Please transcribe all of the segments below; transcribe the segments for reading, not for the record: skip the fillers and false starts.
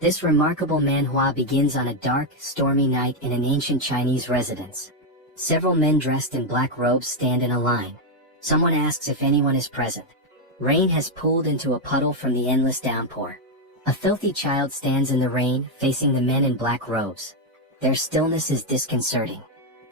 This remarkable manhwa begins on a dark, stormy night in an ancient Chinese residence. Several men dressed in black robes stand in a line. Someone asks if anyone is present. Rain has pooled into a puddle from the endless downpour. A filthy child stands in the rain, facing the men in black robes. Their stillness is disconcerting.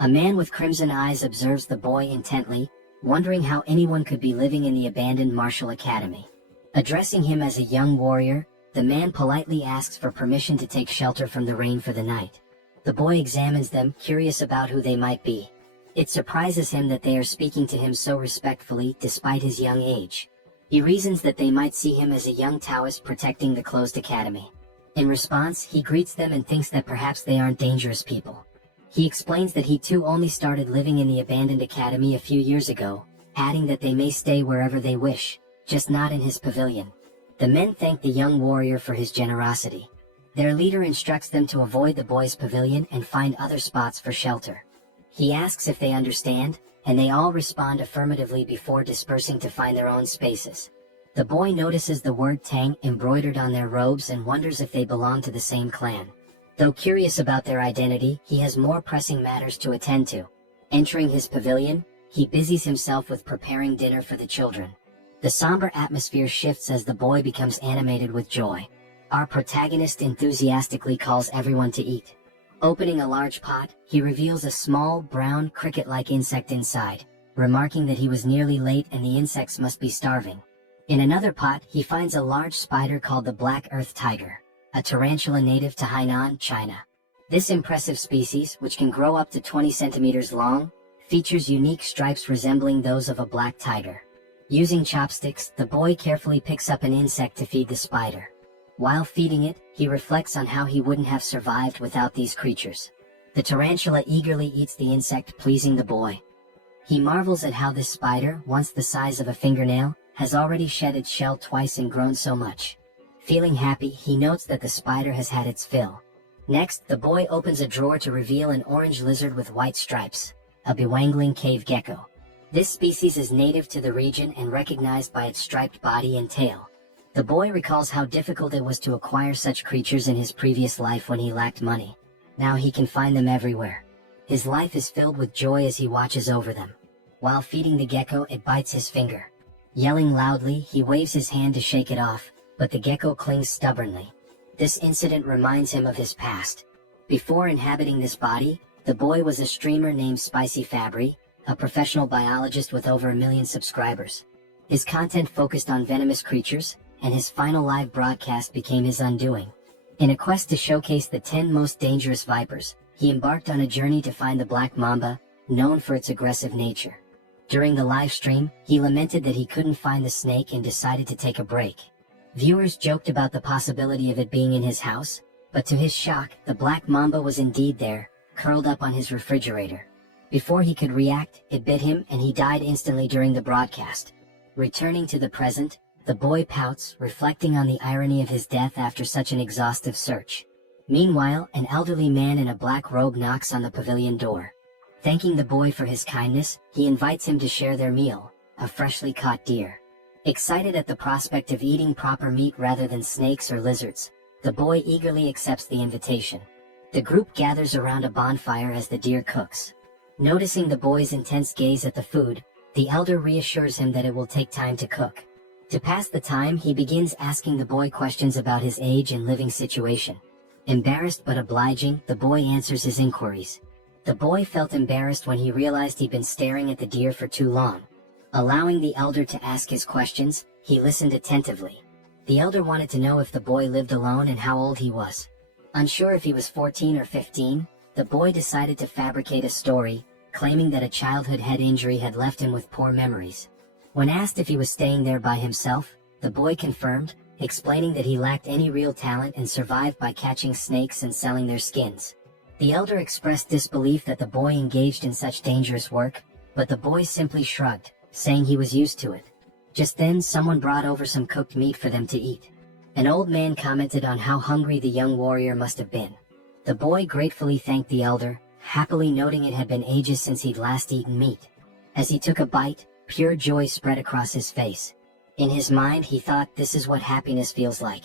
A man with crimson eyes observes the boy intently, wondering how anyone could be living in the abandoned martial academy. Addressing him as a young warrior, the man politely asks for permission to take shelter from the rain for the night. The boy examines them, curious about who they might be. It surprises him that they are speaking to him so respectfully despite his young age. He reasons that they might see him as a young Taoist protecting the closed academy. In response, he greets them and thinks that perhaps they aren't dangerous people. He explains that he too only started living in the abandoned academy a few years ago, adding that they may stay wherever they wish, just not in his pavilion. The men thank the young warrior for his generosity. Their leader instructs them to avoid the boy's pavilion and find other spots for shelter. He asks if they understand, and they all respond affirmatively before dispersing to find their own spaces. The boy notices the word Tang embroidered on their robes and wonders if they belong to the same clan. Though curious about their identity, he has more pressing matters to attend to. Entering his pavilion, he busies himself with preparing dinner for the children. The somber atmosphere shifts as the boy becomes animated with joy. Our protagonist enthusiastically calls everyone to eat. Opening a large pot, he reveals a small, brown, cricket-like insect inside, remarking that he was nearly late and the insects must be starving. In another pot, he finds a large spider called the black earth tiger, a tarantula native to Hainan, China. This impressive species, which can grow up to 20 centimeters long, features unique stripes resembling those of a black tiger. Using chopsticks, the boy carefully picks up an insect to feed the spider. While feeding it, he reflects on how he wouldn't have survived without these creatures. The tarantula eagerly eats the insect, pleasing the boy. He marvels at how this spider, once the size of a fingernail, has already shed its shell twice and grown so much. Feeling happy, he notes that the spider has had its fill. Next, the boy opens a drawer to reveal an orange lizard with white stripes, a bewangling cave gecko. This species is native to the region and recognized by its striped body and tail. The boy recalls how difficult it was to acquire such creatures in his previous life when he lacked money. Now he can find them everywhere. His life is filled with joy as he watches over them. While feeding the gecko, it bites his finger. Yelling loudly, he waves his hand to shake it off, but the gecko clings stubbornly. This incident reminds him of his past. Before inhabiting this body, the boy was a streamer named Spicy Fabry, a professional biologist with over 1 million subscribers. His content focused on venomous creatures, and his final live broadcast became his undoing. In a quest to showcase the 10 most dangerous vipers, he embarked on a journey to find the black mamba, known for its aggressive nature. During the live stream, he lamented that he couldn't find the snake and decided to take a break. Viewers joked about the possibility of it being in his house, but to his shock, the black mamba was indeed there, curled up on his refrigerator. Before he could react, it bit him and he died instantly during the broadcast. Returning to the present, the boy pouts, reflecting on the irony of his death after such an exhaustive search. Meanwhile, an elderly man in a black robe knocks on the pavilion door. Thanking the boy for his kindness, he invites him to share their meal, a freshly caught deer. Excited at the prospect of eating proper meat rather than snakes or lizards, the boy eagerly accepts the invitation. The group gathers around a bonfire as the deer cooks. Noticing the boy's intense gaze at the food, the elder reassures him that it will take time to cook. To pass the time, he begins asking the boy questions about his age and living situation. Embarrassed but obliging, the boy answers his inquiries. The boy felt embarrassed when he realized he'd been staring at the deer for too long. Allowing the elder to ask his questions, he listened attentively. The elder wanted to know if the boy lived alone and how old he was. Unsure if he was 14 or 15, the boy decided to fabricate a story, claiming that a childhood head injury had left him with poor memories. When asked if he was staying there by himself, the boy confirmed, explaining that he lacked any real talent and survived by catching snakes and selling their skins. The elder expressed disbelief that the boy engaged in such dangerous work, but the boy simply shrugged, saying he was used to it. Just then, someone brought over some cooked meat for them to eat. An old man commented on how hungry the young warrior must have been. The boy gratefully thanked the elder, happily noting it had been ages since he'd last eaten meat. As he took a bite, pure joy spread across his face. In his mind, he thought, this is what happiness feels like.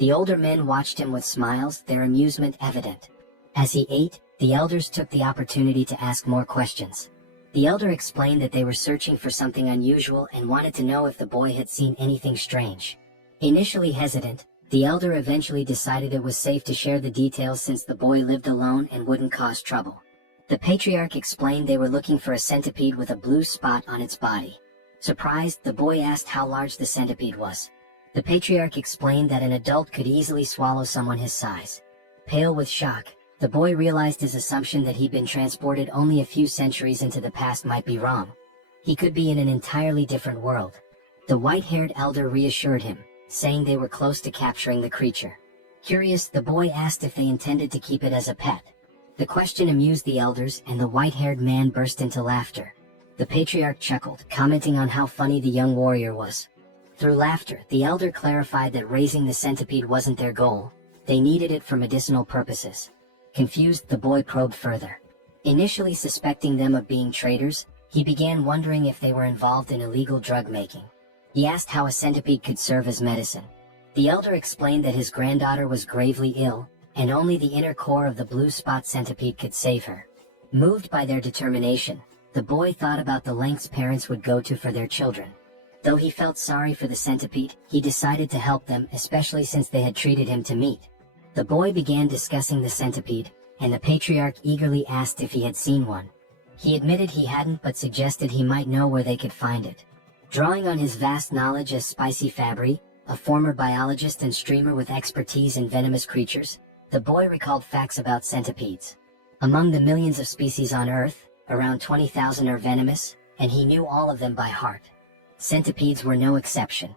The older men watched him with smiles, their amusement evident. As he ate, the elders took the opportunity to ask more questions. The elder explained that they were searching for something unusual and wanted to know if the boy had seen anything strange. Initially hesitant, the elder eventually decided it was safe to share the details since the boy lived alone and wouldn't cause trouble. The patriarch explained they were looking for a centipede with a blue spot on its body. Surprised, the boy asked how large the centipede was. The patriarch explained that an adult could easily swallow someone his size. Pale with shock, the boy realized his assumption that he'd been transported only a few centuries into the past might be wrong. He could be in an entirely different world. The white-haired elder reassured him, saying they were close to capturing the creature. Curious, the boy asked if they intended to keep it as a pet. The question amused the elders, and the white-haired man burst into laughter. The patriarch chuckled, commenting on how funny the young warrior was. Through laughter, the elder clarified that raising the centipede wasn't their goal. They needed it for medicinal purposes. Confused, the boy probed further. Initially suspecting them of being traitors, he began wondering if they were involved in illegal drug making. He asked how a centipede could serve as medicine. The elder explained that his granddaughter was gravely ill, and only the inner core of the blue spot centipede could save her. Moved by their determination, the boy thought about the lengths parents would go to for their children. Though he felt sorry for the centipede, he decided to help them, especially since they had treated him to meat. The boy began discussing the centipede, and the patriarch eagerly asked if he had seen one. He admitted he hadn't, but suggested he might know where they could find it. Drawing on his vast knowledge as Spicy Fabry, a former biologist and streamer with expertise in venomous creatures, the boy recalled facts about centipedes. Among the millions of species on Earth, around 20,000 are venomous, and he knew all of them by heart. Centipedes were no exception.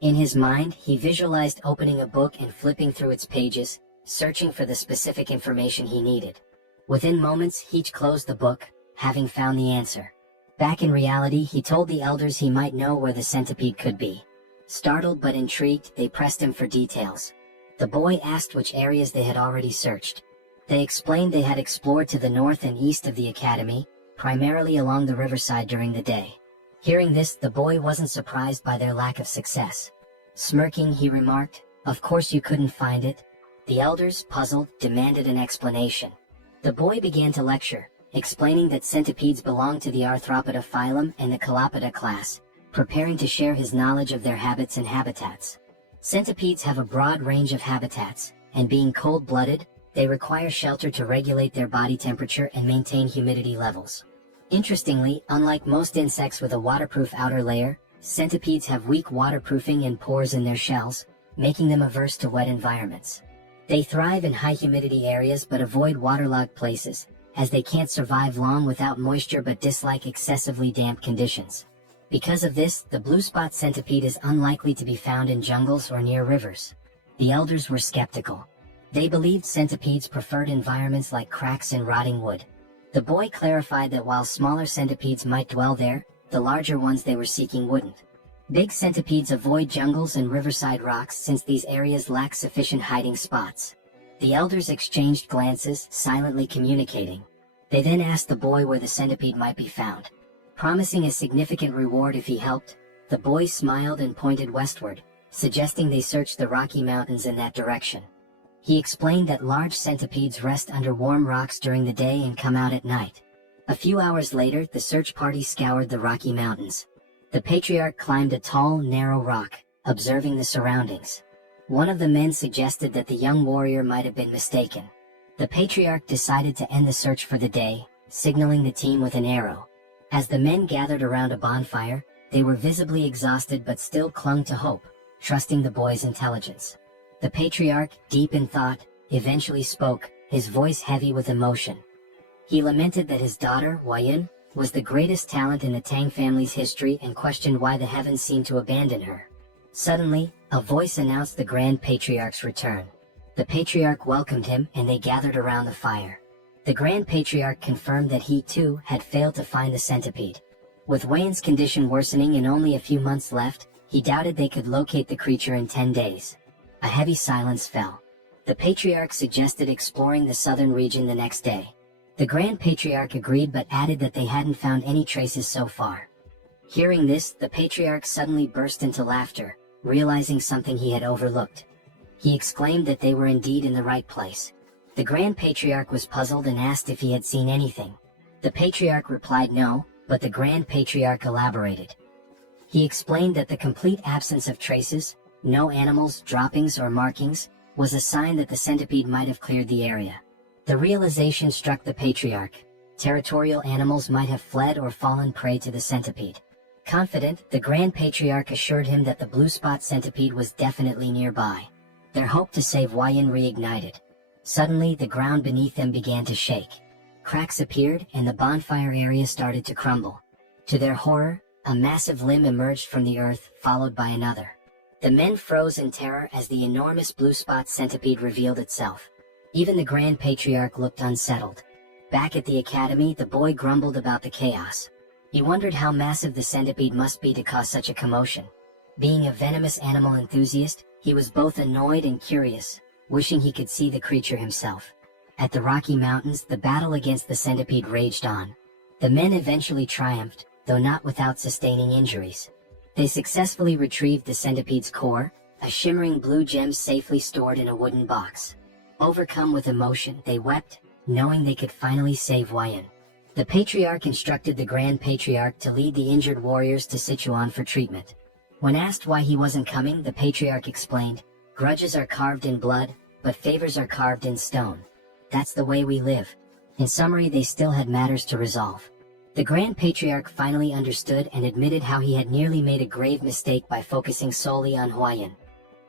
In his mind, he visualized opening a book and flipping through its pages, searching for the specific information he needed. Within moments, he closed the book, having found the answer. Back in reality, he told the elders he might know where the centipede could be. Startled but intrigued, they pressed him for details. The boy asked which areas they had already searched. They explained they had explored to the north and east of the academy, primarily along the riverside during the day. Hearing this, the boy wasn't surprised by their lack of success. Smirking, he remarked, "Of course you couldn't find it." The elders, puzzled, demanded an explanation. The boy began to lecture, explaining that centipedes belong to the Arthropoda phylum and the Calopoda class, preparing to share his knowledge of their habits and habitats. Centipedes have a broad range of habitats, and being cold-blooded, they require shelter to regulate their body temperature and maintain humidity levels. Interestingly, unlike most insects with a waterproof outer layer, centipedes have weak waterproofing and pores in their shells, making them averse to wet environments. They thrive in high-humidity areas but avoid waterlogged places, as they can't survive long without moisture but dislike excessively damp conditions. Because of this, the blue spot centipede is unlikely to be found in jungles or near rivers. The elders were skeptical. They believed centipedes preferred environments like cracks and rotting wood. The boy clarified that while smaller centipedes might dwell there, the larger ones they were seeking wouldn't. Big centipedes avoid jungles and riverside rocks since these areas lack sufficient hiding spots. The elders exchanged glances, silently communicating. They then asked the boy where the centipede might be found. Promising a significant reward if he helped, the boy smiled and pointed westward, suggesting they search the Rocky Mountains in that direction. He explained that large centipedes rest under warm rocks during the day and come out at night. A few hours later, the search party scoured the Rocky Mountains. The patriarch climbed a tall, narrow rock, observing the surroundings. One of the men suggested that the young warrior might have been mistaken. The patriarch decided to end the search for the day, signaling the team with an arrow. As the men gathered around a bonfire, they were visibly exhausted but still clung to hope, trusting the boy's intelligence. The patriarch, deep in thought, eventually spoke, his voice heavy with emotion. He lamented that his daughter, Huayan, was the greatest talent in the Tang family's history and questioned why the heavens seemed to abandon her. Suddenly, a voice announced the Grand Patriarch's return. The patriarch welcomed him and they gathered around the fire. The Grand Patriarch confirmed that he too had failed to find the centipede. With Huayan's condition worsening and only a few months left, he doubted they could locate the creature in 10 days. A heavy silence fell. The patriarch suggested exploring the southern region the next day. The Grand Patriarch agreed but added that they hadn't found any traces so far. Hearing this, the patriarch suddenly burst into laughter, realizing something he had overlooked. He exclaimed that they were indeed in the right place. The Grand Patriarch was puzzled and asked if he had seen anything. The Patriarch replied no, but the Grand Patriarch elaborated. He explained that the complete absence of traces, no animals, droppings, or markings, was a sign that the centipede might have cleared the area. The realization struck the Patriarch. Territorial animals might have fled or fallen prey to the centipede. Confident, the Grand Patriarch assured him that the blue spot centipede was definitely nearby. Their hope to save Huayan reignited. Suddenly, the ground beneath them began to shake. Cracks appeared, and the bonfire area started to crumble. To their horror, a massive limb emerged from the earth, followed by another. The men froze in terror as the enormous blue spot centipede revealed itself. Even the Grand Patriarch looked unsettled. Back at the academy, the boy grumbled about the chaos. He wondered how massive the centipede must be to cause such a commotion. Being a venomous animal enthusiast, he was both annoyed and curious, wishing he could see the creature himself. At the Rocky Mountains, the battle against the centipede raged on. The men eventually triumphed, though not without sustaining injuries. They successfully retrieved the centipede's core, a shimmering blue gem safely stored in a wooden box. Overcome with emotion, they wept, knowing they could finally save Huayan. The Patriarch instructed the Grand Patriarch to lead the injured warriors to Sichuan for treatment. When asked why he wasn't coming, the Patriarch explained, "Grudges are carved in blood, but favors are carved in stone. That's the way we live." In summary, they still had matters to resolve. The Grand Patriarch finally understood and admitted how he had nearly made a grave mistake by focusing solely on Huayan.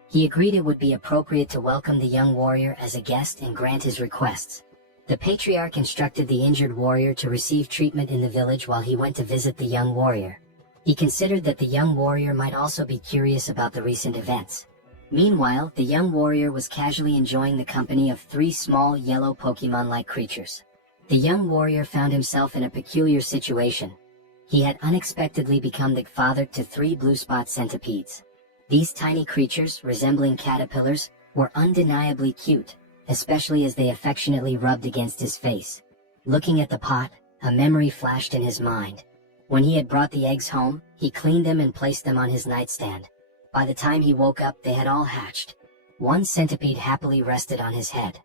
He agreed it would be appropriate to welcome the young warrior as a guest and grant his requests. The Patriarch instructed the injured warrior to receive treatment in the village while he went to visit the young warrior. He considered that the young warrior might also be curious about the recent events. Meanwhile, the young warrior was casually enjoying the company of 3 small yellow Pokemon-like creatures. The young warrior found himself in a peculiar situation. He had unexpectedly become the father to 3 blue spot centipedes. These tiny creatures, resembling caterpillars, were undeniably cute, especially as they affectionately rubbed against his face. Looking at the pot, a memory flashed in his mind. When he had brought the eggs home, he cleaned them and placed them on his nightstand. By the time he woke up, they had all hatched. 1 centipede happily rested on his head.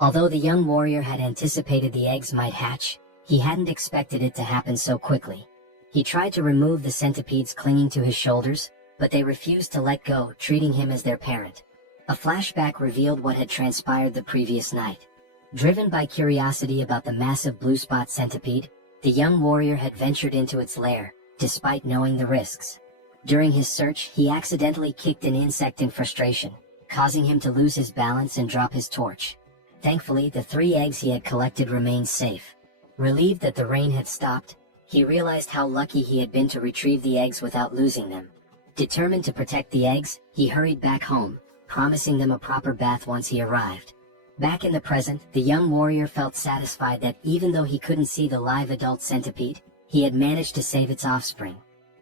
Although the young warrior had anticipated the eggs might hatch, he hadn't expected it to happen so quickly. He tried to remove the centipedes clinging to his shoulders, but they refused to let go, treating him as their parent. A flashback revealed what had transpired the previous night. Driven by curiosity about the massive blue spot centipede, the young warrior had ventured into its lair, despite knowing the risks. During his search, he accidentally kicked an insect in frustration, causing him to lose his balance and drop his torch. Thankfully, the 3 eggs he had collected remained safe. Relieved that the rain had stopped, he realized how lucky he had been to retrieve the eggs without losing them. Determined to protect the eggs, he hurried back home, promising them a proper bath once he arrived. Back in the present, the young warrior felt satisfied that even though he couldn't see the live adult centipede, he had managed to save its offspring.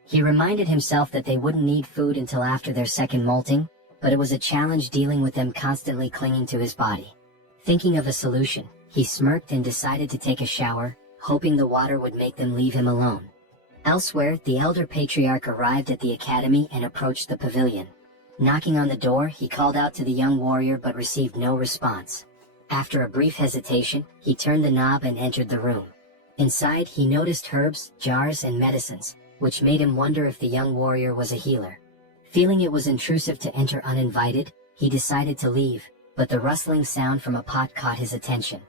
He reminded himself that they wouldn't need food until after their second molting, but it was a challenge dealing with them constantly clinging to his body. Thinking of a solution, he smirked and decided to take a shower, hoping the water would make them leave him alone. Elsewhere, the elder patriarch arrived at the academy and approached the pavilion. Knocking on the door, he called out to the young warrior but received no response. After a brief hesitation, he turned the knob and entered the room. Inside, he noticed herbs, jars, and medicines, which made him wonder if the young warrior was a healer. Feeling it was intrusive to enter uninvited, he decided to leave, but the rustling sound from a pot caught his attention.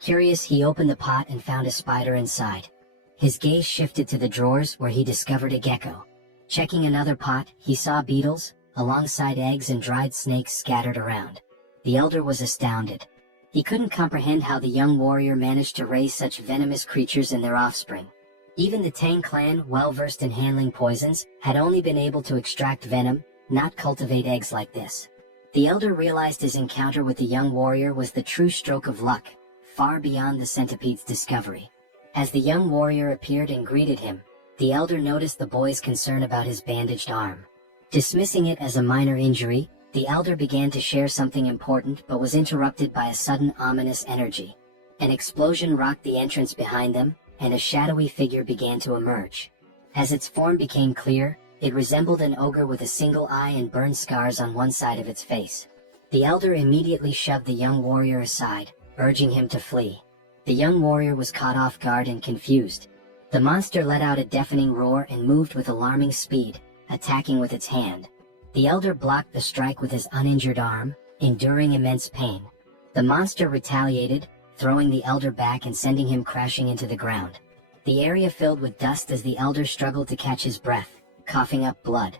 Curious, he opened the pot and found a spider inside. His gaze shifted to the drawers where he discovered a gecko. Checking another pot, he saw beetles, alongside eggs and dried snakes scattered around. The elder was astounded. He couldn't comprehend how the young warrior managed to raise such venomous creatures and their offspring. Even the Tang clan, well versed in handling poisons, had only been able to extract venom, not cultivate eggs like this. The elder realized his encounter with the young warrior was the true stroke of luck, far beyond the centipede's discovery. As the young warrior appeared and greeted him, the elder noticed the boy's concern about his bandaged arm. Dismissing it as a minor injury, the elder began to share something important but was interrupted by a sudden ominous energy. An explosion rocked the entrance behind them, and a shadowy figure began to emerge. As its form became clear, it resembled an ogre with a single eye and burn scars on one side of its face. The elder immediately shoved the young warrior aside, urging him to flee. The young warrior was caught off guard and confused. The monster let out a deafening roar and moved with alarming speed, attacking with its hand. The elder blocked the strike with his uninjured arm, enduring immense pain. The monster retaliated, throwing the elder back and sending him crashing into the ground. The area filled with dust as the elder struggled to catch his breath, coughing up blood.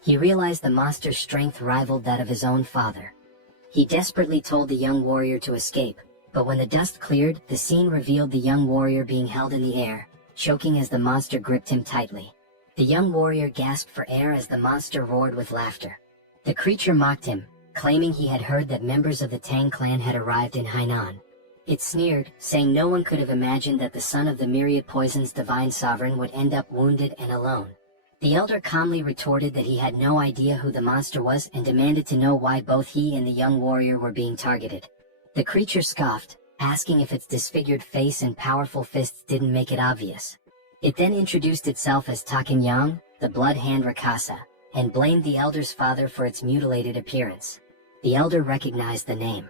He realized the monster's strength rivaled that of his own father. He desperately told the young warrior to escape, but when the dust cleared, the scene revealed the young warrior being held in the air, choking as the monster gripped him tightly. The young warrior gasped for air as the monster roared with laughter. The creature mocked him, claiming he had heard that members of the Tang clan had arrived in Hainan. It sneered, saying no one could have imagined that the son of the myriad poison's divine sovereign would end up wounded and alone. The elder calmly retorted that he had no idea who the monster was and demanded to know why both he and the young warrior were being targeted. The creature scoffed, asking if its disfigured face and powerful fists didn't make it obvious. It then introduced itself as Takinyang, the blood hand Rakasa, and blamed the elder's father for its mutilated appearance. The elder recognized the name.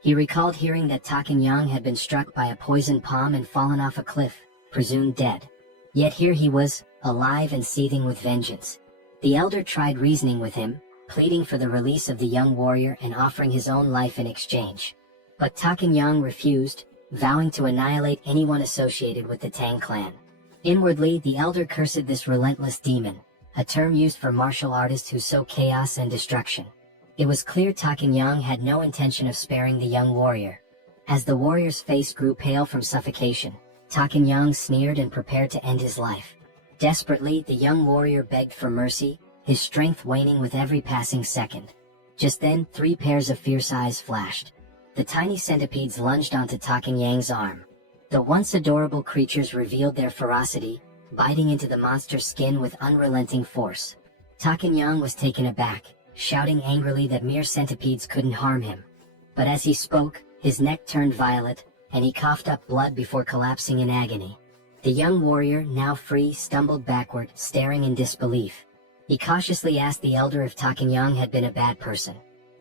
He recalled hearing that Takinyang had been struck by a poisoned palm and fallen off a cliff, presumed dead. Yet here he was, alive and seething with vengeance. The elder tried reasoning with him, pleading for the release of the young warrior and offering his own life in exchange. But Takinyang refused, vowing to annihilate anyone associated with the Tang clan. Inwardly, the elder cursed this relentless demon, a term used for martial artists who sow chaos and destruction. It was clear Takinyang had no intention of sparing the young warrior. As the warrior's face grew pale from suffocation, Takinyang sneered and prepared to end his life. Desperately, the young warrior begged for mercy, his strength waning with every passing second. Just then, 3 pairs of fierce eyes flashed. The tiny centipedes lunged onto Takinyang's arm. The once adorable creatures revealed their ferocity, biting into the monster's skin with unrelenting force. Takinyang was taken aback, shouting angrily that mere centipedes couldn't harm him. But as he spoke, his neck turned violet, and he coughed up blood before collapsing in agony. The young warrior, now free, stumbled backward, staring in disbelief. He cautiously asked the elder if Takinyang had been a bad person.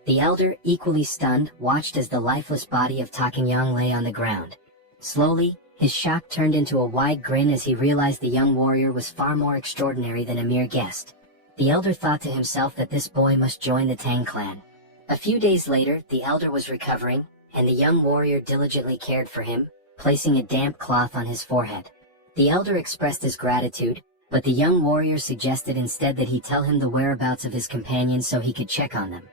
The elder, equally stunned, watched as the lifeless body of Takinyang lay on the ground. Slowly, his shock turned into a wide grin as he realized the young warrior was far more extraordinary than a mere guest. The elder thought to himself that this boy must join the Tang clan. A few days later, the elder was recovering, and the young warrior diligently cared for him, placing a damp cloth on his forehead. The elder expressed his gratitude, but the young warrior suggested instead that he tell him the whereabouts of his companions so he could check on them.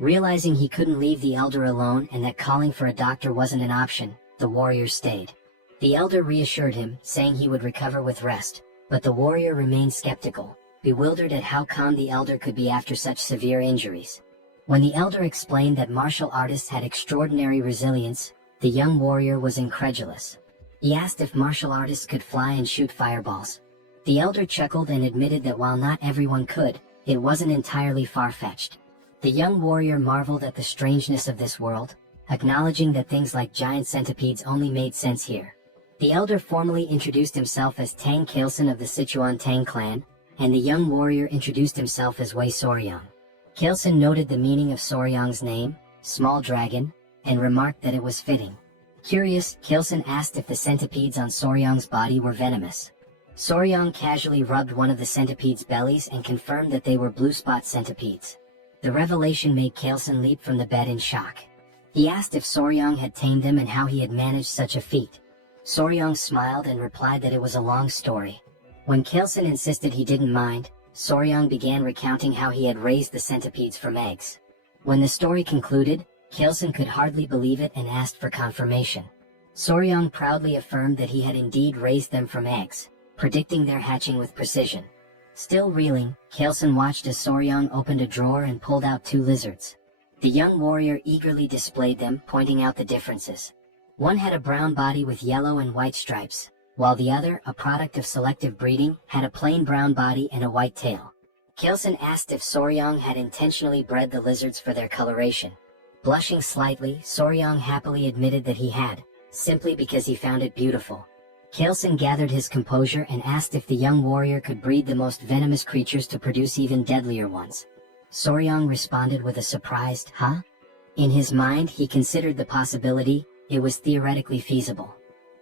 Realizing he couldn't leave the elder alone and that calling for a doctor wasn't an option, the warrior stayed. The elder reassured him, saying he would recover with rest, but the warrior remained skeptical, bewildered at how calm the elder could be after such severe injuries. When the elder explained that martial artists had extraordinary resilience, the young warrior was incredulous. He asked if martial artists could fly and shoot fireballs. The elder chuckled and admitted that while not everyone could, it wasn't entirely far-fetched. The young warrior marveled at the strangeness of this world, acknowledging that things like giant centipedes only made sense here. The elder formally introduced himself as Tang Kailson of the Sichuan Tang clan, and the young warrior introduced himself as Wei Soryang. Kailson noted the meaning of Soryang's name, small dragon, and remarked that it was fitting. Curious, Kailson asked if the centipedes on Soryang's body were venomous. Soryang casually rubbed one of the centipedes' bellies and confirmed that they were blue spot centipedes. The revelation made Kailson leap from the bed in shock. He asked if Soryang had tamed them and how he had managed such a feat. Soryang smiled and replied that it was a long story. When Kailson insisted he didn't mind, Soryang began recounting how he had raised the centipedes from eggs. When the story concluded, Kailson could hardly believe it and asked for confirmation. Soryang proudly affirmed that he had indeed raised them from eggs, predicting their hatching with precision. Still reeling, Kailson watched as Soryang opened a drawer and pulled out 2 lizards. The young warrior eagerly displayed them, pointing out the differences. One had a brown body with yellow and white stripes, while the other, a product of selective breeding, had a plain brown body and a white tail. Kailson asked if Soryang had intentionally bred the lizards for their coloration. Blushing slightly, Soryang happily admitted that he had, simply because he found it beautiful. Kailson gathered his composure and asked if the young warrior could breed the most venomous creatures to produce even deadlier ones. Soryang responded with a surprised, "Huh?" In his mind, he considered the possibility, it was theoretically feasible.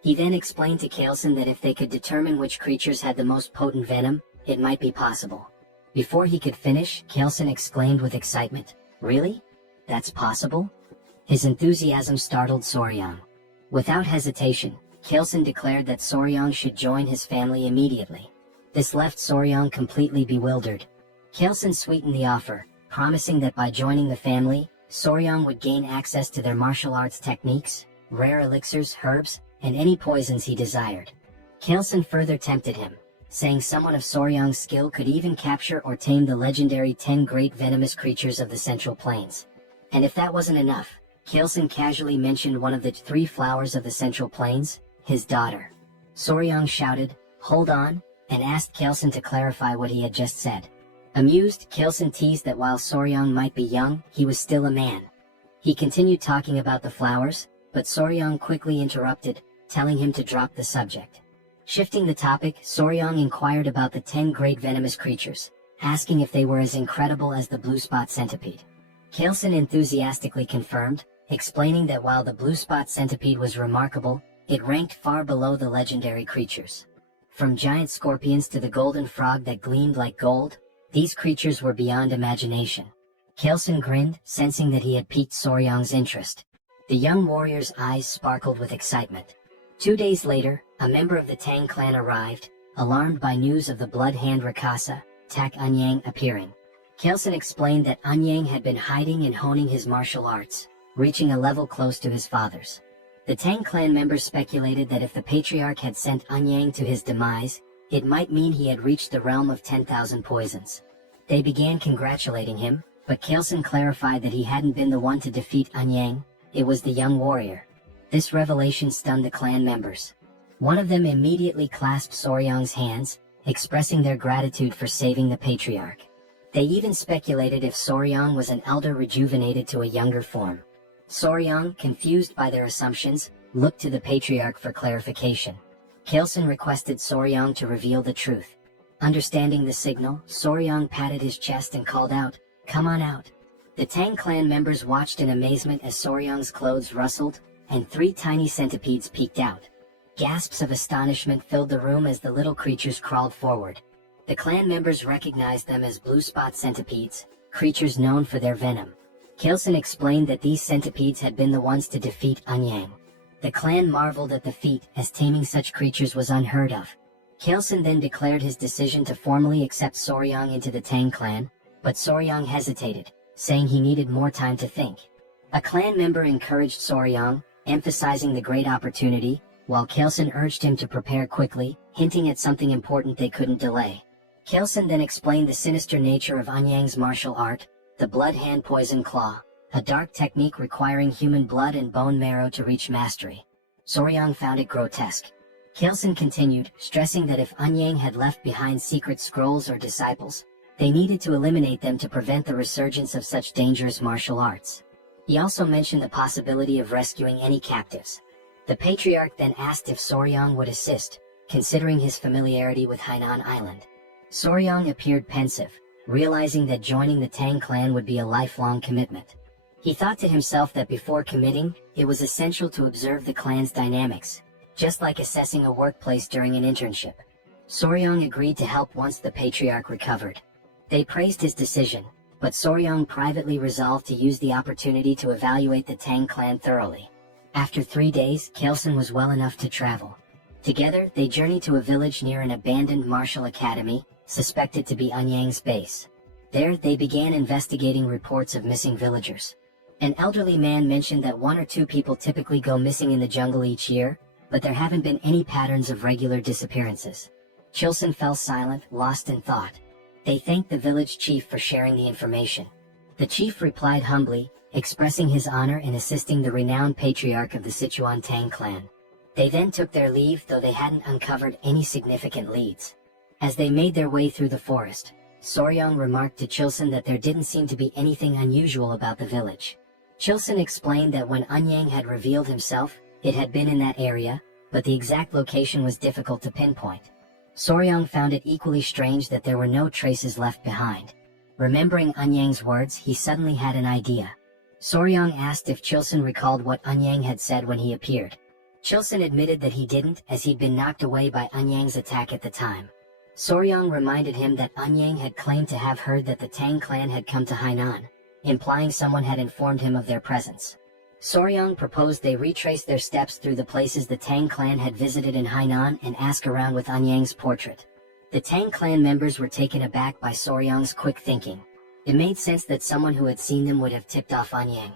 He then explained to Kaleson that if they could determine which creatures had the most potent venom, it might be possible. Before he could finish, Kaleson exclaimed with excitement, "Really? That's possible?" His enthusiasm startled Soryang. Without hesitation, Kaleson declared that Soryang should join his family immediately. This left Soryang completely bewildered. Kaleson sweetened the offer, promising that by joining the family, Soryang would gain access to their martial arts techniques, rare elixirs, herbs, and any poisons he desired. Kaleson further tempted him, saying someone of Soryang's skill could even capture or tame the legendary 10 great venomous creatures of the Central Plains. And if that wasn't enough, Kaleson casually mentioned one of the 3 flowers of the Central Plains, his daughter. Soryang shouted, "Hold on," and asked Kaleson to clarify what he had just said. Amused, Kaleson teased that while Soryang might be young, he was still a man. He continued talking about the flowers, but Soryang quickly interrupted, telling him to drop the subject. Shifting the topic, Soryang inquired about the 10 great venomous creatures, asking if they were as incredible as the blue spot centipede. Kaleson enthusiastically confirmed, explaining that while the blue spot centipede was remarkable, it ranked far below the legendary creatures. From giant scorpions to the golden frog that gleamed like gold, these creatures were beyond imagination. Kaleson grinned, sensing that he had piqued Soryang's interest. The young warrior's eyes sparkled with excitement. 2 days later, a member of the Tang clan arrived, alarmed by news of the blood hand Rakasa, Tak Anyang appearing. Kaleson explained that Anyang had been hiding and honing his martial arts, reaching a level close to his father's. The Tang clan members speculated that if the patriarch had sent Anyang to his demise, it might mean he had reached the realm of 10,000 poisons. They began congratulating him, but Kaleson clarified that he hadn't been the one to defeat Anyang, it was the young warrior. This revelation stunned the clan members. One of them immediately clasped Soryang's hands, expressing their gratitude for saving the patriarch. They even speculated if Soryang was an elder rejuvenated to a younger form. Soryang, confused by their assumptions, looked to the patriarch for clarification. Kaleson requested Soryang to reveal the truth. Understanding the signal, Soryang patted his chest and called out, "Come on out." The Tang clan members watched in amazement as Soryang's clothes rustled, and 3 tiny centipedes peeked out. Gasps of astonishment filled the room as the little creatures crawled forward. The clan members recognized them as blue spot centipedes, creatures known for their venom. Kaleson explained that these centipedes had been the ones to defeat Anyang. The clan marveled at the feat, as taming such creatures was unheard of. Kaleson then declared his decision to formally accept Soryang into the Tang clan, but Soryang hesitated, saying he needed more time to think. A clan member encouraged Soryang, emphasizing the great opportunity, while Kaleson urged him to prepare quickly, hinting at something important they couldn't delay. Kaleson then explained the sinister nature of Anyang's martial art, the blood hand poison claw, a dark technique requiring human blood and bone marrow to reach mastery. Soryang found it grotesque. Kaleson continued, stressing that if Anyang had left behind secret scrolls or disciples, they needed to eliminate them to prevent the resurgence of such dangerous martial arts. He also mentioned the possibility of rescuing any captives. The patriarch then asked if Soryang would assist, considering his familiarity with Hainan Island. Soryang appeared pensive, realizing that joining the Tang clan would be a lifelong commitment. He thought to himself that before committing, it was essential to observe the clan's dynamics, just like assessing a workplace during an internship. Soryang agreed to help once the patriarch recovered. They praised his decision, but Soryang privately resolved to use the opportunity to evaluate the Tang clan thoroughly. After 3 days, Kaleson was well enough to travel. Together, they journeyed to a village near an abandoned martial academy, suspected to be Anyang's base. There, they began investigating reports of missing villagers. An elderly man mentioned that 1 or 2 people typically go missing in the jungle each year, but there haven't been any patterns of regular disappearances. Kaleson fell silent, lost in thought. They thanked the village chief for sharing the information. The chief replied humbly, expressing his honor in assisting the renowned patriarch of the Sichuan Tang clan. They then took their leave, though they hadn't uncovered any significant leads. As they made their way through the forest, Soryang remarked to Kaleson that there didn't seem to be anything unusual about the village. Kaleson explained that when Anyang had revealed himself, it had been in that area, but the exact location was difficult to pinpoint. Soryang found it equally strange that there were no traces left behind. Remembering Anyang's words, he suddenly had an idea. Soryang asked if Chilson recalled what Eunhyang had said when he appeared. Chilson admitted that he didn't, as he'd been knocked away by Eunhyang's attack at the time. Soryang reminded him that Eunhyang had claimed to have heard that the Tang clan had come to Hainan, implying someone had informed him of their presence. Soryang proposed they retrace their steps through the places the Tang clan had visited in Hainan and ask around with Eunhyang's portrait. The Tang clan members were taken aback by Soryang's quick thinking. It made sense that someone who had seen them would have tipped off Eunhyang.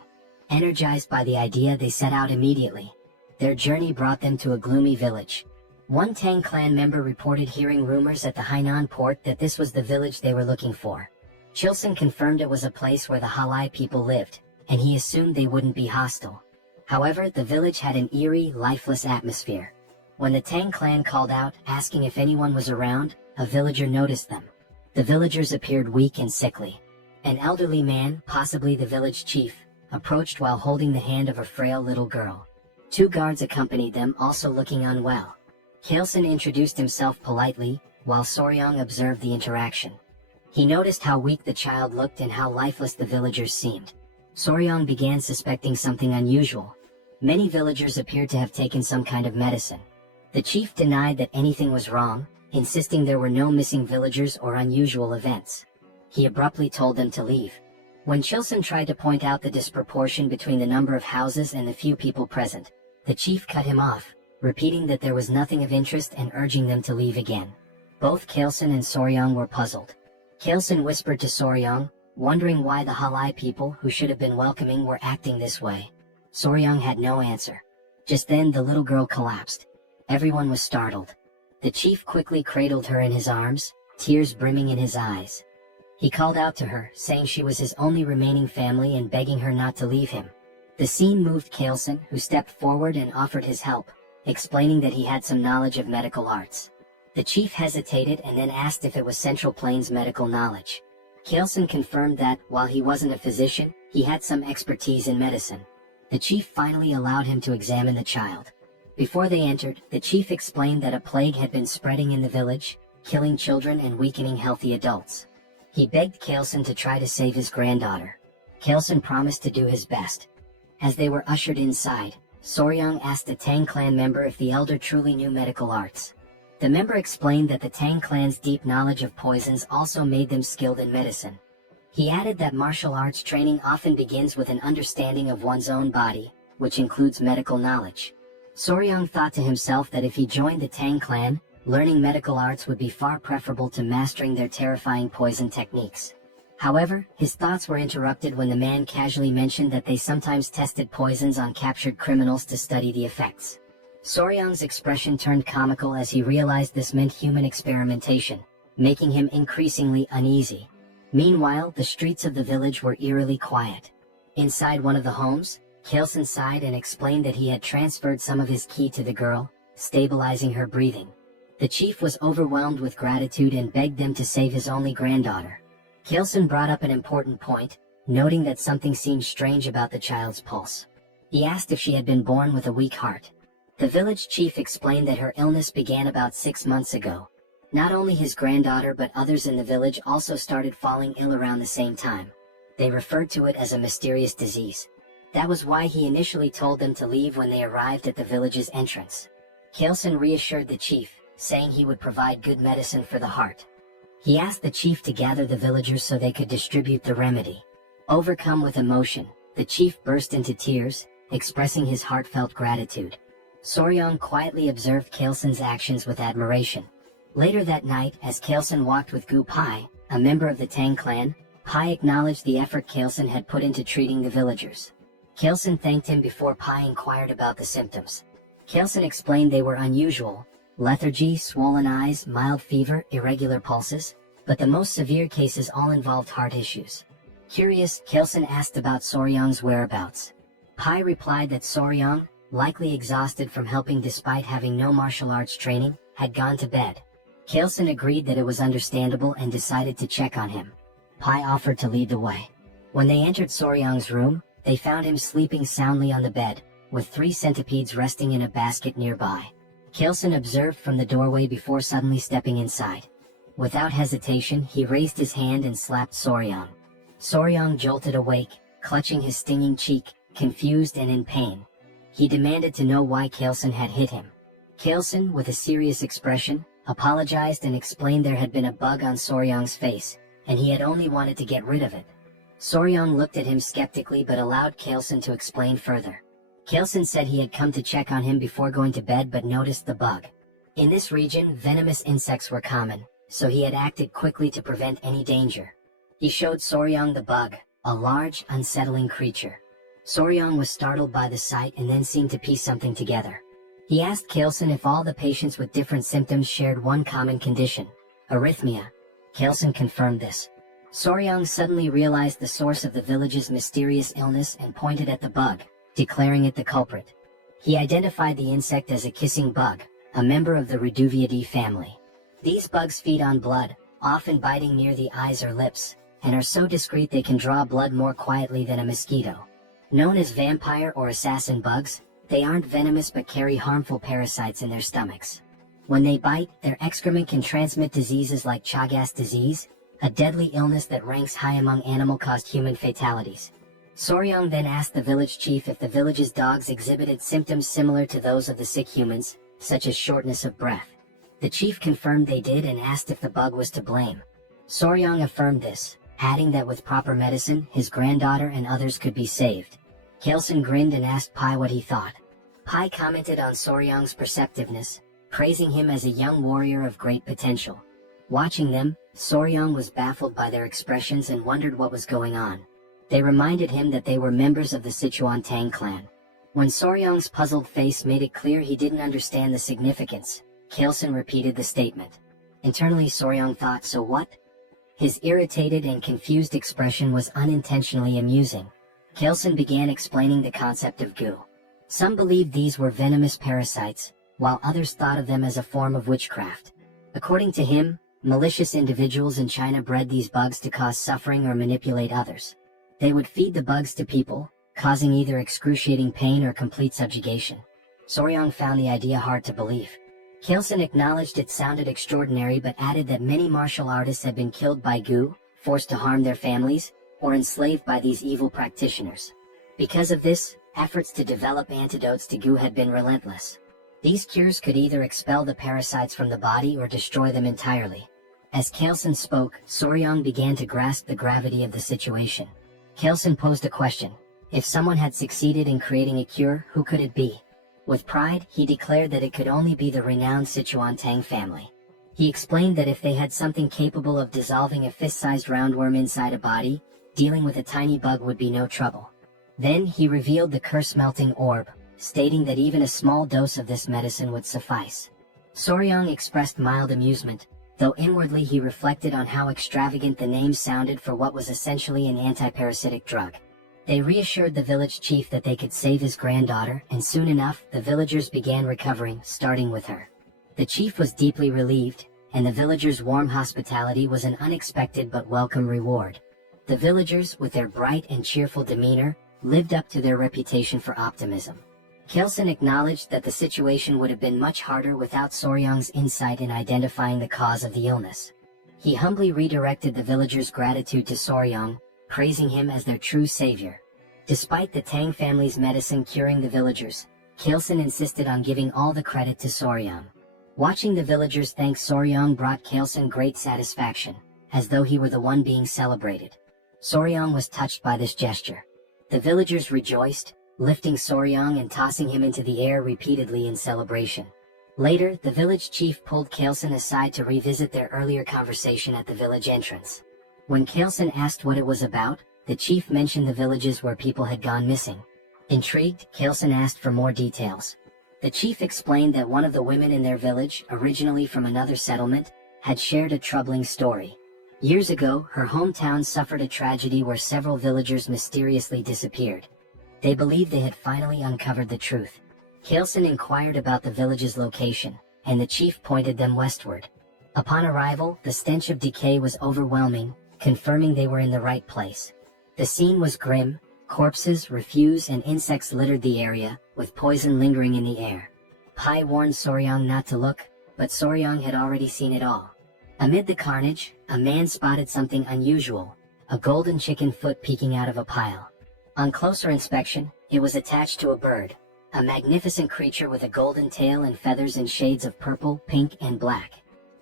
Energized by the idea, they set out immediately. Their journey brought them to a gloomy village. One Tang clan member reported hearing rumors at the Hainan port that this was the village they were looking for. Chilson confirmed it was a place where the Halai people lived, and he assumed they wouldn't be hostile. However, the village had an eerie, lifeless atmosphere. When the Tang clan called out, asking if anyone was around, a villager noticed them. The villagers appeared weak and sickly. An elderly man, possibly the village chief, approached while holding the hand of a frail little girl. Two guards accompanied them, also looking unwell. Kaleson introduced himself politely, while Soryang observed the interaction. He noticed how weak the child looked and how lifeless the villagers seemed. Soryang began suspecting something unusual. Many villagers appeared to have taken some kind of medicine. The chief denied that anything was wrong, insisting there were no missing villagers or unusual events. He abruptly told them to leave. When Chilson tried to point out the disproportion between the number of houses and the few people present, the chief cut him off, repeating that there was nothing of interest and urging them to leave again. Both Kaleson and Soryang were puzzled. Kaleson whispered to Soryang, wondering why the Halai people who should have been welcoming were acting this way. Soryang had no answer. Just then the little girl collapsed. Everyone was startled. The chief quickly cradled her in his arms, tears brimming in his eyes. He called out to her, saying she was his only remaining family and begging her not to leave him. The scene moved Kaleson, who stepped forward and offered his help, explaining that he had some knowledge of medical arts. The chief hesitated and then asked if it was Central Plains medical knowledge. Kaleson confirmed that, while he wasn't a physician, he had some expertise in medicine. The chief finally allowed him to examine the child. Before they entered, the chief explained that a plague had been spreading in the village, killing children and weakening healthy adults. He begged Kaleson to try to save his granddaughter. Kaleson promised to do his best. As they were ushered inside, Soryang asked a Tang clan member if the elder truly knew medical arts. The member explained that the Tang clan's deep knowledge of poisons also made them skilled in medicine. He added that martial arts training often begins with an understanding of one's own body, which includes medical knowledge. Soryang thought to himself that if he joined the Tang clan, learning medical arts would be far preferable to mastering their terrifying poison techniques. However, his thoughts were interrupted when the man casually mentioned that they sometimes tested poisons on captured criminals to study the effects. Soryang's expression turned comical as he realized this meant human experimentation, making him increasingly uneasy. Meanwhile, the streets of the village were eerily quiet. Inside one of the homes, Kaleson sighed and explained that he had transferred some of his ki to the girl, stabilizing her breathing. The chief was overwhelmed with gratitude and begged them to save his only granddaughter. Kaleson brought up an important point, noting that something seemed strange about the child's pulse. He asked if she had been born with a weak heart. The village chief explained that her illness began about 6 months ago. Not only his granddaughter but others in the village also started falling ill around the same time. They referred to it as a mysterious disease. That was why he initially told them to leave when they arrived at the village's entrance. Kaleson reassured the chief, saying he would provide good medicine for the heart. He asked the chief to gather the villagers so they could distribute the remedy. Overcome with emotion, the chief burst into tears, expressing his heartfelt gratitude. Soryang quietly observed Kaleson's actions with admiration. Later that night, as Kaleson walked with Gu Pai, a member of the Tang clan, Pai acknowledged the effort Kaleson had put into treating the villagers. Kaleson thanked him before Pai inquired about the symptoms. Kaleson explained they were unusual: lethargy, swollen eyes, mild fever, irregular pulses, but the most severe cases all involved heart issues. Curious, Kaleson asked about Soryang's whereabouts. Pai replied that Soryang, likely exhausted from helping despite having no martial arts training, had gone to bed. Kaleson agreed that it was understandable and decided to check on him. Pai offered to lead the way. When they entered Soryang's room, they found him sleeping soundly on the bed, with 3 centipedes resting in a basket nearby. Kaleson observed from the doorway before suddenly stepping inside. Without hesitation, he raised his hand and slapped Soryang. Soryang jolted awake, clutching his stinging cheek, confused and in pain. He demanded to know why Kaleson had hit him. Kaleson, with a serious expression, apologized and explained there had been a bug on Soryang's face, and he had only wanted to get rid of it. Soryang looked at him skeptically but allowed Kaleson to explain further. Kaleson said he had come to check on him before going to bed but noticed the bug. In this region, venomous insects were common, so he had acted quickly to prevent any danger. He showed Soryang the bug, a large, unsettling creature. Soryang was startled by the sight and then seemed to piece something together. He asked Kaleson if all the patients with different symptoms shared one common condition, arrhythmia. Kaleson confirmed this. Soryang suddenly realized the source of the village's mysterious illness and pointed at the bug, declaring it the culprit. He identified the insect as a kissing bug, a member of the Reduviidae family. These bugs feed on blood, often biting near the eyes or lips, and are so discreet they can draw blood more quietly than a mosquito. Known as vampire or assassin bugs, they aren't venomous but carry harmful parasites in their stomachs. When they bite, their excrement can transmit diseases like Chagas disease, a deadly illness that ranks high among animal-caused human fatalities. Soryang then asked the village chief if the village's dogs exhibited symptoms similar to those of the sick humans, such as shortness of breath. The chief confirmed they did and asked if the bug was to blame. Soryang affirmed this, adding that with proper medicine, his granddaughter and others could be saved. Kaleson grinned and asked Pai what he thought. Pai commented on Soryang's perceptiveness, praising him as a young warrior of great potential. Watching them, Soryang was baffled by their expressions and wondered what was going on. They reminded him that they were members of the Sichuan Tang clan. When Soryang's puzzled face made it clear he didn't understand the significance, Kaleson repeated the statement. Internally Soryang thought, so what? His irritated and confused expression was unintentionally amusing. Kaleson began explaining the concept of goo. Some believed these were venomous parasites, while others thought of them as a form of witchcraft. According to him, malicious individuals in China bred these bugs to cause suffering or manipulate others. They would feed the bugs to people, causing either excruciating pain or complete subjugation. Soryang found the idea hard to believe. Kaleson acknowledged it sounded extraordinary but added that many martial artists had been killed by goo, forced to harm their families, or enslaved by these evil practitioners. Because of this, efforts to develop antidotes to goo had been relentless. These cures could either expel the parasites from the body or destroy them entirely. As Kaleson spoke, Soryang began to grasp the gravity of the situation. Kaleson posed a question. If someone had succeeded in creating a cure, who could it be? With pride, he declared that it could only be the renowned Sichuan Tang family. He explained that if they had something capable of dissolving a fist-sized roundworm inside a body, dealing with a tiny bug would be no trouble. Then he revealed the curse-melting orb, stating that even a small dose of this medicine would suffice. Soryang expressed mild amusement, though inwardly he reflected on how extravagant the name sounded for what was essentially an antiparasitic drug. They reassured the village chief that they could save his granddaughter, and soon enough, the villagers began recovering, starting with her. The chief was deeply relieved, and the villagers' warm hospitality was an unexpected but welcome reward. The villagers, with their bright and cheerful demeanor, lived up to their reputation for optimism. Kaleson acknowledged that the situation would have been much harder without Soryang's insight in identifying the cause of the illness. He humbly redirected the villagers' gratitude to Soryang, praising him as their true savior. Despite the Tang family's medicine curing the villagers, Kaleson insisted on giving all the credit to Soryang. Watching the villagers thank Soryang brought Kaleson great satisfaction, as though he were the one being celebrated. Soryang was touched by this gesture. The villagers rejoiced, lifting Soryang and tossing him into the air repeatedly in celebration. Later, the village chief pulled Kaleson aside to revisit their earlier conversation at the village entrance. When Kaleson asked what it was about, the chief mentioned the villages where people had gone missing. Intrigued, Kaleson asked for more details. The chief explained that one of the women in their village, originally from another settlement, had shared a troubling story. Years ago, her hometown suffered a tragedy where several villagers mysteriously disappeared. They believed they had finally uncovered the truth. Kaleson inquired about the village's location, and the chief pointed them westward. Upon arrival, the stench of decay was overwhelming, confirming they were in the right place. The scene was grim. Corpses, refuse, and insects littered the area, with poison lingering in the air. Pai warned Soryang not to look, but Soryang had already seen it all. Amid the carnage, a man spotted something unusual, a golden chicken foot peeking out of a pile. On closer inspection, it was attached to a bird, a magnificent creature with a golden tail and feathers in shades of purple, pink, and black.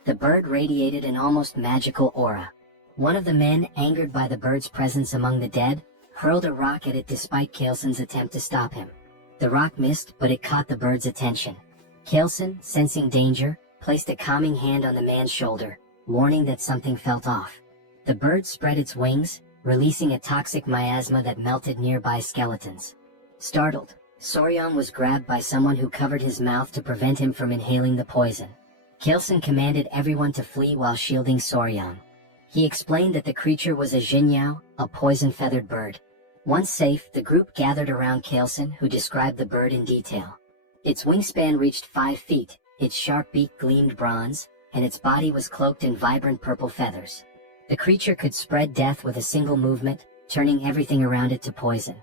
The bird radiated an almost magical aura. One of the men, angered by the bird's presence among the dead, hurled a rock at it despite Kalesen's attempt to stop him. The rock missed, but it caught the bird's attention. Kalesen, sensing danger, placed a calming hand on the man's shoulder, warning that something felt off. The bird spread its wings, releasing a toxic miasma that melted nearby skeletons. Startled, Soryang was grabbed by someone who covered his mouth to prevent him from inhaling the poison. Kalesen commanded everyone to flee while shielding Soryang. He explained that the creature was a jinyao, a poison-feathered bird. Once safe, the group gathered around Kalesen, who described the bird in detail. Its wingspan reached 5 feet, its sharp beak gleamed bronze, and its body was cloaked in vibrant purple feathers. The creature could spread death with a single movement, turning everything around it to poison.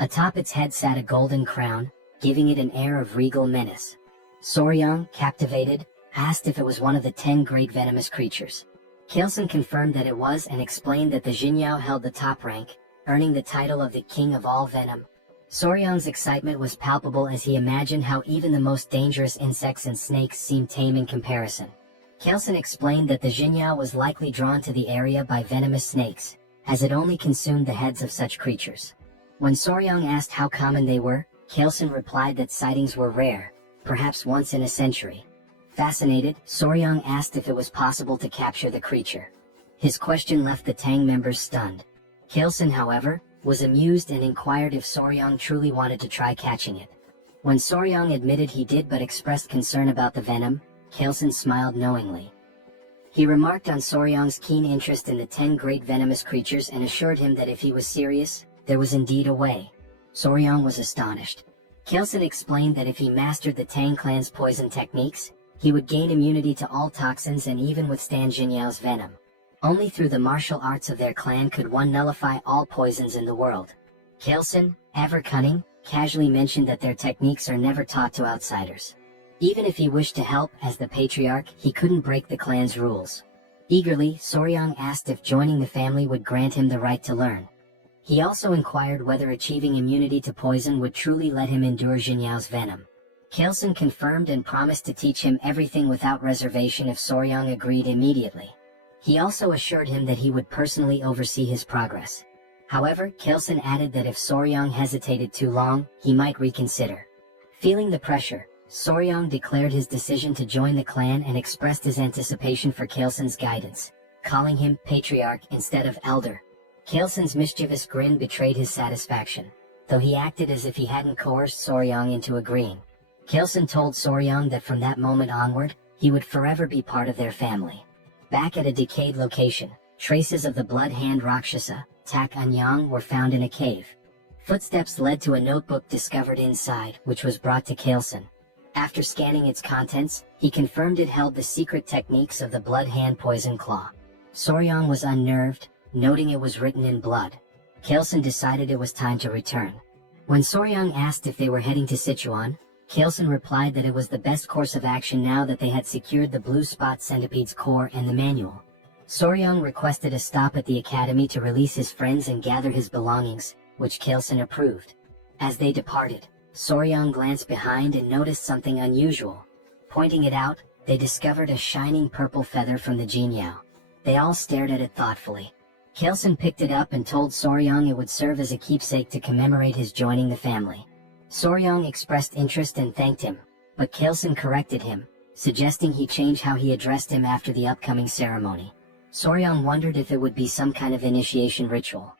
Atop its head sat a golden crown, giving it an air of regal menace. Soryang, captivated, asked if it was one of the 10 great venomous creatures. Kalesen confirmed that it was and explained that the jinyao held the top rank, earning the title of the king of all venom. Soryang's excitement was palpable as he imagined how even the most dangerous insects and snakes seemed tame in comparison. Kalesen explained that the jinyao was likely drawn to the area by venomous snakes, as it only consumed the heads of such creatures. When Soryang asked how common they were, Kalesen replied that sightings were rare, perhaps once in a century. Fascinated, Soryang asked if it was possible to capture the creature. His question left the Tang members stunned. Kalesen, however, was amused and inquired if Soryang truly wanted to try catching it. When Soryang admitted he did but expressed concern about the venom, Kalesen smiled knowingly. He remarked on Soryang's keen interest in the 10 great venomous creatures and assured him that if he was serious, there was indeed a way. Soryang was astonished. Kalesen explained that if he mastered the Tang clan's poison techniques, he would gain immunity to all toxins and even withstand Jinyao's venom. Only through the martial arts of their clan could one nullify all poisons in the world. Kalesen, ever cunning, casually mentioned that their techniques are never taught to outsiders. Even if he wished to help as the patriarch, he couldn't break the clan's rules. Eagerly, Soryang asked if joining the family would grant him the right to learn. He also inquired whether achieving immunity to poison would truly let him endure Jinyao's venom. Kalesen confirmed and promised to teach him everything without reservation if Soryang agreed immediately. He also assured him that he would personally oversee his progress. However, Kalesen added that if Soryang hesitated too long, he might reconsider. Feeling the pressure, Soryang declared his decision to join the clan and expressed his anticipation for Kalesen's guidance, calling him patriarch instead of elder. Kalesen's mischievous grin betrayed his satisfaction, though he acted as if he hadn't coerced Soryang into agreeing. Kalesen told Soryang that from that moment onward, he would forever be part of their family. Back at a decayed location, traces of the blood hand Rakshasa, Tak Anyang, were found in a cave. Footsteps led to a notebook discovered inside, which was brought to Kalesen. After scanning its contents, he confirmed it held the secret techniques of the blood hand poison claw. Soryang was unnerved, noting it was written in blood. Kalesen decided it was time to return. When Soryang asked if they were heading to Sichuan, Kalesen replied that it was the best course of action now that they had secured the blue spot centipede's core and the manual. Soryang requested a stop at the academy to release his friends and gather his belongings, which Kalesen approved. As they departed, Soryang glanced behind and noticed something unusual. Pointing it out, they discovered a shining purple feather from the jinyao. They all stared at it thoughtfully. Kalesen picked it up and told Soryang it would serve as a keepsake to commemorate his joining the family. Soryang expressed interest and thanked him, but Kalesen corrected him, suggesting he change how he addressed him after the upcoming ceremony. Soryang wondered if it would be some kind of initiation ritual.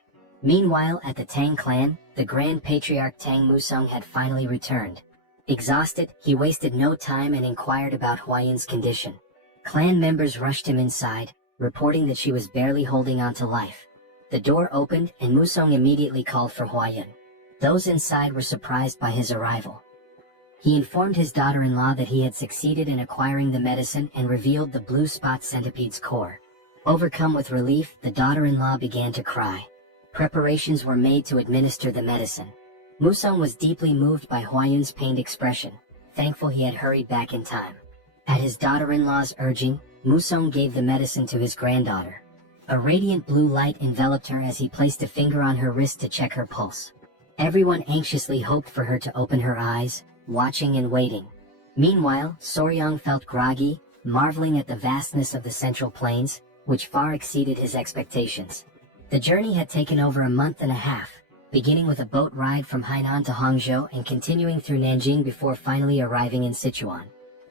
Meanwhile, at the Tang clan, the Grand Patriarch Tang Musong had finally returned. Exhausted, he wasted no time and inquired about Huayun's condition. Clan members rushed him inside, reporting that she was barely holding on to life. The door opened and Musong immediately called for Huayun. Those inside were surprised by his arrival. He informed his daughter-in-law that he had succeeded in acquiring the medicine and revealed the blue spot centipede's core. Overcome with relief, the daughter-in-law began to cry. Preparations were made to administer the medicine. Musong was deeply moved by Huayun's pained expression, thankful he had hurried back in time. At his daughter-in-law's urging, Musong gave the medicine to his granddaughter. A radiant blue light enveloped her as he placed a finger on her wrist to check her pulse. Everyone anxiously hoped for her to open her eyes, watching and waiting. Meanwhile, Soryang felt groggy, marveling at the vastness of the Central Plains, which far exceeded his expectations. The journey had taken over a month and a half, beginning with a boat ride from Hainan to Hangzhou and continuing through Nanjing before finally arriving in Sichuan.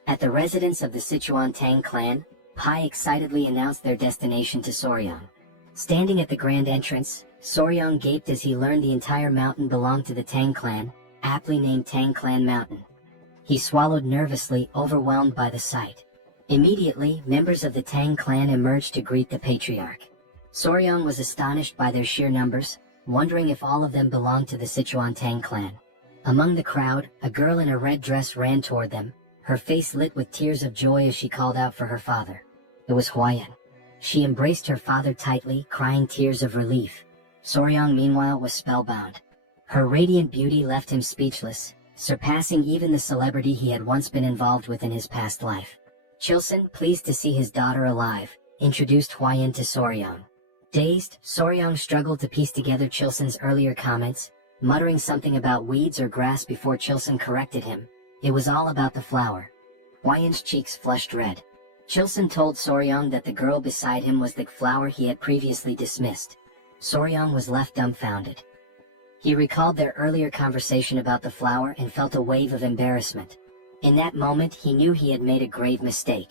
At the residence of the Sichuan Tang clan, Pai excitedly announced their destination to Soryang. Standing at the grand entrance, Soryang gaped as he learned the entire mountain belonged to the Tang clan, aptly named Tang Clan Mountain. He swallowed nervously, overwhelmed by the sight. Immediately, members of the Tang clan emerged to greet the patriarch. Soryang was astonished by their sheer numbers, wondering if all of them belonged to the Sichuan Tang clan. Among the crowd, a girl in a red dress ran toward them, her face lit with tears of joy as she called out for her father. It was Huayan. She embraced her father tightly, crying tears of relief. Soryang, meanwhile, was spellbound. Her radiant beauty left him speechless, surpassing even the celebrity he had once been involved with in his past life. Chilson, pleased to see his daughter alive, introduced Huayan to Soryang. Dazed, Soryang struggled to piece together Chilson's earlier comments, muttering something about weeds or grass before Chilson corrected him. It was all about the flower. Huayan's cheeks flushed red. Chilson told Soryang that the girl beside him was the flower he had previously dismissed. Soryang was left dumbfounded. He recalled their earlier conversation about the flower and felt a wave of embarrassment. In that moment, he knew he had made a grave mistake.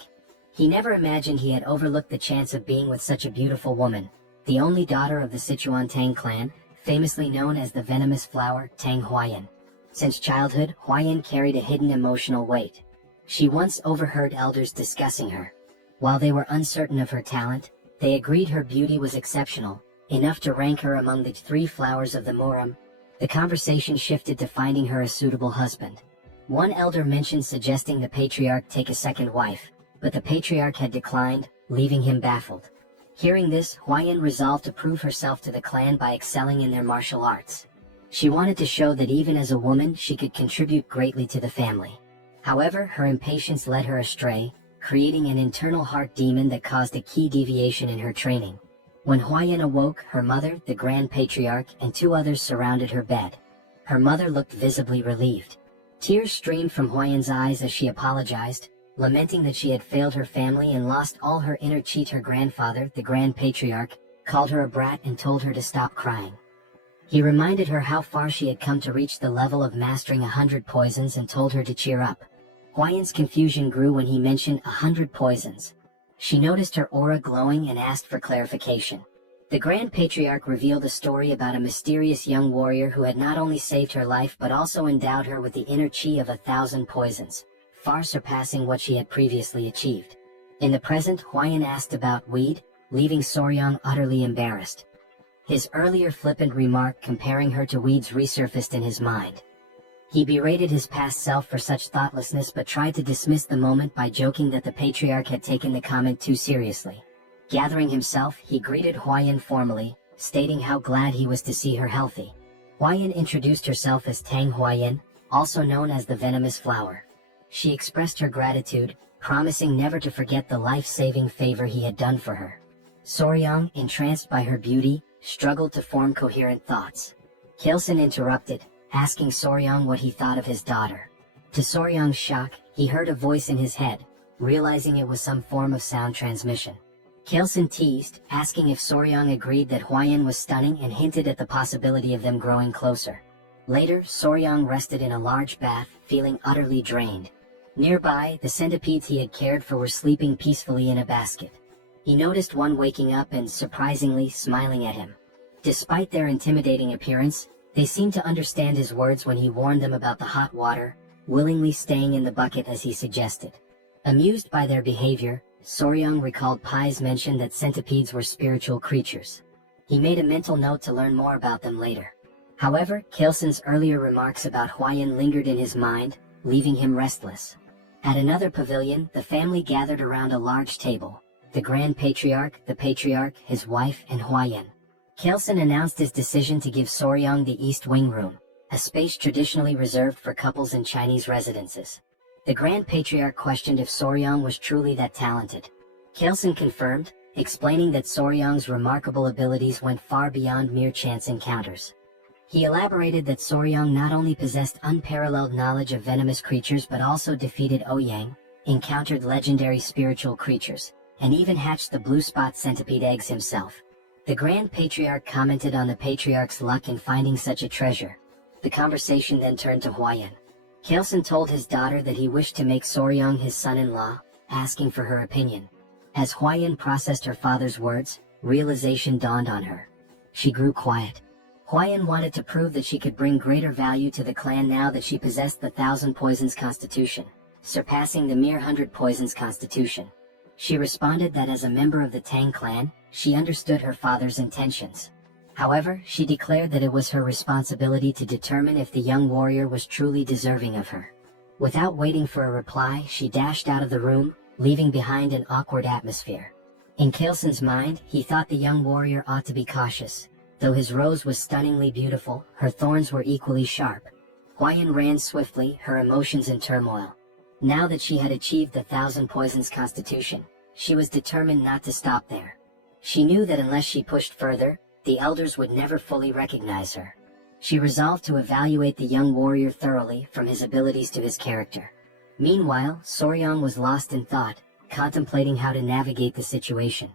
He never imagined he had overlooked the chance of being with such a beautiful woman, the only daughter of the Sichuan Tang clan, famously known as the venomous flower, Tang Huayan. Since childhood, Huayan carried a hidden emotional weight. She once overheard elders discussing her. While they were uncertain of her talent, they agreed her beauty was exceptional, enough to rank her among the 3 flowers of the Muram. The conversation shifted to finding her a suitable husband. One elder mentioned suggesting the patriarch take a second wife, but the patriarch had declined, leaving him baffled. Hearing this, Huayan resolved to prove herself to the clan by excelling in their martial arts. She wanted to show that even as a woman she could contribute greatly to the family. However, her impatience led her astray, creating an internal heart demon that caused a key deviation in her training. When Huayan awoke, her mother, the Grand Patriarch, and 2 others surrounded her bed. Her mother looked visibly relieved. Tears streamed from Huayan's eyes as she apologized, lamenting that she had failed her family and lost all her inner chi. Her grandfather, the Grand Patriarch, called her a brat and told her to stop crying. He reminded her how far she had come to reach the level of mastering 100 poisons and told her to cheer up. Huayan's confusion grew when he mentioned 100 poisons. She noticed her aura glowing and asked for clarification. The Grand Patriarch revealed a story about a mysterious young warrior who had not only saved her life but also endowed her with the inner chi of 1,000 poisons, far surpassing what she had previously achieved. In the present, Huayan asked about weed, leaving Soryang utterly embarrassed. His earlier flippant remark comparing her to weeds resurfaced in his mind. He berated his past self for such thoughtlessness but tried to dismiss the moment by joking that the patriarch had taken the comment too seriously. Gathering himself, he greeted Huayan formally, stating how glad he was to see her healthy. Huayan introduced herself as Tang Huayan, also known as the venomous flower. She expressed her gratitude, promising never to forget the life-saving favor he had done for her. Soryang, entranced by her beauty, struggled to form coherent thoughts. Kilson interrupted, asking Soryang what he thought of his daughter. To Soryang's shock, he heard a voice in his head, realizing it was some form of sound transmission. Kilson teased, asking if Soryang agreed that Huayan was stunning and hinted at the possibility of them growing closer. Later, Soryang rested in a large bath, feeling utterly drained. Nearby, the centipedes he had cared for were sleeping peacefully in a basket. He noticed one waking up and, surprisingly, smiling at him. Despite their intimidating appearance, they seemed to understand his words when he warned them about the hot water, willingly staying in the bucket as he suggested. Amused by their behavior, Soryang recalled Pai's mention that centipedes were spiritual creatures. He made a mental note to learn more about them later. However, Kilson's earlier remarks about Huayan lingered in his mind, leaving him restless. At another pavilion, the family gathered around a large table. The Grand Patriarch, the Patriarch, his wife, and Huayan. Kilson announced his decision to give Soryang the East Wing Room, a space traditionally reserved for couples in Chinese residences. The Grand Patriarch questioned if Soryang was truly that talented. Kilson confirmed, explaining that Soryang's remarkable abilities went far beyond mere chance encounters. He elaborated that Soryang not only possessed unparalleled knowledge of venomous creatures but also defeated Ouyang, encountered legendary spiritual creatures, and even hatched the blue spot centipede eggs himself. The Grand Patriarch commented on the Patriarch's luck in finding such a treasure. The conversation then turned to Huayan. Kaleson told his daughter that he wished to make Soryang his son-in-law, asking for her opinion. As Huayan processed her father's words, realization dawned on her. She grew quiet. Huayan wanted to prove that she could bring greater value to the clan now that she possessed the 1,000 Poisons Constitution, surpassing the mere 100 Poisons Constitution. She responded that as a member of the Tang clan, she understood her father's intentions. However, she declared that it was her responsibility to determine if the young warrior was truly deserving of her. Without waiting for a reply, she dashed out of the room, leaving behind an awkward atmosphere. In Kaleson's mind, he thought the young warrior ought to be cautious. Though his rose was stunningly beautiful, her thorns were equally sharp. Huayan ran swiftly, her emotions in turmoil. Now that she had achieved the 1,000 Poisons Constitution, she was determined not to stop there. She knew that unless she pushed further, the elders would never fully recognize her. She resolved to evaluate the young warrior thoroughly, from his abilities to his character. Meanwhile, Soryang was lost in thought, contemplating how to navigate the situation.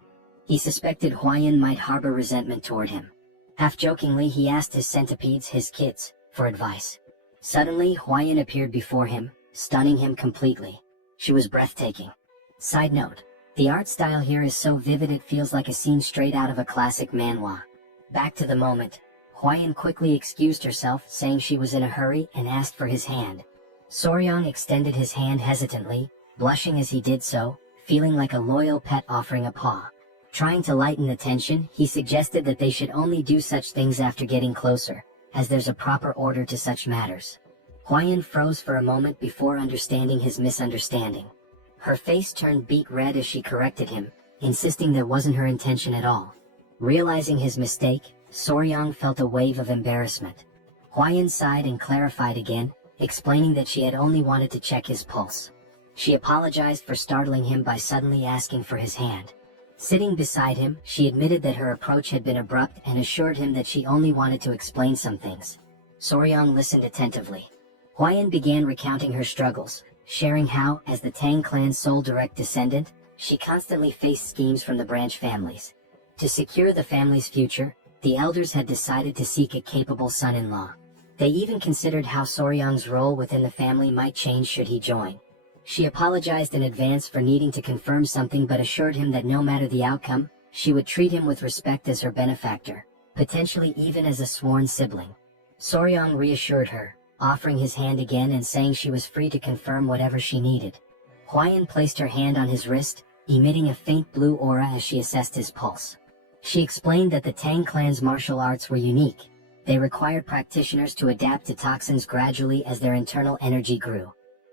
He suspected Huayan might harbor resentment toward him. Half-jokingly, he asked his centipedes, his kids, for advice. Suddenly, Huayan appeared before him, stunning him completely. She was breathtaking. Side note: the art style here is so vivid it feels like a scene straight out of a classic manhwa. Back to the moment, Huayan quickly excused herself, saying she was in a hurry, and asked for his hand. Soryang extended his hand hesitantly, blushing as he did so, feeling like a loyal pet offering a paw. Trying to lighten the tension, he suggested that they should only do such things after getting closer, as there's a proper order to such matters. Huayan froze for a moment before understanding his misunderstanding. Her face turned beet red as she corrected him, insisting that wasn't her intention at all. Realizing his mistake, Soryang felt a wave of embarrassment. Huayan sighed and clarified again, explaining that she had only wanted to check his pulse. She apologized for startling him by suddenly asking for his hand. Sitting beside him, she admitted that her approach had been abrupt and assured him that she only wanted to explain some things. Soryang listened attentively. Huayan began recounting her struggles, sharing how, as the Tang clan's sole direct descendant, she constantly faced schemes from the branch families. To secure the family's future, the elders had decided to seek a capable son-in-law. They even considered how Soryang's role within the family might change should he join. She apologized in advance for needing to confirm something but assured him that no matter the outcome, she would treat him with respect as her benefactor, potentially even as a sworn sibling. Soryang reassured her, offering his hand again and saying she was free to confirm whatever she needed. Huayan placed her hand on his wrist, emitting a faint blue aura as she assessed his pulse. She explained that the Tang clan's martial arts were unique. They required practitioners to adapt to toxins gradually as their internal energy grew.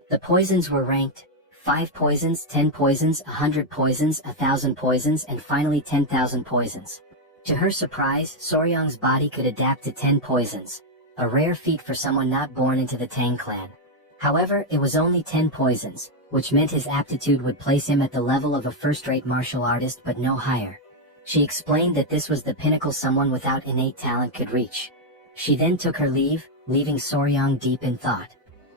The poisons were ranked: 5 poisons, 10 poisons, 100 poisons, 1,000 poisons, and finally 10,000 poisons. To her surprise, Soryang's body could adapt to 10 poisons, a rare feat for someone not born into the Tang clan. However, it was only 10 poisons, which meant his aptitude would place him at the level of a first-rate martial artist but no higher. She explained that this was the pinnacle someone without innate talent could reach. She then took her leave, leaving Soryang deep in thought.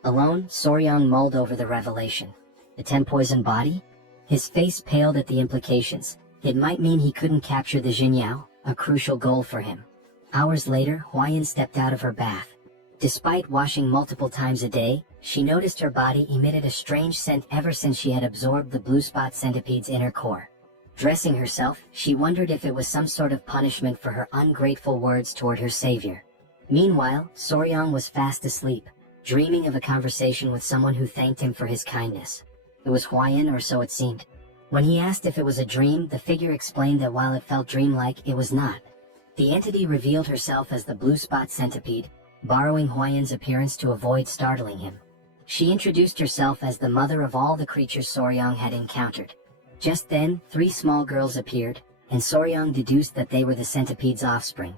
Alone, Soryang mulled over the revelation. A 10-poison body? His face paled at the implications. It might mean he couldn't capture the Jinyao, a crucial goal for him. Hours later, Huayan stepped out of her bath. Despite washing multiple times a day, she noticed her body emitted a strange scent ever since she had absorbed the blue spot centipede's inner core. Dressing herself, she wondered if it was some sort of punishment for her ungrateful words toward her savior. Meanwhile, Soryang was fast asleep, dreaming of a conversation with someone who thanked him for his kindness. It was Huayan, or so it seemed. When he asked if it was a dream, the figure explained that while it felt dreamlike, it was not. The entity revealed herself as the blue spot centipede, borrowing Huayan's appearance to avoid startling him. She introduced herself as the mother of all the creatures Soryang had encountered. Just then, 3 small girls appeared, and Soryang deduced that they were the centipede's offspring.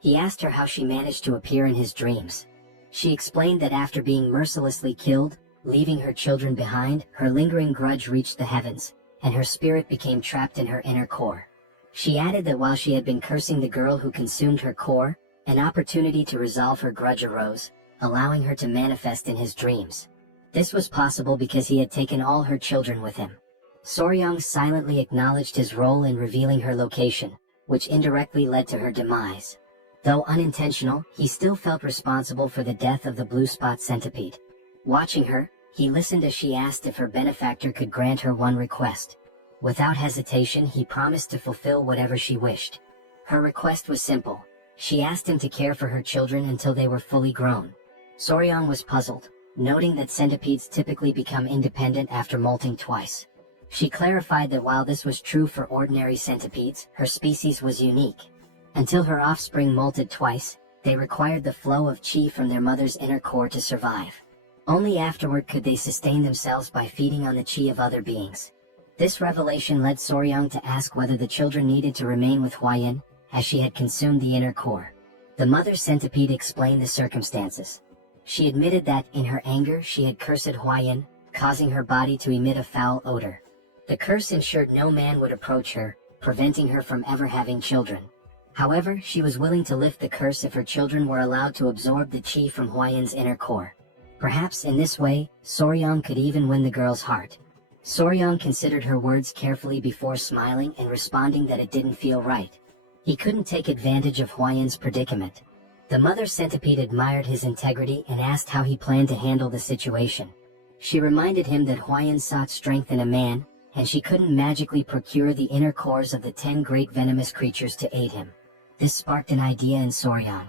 He asked her how she managed to appear in his dreams. She explained that after being mercilessly killed, leaving her children behind, her lingering grudge reached the heavens, and her spirit became trapped in her inner core. She added that while she had been cursing the girl who consumed her core, An opportunity to resolve her grudge arose, allowing her to manifest in his dreams. This was possible because he had taken all her children with him. Soryang silently acknowledged his role in revealing her location, which indirectly led to her demise. Though unintentional, he still felt responsible for the death of the blue spot centipede. Watching her, he listened as she asked if her benefactor could grant her one request. Without hesitation, he promised to fulfill whatever she wished. Her request was simple. She asked him to care for her children until they were fully grown. Soryang was puzzled, noting that centipedes typically become independent after molting twice. She clarified that while this was true for ordinary centipedes, her species was unique. Until her offspring molted twice, they required the flow of qi from their mother's inner core to survive. Only afterward could they sustain themselves by feeding on the qi of other beings. This revelation led Soryang to ask whether the children needed to remain with Huayan, as she had consumed the inner core. The mother centipede explained the circumstances. She admitted that, in her anger, she had cursed Huayan, causing her body to emit a foul odor. The curse ensured no man would approach her, preventing her from ever having children. However, she was willing to lift the curse if her children were allowed to absorb the qi from Huayan's inner core. Perhaps in this way, Soryang could even win the girl's heart. Soryang considered her words carefully before smiling and responding that it didn't feel right. He couldn't take advantage of Huayan's predicament. The mother centipede admired his integrity and asked how he planned to handle the situation. She reminded him that Huayan sought strength in a man, and she couldn't magically procure the inner cores of the 10 great venomous creatures to aid him. This sparked an idea in Soryang.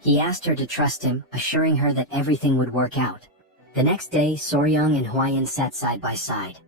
He asked her to trust him, assuring her that everything would work out. The next day, Soryang and Huayan sat side by side.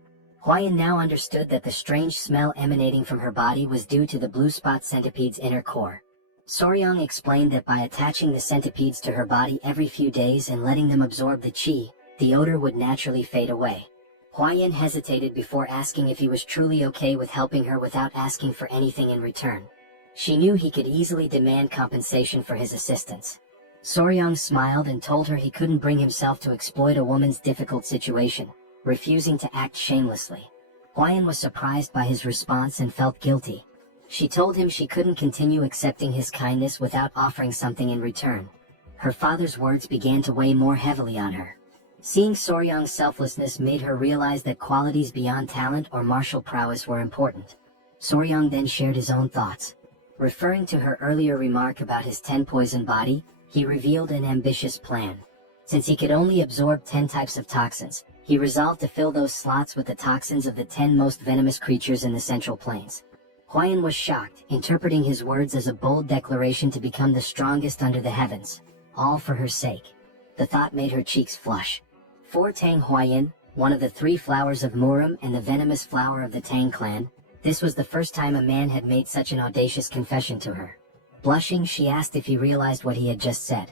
Huayan now understood that the strange smell emanating from her body was due to the blue spot centipede's inner core. Soryang explained that by attaching the centipedes to her body every few days and letting them absorb the qi, the odor would naturally fade away. Huayan hesitated before asking if he was truly okay with helping her without asking for anything in return. She knew he could easily demand compensation for his assistance. Soryang smiled and told her he couldn't bring himself to exploit a woman's difficult situation, refusing to act shamelessly. Huayan was surprised by his response and felt guilty. She told him she couldn't continue accepting his kindness without offering something in return. Her father's words began to weigh more heavily on her. Seeing Soryang's selflessness made her realize that qualities beyond talent or martial prowess were important. Soryang then shared his own thoughts. Referring to her earlier remark about his 10-poison body, he revealed an ambitious plan. Since he could only absorb 10 types of toxins, he resolved to fill those slots with the toxins of the 10 most venomous creatures in the Central Plains. Huayan was shocked, interpreting his words as a bold declaration to become the strongest under the heavens, all for her sake. The thought made her cheeks flush. For Tang Huayan, one of the 3 flowers of Murim and the venomous flower of the Tang clan, this was the first time a man had made such an audacious confession to her. Blushing, she asked if he realized what he had just said.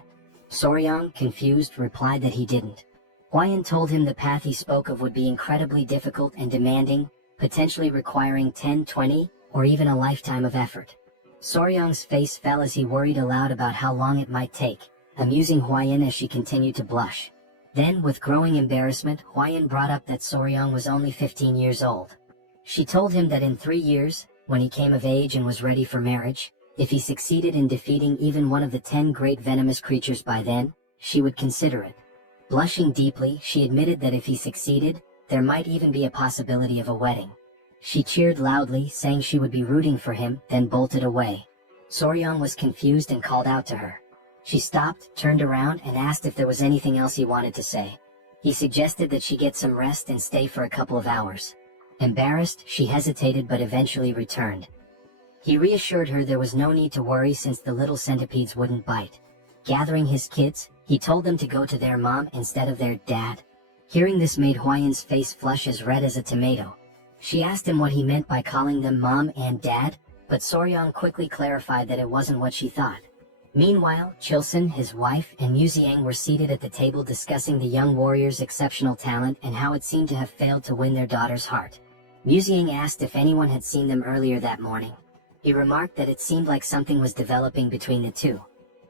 Soryang, confused, replied that he didn't. Huayan told him the path he spoke of would be incredibly difficult and demanding, potentially requiring 10, 20, or even a lifetime of effort. Soryang's face fell as he worried aloud about how long it might take, amusing Huayan as she continued to blush. Then, with growing embarrassment, Huayan brought up that Soryang was only 15 years old. She told him that in 3 years, when he came of age and was ready for marriage, if he succeeded in defeating even one of the 10 great venomous creatures by then, she would consider it. Blushing deeply, she admitted that if he succeeded, there might even be a possibility of a wedding. She cheered loudly, saying she would be rooting for him, then bolted away. Soryang was confused and called out to her. She stopped, turned around, and asked if there was anything else he wanted to say. He suggested that she get some rest and stay for a couple of hours. Embarrassed, she hesitated but eventually returned. He reassured her there was no need to worry since the little centipedes wouldn't bite. Gathering his kids, he told them to go to their mom instead of their dad. Hearing this made Huayan's face flush as red as a tomato. She asked him what he meant by calling them mom and dad, but Soryang quickly clarified that it wasn't what she thought. Meanwhile, Chilson, his wife, and Muziang were seated at the table discussing the young warrior's exceptional talent and how it seemed to have failed to win their daughter's heart. Muziang asked if anyone had seen them earlier that morning. He remarked that it seemed like something was developing between the two.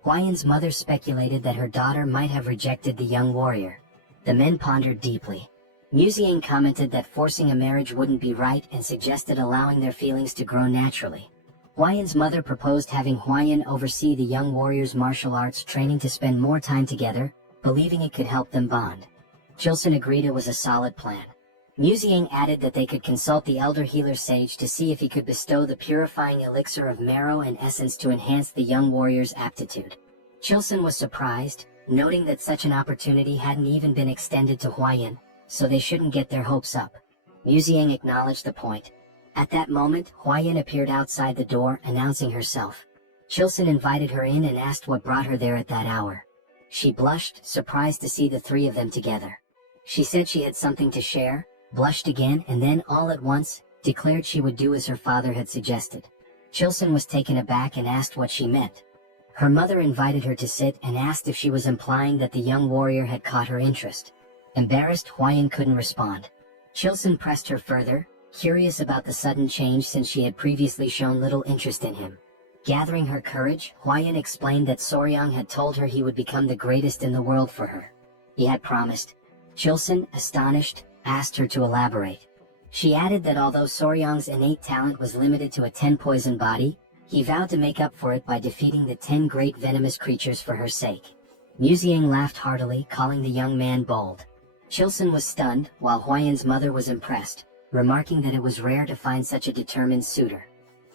Huayan's mother speculated that her daughter might have rejected the young warrior. The men pondered deeply. Muziang commented that forcing a marriage wouldn't be right and suggested allowing their feelings to grow naturally. Huayan's mother proposed having Huayan oversee the young warrior's martial arts training to spend more time together, believing it could help them bond. Chilson agreed it was a solid plan. Muziang added that they could consult the elder healer sage to see if he could bestow the purifying elixir of marrow and essence to enhance the young warrior's aptitude. Chilson was surprised, noting that such an opportunity hadn't even been extended to Huayan, so they shouldn't get their hopes up. Muziang acknowledged the point. At that moment, Huayan appeared outside the door, announcing herself. Chilson invited her in and asked what brought her there at that hour. She blushed, surprised to see the three of them together. She said she had something to share, blushed again, and then, all at once, declared she would do as her father had suggested. Chilson was taken aback and asked what she meant. Her mother invited her to sit and asked if she was implying that the young warrior had caught her interest. Embarrassed, Huayan couldn't respond. Chilson pressed her further, curious about the sudden change since she had previously shown little interest in him. Gathering her courage, Huayan explained that Soryang had told her he would become the greatest in the world for her. He had promised. Chilson, astonished, asked her to elaborate. She added that although Soryang's innate talent was limited to a 10-poison body, he vowed to make up for it by defeating the 10 great venomous creatures for her sake. Muziang laughed heartily, calling the young man bold. Chilson was stunned, while Huayan's mother was impressed, remarking that it was rare to find such a determined suitor.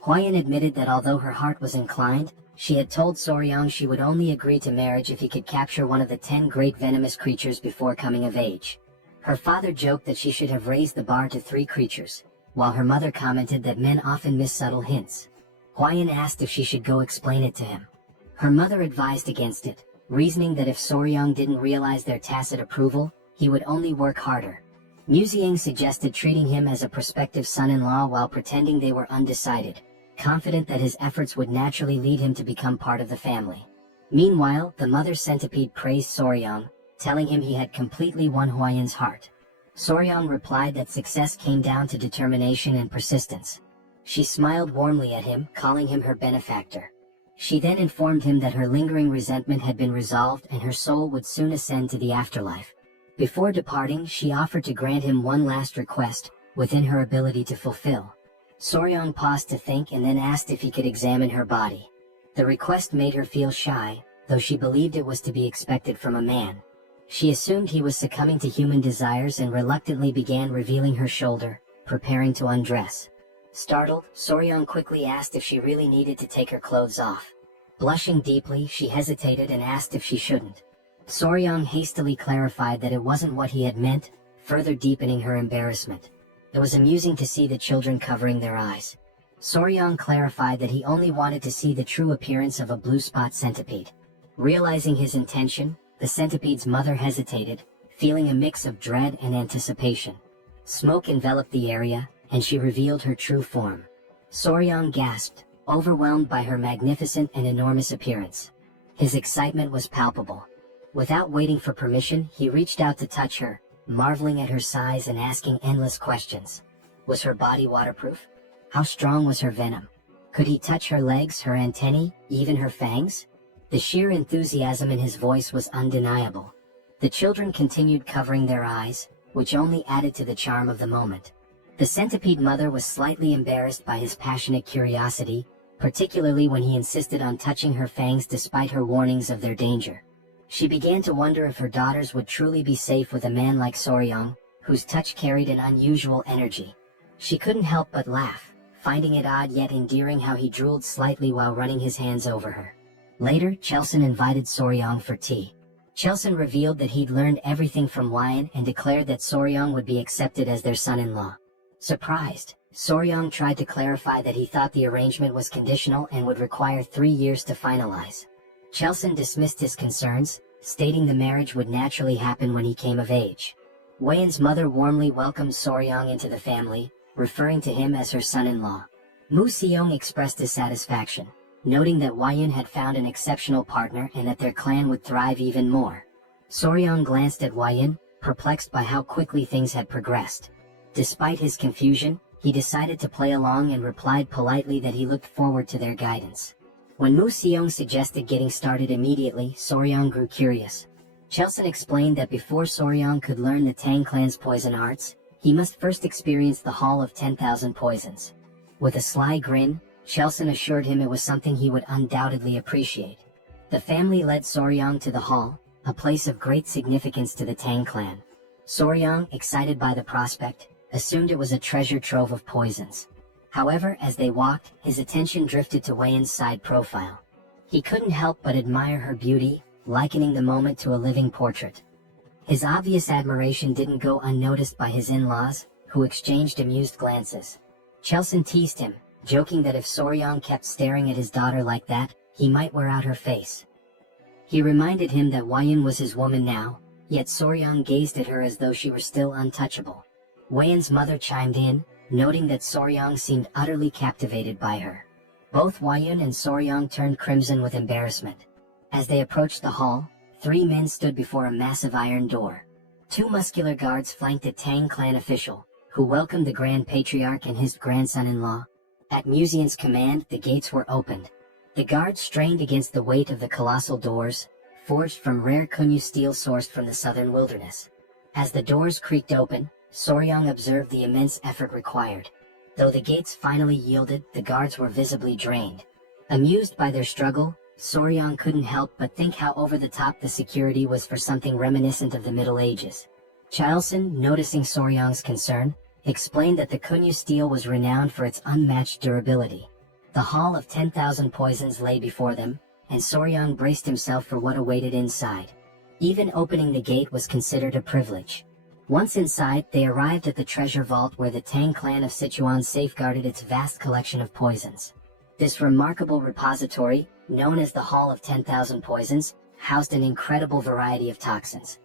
Huayan admitted that although her heart was inclined, she had told Soryang she would only agree to marriage if he could capture one of the 10 great venomous creatures before coming of age. Her father joked that she should have raised the bar to 3 creatures, while her mother commented that men often miss subtle hints. Huayan asked if she should go explain it to him. Her mother advised against it, reasoning that if Soryang didn't realize their tacit approval, he would only work harder. Muziang suggested treating him as a prospective son-in-law while pretending they were undecided, confident that his efforts would naturally lead him to become part of the family. Meanwhile, the mother centipede praised Soryang, telling him he had completely won Huayan's heart. Soryang replied that success came down to determination and persistence. She smiled warmly at him, calling him her benefactor. She then informed him that her lingering resentment had been resolved and her soul would soon ascend to the afterlife. Before departing, she offered to grant him one last request, within her ability to fulfill. Soryang paused to think and then asked if he could examine her body. The request made her feel shy, though she believed it was to be expected from a man. She assumed he was succumbing to human desires and reluctantly began revealing her shoulder, preparing to undress. Startled, Soryang quickly asked if she really needed to take her clothes off. Blushing deeply, she hesitated and asked if she shouldn't. Soryang hastily clarified that it wasn't what he had meant, further deepening her embarrassment. It was amusing to see the children covering their eyes. Soryang clarified that he only wanted to see the true appearance of a blue spot centipede. Realizing his intention, the centipede's mother hesitated, feeling a mix of dread and anticipation. Smoke enveloped the area, and she revealed her true form. Soryang gasped, overwhelmed by her magnificent and enormous appearance. His excitement was palpable. Without waiting for permission, he reached out to touch her, marveling at her size and asking endless questions. Was her body waterproof? How strong was her venom? Could he touch her legs, her antennae, even her fangs? The sheer enthusiasm in his voice was undeniable. The children continued covering their eyes, which only added to the charm of the moment. The centipede mother was slightly embarrassed by his passionate curiosity, particularly when he insisted on touching her fangs despite her warnings of their danger. She began to wonder if her daughters would truly be safe with a man like Soryang, whose touch carried an unusual energy. She couldn't help but laugh, finding it odd yet endearing how he drooled slightly while running his hands over her. Later, Chilson invited Soryang for tea. Chilson revealed that he'd learned everything from Huayan and declared that Soryang would be accepted as their son-in-law. Surprised, Soryang tried to clarify that he thought the arrangement was conditional and would require 3 years to finalize. Chilson dismissed his concerns, stating the marriage would naturally happen when he came of age. Huayan's mother warmly welcomed Soryang into the family, referring to him as her son-in-law. Mu Seong expressed his satisfaction, noting that Huayan had found an exceptional partner and that their clan would thrive even more. Soryang glanced at Huayan, perplexed by how quickly things had progressed. Despite his confusion, he decided to play along and replied politely that he looked forward to their guidance. When Mu Seong suggested getting started immediately, Soryang grew curious. Chilson explained that before Soryang could learn the Tang clan's poison arts, he must first experience the Hall of 10,000 Poisons. With a sly grin, Chelson assured him it was something he would undoubtedly appreciate. The family led Soryang to the hall, a place of great significance to the Tang clan. Soryang, excited by the prospect, assumed it was a treasure trove of poisons. However, as they walked, his attention drifted to Weiyan's side profile. He couldn't help but admire her beauty, likening the moment to a living portrait. His obvious admiration didn't go unnoticed by his in-laws, who exchanged amused glances. Chelson teased him, joking that if Soryang kept staring at his daughter like that, he might wear out her face. He reminded him that Weiyan was his woman now, yet Soryang gazed at her as though she were still untouchable. Weiyan's mother chimed in, noting that Soryang seemed utterly captivated by her. Both Weiyan and Soryang turned crimson with embarrassment. As they approached the hall, 3 men stood before a massive iron door. 2 muscular guards flanked a Tang clan official, who welcomed the Grand Patriarch and his grandson-in-law. At Musian's command, the gates were opened. The guards strained against the weight of the colossal doors, forged from rare Kunyu steel sourced from the southern wilderness. As the doors creaked open, Soryang observed the immense effort required. Though the gates finally yielded, the guards were visibly drained. Amused by their struggle, Soryang couldn't help but think how over the top the security was for something reminiscent of the Middle Ages. Chelson, noticing Soryang's concern, explained that the Kunyu steel was renowned for its unmatched durability. The Hall of 10,000 Poisons lay before them, and Soryang braced himself for what awaited inside. Even opening the gate was considered a privilege. Once inside, they arrived at the treasure vault where the Tang clan of Sichuan safeguarded its vast collection of poisons. This remarkable repository, known as the Hall of 10,000 Poisons, housed an incredible variety of toxins.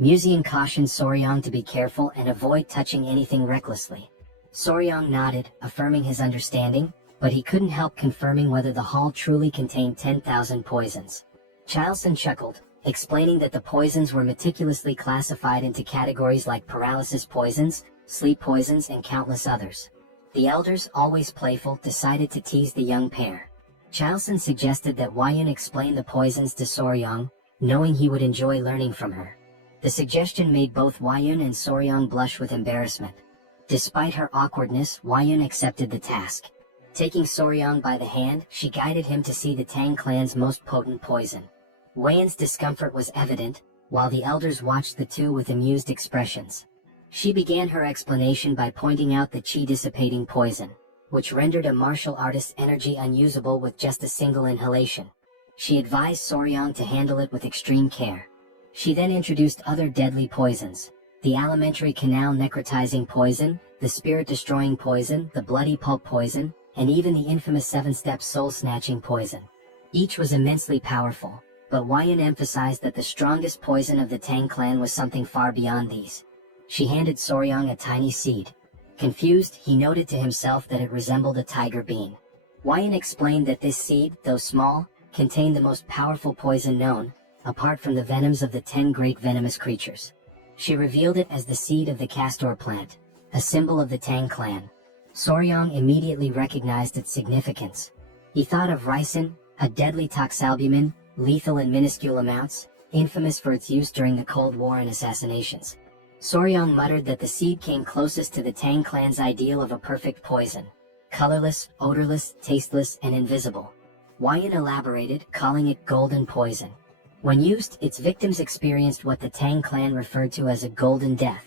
Musian cautioned Soryang to be careful and avoid touching anything recklessly. Soryang nodded, affirming his understanding, but he couldn't help confirming whether the hall truly contained 10,000 poisons. Chelson chuckled, explaining that the poisons were meticulously classified into categories like paralysis poisons, sleep poisons, and countless others. The elders, always playful, decided to tease the young pair. Chelson suggested that Weiyan explain the poisons to Soryang, knowing he would enjoy learning from her. The suggestion made both Weiyan and Soryang blush with embarrassment. Despite her awkwardness, Weiyan accepted the task. Taking Soryang by the hand, she guided him to see the Tang clan's most potent poison. Weiyan's discomfort was evident, while the elders watched the two with amused expressions. She began her explanation by pointing out the chi-dissipating poison, which rendered a martial artist's energy unusable with just a single inhalation. She advised Soryang to handle it with extreme care. She then introduced other deadly poisons: the alimentary canal necrotizing poison, the spirit-destroying poison, the bloody pulp poison, and even the infamous 7-step soul-snatching poison. Each was immensely powerful, but Weiyan emphasized that the strongest poison of the Tang clan was something far beyond these. She handed Soryang a tiny seed. Confused, he noted to himself that it resembled a tiger bean. Weiyan explained that this seed, though small, contained the most powerful poison known, apart from the venoms of the 10 great venomous creatures. She revealed it as the seed of the castor plant, a symbol of the Tang clan. Soryang immediately recognized its significance. He thought of ricin, a deadly toxalbumin, lethal in minuscule amounts, infamous for its use during the Cold War and assassinations. Soryang muttered that the seed came closest to the Tang clan's ideal of a perfect poison: colorless, odorless, tasteless, and invisible. Weiyan elaborated, calling it golden poison. When used, its victims experienced what the Tang clan referred to as a golden death.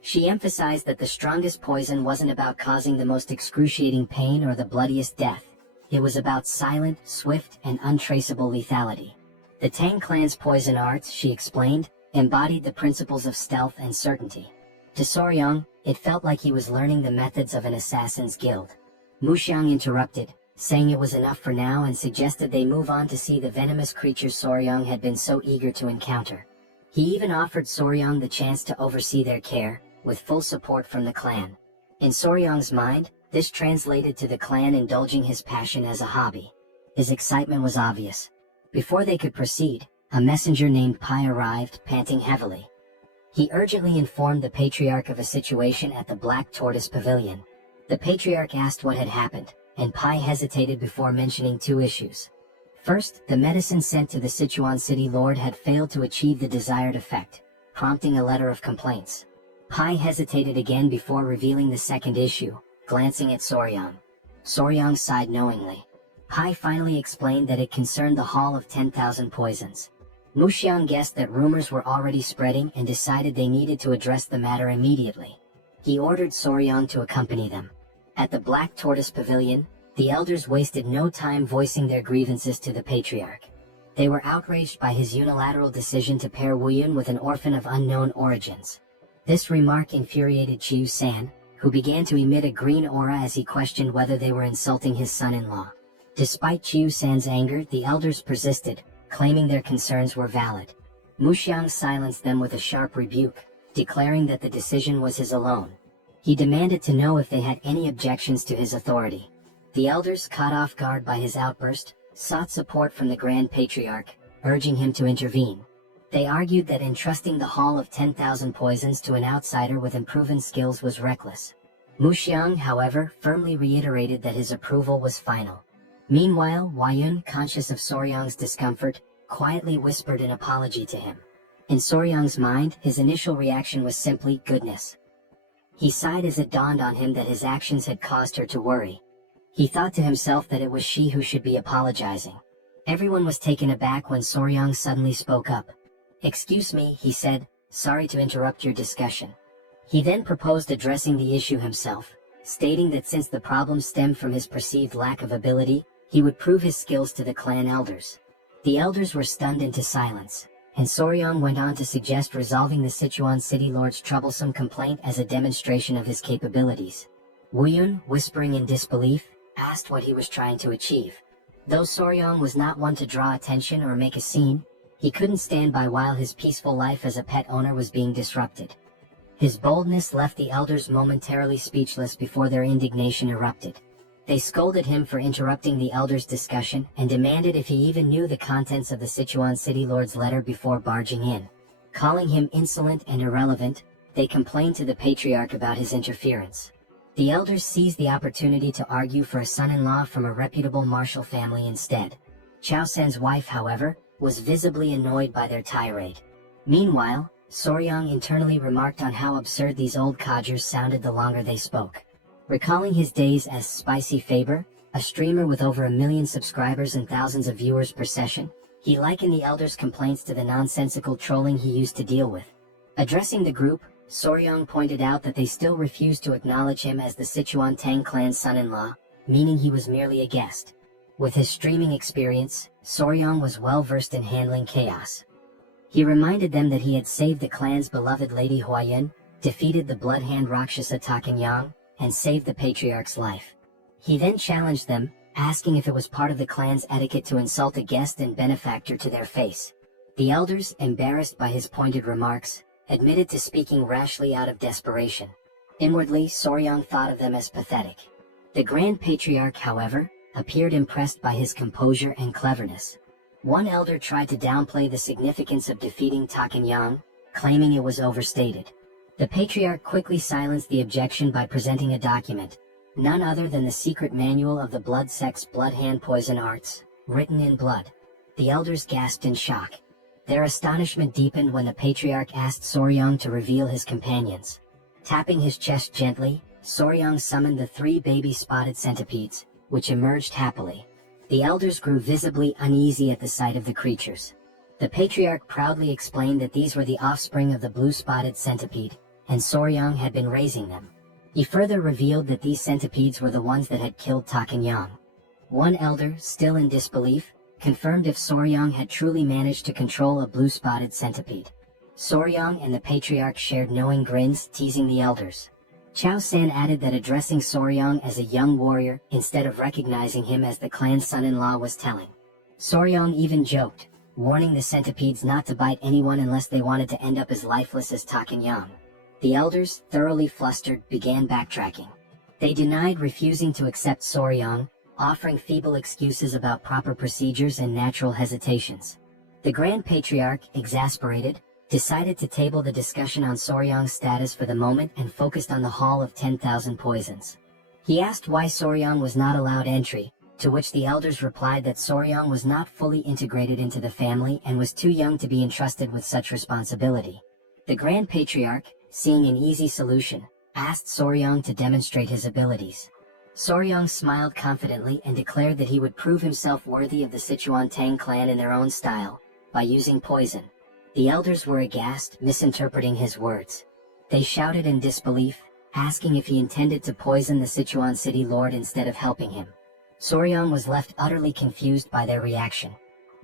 She emphasized that the strongest poison wasn't about causing the most excruciating pain or the bloodiest death. It was about silent, swift, and untraceable lethality. The Tang clan's poison arts, she explained, embodied the principles of stealth and certainty. To Soryang, it felt like he was learning the methods of an assassin's guild. Muxiang interrupted, saying it was enough for now, and suggested they move on to see the venomous creatures Soryang had been so eager to encounter. He even offered Soryang the chance to oversee their care, with full support from the clan. In Soryang's mind, this translated to the clan indulging his passion as a hobby. His excitement was obvious. Before they could proceed, a messenger named Pai arrived, panting heavily. He urgently informed the Patriarch of a situation at the Black Tortoise Pavilion. The Patriarch asked what had happened, and Pai hesitated before mentioning 2 issues. First, the medicine sent to the Sichuan city lord had failed to achieve the desired effect, prompting a letter of complaints. Pai hesitated again before revealing the second issue, glancing at Soryang. Soryang sighed knowingly. Pai finally explained that it concerned the Hall of 10,000 Poisons. Muxiang guessed that rumors were already spreading and decided they needed to address the matter immediately. He ordered Soryang to accompany them. At the Black Tortoise Pavilion, the elders wasted no time voicing their grievances to the patriarch. They were outraged by his unilateral decision to pair Wuyun with an orphan of unknown origins. This remark infuriated Chiu San, who began to emit a green aura as he questioned whether they were insulting his son-in-law. Despite Chiu San's anger, the elders persisted, claiming their concerns were valid. Muxiang silenced them with a sharp rebuke, declaring that the decision was his alone. He demanded to know if they had any objections to his authority. The elders, caught off guard by his outburst, sought support from the Grand Patriarch, urging him to intervene. They argued that entrusting the Hall of 10,000 Poisons to an outsider with unproven skills was reckless. Muxiang, however, firmly reiterated that his approval was final. Meanwhile, Wuyun, conscious of Soryang's discomfort, quietly whispered an apology to him. In Soryang's mind, his initial reaction was simply goodness. He sighed as it dawned on him that his actions had caused her to worry. He thought to himself that it was she who should be apologizing. Everyone was taken aback when Soryang suddenly spoke up. "Excuse me," he said, "sorry to interrupt your discussion." He then proposed addressing the issue himself, stating that since the problem stemmed from his perceived lack of ability, he would prove his skills to the clan elders. The elders were stunned into silence, and Soryang went on to suggest resolving the Sichuan city lord's troublesome complaint as a demonstration of his capabilities. Wuyun, whispering in disbelief, asked what he was trying to achieve. Though Soryang was not one to draw attention or make a scene, he couldn't stand by while his peaceful life as a pet owner was being disrupted. His boldness left the elders momentarily speechless before their indignation erupted. They scolded him for interrupting the elders' discussion and demanded if he even knew the contents of the Sichuan city lord's letter before barging in. Calling him insolent and irrelevant, they complained to the patriarch about his interference. The elders seized the opportunity to argue for a son-in-law from a reputable martial family instead. Chao San's wife, however, was visibly annoyed by their tirade. Meanwhile, Soryang internally remarked on how absurd these old codgers sounded the longer they spoke. Recalling his days as Spicy Faber, a streamer with over 1 million subscribers and thousands of viewers per session, he likened the elders' complaints to the nonsensical trolling he used to deal with. Addressing the group, Soryang pointed out that they still refused to acknowledge him as the Sichuan Tang clan's son-in-law, meaning he was merely a guest. With his streaming experience, Soryang was well versed in handling chaos. He reminded them that he had saved the clan's beloved Lady Huayan, defeated the bloodhand Rakshasa Takanyang, and saved the patriarch's life. He then challenged them, asking if it was part of the clan's etiquette to insult a guest and benefactor to their face. The elders, embarrassed by his pointed remarks, admitted to speaking rashly out of desperation. Inwardly, Soryang thought of them as pathetic. The Grand Patriarch, however, appeared impressed by his composure and cleverness. One elder tried to downplay the significance of defeating Takanyang, claiming it was overstated. The patriarch quickly silenced the objection by presenting a document, none other than the secret manual of the blood sect's blood-hand poison arts, written in blood. The elders gasped in shock. Their astonishment deepened when the patriarch asked Soryang to reveal his companions. Tapping his chest gently, Soryang summoned the 3 baby spotted centipedes, which emerged happily. The elders grew visibly uneasy at the sight of the creatures. The patriarch proudly explained that these were the offspring of the blue-spotted centipede, and Soryang had been raising them. He further revealed that these centipedes were the ones that had killed Takanyang. One elder, still in disbelief, confirmed if Soryang had truly managed to control a blue-spotted centipede. Soryang and the patriarch shared knowing grins, teasing the elders. Chao San added that addressing Soryang as a young warrior instead of recognizing him as the clan's son-in-law was telling. Soryang even joked, warning the centipedes not to bite anyone unless they wanted to end up as lifeless as Takanyang. The elders, thoroughly flustered, began backtracking. They denied refusing to accept Soryang, offering feeble excuses about proper procedures and natural hesitations. The Grand Patriarch, exasperated, decided to table the discussion on Soryang's status for the moment and focused on the Hall of 10,000 Poisons. He asked why Soryang was not allowed entry, to which the elders replied that Soryang was not fully integrated into the family and was too young to be entrusted with such responsibility. The Grand Patriarch, seeing an easy solution, asked Soryang to demonstrate his abilities. Soryang smiled confidently and declared that he would prove himself worthy of the Sichuan Tang clan in their own style, by using poison. The elders were aghast, misinterpreting his words. They shouted in disbelief, asking if he intended to poison the Sichuan city lord instead of helping him. Soryang was left utterly confused by their reaction.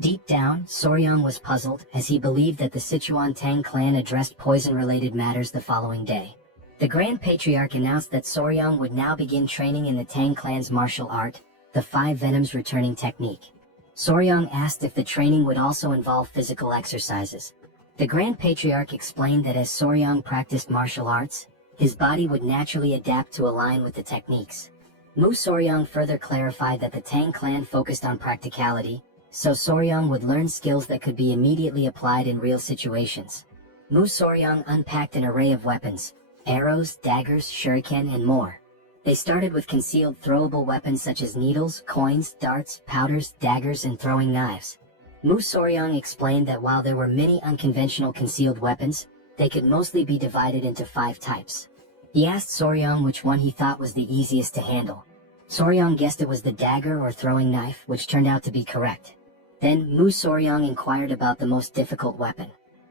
Deep down, Soryang was puzzled, as he believed that the Sichuan Tang clan addressed poison-related matters the following day. The Grand Patriarch announced that Soryang would now begin training in the Tang clan's martial art, the 5 Venoms returning technique. Soryang asked if the training would also involve physical exercises. The Grand Patriarch explained that as Soryang practiced martial arts, his body would naturally adapt to align with the techniques. Mu Soryang further clarified that the Tang clan focused on practicality, so Soryang would learn skills that could be immediately applied in real situations. Mu Soryang unpacked an array of weapons, arrows, daggers, shuriken, and more. They started with concealed throwable weapons such as needles, coins, darts, powders, daggers, and throwing knives. Mu Soryang explained that while there were many unconventional concealed weapons, they could mostly be divided into 5 types. He asked Soryang which one he thought was the easiest to handle. Soryang guessed it was the dagger or throwing knife, which turned out to be correct. Then Mu Soryang inquired about the most difficult weapon.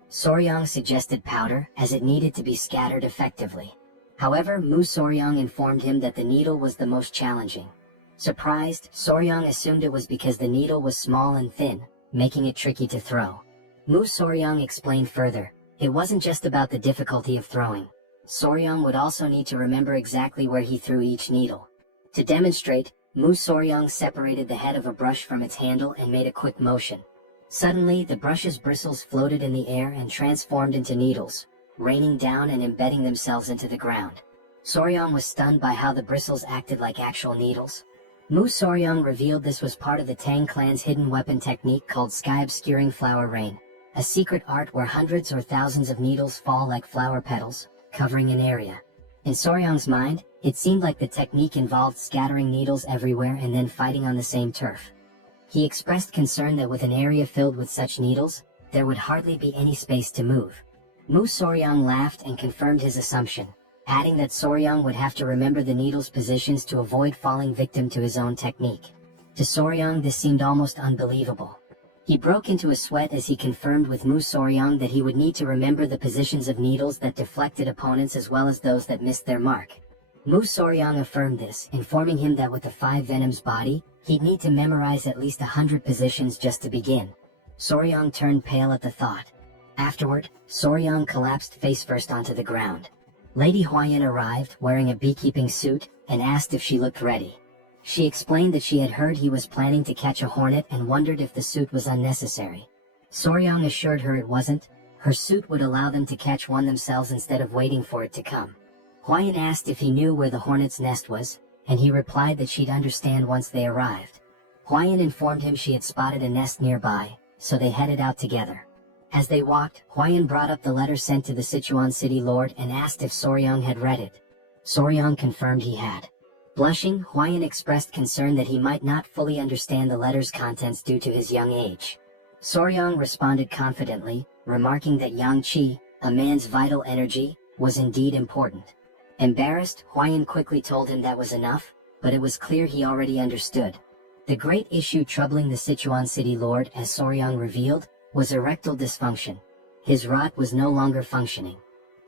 Soryang suggested powder, as it needed to be scattered effectively. However, Mu Soryang informed him that the needle was the most challenging. Surprised, Soryang assumed it was because the needle was small and thin, making it tricky to throw. Mu Soryang explained further, it wasn't just about the difficulty of throwing. Soryang would also need to remember exactly where he threw each needle. To demonstrate, Mu Soryang separated the head of a brush from its handle and made a quick motion. Suddenly, the brush's bristles floated in the air and transformed into needles, raining down and embedding themselves into the ground. Soryang was stunned by how the bristles acted like actual needles. Mu Soryang revealed this was part of the Tang clan's hidden weapon technique called sky-obscuring flower rain, a secret art where hundreds or thousands of needles fall like flower petals, covering an area. In Soryang's mind, it seemed like the technique involved scattering needles everywhere and then fighting on the same turf. He expressed concern that with an area filled with such needles, there would hardly be any space to move. Mu Soryang laughed and confirmed his assumption, adding that Soryang would have to remember the needles' positions to avoid falling victim to his own technique. To Soryang this seemed almost unbelievable. He broke into a sweat as he confirmed with Mu Soryang that he would need to remember the positions of needles that deflected opponents as well as those that missed their mark. Mu Soryang affirmed this, informing him that with the 5 Venoms body, he'd need to memorize at least 100 positions just to begin. Soryang turned pale at the thought. Afterward, Soryang collapsed face first onto the ground. Lady Huayan arrived, wearing a beekeeping suit, and asked if she looked ready. She explained that she had heard he was planning to catch a hornet and wondered if the suit was unnecessary. Soryang assured her it wasn't. Her suit would allow them to catch one themselves instead of waiting for it to come. Huayan asked if he knew where the hornet's nest was, and he replied that she'd understand once they arrived. Huayan informed him she had spotted a nest nearby, so they headed out together. As they walked, Huayan brought up the letter sent to the Sichuan city lord and asked if Soryang had read it. Soryang confirmed he had. Blushing, Huayan expressed concern that he might not fully understand the letter's contents due to his young age. Soryang responded confidently, remarking that Yang Qi, a man's vital energy, was indeed important. Embarrassed, Huayan quickly told him that was enough, but it was clear he already understood. The great issue troubling the Sichuan city lord, as Soryang revealed, was erectile dysfunction. His rod was no longer functioning.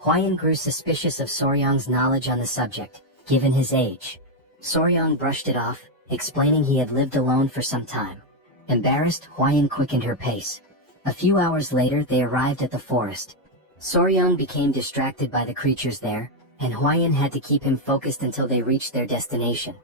Huayan grew suspicious of Soryang's knowledge on the subject, given his age. Soryang brushed it off, explaining he had lived alone for some time. Embarrassed, Huayan quickened her pace. A few hours later they arrived at the forest. Soryang became distracted by the creatures there, and Huayan had to keep him focused until they reached their destination.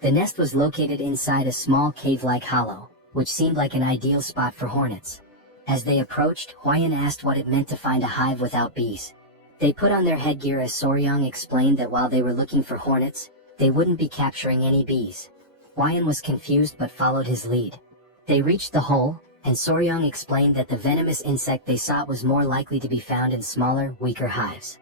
The nest was located inside a small cave-like hollow, which seemed like an ideal spot for hornets. As they approached, Huayan asked what it meant to find a hive without bees. They put on their headgear as Soryang explained that while they were looking for hornets, they wouldn't be capturing any bees. Huayan was confused but followed his lead. They reached the hole, and Soryang explained that the venomous insect they sought was more likely to be found in smaller, weaker hives.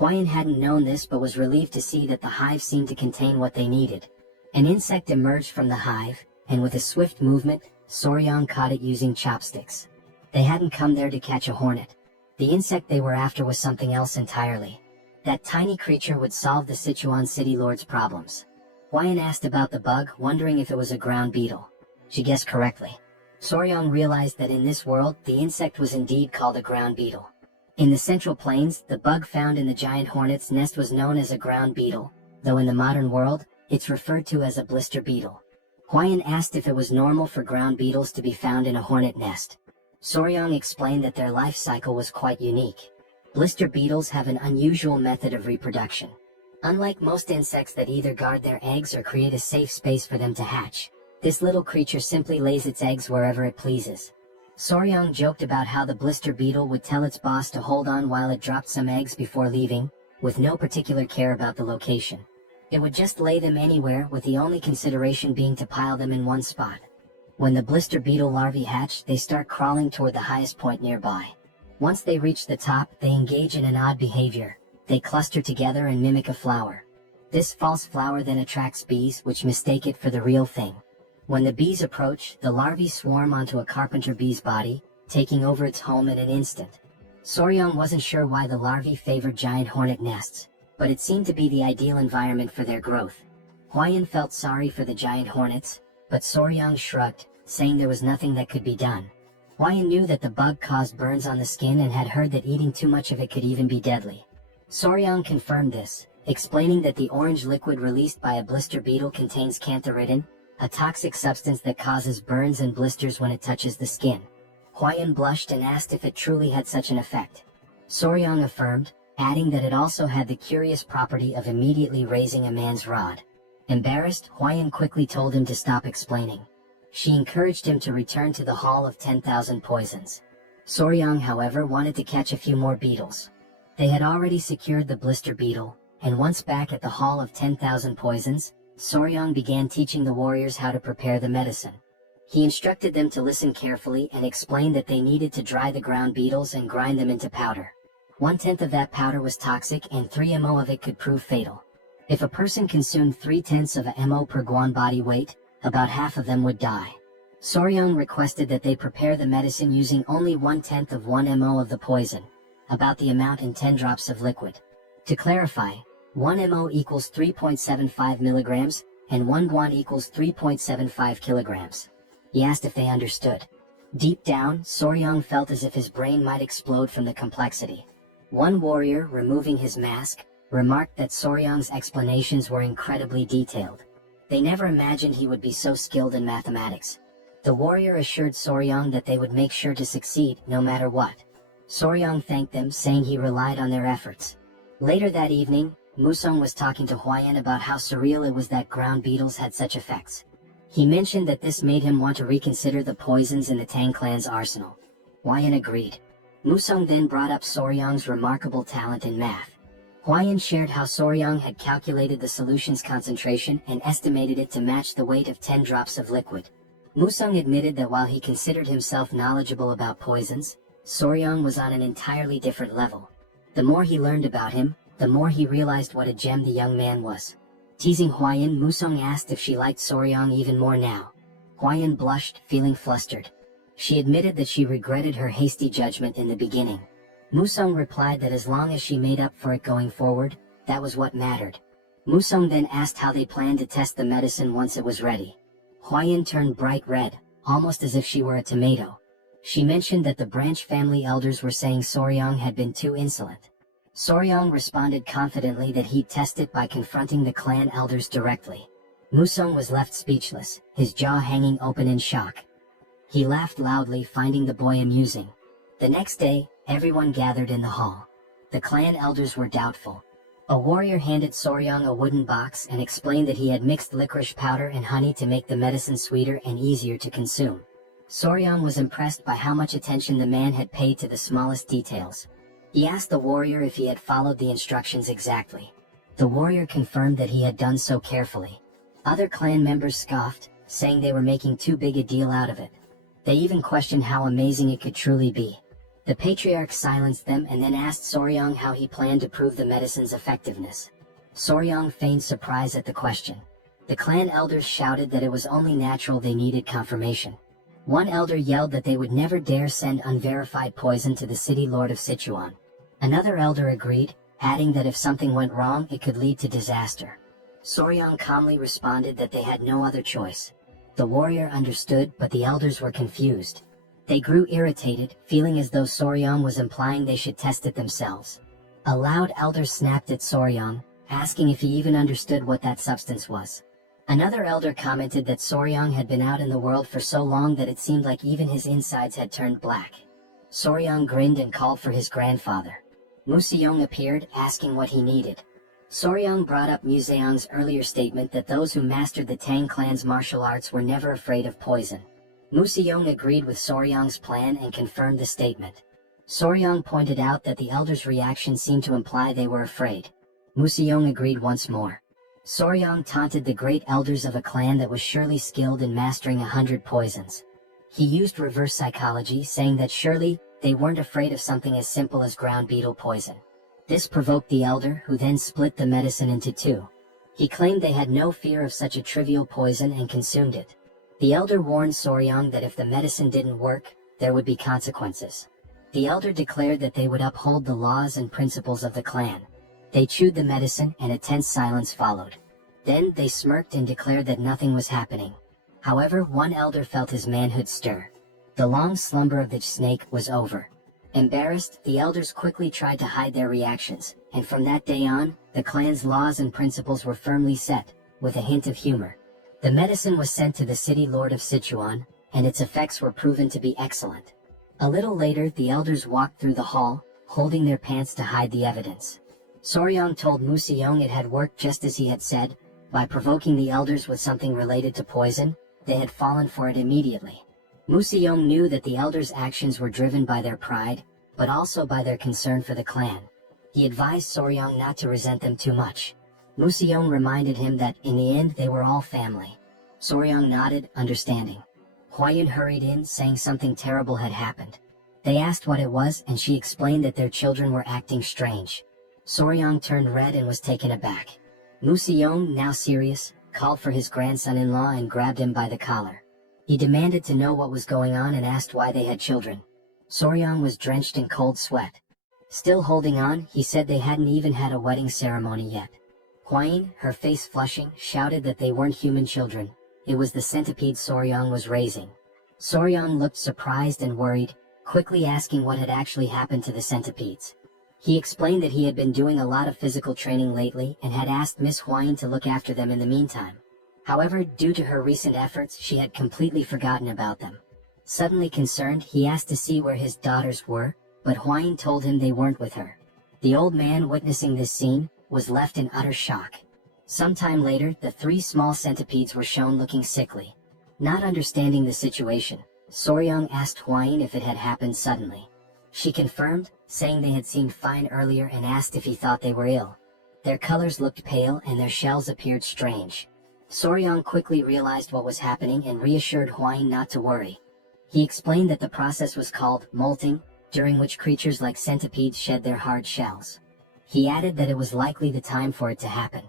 Huayan hadn't known this but was relieved to see that the hive seemed to contain what they needed. An insect emerged from the hive, and with a swift movement, Soryang caught it using chopsticks. They hadn't come there to catch a hornet. The insect they were after was something else entirely. That tiny creature would solve the Sichuan city lord's problems. Hwayan asked about the bug, wondering if it was a ground beetle. She guessed correctly. Soryang realized that in this world, the insect was indeed called a ground beetle. In the Central Plains, the bug found in the giant hornet's nest was known as a ground beetle, though in the modern world, it's referred to as a blister beetle. Hwayan asked if it was normal for ground beetles to be found in a hornet nest. Soryang explained that their life cycle was quite unique. Blister beetles have an unusual method of reproduction. Unlike most insects that either guard their eggs or create a safe space for them to hatch, this little creature simply lays its eggs wherever it pleases. Soryang joked about how the blister beetle would tell its boss to hold on while it dropped some eggs before leaving, with no particular care about the location. It would just lay them anywhere, with the only consideration being to pile them in one spot. When the blister beetle larvae hatch, they start crawling toward the highest point nearby. Once they reach the top, they engage in an odd behavior. They cluster together and mimic a flower. This false flower then attracts bees, which mistake it for the real thing. When the bees approach, the larvae swarm onto a carpenter bee's body, taking over its home in an instant. Soryang wasn't sure why the larvae favored giant hornet nests, but it seemed to be the ideal environment for their growth. Hwayan felt sorry for the giant hornets, but Soryang shrugged, saying there was nothing that could be done. Hwayan knew that the bug caused burns on the skin and had heard that eating too much of it could even be deadly. Soryang confirmed this, explaining that the orange liquid released by a blister beetle contains cantharidin, a toxic substance that causes burns and blisters when it touches the skin. Hwayan blushed and asked if it truly had such an effect. Soryang affirmed, adding that it also had the curious property of immediately raising a man's rod. Embarrassed, Hwayan quickly told him to stop explaining. She encouraged him to return to the Hall of 10,000 Poisons. Soryang, however, wanted to catch a few more beetles. They had already secured the blister beetle, and once back at the Hall of 10,000 Poisons, Soryang began teaching the warriors how to prepare the medicine. He instructed them to listen carefully and explained that they needed to dry the ground beetles and grind them into powder. 1/10 of that powder was toxic and 3 ml of it could prove fatal. If a person consumed 3/10 of a ml per guan body weight, about half of them would die. Soryang requested that they prepare the medicine using only 1/10 of 1 ml of the poison, about the amount in 10 drops of liquid. To clarify, 1 ml equals 3.75 milligrams, and 1 guan equals 3.75 kilograms. He asked if they understood. Deep down, Soryang felt as if his brain might explode from the complexity. One warrior, removing his mask, remarked that Soryang's explanations were incredibly detailed. They never imagined he would be so skilled in mathematics. The warrior assured Soryang that they would make sure to succeed, no matter what. Soryang thanked them, saying he relied on their efforts. Later that evening, Musong was talking to Hwayan about how surreal it was that ground beetles had such effects. He mentioned that this made him want to reconsider the poisons in the Tang clan's arsenal. Hwayan agreed. Musong then brought up Soryang's remarkable talent in math. Hwayan shared how Soryang had calculated the solution's concentration and estimated it to match the weight of 10 drops of liquid. Musong admitted that while he considered himself knowledgeable about poisons, Soryang was on an entirely different level. The more he learned about him, the more he realized what a gem the young man was. Teasing Hwayan, Musong asked if she liked Soryang even more now. Hwayan blushed, feeling flustered. She admitted that she regretted her hasty judgment in the beginning. Musong replied that as long as she made up for it going forward, that was what mattered. Musong then asked how they planned to test the medicine once it was ready. Hwayan turned bright red, almost as if she were a tomato. She mentioned that the branch family elders were saying Soryang had been too insolent. Soryang responded confidently that he'd test it by confronting the clan elders directly. Musong was left speechless, his jaw hanging open in shock. He laughed loudly, finding the boy amusing. The next day, everyone gathered in the hall. The clan elders were doubtful. A warrior handed Soryang a wooden box and explained that he had mixed licorice powder and honey to make the medicine sweeter and easier to consume. Soryang was impressed by how much attention the man had paid to the smallest details. He asked the warrior if he had followed the instructions exactly. The warrior confirmed that he had done so carefully. Other clan members scoffed, saying they were making too big a deal out of it. They even questioned how amazing it could truly be. The patriarch silenced them and then asked Soryang how he planned to prove the medicine's effectiveness. Soryang feigned surprise at the question. The clan elders shouted that it was only natural they needed confirmation. One elder yelled that they would never dare send unverified poison to the city lord of Sichuan. Another elder agreed, adding that if something went wrong it could lead to disaster. Soryang calmly responded that they had no other choice. The warrior understood, but the elders were confused. They grew irritated, feeling as though Soryang was implying they should test it themselves. A loud elder snapped at Soryang, asking if he even understood what that substance was. Another elder commented that Soryang had been out in the world for so long that it seemed like even his insides had turned black. Soryang grinned and called for his grandfather. Museong appeared, asking what he needed. Soryang brought up Museong's earlier statement that those who mastered the Tang clan's martial arts were never afraid of poison. Museong agreed with Soryang's plan and confirmed the statement. Soryang pointed out that the elders' reaction seemed to imply they were afraid. Museong agreed once more. Soryang taunted the great elders of a clan that was surely skilled in mastering 100 poisons. He used reverse psychology, saying that surely they weren't afraid of something as simple as ground beetle poison. This provoked the elder, who then split the medicine into two. He claimed they had no fear of such a trivial poison and consumed it. The elder warned Soryang that if the medicine didn't work, there would be consequences. The elder declared that they would uphold the laws and principles of the clan. They chewed the medicine and a tense silence followed. Then they smirked and declared that nothing was happening. However, one elder felt his manhood stir. The long slumber of the snake was over. Embarrassed, the elders quickly tried to hide their reactions, and from that day on, the clan's laws and principles were firmly set, with a hint of humor. The medicine was sent to the city lord of Sichuan, and its effects were proven to be excellent. A little later, the elders walked through the hall, holding their pants to hide the evidence. Soryang told Museong it had worked just as he had said. By provoking the elders with something related to poison, they had fallen for it immediately. Museong knew that the elders' actions were driven by their pride, but also by their concern for the clan. He advised Soryang not to resent them too much. Museong reminded him that, in the end, they were all family. Soryang nodded, understanding. Huayan hurried in, saying something terrible had happened. They asked what it was, and she explained that their children were acting strange. Soryang turned red and was taken aback. Museong, now serious, called for his grandson-in-law and grabbed him by the collar. He demanded to know what was going on and asked why they had children. Soryang was drenched in cold sweat. Still holding on, he said they hadn't even had a wedding ceremony yet. Huayin, her face flushing, shouted that they weren't human children. It was the centipede Soryang was raising. Soryang looked surprised and worried, quickly asking what had actually happened to the centipedes. He explained that he had been doing a lot of physical training lately and had asked Miss Huayin to look after them in the meantime. However, due to her recent efforts, she had completely forgotten about them. Suddenly concerned, he asked to see where his daughters were, but Huayin told him they weren't with her. The old man, witnessing this scene, was left in utter shock. Sometime later, the three small centipedes were shown looking sickly. Not understanding the situation, Soryang asked Huayin if it had happened suddenly. She confirmed, saying they had seemed fine earlier and asked if he thought they were ill. Their colors looked pale and their shells appeared strange. Soryang quickly realized what was happening and reassured Huayin not to worry. He explained that the process was called molting, during which creatures like centipedes shed their hard shells. He added that it was likely the time for it to happen.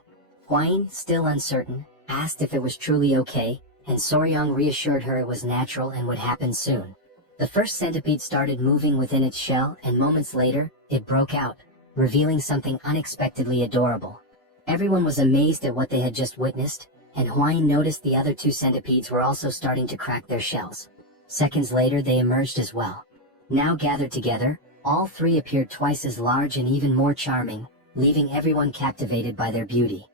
Huayin, still uncertain, asked if it was truly okay, and Soryang reassured her it was natural and would happen soon. The first centipede started moving within its shell, and moments later, it broke out, revealing something unexpectedly adorable. Everyone was amazed at what they had just witnessed, and Huayin noticed the other two centipedes were also starting to crack their shells. Seconds later, they emerged as well. Now gathered together, all three appeared twice as large and even more charming, leaving everyone captivated by their beauty.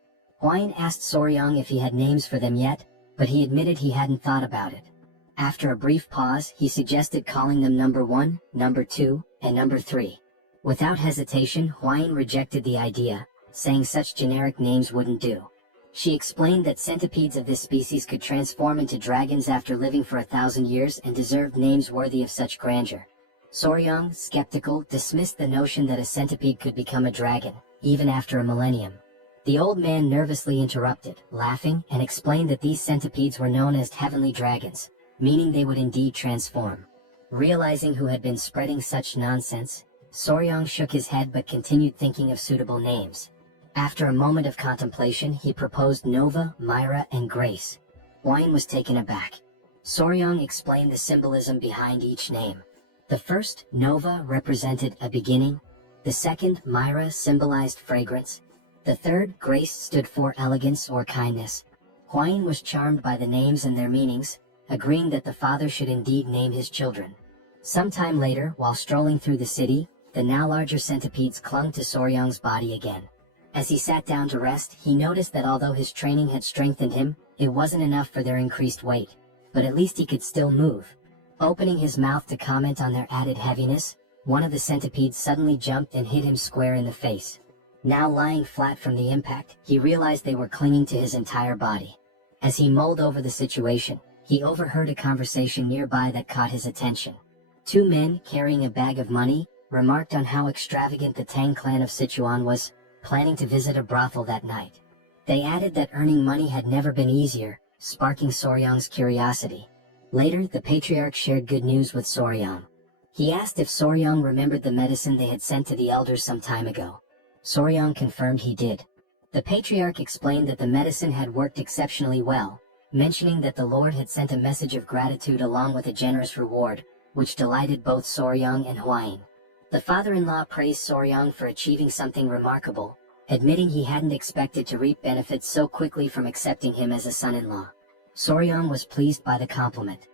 Huayin asked Soryang if he had names for them yet, but he admitted he hadn't thought about it. After a brief pause, he suggested calling them number 1, number 2, and number 3. Without hesitation, Huayin rejected the idea, saying such generic names wouldn't do. She explained that centipedes of this species could transform into dragons after living for 1,000 years and deserved names worthy of such grandeur. Soryang, skeptical, dismissed the notion that a centipede could become a dragon, even after a millennium. The old man nervously interrupted, laughing, and explained that these centipedes were known as heavenly dragons, meaning they would indeed transform. Realizing who had been spreading such nonsense, Soryang shook his head but continued thinking of suitable names. After a moment of contemplation, he proposed Nova, Myra, and Grace. Huayin was taken aback. Soryang explained the symbolism behind each name. The first, Nova, represented a beginning. The second, Myra, symbolized fragrance. The third, grace, stood for elegance or kindness. Huayin was charmed by the names and their meanings, agreeing that the father should indeed name his children. Sometime later, while strolling through the city, the now larger centipedes clung to Soryang's body again. As he sat down to rest, he noticed that although his training had strengthened him, it wasn't enough for their increased weight. But at least he could still move. Opening his mouth to comment on their added heaviness, one of the centipedes suddenly jumped and hit him square in the face. Now lying flat from the impact, he realized they were clinging to his entire body. As he mulled over the situation, he overheard a conversation nearby that caught his attention. Two men, carrying a bag of money, remarked on how extravagant the Tang clan of Sichuan was, planning to visit a brothel that night. They added that earning money had never been easier, sparking Soryang's curiosity. Later, the patriarch shared good news with Soryang. He asked if Soryang remembered the medicine they had sent to the elders some time ago. Soryang confirmed he did. The patriarch explained that the medicine had worked exceptionally well, mentioning that the Lord had sent a message of gratitude along with a generous reward, which delighted both Soryang and Huayin. The father-in-law praised Soryang for achieving something remarkable, admitting he hadn't expected to reap benefits so quickly from accepting him as a son-in-law. Soryang was pleased by the compliment.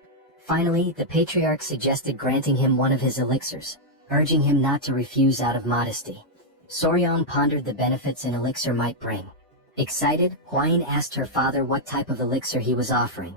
Finally, the patriarch suggested granting him one of his elixirs, urging him not to refuse out of modesty. Soryang pondered the benefits an elixir might bring. Excited, Huayin asked her father what type of elixir he was offering.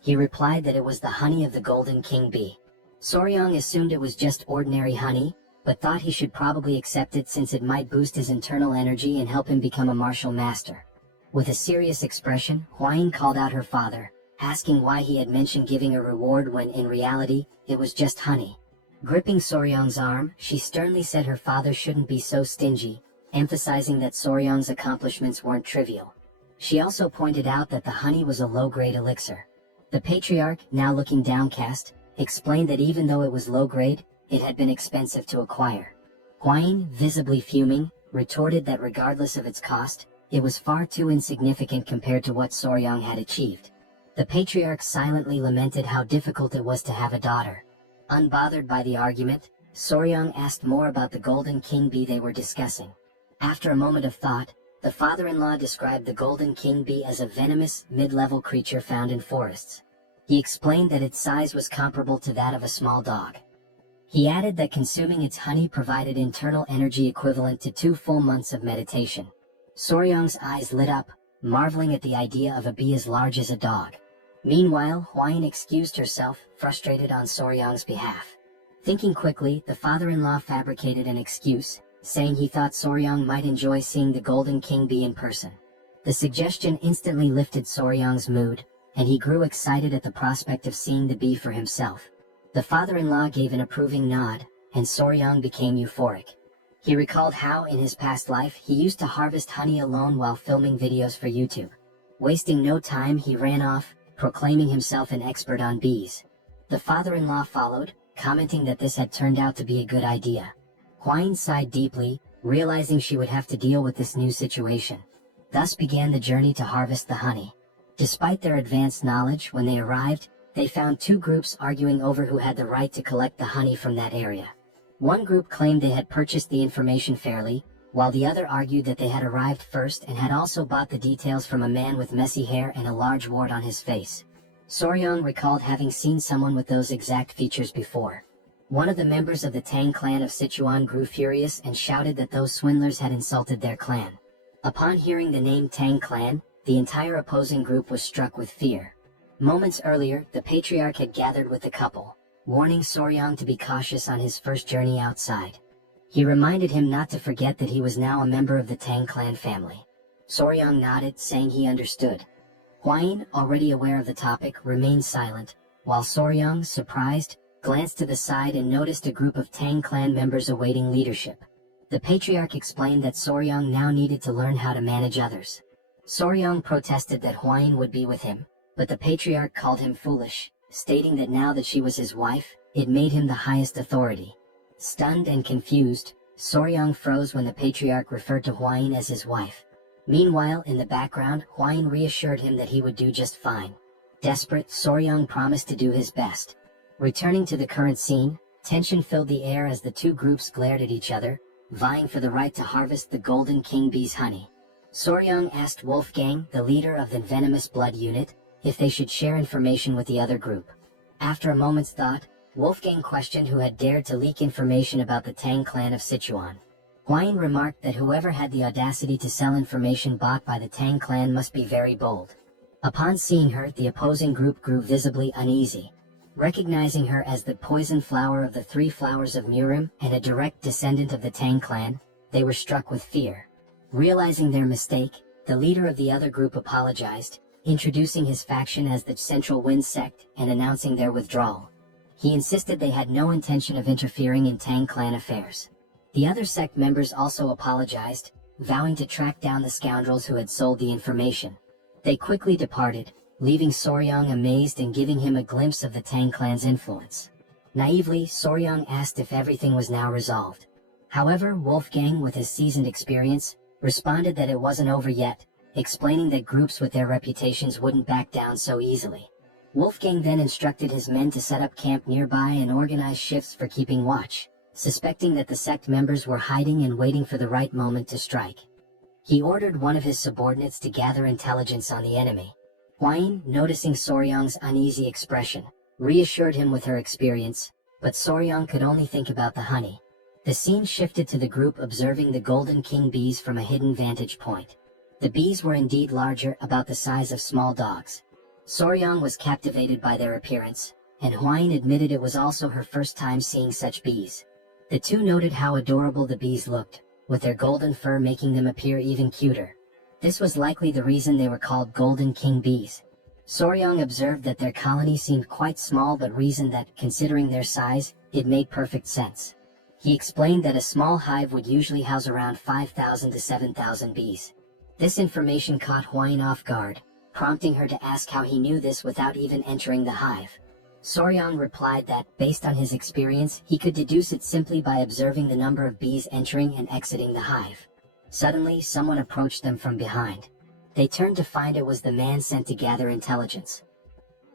He replied that it was the honey of the golden king bee. Soryang assumed it was just ordinary honey, but thought he should probably accept it since it might boost his internal energy and help him become a martial master. With a serious expression, Huayin called out her father, asking why he had mentioned giving a reward when in reality, it was just honey. Gripping Soryang's arm, she sternly said her father shouldn't be so stingy, emphasizing that Soryang's accomplishments weren't trivial. She also pointed out that the honey was a low-grade elixir. The patriarch, now looking downcast, explained that even though it was low-grade, it had been expensive to acquire. Huayin, visibly fuming, retorted that regardless of its cost, it was far too insignificant compared to what Soryang had achieved. The patriarch silently lamented how difficult it was to have a daughter. Unbothered by the argument, Soryang asked more about the golden king bee they were discussing. After a moment of thought, the father-in-law described the golden king bee as a venomous, mid-level creature found in forests. He explained that its size was comparable to that of a small dog. He added that consuming its honey provided internal energy equivalent to 2 full months of meditation. Soryang's eyes lit up, marveling at the idea of a bee as large as a dog. Meanwhile, Huayin excused herself, frustrated on Soryang's behalf. Thinking quickly, the father-in-law fabricated an excuse, saying he thought Soryang might enjoy seeing the golden king bee in person. The suggestion instantly lifted Soryang's mood, and he grew excited at the prospect of seeing the bee for himself. The father-in-law gave an approving nod, and Soryang became euphoric. He recalled how, in his past life, he used to harvest honey alone while filming videos for YouTube. Wasting no time, he ran off, proclaiming himself an expert on bees. The father-in-law followed, commenting that this had turned out to be a good idea. Huayin sighed deeply, realizing she would have to deal with this new situation. Thus began the journey to harvest the honey. Despite their advanced knowledge, when they arrived, they found 2 groups arguing over who had the right to collect the honey from that area. One group claimed they had purchased the information fairly, while the other argued that they had arrived first and had also bought the details from a man with messy hair and a large wart on his face. Soryang recalled having seen someone with those exact features before. One of the members of the Tang clan of Sichuan grew furious and shouted that those swindlers had insulted their clan. Upon hearing the name Tang clan, the entire opposing group was struck with fear. Moments earlier, the patriarch had gathered with the couple, warning Soryang to be cautious on his first journey outside. He reminded him not to forget that he was now a member of the Tang clan family. Soryang nodded, saying he understood. Huayin, already aware of the topic, remained silent, while Soryang, surprised, glanced to the side and noticed a group of Tang clan members awaiting leadership. The patriarch explained that Soryang now needed to learn how to manage others. Soryang protested that Huayin would be with him, but the patriarch called him foolish, stating that now that she was his wife, it made him the highest authority. Stunned and confused, Soryang froze when the patriarch referred to Huayin as his wife. Meanwhile, in the background, Huayin reassured him that he would do just fine. Desperate, Soryang promised to do his best. Returning to the current scene, tension filled the air as the 2 groups glared at each other, vying for the right to harvest the golden king bee's honey. Soryang asked Wolfgang, the leader of the Venomous Blood Unit, if they should share information with the other group. After a moment's thought, Wolfgang questioned who had dared to leak information about the Tang clan of Sichuan. Huayin remarked that whoever had the audacity to sell information bought by the Tang clan must be very bold. Upon seeing her, the opposing group grew visibly uneasy. Recognizing her as the poison flower of the three flowers of Murim and a direct descendant of the Tang clan, they were struck with fear. Realizing their mistake, the leader of the other group apologized, introducing his faction as the Central Wind Sect and announcing their withdrawal. He insisted they had no intention of interfering in Tang clan affairs. The other sect members also apologized, vowing to track down the scoundrels who had sold the information. They quickly departed, leaving Soryang amazed and giving him a glimpse of the Tang clan's influence. Naively, Soryang asked if everything was now resolved. However, Wolfgang, with his seasoned experience, responded that it wasn't over yet, explaining that groups with their reputations wouldn't back down so easily. Wolfgang then instructed his men to set up camp nearby and organize shifts for keeping watch, suspecting that the sect members were hiding and waiting for the right moment to strike. He ordered one of his subordinates to gather intelligence on the enemy. Huayin, noticing Soryang's uneasy expression, reassured him with her experience, but Soryang could only think about the honey. The scene shifted to the group observing the Golden King bees from a hidden vantage point. The bees were indeed larger, about the size of small dogs. Soryang was captivated by their appearance, and Huayin admitted it was also her first time seeing such bees. The two noted how adorable the bees looked, with their golden fur making them appear even cuter. This was likely the reason they were called Golden King bees. Soryang observed that their colony seemed quite small but reasoned that, considering their size, it made perfect sense. He explained that a small hive would usually house around 5,000 to 7,000 bees. This information caught Huayin off guard, prompting her to ask how he knew this without even entering the hive. Soryang replied that, based on his experience, he could deduce it simply by observing the number of bees entering and exiting the hive. Suddenly, someone approached them from behind. They turned to find it was the man sent to gather intelligence.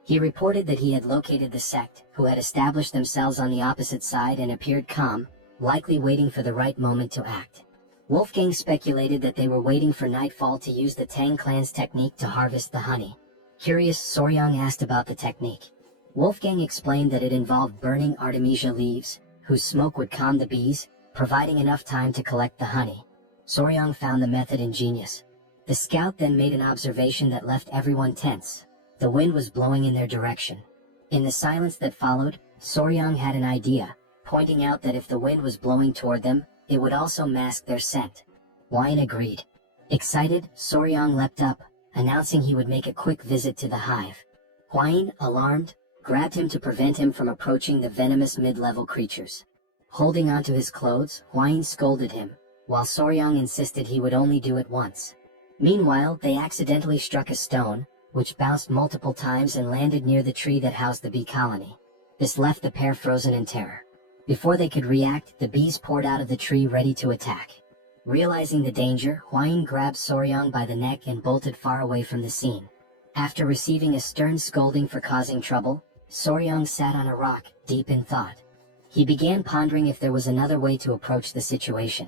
He reported that he had located the sect, who had established themselves on the opposite side and appeared calm, likely waiting for the right moment to act. Wolfgang speculated that they were waiting for nightfall to use the Tang clan's technique to harvest the honey. Curious, Soryang asked about the technique. Wolfgang explained that it involved burning artemisia leaves, whose smoke would calm the bees, providing enough time to collect the honey. Soryang found the method ingenious. The scout then made an observation that left everyone tense. The wind was blowing in their direction. In the silence that followed, Soryang had an idea, pointing out that if the wind was blowing toward them, it would also mask their scent. Huayin agreed. Excited, Soryang leapt up, announcing he would make a quick visit to the hive. Huayin, alarmed, grabbed him to prevent him from approaching the venomous mid-level creatures. Holding onto his clothes, Huayin scolded him, while Soryang insisted he would only do it once. Meanwhile, they accidentally struck a stone, which bounced multiple times and landed near the tree that housed the bee colony. This left the pair frozen in terror. Before they could react, the bees poured out of the tree ready to attack. Realizing the danger, Huayin grabbed Soryang by the neck and bolted far away from the scene. After receiving a stern scolding for causing trouble, Soryang sat on a rock, deep in thought. He began pondering if there was another way to approach the situation.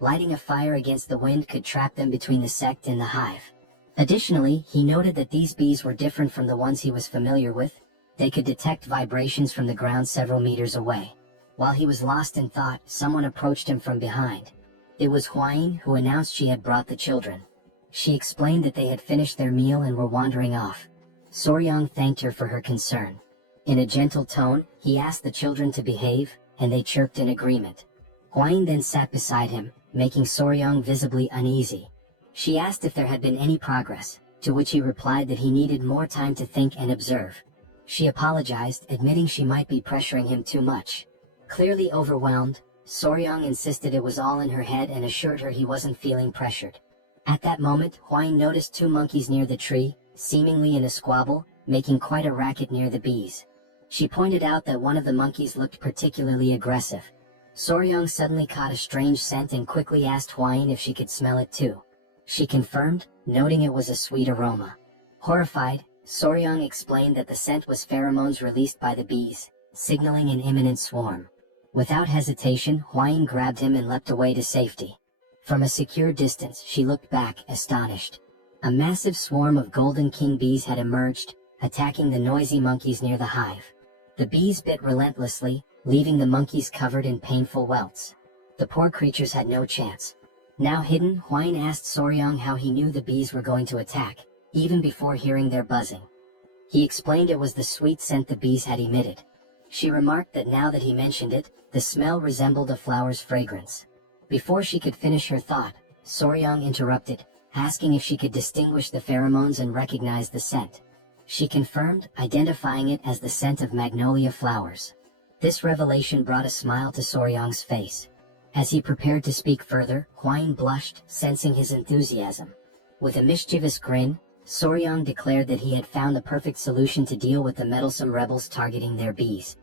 Lighting a fire against the wind could trap them between the sect and the hive. Additionally, he noted that these bees were different from the ones he was familiar with. They could detect vibrations from the ground several meters away. While he was lost in thought, someone approached him from behind. It was Huayin, who announced she had brought the children. She explained that they had finished their meal and were wandering off. Soryang thanked her for her concern. In a gentle tone, he asked the children to behave, and they chirped in agreement. Huayin then sat beside him, making Soryang visibly uneasy. She asked if there had been any progress, to which he replied that he needed more time to think and observe. She apologized, admitting she might be pressuring him too much. Clearly overwhelmed, Soryang insisted it was all in her head and assured her he wasn't feeling pressured. At that moment, Huayin noticed two monkeys near the tree, seemingly in a squabble, making quite a racket near the bees. She pointed out that one of the monkeys looked particularly aggressive. Soryang suddenly caught a strange scent and quickly asked Huayin if she could smell it too. She confirmed, noting it was a sweet aroma. Horrified, Soryang explained that the scent was pheromones released by the bees, signaling an imminent swarm. Without hesitation, Huayin grabbed him and leapt away to safety. From a secure distance, she looked back, astonished. A massive swarm of golden king bees had emerged, attacking the noisy monkeys near the hive. The bees bit relentlessly, leaving the monkeys covered in painful welts. The poor creatures had no chance. Now hidden, Huayin asked Soryang how he knew the bees were going to attack, even before hearing their buzzing. He explained it was the sweet scent the bees had emitted. She remarked that now that he mentioned it, the smell resembled a flower's fragrance. Before she could finish her thought, Soryang interrupted, asking if she could distinguish the pheromones and recognize the scent. She confirmed, identifying it as the scent of magnolia flowers. This revelation brought a smile to Soryang's face. As he prepared to speak further, Huayin blushed, sensing his enthusiasm. With a mischievous grin, Soryang declared that he had found the perfect solution to deal with the meddlesome rebels targeting their bees.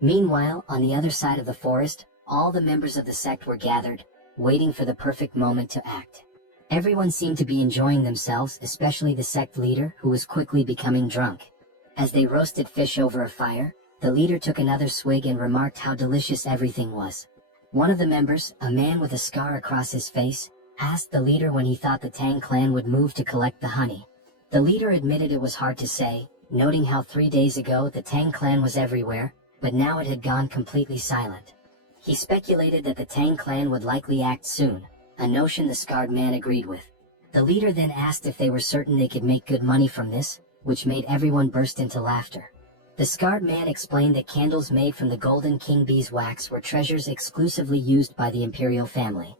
Meanwhile, on the other side of the forest, all the members of the sect were gathered, waiting for the perfect moment to act. Everyone seemed to be enjoying themselves, especially the sect leader, who was quickly becoming drunk. As they roasted fish over a fire, the leader took another swig and remarked how delicious everything was. One of the members, a man with a scar across his face, asked the leader when he thought the Tang clan would move to collect the honey. The leader admitted it was hard to say, noting how 3 days ago the Tang clan was everywhere, but now it had gone completely silent. He speculated that the Tang clan would likely act soon, a notion the scarred man agreed with. The leader then asked if they were certain they could make good money from this, which made everyone burst into laughter. The scarred man explained that candles made from the golden king bee's wax were treasures exclusively used by the imperial family.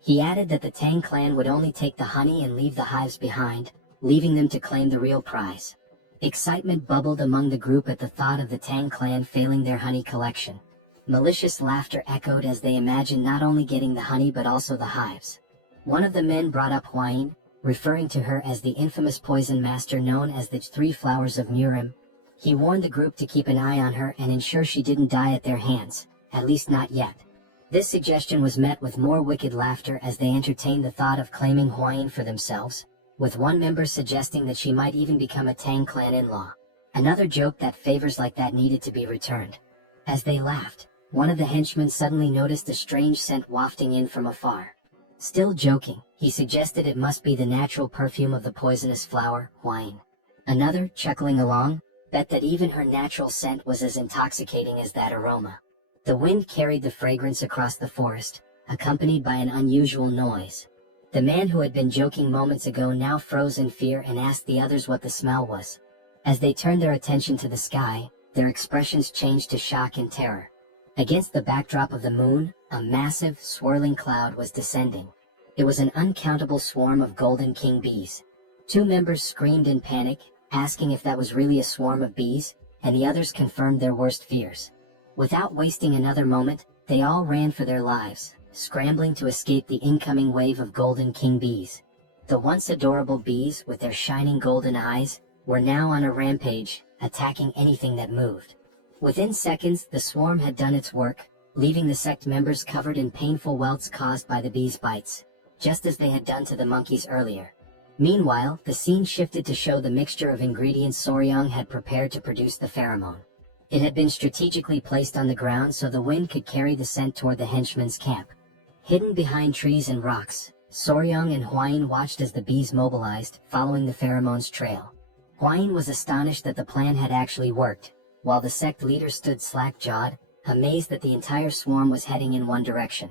He added that the Tang clan would only take the honey and leave the hives behind, leaving them to claim the real prize. Excitement bubbled among the group at the thought of the Tang clan failing their honey collection. Malicious laughter echoed as they imagined not only getting the honey but also the hives. One of the men brought up Huayin, referring to her as the infamous poison master known as the Three Flowers of Murim. He warned the group to keep an eye on her and ensure she didn't die at their hands, at least not yet. This suggestion was met with more wicked laughter as they entertained the thought of claiming Huayin for themselves, with one member suggesting that she might even become a Tang clan in-law. Another joked that favors like that needed to be returned. As they laughed, one of the henchmen suddenly noticed a strange scent wafting in from afar. Still joking, he suggested it must be the natural perfume of the poisonous flower, Huayin. Another, chuckling along, bet that even her natural scent was as intoxicating as that aroma. The wind carried the fragrance across the forest, accompanied by an unusual noise. The man who had been joking moments ago now froze in fear and asked the others what the smell was. As they turned their attention to the sky, their expressions changed to shock and terror. Against the backdrop of the moon, a massive, swirling cloud was descending. It was an uncountable swarm of golden king bees. Two members screamed in panic, asking if that was really a swarm of bees, and the others confirmed their worst fears. Without wasting another moment, they all ran for their lives, scrambling to escape the incoming wave of golden king bees. The once adorable bees, with their shining golden eyes, were now on a rampage, attacking anything that moved. Within seconds, the swarm had done its work, leaving the sect members covered in painful welts caused by the bees' bites, just as they had done to the monkeys earlier. Meanwhile, the scene shifted to show the mixture of ingredients Soryang had prepared to produce the pheromone. It had been strategically placed on the ground so the wind could carry the scent toward the henchman's camp. Hidden behind trees and rocks, Soryang and Huayin watched as the bees mobilized, following the pheromone's trail. Huayin was astonished that the plan had actually worked, while the sect leader stood slack-jawed, amazed that the entire swarm was heading in one direction.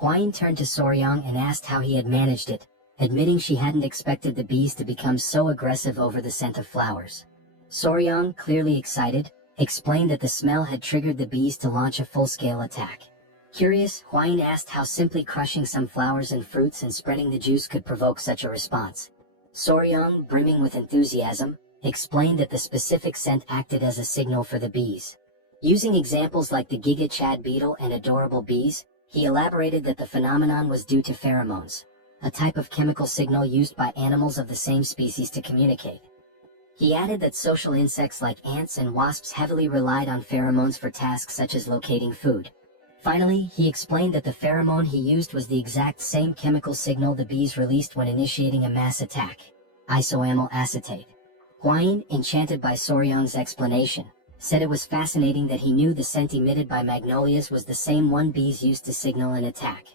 Huayin turned to Soryang and asked how he had managed it, admitting she hadn't expected the bees to become so aggressive over the scent of flowers. Soryang, clearly excited, explained that the smell had triggered the bees to launch a full-scale attack. Curious, Huayin asked how simply crushing some flowers and fruits and spreading the juice could provoke such a response. Soryang, brimming with enthusiasm, explained that the specific scent acted as a signal for the bees. Using examples like the Giga Chad beetle and adorable bees, he elaborated that the phenomenon was due to pheromones, a type of chemical signal used by animals of the same species to communicate. He added that social insects like ants and wasps heavily relied on pheromones for tasks such as locating food. Finally, he explained that the pheromone he used was the exact same chemical signal the bees released when initiating a mass attack: isoamyl acetate. Huayin, enchanted by Soryang's explanation, said it was fascinating that he knew the scent emitted by magnolias was the same one bees used to signal an attack.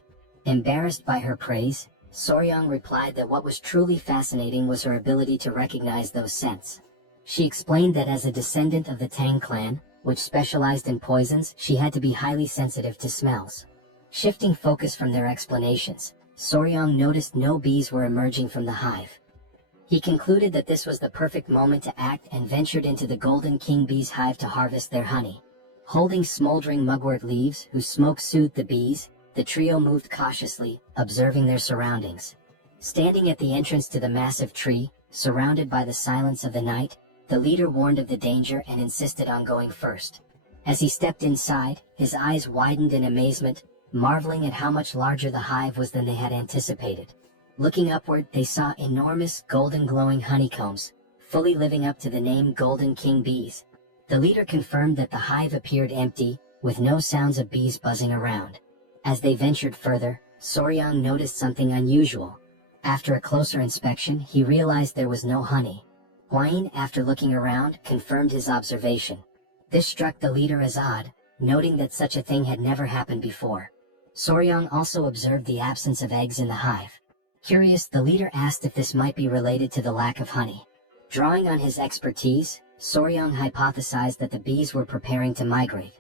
Embarrassed by her praise, Soryang replied that what was truly fascinating was her ability to recognize those scents. She explained that as a descendant of the Tang clan, which specialized in poisons, she had to be highly sensitive to smells. Shifting focus from their explanations, Soryang noticed no bees were emerging from the hive. He concluded that this was the perfect moment to act and ventured into the Golden King bee's hive to harvest their honey. Holding smoldering mugwort leaves whose smoke soothed the bees, the trio moved cautiously, observing their surroundings. Standing at the entrance to the massive tree, surrounded by the silence of the night, the leader warned of the danger and insisted on going first. As he stepped inside, his eyes widened in amazement, marveling at how much larger the hive was than they had anticipated. Looking upward, they saw enormous, golden glowing honeycombs, fully living up to the name Golden King bees. The leader confirmed that the hive appeared empty, with no sounds of bees buzzing around. As they ventured further, Soryang noticed something unusual. After a closer inspection, he realized there was no honey. Hwain, after looking around, confirmed his observation. This struck the leader as odd, noting that such a thing had never happened before. Soryang also observed the absence of eggs in the hive. Curious, the leader asked if this might be related to the lack of honey. Drawing on his expertise, Soryang hypothesized that the bees were preparing to migrate.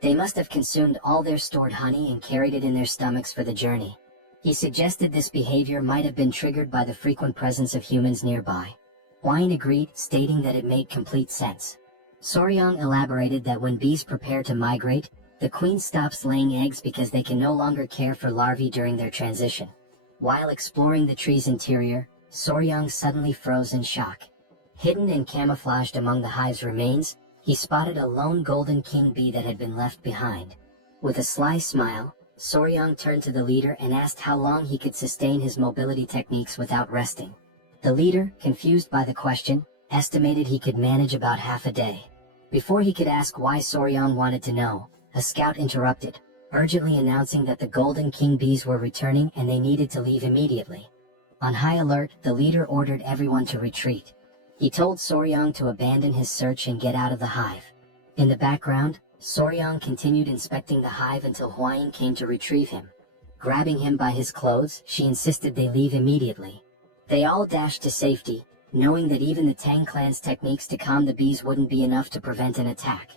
They must have consumed all their stored honey and carried it in their stomachs for the journey. He suggested this behavior might have been triggered by the frequent presence of humans nearby. Hwain agreed, stating that it made complete sense. Soryang elaborated that when bees prepare to migrate, the queen stops laying eggs because they can no longer care for larvae during their transition. While exploring the tree's interior, Soryang suddenly froze in shock. Hidden and camouflaged among the hive's remains, he spotted a lone Golden King bee that had been left behind. With a sly smile, Soryang turned to the leader and asked how long he could sustain his mobility techniques without resting. The leader, confused by the question, estimated he could manage about half a day. Before he could ask why Soryang wanted to know, a scout interrupted, urgently announcing that the Golden King bees were returning and they needed to leave immediately. On high alert, the leader ordered everyone to retreat. He told Soryang to abandon his search and get out of the hive. In the background, Soryang continued inspecting the hive until Hwain came to retrieve him. Grabbing him by his clothes, she insisted they leave immediately. They all dashed to safety, knowing that even the Tang clan's techniques to calm the bees wouldn't be enough to prevent an attack.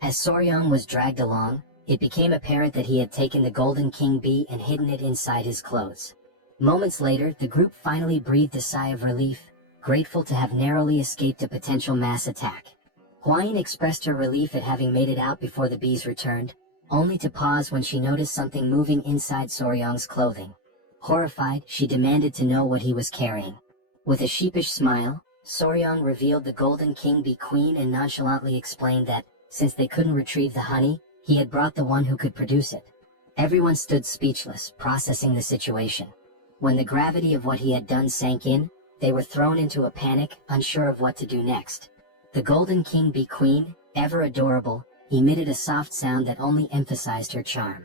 As Soryang was dragged along, it became apparent that he had taken the Golden King bee and hidden it inside his clothes. Moments later, the group finally breathed a sigh of relief, grateful to have narrowly escaped a potential mass attack. Hwain expressed her relief at having made it out before the bees returned, only to pause when she noticed something moving inside Soryang's clothing. Horrified, she demanded to know what he was carrying. With a sheepish smile, Soryang revealed the Golden King bee queen and nonchalantly explained that, since they couldn't retrieve the honey, he had brought the one who could produce it. Everyone stood speechless, processing the situation. When the gravity of what he had done sank in, they were thrown into a panic, unsure of what to do next. The Golden King bee queen, ever adorable, emitted a soft sound that only emphasized her charm.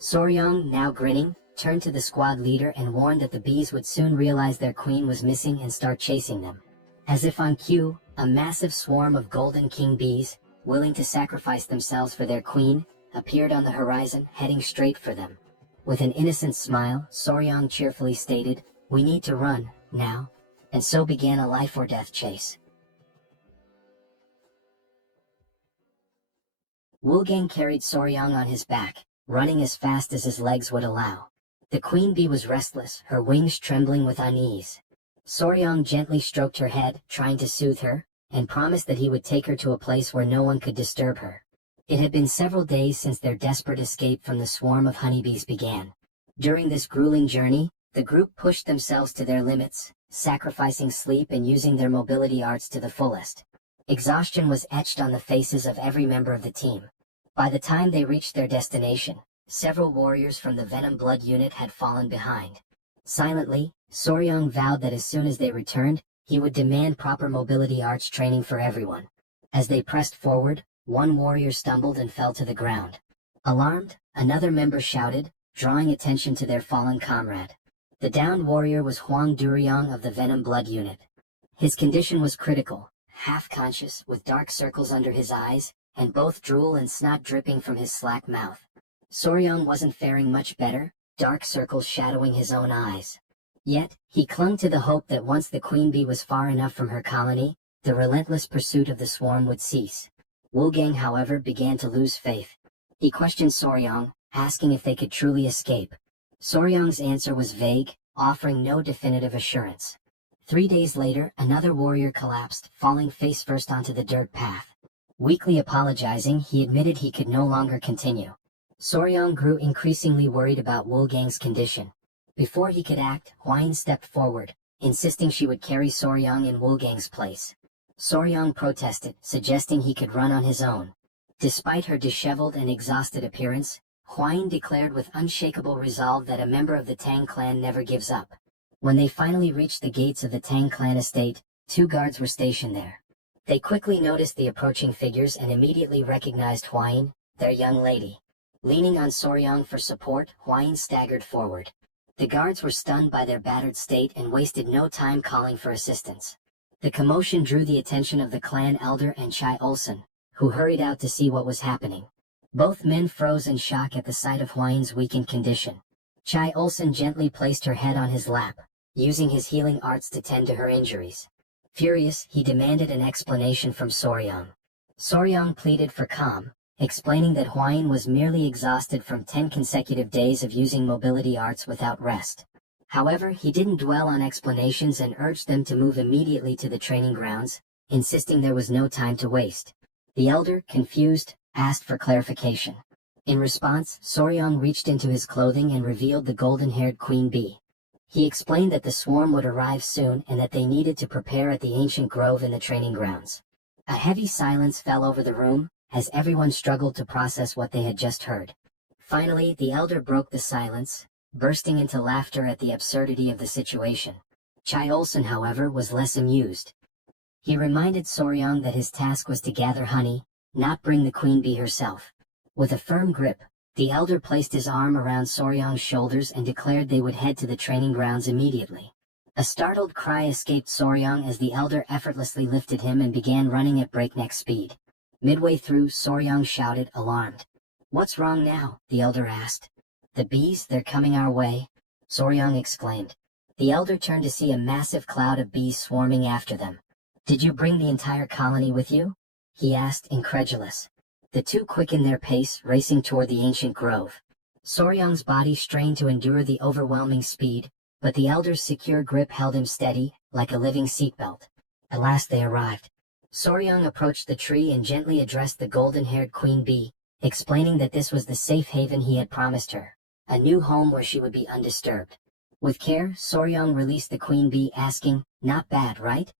Soryang, now grinning, turned to the squad leader and warned that the bees would soon realize their queen was missing and start chasing them. As if on cue, a massive swarm of Golden King bees, willing to sacrifice themselves for their queen, appeared on the horizon, heading straight for them. With an innocent smile, Soryang cheerfully stated, "We need to run, now." And so began a life-or-death chase. Woolgang carried Soryang on his back, running as fast as his legs would allow. The queen bee was restless, her wings trembling with unease. Soryang gently stroked her head, trying to soothe her, and promised that he would take her to a place where no one could disturb her. It had been several days since their desperate escape from the swarm of honeybees began. During this grueling journey, the group pushed themselves to their limits, sacrificing sleep and using their mobility arts to the fullest. Exhaustion was etched on the faces of every member of the team. By the time they reached their destination, several warriors from the Venom Blood unit had fallen behind. Silently, Soryang vowed that as soon as they returned, he would demand proper mobility arts training for everyone. As they pressed forward, one warrior stumbled and fell to the ground. Alarmed, another member shouted, drawing attention to their fallen comrade. The downed warrior was Hwang Duryong of the Venom Blood unit. His condition was critical, half-conscious, with dark circles under his eyes, and both drool and snot dripping from his slack mouth. Soryang wasn't faring much better, dark circles shadowing his own eyes. Yet, he clung to the hope that once the queen bee was far enough from her colony, the relentless pursuit of the swarm would cease. Wolfgang, however, began to lose faith. He questioned Soryang, asking if they could truly escape. Soryang's answer was vague, offering no definitive assurance. 3 days later, another warrior collapsed, falling face first onto the dirt path. Weakly apologizing, he admitted he could no longer continue. Soryang grew increasingly worried about Wolfgang's condition. Before he could act, Hwine stepped forward, insisting she would carry Soryang in Wolfgang's place. Soryang protested, suggesting he could run on his own. Despite her disheveled and exhausted appearance, Hwine declared with unshakable resolve that a member of the Tang clan never gives up. When they finally reached the gates of the Tang clan estate, 2 guards were stationed there. They quickly noticed the approaching figures and immediately recognized Hwine, their young lady. Leaning on Soryang for support, Hwine staggered forward. The guards were stunned by their battered state and wasted no time calling for assistance. The commotion drew the attention of the clan elder and Chai Olsen, who hurried out to see what was happening. Both men froze in shock at the sight of Hwine's weakened condition. Chai Olsen gently placed her head on his lap, using his healing arts to tend to her injuries. Furious, he demanded an explanation from Soryang. Soryang pleaded for calm, explaining that Hwine was merely exhausted from 10 consecutive days of using mobility arts without rest. However, he didn't dwell on explanations and urged them to move immediately to the training grounds, insisting there was no time to waste. The elder, confused, asked for clarification. In response, Soryang reached into his clothing and revealed the golden-haired queen bee. He explained that the swarm would arrive soon and that they needed to prepare at the ancient grove in the training grounds. A heavy silence fell over the room, as everyone struggled to process what they had just heard. Finally, the elder broke the silence, bursting into laughter at the absurdity of the situation. Chai Olsen, however, was less amused. He reminded Soryang that his task was to gather honey, not bring the queen bee herself. With a firm grip, the elder placed his arm around Soryang's shoulders and declared they would head to the training grounds immediately. A startled cry escaped Soryang as the elder effortlessly lifted him and began running at breakneck speed. Midway through, Soryang shouted, alarmed. "What's wrong now?" the elder asked. "The bees, they're coming our way," Soryang exclaimed. The elder turned to see a massive cloud of bees swarming after them. "Did you bring the entire colony with you?" he asked, incredulous. The two quickened their pace, racing toward the ancient grove. Soryang's body strained to endure the overwhelming speed, but the elder's secure grip held him steady, like a living seatbelt. At last they arrived. Soryang approached the tree and gently addressed the golden-haired queen bee, explaining that this was the safe haven he had promised her, a new home where she would be undisturbed. With care, Soryang released the queen bee, asking, "Not bad, right?"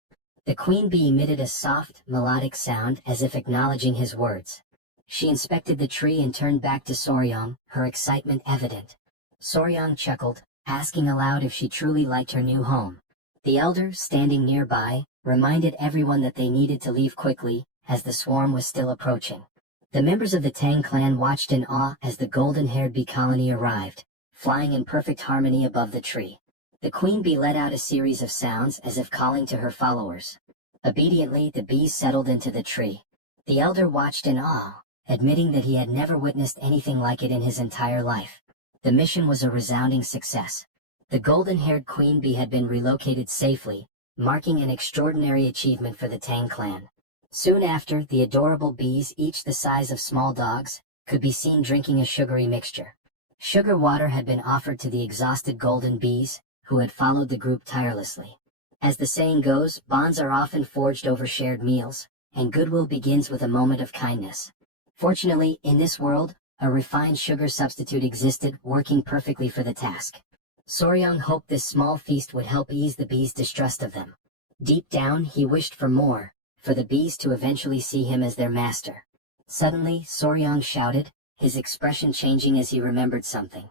The queen bee emitted a soft, melodic sound as if acknowledging his words. She inspected the tree and turned back to Soryang, her excitement evident. Soryang chuckled, asking aloud if she truly liked her new home. The elder, standing nearby, reminded everyone that they needed to leave quickly, as the swarm was still approaching. The members of the Tang clan watched in awe as the golden-haired bee colony arrived, flying in perfect harmony above the tree. The queen bee let out a series of sounds as if calling to her followers. Obediently, the bees settled into the tree. The elder watched in awe, admitting that he had never witnessed anything like it in his entire life. The mission was a resounding success. The golden-haired queen bee had been relocated safely, marking an extraordinary achievement for the Tang clan. Soon after, the adorable bees, each the size of small dogs, could be seen drinking a sugary mixture. Sugar water had been offered to the exhausted golden bees, who had followed the group tirelessly. As the saying goes, bonds are often forged over shared meals, and goodwill begins with a moment of kindness. Fortunately, in this world, a refined sugar substitute existed, working perfectly for the task. Soryang hoped this small feast would help ease the bees' distrust of them. Deep down, he wished for more, for the bees to eventually see him as their master. Suddenly, Soryang shouted, his expression changing as he remembered something.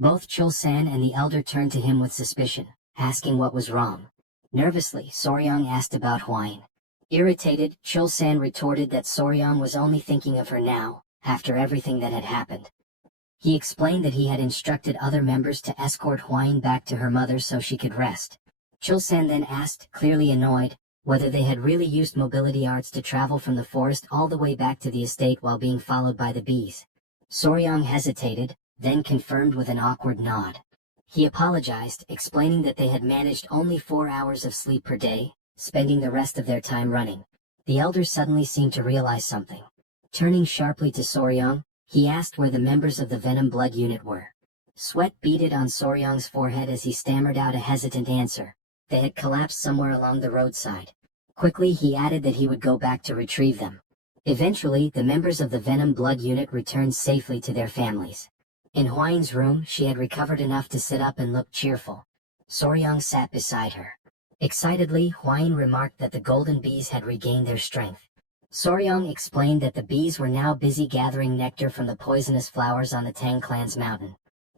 Both Chul-san and the elder turned to him with suspicion, asking what was wrong. Nervously, Soryang asked about Hwine. Irritated, Chul-san retorted that Soryang was only thinking of her now, after everything that had happened. He explained that he had instructed other members to escort Hwine back to her mother so she could rest. Chul-san then asked, clearly annoyed, whether they had really used mobility arts to travel from the forest all the way back to the estate while being followed by the bees. Soryang hesitated, then confirmed with an awkward nod. He apologized, explaining that they had managed only 4 hours of sleep per day, spending the rest of their time running. The elder suddenly seemed to realize something. Turning sharply to Soryang, he asked where the members of the Venom Blood Unit were. Sweat beaded on Soryang's forehead as he stammered out a hesitant answer. They had collapsed somewhere along the roadside. Quickly he added that he would go back to retrieve them. Eventually, the members of the Venom Blood Unit returned safely to their families. In Hwayin's room, she had recovered enough to sit up and look cheerful. Soryang sat beside her. Excitedly, Hwayin remarked that the golden bees had regained their strength. Soryang explained that the bees were now busy gathering nectar from the poisonous flowers on the Tang clan's mountain.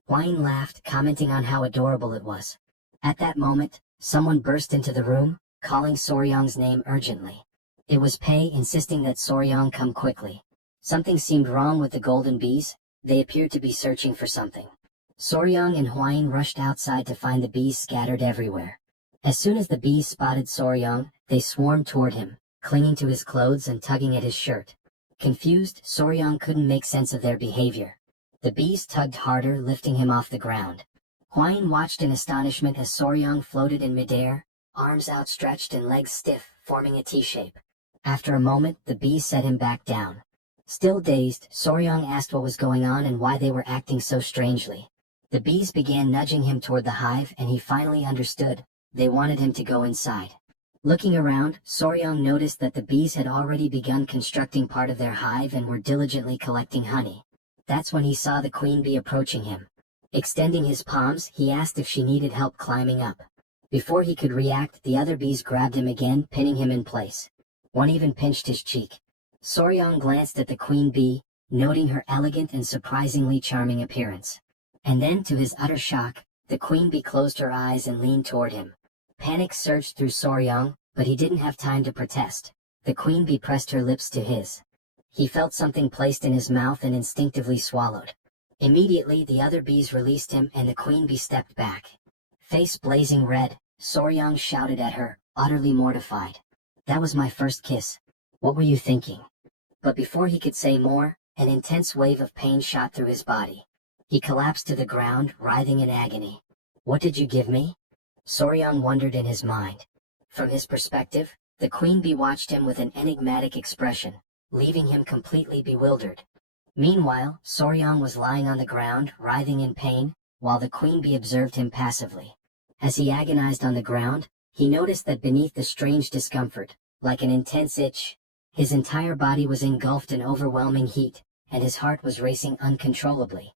Hwayin laughed, commenting on how adorable it was. At that moment, someone burst into the room, calling Soryang's name urgently. It was Pei, insisting that Soryang come quickly. Something seemed wrong with the golden bees. They appeared to be searching for something. Soryang and Hwayin rushed outside to find the bees scattered everywhere. As soon as the bees spotted Soryang, they swarmed toward him, clinging to his clothes and tugging at his shirt. Confused, Soryang couldn't make sense of their behavior. The bees tugged harder, lifting him off the ground. Hwayin watched in astonishment as Soryang floated in midair, arms outstretched and legs stiff, forming a T-shape. After a moment, the bees set him back down. Still dazed, Soryang asked what was going on and why they were acting so strangely. The bees began nudging him toward the hive, and he finally understood. They wanted him to go inside. Looking around, Soryang noticed that the bees had already begun constructing part of their hive and were diligently collecting honey. That's when he saw the queen bee approaching him. Extending his palms, he asked if she needed help climbing up. Before he could react, the other bees grabbed him again, pinning him in place. One even pinched his cheek. Soryang glanced at the queen bee, noting her elegant and surprisingly charming appearance. And then, to his utter shock, the queen bee closed her eyes and leaned toward him. Panic surged through Soryang, but he didn't have time to protest. The queen bee pressed her lips to his. He felt something placed in his mouth and instinctively swallowed. Immediately, the other bees released him and the queen bee stepped back. Face blazing red, Soryang shouted at her, utterly mortified. "That was my first kiss. What were you thinking?" But before he could say more, an intense wave of pain shot through his body. He collapsed to the ground, writhing in agony. "What did you give me?" Soryang wondered in his mind. From his perspective, the queen bee watched him with an enigmatic expression, leaving him completely bewildered. Meanwhile, Soryang was lying on the ground, writhing in pain, while the queen bee observed him passively. As he agonized on the ground, he noticed that beneath the strange discomfort, like an intense itch, his entire body was engulfed in overwhelming heat, and his heart was racing uncontrollably.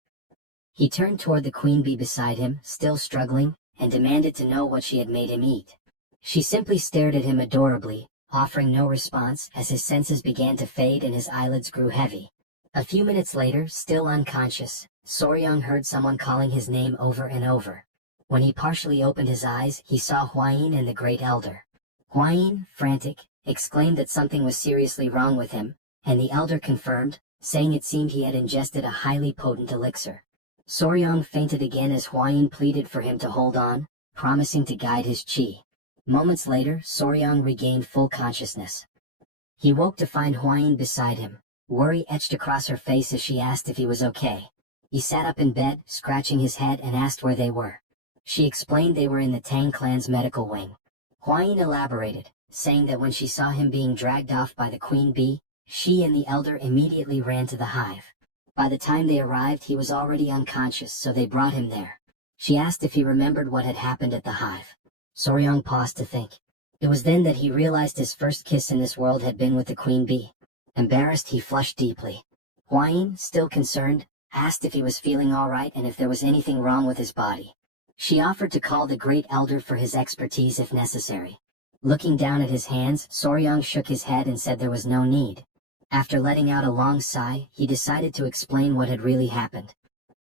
He turned toward the queen bee beside him, still struggling, and demanded to know what she had made him eat. She simply stared at him adorably, offering no response as his senses began to fade and his eyelids grew heavy. A few minutes later, still unconscious, Soryang heard someone calling his name over and over. When he partially opened his eyes, he saw Hwayin and the Great Elder. Hwayin, frantic, exclaimed that something was seriously wrong with him, and the Elder confirmed, saying it seemed he had ingested a highly potent elixir. Soryang fainted again as Hwayin pleaded for him to hold on, promising to guide his chi. Moments later, Soryang regained full consciousness. He woke to find Hwayin beside him. Worry etched across her face as she asked if he was okay. He sat up in bed, scratching his head, and asked where they were. She explained they were in the Tang clan's medical wing. Hwayin elaborated, saying that when she saw him being dragged off by the queen bee, she and the elder immediately ran to the hive. By the time they arrived, he was already unconscious, so they brought him there. She asked if he remembered what had happened at the hive. Soryang paused to think. It was then that he realized his first kiss in this world had been with the queen bee. Embarrassed, he flushed deeply. Hwayin, still concerned, asked if he was feeling all right and if there was anything wrong with his body. She offered to call the Great Elder for his expertise if necessary. Looking down at his hands, Soryang shook his head and said there was no need. After letting out a long sigh, he decided to explain what had really happened.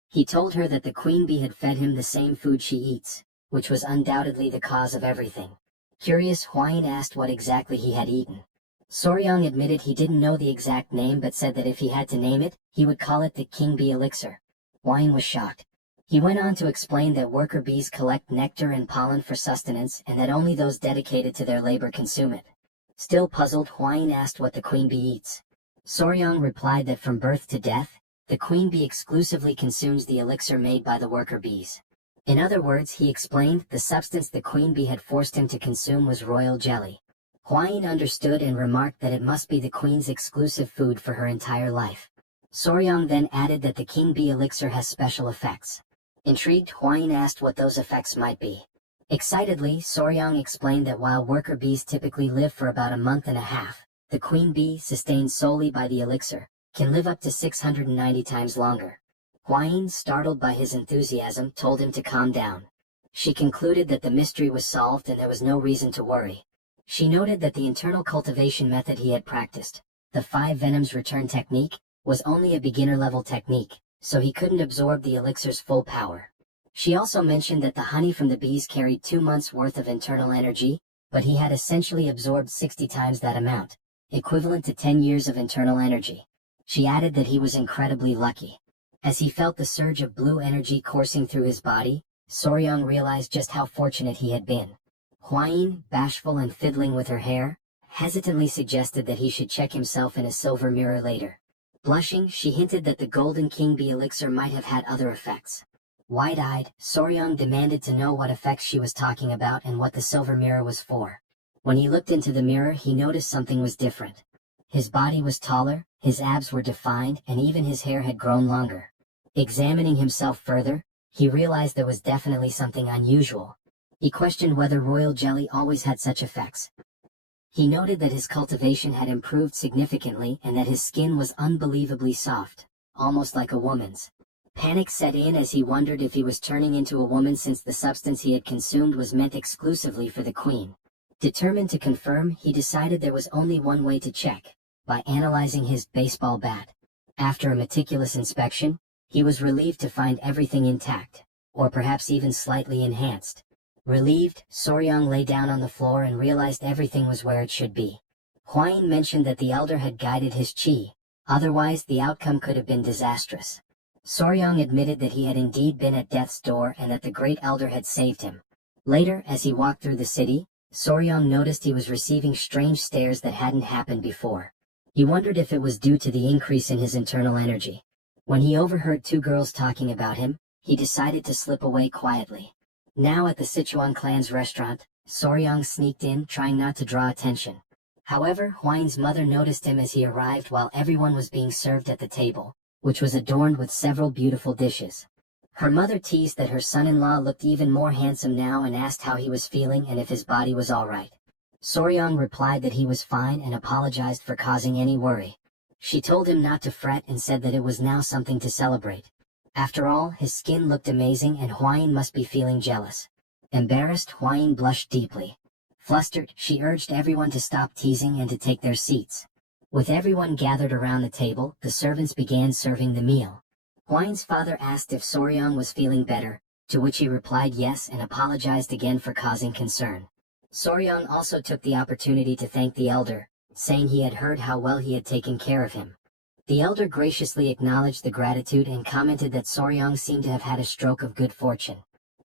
He told her that the queen bee had fed him the same food she eats, which was undoubtedly the cause of everything. Curious, Hwayin asked what exactly he had eaten. Soryang admitted he didn't know the exact name but said that if he had to name it, he would call it the king bee elixir. Hwayin was shocked. He went on to explain that worker bees collect nectar and pollen for sustenance and that only those dedicated to their labor consume it. Still puzzled, Hwayin asked what the queen bee eats. Soryang replied that from birth to death, the queen bee exclusively consumes the elixir made by the worker bees. In other words, he explained, the substance the queen bee had forced him to consume was royal jelly. Huayin understood and remarked that it must be the queen's exclusive food for her entire life. Soryang then added that the king bee elixir has special effects. Intrigued, Huayin asked what those effects might be. Excitedly, Soryang explained that while worker bees typically live for about a month and a half, the queen bee, sustained solely by the elixir, can live up to 690 times longer. Huayin, startled by his enthusiasm, told him to calm down. She concluded that the mystery was solved and there was no reason to worry. She noted that the internal cultivation method he had practiced, the 5 venoms return technique, was only a beginner-level technique, so he couldn't absorb the elixir's full power. She also mentioned that the honey from the bees carried 2 months' worth of internal energy, but he had essentially absorbed 60 times that amount, equivalent to 10 years of internal energy. She added that he was incredibly lucky. As he felt the surge of blue energy coursing through his body, Soryang realized just how fortunate he had been. Huayin, bashful and fiddling with her hair, hesitantly suggested that he should check himself in a silver mirror later. Blushing, she hinted that the golden king bee elixir might have had other effects. Wide-eyed, Soryang demanded to know what effects she was talking about and what the silver mirror was for. When he looked into the mirror, he noticed something was different. His body was taller, his abs were defined, and even his hair had grown longer. Examining himself further, he realized there was definitely something unusual. He questioned whether royal jelly always had such effects. He noted that his cultivation had improved significantly and that his skin was unbelievably soft, almost like a woman's. Panic set in as he wondered if he was turning into a woman since the substance he had consumed was meant exclusively for the queen. Determined to confirm, he decided there was only one way to check, by analyzing his baseball bat. After a meticulous inspection, he was relieved to find everything intact, or perhaps even slightly enhanced. Relieved, Soryang lay down on the floor and realized everything was where it should be. Huayin mentioned that the elder had guided his qi, otherwise the outcome could have been disastrous. Soryang admitted that he had indeed been at death's door and that the great elder had saved him. Later, as he walked through the city, Soryang noticed he was receiving strange stares that hadn't happened before. He wondered if it was due to the increase in his internal energy. When he overheard 2 girls talking about him, he decided to slip away quietly. Now at the Sichuan clan's restaurant, Soryang sneaked in, trying not to draw attention. However, Huayin's mother noticed him as he arrived while everyone was being served at the table, which was adorned with several beautiful dishes. Her mother teased that her son-in-law looked even more handsome now and asked how he was feeling and if his body was all right. Soryang replied that he was fine and apologized for causing any worry. She told him not to fret and said that it was now something to celebrate. After all, his skin looked amazing and Huayin must be feeling jealous. Embarrassed, Huayin blushed deeply. Flustered, she urged everyone to stop teasing and to take their seats. With everyone gathered around the table, the servants began serving the meal. Huayin's father asked if Soryang was feeling better, to which he replied yes and apologized again for causing concern. Soryang also took the opportunity to thank the elder, saying he had heard how well he had taken care of him. The elder graciously acknowledged the gratitude and commented that Soryang seemed to have had a stroke of good fortune.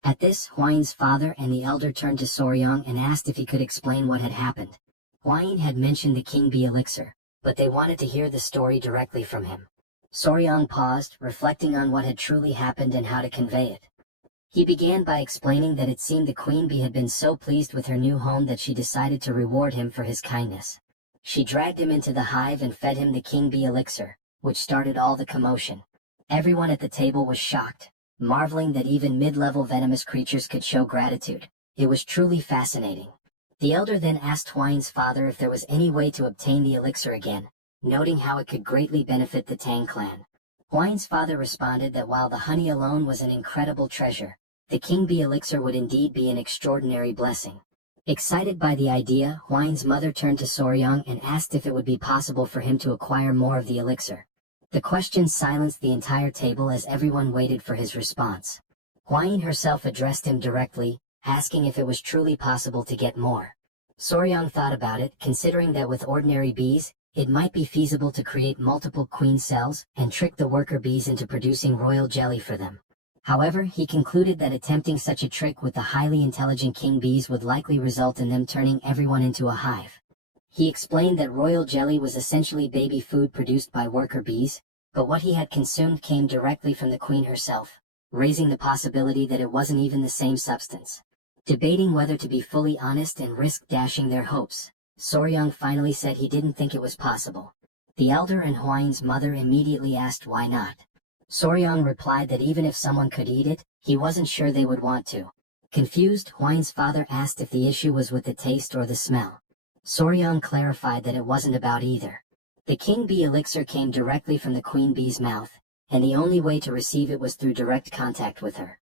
At this, Huayin's father and the elder turned to Soryang and asked if he could explain what had happened. Huayin had mentioned the king bee elixir, but they wanted to hear the story directly from him. Soryang paused, reflecting on what had truly happened and how to convey it. He began by explaining that it seemed the queen bee had been so pleased with her new home that she decided to reward him for his kindness. She dragged him into the hive and fed him the king bee elixir, which started all the commotion. Everyone at the table was shocked, marveling that even mid-level venomous creatures could show gratitude. It was truly fascinating. The elder then asked Huayin's father if there was any way to obtain the elixir again, noting how it could greatly benefit the Tang clan. Huayin's father responded that while the honey alone was an incredible treasure, the king bee elixir would indeed be an extraordinary blessing. Excited by the idea, Huayin's mother turned to Soryang and asked if it would be possible for him to acquire more of the elixir. The question silenced the entire table as everyone waited for his response. Huayin herself addressed him directly, asking if it was truly possible to get more. Soryang thought about it, considering that with ordinary bees, it might be feasible to create multiple queen cells and trick the worker bees into producing royal jelly for them. However, he concluded that attempting such a trick with the highly intelligent king bees would likely result in them turning everyone into a hive. He explained that royal jelly was essentially baby food produced by worker bees, but what he had consumed came directly from the queen herself, raising the possibility that it wasn't even the same substance. Debating whether to be fully honest and risk dashing their hopes, Soryang finally said he didn't think it was possible. The elder and Hwain's mother immediately asked why not. Soryang replied that even if someone could eat it, he wasn't sure they would want to. Confused, Hwain's father asked if the issue was with the taste or the smell. Soryang clarified that it wasn't about either. The king bee elixir came directly from the queen bee's mouth, and the only way to receive it was through direct contact with her.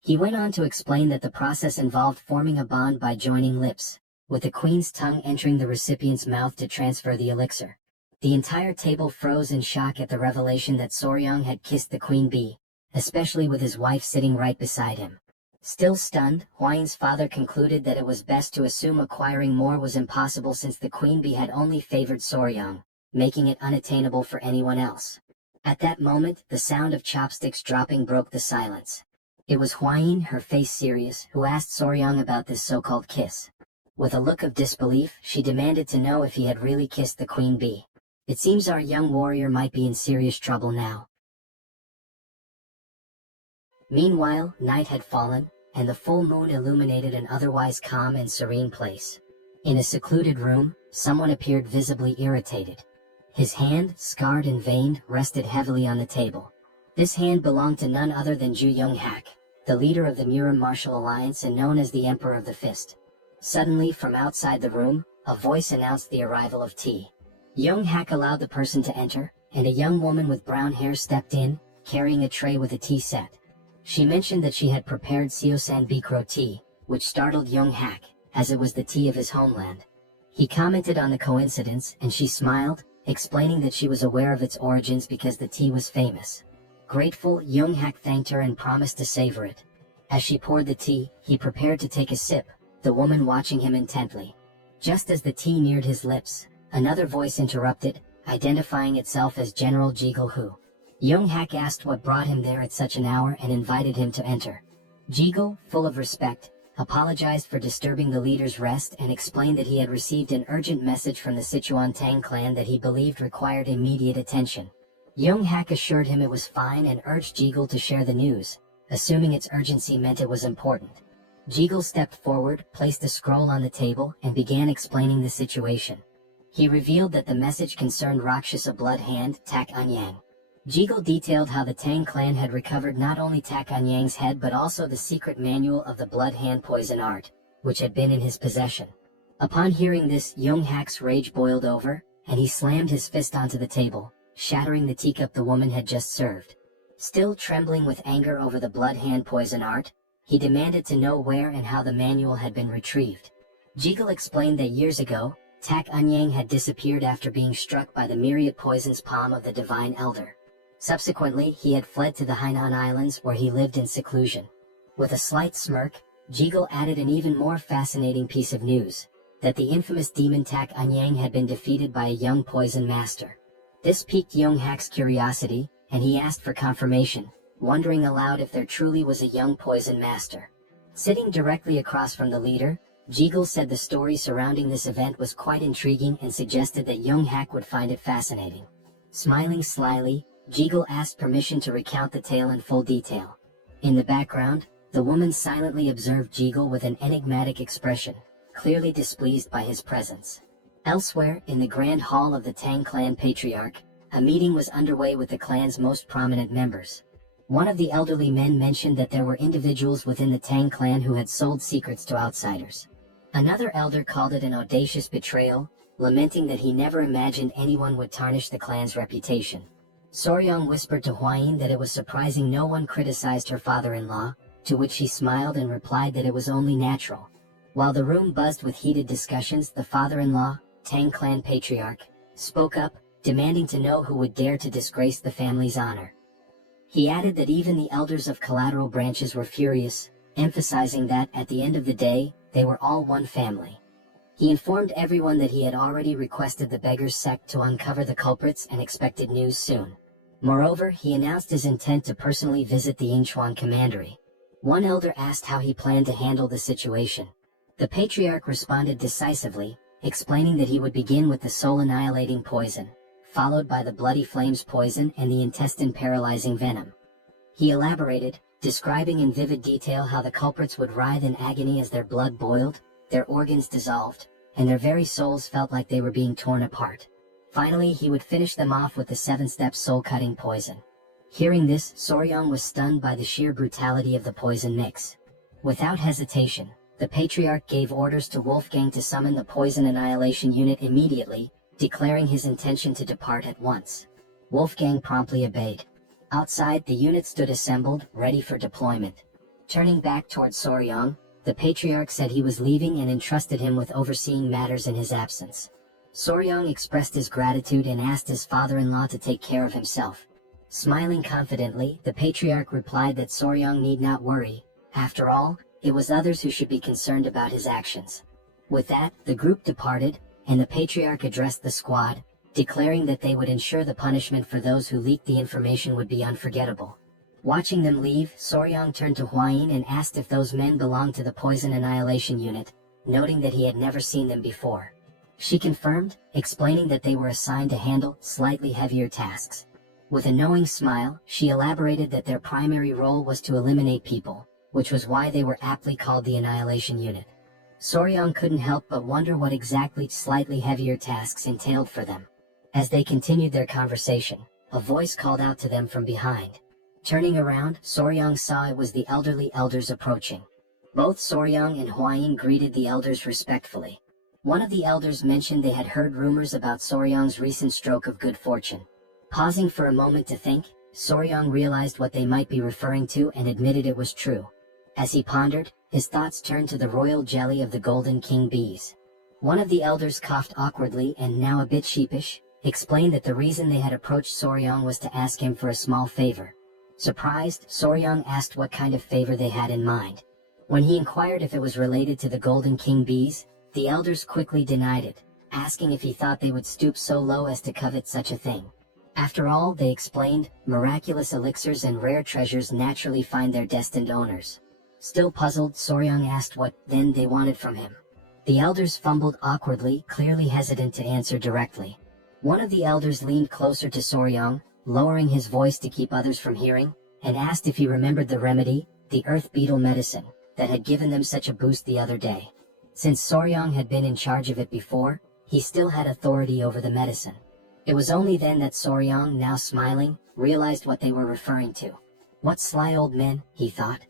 He went on to explain that the process involved forming a bond by joining lips, with the queen's tongue entering the recipient's mouth to transfer the elixir. The entire table froze in shock at the revelation that Soryang had kissed the queen bee, especially with his wife sitting right beside him. Still stunned, Hwain's father concluded that it was best to assume acquiring more was impossible since the queen bee had only favored Soryang, making it unattainable for anyone else. At that moment, the sound of chopsticks dropping broke the silence. It was Hwain, her face serious, who asked Soryang about this so-called kiss. With a look of disbelief, she demanded to know if he had really kissed the queen bee. It seems our young warrior might be in serious trouble now. Meanwhile, night had fallen, and the full moon illuminated an otherwise calm and serene place. In a secluded room, someone appeared visibly irritated. His hand, scarred and veined, rested heavily on the table. This hand belonged to none other than Ju Young-hak, the leader of the Mura Martial Alliance and known as the Emperor of the Fist. Suddenly, from outside the room, a voice announced the arrival of tea. Young-hak allowed the person to enter, and a young woman with brown hair stepped in, carrying a tray with a tea set. She mentioned that she had prepared Seosan Bikro tea, which startled Young-hak, as it was the tea of his homeland. He commented on the coincidence, and she smiled, explaining that she was aware of its origins because the tea was famous. Grateful, Young-hak thanked her and promised to savor it. As she poured the tea, he prepared to take a sip, the woman watching him intently. Just as the tea neared his lips, another voice interrupted, identifying itself as General Jiggle-hu. Young-hak asked what brought him there at such an hour and invited him to enter. Jiggle, full of respect, apologized for disturbing the leader's rest and explained that he had received an urgent message from the Sichuan Tang clan that he believed required immediate attention. Young-hak assured him it was fine and urged Jiggle to share the news, assuming its urgency meant it was important. Jiggle stepped forward, placed a scroll on the table, and began explaining the situation. He revealed that the message concerned Rakshasa Blood Hand, Tak Anyang. Jiggle detailed how the Tang clan had recovered not only Tak Anyang's head but also the secret manual of the Blood Hand poison art, which had been in his possession. Upon hearing this, Young-hak's rage boiled over, and he slammed his fist onto the table, shattering the teacup the woman had just served. Still trembling with anger over the Blood Hand poison art, he demanded to know where and how the manual had been retrieved. Jiggle explained that years ago, Tak Anyang had disappeared after being struck by the myriad poison's palm of the Divine Elder. Subsequently, he had fled to the Hainan Islands where he lived in seclusion. With a slight smirk, Jiggle added an even more fascinating piece of news, that the infamous demon Tak Anyang had been defeated by a young poison master. This piqued Young-hak's curiosity, and he asked for confirmation, wondering aloud if there truly was a young poison master. Sitting directly across from the leader, Jiggle said the story surrounding this event was quite intriguing and suggested that Young-hak would find it fascinating. Smiling slyly, Jiggle asked permission to recount the tale in full detail. In the background, the woman silently observed Jiggle with an enigmatic expression, clearly displeased by his presence. Elsewhere, in the Grand Hall of the Tang Clan Patriarch, a meeting was underway with the clan's most prominent members. One of the elderly men mentioned that there were individuals within the Tang clan who had sold secrets to outsiders. Another elder called it an audacious betrayal, lamenting that he never imagined anyone would tarnish the clan's reputation. Soryang whispered to Hwain that it was surprising no one criticized her father-in-law, to which she smiled and replied that it was only natural. While the room buzzed with heated discussions, the father-in-law, Tang clan patriarch, spoke up, demanding to know who would dare to disgrace the family's honor. He added that even the elders of collateral branches were furious, emphasizing that, at the end of the day, they were all one family. He informed everyone that he had already requested the Beggars sect to uncover the culprits and expected news soon. Moreover, he announced his intent to personally visit the Yingchuan commandery. One elder asked how he planned to handle the situation. The patriarch responded decisively, explaining that he would begin with the soul-annihilating poison, followed by the bloody flames poison and the intestine paralyzing venom. He elaborated, describing in vivid detail how the culprits would writhe in agony as their blood boiled, their organs dissolved, and their very souls felt like they were being torn apart. Finally, he would finish them off with the 7-step soul-cutting poison. Hearing this, Soryang was stunned by the sheer brutality of the poison mix. Without hesitation, the Patriarch gave orders to Wolfgang to summon the Poison Annihilation Unit immediately, declaring his intention to depart at once. Wolfgang promptly obeyed. Outside, the unit stood assembled, ready for deployment. Turning back towards Soryang, the Patriarch said he was leaving and entrusted him with overseeing matters in his absence. Soryang expressed his gratitude and asked his father-in-law to take care of himself. Smiling confidently, the Patriarch replied that Soryang need not worry. After all, it was others who should be concerned about his actions. With that, the group departed, and the Patriarch addressed the squad, declaring that they would ensure the punishment for those who leaked the information would be unforgettable. Watching them leave, Soryang turned to Hwayin and asked if those men belonged to the Poison Annihilation Unit, noting that he had never seen them before. She confirmed, explaining that they were assigned to handle slightly heavier tasks. With a knowing smile, she elaborated that their primary role was to eliminate people, which was why they were aptly called the Annihilation Unit. Soryang couldn't help but wonder what exactly slightly heavier tasks entailed for them. As they continued their conversation, a voice called out to them from behind. Turning around, Soryang saw it was the elderly elders approaching. Both Soryang and Hwayin greeted the elders respectfully. One of the elders mentioned they had heard rumors about Soryang's recent stroke of good fortune. Pausing for a moment to think, Soryang realized what they might be referring to and admitted it was true. As he pondered, his thoughts turned to the royal jelly of the Golden King bees. One of the elders coughed awkwardly and, now a bit sheepish, explained that the reason they had approached Soryang was to ask him for a small favor. Surprised, Soryang asked what kind of favor they had in mind. When he inquired if it was related to the Golden King bees, the elders quickly denied it, asking if he thought they would stoop so low as to covet such a thing. After all, they explained, miraculous elixirs and rare treasures naturally find their destined owners. Still puzzled, Soryang asked what, then, they wanted from him. The elders fumbled awkwardly, clearly hesitant to answer directly. One of the elders leaned closer to Soryang, lowering his voice to keep others from hearing, and asked if he remembered the remedy, the earth beetle medicine, that had given them such a boost the other day. Since Soryang had been in charge of it before, he still had authority over the medicine. It was only then that Soryang, now smiling, realized what they were referring to. What sly old men, he thought.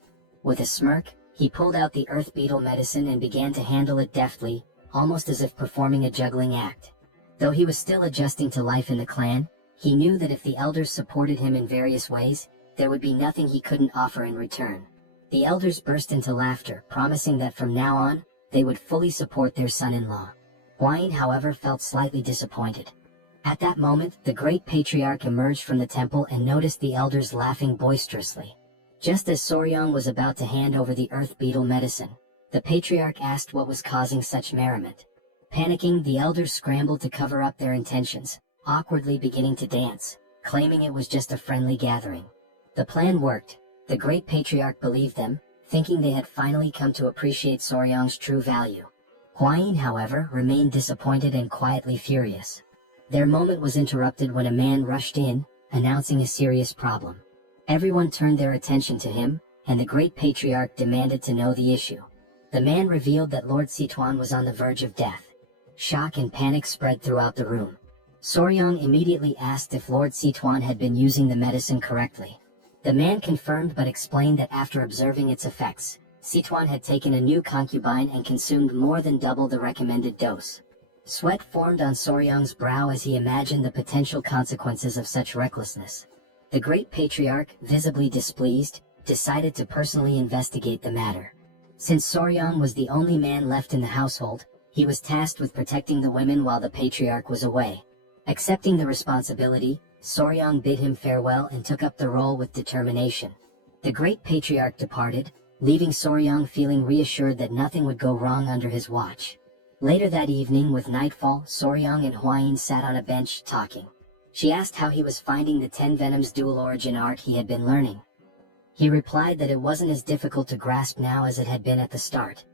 With a smirk, he pulled out the earth beetle medicine and began to handle it deftly, almost as if performing a juggling act. Though he was still adjusting to life in the clan, he knew that if the elders supported him in various ways, there would be nothing he couldn't offer in return. The elders burst into laughter, promising that from now on, they would fully support their son-in-law. Hwayin, however, felt slightly disappointed. At that moment, the great patriarch emerged from the temple and noticed the elders laughing boisterously. Just as Soryang was about to hand over the earth beetle medicine, the patriarch asked what was causing such merriment. Panicking, the elders scrambled to cover up their intentions, awkwardly beginning to dance, claiming it was just a friendly gathering. The plan worked. The great patriarch believed them, thinking they had finally come to appreciate Soryang's true value. Hwayin, however, remained disappointed and quietly furious. Their moment was interrupted when a man rushed in, announcing a serious problem. Everyone turned their attention to him, and the great patriarch demanded to know the issue. The man revealed that Lord Situan was on the verge of death. Shock and panic spread throughout the room. Soryang immediately asked if Lord Situan had been using the medicine correctly. The man confirmed but explained that after observing its effects, Situan had taken a new concubine and consumed more than double the recommended dose. Sweat formed on Soryang's brow as he imagined the potential consequences of such recklessness. The great patriarch, visibly displeased, decided to personally investigate the matter. Since Soryang was the only man left in the household, he was tasked with protecting the women while the patriarch was away. Accepting the responsibility, Soryang bid him farewell and took up the role with determination. The great patriarch departed, leaving Soryang feeling reassured that nothing would go wrong under his watch. Later that evening, with nightfall, Soryang and Hwayin sat on a bench, talking. She asked how he was finding the 10 Venoms dual origin art he had been learning. He replied that it wasn't as difficult to grasp now as it had been at the start.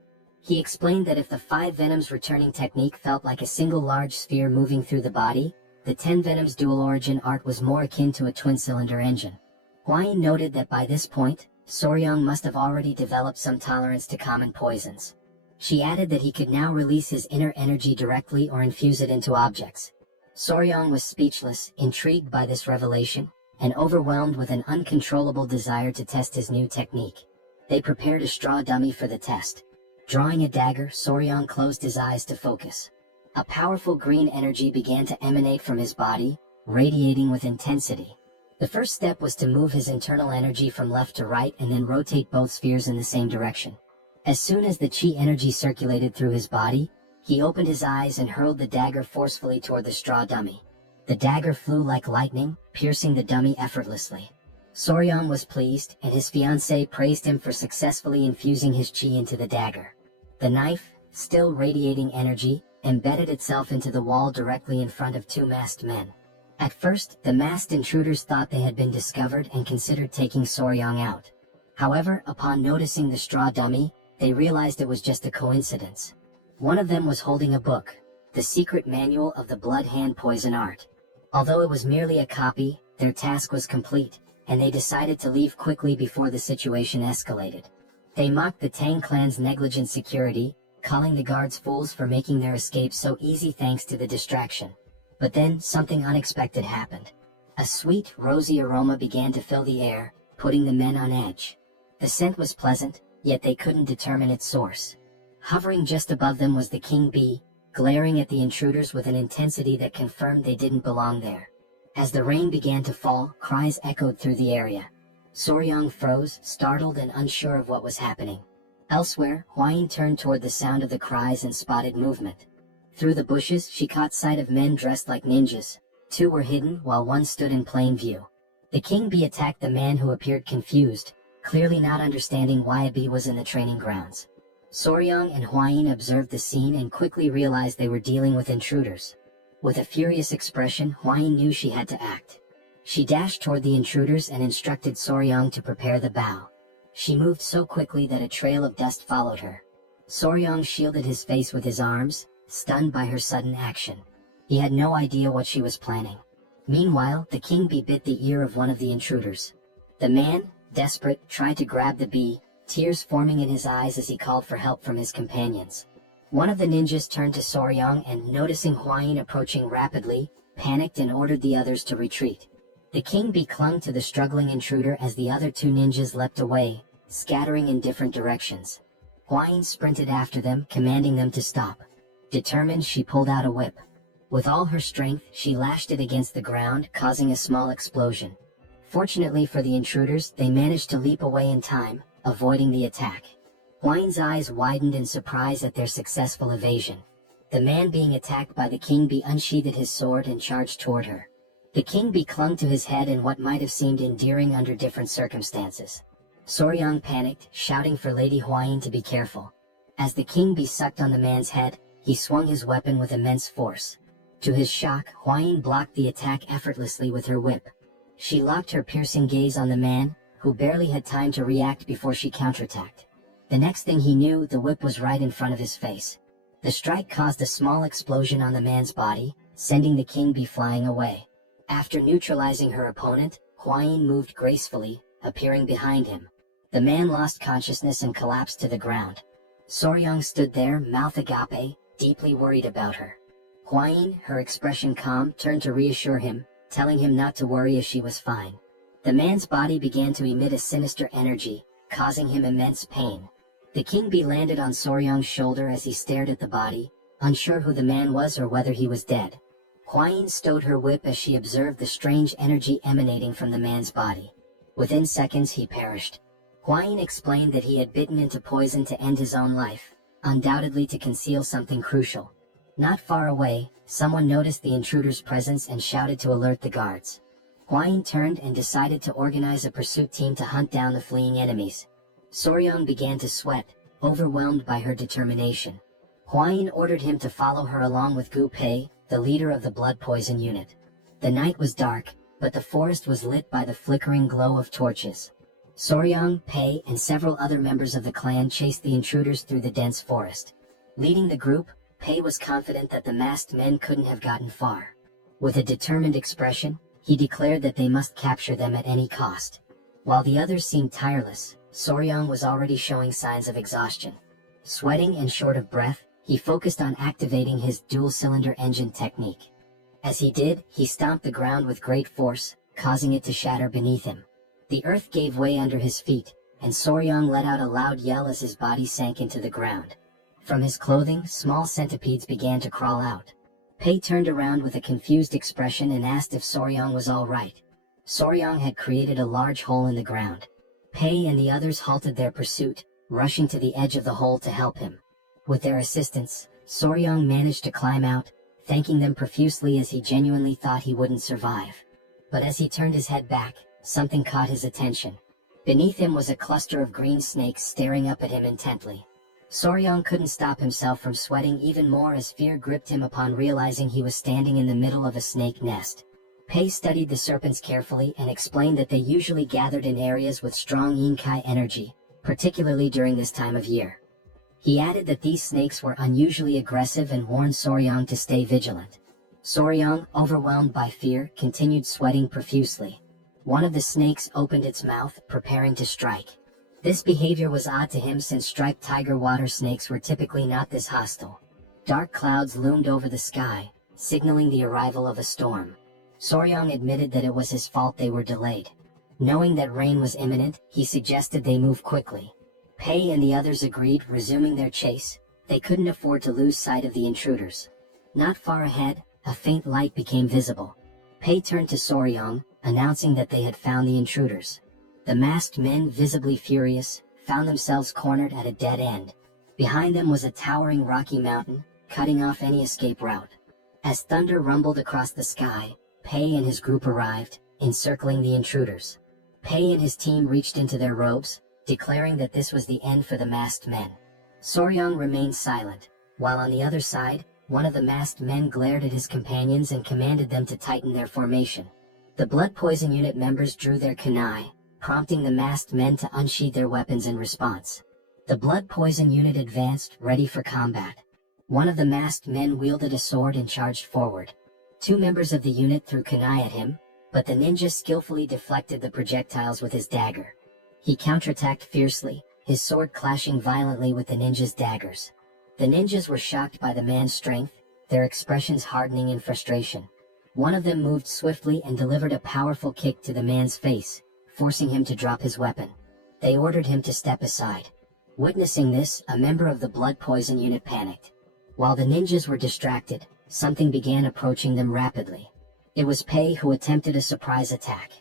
He explained that if the 5 Venoms returning technique felt like a single large sphere moving through the body, The 10 Venoms dual origin art was more akin to a twin-cylinder engine. Hua-yin noted that by this point, Soryang must have already developed some tolerance to common poisons. She added that he could now release his inner energy directly or infuse it into objects. Soryang was speechless, intrigued by this revelation, and overwhelmed with an uncontrollable desire to test his new technique. They prepared a straw dummy for the test. Drawing a dagger, Soryang closed his eyes to focus. A powerful green energy began to emanate from his body, radiating with intensity. The first step was to move his internal energy from left to right and then rotate both spheres in the same direction. As soon as the chi energy circulated through his body, he opened his eyes and hurled the dagger forcefully toward the straw dummy. The dagger flew like lightning, piercing the dummy effortlessly. Soryang was pleased, and his fiancée praised him for successfully infusing his chi into the dagger. The knife, still radiating energy, embedded itself into the wall directly in front of two masked men. At first, the masked intruders thought they had been discovered and considered taking Soryang out. However, upon noticing the straw dummy, they realized it was just a coincidence. One of them was holding a book, the secret manual of the blood hand poison art. Although it was merely a copy, their task was complete, and they decided to leave quickly before the situation escalated. They mocked the Tang clan's negligent security, calling the guards fools for making their escape so easy thanks to the distraction. But then, something unexpected happened. A sweet, rosy aroma began to fill the air, putting the men on edge. The scent was pleasant, yet they couldn't determine its source. Hovering just above them was the king bee, glaring at the intruders with an intensity that confirmed they didn't belong there. As the rain began to fall, cries echoed through the area. Soryang froze, startled and unsure of what was happening. Elsewhere, Hua-yin turned toward the sound of the cries and spotted movement. Through the bushes, she caught sight of men dressed like ninjas. Two were hidden, while one stood in plain view. The king bee attacked the man who appeared confused, clearly not understanding why a bee was in the training grounds. Soryang and Hua-yin observed the scene and quickly realized they were dealing with intruders. With a furious expression, Hua-yin knew she had to act. She dashed toward the intruders and instructed Soryang to prepare the bow. She moved so quickly that a trail of dust followed her. Soryang shielded his face with his arms, stunned by her sudden action. He had no idea what she was planning. Meanwhile, the king bee bit the ear of one of the intruders. The man, desperate, tried to grab the bee, tears forming in his eyes as he called for help from his companions. One of the ninjas turned to Soryang and, noticing Hua-yin approaching rapidly, panicked and ordered the others to retreat. The king bee clung to the struggling intruder as the other two ninjas leapt away, scattering in different directions. Hua-yin sprinted after them, commanding them to stop. Determined, she pulled out a whip. With all her strength, she lashed it against the ground, causing a small explosion. Fortunately for the intruders, they managed to leap away in time, avoiding the attack. Hua-yin's eyes widened in surprise at their successful evasion. The man being attacked by the king bee unsheathed his sword and charged toward her. The king bee clung to his head in what might have seemed endearing under different circumstances. Soryang panicked, shouting for Lady Hua-yin to be careful. As the king bee sucked on the man's head, he swung his weapon with immense force. To his shock, Hua-yin blocked the attack effortlessly with her whip. She locked her piercing gaze on the man, who barely had time to react before she counterattacked. The next thing he knew, the whip was right in front of his face. The strike caused a small explosion on the man's body, sending the king bee flying away. After neutralizing her opponent, Hua-yin moved gracefully, appearing behind him. The man lost consciousness and collapsed to the ground. Soryang stood there, mouth agape, deeply worried about her. Hua-yin, her expression calm, turned to reassure him, telling him not to worry as she was fine. The man's body began to emit a sinister energy, causing him immense pain. The king bee landed on Soryang's shoulder as he stared at the body, unsure who the man was or whether he was dead. Hua-yin stowed her whip as she observed the strange energy emanating from the man's body. Within seconds he perished. Hua-yin explained that he had bitten into poison to end his own life, undoubtedly to conceal something crucial. Not far away, someone noticed the intruder's presence and shouted to alert the guards. Hua-yin turned and decided to organize a pursuit team to hunt down the fleeing enemies. Soryang began to sweat, overwhelmed by her determination. Hua-yin ordered him to follow her along with Gu Pei, the leader of the blood poison unit. The night was dark, but the forest was lit by the flickering glow of torches. Soryang, Pei, and several other members of the clan chased the intruders through the dense forest. Leading the group, Pei was confident that the masked men couldn't have gotten far. With a determined expression, he declared that they must capture them at any cost. While the others seemed tireless, Soryang was already showing signs of exhaustion. Sweating and short of breath, he focused on activating his dual-cylinder engine technique. As he did, he stomped the ground with great force, causing it to shatter beneath him. The earth gave way under his feet, and Soryang let out a loud yell as his body sank into the ground. From his clothing, small centipedes began to crawl out. Pei turned around with a confused expression and asked if Soryang was all right. Soryang had created a large hole in the ground. Pei and the others halted their pursuit, rushing to the edge of the hole to help him. With their assistance, Soryang managed to climb out, thanking them profusely as he genuinely thought he wouldn't survive. But as he turned his head back, something caught his attention. Beneath him was a cluster of green snakes staring up at him intently. Soryang couldn't stop himself from sweating even more as fear gripped him upon realizing he was standing in the middle of a snake nest. Pei studied the serpents carefully and explained that they usually gathered in areas with strong Yinkai energy, particularly during this time of year. He added that these snakes were unusually aggressive and warned Soryang to stay vigilant. Soryang, overwhelmed by fear, continued sweating profusely. One of the snakes opened its mouth, preparing to strike. This behavior was odd to him since striped tiger water snakes were typically not this hostile. Dark clouds loomed over the sky, signaling the arrival of a storm. Soryang admitted that it was his fault they were delayed. Knowing that rain was imminent, he suggested they move quickly. Pei and the others agreed, resuming their chase. They couldn't afford to lose sight of the intruders. Not far ahead, a faint light became visible. Pei turned to Soryang, announcing that they had found the intruders. The masked men, visibly furious, found themselves cornered at a dead end. Behind them was a towering rocky mountain, cutting off any escape route. As thunder rumbled across the sky, Pei and his group arrived, encircling the intruders. Pei and his team reached into their robes, declaring that this was the end for the masked men. Soryang remained silent, while on the other side, one of the masked men glared at his companions and commanded them to tighten their formation. The blood poison unit members drew their kunai, prompting the masked men to unsheath their weapons in response. The blood poison unit advanced, ready for combat. One of the masked men wielded a sword and charged forward. Two members of the unit threw kunai at him, but the ninja skillfully deflected the projectiles with his dagger. He counterattacked fiercely, his sword clashing violently with the ninja's daggers. The ninjas were shocked by the man's strength, their expressions hardening in frustration. One of them moved swiftly and delivered a powerful kick to the man's face, forcing him to drop his weapon. They ordered him to step aside. Witnessing this, a member of the blood poison unit panicked. While the ninjas were distracted, something began approaching them rapidly. It was Pei who attempted a surprise attack.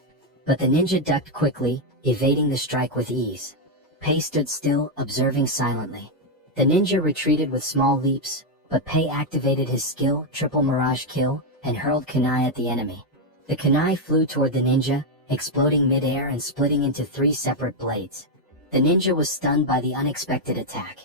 But the ninja ducked quickly, evading the strike with ease. Pei stood still, observing silently. The ninja retreated with small leaps, but Pei activated his skill, Triple Mirage Kill, and hurled kunai at the enemy. The kunai flew toward the ninja, exploding mid-air and splitting into 3 separate blades. The ninja was stunned by the unexpected attack.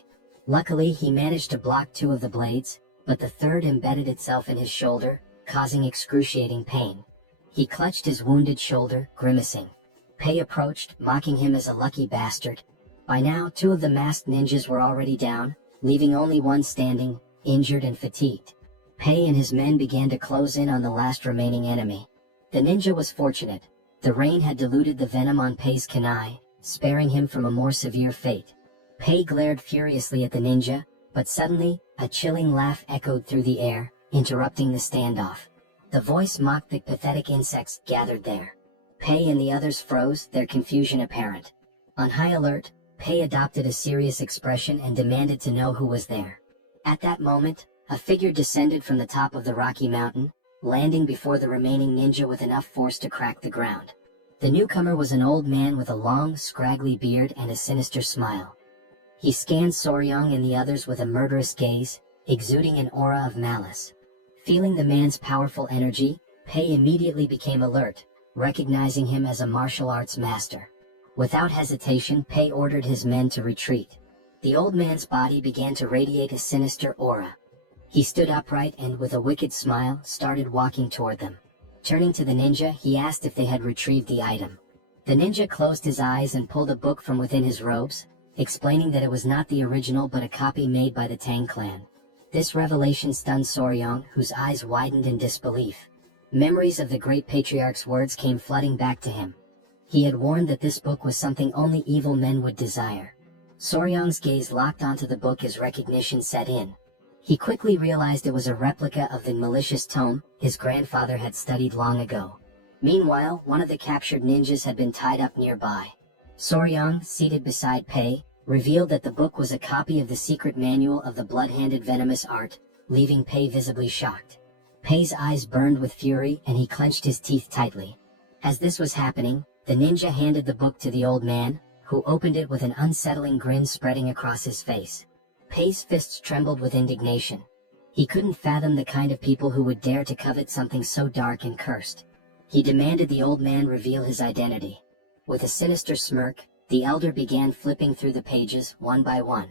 Luckily, he managed to block 2 of the blades, but the third embedded itself in his shoulder, causing excruciating pain. He clutched his wounded shoulder, grimacing. Pei approached, mocking him as a lucky bastard. By now, 2 of the masked ninjas were already down, leaving only one standing, injured and fatigued. Pei and his men began to close in on the last remaining enemy. The ninja was fortunate. The rain had diluted the venom on Pei's kunai, sparing him from a more severe fate. Pei glared furiously at the ninja, but suddenly, a chilling laugh echoed through the air, interrupting the standoff. The voice mocked the pathetic insects gathered there. Pei and the others froze, their confusion apparent. On high alert, Pei adopted a serious expression and demanded to know who was there. At that moment, a figure descended from the top of the rocky mountain, landing before the remaining ninja with enough force to crack the ground. The newcomer was an old man with a long, scraggly beard and a sinister smile. He scanned Soryang and the others with a murderous gaze, exuding an aura of malice. Feeling the man's powerful energy, Pei immediately became alert, recognizing him as a martial arts master. Without hesitation, Pei ordered his men to retreat. The old man's body began to radiate a sinister aura. He stood upright and, with a wicked smile, started walking toward them. Turning to the ninja, he asked if they had retrieved the item. The ninja closed his eyes and pulled a book from within his robes, explaining that it was not the original but a copy made by the Tang clan. This revelation stunned Soryang, whose eyes widened in disbelief. Memories of the great patriarch's words came flooding back to him. He had warned that this book was something only evil men would desire. Soryang's gaze locked onto the book as recognition set in. He quickly realized it was a replica of the malicious tome his grandfather had studied long ago. Meanwhile, one of the captured ninjas had been tied up nearby. Soryang, seated beside Pei, revealed that the book was a copy of the secret manual of the blood-handed venomous art, leaving Pei visibly shocked. Pei's eyes burned with fury and he clenched his teeth tightly. As this was happening, the ninja handed the book to the old man, who opened it with an unsettling grin spreading across his face. Pei's fists trembled with indignation. He couldn't fathom the kind of people who would dare to covet something so dark and cursed. He demanded the old man reveal his identity. With a sinister smirk, the elder began flipping through the pages one by one.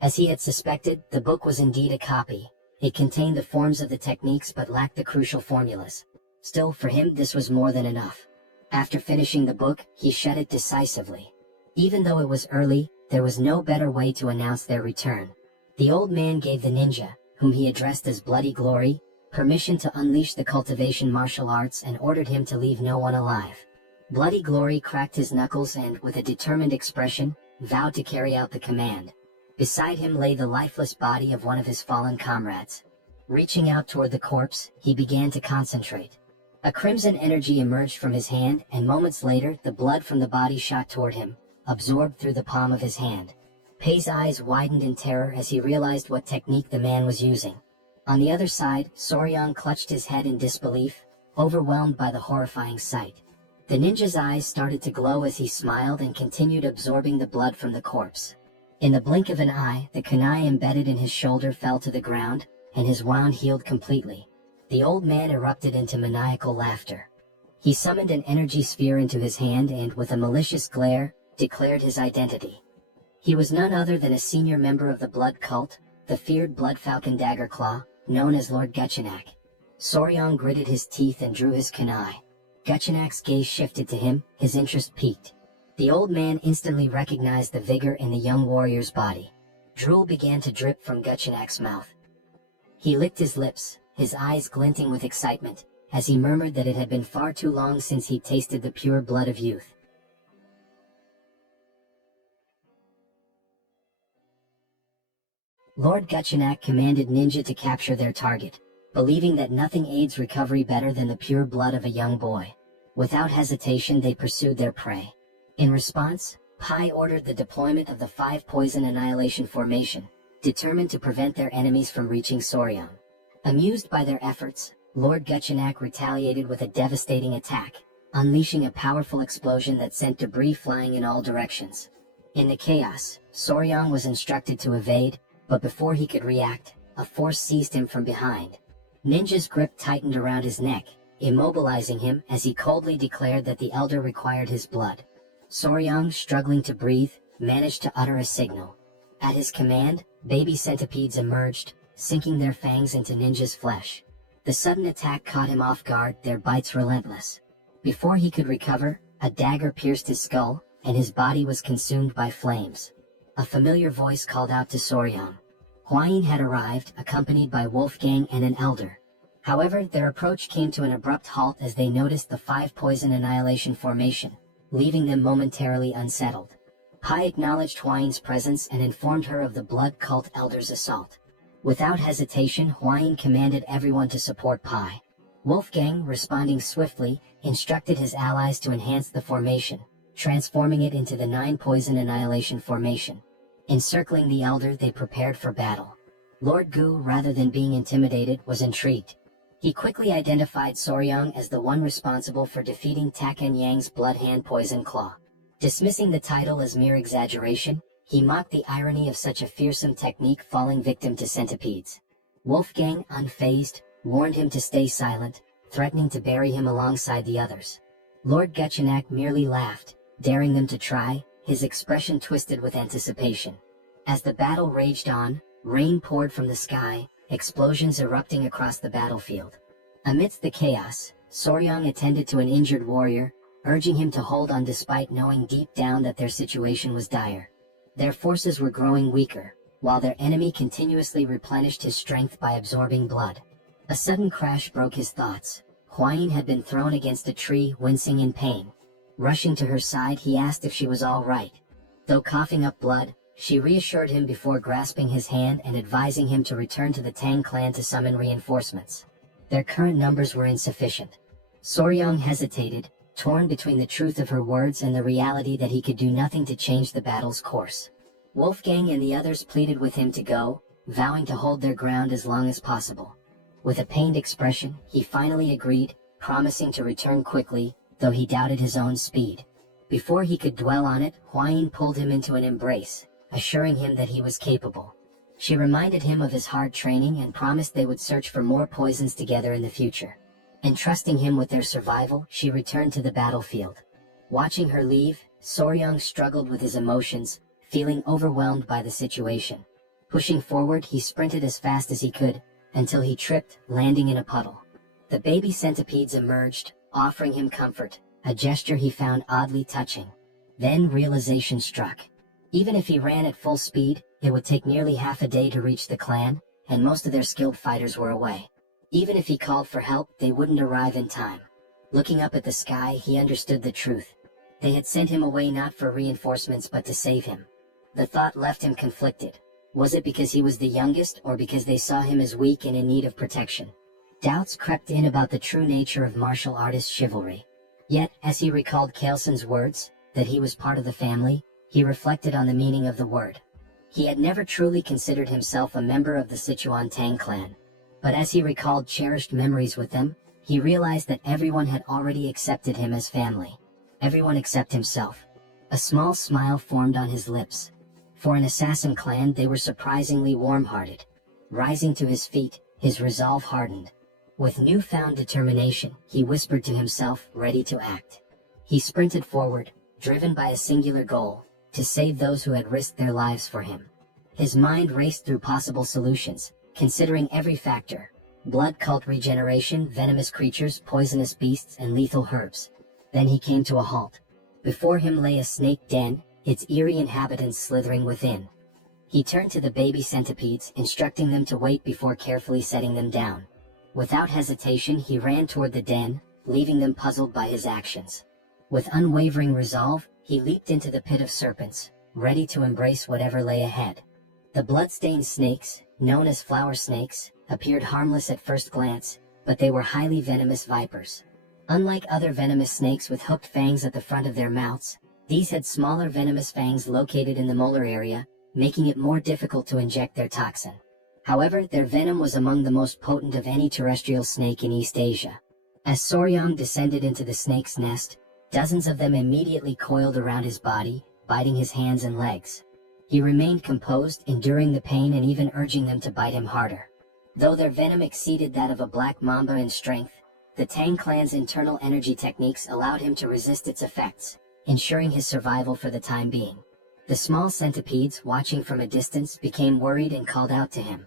As he had suspected, the book was indeed a copy. It contained the forms of the techniques but lacked the crucial formulas. Still, for him this was more than enough. After finishing the book, he shut it decisively. Even though it was early, there was no better way to announce their return. The old man gave the ninja, whom he addressed as Bloody Glory, permission to unleash the cultivation martial arts and ordered him to leave no one alive. Bloody Glory cracked his knuckles and, with a determined expression, vowed to carry out the command. Beside him lay the lifeless body of one of his fallen comrades. Reaching out toward the corpse, he began to concentrate. A crimson energy emerged from his hand, and moments later the blood from the body shot toward him, absorbed through the palm of his hand. Pei's eyes widened in terror as he realized what technique the man was using. On the other side, Soryang clutched his head in disbelief, overwhelmed by the horrifying sight. The ninja's eyes started to glow as he smiled and continued absorbing the blood from the corpse. In the blink of an eye, the kunai embedded in his shoulder fell to the ground, and his wound healed completely. The old man erupted into maniacal laughter. He summoned an energy sphere into his hand and, with a malicious glare, declared his identity. He was none other than a senior member of the blood cult, the feared Blood Falcon Daggerclaw, known as Lord Guchenak. Soryang gritted his teeth and drew his kunai. Guchenak's gaze shifted to him, his interest piqued. The old man instantly recognized the vigor in the young warrior's body. Drool began to drip from Guchenak's mouth. He licked his lips, his eyes glinting with excitement, as he murmured that it had been far too long since he'd tasted the pure blood of youth. Lord Guchenak commanded Ninja to capture their target, believing that nothing aids recovery better than the pure blood of a young boy. Without hesitation they pursued their prey. In response, Pai ordered the deployment of the 5 Poison Annihilation Formation, determined to prevent their enemies from reaching Soryang. Amused by their efforts, Lord Guchenak retaliated with a devastating attack, unleashing a powerful explosion that sent debris flying in all directions. In the chaos, Soryang was instructed to evade, but before he could react, a force seized him from behind. Ninja's grip tightened around his neck, immobilizing him as he coldly declared that the elder required his blood. Soryang, struggling to breathe, managed to utter a signal. At his command, baby centipedes emerged, sinking their fangs into Ninja's flesh. The sudden attack caught him off guard, their bites relentless. Before he could recover, a dagger pierced his skull, and his body was consumed by flames. A familiar voice called out to Soryang. Hwayin had arrived, accompanied by Wolfgang and an elder. However, their approach came to an abrupt halt as they noticed the 5 Poison Annihilation Formation, leaving them momentarily unsettled. Pai acknowledged Hwayin's presence and informed her of the Blood Cult Elder's assault. Without hesitation, Hwayin commanded everyone to support Pai. Wolfgang, responding swiftly, instructed his allies to enhance the formation, transforming it into the 9 Poison Annihilation Formation. Encircling the elder, they prepared for battle. Lord Gu, rather than being intimidated, was intrigued. He quickly identified Soryang as the one responsible for defeating Taken Yang's Blood Hand Poison Claw. Dismissing the title as mere exaggeration, he mocked the irony of such a fearsome technique falling victim to centipedes. Wolfgang, unfazed, warned him to stay silent, threatening to bury him alongside the others. Lord Guchenak merely laughed, daring them to try, his expression twisted with anticipation. As the battle raged on, rain poured from the sky, explosions erupting across the battlefield. Amidst the chaos, Soryang attended to an injured warrior, urging him to hold on despite knowing deep down that their situation was dire. Their forces were growing weaker, while their enemy continuously replenished his strength by absorbing blood. A sudden crash broke his thoughts. Huayin had been thrown against a tree, wincing in pain. Rushing to her side, he asked if she was all right. Though coughing up blood, she reassured him before grasping his hand and advising him to return to the Tang clan to summon reinforcements. Their current numbers were insufficient. Soryang hesitated, torn between the truth of her words and the reality that he could do nothing to change the battle's course. Wolfgang and the others pleaded with him to go, vowing to hold their ground as long as possible. With a pained expression, he finally agreed, promising to return quickly, though he doubted his own speed. Before he could dwell on it, Huayin pulled him into an embrace, assuring him that he was capable. She reminded him of his hard training and promised they would search for more poisons together in the future. Entrusting him with their survival, she returned to the battlefield. Watching her leave, Soryang struggled with his emotions, feeling overwhelmed by the situation. Pushing forward, he sprinted as fast as he could, until he tripped, landing in a puddle. The baby centipedes emerged, offering him comfort, a gesture he found oddly touching. Then realization struck. Even if he ran at full speed, it would take nearly half a day to reach the clan, and most of their skilled fighters were away. Even if he called for help, they wouldn't arrive in time. Looking up at the sky, he understood the truth. They had sent him away not for reinforcements but to save him. The thought left him conflicted. Was it because he was the youngest, or because they saw him as weak and in need of protection? Doubts crept in about the true nature of martial artist chivalry. Yet, as he recalled Kaelson's words, that he was part of the family, he reflected on the meaning of the word. He had never truly considered himself a member of the Sichuan Tang clan. But as he recalled cherished memories with them, he realized that everyone had already accepted him as family. Everyone except himself. A small smile formed on his lips. For an assassin clan, they were surprisingly warm-hearted. Rising to his feet, his resolve hardened. With newfound determination, he whispered to himself, ready to act. He sprinted forward, driven by a singular goal, to save those who had risked their lives for him. His mind raced through possible solutions, considering every factor: blood cult regeneration, venomous creatures, poisonous beasts, and lethal herbs. Then he came to a halt. Before him lay a snake den, its eerie inhabitants slithering within. He turned to the baby centipedes, instructing them to wait before carefully setting them down. Without hesitation, he ran toward the den, leaving them puzzled by his actions. With unwavering resolve, he leaped into the pit of serpents, ready to embrace whatever lay ahead. The blood-stained snakes, known as flower snakes, appeared harmless at first glance, but they were highly venomous vipers. Unlike other venomous snakes with hooked fangs at the front of their mouths, these had smaller venomous fangs located in the molar area, making it more difficult to inject their toxin. However, their venom was among the most potent of any terrestrial snake in East Asia. As Soryang descended into the snake's nest, dozens of them immediately coiled around his body, biting his hands and legs. He remained composed, enduring the pain and even urging them to bite him harder. Though their venom exceeded that of a black mamba in strength, the Tang clan's internal energy techniques allowed him to resist its effects, ensuring his survival for the time being. The small centipedes, watching from a distance, became worried and called out to him.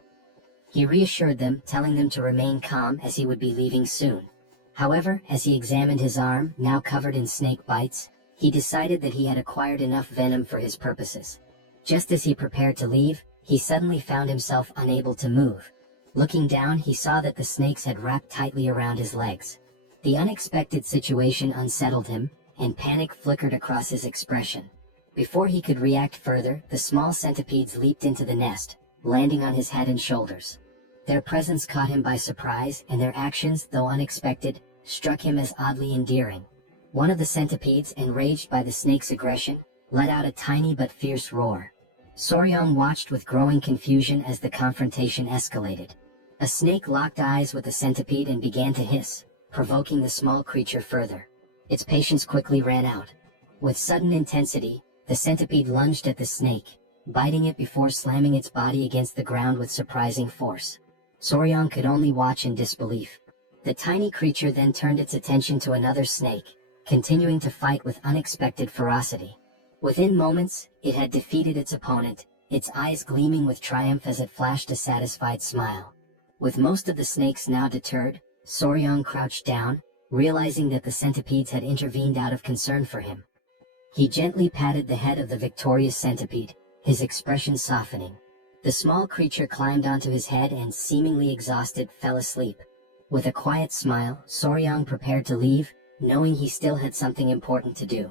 He reassured them, telling them to remain calm as he would be leaving soon. However, as he examined his arm, now covered in snake bites, he decided that he had acquired enough venom for his purposes. Just as he prepared to leave, he suddenly found himself unable to move. Looking down, he saw that the snakes had wrapped tightly around his legs. The unexpected situation unsettled him, and panic flickered across his expression. Before he could react further, the small centipedes leaped into the nest, landing on his head and shoulders. Their presence caught him by surprise, and their actions, though unexpected, struck him as oddly endearing. One of the centipedes, enraged by the snake's aggression, let out a tiny but fierce roar. Soryang watched with growing confusion as the confrontation escalated. A snake locked eyes with the centipede and began to hiss, provoking the small creature further. Its patience quickly ran out. With sudden intensity, the centipede lunged at the snake, biting it before slamming its body against the ground with surprising force. Soryang could only watch in disbelief. The tiny creature then turned its attention to another snake, continuing to fight with unexpected ferocity. Within moments, it had defeated its opponent, its eyes gleaming with triumph as it flashed a satisfied smile. With most of the snakes now deterred, Soryang crouched down, realizing that the centipedes had intervened out of concern for him. He gently patted the head of the victorious centipede, his expression softening. The small creature climbed onto his head and, seemingly exhausted, fell asleep. With a quiet smile, Soryang prepared to leave, knowing he still had something important to do.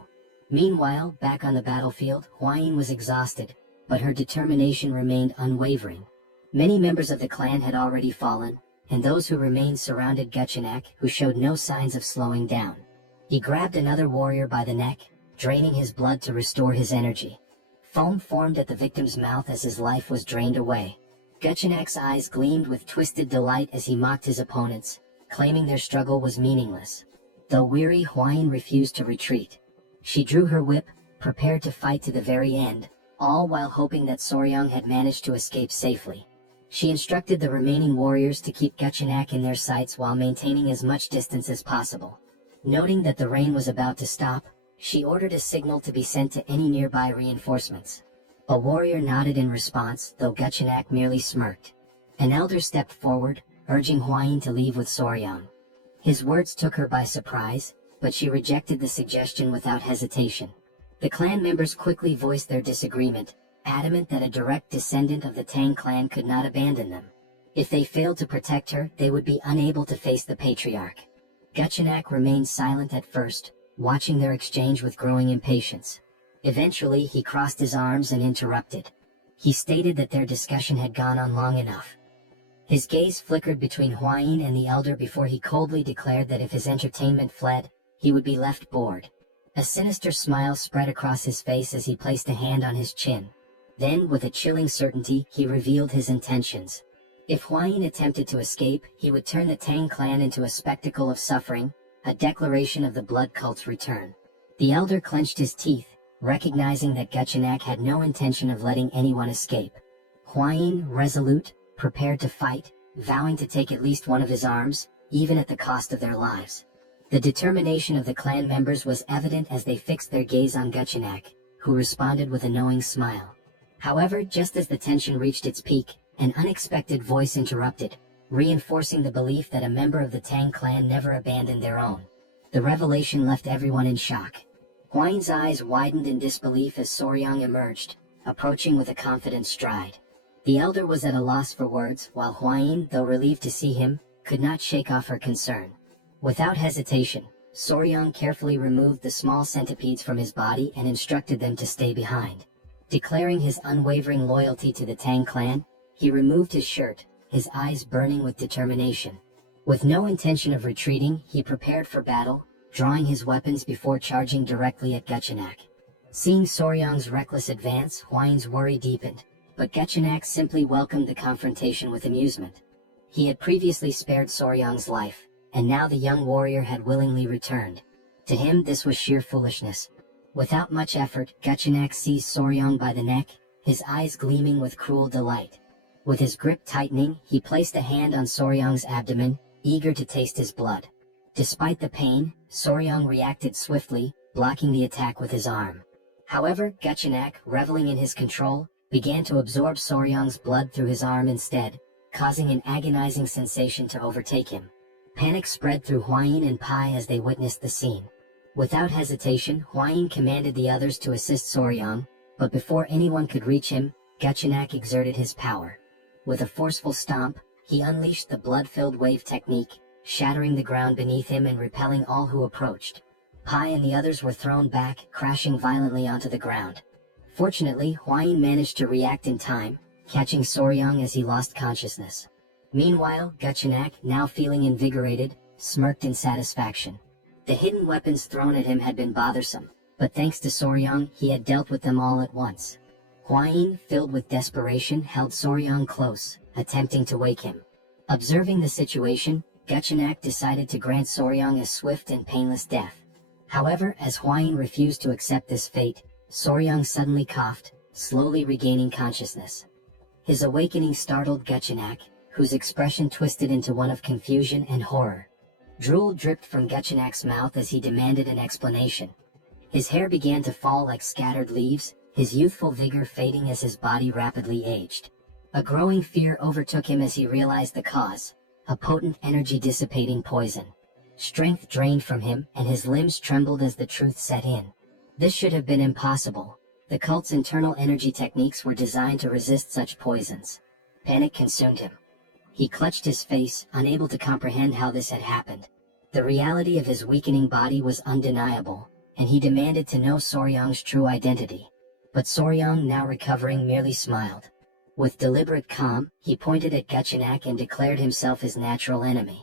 Meanwhile, back on the battlefield, Hwayin was exhausted, but her determination remained unwavering. Many members of the clan had already fallen, and those who remained surrounded Gechenak, who showed no signs of slowing down. He grabbed another warrior by the neck, draining his blood to restore his energy. Foam formed at the victim's mouth as his life was drained away. Gechenak's eyes gleamed with twisted delight as he mocked his opponents, claiming their struggle was meaningless. Though weary, Hwayin refused to retreat. She drew her whip, prepared to fight to the very end, all while hoping that Soryang had managed to escape safely. She instructed the remaining warriors to keep Gechenak in their sights while maintaining as much distance as possible. Noting that the rain was about to stop, she ordered a signal to be sent to any nearby reinforcements. A warrior nodded in response, though Gechenak merely smirked. An elder stepped forward, urging Hwayin to leave with Soryang. His words took her by surprise, but she rejected the suggestion without hesitation. The clan members quickly voiced their disagreement, adamant that a direct descendant of the Tang clan could not abandon them. If they failed to protect her, they would be unable to face the patriarch. Gechenak remained silent at first, watching their exchange with growing impatience. Eventually, he crossed his arms and interrupted. He stated that their discussion had gone on long enough. His gaze flickered between Hwayin and the elder before he coldly declared that if his entertainment fled, he would be left bored. A sinister smile spread across his face as he placed a hand on his chin. Then, with a chilling certainty, he revealed his intentions. If Hwayin attempted to escape, he would turn the Tang clan into a spectacle of suffering, a declaration of the blood cult's return. The elder clenched his teeth, recognizing that Gechenak had no intention of letting anyone escape. Hwayin, resolute, prepared to fight, vowing to take at least one of his arms, even at the cost of their lives. The determination of the clan members was evident as they fixed their gaze on Gechenak, who responded with a knowing smile. However, just as the tension reached its peak, an unexpected voice interrupted, reinforcing the belief that a member of the Tang clan never abandoned their own. The revelation left everyone in shock. Hwayin's eyes widened in disbelief as Soryang emerged, approaching with a confident stride. The elder was at a loss for words, while Hwayin, though relieved to see him, could not shake off her concern. Without hesitation, Soryang carefully removed the small centipedes from his body and instructed them to stay behind. Declaring his unwavering loyalty to the Tang clan, he removed his shirt, his eyes burning with determination. With no intention of retreating, he prepared for battle, drawing his weapons before charging directly at Gechenak. Seeing Soryang's reckless advance, Hwayin's worry deepened, but Gechenak simply welcomed the confrontation with amusement. He had previously spared Soryang's life, and now the young warrior had willingly returned. To him, this was sheer foolishness. Without much effort, Gechenak seized Soryang by the neck, his eyes gleaming with cruel delight. With his grip tightening, he placed a hand on Soryang's abdomen, eager to taste his blood. Despite the pain, Soryang reacted swiftly, blocking the attack with his arm. However, Gechenak, reveling in his control, began to absorb Soryang's blood through his arm instead, causing an agonizing sensation to overtake him. Panic spread through Hwayin and Pai as they witnessed the scene. Without hesitation, Hwayin commanded the others to assist Soryang, but before anyone could reach him, Gechenak exerted his power. With a forceful stomp, he unleashed the blood-filled wave technique, shattering the ground beneath him and repelling all who approached. Pai and the others were thrown back, crashing violently onto the ground. Fortunately, Hwayin managed to react in time, catching Soryang as he lost consciousness. Meanwhile, Gechenak, now feeling invigorated, smirked in satisfaction. The hidden weapons thrown at him had been bothersome, but thanks to Soryang, he had dealt with them all at once. Hwayin, filled with desperation, held Soryang close, attempting to wake him. Observing the situation, Gechenak decided to grant Soryang a swift and painless death. However, as Hwayin refused to accept this fate, Soryang suddenly coughed, slowly regaining consciousness. His awakening startled Gechenak, whose expression twisted into one of confusion and horror. Drool dripped from Gechenak's mouth as he demanded an explanation. His hair began to fall like scattered leaves, his youthful vigor fading as his body rapidly aged. A growing fear overtook him as he realized the cause, a potent energy-dissipating poison. Strength drained from him, and his limbs trembled as the truth set in. This should have been impossible. The cult's internal energy techniques were designed to resist such poisons. Panic consumed him. He clutched his face, unable to comprehend how this had happened. The reality of his weakening body was undeniable, and he demanded to know Soryang's true identity. But Soryang, now recovering, merely smiled. With deliberate calm, he pointed at Gutchinak and declared himself his natural enemy.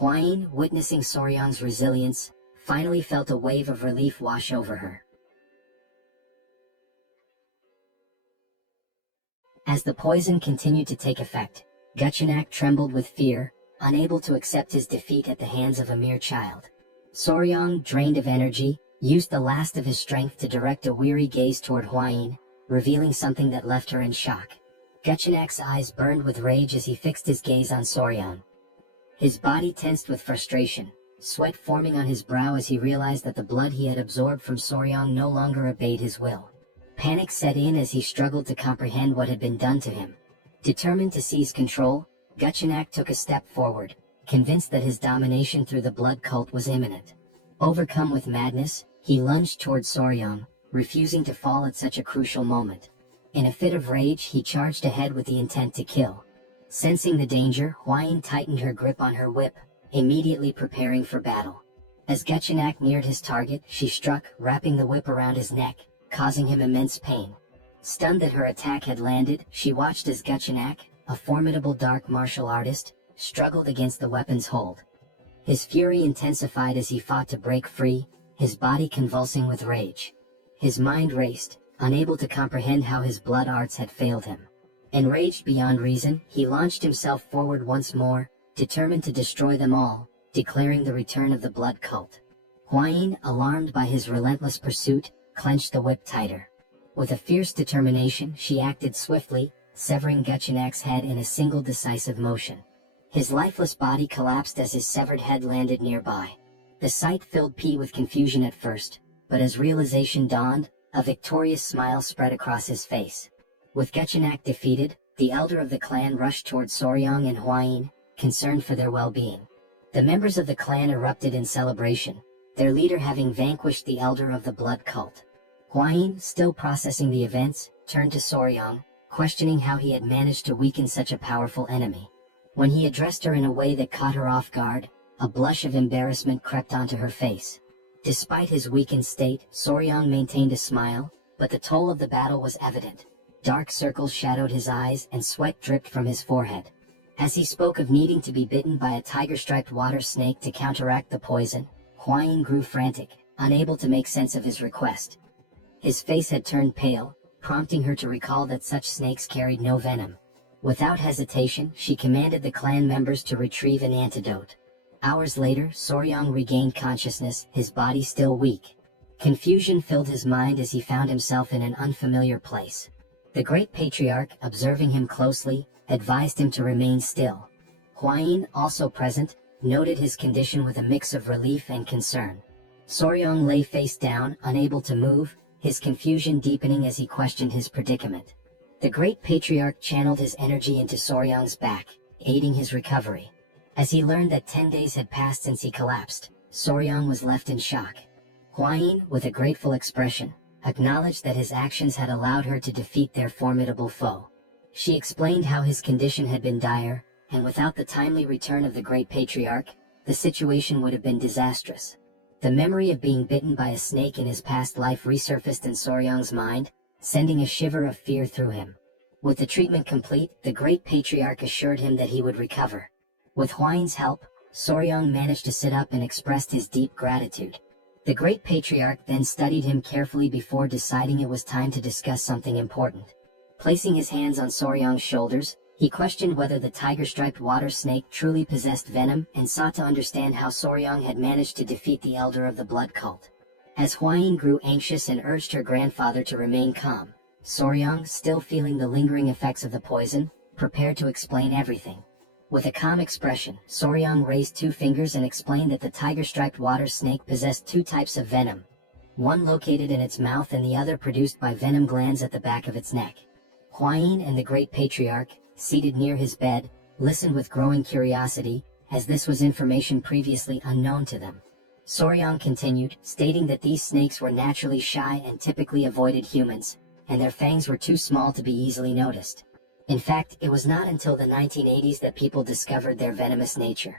Hwayin, witnessing Soryang's resilience, finally felt a wave of relief wash over her. As the poison continued to take effect, Gutchinak trembled with fear, unable to accept his defeat at the hands of a mere child. Soryang, drained of energy, used the last of his strength to direct a weary gaze toward Hwayin, revealing something that left her in shock. Gutchinak's eyes burned with rage as he fixed his gaze on Soryang. His body tensed with frustration, sweat forming on his brow as he realized that the blood he had absorbed from Soryang no longer obeyed his will. Panic set in as he struggled to comprehend what had been done to him. Determined to seize control, Gutchinak took a step forward, convinced that his domination through the blood cult was imminent. Overcome with madness, he lunged toward Soryang, refusing to fall at such a crucial moment. In a fit of rage, he charged ahead with the intent to kill. Sensing the danger, Hwayin tightened her grip on her whip, immediately preparing for battle. As Gutchinak neared his target, she struck, wrapping the whip around his neck, causing him immense pain. Stunned that her attack had landed, she watched as Gutchinak, a formidable dark martial artist, struggled against the weapon's hold. His fury intensified as he fought to break free, his body convulsing with rage. His mind raced, unable to comprehend how his blood arts had failed him. Enraged beyond reason, he launched himself forward once more, determined to destroy them all, declaring the return of the blood cult. Hwayin, alarmed by his relentless pursuit, clenched the whip tighter. With a fierce determination, she acted swiftly, severing Gutchinak's head in a single decisive motion. His lifeless body collapsed as his severed head landed nearby. The sight filled P with confusion at first, but as realization dawned, a victorious smile spread across his face. With Gutchinak defeated, the elder of the clan rushed toward Soryang and Hwayin, concerned for their well-being. The members of the clan erupted in celebration, their leader having vanquished the elder of the blood cult. Hwayin, still processing the events, turned to Soryang, questioning how he had managed to weaken such a powerful enemy. When he addressed her in a way that caught her off guard, a blush of embarrassment crept onto her face. Despite his weakened state, Soryang maintained a smile, but the toll of the battle was evident. Dark circles shadowed his eyes and sweat dripped from his forehead. As he spoke of needing to be bitten by a tiger-striped water snake to counteract the poison, Hwayin grew frantic, unable to make sense of his request. His face had turned pale, prompting her to recall that such snakes carried no venom. Without hesitation, she commanded the clan members to retrieve an antidote. Hours later, Soryang regained consciousness, his body still weak. Confusion filled his mind as he found himself in an unfamiliar place. The great patriarch, observing him closely, advised him to remain still. Hwayin, also present, noted his condition with a mix of relief and concern. Soryang lay face down, unable to move, his confusion deepening as he questioned his predicament. The great patriarch channeled his energy into Soryang's back, aiding his recovery. As he learned that 10 days had passed since he collapsed, Soryang was left in shock. Hwayin, with a grateful expression, acknowledged that his actions had allowed her to defeat their formidable foe. She explained how his condition had been dire, and without the timely return of the great patriarch, the situation would have been disastrous. The memory of being bitten by a snake in his past life resurfaced in Soryang's mind, sending a shiver of fear through him. With the treatment complete, the great patriarch assured him that he would recover. With Hwayin's help, Soryang managed to sit up and expressed his deep gratitude. The great patriarch then studied him carefully before deciding it was time to discuss something important. Placing his hands on Soryang's shoulders, he questioned whether the tiger-striped water snake truly possessed venom and sought to understand how Soryang had managed to defeat the elder of the blood cult. As Hwayin grew anxious and urged her grandfather to remain calm, Soryang, still feeling the lingering effects of the poison, prepared to explain everything. With a calm expression, Soryang raised 2 fingers and explained that the tiger-striped water snake possessed 2 types of venom, one located in its mouth and the other produced by venom glands at the back of its neck. Hwayin and the great patriarch, seated near his bed, listened with growing curiosity, as this was information previously unknown to them. Soryang continued, stating that these snakes were naturally shy and typically avoided humans, and their fangs were too small to be easily noticed. In fact, it was not until the 1980s that people discovered their venomous nature.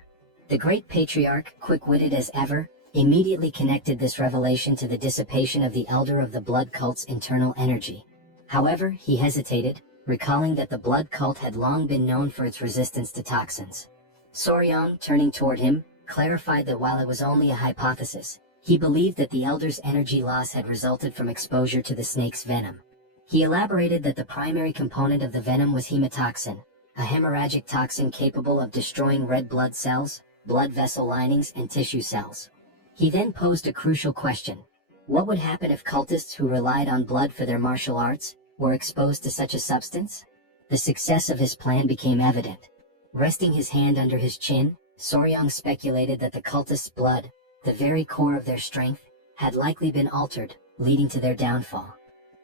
The great patriarch, quick-witted as ever, immediately connected this revelation to the dissipation of the elder of the blood cult's internal energy. However, he hesitated, recalling that the blood cult had long been known for its resistance to toxins. Soryang, turning toward him, clarified that while it was only a hypothesis, he believed that the elder's energy loss had resulted from exposure to the snake's venom. He elaborated that the primary component of the venom was hemotoxin, a hemorrhagic toxin capable of destroying red blood cells, blood vessel linings, and tissue cells. He then posed a crucial question. What would happen if cultists who relied on blood for their martial arts were exposed to such a substance? The success of his plan became evident. Resting his hand under his chin, Soryang speculated that the cultists' blood, the very core of their strength, had likely been altered, leading to their downfall.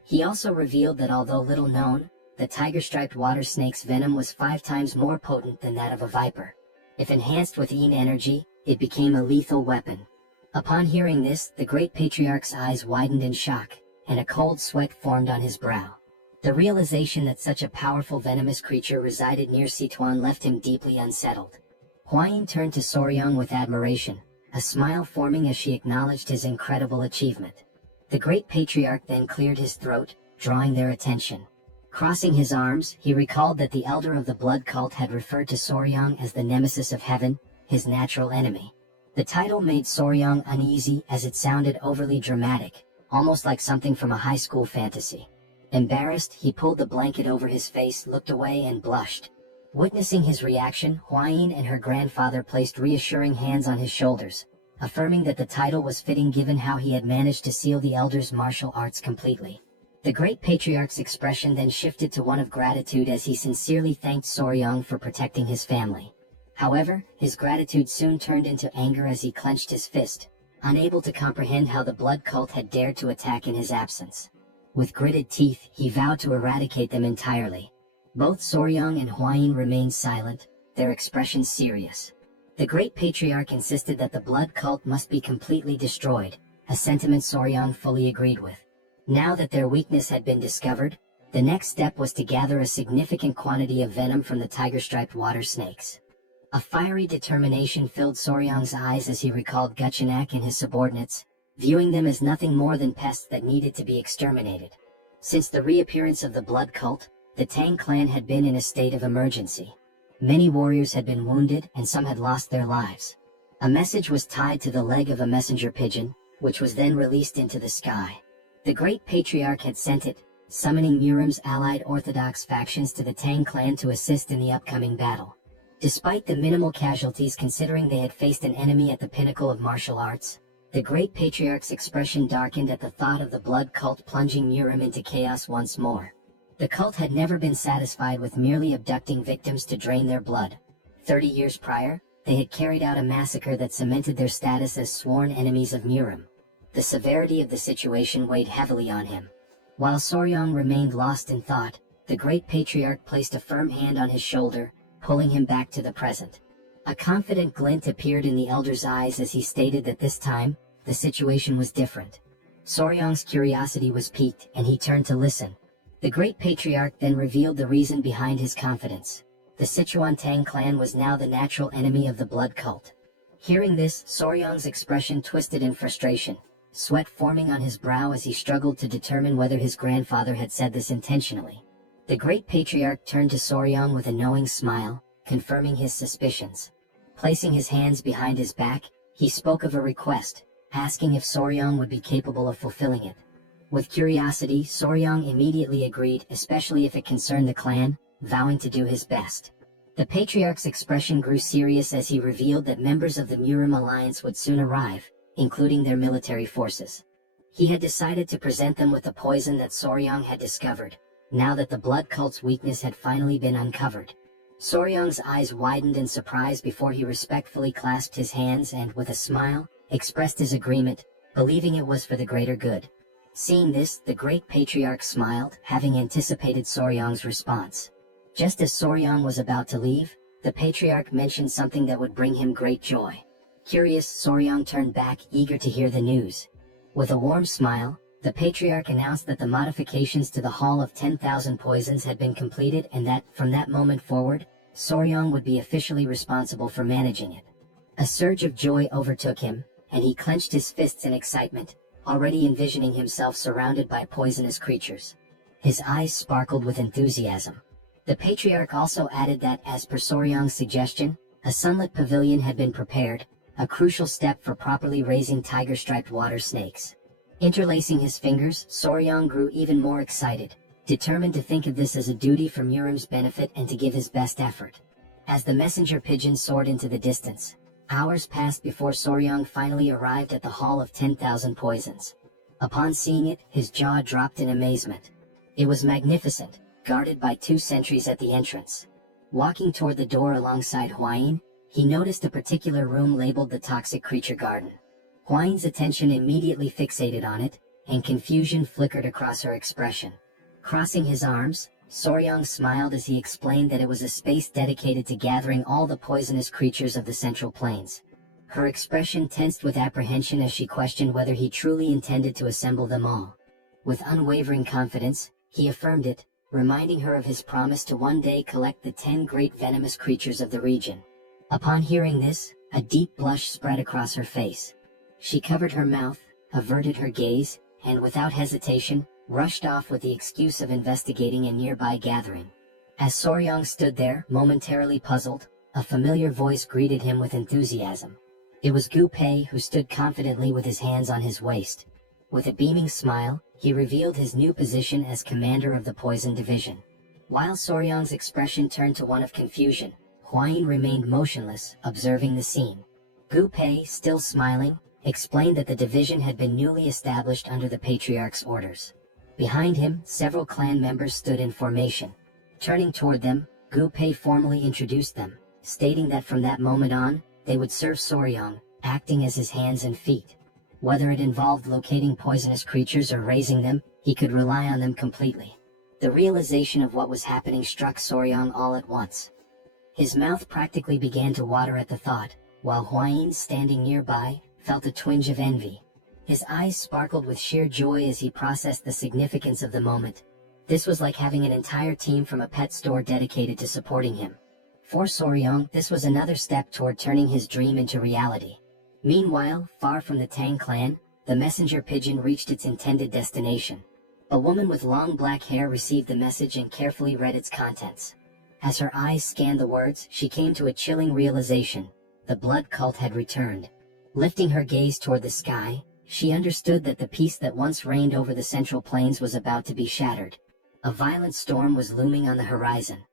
He also revealed that although little known, the tiger-striped water snake's venom was 5 times more potent than that of a viper. If enhanced with yin energy, it became a lethal weapon. Upon hearing this, the great patriarch's eyes widened in shock, and a cold sweat formed on his brow. The realization that such a powerful venomous creature resided near Situan left him deeply unsettled. Huayin turned to Soryang with admiration, a smile forming as she acknowledged his incredible achievement. The great patriarch then cleared his throat, drawing their attention. Crossing his arms, he recalled that the elder of the blood cult had referred to Soryang as the nemesis of heaven, his natural enemy. The title made Soryang uneasy as it sounded overly dramatic, almost like something from a high school fantasy. Embarrassed, he pulled the blanket over his face, looked away, and blushed. Witnessing his reaction, Huayin and her grandfather placed reassuring hands on his shoulders, affirming that the title was fitting given how he had managed to seal the elder's martial arts completely. The great patriarch's expression then shifted to one of gratitude as he sincerely thanked Soryang for protecting his family. However, his gratitude soon turned into anger as he clenched his fist, unable to comprehend how the blood cult had dared to attack in his absence. With gritted teeth, he vowed to eradicate them entirely. Both Soryang and Huayin remained silent, their expressions serious. The great patriarch insisted that the blood cult must be completely destroyed, a sentiment Soryang fully agreed with. Now that their weakness had been discovered, the next step was to gather a significant quantity of venom from the tiger-striped water snakes. A fiery determination filled Soryang's eyes as he recalled Guchenak and his subordinates, viewing them as nothing more than pests that needed to be exterminated. Since the reappearance of the blood cult, the Tang clan had been in a state of emergency. Many warriors had been wounded and some had lost their lives. A message was tied to the leg of a messenger pigeon, which was then released into the sky. The great patriarch had sent it, summoning Murim's allied orthodox factions to the Tang clan to assist in the upcoming battle. Despite the minimal casualties considering they had faced an enemy at the pinnacle of martial arts, the great patriarch's expression darkened at the thought of the blood cult plunging Murim into chaos once more. The cult had never been satisfied with merely abducting victims to drain their blood. 30 years prior, they had carried out a massacre that cemented their status as sworn enemies of Murim. The severity of the situation weighed heavily on him. While Soryang remained lost in thought, the great patriarch placed a firm hand on his shoulder, pulling him back to the present. A confident glint appeared in the elder's eyes as he stated that this time, the situation was different. Soryang's curiosity was piqued, and he turned to listen. The great patriarch then revealed the reason behind his confidence. The Sichuan Tang clan was now the natural enemy of the blood cult. Hearing this, Soryang's expression twisted in frustration, sweat forming on his brow as he struggled to determine whether his grandfather had said this intentionally. The great patriarch turned to Soryang with a knowing smile, confirming his suspicions. Placing his hands behind his back, he spoke of a request, asking if Soryang would be capable of fulfilling it. With curiosity, Soryang immediately agreed, especially if it concerned the clan, vowing to do his best. The patriarch's expression grew serious as he revealed that members of the Murim alliance would soon arrive, including their military forces. He had decided to present them with the poison that Soryang had discovered, now that the blood cult's weakness had finally been uncovered. Soryang's eyes widened in surprise before he respectfully clasped his hands and, with a smile, expressed his agreement, believing it was for the greater good. Seeing this, the great patriarch smiled, having anticipated Soryang's response. Just as Soryang was about to leave, the patriarch mentioned something that would bring him great joy. Curious, Soryang turned back, eager to hear the news. With a warm smile, The patriarch announced that the modifications to the Hall of 10,000 Poisons had been completed and that, from that moment forward, Soryong would be officially responsible for managing it. A surge of joy overtook him, and he clenched his fists in excitement, already envisioning himself surrounded by poisonous creatures. His eyes sparkled with enthusiasm. The patriarch also added that, as per Soryong's suggestion, a sunlit pavilion had been prepared, a crucial step for properly raising tiger-striped water snakes. Interlacing his fingers, Soryong grew even more excited, determined to think of this as a duty for Murim's benefit and to give his best effort. As the messenger pigeon soared into the distance, hours passed before Soryong finally arrived at the Hall of 10,000 Poisons. Upon seeing it, his jaw dropped in amazement. It was magnificent, guarded by 2 sentries at the entrance. Walking toward the door alongside Hwayin, he noticed a particular room labeled the Toxic Creature Garden. Hwayin's attention immediately fixated on it, and confusion flickered across her expression. Crossing his arms, Soryong smiled as he explained that it was a space dedicated to gathering all the poisonous creatures of the Central Plains. Her expression tensed with apprehension as she questioned whether he truly intended to assemble them all. With unwavering confidence, he affirmed it, reminding her of his promise to one day collect the 10 great venomous creatures of the region. Upon hearing this, a deep blush spread across her face. She covered her mouth, averted her gaze, and without hesitation, rushed off with the excuse of investigating a nearby gathering. As Soryong stood there, momentarily puzzled, a familiar voice greeted him with enthusiasm. It was Gu Pei, who stood confidently with his hands on his waist. With a beaming smile, he revealed his new position as commander of the Poison Division. While Soryong's expression turned to one of confusion, Hwayin remained motionless, observing the scene. Gu Pei, still smiling, explained that the division had been newly established under the Patriarch's orders. Behind him, several clan members stood in formation. Turning toward them, Gu Pei formally introduced them, stating that from that moment on, they would serve Soryong, acting as his hands and feet. Whether it involved locating poisonous creatures or raising them, he could rely on them completely. The realization of what was happening struck Soryong all at once. His mouth practically began to water at the thought, while Hwayin, standing nearby, felt a twinge of envy. His eyes sparkled with sheer joy as he processed the significance of the moment. This was like having an entire team from a pet store dedicated to supporting him. For Soryong, this was another step toward turning his dream into reality. Meanwhile, far from the Tang clan, the messenger pigeon reached its intended destination. A woman with long black hair received the message and carefully read its contents. As her eyes scanned the words, she came to a chilling realization: the blood cult had returned. Lifting her gaze toward the sky, she understood that the peace that once reigned over the Central Plains was about to be shattered. A violent storm was looming on the horizon.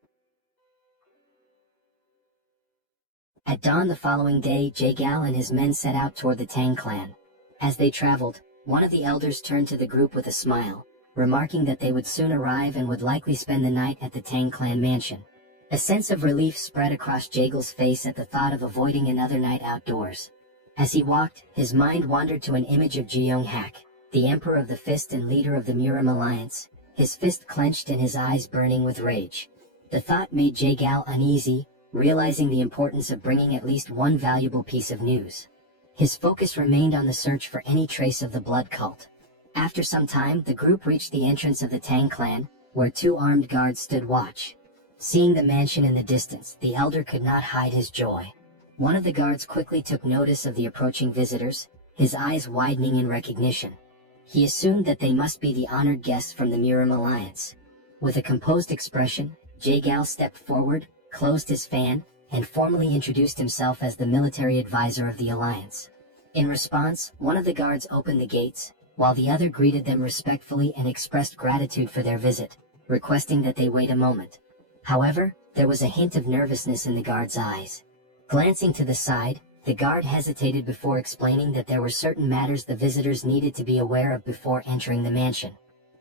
At dawn the following day, Jaegal and his men set out toward the Tang clan. As they traveled, one of the elders turned to the group with a smile, remarking that they would soon arrive and would likely spend the night at the Tang clan mansion. A sense of relief spread across Jaegal's face at the thought of avoiding another night outdoors. As he walked, his mind wandered to an image of Jeong-hak, the Emperor of the Fist and leader of the Murim Alliance, his fist clenched and his eyes burning with rage. The thought made Jaegal uneasy, realizing the importance of bringing at least one valuable piece of news. His focus remained on the search for any trace of the blood cult. After some time, the group reached the entrance of the Tang clan, where 2 armed guards stood watch. Seeing the mansion in the distance, the elder could not hide his joy. One of the guards quickly took notice of the approaching visitors, his eyes widening in recognition. He assumed that they must be the honored guests from the Murim Alliance. With a composed expression, Jaegal stepped forward, closed his fan, and formally introduced himself as the military advisor of the Alliance. In response, one of the guards opened the gates, while the other greeted them respectfully and expressed gratitude for their visit, requesting that they wait a moment. However, there was a hint of nervousness in the guard's eyes. Glancing to the side, the guard hesitated before explaining that there were certain matters the visitors needed to be aware of before entering the mansion.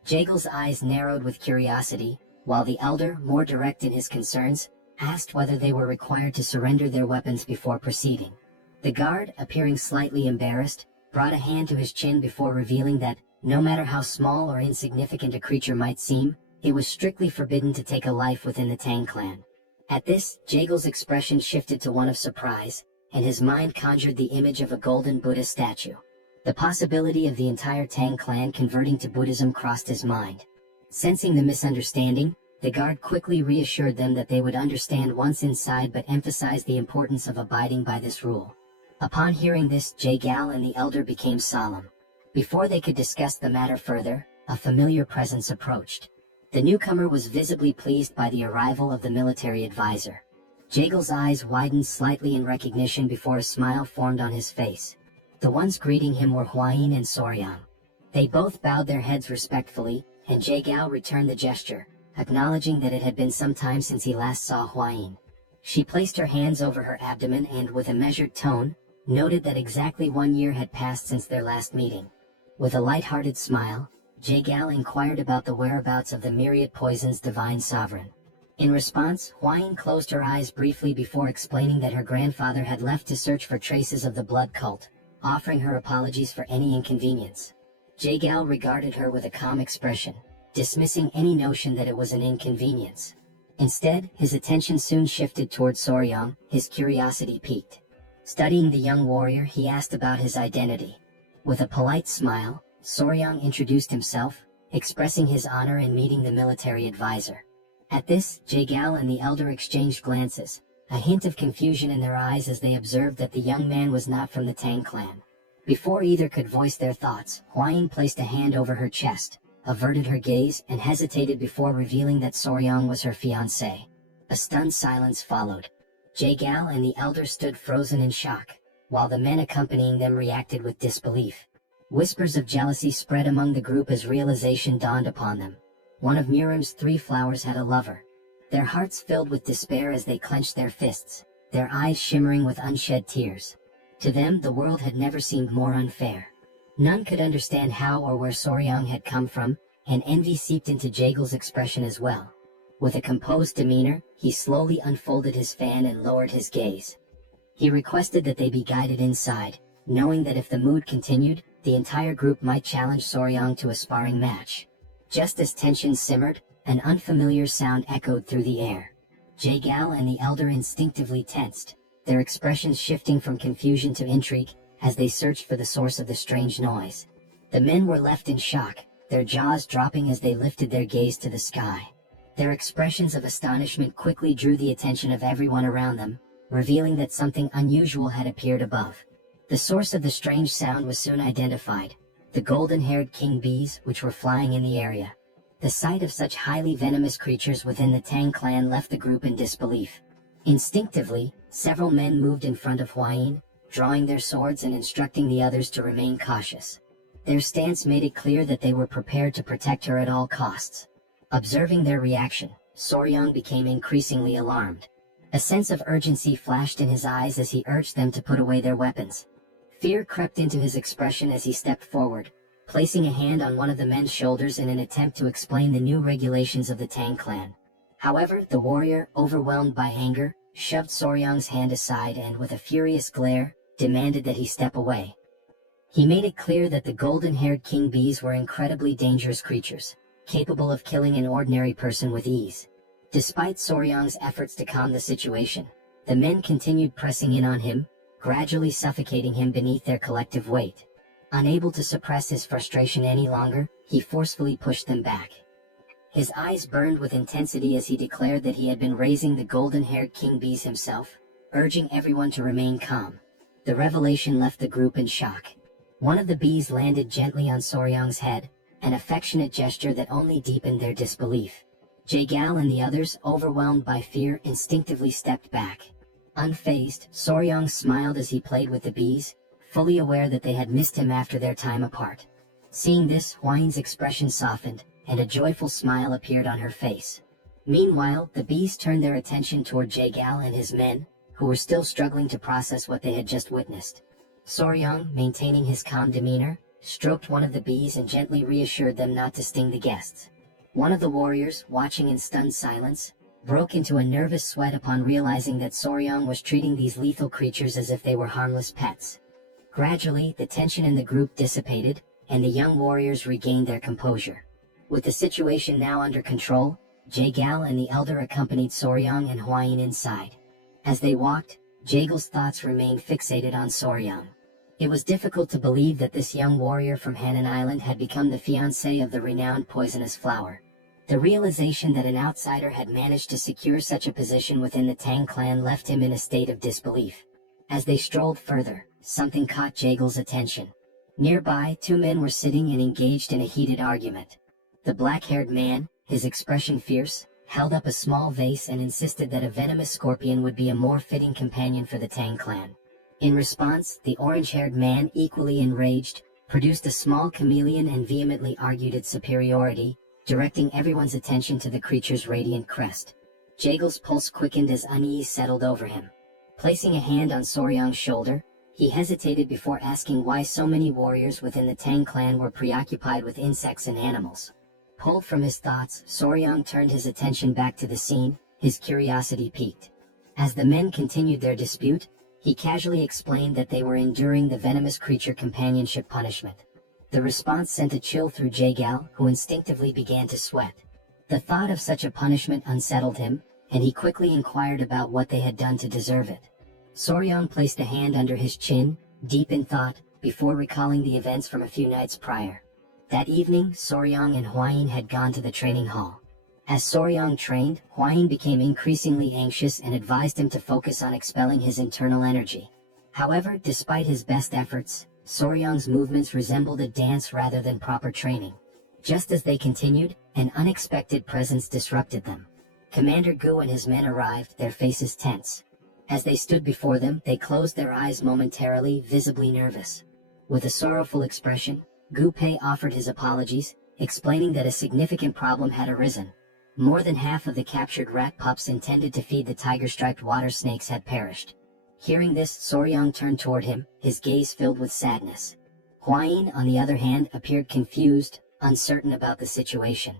Jaegal's eyes narrowed with curiosity, while the elder, more direct in his concerns, asked whether they were required to surrender their weapons before proceeding. The guard, appearing slightly embarrassed, brought a hand to his chin before revealing that, no matter how small or insignificant a creature might seem, it was strictly forbidden to take a life within the Tang clan. At this, Jaegal's expression shifted to one of surprise, and his mind conjured the image of a golden Buddha statue. The possibility of the entire Tang clan converting to Buddhism crossed his mind. Sensing the misunderstanding, the guard quickly reassured them that they would understand once inside, but emphasized the importance of abiding by this rule. Upon hearing this, Jae-gal and the elder became solemn. Before they could discuss the matter further, a familiar presence approached. The newcomer was visibly pleased by the arrival of the military advisor. Jae-gal's eyes widened slightly in recognition before a smile formed on his face. The ones greeting him were Hua-yin and Soryang. They both bowed their heads respectfully, and Jae-gal returned the gesture, acknowledging that it had been some time since he last saw Hua-yin. She placed her hands over her abdomen and, with a measured tone, noted that exactly 1 year had passed since their last meeting. With a light-hearted smile, Jae-gal inquired about the whereabouts of the myriad poison's divine sovereign. In response, Hua-yin closed her eyes briefly before explaining that her grandfather had left to search for traces of the blood cult, offering her apologies for any inconvenience. Jae-gal regarded her with a calm expression, dismissing any notion that it was an inconvenience. Instead, his attention soon shifted toward Soryang, his curiosity piqued. Studying the young warrior, he asked about his identity. With a polite smile, Soryang introduced himself, expressing his honor in meeting the military advisor. At this, Jae-gal and the elder exchanged glances, a hint of confusion in their eyes as they observed that the young man was not from the Tang clan. Before either could voice their thoughts, Hua-yin placed a hand over her chest, averted her gaze, and hesitated before revealing that Soryang was her fiancé. A stunned silence followed. Jae-gal and the elder stood frozen in shock, while the men accompanying them reacted with disbelief. Whispers of jealousy spread among the group as realization dawned upon them. One of Miriam's 3 flowers had a lover. Their hearts filled with despair as they clenched their fists, their eyes shimmering with unshed tears. To them, the world had never seemed more unfair. None could understand how or where Soryang had come from, and envy seeped into Jae-gal's expression as well. With a composed demeanor, he slowly unfolded his fan and lowered his gaze. He requested that they be guided inside, knowing that if the mood continued, the entire group might challenge Soryang to a sparring match. Just as tension simmered, an unfamiliar sound echoed through the air. Jae-gal and the elder instinctively tensed, their expressions shifting from confusion to intrigue, as they searched for the source of the strange noise. The men were left in shock, their jaws dropping as they lifted their gaze to the sky. Their expressions of astonishment quickly drew the attention of everyone around them, revealing that something unusual had appeared above. The source of the strange sound was soon identified: the golden-haired king bees, which were flying in the area. The sight of such highly venomous creatures within the Tang clan left the group in disbelief. Instinctively, several men moved in front of Hua-yin, drawing their swords and instructing the others to remain cautious. Their stance made it clear that they were prepared to protect her at all costs. Observing their reaction, Soryang became increasingly alarmed. A sense of urgency flashed in his eyes as he urged them to put away their weapons. Fear crept into his expression as he stepped forward, placing a hand on one of the men's shoulders in an attempt to explain the new regulations of the Tang clan. However, the warrior, overwhelmed by anger, shoved Soryang's hand aside and, with a furious glare, demanded that he step away. He made it clear that the golden-haired king bees were incredibly dangerous creatures, capable of killing an ordinary person with ease. Despite Soryang's efforts to calm the situation, the men continued pressing in on him, gradually suffocating him beneath their collective weight. Unable to suppress his frustration any longer, he forcefully pushed them back. His eyes burned with intensity as he declared that he had been raising the golden-haired king bees himself, urging everyone to remain calm. The revelation left the group in shock. One of the bees landed gently on Soryang's head, an affectionate gesture that only deepened their disbelief. Jae-gal and the others, overwhelmed by fear, instinctively stepped back. Unfazed, Soryang smiled as he played with the bees, fully aware that they had missed him after their time apart. Seeing this, Hua-yin's expression softened, and a joyful smile appeared on her face. Meanwhile, the bees turned their attention toward Jae-gal and his men, who were still struggling to process what they had just witnessed. Soryang, maintaining his calm demeanor, stroked one of the bees and gently reassured them not to sting the guests. One of the warriors, watching in stunned silence, broke into a nervous sweat upon realizing that Soryang was treating these lethal creatures as if they were harmless pets. Gradually, the tension in the group dissipated, and the young warriors regained their composure. With the situation now under control, Jae-gal and the elder accompanied Soryang and Hua-yin inside. As they walked, Jae-gal's thoughts remained fixated on Soryang. It was difficult to believe that this young warrior from Hainan Island had become the fiancé of the renowned poisonous flower. The realization that an outsider had managed to secure such a position within the Tang clan left him in a state of disbelief. As they strolled further, something caught Jagel's attention. Nearby, two men were sitting and engaged in a heated argument. The black-haired man, his expression fierce, held up a small vase and insisted that a venomous scorpion would be a more fitting companion for the Tang clan. In response, the orange-haired man, equally enraged, produced a small chameleon and vehemently argued its superiority, directing everyone's attention to the creature's radiant crest. Jagel's pulse quickened as unease settled over him. Placing a hand on Soryang's shoulder, he hesitated before asking why so many warriors within the Tang clan were preoccupied with insects and animals. Pulled from his thoughts, Soryang turned his attention back to the scene, his curiosity piqued. As the men continued their dispute, he casually explained that they were enduring the venomous creature companionship punishment. The response sent a chill through Jagal, who instinctively began to sweat. The thought of such a punishment unsettled him, and he quickly inquired about what they had done to deserve it. Soryang placed a hand under his chin, deep in thought, before recalling the events from a few nights prior. That evening, Soryang and Hwayin had gone to the training hall. As Soryang trained, Hwayin became increasingly anxious and advised him to focus on expelling his internal energy. However, despite his best efforts, Soryang's movements resembled a dance rather than proper training. Just as they continued, an unexpected presence disrupted them. Commander Gu and his men arrived, their faces tense. As they stood before them, they closed their eyes momentarily, visibly nervous. With a sorrowful expression, Gu Pei offered his apologies, explaining that a significant problem had arisen. More than half of the captured rat pups intended to feed the tiger-striped water snakes had perished. Hearing this, Soryang turned toward him, his gaze filled with sadness. Hwayin, on the other hand, appeared confused, uncertain about the situation.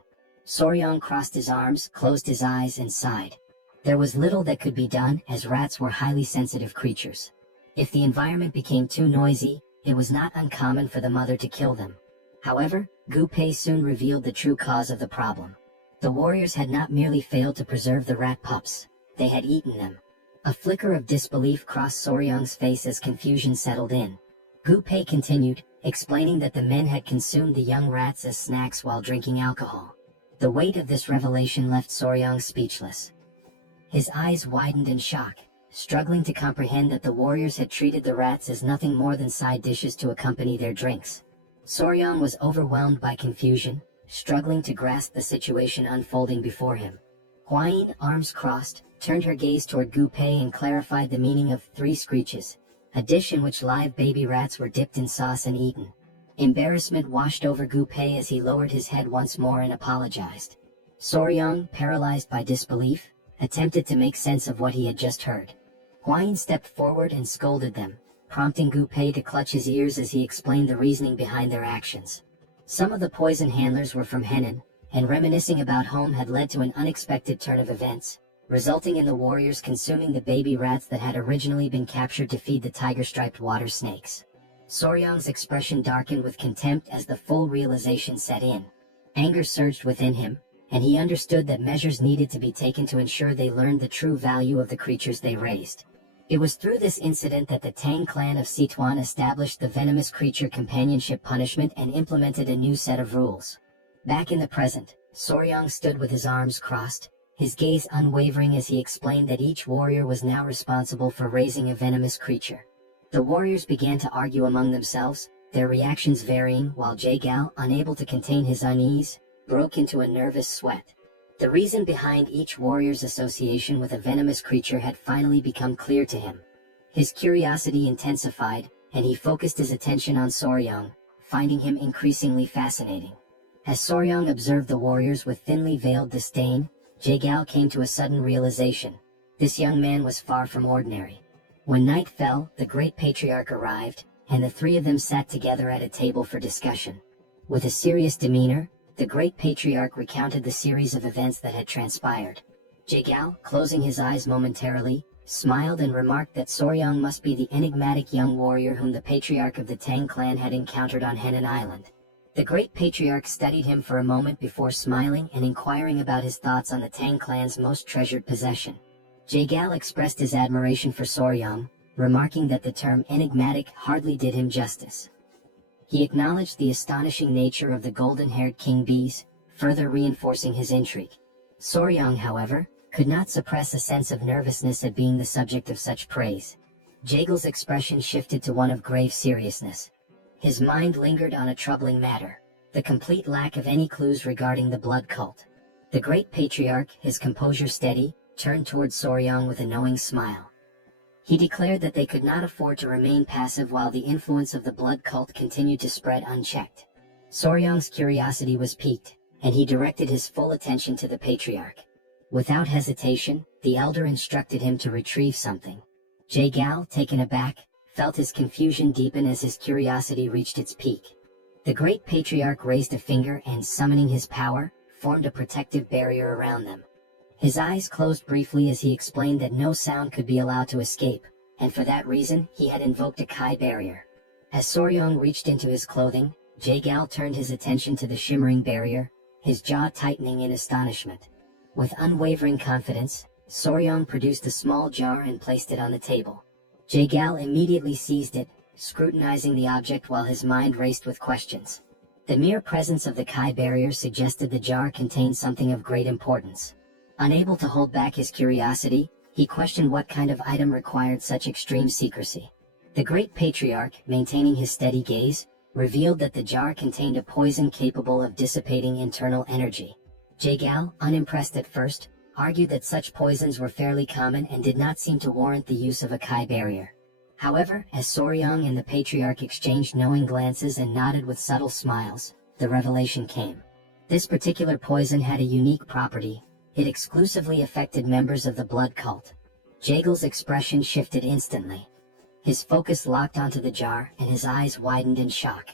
Soryang crossed his arms, closed his eyes, and sighed. There was little that could be done, as rats were highly sensitive creatures. If the environment became too noisy, it was not uncommon for the mother to kill them. However, Gu Pei soon revealed the true cause of the problem. The warriors had not merely failed to preserve the rat pups, they had eaten them. A flicker of disbelief crossed Soryang's face as confusion settled in. Gu Pei continued, explaining that the men had consumed the young rats as snacks while drinking alcohol. The weight of this revelation left Soryang speechless. His eyes widened in shock, struggling to comprehend that the warriors had treated the rats as nothing more than side dishes to accompany their drinks. Soryang was overwhelmed by confusion, struggling to grasp the situation unfolding before him. Hwayin, arms crossed, turned her gaze toward Gu Pei and clarified the meaning of 3 screeches, a dish in which live baby rats were dipped in sauce and eaten. Embarrassment washed over Gu Pei as he lowered his head once more and apologized. Soryang, paralyzed by disbelief, attempted to make sense of what he had just heard. Hwayin stepped forward and scolded them, prompting Gu Pei to clutch his ears as he explained the reasoning behind their actions. Some of the poison handlers were from Henan, and reminiscing about home had led to an unexpected turn of events, resulting in the warriors consuming the baby rats that had originally been captured to feed the tiger-striped water snakes. Soryang's expression darkened with contempt as the full realization set in. Anger surged within him, and he understood that measures needed to be taken to ensure they learned the true value of the creatures they raised. It was through this incident that the Tang clan of Sichuan established the venomous creature companionship punishment and implemented a new set of rules. Back in the present, Soryang stood with his arms crossed, his gaze unwavering as he explained that each warrior was now responsible for raising a venomous creature. The warriors began to argue among themselves, their reactions varying, while Jagal, unable to contain his unease, broke into a nervous sweat. The reason behind each warrior's association with a venomous creature had finally become clear to him. His curiosity intensified, and he focused his attention on Soryang, finding him increasingly fascinating. As Soryang observed the warriors with thinly veiled disdain, Jagal came to a sudden realization. This young man was far from ordinary. When night fell, the great patriarch arrived, and the 3 of them sat together at a table for discussion. With a serious demeanor, the great patriarch recounted the series of events that had transpired. Jagal, closing his eyes momentarily, smiled and remarked that Soryang must be the enigmatic young warrior whom the patriarch of the Tang clan had encountered on Henan Island. The great patriarch studied him for a moment before smiling and inquiring about his thoughts on the Tang clan's most treasured possession. Jagal expressed his admiration for Soryang, remarking that the term enigmatic hardly did him justice. He acknowledged the astonishing nature of the golden-haired king bees, further reinforcing his intrigue. Soryang, however, could not suppress a sense of nervousness at being the subject of such praise. Jagel's expression shifted to one of grave seriousness. His mind lingered on a troubling matter: the complete lack of any clues regarding the blood cult. The great patriarch, his composure steady, turned toward Soryang with a knowing smile. He declared that they could not afford to remain passive while the influence of the blood cult continued to spread unchecked. Soryang's curiosity was piqued, and he directed his full attention to the patriarch. Without hesitation, the elder instructed him to retrieve something. Jagal, taken aback, felt his confusion deepen as his curiosity reached its peak. The great patriarch raised a finger and, summoning his power, formed a protective barrier around them. His eyes closed briefly as he explained that no sound could be allowed to escape, and for that reason he had invoked a Kai barrier. As Soryang reached into his clothing, Jagal turned his attention to the shimmering barrier, his jaw tightening in astonishment. With unwavering confidence, Soryang produced a small jar and placed it on the table. Jagal immediately seized it, scrutinizing the object while his mind raced with questions. The mere presence of the Kai barrier suggested the jar contained something of great importance. Unable to hold back his curiosity, he questioned what kind of item required such extreme secrecy. The great patriarch, maintaining his steady gaze, revealed that the jar contained a poison capable of dissipating internal energy. Jagal, unimpressed at first, argued that such poisons were fairly common and did not seem to warrant the use of a Kai barrier. However, as Soryang and the patriarch exchanged knowing glances and nodded with subtle smiles, the revelation came. This particular poison had a unique property: it exclusively affected members of the blood cult. Jagal's expression shifted instantly. His focus locked onto the jar, and his eyes widened in shock.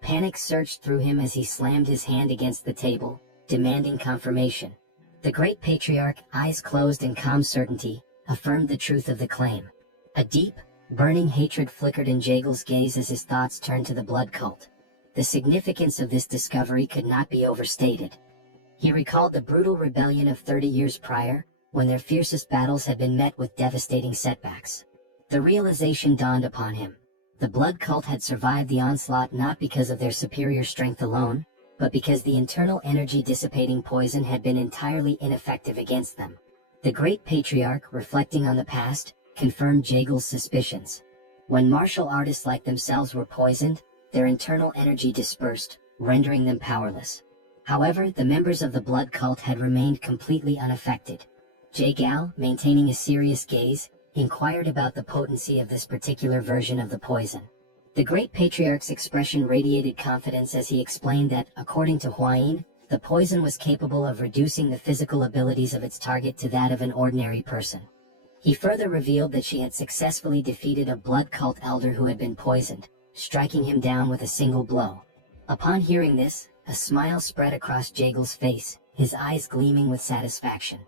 Panic surged through him as he slammed his hand against the table, demanding confirmation. The great patriarch, eyes closed in calm certainty, affirmed the truth of the claim. A deep, burning hatred flickered in Jagal's gaze as his thoughts turned to the blood cult. The significance of this discovery could not be overstated. He recalled the brutal rebellion of 30 years prior, when their fiercest battles had been met with devastating setbacks. The realization dawned upon him: the blood cult had survived the onslaught not because of their superior strength alone, but because the internal energy dissipating poison had been entirely ineffective against them. The great patriarch, reflecting on the past, confirmed Jagal's suspicions. When martial artists like themselves were poisoned, their internal energy dispersed, rendering them powerless. However, the members of the blood cult had remained completely unaffected. Jagal, maintaining a serious gaze, inquired about the potency of this particular version of the poison. The great patriarch's expression radiated confidence as he explained that, according to Huayin, the poison was capable of reducing the physical abilities of its target to that of an ordinary person. He further revealed that she had successfully defeated a blood cult elder who had been poisoned, striking him down with a single blow. Upon hearing this, a smile spread across Jagal's face, his eyes gleaming with satisfaction.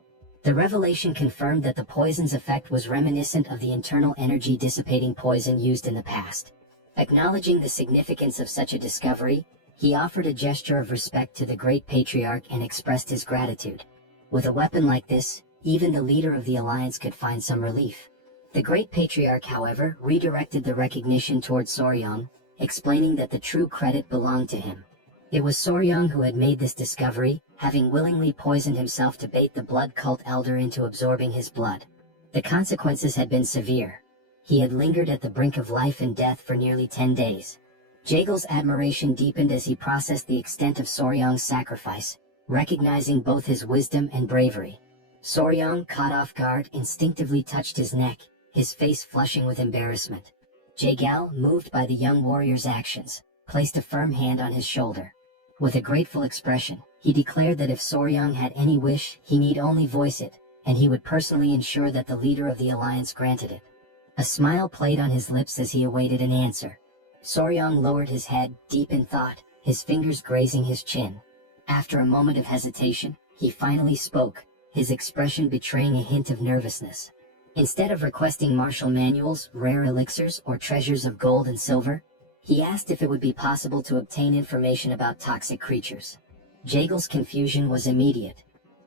The revelation confirmed that the poison's effect was reminiscent of the internal energy dissipating poison used in the past. Acknowledging the significance of such a discovery, he offered a gesture of respect to the great patriarch and expressed his gratitude. With a weapon like this, even the leader of the alliance could find some relief. The great patriarch, however, redirected the recognition toward Soryang, explaining that the true credit belonged to him. It was Soryang who had made this discovery, having willingly poisoned himself to bait the blood cult elder into absorbing his blood. The consequences had been severe. He had lingered at the brink of life and death for nearly 10 days. Jagal's admiration deepened as he processed the extent of Soryang's sacrifice, recognizing both his wisdom and bravery. Soryang, caught off guard, instinctively touched his neck, his face flushing with embarrassment. Jagal, moved by the young warrior's actions, placed a firm hand on his shoulder. With a grateful expression, he declared that if Soryang had any wish, he need only voice it, and he would personally ensure that the leader of the alliance granted it. A smile played on his lips as he awaited an answer. Soryang lowered his head, deep in thought, his fingers grazing his chin. After a moment of hesitation, he finally spoke, his expression betraying a hint of nervousness. Instead of requesting martial manuals, rare elixirs, or treasures of gold and silver, he asked if it would be possible to obtain information about toxic creatures. Jagal's confusion was immediate.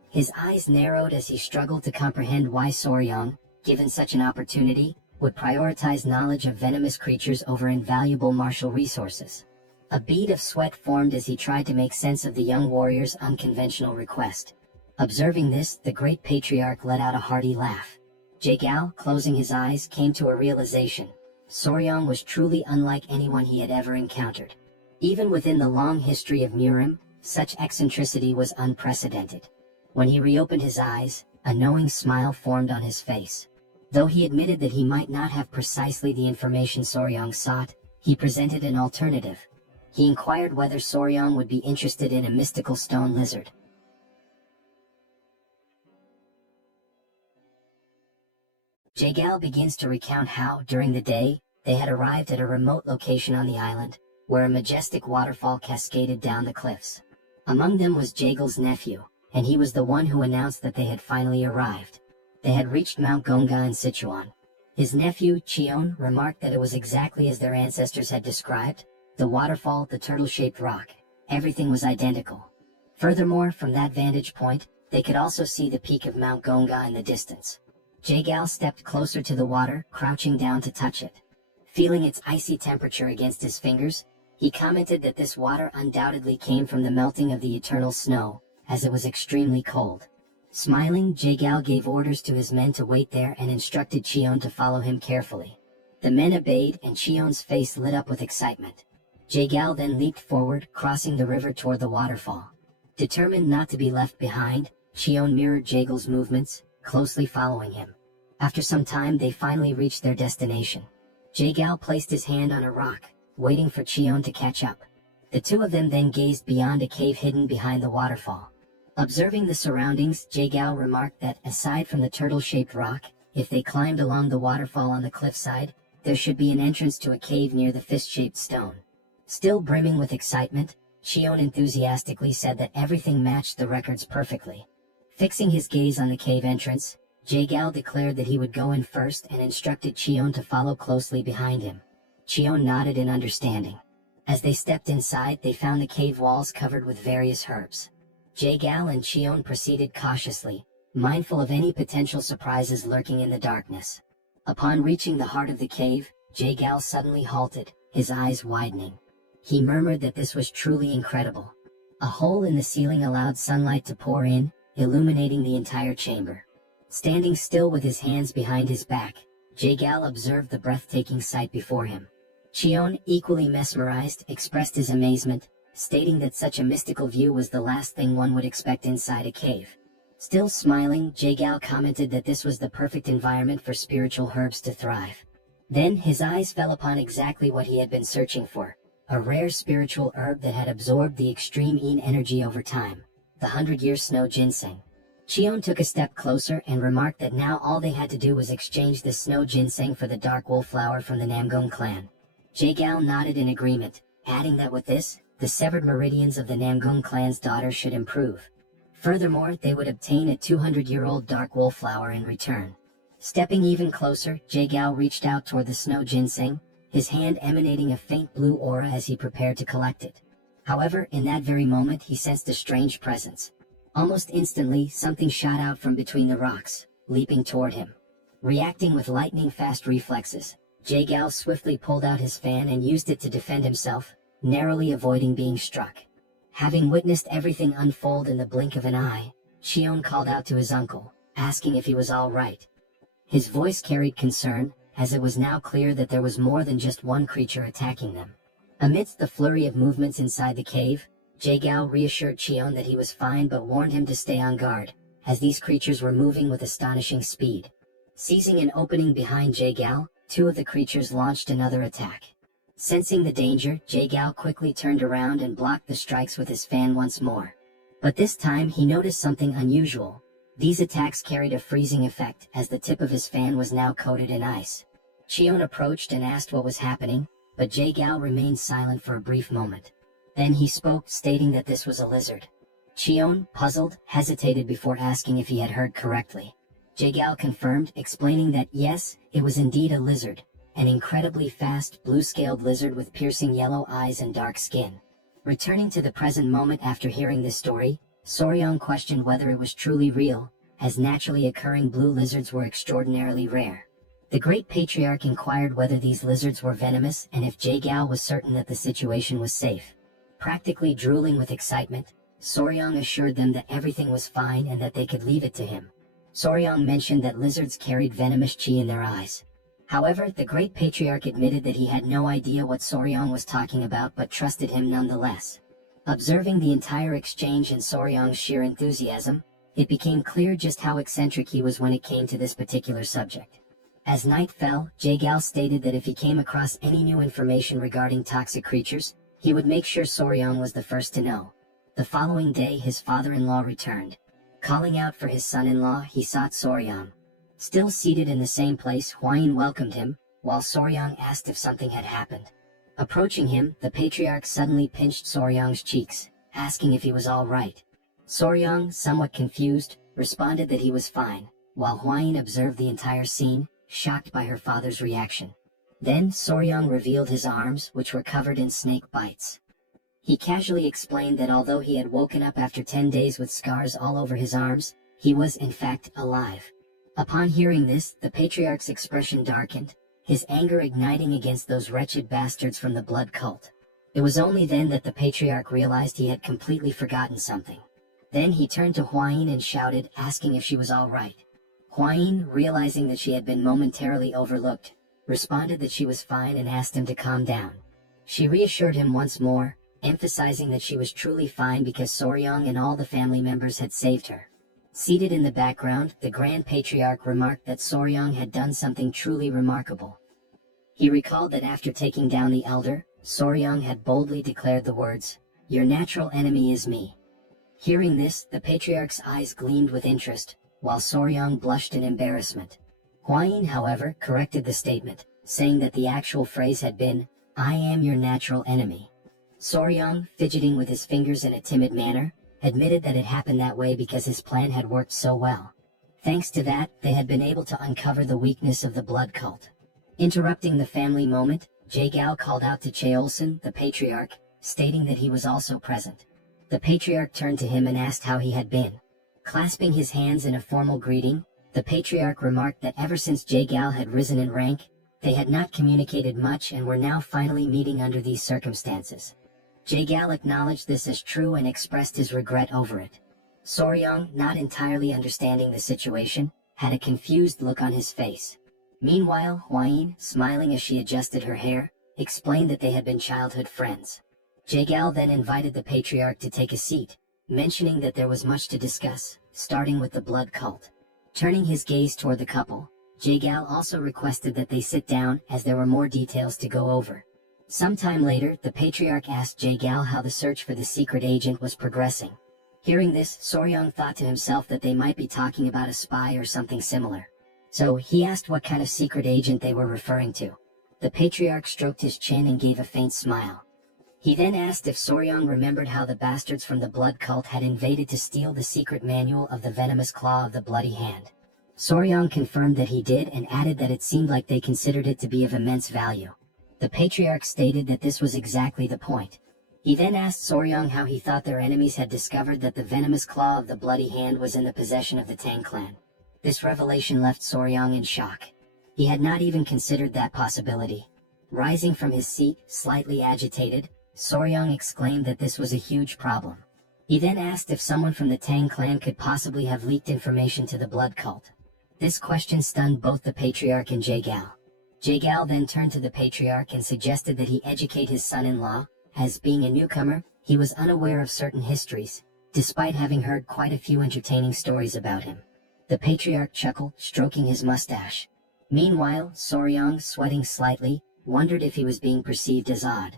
His eyes narrowed as he struggled to comprehend why Soryang, given such an opportunity, would prioritize knowledge of venomous creatures over invaluable martial resources. A bead of sweat formed as he tried to make sense of the young warrior's unconventional request. Observing this, the great patriarch let out a hearty laugh. Jagal, closing his eyes, came to a realization. Soryang was truly unlike anyone he had ever encountered. Even within the long history of Murim, such eccentricity was unprecedented. When he reopened his eyes, a knowing smile formed on his face. Though he admitted that he might not have precisely the information Soryang sought, he presented an alternative. He inquired whether Soryang would be interested in a mystical stone lizard. Jagal begins to recount how, during the day, they had arrived at a remote location on the island, where a majestic waterfall cascaded down the cliffs. Among them was Jagal's nephew, and he was the one who announced that they had finally arrived. They had reached Mount Gonga in Sichuan. His nephew, Cheon, remarked that it was exactly as their ancestors had described. The waterfall, the turtle-shaped rock, everything was identical. Furthermore, from that vantage point, they could also see the peak of Mount Gonga in the distance. Jagal stepped closer to the water, crouching down to touch it. Feeling its icy temperature against his fingers, he commented that this water undoubtedly came from the melting of the eternal snow, as it was extremely cold. Smiling, Jagal gave orders to his men to wait there and instructed Cheon to follow him carefully. The men obeyed, and Cheon's face lit up with excitement. Jagal then leaped forward, crossing the river toward the waterfall. Determined not to be left behind, Cheon mirrored Jagal's movements, closely following him. After some time, they finally reached their destination. Jagal placed his hand on a rock, waiting for Cheon to catch up. The two of them then gazed beyond a cave hidden behind the waterfall. Observing the surroundings, Jagal remarked that, aside from the turtle-shaped rock, if they climbed along the waterfall on the cliffside, there should be an entrance to a cave near the fist-shaped stone. Still brimming with excitement, Cheon enthusiastically said that everything matched the records perfectly. Fixing his gaze on the cave entrance, Jagal declared that he would go in first and instructed Cheon to follow closely behind him. Cheon nodded in understanding. As they stepped inside, they found the cave walls covered with various herbs. Jagal and Cheon proceeded cautiously, mindful of any potential surprises lurking in the darkness. Upon reaching the heart of the cave, Jagal suddenly halted, his eyes widening. He murmured that this was truly incredible. A hole in the ceiling allowed sunlight to pour in, illuminating the entire chamber. Standing still with his hands behind his back, Jagal observed the breathtaking sight before him. Cheon, equally mesmerized, expressed his amazement, stating that such a mystical view was the last thing one would expect inside a cave. Still smiling, Jagal commented that this was the perfect environment for spiritual herbs to thrive. Then his eyes fell upon exactly what he had been searching for, a rare spiritual herb that had absorbed the extreme yin energy over time, the 100-year snow ginseng. Cheon took a step closer and remarked that now all they had to do was exchange the snow ginseng for the dark wool flower from the Namgong clan. Jagal nodded in agreement, adding that with this, the severed meridians of the Namgong clan's daughter should improve. Furthermore, they would obtain a 200-year-old dark wool flower in return. Stepping even closer, Jagal reached out toward the snow ginseng, his hand emanating a faint blue aura as he prepared to collect it. However, in that very moment he sensed a strange presence. Almost instantly, something shot out from between the rocks, leaping toward him. Reacting with lightning-fast reflexes, Jagal swiftly pulled out his fan and used it to defend himself, narrowly avoiding being struck. Having witnessed everything unfold in the blink of an eye, Cheon called out to his uncle, asking if he was all right. His voice carried concern, as it was now clear that there was more than just one creature attacking them. Amidst the flurry of movements inside the cave, Jagal reassured Cheon that he was fine but warned him to stay on guard, as these creatures were moving with astonishing speed. Seizing an opening behind Jagal, two of the creatures launched another attack. Sensing the danger, Jagal quickly turned around and blocked the strikes with his fan once more. But this time he noticed something unusual. These attacks carried a freezing effect, as the tip of his fan was now coated in ice. Cheon approached and asked what was happening, but Jagal remained silent for a brief moment. Then he spoke, stating that this was a lizard. Cheon, puzzled, hesitated before asking if he had heard correctly. Jagal confirmed, explaining that yes, it was indeed a lizard, an incredibly fast, blue-scaled lizard with piercing yellow eyes and dark skin. Returning to the present moment after hearing this story, Soryang questioned whether it was truly real, as naturally occurring blue lizards were extraordinarily rare. The Great Patriarch inquired whether these lizards were venomous and if Jae-gyal was certain that the situation was safe. Practically drooling with excitement, Soryang assured them that everything was fine and that they could leave it to him. Soryang mentioned that lizards carried venomous chi in their eyes. However, the Great Patriarch admitted that he had no idea what Soryang was talking about but trusted him nonetheless. Observing the entire exchange and Soryang's sheer enthusiasm, it became clear just how eccentric he was when it came to this particular subject. As night fell, Jae-gyal stated that if he came across any new information regarding toxic creatures, he would make sure Soryang was the first to know. The following day his father-in-law returned. Calling out for his son-in-law, he sought Soryang. Still seated in the same place, Hwayin welcomed him, while Soryang asked if something had happened. Approaching him, the patriarch suddenly pinched Soryang's cheeks, asking if he was all right. Soryang, somewhat confused, responded that he was fine, while Hwayin observed the entire scene, shocked by her father's reaction. Then Soryang revealed his arms, which were covered in snake bites. He casually explained that although he had woken up after 10 days with scars all over his arms, he was in fact alive. Upon hearing this, the patriarch's expression darkened, his anger igniting against those wretched bastards from the blood cult. It was only then that the patriarch realized he had completely forgotten something. Then he turned to Hwayin and shouted, asking if she was all right. Hwayin, realizing that she had been momentarily overlooked, responded that she was fine and asked him to calm down. She reassured him once more, emphasizing that she was truly fine because Soryang and all the family members had saved her. Seated in the background, the Grand Patriarch remarked that Soryang had done something truly remarkable. He recalled that after taking down the elder, Soryang had boldly declared the words, "Your natural enemy is me." Hearing this, the Patriarch's eyes gleamed with interest, while Soryang blushed in embarrassment. Hwayin, however, corrected the statement, saying that the actual phrase had been, "I am your natural enemy." Soryang, fidgeting with his fingers in a timid manner, admitted that it happened that way because his plan had worked so well. Thanks to that, they had been able to uncover the weakness of the blood cult. Interrupting the family moment, Jae-gyal called out to Cheolsun, the patriarch, stating that he was also present. The patriarch turned to him and asked how he had been. Clasping his hands in a formal greeting, the patriarch remarked that ever since Jae-gyal had risen in rank, they had not communicated much and were now finally meeting under these circumstances. Jae-gyal acknowledged this as true and expressed his regret over it. Soryang, not entirely understanding the situation, had a confused look on his face. Meanwhile, Hwayin, smiling as she adjusted her hair, explained that they had been childhood friends. Jae-gyal then invited the patriarch to take a seat, mentioning that there was much to discuss, starting with the blood cult. Turning his gaze toward the couple, Jae-gyal also requested that they sit down as there were more details to go over. Sometime later, the patriarch asked Jae-gyal how the search for the secret agent was progressing. Hearing this, Soryang thought to himself that they might be talking about a spy or something similar. So he asked what kind of secret agent they were referring to. The patriarch stroked his chin and gave a faint smile. He then asked if Soryang remembered how the bastards from the blood cult had invaded to steal the secret manual of the venomous claw of the bloody hand. Soryang confirmed that he did and added that it seemed like they considered it to be of immense value. The patriarch stated that this was exactly the point. He then asked Soryang how he thought their enemies had discovered that the venomous claw of the bloody hand was in the possession of the Tang clan. This revelation left Soryang in shock. He had not even considered that possibility. Rising from his seat, slightly agitated, Soryang exclaimed that this was a huge problem. He then asked if someone from the Tang clan could possibly have leaked information to the blood cult. This question stunned both the patriarch and Jae-gyal. Jae-gyal then turned to the patriarch and suggested that he educate his son-in-law, as being a newcomer, he was unaware of certain histories, despite having heard quite a few entertaining stories about him. The patriarch chuckled, stroking his mustache. Meanwhile, Soryang, sweating slightly, wondered if he was being perceived as odd.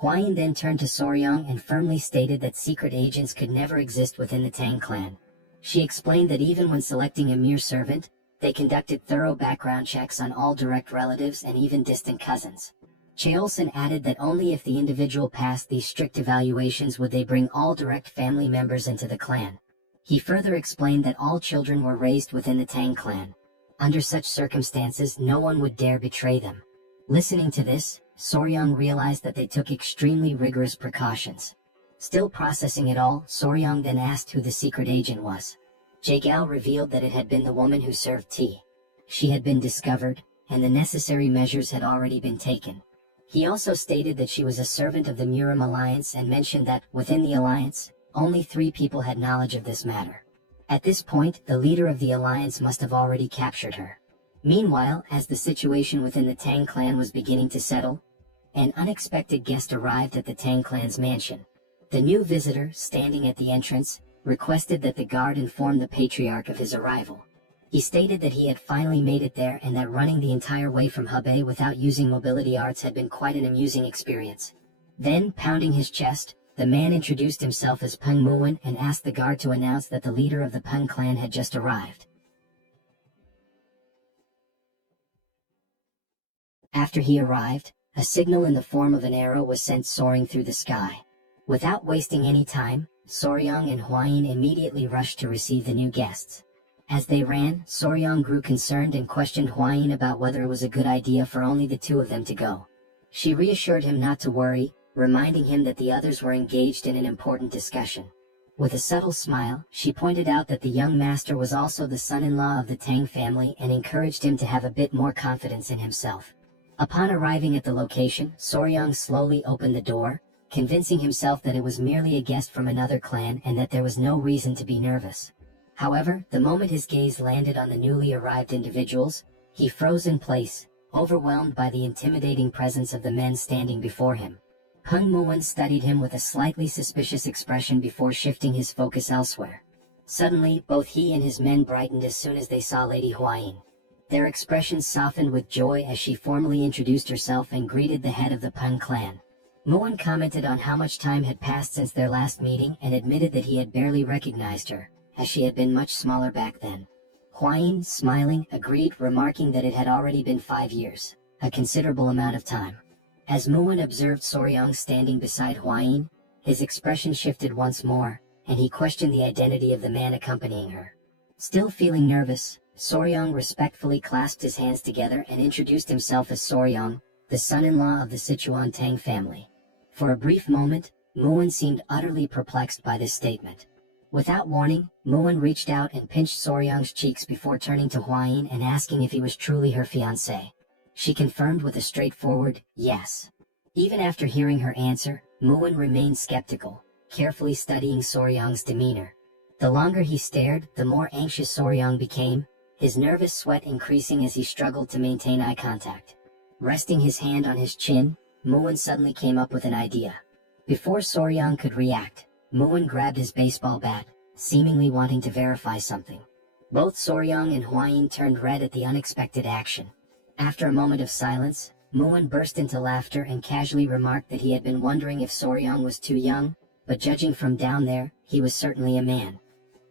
Hwayin then turned to Soryang and firmly stated that secret agents could never exist within the Tang clan. She explained that even when selecting a mere servant, they conducted thorough background checks on all direct relatives and even distant cousins. Cheolsun added that only if the individual passed these strict evaluations would they bring all direct family members into the clan. He further explained that all children were raised within the Tang clan. Under such circumstances, no one would dare betray them. Listening to this, Soryang realized that they took extremely rigorous precautions. Still processing it all, Soryang then asked who the secret agent was. Jae-gyal revealed that it had been the woman who served tea. She had been discovered, and the necessary measures had already been taken. He also stated that she was a servant of the Murim alliance and mentioned that, within the alliance, only 3 people had knowledge of this matter. At this point, the leader of the alliance must have already captured her. Meanwhile, as the situation within the Tang clan was beginning to settle, an unexpected guest arrived at the Tang clan's mansion. The new visitor, standing at the entrance, requested that the guard inform the patriarch of his arrival. He stated that he had finally made it there and that running the entire way from Hebei without using mobility arts had been quite an amusing experience. Then, pounding his chest, the man introduced himself as Peng Muwen and asked the guard to announce that the leader of the Peng clan had just arrived. After he arrived, a signal in the form of an arrow was sent soaring through the sky. Without wasting any time, Soryang and Huayin immediately rushed to receive the new guests. As they ran, Soryang grew concerned and questioned Huayin about whether it was a good idea for only the 2 of them to go. She reassured him not to worry, reminding him that the others were engaged in an important discussion. With a subtle smile, she pointed out that the young master was also the son-in-law of the Tang family and encouraged him to have a bit more confidence in himself. Upon arriving at the location, Soryang slowly opened the door, convincing himself that it was merely a guest from another clan and that there was no reason to be nervous. However, the moment his gaze landed on the newly arrived individuals, he froze in place, overwhelmed by the intimidating presence of the men standing before him. Peng Muwen studied him with a slightly suspicious expression before shifting his focus elsewhere. Suddenly, both he and his men brightened as soon as they saw Lady Huayin. Their expressions softened with joy as she formally introduced herself and greeted the head of the Peng clan. Muwen commented on how much time had passed since their last meeting and admitted that he had barely recognized her, as she had been much smaller back then. Huayin, smiling, agreed, remarking that it had already been 5 years, a considerable amount of time. As Muwen observed Soryang standing beside Huayin, his expression shifted once more, and he questioned the identity of the man accompanying her. Still feeling nervous, Soryang respectfully clasped his hands together and introduced himself as Soryang, the son-in-law of the Sichuan Tang family. For a brief moment, Muwen seemed utterly perplexed by this statement. Without warning, Muwen reached out and pinched Soryang's cheeks before turning to Huayin and asking if he was truly her fiancé. She confirmed with a straightforward, yes. Even after hearing her answer, Muwen remained skeptical, carefully studying Soryang's demeanor. The longer he stared, the more anxious Soryang became, his nervous sweat increasing as he struggled to maintain eye contact. Resting his hand on his chin, Muwen suddenly came up with an idea. Before Soryang could react, Muwen grabbed his baseball bat, seemingly wanting to verify something. Both Soryang and Huayin turned red at the unexpected action. After a moment of silence, Muwen burst into laughter and casually remarked that he had been wondering if Soryang was too young, but judging from down there, he was certainly a man.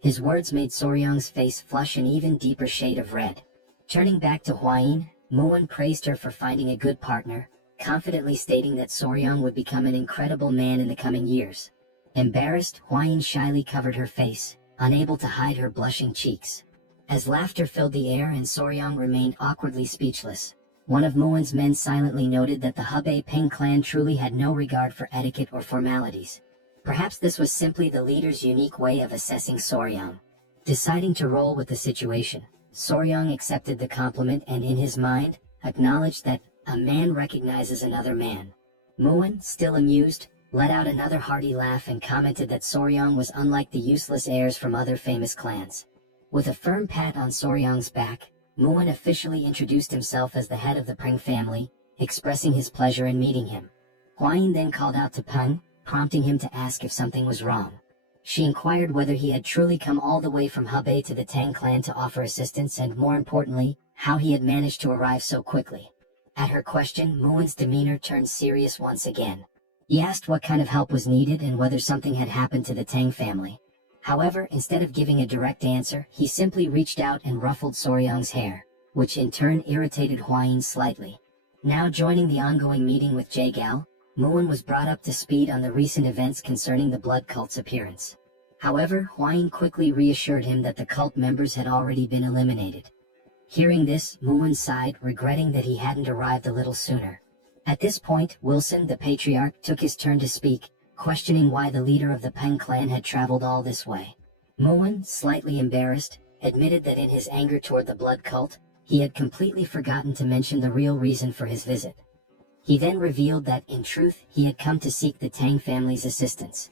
His words made Soryang's face flush an even deeper shade of red. Turning back to Huayin, Muwen praised her for finding a good partner, confidently stating that Soryang would become an incredible man in the coming years. Embarrassed, Huayin shyly covered her face, unable to hide her blushing cheeks. As laughter filled the air and Soryang remained awkwardly speechless, one of Muwen's men silently noted that the Hebei Peng clan truly had no regard for etiquette or formalities. Perhaps this was simply the leader's unique way of assessing Soryang. Deciding to roll with the situation, Soryang accepted the compliment and in his mind, acknowledged that a man recognizes another man. Muwen, still amused, let out another hearty laugh and commented that Soryang was unlike the useless heirs from other famous clans. With a firm pat on Soryang's back, Muwen officially introduced himself as the head of the Peng family, expressing his pleasure in meeting him. Huayin then called out to Peng, prompting him to ask if something was wrong. She inquired whether he had truly come all the way from Hebei to the Tang clan to offer assistance and, more importantly, how he had managed to arrive so quickly. At her question, Muwen's demeanor turned serious once again. He asked what kind of help was needed and whether something had happened to the Tang family. However, instead of giving a direct answer, he simply reached out and ruffled Soryang's hair, which in turn irritated Huayin slightly. Now joining the ongoing meeting with Jagal, Muwen was brought up to speed on the recent events concerning the blood cult's appearance. However, Huayin quickly reassured him that the cult members had already been eliminated. Hearing this, Muwen sighed, regretting that he hadn't arrived a little sooner. At this point, Wilson, the patriarch, took his turn to speak, questioning why the leader of the Peng clan had traveled all this way. Muwen, slightly embarrassed, admitted that in his anger toward the blood cult, He had completely forgotten to mention the real reason for his visit. He then revealed that, in truth, he had come to seek the Tang family's assistance.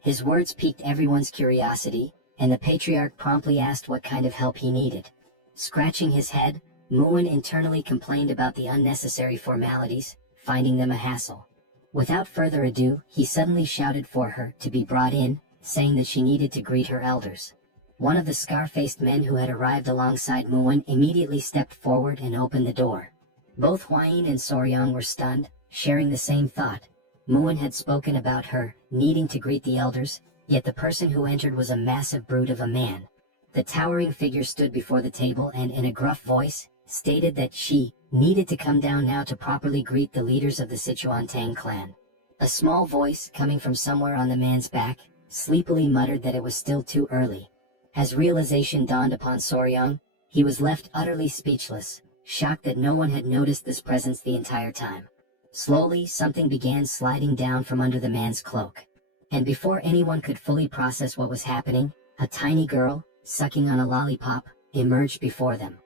His words piqued everyone's curiosity, and the patriarch promptly asked what kind of help he needed. Scratching his head, Muin internally complained about the unnecessary formalities, finding them a hassle. Without further ado, he suddenly shouted for her to be brought in, saying that she needed to greet her elders. One of the scar-faced men who had arrived alongside Muin immediately stepped forward and opened the door. Both Huayin and Soryang were stunned, sharing the same thought. Muin had spoken about her needing to greet the elders, yet the person who entered was a massive brute of a man. The towering figure stood before the table and, in a gruff voice, stated that she needed to come down now to properly greet the leaders of the Sichuan Tang clan. A small voice, coming from somewhere on the man's back, sleepily muttered that it was still too early. As realization dawned upon Soryang, he was left utterly speechless, shocked that no one had noticed this presence the entire time. Slowly, something began sliding down from under the man's cloak. And before anyone could fully process what was happening, a tiny girl, sucking on a lollipop, emerged before them.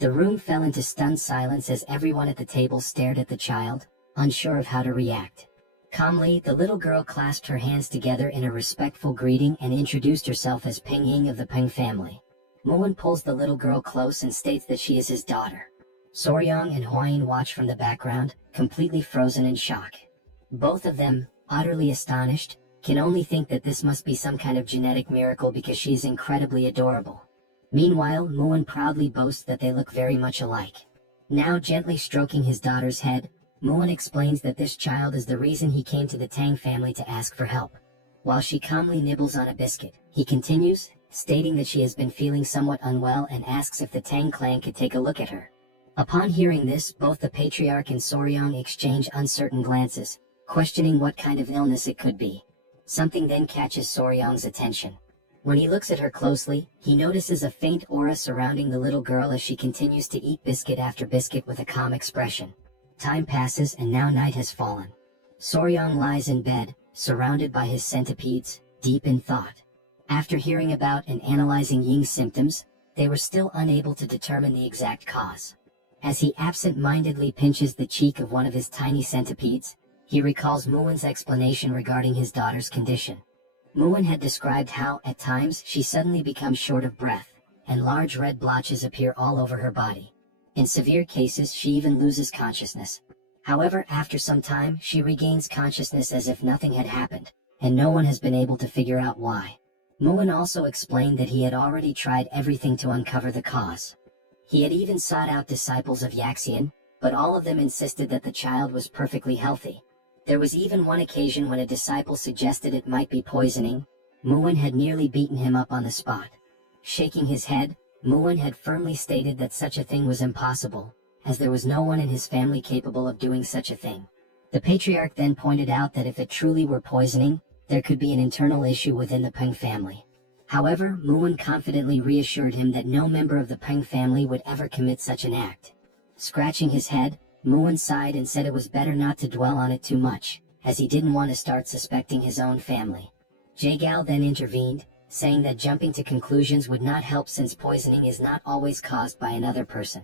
The room fell into stunned silence as everyone at the table stared at the child, unsure of how to react. Calmly, the little girl clasped her hands together in a respectful greeting and introduced herself as Peng Ying of the Peng family. Muin pulls the little girl close and states that she is his daughter. Soryang and Huayin watch from the background, completely frozen in shock. Both of them, utterly astonished, can only think that this must be some kind of genetic miracle because she is incredibly adorable. Meanwhile, Muin proudly boasts that they look very much alike. Now gently stroking his daughter's head, Muin explains that this child is the reason he came to the Tang family to ask for help. While she calmly nibbles on a biscuit, he continues, stating that she has been feeling somewhat unwell and asks if the Tang clan could take a look at her. Upon hearing this, both the patriarch and Soryang exchange uncertain glances, questioning what kind of illness it could be. Something then catches Soryang's attention. When he looks at her closely, he notices a faint aura surrounding the little girl as she continues to eat biscuit after biscuit with a calm expression. Time passes and now night has fallen. Soryang lies in bed, surrounded by his centipedes, deep in thought. After hearing about and analyzing Ying's symptoms, they were still unable to determine the exact cause. As he absent-mindedly pinches the cheek of one of his tiny centipedes, he recalls Muin's explanation regarding his daughter's condition. Muin had described how, at times, she suddenly becomes short of breath, and large red blotches appear all over her body. In severe cases, she even loses consciousness. However, after some time, she regains consciousness as if nothing had happened, and no one has been able to figure out why. Muin also explained that he had already tried everything to uncover the cause. He had even sought out disciples of Yaxian, but all of them insisted that the child was perfectly healthy. There was even one occasion when a disciple suggested it might be poisoning. Muin had nearly beaten him up on the spot. Shaking his head, Muin had firmly stated that such a thing was impossible, as there was no one in his family capable of doing such a thing. The patriarch then pointed out that if it truly were poisoning, there could be an internal issue within the Peng family. However, Muin confidently reassured him that no member of the Peng family would ever commit such an act. Scratching his head, Muin sighed and said it was better not to dwell on it too much, as he didn't want to start suspecting his own family. Jagal then intervened, saying that jumping to conclusions would not help since poisoning is not always caused by another person.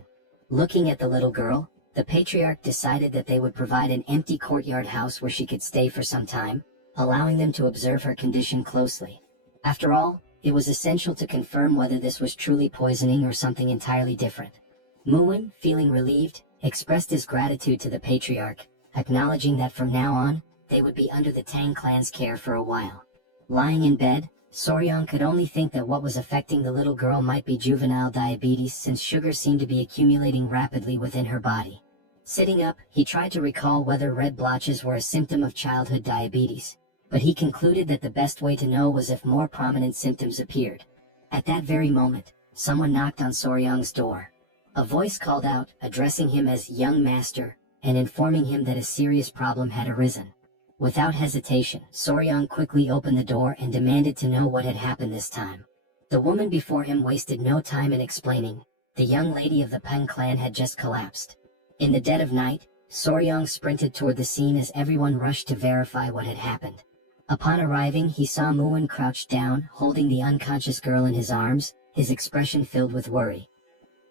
Looking at the little girl, the patriarch decided that they would provide an empty courtyard house where she could stay for some time, allowing them to observe her condition closely. After all, it was essential to confirm whether this was truly poisoning or something entirely different. Muin, feeling relieved, expressed his gratitude to the patriarch, acknowledging that from now on, they would be under the Tang clan's care for a while. Lying in bed, Soryang could only think that what was affecting the little girl might be juvenile diabetes since sugar seemed to be accumulating rapidly within her body. Sitting up, he tried to recall whether red blotches were a symptom of childhood diabetes, but he concluded that the best way to know was if more prominent symptoms appeared. At that very moment, someone knocked on Soryang's door. A voice called out, addressing him as young master, and informing him that a serious problem had arisen. Without hesitation, Soryang quickly opened the door and demanded to know what had happened this time. The woman before him wasted no time in explaining. The young lady of the Peng clan had just collapsed. In the dead of night, Soryang sprinted toward the scene as everyone rushed to verify what had happened. Upon arriving, he saw Muin crouched down, holding the unconscious girl in his arms, his expression filled with worry.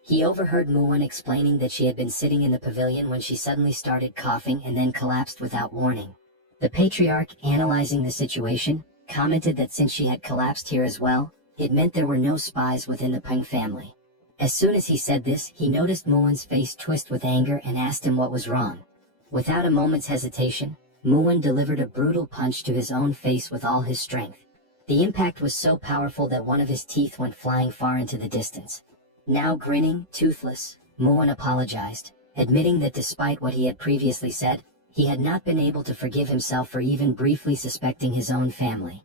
He overheard Muon explaining that she had been sitting in the pavilion when she suddenly started coughing and then collapsed without warning. The patriarch, analyzing the situation, commented that since she had collapsed here as well, it meant there were no spies within the Peng family. As soon as he said this, he noticed Muon's face twist with anger and asked him what was wrong. Without a moment's hesitation, Muon delivered a brutal punch to his own face with all his strength. The impact was so powerful that one of his teeth went flying far into the distance. Now grinning, toothless, Muon apologized, admitting that despite what he had previously said, he had not been able to forgive himself for even briefly suspecting his own family.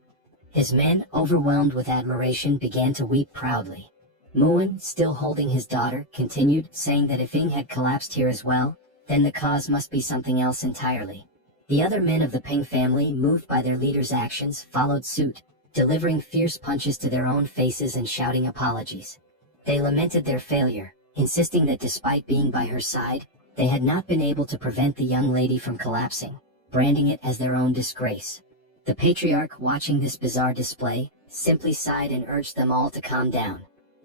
His men, overwhelmed with admiration, began to weep proudly. Muon, still holding his daughter, continued, saying that if Ying had collapsed here as well, then the cause must be something else entirely. The other men of the Peng family, moved by their leader's actions, followed suit, delivering fierce punches to their own faces and shouting apologies. They lamented their failure, insisting that despite being by her side, they had not been able to prevent the young lady from collapsing, branding it as their own disgrace. The patriarch, watching this bizarre display, simply sighed and urged them all to calm down.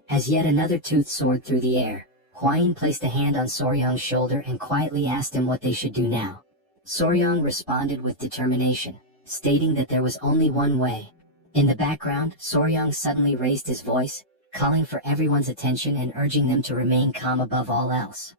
As yet another tooth soared through the air, Huayin placed a hand on Soryang's shoulder and quietly asked him what they should do now. Soryang responded with determination, stating that there was only one way. In the background, Soryang suddenly raised his voice, calling for everyone's attention and urging them to remain calm above all else.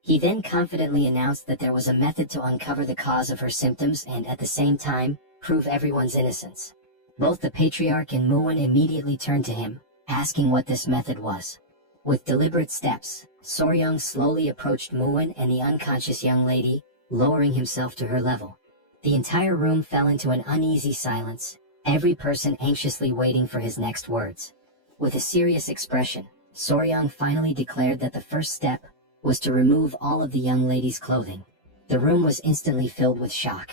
He then confidently announced that there was a method to uncover the cause of her symptoms and, at the same time, prove everyone's innocence. Both the patriarch and Muon immediately turned to him, asking what this method was. With deliberate steps, Soryang slowly approached Muon and the unconscious young lady, lowering himself to her level. The entire room fell into an uneasy silence, every person anxiously waiting for his next words. With a serious expression, Soryang finally declared that the first step was to remove all of the young lady's clothing. The room was instantly filled with shock.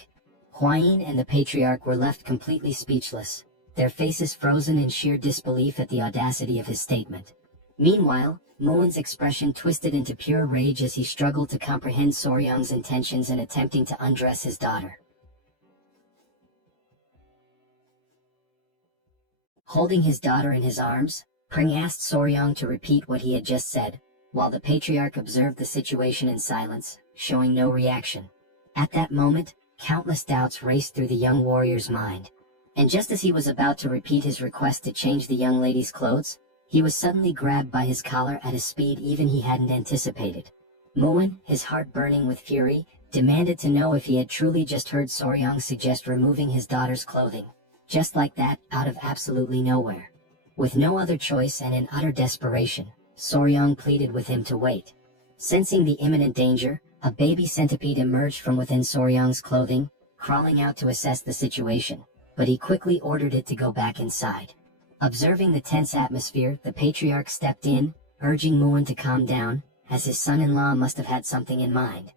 Huayin and the patriarch were left completely speechless, their faces frozen in sheer disbelief at the audacity of his statement. Meanwhile, Muon's expression twisted into pure rage as he struggled to comprehend Soryang's intentions in attempting to undress his daughter. Holding his daughter in his arms, Peng asked Soryang to repeat what he had just said, while the patriarch observed the situation in silence, showing no reaction. At that moment, countless doubts raced through the young warrior's mind. And just as he was about to repeat his request to change the young lady's clothes, he was suddenly grabbed by his collar at a speed even he hadn't anticipated. Muon, his heart burning with fury, demanded to know if he had truly just heard Soryang suggest removing his daughter's clothing. Just like that, out of absolutely nowhere. With no other choice and in utter desperation, Soryang pleaded with him to wait. Sensing the imminent danger, a baby centipede emerged from within Soryang's clothing, crawling out to assess the situation, but he quickly ordered it to go back inside. Observing the tense atmosphere, the patriarch stepped in, urging Muon to calm down, as his son-in-law must have had something in mind.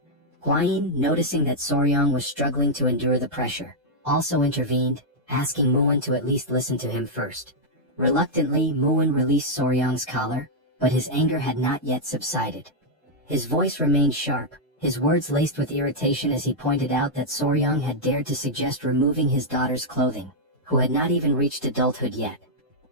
Huayin, noticing that Soryang was struggling to endure the pressure, also intervened, asking Muon to at least listen to him first. Reluctantly, Muon released Soryang's collar, but his anger had not yet subsided. His voice remained sharp, his words laced with irritation as he pointed out that Soryang had dared to suggest removing his daughter's clothing, who had not even reached adulthood yet.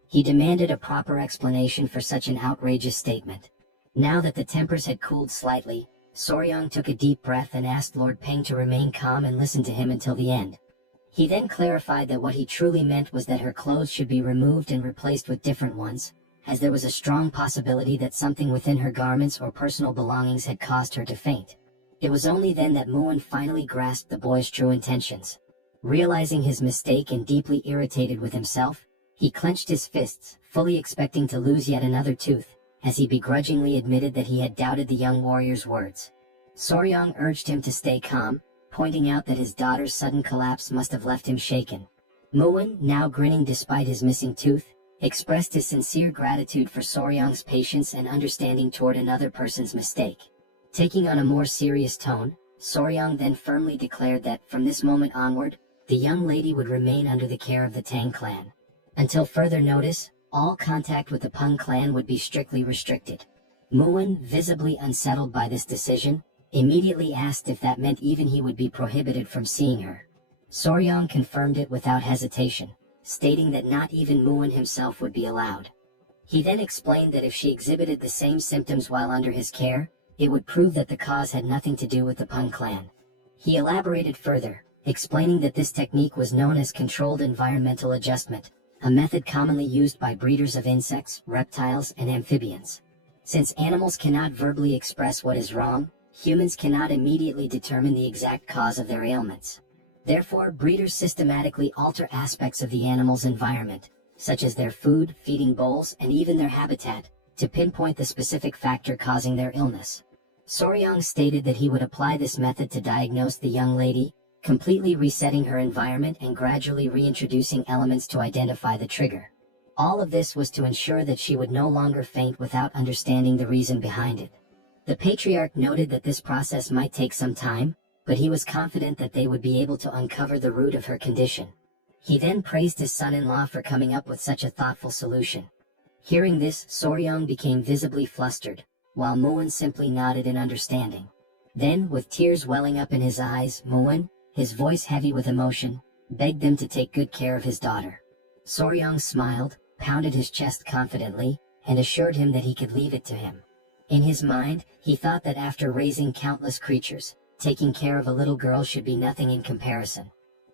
He demanded a proper explanation for such an outrageous statement. Now that the tempers had cooled slightly, Soryang took a deep breath and asked Lord Peng to remain calm and listen to him until the end. He then clarified that what he truly meant was that her clothes should be removed and replaced with different ones, as there was a strong possibility that something within her garments or personal belongings had caused her to faint. It was only then that Muon finally grasped the boy's true intentions. Realizing his mistake and deeply irritated with himself, he clenched his fists, fully expecting to lose yet another tooth, as he begrudgingly admitted that he had doubted the young warrior's words. Soryang urged him to stay calm, pointing out that his daughter's sudden collapse must have left him shaken. Muon, now grinning despite his missing tooth, expressed his sincere gratitude for Soryang's patience and understanding toward another person's mistake. Taking on a more serious tone, Soryang then firmly declared that, from this moment onward, the young lady would remain under the care of the Tang clan. Until further notice, all contact with the Peng clan would be strictly restricted. Muon, visibly unsettled by this decision, immediately asked if that meant even he would be prohibited from seeing her. Soryang confirmed it without hesitation, stating that not even Muon himself would be allowed. He then explained that if she exhibited the same symptoms while under his care, it would prove that the cause had nothing to do with the Peng clan. He elaborated further, explaining that this technique was known as controlled environmental adjustment, a method commonly used by breeders of insects, reptiles, and amphibians. Since animals cannot verbally express what is wrong, humans cannot immediately determine the exact cause of their ailments. Therefore, breeders systematically alter aspects of the animal's environment, such as their food, feeding bowls, and even their habitat, to pinpoint the specific factor causing their illness. Soryang stated that he would apply this method to diagnose the young lady, completely resetting her environment and gradually reintroducing elements to identify the trigger. All of this was to ensure that she would no longer faint without understanding the reason behind it. The patriarch noted that this process might take some time, but he was confident that they would be able to uncover the root of her condition. He then praised his son-in-law for coming up with such a thoughtful solution. Hearing this, Soryang became visibly flustered, while Muin simply nodded in understanding. Then, with tears welling up in his eyes, Muin, his voice heavy with emotion, begged them to take good care of his daughter. Soryang smiled, pounded his chest confidently, and assured him that he could leave it to him. In his mind, he thought that after raising countless creatures, taking care of a little girl should be nothing in comparison.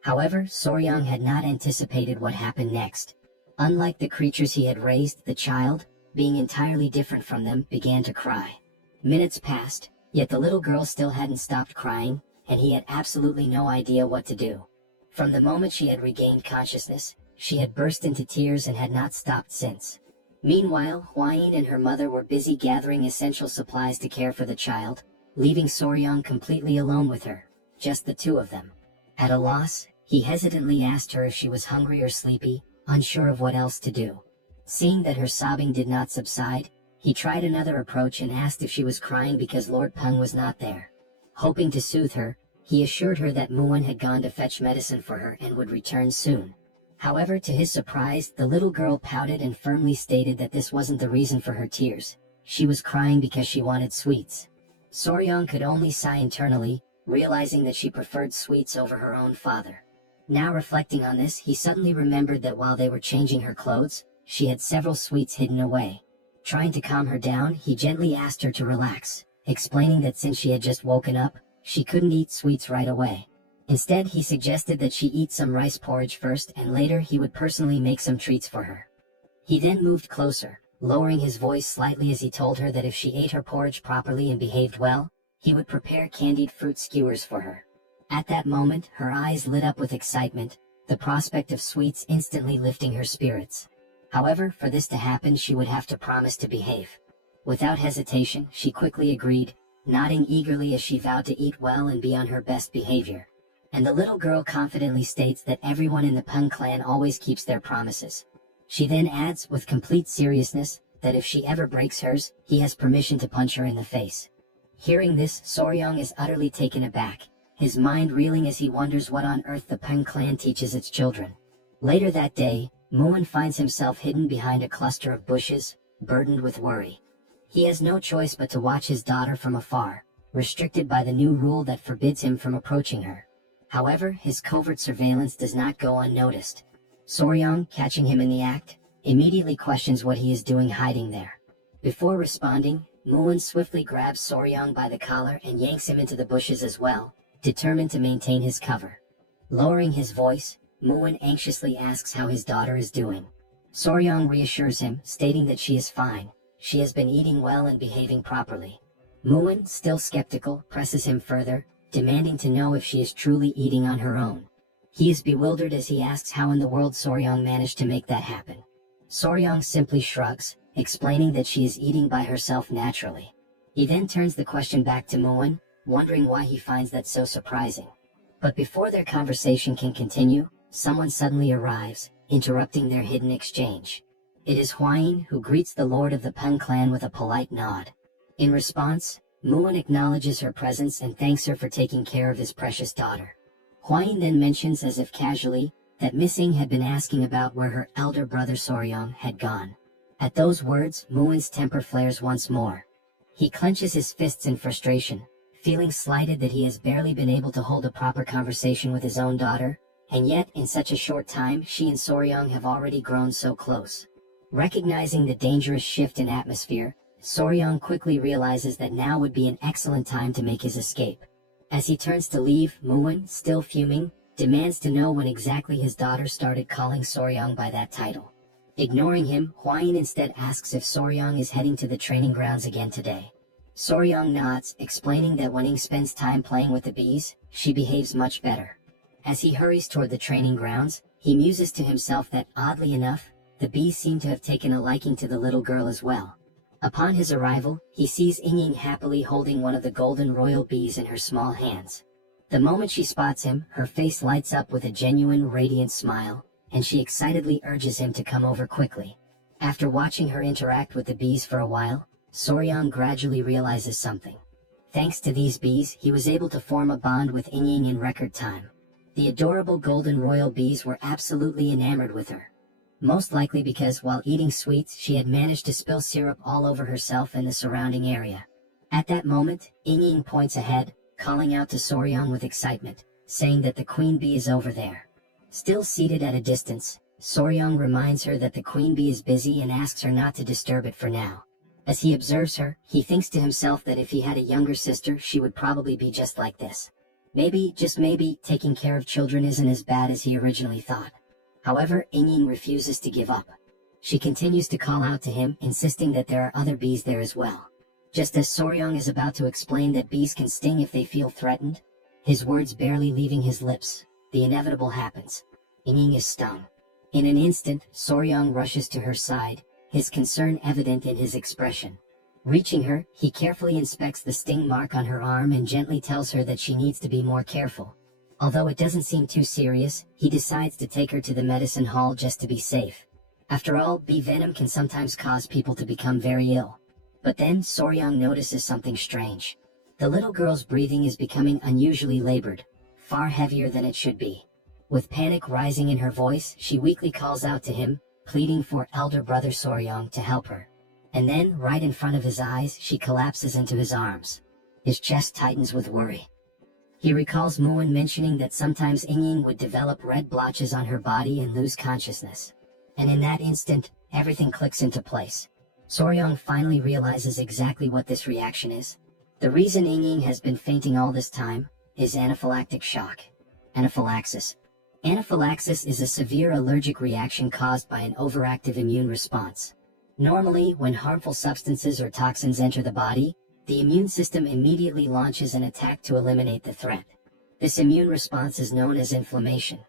However, Soryang had not anticipated what happened next. Unlike the creatures he had raised, the child, being entirely different from them, began to cry. Minutes passed, yet the little girl still hadn't stopped crying, and he had absolutely no idea what to do. From the moment she had regained consciousness, she had burst into tears and had not stopped since. Meanwhile, Hwayin and her mother were busy gathering essential supplies to care for the child, leaving Soryang completely alone with her, just the two of them. At a loss, he hesitantly asked her if she was hungry or sleepy, unsure of what else to do. Seeing that her sobbing did not subside, he tried another approach and asked if she was crying because Lord Peng was not there. Hoping to soothe her, he assured her that Muin had gone to fetch medicine for her and would return soon. However, to his surprise, the little girl pouted and firmly stated that this wasn't the reason for her tears. She was crying because she wanted sweets. Soryang could only sigh internally, realizing that she preferred sweets over her own father. Now reflecting on this, he suddenly remembered that while they were changing her clothes, she had several sweets hidden away. Trying to calm her down, he gently asked her to relax, explaining that since she had just woken up, she couldn't eat sweets right away. Instead, he suggested that she eat some rice porridge first and later he would personally make some treats for her. He then moved closer, lowering his voice slightly as he told her that if she ate her porridge properly and behaved well, he would prepare candied fruit skewers for her. At that moment, her eyes lit up with excitement, the prospect of sweets instantly lifting her spirits. However, for this to happen, she would have to promise to behave. Without hesitation, she quickly agreed, nodding eagerly as she vowed to eat well and be on her best behavior. And the little girl confidently states that everyone in the Peng clan always keeps their promises. She then adds, with complete seriousness, that if she ever breaks hers, he has permission to punch her in the face. Hearing this, Soryang is utterly taken aback, his mind reeling as he wonders what on earth the Peng clan teaches its children. Later that day, Muin finds himself hidden behind a cluster of bushes, burdened with worry. He has no choice but to watch his daughter from afar, restricted by the new rule that forbids him from approaching her. However, his covert surveillance does not go unnoticed. Soryang, catching him in the act, immediately questions what he is doing hiding there. Before responding, Muin swiftly grabs Soryang by the collar and yanks him into the bushes as well, determined to maintain his cover. Lowering his voice, Muin anxiously asks how his daughter is doing. Soryang reassures him, stating that she is fine. She has been eating well and behaving properly. Muin, still skeptical, presses him further, demanding to know if she is truly eating on her own. He is bewildered as he asks how in the world Soryang managed to make that happen. Soryang simply shrugs, explaining that she is eating by herself naturally. He then turns the question back to Muin, wondering why he finds that so surprising. But before their conversation can continue, someone suddenly arrives, interrupting their hidden exchange. It is Hwayin, who greets the lord of the Peng clan with a polite nod. In response, Muin acknowledges her presence and thanks her for taking care of his precious daughter. Hwayin then mentions as if casually, that Miss Ing had been asking about where her elder brother Soryang had gone. At those words, Muin's temper flares once more. He clenches his fists in frustration, feeling slighted that he has barely been able to hold a proper conversation with his own daughter, and yet in such a short time she and Soryang have already grown so close. Recognizing the dangerous shift in atmosphere, Soryang quickly realizes that now would be an excellent time to make his escape. As he turns to leave, Moon, still fuming, demands to know when exactly his daughter started calling Soryang by that title. Ignoring him, Hwayin instead asks if Soryang is heading to the training grounds again today. Soryang nods, explaining that when he spends time playing with the bees, she behaves much better. As he hurries toward the training grounds, he muses to himself that, oddly enough, the bees seem to have taken a liking to the little girl as well. Upon his arrival, he sees Ying happily holding one of the golden royal bees in her small hands. The moment she spots him, her face lights up with a genuine radiant smile, and she excitedly urges him to come over quickly. After watching her interact with the bees for a while, Soryang gradually realizes something. Thanks to these bees, he was able to form a bond with Ying in record time. The adorable golden royal bees were absolutely enamored with her. Most likely because while eating sweets she had managed to spill syrup all over herself and the surrounding area. At that moment, Ying points ahead, calling out to Soryang with excitement, saying that the queen bee is over there. Still seated at a distance, Soryang reminds her that the queen bee is busy and asks her not to disturb it for now. As he observes her, he thinks to himself that if he had a younger sister she would probably be just like this. Maybe, just maybe, taking care of children isn't as bad as he originally thought. However, Ying refuses to give up. She continues to call out to him, insisting that there are other bees there as well. Just as Soryang is about to explain that bees can sting if they feel threatened, his words barely leaving his lips, the inevitable happens. Ying is stung. In an instant, Soryang rushes to her side, his concern evident in his expression. Reaching her, he carefully inspects the sting mark on her arm and gently tells her that she needs to be more careful. Although it doesn't seem too serious, he decides to take her to the medicine hall just to be safe. After all, bee venom can sometimes cause people to become very ill. But then Soryang notices something strange. The little girl's breathing is becoming unusually labored, far heavier than it should be. With panic rising in her voice, she weakly calls out to him, pleading for elder brother Soryang to help her. And then, right in front of his eyes, she collapses into his arms. His chest tightens with worry. He recalls Moon mentioning that sometimes Ying would develop red blotches on her body and lose consciousness. And in that instant, everything clicks into place. Soryang finally realizes exactly what this reaction is. The reason Ying has been fainting all this time is anaphylactic shock. Anaphylaxis. Anaphylaxis is a severe allergic reaction caused by an overactive immune response. Normally, when harmful substances or toxins enter the body, the immune system immediately launches an attack to eliminate the threat. This immune response is known as inflammation.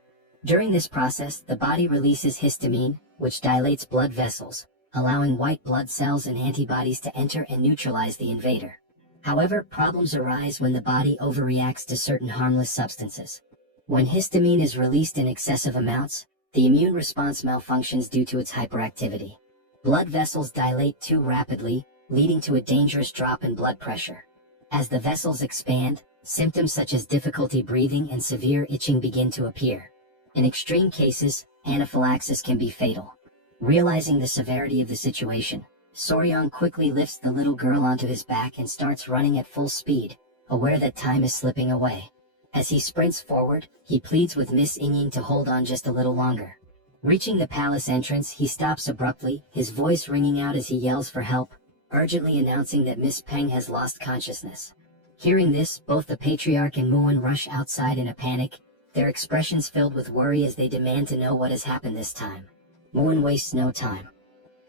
During this process, the body releases histamine, which dilates blood vessels, allowing white blood cells and antibodies to enter and neutralize the invader. However, problems arise when the body overreacts to certain harmless substances. When histamine is released in excessive amounts, the immune response malfunctions due to its hyperactivity. Blood vessels dilate too rapidly, leading to a dangerous drop in blood pressure. As the vessels expand, symptoms such as difficulty breathing and severe itching begin to appear. In extreme cases, anaphylaxis can be fatal. Realizing the severity of the situation, Soryang quickly lifts the little girl onto his back and starts running at full speed, aware that time is slipping away. As he sprints forward, he pleads with Miss Ying to hold on just a little longer. Reaching the palace entrance, he stops abruptly, his voice ringing out as he yells for help, urgently announcing that Miss Peng has lost consciousness. Hearing this, both the patriarch and Moon rush outside in a panic, their expressions filled with worry as they demand to know what has happened this time. Moon wastes no time.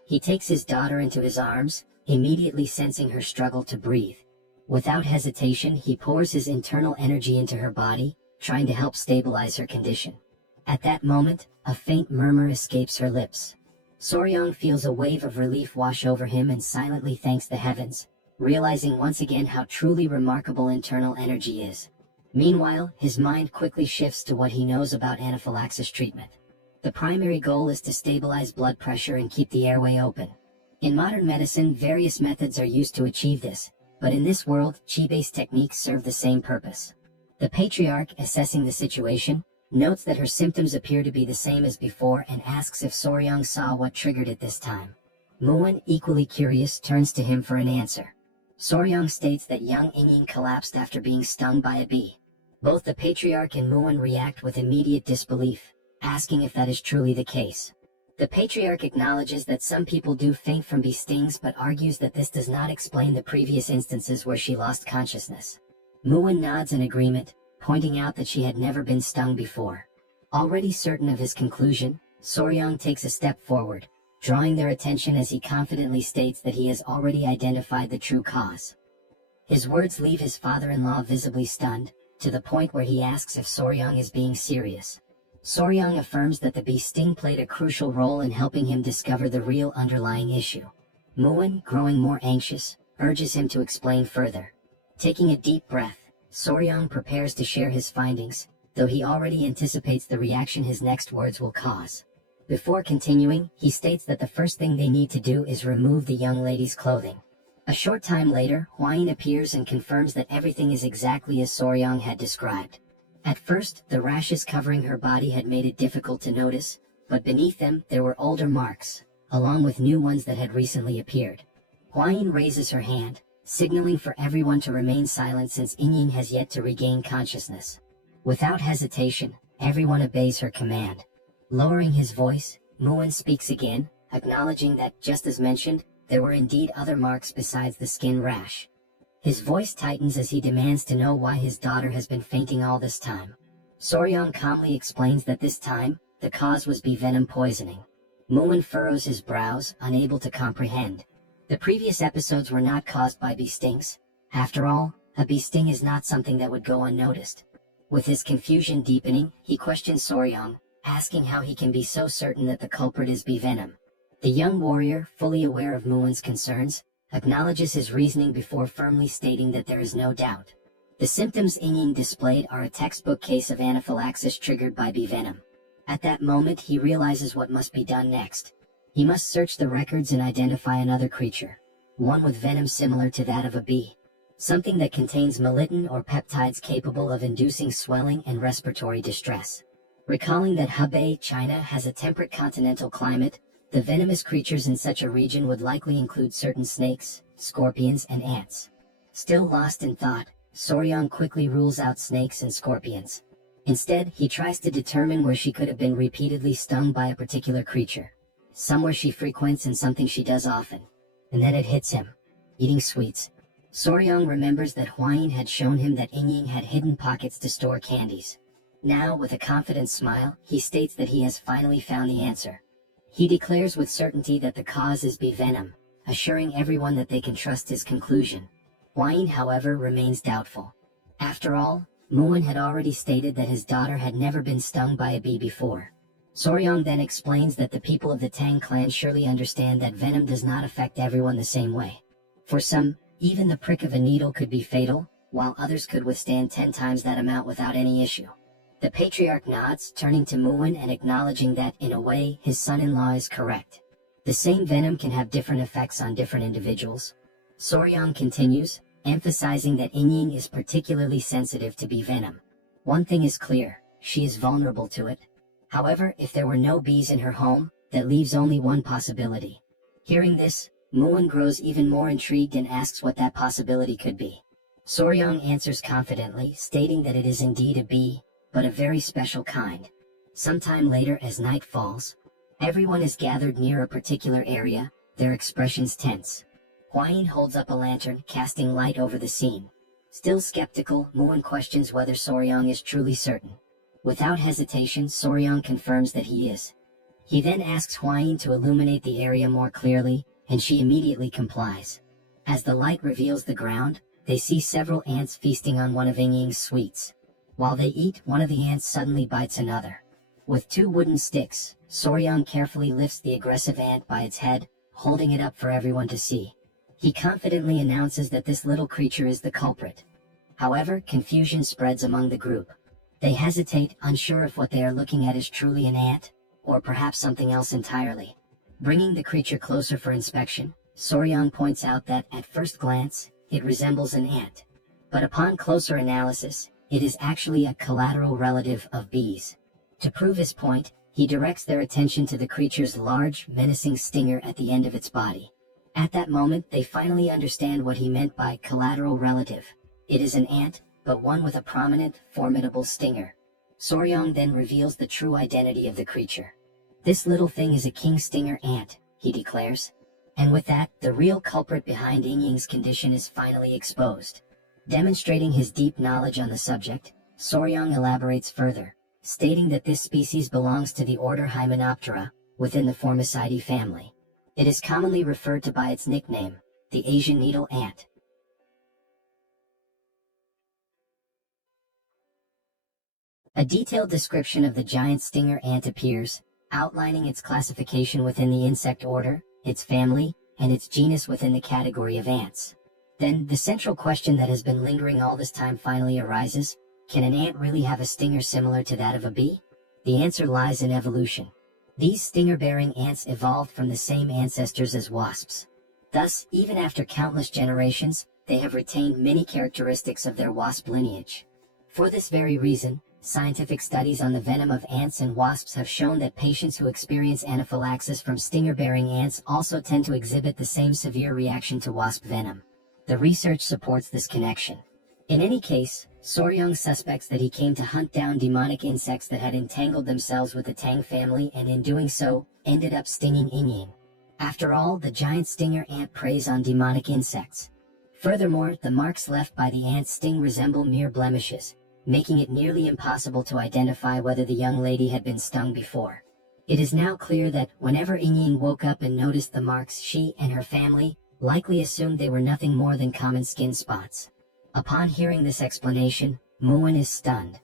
He takes his daughter into his arms, immediately sensing her struggle to breathe. Without hesitation, he pours his internal energy into her body, trying to help stabilize her condition. At that moment, a faint murmur escapes her lips. Soryang feels a wave of relief wash over him and silently thanks the heavens, realizing once again how truly remarkable internal energy is. Meanwhile, his mind quickly shifts to what he knows about anaphylaxis treatment. The primary goal is to stabilize blood pressure and keep the airway open. In modern medicine, various methods are used to achieve this, but in this world, Qi-based techniques serve the same purpose. The patriarch, assessing the situation, notes that her symptoms appear to be the same as before and asks if Soryang saw what triggered it this time. Moon, equally curious, turns to him for an answer. Soryang states that young Ying collapsed after being stung by a bee. Both the patriarch and Moon react with immediate disbelief, asking if that is truly the case. The patriarch acknowledges that some people do faint from bee stings but argues that this does not explain the previous instances where she lost consciousness. Muin nods in agreement, pointing out that she had never been stung before. Already certain of his conclusion, Soryang takes a step forward, drawing their attention as he confidently states that he has already identified the true cause. His words leave his father-in-law visibly stunned, to the point where he asks if Soryang is being serious. Soryang affirms that the bee sting played a crucial role in helping him discover the real underlying issue. Muin, growing more anxious, urges him to explain further. Taking a deep breath, Soryang prepares to share his findings, though he already anticipates the reaction his next words will cause. Before continuing, he states that the first thing they need to do is remove the young lady's clothing. A short time later, Hwain appears and confirms that everything is exactly as Soryang had described. At first, the rashes covering her body had made it difficult to notice, but beneath them there were older marks, along with new ones that had recently appeared. Hwain raises her hand, signaling for everyone to remain silent since Inying has yet to regain consciousness. Without hesitation, everyone obeys her command. Lowering his voice, Muin speaks again, acknowledging that, just as mentioned, there were indeed other marks besides the skin rash. His voice tightens as he demands to know why his daughter has been fainting all this time. Soryang calmly explains that this time, the cause was bee venom poisoning. Muin furrows his brows, unable to comprehend. The previous episodes were not caused by bee stings. After all, a bee sting is not something that would go unnoticed. With his confusion deepening, he questions Soryang, asking how he can be so certain that the culprit is bee venom. The young warrior, fully aware of Muin's concerns, acknowledges his reasoning before firmly stating that there is no doubt. The symptoms Inying displayed are a textbook case of anaphylaxis triggered by bee venom. At that moment he realizes what must be done next. He must search the records and identify another creature, one with venom similar to that of a bee. Something that contains melittin or peptides capable of inducing swelling and respiratory distress. Recalling that Hebei, China has a temperate continental climate, the venomous creatures in such a region would likely include certain snakes, scorpions, and ants. Still lost in thought, Soryang quickly rules out snakes and scorpions. Instead, he tries to determine where she could have been repeatedly stung by a particular creature. Somewhere she frequents and something she does often. And then it hits him. Eating sweets. Soryang remembers that Hwain had shown him that Inying had hidden pockets to store candies. Now, with a confident smile, he states that he has finally found the answer. He declares with certainty that the cause is bee venom, assuring everyone that they can trust his conclusion. Hwain, however, remains doubtful. After all, Muin had already stated that his daughter had never been stung by a bee before. Soryang then explains that the people of the Tang clan surely understand that venom does not affect everyone the same way. For some, even the prick of a needle could be fatal, while others could withstand 10 times that amount without any issue. The patriarch nods, turning to Muin and acknowledging that, in a way, his son-in-law is correct. The same venom can have different effects on different individuals. Soryang continues, emphasizing that Inying is particularly sensitive to bee venom. One thing is clear, she is vulnerable to it. However, if there were no bees in her home, that leaves only one possibility. Hearing this, Muin grows even more intrigued and asks what that possibility could be. Soryang answers confidently, stating that it is indeed a bee, but a very special kind. Sometime later, as night falls, everyone is gathered near a particular area, their expressions tense. Hwain holds up a lantern, casting light over the scene. Still skeptical, Muin questions whether Soryang is truly certain. Without hesitation, Soryang confirms that he is. He then asks Hwain to illuminate the area more clearly, and she immediately complies. As the light reveals the ground, they see several ants feasting on one of Inying's sweets. While they eat, one of the ants suddenly bites another. With 2 wooden sticks, Soryang carefully lifts the aggressive ant by its head, holding it up for everyone to see. He confidently announces that this little creature is the culprit. However, confusion spreads among the group. They hesitate, unsure if what they are looking at is truly an ant, or perhaps something else entirely. Bringing the creature closer for inspection, Soryang points out that, at first glance, it resembles an ant. But upon closer analysis, it is actually a collateral relative of bees. To prove his point, he directs their attention to the creature's large, menacing stinger at the end of its body. At that moment, they finally understand what he meant by collateral relative. It is an ant, but one with a prominent, formidable stinger. Soryang then reveals the true identity of the creature. "This little thing is a king stinger ant," he declares. And with that, the real culprit behind Yingying's condition is finally exposed. Demonstrating his deep knowledge on the subject, Soryang elaborates further, stating that this species belongs to the order Hymenoptera, within the Formicidae family. It is commonly referred to by its nickname, the Asian needle ant. A detailed description of the giant stinger ant appears, outlining its classification within the insect order, its family, and its genus within the category of ants. Then, the central question that has been lingering all this time finally arises: can an ant really have a stinger similar to that of a bee? The answer lies in evolution. These stinger-bearing ants evolved from the same ancestors as wasps. Thus, even after countless generations, they have retained many characteristics of their wasp lineage. For this very reason, scientific studies on the venom of ants and wasps have shown that patients who experience anaphylaxis from stinger-bearing ants also tend to exhibit the same severe reaction to wasp venom. The research supports this connection. In any case, Soryang suspects that he came to hunt down demonic insects that had entangled themselves with the Tang family and in doing so, ended up stinging Yingying. After all, the giant stinger ant preys on demonic insects. Furthermore, the marks left by the ant's sting resemble mere blemishes, making it nearly impossible to identify whether the young lady had been stung before. It is now clear that, whenever Yingying woke up and noticed the marks, she and her family likely assumed they were nothing more than common skin spots. Upon hearing this explanation, Muwen is stunned.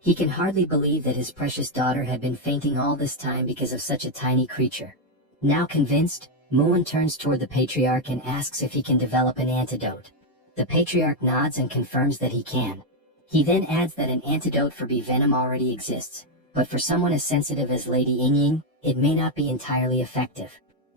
He can hardly believe that his precious daughter had been fainting all this time because of such a tiny creature. Now convinced, Muwen turns toward the patriarch and asks if he can develop an antidote. The patriarch nods and confirms that he can. He then adds that an antidote for bee venom already exists, but for someone as sensitive as Lady Yingying, it may not be entirely effective.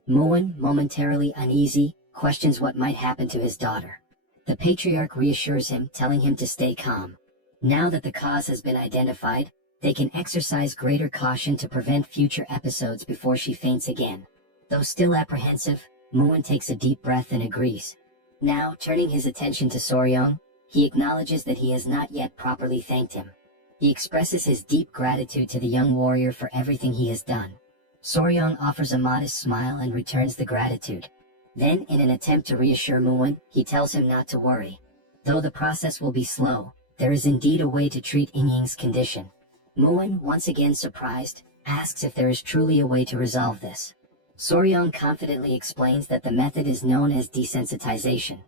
Muwen, momentarily uneasy, questions what might happen to his daughter. The patriarch reassures him, telling him to stay calm. Now that the cause has been identified, they can exercise greater caution to prevent future episodes before she faints again. Though still apprehensive, Muwen takes a deep breath and agrees. Now, turning his attention to Soryang, he acknowledges that he has not yet properly thanked him. He expresses his deep gratitude to the young warrior for everything he has done. Soryang offers a modest smile and returns the gratitude. Then, in an attempt to reassure Muwen, he tells him not to worry. Though the process will be slow, there is indeed a way to treat Yingying's condition. Muwen, once again surprised, asks if there is truly a way to resolve this. Soryang confidently explains that the method is known as desensitization.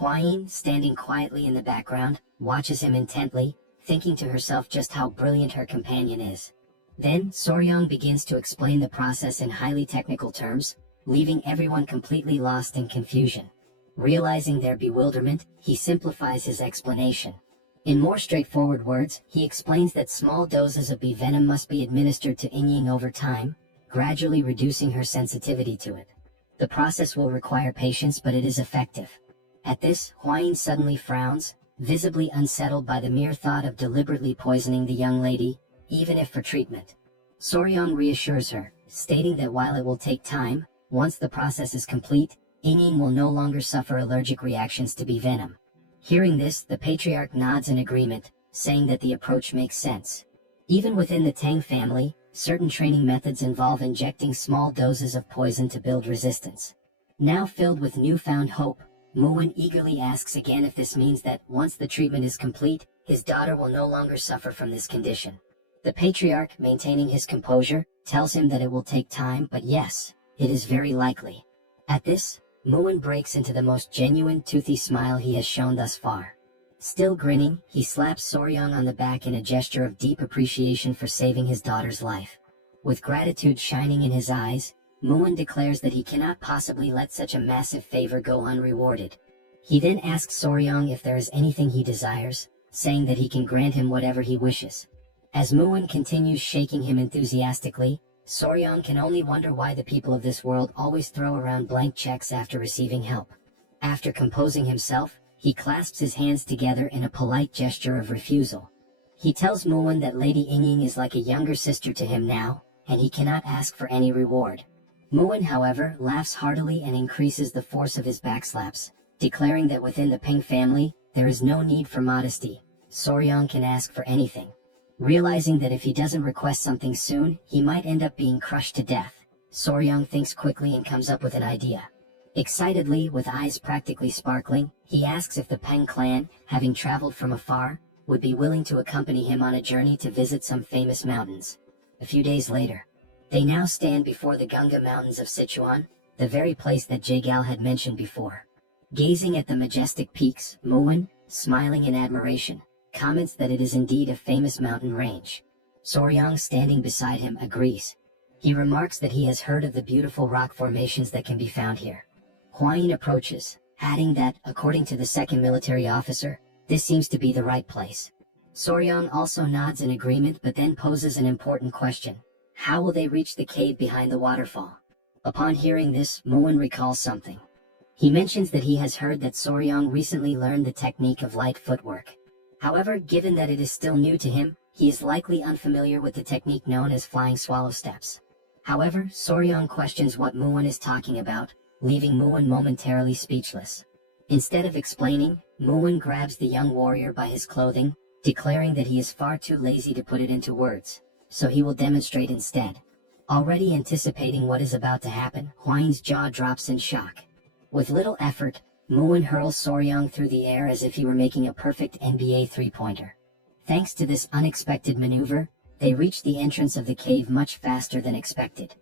Hwayin, standing quietly in the background, watches him intently, thinking to herself just how brilliant her companion is. Then, Soryang begins to explain the process in highly technical terms, leaving everyone completely lost in confusion. Realizing their bewilderment, he simplifies his explanation. In more straightforward words, he explains that small doses of bee venom must be administered to Yingying over time, gradually reducing her sensitivity to it. The process will require patience, but it is effective. At this, Hwayin suddenly frowns, visibly unsettled by the mere thought of deliberately poisoning the young lady, even if for treatment. Soryang reassures her, stating that while it will take time, once the process is complete, Yingying will no longer suffer allergic reactions to bee venom. Hearing this, the patriarch nods in agreement, saying that the approach makes sense. Even within the Tang family, certain training methods involve injecting small doses of poison to build resistance. Now filled with newfound hope, Muwen eagerly asks again if this means that, once the treatment is complete, his daughter will no longer suffer from this condition. The patriarch, maintaining his composure, tells him that it will take time, but yes, it is very likely. At this, Muwen breaks into the most genuine toothy smile he has shown thus far. Still grinning, he slaps Soryang on the back in a gesture of deep appreciation for saving his daughter's life. With gratitude shining in his eyes, Muwen declares that he cannot possibly let such a massive favor go unrewarded. He then asks Soryang if there is anything he desires, saying that he can grant him whatever he wishes. As Muwen continues shaking him enthusiastically, Soryang can only wonder why the people of this world always throw around blank checks after receiving help. After composing himself, he clasps his hands together in a polite gesture of refusal. He tells Muwen that Lady Yingying is like a younger sister to him now, and he cannot ask for any reward. Muwen, however, laughs heartily and increases the force of his backslaps, declaring that within the Ping family, there is no need for modesty. Soryang can ask for anything. Realizing that if he doesn't request something soon, he might end up being crushed to death, Soryang thinks quickly and comes up with an idea. Excitedly, with eyes practically sparkling, he asks if the Peng clan, having traveled from afar, would be willing to accompany him on a journey to visit some famous mountains. A few days later, they now stand before the Gunga Mountains of Sichuan, the very place that Jagal had mentioned before. Gazing at the majestic peaks, Muwen, smiling in admiration, comments that it is indeed a famous mountain range. Soryang, standing beside him, agrees. He remarks that he has heard of the beautiful rock formations that can be found here. Huayin approaches, adding that, according to the second military officer, this seems to be the right place. Soryang also nods in agreement but then poses an important question. How will they reach the cave behind the waterfall? Upon hearing this, Muwen recalls something. He mentions that he has heard that Soryang recently learned the technique of light footwork. However, given that it is still new to him, he is likely unfamiliar with the technique known as flying swallow steps. However, Soryang questions what Muwen is talking about, leaving Muwen momentarily speechless. Instead of explaining, Muwen grabs the young warrior by his clothing, declaring that he is far too lazy to put it into words, so he will demonstrate instead. Already anticipating what is about to happen, Huayin's jaw drops in shock. With little effort, Muwen hurls Soryang through the air as if he were making a perfect NBA three-pointer. Thanks to this unexpected maneuver, they reach the entrance of the cave much faster than expected.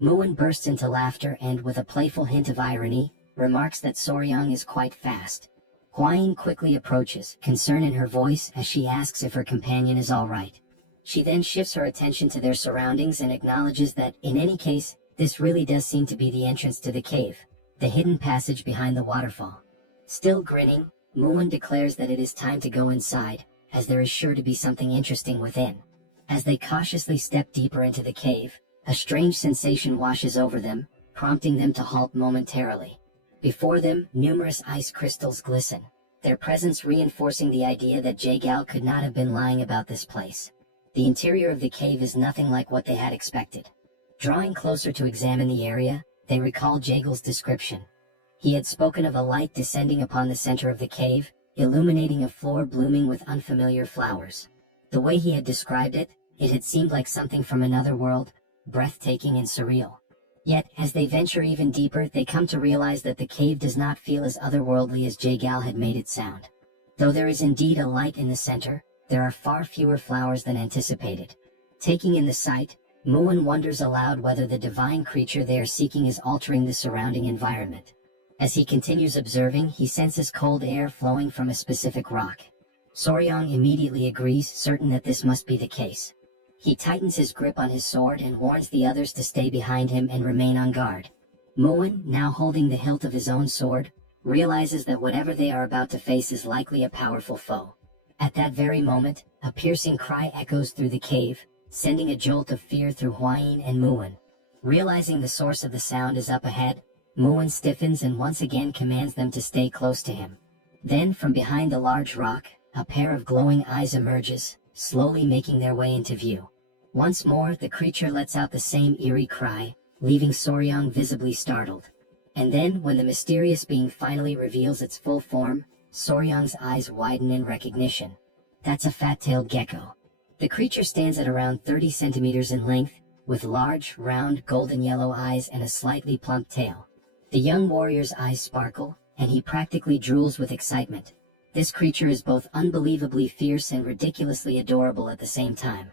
Muwen bursts into laughter and, with a playful hint of irony, remarks that Soryang is quite fast. Huayin quickly approaches, concern in her voice as she asks if her companion is all right. She then shifts her attention to their surroundings and acknowledges that, in any case, this really does seem to be the entrance to the cave, the hidden passage behind the waterfall. Still grinning, Muwen declares that it is time to go inside, as there is sure to be something interesting within. As they cautiously step deeper into the cave, a strange sensation washes over them, prompting them to halt momentarily. Before them, numerous ice crystals glisten, their presence reinforcing the idea that Jagal could not have been lying about this place. The interior of the cave is nothing like what they had expected. Drawing closer to examine the area, they recall Jagal's description. He had spoken of a light descending upon the center of the cave, illuminating a floor blooming with unfamiliar flowers. The way he had described it, it had seemed like something from another world, breathtaking and surreal. Yet, as they venture even deeper, they come to realize that the cave does not feel as otherworldly as Jagal had made it sound. Though there is indeed a light in the center, there are far fewer flowers than anticipated. Taking in the sight, Muwen wonders aloud whether the divine creature they are seeking is altering the surrounding environment. As he continues observing, he senses cold air flowing from a specific rock. Soryang immediately agrees, certain that this must be the case. He tightens his grip on his sword and warns the others to stay behind him and remain on guard. Muwen, now holding the hilt of his own sword, realizes that whatever they are about to face is likely a powerful foe. At that very moment, a piercing cry echoes through the cave, sending a jolt of fear through Huayin and Muwen. Realizing the source of the sound is up ahead, Muwen stiffens and once again commands them to stay close to him. Then, from behind the large rock, a pair of glowing eyes emerges, slowly making their way into view. Once more, the creature lets out the same eerie cry, leaving Soryang visibly startled. And then, when the mysterious being finally reveals its full form, Soryang's eyes widen in recognition. That's a fat-tailed gecko. The creature stands at around 30 centimeters in length, with large, round, golden-yellow eyes and a slightly plump tail. The young warrior's eyes sparkle, and he practically drools with excitement. This creature is both unbelievably fierce and ridiculously adorable at the same time.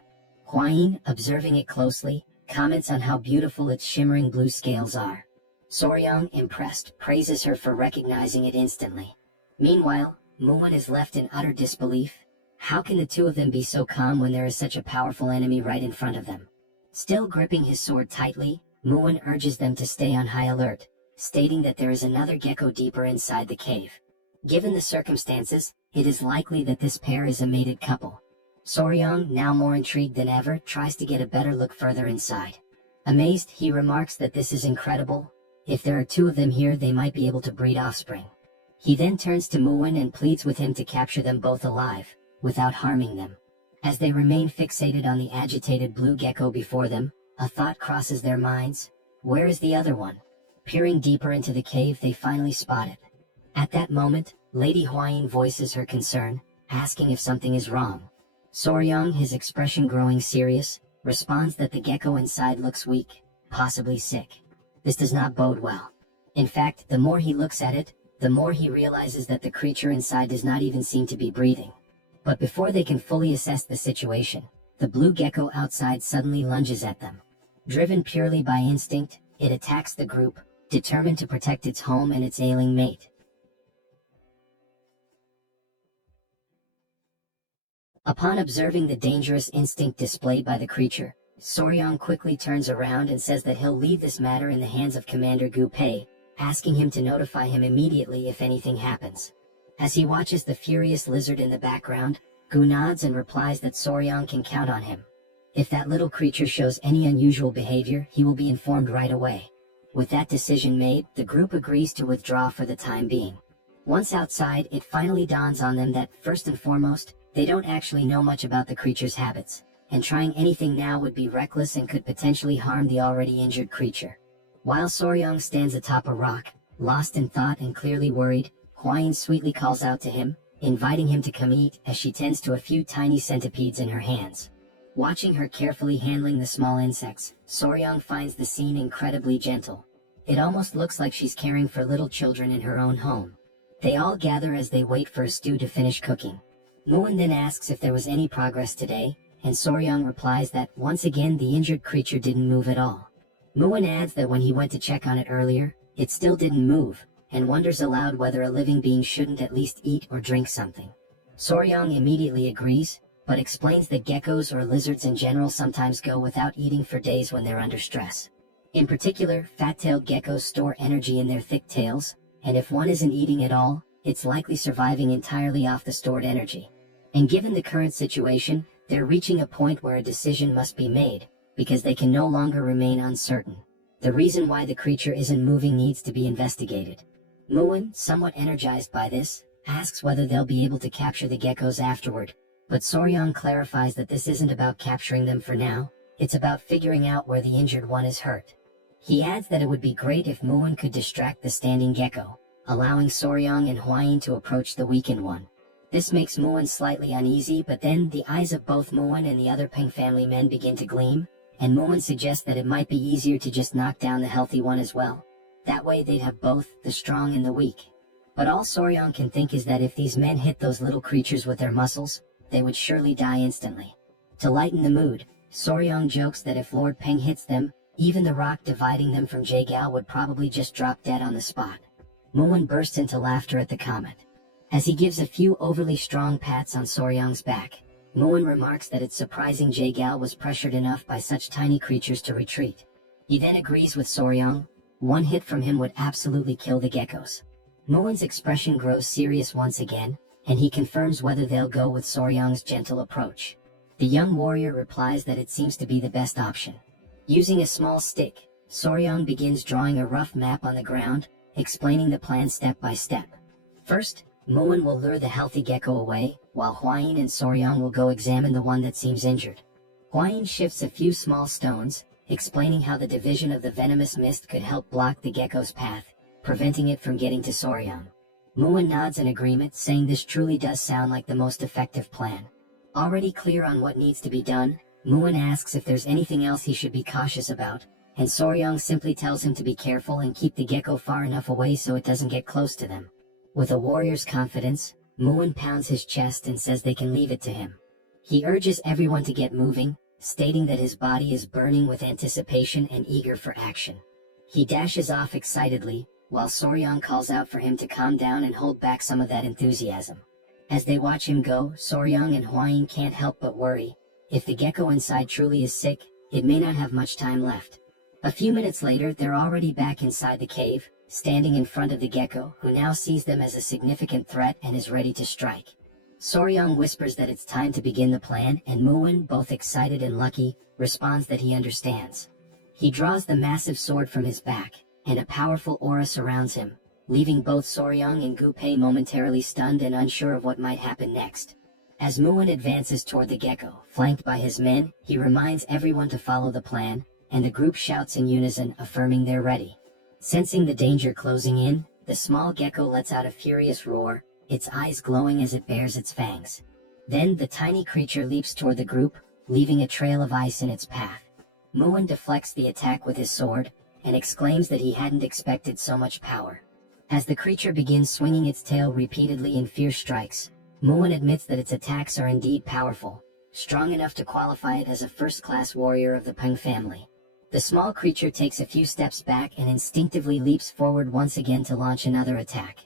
Huayin, observing it closely, comments on how beautiful its shimmering blue scales are. Soryang, impressed, praises her for recognizing it instantly. Meanwhile, Muwen is left in utter disbelief. How can the two of them be so calm when there is such a powerful enemy right in front of them? Still gripping his sword tightly, Muwen urges them to stay on high alert, stating that there is another gecko deeper inside the cave. Given the circumstances, it is likely that this pair is a mated couple. Soryang, now more intrigued than ever, tries to get a better look further inside. Amazed, he remarks that this is incredible. If there are two of them here, they might be able to breed offspring. He then turns to Muwen and pleads with him to capture them both alive, without harming them. As they remain fixated on the agitated blue gecko before them, a thought crosses their minds. Where is the other one? Peering deeper into the cave, they finally spot it. At that moment, Lady Huayin voices her concern, asking if something is wrong. Soryang, his expression growing serious, responds that the gecko inside looks weak, possibly sick. This does not bode well. In fact, the more he looks at it, the more he realizes that the creature inside does not even seem to be breathing. But before they can fully assess the situation, the blue gecko outside suddenly lunges at them. Driven purely by instinct, it attacks the group, determined to protect its home and its ailing mate. Upon observing the dangerous instinct displayed by the creature, Soryang quickly turns around and says that he'll leave this matter in the hands of Commander Gu Pei, asking him to notify him immediately if anything happens. As he watches the furious lizard in the background, Gu nods and replies that Soryang can count on him. If that little creature shows any unusual behavior, he will be informed right away. With that decision made, the group agrees to withdraw for the time being. Once outside, it finally dawns on them that, first and foremost, they don't actually know much about the creature's habits, and trying anything now would be reckless and could potentially harm the already injured creature. While Soryang stands atop a rock, lost in thought and clearly worried, Hwayin sweetly calls out to him, inviting him to come eat as she tends to a few tiny centipedes in her hands. Watching her carefully handling the small insects, Soryang finds the scene incredibly gentle. It almost looks like she's caring for little children in her own home. They all gather as they wait for a stew to finish cooking. Muin then asks if there was any progress today, and Soryang replies that, once again, the injured creature didn't move at all. Muin adds that when he went to check on it earlier, it still didn't move, and wonders aloud whether a living being shouldn't at least eat or drink something. Soryang immediately agrees, but explains that geckos or lizards in general sometimes go without eating for days when they're under stress. In particular, fat-tailed geckos store energy in their thick tails, and if one isn't eating at all, it's likely surviving entirely off the stored energy. And given the current situation, they're reaching a point where a decision must be made, because they can no longer remain uncertain. The reason why the creature isn't moving needs to be investigated. Muin, somewhat energized by this, asks whether they'll be able to capture the geckos afterward, but Soryang clarifies that this isn't about capturing them for now, it's about figuring out where the injured one is hurt. He adds that it would be great if Muin could distract the standing gecko, allowing Soryang and Hwayin to approach the weakened one. This makes Muin slightly uneasy, but then the eyes of both Muin and the other Peng family men begin to gleam, and Muin suggests that it might be easier to just knock down the healthy one as well. That way they'd have both, the strong and the weak. But all Soryang can think is that if these men hit those little creatures with their muscles, they would surely die instantly. To lighten the mood, Soryang jokes that if Lord Peng hits them, even the rock dividing them from Jaegao would probably just drop dead on the spot. Muin bursts into laughter at the comment. As he gives a few overly strong pats on Soryang's back, Muin remarks that it's surprising Jaegao was pressured enough by such tiny creatures to retreat. He then agrees with Soryang. One hit from him would absolutely kill the geckos. Muin's expression grows serious once again, and he confirms whether they'll go with Soryang's gentle approach. The young warrior replies that it seems to be the best option. Using a small stick, Soryang begins drawing a rough map on the ground, explaining the plan step by step. First, Muin will lure the healthy gecko away, while Hwayin and Soryang will go examine the one that seems injured. Hwayin shifts a few small stones, explaining how the division of the venomous mist could help block the gecko's path, preventing it from getting to Soryang. Muin nods in agreement, saying this truly does sound like the most effective plan. Already clear on what needs to be done, Muin asks if there's anything else he should be cautious about, and Soryang simply tells him to be careful and keep the gecko far enough away so it doesn't get close to them. With a warrior's confidence, Muin pounds his chest and says they can leave it to him. He urges everyone to get moving, stating that his body is burning with anticipation and eager for action. He dashes off excitedly, while Soryang calls out for him to calm down and hold back some of that enthusiasm. As they watch him go, Soryang and Hwayin can't help but worry. If the gecko inside truly is sick, it may not have much time left. A few minutes later, they're already back inside the cave, standing in front of the gecko, who now sees them as a significant threat and is ready to strike. Soryang whispers that it's time to begin the plan, and Muin, both excited and lucky, responds that he understands. He draws the massive sword from his back, and a powerful aura surrounds him, leaving both Soryang and Gu Pei momentarily stunned and unsure of what might happen next. As Muin advances toward the gecko, flanked by his men, he reminds everyone to follow the plan, and the group shouts in unison, affirming they're ready. Sensing the danger closing in, the small gecko lets out a furious roar, its eyes glowing as it bares its fangs. Then the tiny creature leaps toward the group, leaving a trail of ice in its path. Muin deflects the attack with his sword, and exclaims that he hadn't expected so much power. As the creature begins swinging its tail repeatedly in fierce strikes, Muin admits that its attacks are indeed powerful, strong enough to qualify it as a first-class warrior of the Peng family. The small creature takes a few steps back and instinctively leaps forward once again to launch another attack.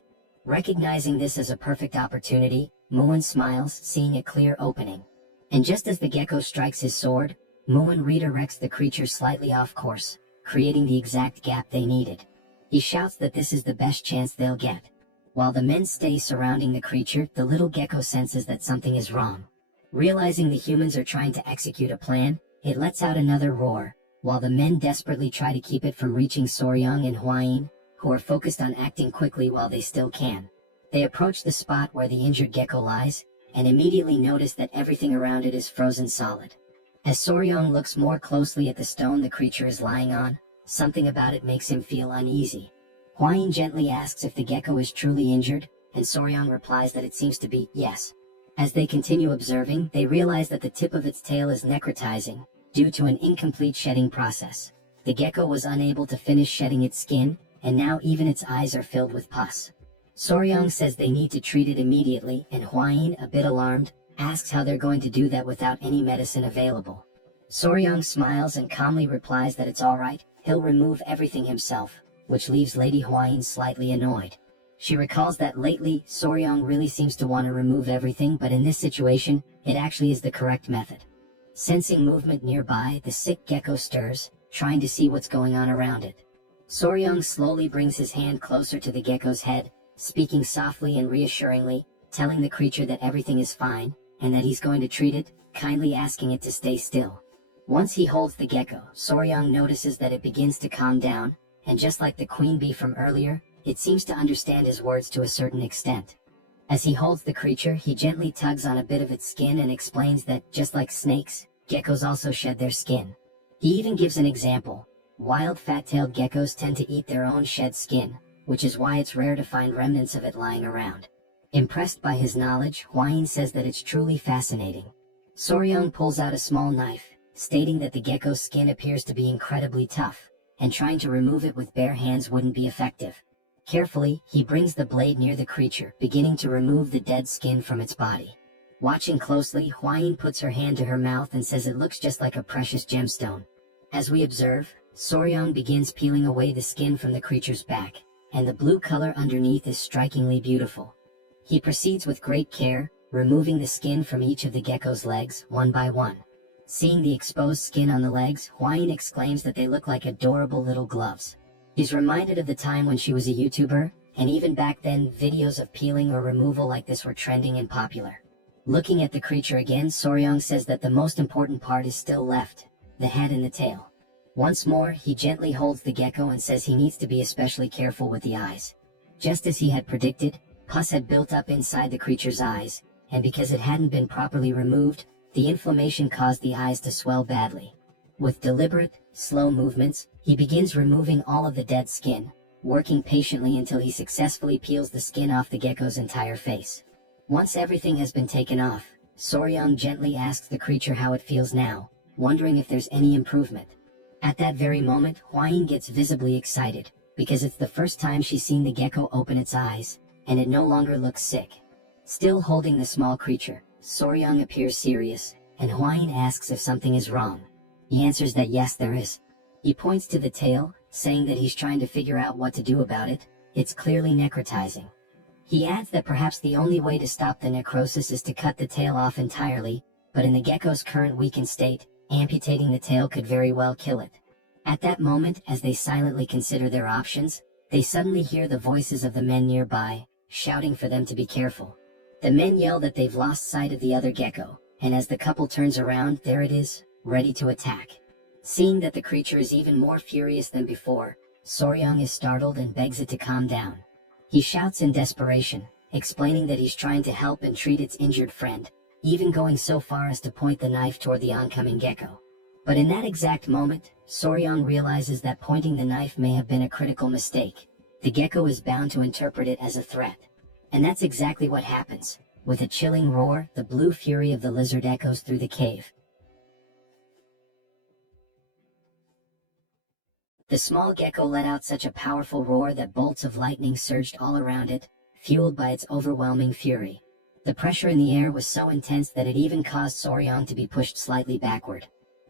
Recognizing this as a perfect opportunity, Muin smiles, seeing a clear opening. And just as the gecko strikes his sword, Muin redirects the creature slightly off course, creating the exact gap they needed. He shouts that this is the best chance they'll get. While the men stay surrounding the creature, the little gecko senses that something is wrong. Realizing the humans are trying to execute a plan, it lets out another roar, while the men desperately try to keep it from reaching Soryang and Hwayin, who are focused on acting quickly while they still can. They approach the spot where the injured gecko lies, and immediately notice that everything around it is frozen solid. As Soryang looks more closely at the stone the creature is lying on, something about it makes him feel uneasy. Hwayin gently asks if the gecko is truly injured, and Soryang replies that it seems to be, yes. As they continue observing, they realize that the tip of its tail is necrotizing, due to an incomplete shedding process. The gecko was unable to finish shedding its skin, and now even its eyes are filled with pus. Soryang says they need to treat it immediately, and Hwayin, a bit alarmed, asks how they're going to do that without any medicine available. Soryang smiles and calmly replies that it's alright, he'll remove everything himself, which leaves Lady Hwayin slightly annoyed. She recalls that lately, Soryang really seems to want to remove everything, but in this situation, it actually is the correct method. Sensing movement nearby, the sick gecko stirs, trying to see what's going on around it. Soryang slowly brings his hand closer to the gecko's head, speaking softly and reassuringly, telling the creature that everything is fine, and that he's going to treat it, kindly asking it to stay still. Once he holds the gecko, Soryang notices that it begins to calm down, and just like the queen bee from earlier, it seems to understand his words to a certain extent. As he holds the creature, he gently tugs on a bit of its skin and explains that, just like snakes, geckos also shed their skin. He even gives an example. Wild fat-tailed geckos tend to eat their own shed skin, which is why it's rare to find remnants of it lying around. Impressed by his knowledge, Hwayin says that it's truly fascinating. Soryang pulls out a small knife, stating that the gecko's skin appears to be incredibly tough, and trying to remove it with bare hands wouldn't be effective. Carefully, he brings the blade near the creature, beginning to remove the dead skin from its body. Watching closely, Hwayin puts her hand to her mouth and says it looks just like a precious gemstone. As we observe, Soryang begins peeling away the skin from the creature's back, and the blue color underneath is strikingly beautiful. He proceeds with great care, removing the skin from each of the gecko's legs, one by one. Seeing the exposed skin on the legs, Hwayin exclaims that they look like adorable little gloves. He's reminded of the time when she was a YouTuber, and even back then, videos of peeling or removal like this were trending and popular. Looking at the creature again, Soryang says that the most important part is still left, the head and the tail. Once more, he gently holds the gecko and says he needs to be especially careful with the eyes. Just as he had predicted, pus had built up inside the creature's eyes, and because it hadn't been properly removed, the inflammation caused the eyes to swell badly. With deliberate, slow movements, he begins removing all of the dead skin, working patiently until he successfully peels the skin off the gecko's entire face. Once everything has been taken off, Soryang gently asks the creature how it feels now, wondering if there's any improvement. At that very moment, Hwayin gets visibly excited, because it's the first time she's seen the gecko open its eyes, and it no longer looks sick. Still holding the small creature, Soryang appears serious, and Hwayin asks if something is wrong. He answers that yes, there is. He points to the tail, saying that he's trying to figure out what to do about it. It's clearly necrotizing. He adds that perhaps the only way to stop the necrosis is to cut the tail off entirely, but in the gecko's current weakened state, amputating the tail could very well kill it. At that moment, as they silently consider their options, they suddenly hear the voices of the men nearby, shouting for them to be careful. The men yell that they've lost sight of the other gecko, and as the couple turns around, there it is, ready to attack. Seeing that the creature is even more furious than before, Soryang is startled and begs it to calm down. He shouts in desperation, explaining that he's trying to help and treat its injured friend, even going so far as to point the knife toward the oncoming gecko. But in that exact moment, Soryang realizes that pointing the knife may have been a critical mistake. The gecko is bound to interpret it as a threat. And that's exactly what happens. With a chilling roar, the blue fury of the lizard echoes through the cave. The small gecko let out such a powerful roar that bolts of lightning surged all around it, fueled by its overwhelming fury. The pressure in the air was so intense that it even caused Soryang to be pushed slightly backward.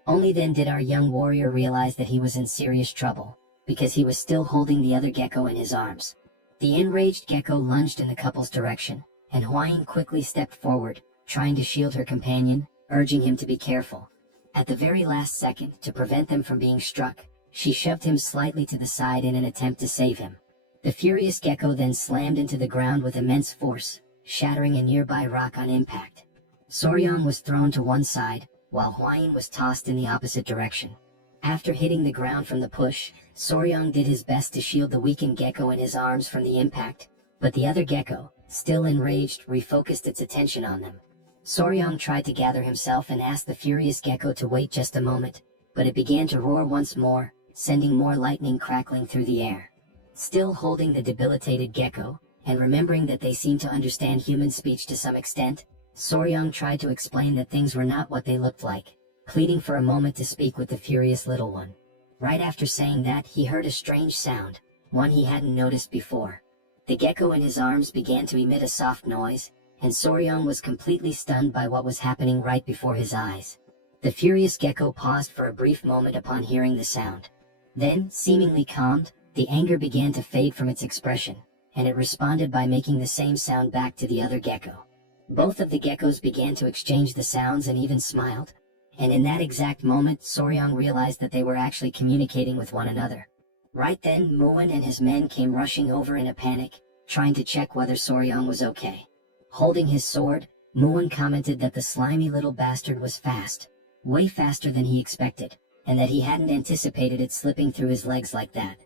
Only then did our young warrior realize that he was in serious trouble, because he was still holding the other gecko in his arms. The enraged gecko lunged in the couple's direction, and Hwayin quickly stepped forward, trying to shield her companion, urging him to be careful. At the very last second, to prevent them from being struck, she shoved him slightly to the side in an attempt to save him. The furious gecko then slammed into the ground with immense force, shattering a nearby rock on impact. Soryang was thrown to one side, while Hwayin was tossed in the opposite direction. After hitting the ground from the push, Soryang did his best to shield the weakened gecko in his arms from the impact, but the other gecko, still enraged, refocused its attention on them. Soryang tried to gather himself and asked the furious gecko to wait just a moment, but it began to roar once more, sending more lightning crackling through the air. Still holding the debilitated gecko, and remembering that they seemed to understand human speech to some extent, Soryang tried to explain that things were not what they looked like, pleading for a moment to speak with the furious little one. Right after saying that, he heard a strange sound, one he hadn't noticed before. The gecko in his arms began to emit a soft noise, and Soryang was completely stunned by what was happening right before his eyes. The furious gecko paused for a brief moment upon hearing the sound. Then, seemingly calmed, the anger began to fade from its expression, and it responded by making the same sound back to the other gecko. Both of the geckos began to exchange the sounds and even smiled, and in that exact moment Soryang realized that they were actually communicating with one another. Right then, Muin and his men came rushing over in a panic, trying to check whether Soryang was okay. Holding his sword, Muin commented that the slimy little bastard was fast, way faster than he expected, and that he hadn't anticipated it slipping through his legs like that.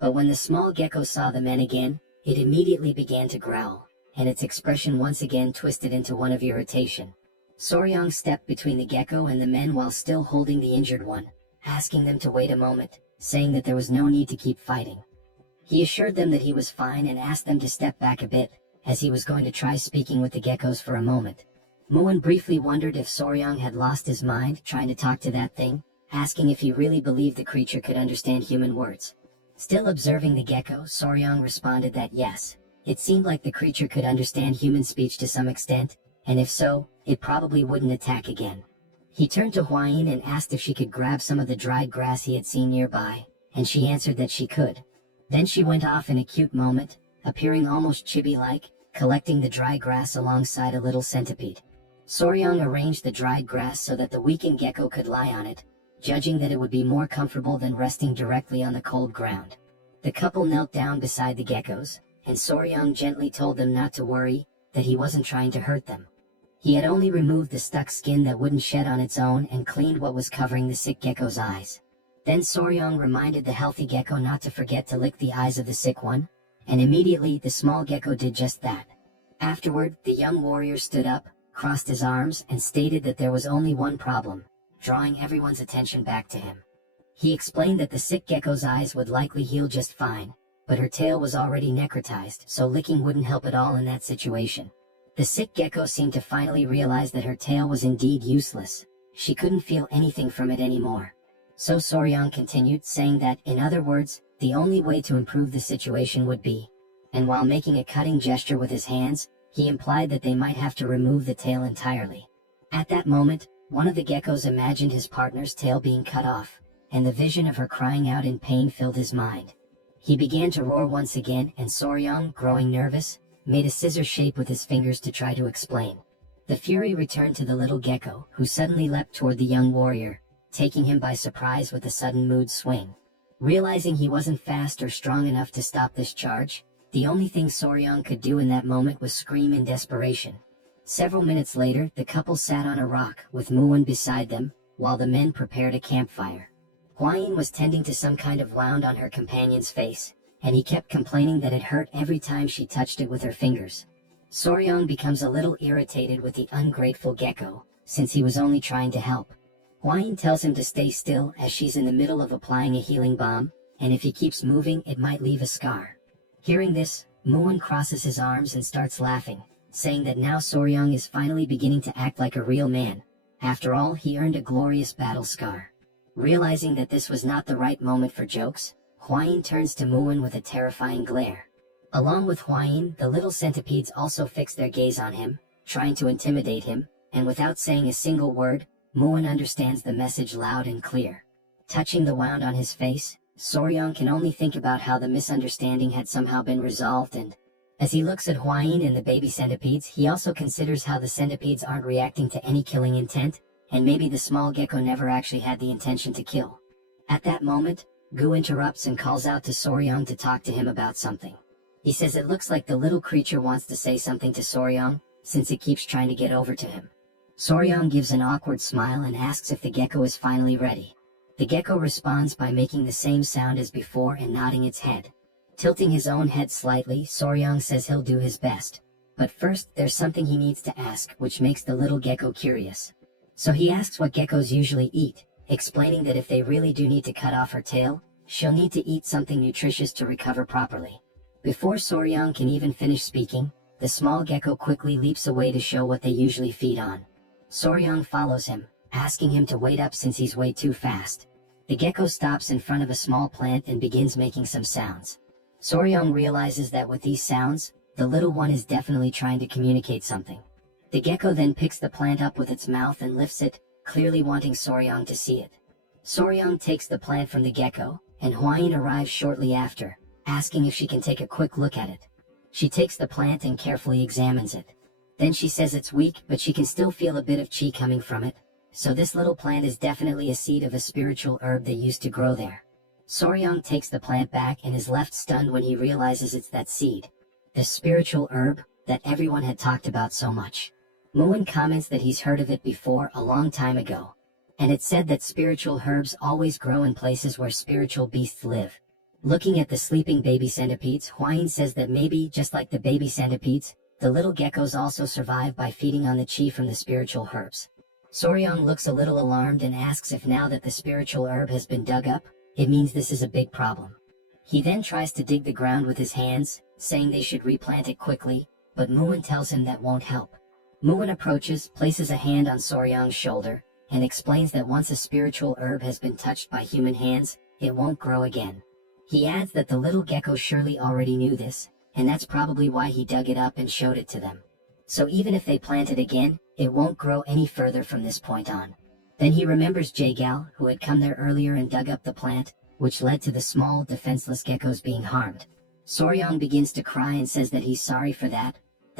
But when the small gecko saw the men again, it immediately began to growl, and its expression once again twisted into one of irritation. Soryang stepped between the gecko and the men while still holding the injured one, asking them to wait a moment, saying that there was no need to keep fighting. He assured them that he was fine and asked them to step back a bit, as he was going to try speaking with the geckos for a moment. Muin briefly wondered if Soryang had lost his mind trying to talk to that thing, asking if he really believed the creature could understand human words. Still observing the gecko, Soryang responded that yes, it seemed like the creature could understand human speech to some extent, and if so, it probably wouldn't attack again. He turned to Hwayin and asked if she could grab some of the dried grass he had seen nearby, and she answered that she could. Then she went off in a cute moment, appearing almost chibi-like, collecting the dry grass alongside a little centipede. Soryang arranged the dried grass so that the weakened gecko could lie on it, judging that it would be more comfortable than resting directly on the cold ground. The couple knelt down beside the geckos, and Soryang gently told them not to worry, that he wasn't trying to hurt them. He had only removed the stuck skin that wouldn't shed on its own and cleaned what was covering the sick gecko's eyes. Then Soryang reminded the healthy gecko not to forget to lick the eyes of the sick one, and immediately the small gecko did just that. Afterward, the young warrior stood up, crossed his arms, and stated that there was only one problem, drawing everyone's attention back to him. He explained that the sick gecko's eyes would likely heal just fine, but her tail was already necrotized, so licking wouldn't help at all in that situation. The sick gecko seemed to finally realize that her tail was indeed useless. She couldn't feel anything from it anymore. So Soryang continued, saying that, in other words, the only way to improve the situation would be, and while making a cutting gesture with his hands, he implied that they might have to remove the tail entirely. At that moment, one of the geckos imagined his partner's tail being cut off, and the vision of her crying out in pain filled his mind. He began to roar once again, and Soryang, growing nervous, made a scissor shape with his fingers to try to explain. The fury returned to the little gecko, who suddenly leapt toward the young warrior, taking him by surprise with a sudden mood swing. Realizing he wasn't fast or strong enough to stop this charge, the only thing Soryang could do in that moment was scream in desperation. Several minutes later, the couple sat on a rock, with Muin beside them, while the men prepared a campfire. Hwayin was tending to some kind of wound on her companion's face, and he kept complaining that it hurt every time she touched it with her fingers. Soryang becomes a little irritated with the ungrateful gecko, since he was only trying to help. Hwayin tells him to stay still as she's in the middle of applying a healing balm, and if he keeps moving it might leave a scar. Hearing this, Muin crosses his arms and starts laughing, saying that now Soryang is finally beginning to act like a real man. After all, he earned a glorious battle scar. Realizing that this was not the right moment for jokes, Hwayin turns to Muin with a terrifying glare. Along with Hwayin, the little centipedes also fix their gaze on him, trying to intimidate him, and without saying a single word, Muin understands the message loud and clear. Touching the wound on his face, Soryang can only think about how the misunderstanding had somehow been resolved, and as he looks at Hwayin and the baby centipedes, he also considers how the centipedes aren't reacting to any killing intent, and maybe the small gecko never actually had the intention to kill. At that moment, Gu interrupts and calls out to Soryang to talk to him about something. He says it looks like the little creature wants to say something to Soryang, since it keeps trying to get over to him. Soryang gives an awkward smile and asks if the gecko is finally ready. The gecko responds by making the same sound as before and nodding its head. Tilting his own head slightly, Soryang says he'll do his best. But first, there's something he needs to ask, which makes the little gecko curious. So he asks what geckos usually eat, explaining that if they really do need to cut off her tail, she'll need to eat something nutritious to recover properly. Before Soryang can even finish speaking, the small gecko quickly leaps away to show what they usually feed on. Soryang follows him, asking him to wait up since he's way too fast. The gecko stops in front of a small plant and begins making some sounds. Soryang realizes that with these sounds, the little one is definitely trying to communicate something. The gecko then picks the plant up with its mouth and lifts it, clearly wanting Soryang to see it. Soryang takes the plant from the gecko, and Hwayin arrives shortly after, asking if she can take a quick look at it. She takes the plant and carefully examines it. Then she says it's weak, but she can still feel a bit of chi coming from it, so this little plant is definitely a seed of a spiritual herb that used to grow there. Soryang takes the plant back and is left stunned when he realizes it's that seed. The spiritual herb that everyone had talked about so much. Muin comments that he's heard of it before a long time ago, and it said that spiritual herbs always grow in places where spiritual beasts live. Looking at the sleeping baby centipedes, Hwayin says that maybe, just like the baby centipedes, the little geckos also survive by feeding on the chi from the spiritual herbs. Soryang looks a little alarmed and asks if now that the spiritual herb has been dug up, it means this is a big problem. He then tries to dig the ground with his hands, saying they should replant it quickly, but Muin tells him that won't help. Muin approaches, places a hand on Soryang's shoulder, and explains that once a spiritual herb has been touched by human hands, it won't grow again. He adds that the little gecko surely already knew this, and that's probably why he dug it up and showed it to them. So even if they plant it again, it won't grow any further from this point on. Then he remembers Jagal, who had come there earlier and dug up the plant, which led to the small, defenseless geckos being harmed. Soryang begins to cry and says that he's sorry for that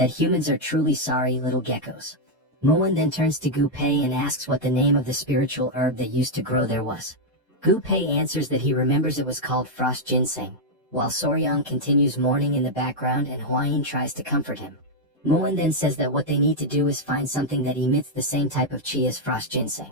humans are truly sorry little geckos. Muin then turns to Gu Pei and asks what the name of the spiritual herb that used to grow there was. Gu Pei answers that he remembers it was called frost ginseng, while Soryang continues mourning in the background and Hwayin tries to comfort him. Muin then says that what they need to do is find something that emits the same type of chi as frost ginseng.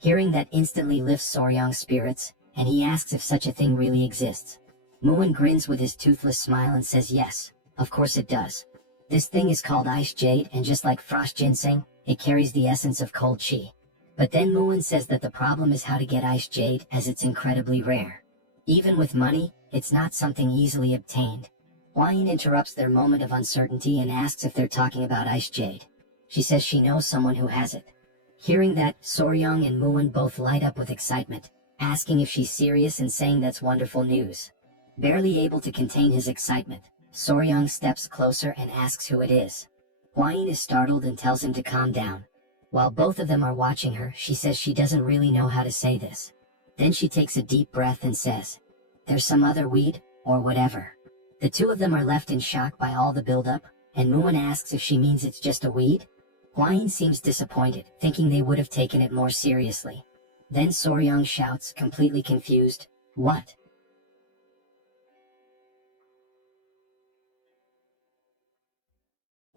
Hearing that instantly lifts Soryang's spirits, and he asks if such a thing really exists. Muin grins with his toothless smile and says yes, of course it does. This thing is called ice jade, and just like frost ginseng, it carries the essence of cold chi. But then Muin says that the problem is how to get ice jade, as it's incredibly rare. Even with money, it's not something easily obtained. Hwayin interrupts their moment of uncertainty and asks if they're talking about ice jade. She says she knows someone who has it. Hearing that, Soryang and Muin both light up with excitement, asking if she's serious and saying that's wonderful news. Barely able to contain his excitement, Soryang steps closer and asks who it is. Hwayin is startled and tells him to calm down. While both of them are watching her, she says she doesn't really know how to say this. Then she takes a deep breath and says, "There's some other weed, or whatever." The two of them are left in shock by all the buildup, and Muin asks if she means it's just a weed. Hwayin seems disappointed, thinking they would have taken it more seriously. Then Soryang shouts, completely confused, "What?"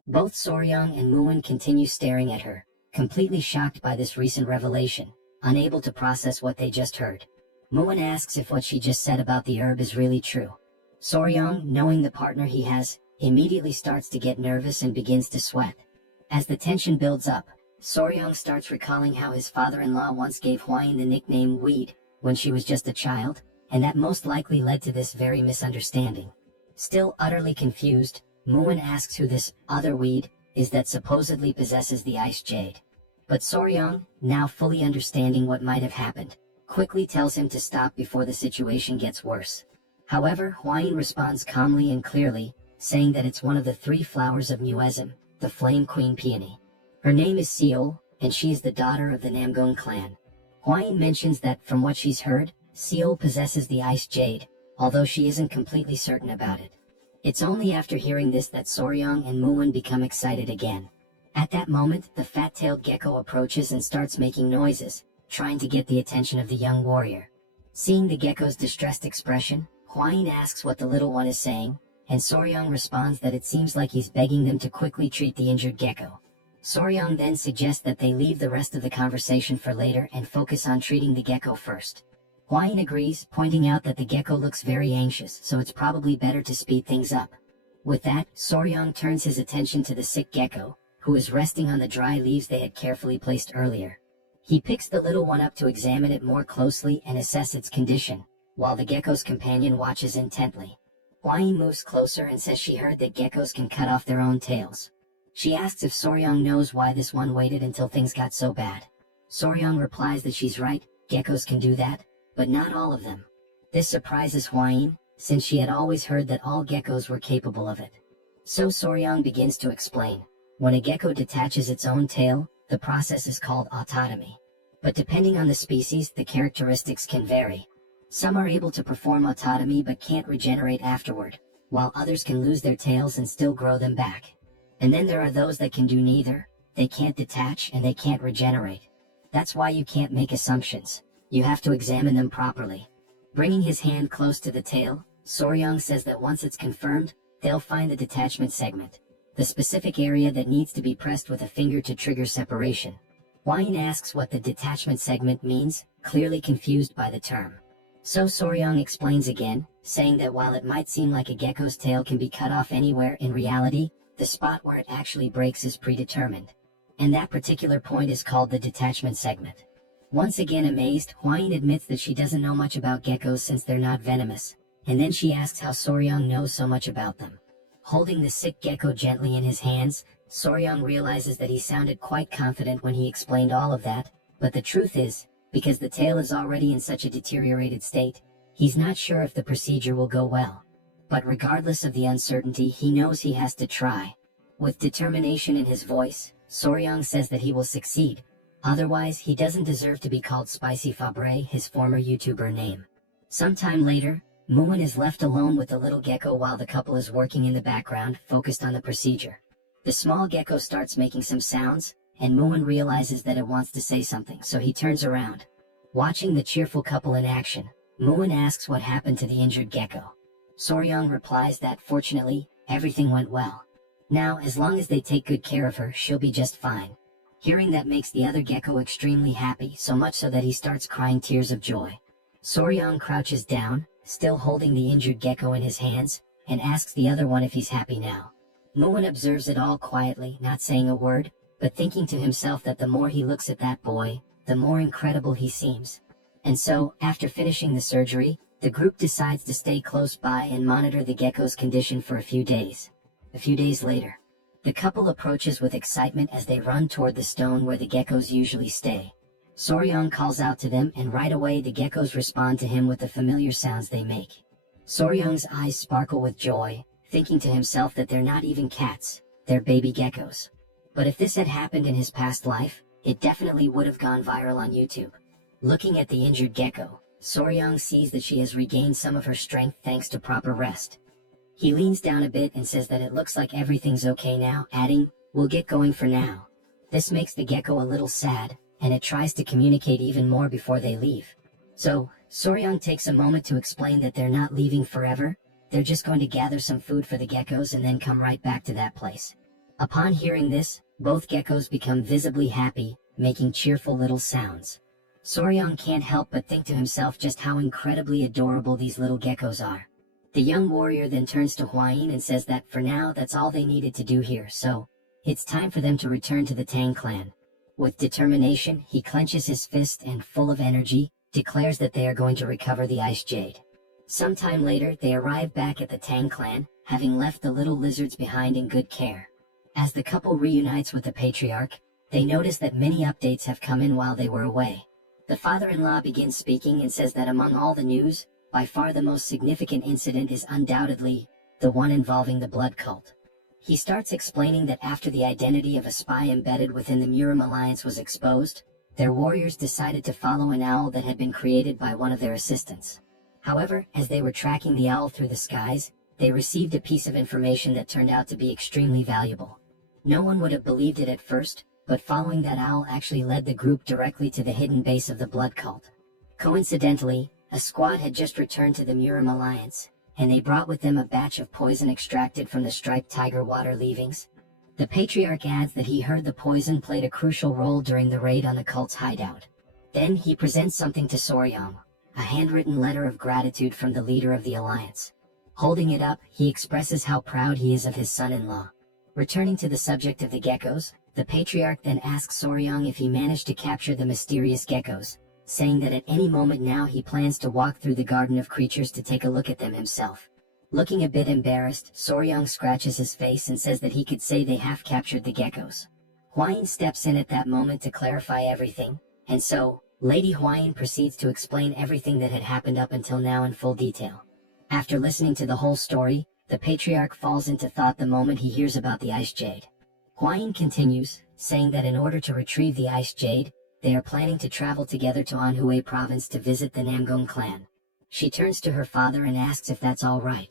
Both Soryang and Muin continue staring at her, completely shocked by this recent revelation, unable to process what they just heard. Muin asks if what she just said about the herb is really true. Soryang, knowing the partner he has, immediately starts to get nervous and begins to sweat. As the tension builds up, Soryang starts recalling how his father-in-law once gave Hwayin the nickname Weed when she was just a child, and that most likely led to this very misunderstanding. Still utterly confused, Muin asks who this other weed is that supposedly possesses the ice jade. But Soryang, now fully understanding what might have happened, quickly tells him to stop before the situation gets worse. However, Hwain responds calmly and clearly, saying that it's one of the 3 flowers of Muezum, the Flame Queen Peony. Her name is Seol, and she is the daughter of the Namgung clan. Hwain mentions that from what she's heard, Seol possesses the ice jade, although she isn't completely certain about it. It's only after hearing this that Soryang and Muon become excited again. At that moment, the fat-tailed gecko approaches and starts making noises, trying to get the attention of the young warrior. Seeing the gecko's distressed expression, Hwain asks what the little one is saying, and Soryang responds that it seems like he's begging them to quickly treat the injured gecko. Soryang then suggests that they leave the rest of the conversation for later and focus on treating the gecko first. Hwain agrees, pointing out that the gecko looks very anxious, so it's probably better to speed things up. With that, Soryang turns his attention to the sick gecko, who is resting on the dry leaves they had carefully placed earlier. He picks the little one up to examine it more closely and assess its condition, while the gecko's companion watches intently. Hwain moves closer and says she heard that geckos can cut off their own tails. She asks if Soryang knows why this one waited until things got so bad. Soryang replies that she's right, geckos can do that, but not all of them. This surprises Hwain, since she had always heard that all geckos were capable of it. So Soryang begins to explain. When a gecko detaches its own tail, the process is called autotomy. But depending on the species, the characteristics can vary. Some are able to perform autotomy but can't regenerate afterward, while others can lose their tails and still grow them back. And then there are those that can do neither. They can't detach and they can't regenerate. That's why you can't make assumptions. You have to examine them properly. Bringing his hand close to the tail, Soryang says that once it's confirmed, they'll find the detachment segment, the specific area that needs to be pressed with a finger to trigger separation. Hwain asks what the detachment segment means, clearly confused by the term. So Soryang explains again, saying that while it might seem like a gecko's tail can be cut off anywhere, in reality, the spot where it actually breaks is predetermined. And that particular point is called the detachment segment. Once again amazed, Hwain admits that she doesn't know much about geckos since they're not venomous, and then she asks how Soryang knows so much about them. Holding the sick gecko gently in his hands, Soryang realizes that he sounded quite confident when he explained all of that, but the truth is, because the tail is already in such a deteriorated state, he's not sure if the procedure will go well. But regardless of the uncertainty, he knows he has to try. With determination in his voice, Soryang says that he will succeed. Otherwise, he doesn't deserve to be called Spicy Fabre, his former YouTuber name. Sometime later, Muon is left alone with the little gecko while the couple is working in the background, focused on the procedure. The small gecko starts making some sounds, and Muon realizes that it wants to say something, so he turns around. Watching the cheerful couple in action, Muon asks what happened to the injured gecko. Soryang replies that, fortunately, everything went well. Now, as long as they take good care of her, she'll be just fine. Hearing that makes the other gecko extremely happy, so much so that he starts crying tears of joy. Soryang crouches down, still holding the injured gecko in his hands, and asks the other one if he's happy now. Muon observes it all quietly, not saying a word, but thinking to himself that the more he looks at that boy, the more incredible he seems. And so, after finishing the surgery, the group decides to stay close by and monitor the gecko's condition for a few days. A few days later, the couple approaches with excitement as they run toward the stone where the geckos usually stay. Soryang calls out to them, and right away the geckos respond to him with the familiar sounds they make. Soryang's eyes sparkle with joy, thinking to himself that they're not even cats, they're baby geckos. But if this had happened in his past life, it definitely would have gone viral on YouTube. Looking at the injured gecko, Soryang sees that she has regained some of her strength thanks to proper rest. He leans down a bit and says that it looks like everything's okay now, adding, "We'll get going for now." This makes the gecko a little sad, and it tries to communicate even more before they leave. So, Soryang takes a moment to explain that they're not leaving forever, they're just going to gather some food for the geckos and then come right back to that place. Upon hearing this, both geckos become visibly happy, making cheerful little sounds. Soryang can't help but think to himself just how incredibly adorable these little geckos are. The young warrior then turns to Hwain and says that for now that's all they needed to do here, so it's time for them to return to the Tang clan. With determination, he clenches his fist and, full of energy, declares that they are going to recover the ice jade. Sometime later, they arrive back at the Tang clan, having left the little lizards behind in good care. As the couple reunites with the patriarch, they notice that many updates have come in while they were away. The father-in-law begins speaking and says that among all the news, by far the most significant incident is undoubtedly the one involving the blood cult. He starts explaining that after the identity of a spy embedded within the Murim alliance was exposed, their warriors decided to follow an owl that had been created by one of their assistants. However, as they were tracking the owl through the skies, they received a piece of information that turned out to be extremely valuable. No one would have believed it at first, but following that owl actually led the group directly to the hidden base of the blood cult. Coincidentally, a squad had just returned to the Murim alliance, and they brought with them a batch of poison extracted from the striped tiger water leavings. The patriarch adds that he heard the poison played a crucial role during the raid on the cult's hideout. Then he presents something to Soryang, a handwritten letter of gratitude from the leader of the alliance. Holding it up, he expresses how proud he is of his son-in-law. Returning to the subject of the geckos, the patriarch then asks Soryang if he managed to capture the mysterious geckos, saying that at any moment now he plans to walk through the garden of creatures to take a look at them himself. Looking a bit embarrassed, Soryang scratches his face and says that he could say they have captured the geckos. Hwayin steps in at that moment to clarify everything, and so, Lady Hwayin proceeds to explain everything that had happened up until now in full detail. After listening to the whole story, the patriarch falls into thought the moment he hears about the ice jade. Hwayin continues, saying that in order to retrieve the ice jade, they are planning to travel together to Anhui province to visit the Namgung clan. She turns to her father and asks if that's all right.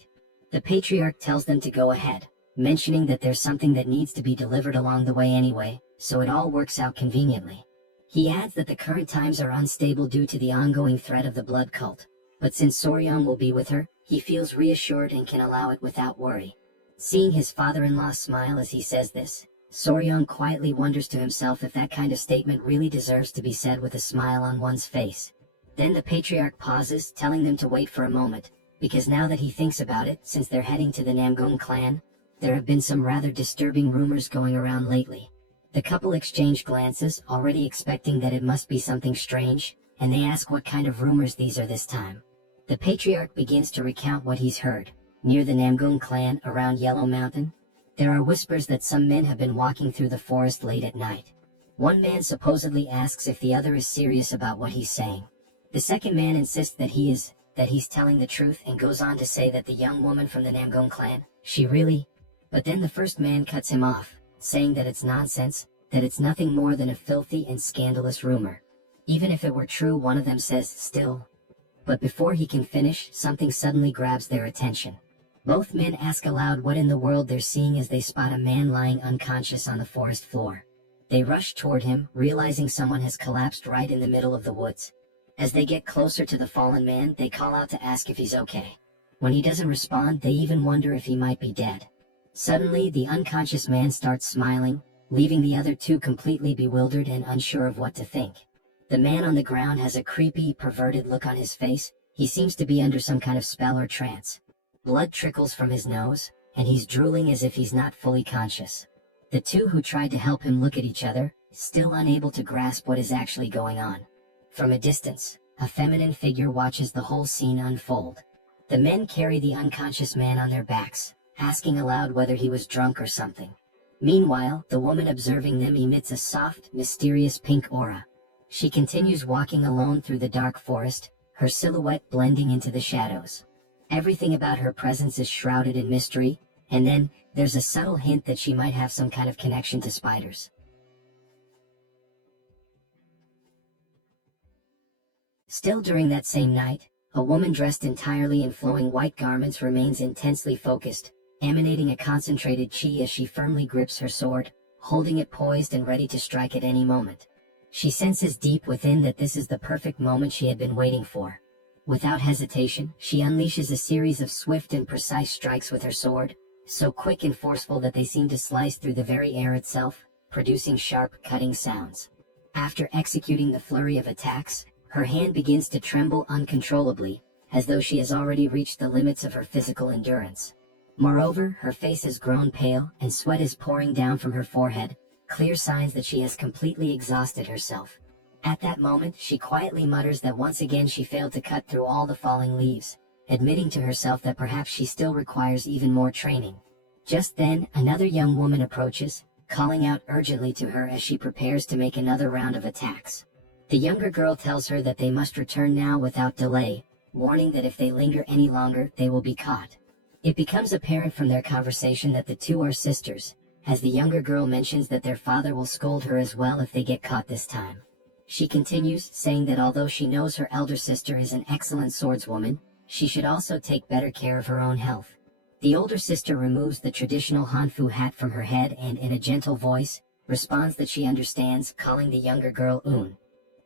The patriarch tells them to go ahead, mentioning that there's something that needs to be delivered along the way anyway, so it all works out conveniently. He adds that the current times are unstable due to the ongoing threat of the blood cult, but since Soryang will be with her, he feels reassured and can allow it without worry. Seeing his father-in-law smile as he says this, Soryang quietly wonders to himself if that kind of statement really deserves to be said with a smile on one's face. Then the patriarch pauses, telling them to wait for a moment, because now that he thinks about it, since they're heading to the Namgung clan, there have been some rather disturbing rumors going around lately. The couple exchange glances, already expecting that it must be something strange, and they ask what kind of rumors these are this time. The patriarch begins to recount what he's heard. Near the Namgung clan, around Yellow Mountain, there are whispers that some men have been walking through the forest late at night. One man supposedly asks if the other is serious about what he's saying. The second man insists that he's telling the truth, and goes on to say that the young woman from the Namgung clan, she really... But then the first man cuts him off, saying that it's nonsense, that it's nothing more than a filthy and scandalous rumor. Even if it were true, one of them says, still. But before he can finish, something suddenly grabs their attention. Both men ask aloud what in the world they're seeing as they spot a man lying unconscious on the forest floor. They rush toward him, realizing someone has collapsed right in the middle of the woods. As they get closer to the fallen man, they call out to ask if he's okay. When he doesn't respond, they even wonder if he might be dead. Suddenly, the unconscious man starts smiling, leaving the other two completely bewildered and unsure of what to think. The man on the ground has a creepy, perverted look on his face. He seems to be under some kind of spell or trance. Blood trickles from his nose, and he's drooling as if he's not fully conscious. The two who tried to help him look at each other, still unable to grasp what is actually going on. From a distance, a feminine figure watches the whole scene unfold. The men carry the unconscious man on their backs, asking aloud whether he was drunk or something. Meanwhile, the woman observing them emits a soft, mysterious pink aura. She continues walking alone through the dark forest, her silhouette blending into the shadows. Everything about her presence is shrouded in mystery, and then, there's a subtle hint that she might have some kind of connection to spiders. Still during that same night, a woman dressed entirely in flowing white garments remains intensely focused, emanating a concentrated chi as she firmly grips her sword, holding it poised and ready to strike at any moment. She senses deep within that this is the perfect moment she had been waiting for. Without hesitation, she unleashes a series of swift and precise strikes with her sword, so quick and forceful that they seem to slice through the very air itself, producing sharp, cutting sounds. After executing the flurry of attacks, her hand begins to tremble uncontrollably, as though she has already reached the limits of her physical endurance. Moreover, her face has grown pale, and sweat is pouring down from her forehead, clear signs that she has completely exhausted herself. At that moment, she quietly mutters that once again she failed to cut through all the falling leaves, admitting to herself that perhaps she still requires even more training. Just then, another young woman approaches, calling out urgently to her as she prepares to make another round of attacks. The younger girl tells her that they must return now without delay, warning that if they linger any longer, they will be caught. It becomes apparent from their conversation that the two are sisters, as the younger girl mentions that their father will scold her as well if they get caught this time. She continues, saying that although she knows her elder sister is an excellent swordswoman, she should also take better care of her own health. The older sister removes the traditional Hanfu hat from her head and, in a gentle voice, responds that she understands, calling the younger girl Un.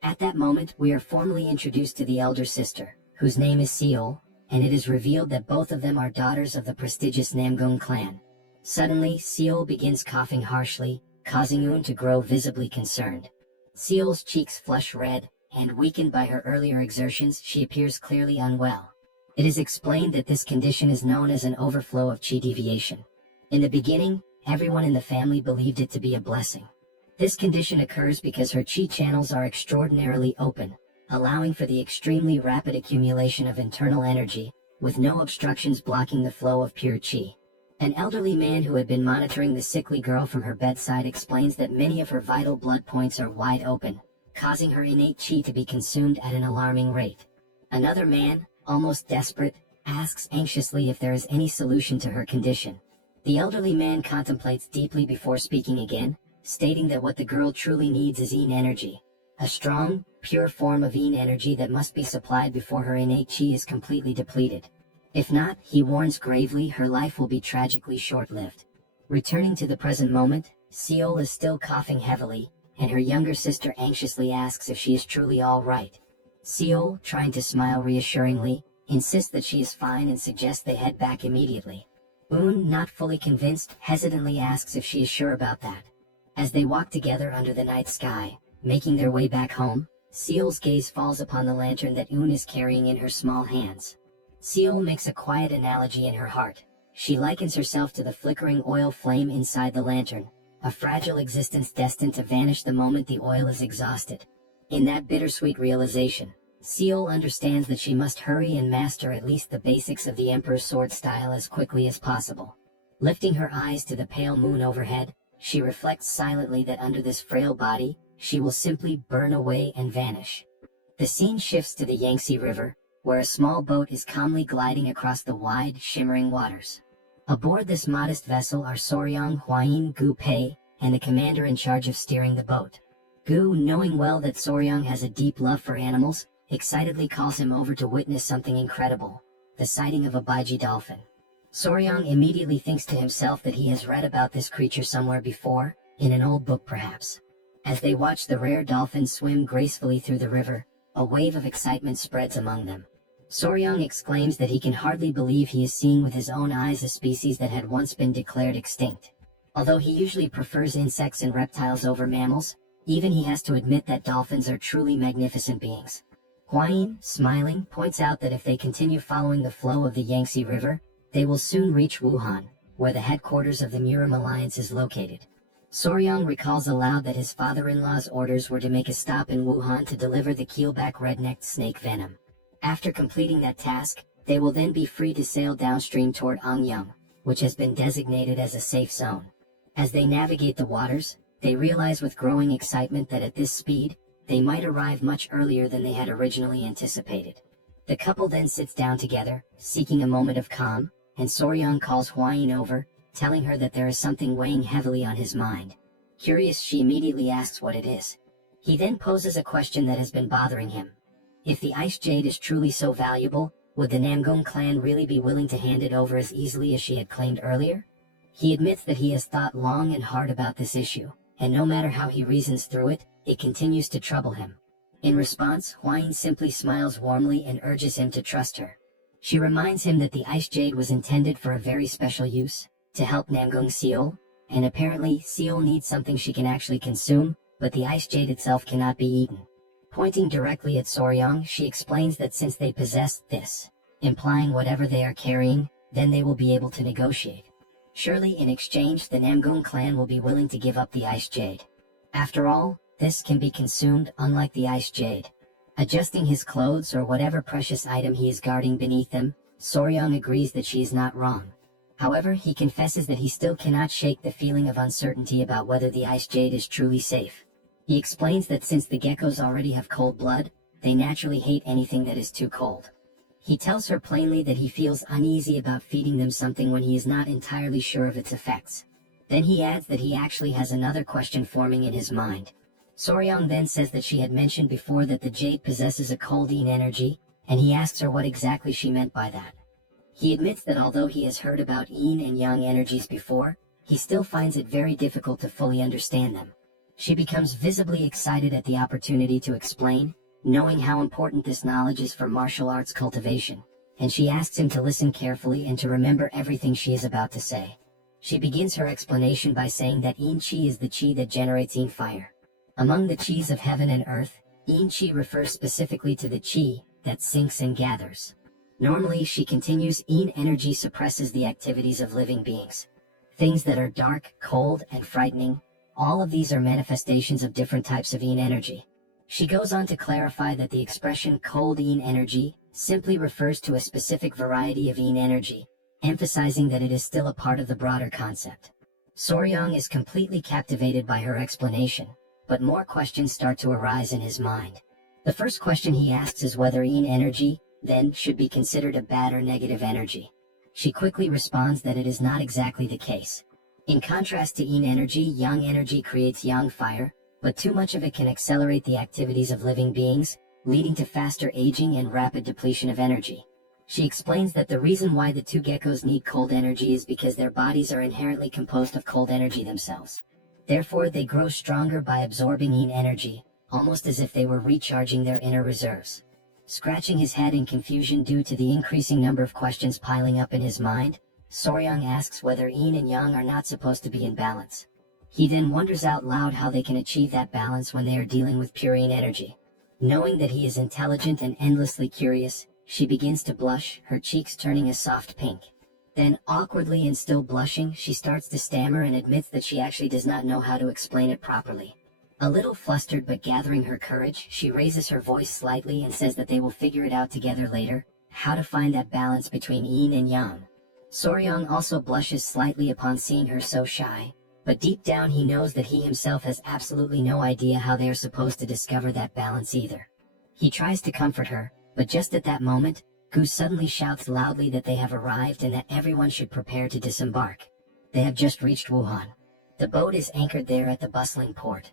At that moment, we are formally introduced to the elder sister, whose name is Seol, and it is revealed that both of them are daughters of the prestigious Namgung clan. Suddenly, Seol begins coughing harshly, causing Un to grow visibly concerned. Seol's cheeks flush red, and weakened by her earlier exertions, she appears clearly unwell. It is explained that this condition is known as an overflow of qi deviation. In the beginning, everyone in the family believed it to be a blessing. This condition occurs because her qi channels are extraordinarily open, allowing for the extremely rapid accumulation of internal energy, with no obstructions blocking the flow of pure qi. An elderly man who had been monitoring the sickly girl from her bedside explains that many of her vital blood points are wide open, causing her innate qi to be consumed at an alarming rate. Another man, almost desperate, asks anxiously if there is any solution to her condition. The elderly man contemplates deeply before speaking again, stating that what the girl truly needs is yin energy, a strong, pure form of yin energy that must be supplied before her innate qi is completely depleted. If not, he warns gravely, her life will be tragically short-lived. Returning to the present moment, Seol is still coughing heavily, and her younger sister anxiously asks if she is truly all right. Seol, trying to smile reassuringly, insists that she is fine and suggests they head back immediately. Un, not fully convinced, hesitantly asks if she is sure about that. As they walk together under the night sky, making their way back home, Seol's gaze falls upon the lantern that Un is carrying in her small hands. Seol makes a quiet analogy in her heart. She likens herself to the flickering oil flame inside the lantern, a fragile existence destined to vanish the moment the oil is exhausted. In that bittersweet realization, Seol understands that she must hurry and master at least the basics of the Emperor's sword style as quickly as possible. Lifting her eyes to the pale moon overhead, she reflects silently that under this frail body, she will simply burn away and vanish. The scene shifts to the Yangtze River, where a small boat is calmly gliding across the wide, shimmering waters. Aboard this modest vessel are Soryang, Huayin, Gu Pei, and the commander in charge of steering the boat. Gu, knowing well that Soryang has a deep love for animals, excitedly calls him over to witness something incredible, the sighting of a baiji dolphin. Soryang immediately thinks to himself that he has read about this creature somewhere before, in an old book perhaps. As they watch the rare dolphin swim gracefully through the river, a wave of excitement spreads among them. Soryang exclaims that he can hardly believe he is seeing with his own eyes a species that had once been declared extinct. Although he usually prefers insects and reptiles over mammals, even he has to admit that dolphins are truly magnificent beings. Huayin, smiling, points out that if they continue following the flow of the Yangtze River, they will soon reach Wuhan, where the headquarters of the Murim Alliance is located. Soryang recalls aloud that his father-in-law's orders were to make a stop in Wuhan to deliver the keelback red-necked snake venom. After completing that task, they will then be free to sail downstream toward Angyang, which has been designated as a safe zone. As they navigate the waters, they realize with growing excitement that at this speed, they might arrive much earlier than they had originally anticipated. The couple then sits down together, seeking a moment of calm, and Soryang calls Huayin over, telling her that there is something weighing heavily on his mind. Curious, she immediately asks what it is. He then poses a question that has been bothering him. If the ice jade is truly so valuable, would the Namgung clan really be willing to hand it over as easily as she had claimed earlier? He admits that he has thought long and hard about this issue, and no matter how he reasons through it, it continues to trouble him. In response, Huayin simply smiles warmly and urges him to trust her. She reminds him that the ice jade was intended for a very special use, to help Namgung Seol, and apparently Seol needs something she can actually consume, but the ice jade itself cannot be eaten. Pointing directly at Soryang, she explains that since they possess this, implying whatever they are carrying, then they will be able to negotiate. Surely in exchange the Namgung clan will be willing to give up the ice jade. After all, this can be consumed unlike the ice jade. Adjusting his clothes or whatever precious item he is guarding beneath them, Soryang agrees that she is not wrong. However, he confesses that he still cannot shake the feeling of uncertainty about whether the ice jade is truly safe. He explains that since the geckos already have cold blood, they naturally hate anything that is too cold. He tells her plainly that he feels uneasy about feeding them something when he is not entirely sure of its effects. Then he adds that he actually has another question forming in his mind. Soryang then says that she had mentioned before that the jade possesses a cold yin energy, and he asks her what exactly she meant by that. He admits that although he has heard about yin and yang energies before, he still finds it very difficult to fully understand them. She becomes visibly excited at the opportunity to explain, knowing how important this knowledge is for martial arts cultivation, and she asks him to listen carefully and to remember everything she is about to say. She begins her explanation by saying that yin qi is the qi that generates yin fire. Among the qis of heaven and earth, yin qi refers specifically to the qi that sinks and gathers. Normally, she continues, yin energy suppresses the activities of living beings. Things that are dark, cold, and frightening, all of these are manifestations of different types of yin energy. She goes on to clarify that the expression cold yin energy simply refers to a specific variety of yin energy, emphasizing that it is still a part of the broader concept. Soryang is completely captivated by her explanation, but more questions start to arise in his mind. The first question he asks is whether yin energy, then, should be considered a bad or negative energy. She quickly responds that it is not exactly the case. In contrast to yin energy, yang energy creates yang fire, but too much of it can accelerate the activities of living beings, leading to faster aging and rapid depletion of energy. She explains that the reason why the two geckos need cold energy is because their bodies are inherently composed of cold energy themselves. Therefore, they grow stronger by absorbing yin energy, almost as if they were recharging their inner reserves. Scratching his head in confusion due to the increasing number of questions piling up in his mind, Soryang asks whether yin and yang are not supposed to be in balance. He then wonders out loud how they can achieve that balance when they are dealing with pure yin energy. Knowing that he is intelligent and endlessly curious, she begins to blush, her cheeks turning a soft pink. Then, awkwardly and still blushing, she starts to stammer and admits that she actually does not know how to explain it properly. A little flustered but gathering her courage, she raises her voice slightly and says that they will figure it out together later, how to find that balance between yin and yang. Soryang also blushes slightly upon seeing her so shy, but deep down he knows that he himself has absolutely no idea how they are supposed to discover that balance either. He tries to comfort her, but just at that moment, Gu suddenly shouts loudly that they have arrived and that everyone should prepare to disembark. They have just reached Wuhan. The boat is anchored there at the bustling port.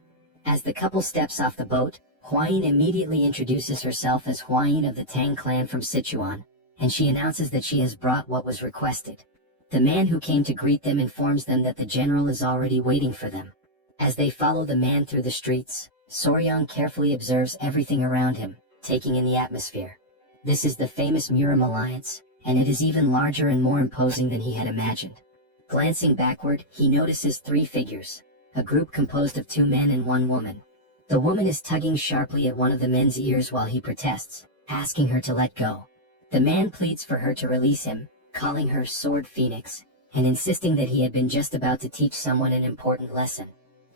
As the couple steps off the boat, Huayin immediately introduces herself as Huayin of the Tang clan from Sichuan, and she announces that she has brought what was requested. The man who came to greet them informs them that the general is already waiting for them. As they follow the man through the streets, Soryang carefully observes everything around him, taking in the atmosphere. This is the famous Murim Alliance, and it is even larger and more imposing than he had imagined. Glancing backward, he notices three figures, a group composed of 2 men and 1 woman. The woman is tugging sharply at one of the men's ears while he protests, asking her to let go. The man pleads for her to release him, calling her Sword Phoenix, and insisting that he had been just about to teach someone an important lesson.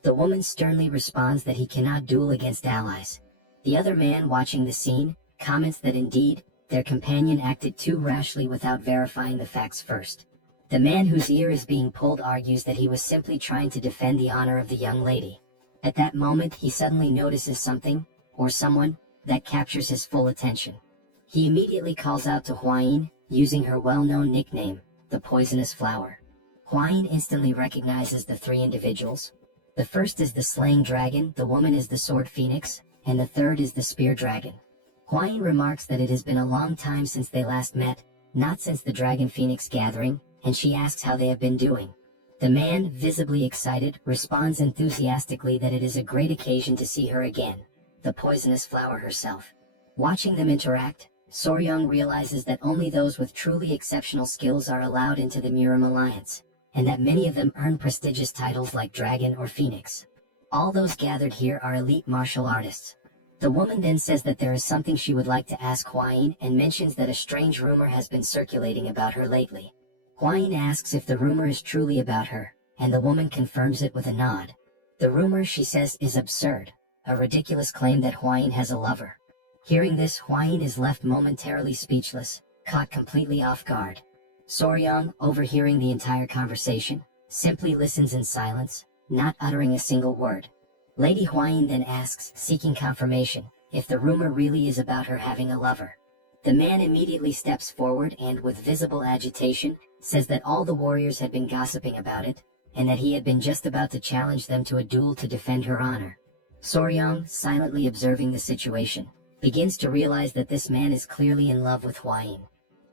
The woman sternly responds that he cannot duel against allies. The other man watching the scene comments that indeed, their companion acted too rashly without verifying the facts first. The man whose ear is being pulled argues that he was simply trying to defend the honor of the young lady. At that moment he suddenly notices something, or someone, that captures his full attention. He immediately calls out to Huayin, using her well-known nickname, the Poisonous Flower. Huayin instantly recognizes the 3 individuals. The first is the Slaying Dragon, the woman is the Sword Phoenix, and the third is the Spear Dragon. Huayin remarks that it has been a long time since they last met, not since the Dragon Phoenix gathering, and she asks how they have been doing. The man, visibly excited, responds enthusiastically that it is a great occasion to see her again, the Poisonous Flower herself. Watching them interact, Soryang realizes that only those with truly exceptional skills are allowed into the Murim Alliance, and that many of them earn prestigious titles like Dragon or Phoenix. All those gathered here are elite martial artists. The woman then says that there is something she would like to ask Huayin and mentions that a strange rumor has been circulating about her lately. Huayin asks if the rumor is truly about her, and the woman confirms it with a nod. The rumor, she says, is absurd, a ridiculous claim that Huayin has a lover. Hearing this, Huayin is left momentarily speechless, caught completely off guard. Soryang, overhearing the entire conversation, simply listens in silence, not uttering a single word. Lady Huayin then asks, seeking confirmation, if the rumor really is about her having a lover. The man immediately steps forward and, with visible agitation, says that all the warriors had been gossiping about it, and that he had been just about to challenge them to a duel to defend her honor. Soryang, silently observing the situation, begins to realize that this man is clearly in love with Huayin.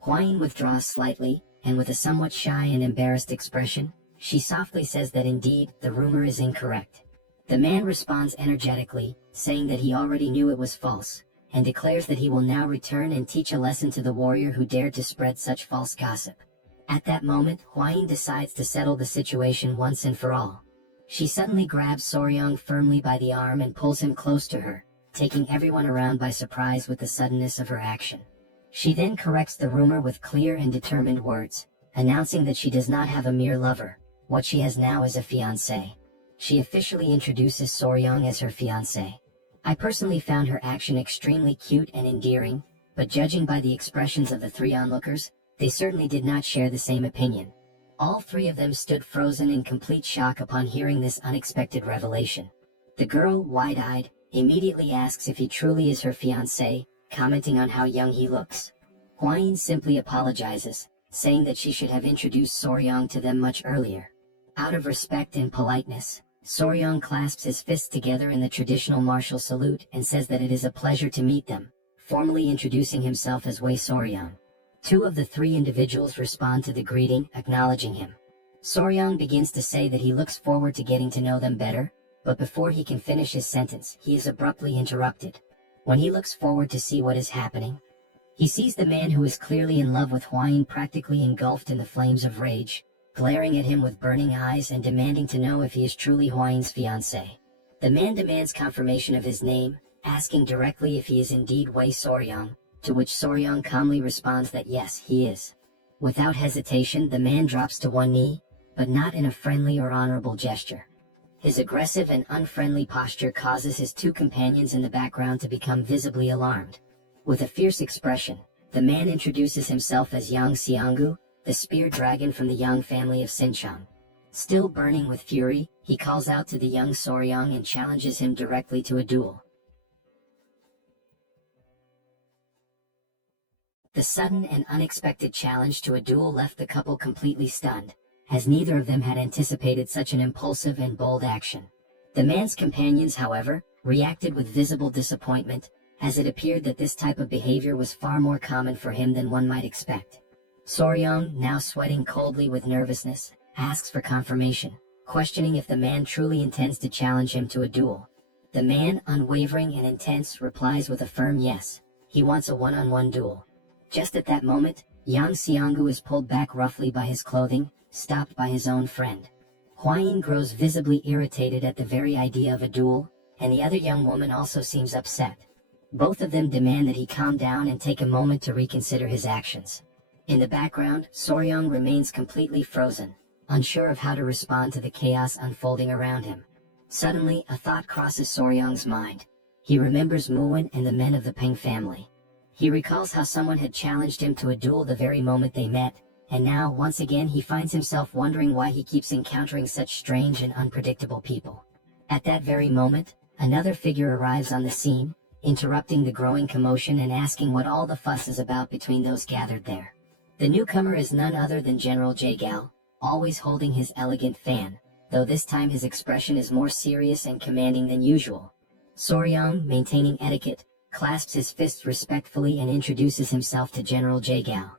Huayin withdraws slightly, and with a somewhat shy and embarrassed expression, she softly says that indeed, the rumor is incorrect. The man responds energetically, saying that he already knew it was false, and declares that he will now return and teach a lesson to the warrior who dared to spread such false gossip. At that moment, Huayin decides to settle the situation once and for all. She suddenly grabs Soryang firmly by the arm and pulls him close to her, taking everyone around by surprise with the suddenness of her action. She then corrects the rumor with clear and determined words, announcing that she does not have a mere lover. What she has now is a fiancé. She officially introduces Soryang as her fiancé. I personally found her action extremely cute and endearing, but judging by the expressions of the three onlookers, they certainly did not share the same opinion. All three of them stood frozen in complete shock upon hearing this unexpected revelation. The girl, wide-eyed, immediately asks if he truly is her fiancé, commenting on how young he looks. Huayin simply apologizes, saying that she should have introduced Soryang to them much earlier. Out of respect and politeness, Soryang clasps his fists together in the traditional martial salute and says that it is a pleasure to meet them, formally introducing himself as Wei Soryang. Two of the three individuals respond to the greeting, acknowledging him. Soryang begins to say that he looks forward to getting to know them better, but before he can finish his sentence, he is abruptly interrupted. When he looks forward to see what is happening, he sees the man who is clearly in love with Huayin practically engulfed in the flames of rage, glaring at him with burning eyes and demanding to know if he is truly Huayin's fiancé. The man demands confirmation of his name, asking directly if he is indeed Wei Soryang, to which Soryang calmly responds that yes, he is. Without hesitation, the man drops to one knee, but not in a friendly or honorable gesture. His aggressive and unfriendly posture causes his two companions in the background to become visibly alarmed. With a fierce expression, the man introduces himself as Yang Xianggu, the spear dragon from the Yang family of Xinchang. Still burning with fury, he calls out to the young Soryang and challenges him directly to a duel. The sudden and unexpected challenge to a duel left the couple completely stunned, as neither of them had anticipated such an impulsive and bold action. The man's companions, however, reacted with visible disappointment, as it appeared that this type of behavior was far more common for him than one might expect. Soryang, now sweating coldly with nervousness, asks for confirmation, questioning if the man truly intends to challenge him to a duel. The man, unwavering and intense, replies with a firm yes. He wants a one-on-one duel. Just at that moment, Yang Xianggu is pulled back roughly by his clothing, stopped by his own friend. Huayin grows visibly irritated at the very idea of a duel, and the other young woman also seems upset. Both of them demand that he calm down and take a moment to reconsider his actions. In the background, Soryang remains completely frozen, unsure of how to respond to the chaos unfolding around him. Suddenly, a thought crosses Soryang's mind. He remembers Muwen and the men of the Peng family. He recalls how someone had challenged him to a duel the very moment they met, and now, once again, he finds himself wondering why he keeps encountering such strange and unpredictable people. At that very moment, another figure arrives on the scene, interrupting the growing commotion and asking what all the fuss is about between those gathered there. The newcomer is none other than General Jagao, always holding his elegant fan, though this time his expression is more serious and commanding than usual. Soryang, maintaining etiquette, clasps his fists respectfully and introduces himself to General Jagao.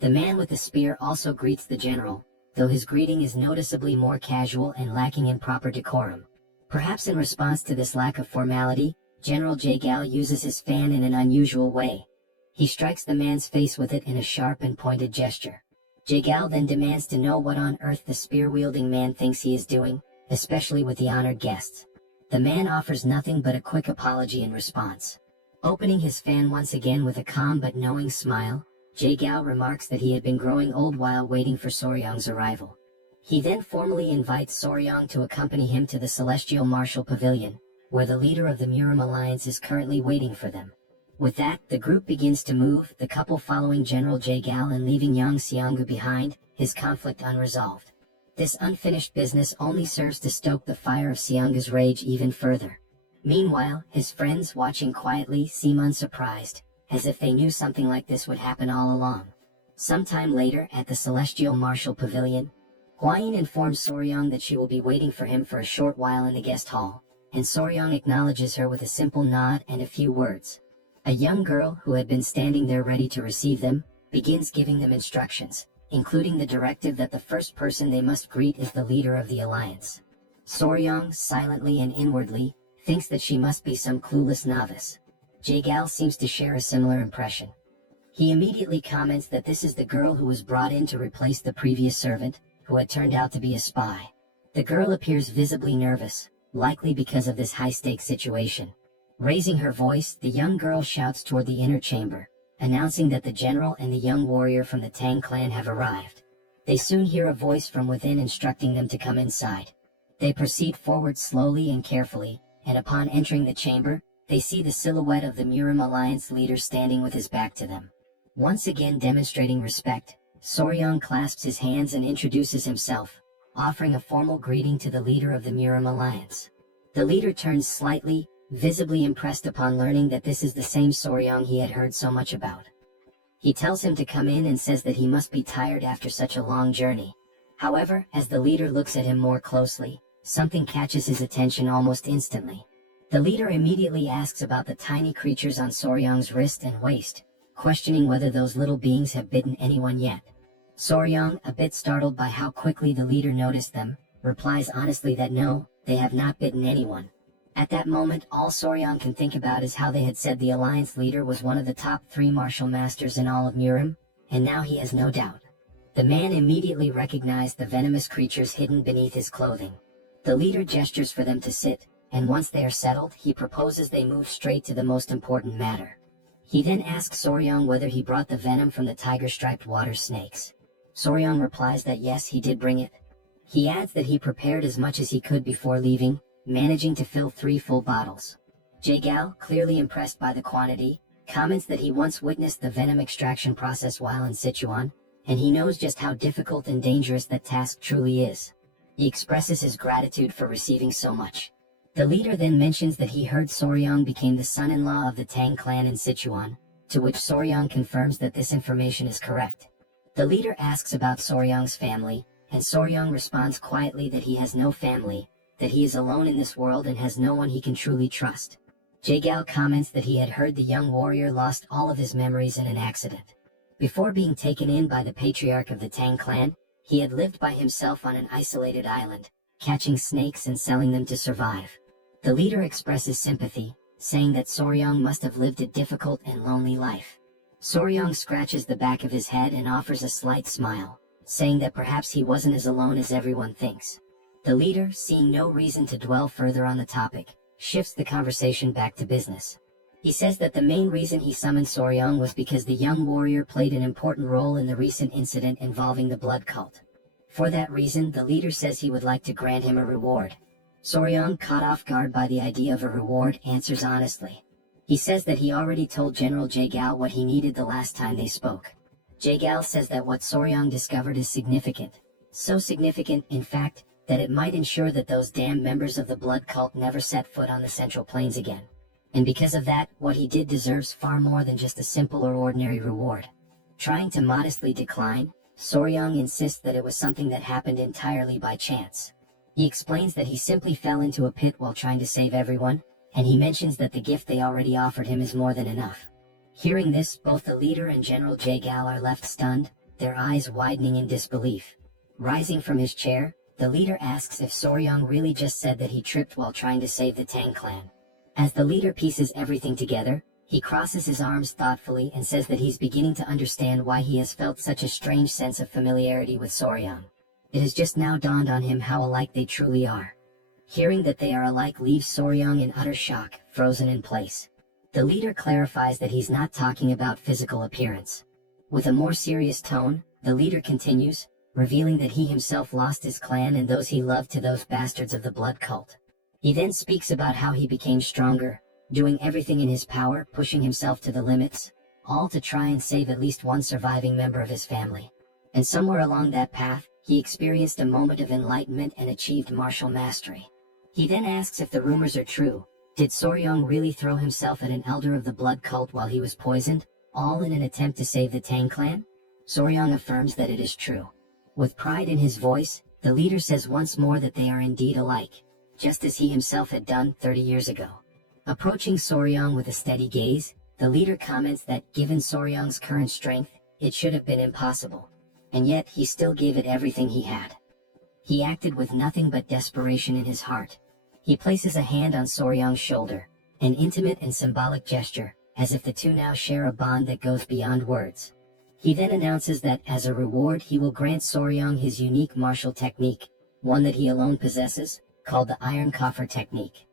The man with the spear also greets the general, though his greeting is noticeably more casual and lacking in proper decorum. Perhaps in response to this lack of formality, General Jagao uses his fan in an unusual way. He strikes the man's face with it in a sharp and pointed gesture. Jagao then demands to know what on earth the spear-wielding man thinks he is doing, especially with the honored guests. The man offers nothing but a quick apology in response. Opening his fan once again with a calm but knowing smile, Jagao remarks that he had been growing old while waiting for Soryang's arrival. He then formally invites Soryang to accompany him to the Celestial Martial Pavilion, where the leader of the Murim Alliance is currently waiting for them. With that, the group begins to move, the couple following General Jagal and leaving young Xianggu behind, his conflict unresolved. This unfinished business only serves to stoke the fire of Xianggu's rage even further. Meanwhile, his friends watching quietly seem unsurprised, as if they knew something like this would happen all along. Sometime later, at the Celestial Martial Pavilion, Huayin informs Soryang that she will be waiting for him for a short while in the guest hall, and Soryang acknowledges her with a simple nod and a few words. A young girl, who had been standing there ready to receive them, begins giving them instructions, including the directive that the first person they must greet is the leader of the alliance. Soryang, silently and inwardly, thinks that she must be some clueless novice. Jagal seems to share a similar impression. He immediately comments that this is the girl who was brought in to replace the previous servant, who had turned out to be a spy. The girl appears visibly nervous, likely because of this high-stakes situation. Raising her voice, the young girl shouts toward the inner chamber, announcing that the general and the young warrior from the Tang clan have arrived. They soon hear a voice from within instructing them to come inside. They proceed forward slowly and carefully, and upon entering the chamber, they see the silhouette of the Murim Alliance leader standing with his back to them. Once again demonstrating respect, Soryang clasps his hands and introduces himself, offering a formal greeting to the leader of the Murim Alliance. The leader turns slightly, visibly impressed upon learning that this is the same Soryang he had heard so much about. He tells him to come in and says that he must be tired after such a long journey. However, as the leader looks at him more closely, something catches his attention almost instantly. The leader immediately asks about the tiny creatures on Soryang's wrist and waist, questioning whether those little beings have bitten anyone yet. Soryang, a bit startled by how quickly the leader noticed them, replies honestly that no, they have not bitten anyone. At that moment, all Soryang can think about is how they had said the alliance leader was one of the top 3 martial masters in all of Murim, and now he has no doubt. The man immediately recognized the venomous creatures hidden beneath his clothing. The leader gestures for them to sit, and once they are settled, he proposes they move straight to the most important matter. He then asks Soryang whether he brought the venom from the tiger-striped water snakes. Soryang replies that yes, he did bring it. He adds that he prepared as much as he could before leaving, managing to fill 3 full bottles. Jagal, clearly impressed by the quantity, comments that he once witnessed the venom extraction process while in Sichuan, and he knows just how difficult and dangerous that task truly is. He expresses his gratitude for receiving so much. The leader then mentions that he heard Soryang became the son-in-law of the Tang clan in Sichuan, to which Soryang confirms that this information is correct. The leader asks about Soryang's family, and Soryang responds quietly that he has no family, that he is alone in this world and has no one he can truly trust. Jagal comments that he had heard the young warrior lost all of his memories in an accident. Before being taken in by the patriarch of the Tang clan, he had lived by himself on an isolated island, catching snakes and selling them to survive. The leader expresses sympathy, saying that Soryang must have lived a difficult and lonely life. Soryang scratches the back of his head and offers a slight smile, saying that perhaps he wasn't as alone as everyone thinks. The leader, seeing no reason to dwell further on the topic, shifts the conversation back to business. He says that the main reason he summoned Soryang was because the young warrior played an important role in the recent incident involving the blood cult. For that reason, the leader says he would like to grant him a reward. Soryang, caught off guard by the idea of a reward, answers honestly. He says that he already told General Jagal what he needed the last time they spoke. Jagal says that what Soryang discovered is significant. So significant, in fact, that it might ensure that those damned members of the blood cult never set foot on the Central Plains again. And because of that, what he did deserves far more than just a simple or ordinary reward. Trying to modestly decline, Soryang insists that it was something that happened entirely by chance. He explains that he simply fell into a pit while trying to save everyone, and he mentions that the gift they already offered him is more than enough. Hearing this, both the leader and General Jagal are left stunned, their eyes widening in disbelief. Rising from his chair, the leader asks if Soryang really just said that he tripped while trying to save the Tang clan. As the leader pieces everything together, he crosses his arms thoughtfully and says that he's beginning to understand why he has felt such a strange sense of familiarity with Soryang. It has just now dawned on him how alike they truly are. Hearing that they are alike leaves Soryang in utter shock, frozen in place. The leader clarifies that he's not talking about physical appearance. With a more serious tone, the leader continues, revealing that he himself lost his clan and those he loved to those bastards of the blood cult. He then speaks about how he became stronger, doing everything in his power, pushing himself to the limits, all to try and save at least one surviving member of his family. And somewhere along that path, he experienced a moment of enlightenment and achieved martial mastery. He then asks if the rumors are true. Did Soryong really throw himself at an elder of the blood cult while he was poisoned, all in an attempt to save the Tang clan? Soryong affirms that it is true. With pride in his voice, the leader says once more that they are indeed alike, just as he himself had done 30 years ago. Approaching Soryong with a steady gaze, the leader comments that given Soryong's current strength, it should have been impossible. And yet he still gave it everything he had. He acted with nothing but desperation in his heart. He places a hand on Soryong's shoulder, an intimate and symbolic gesture, as if the two now share a bond that goes beyond words. He then announces that, as a reward, he will grant Soryong his unique martial technique, one that he alone possesses, called the Iron Coffer Technique.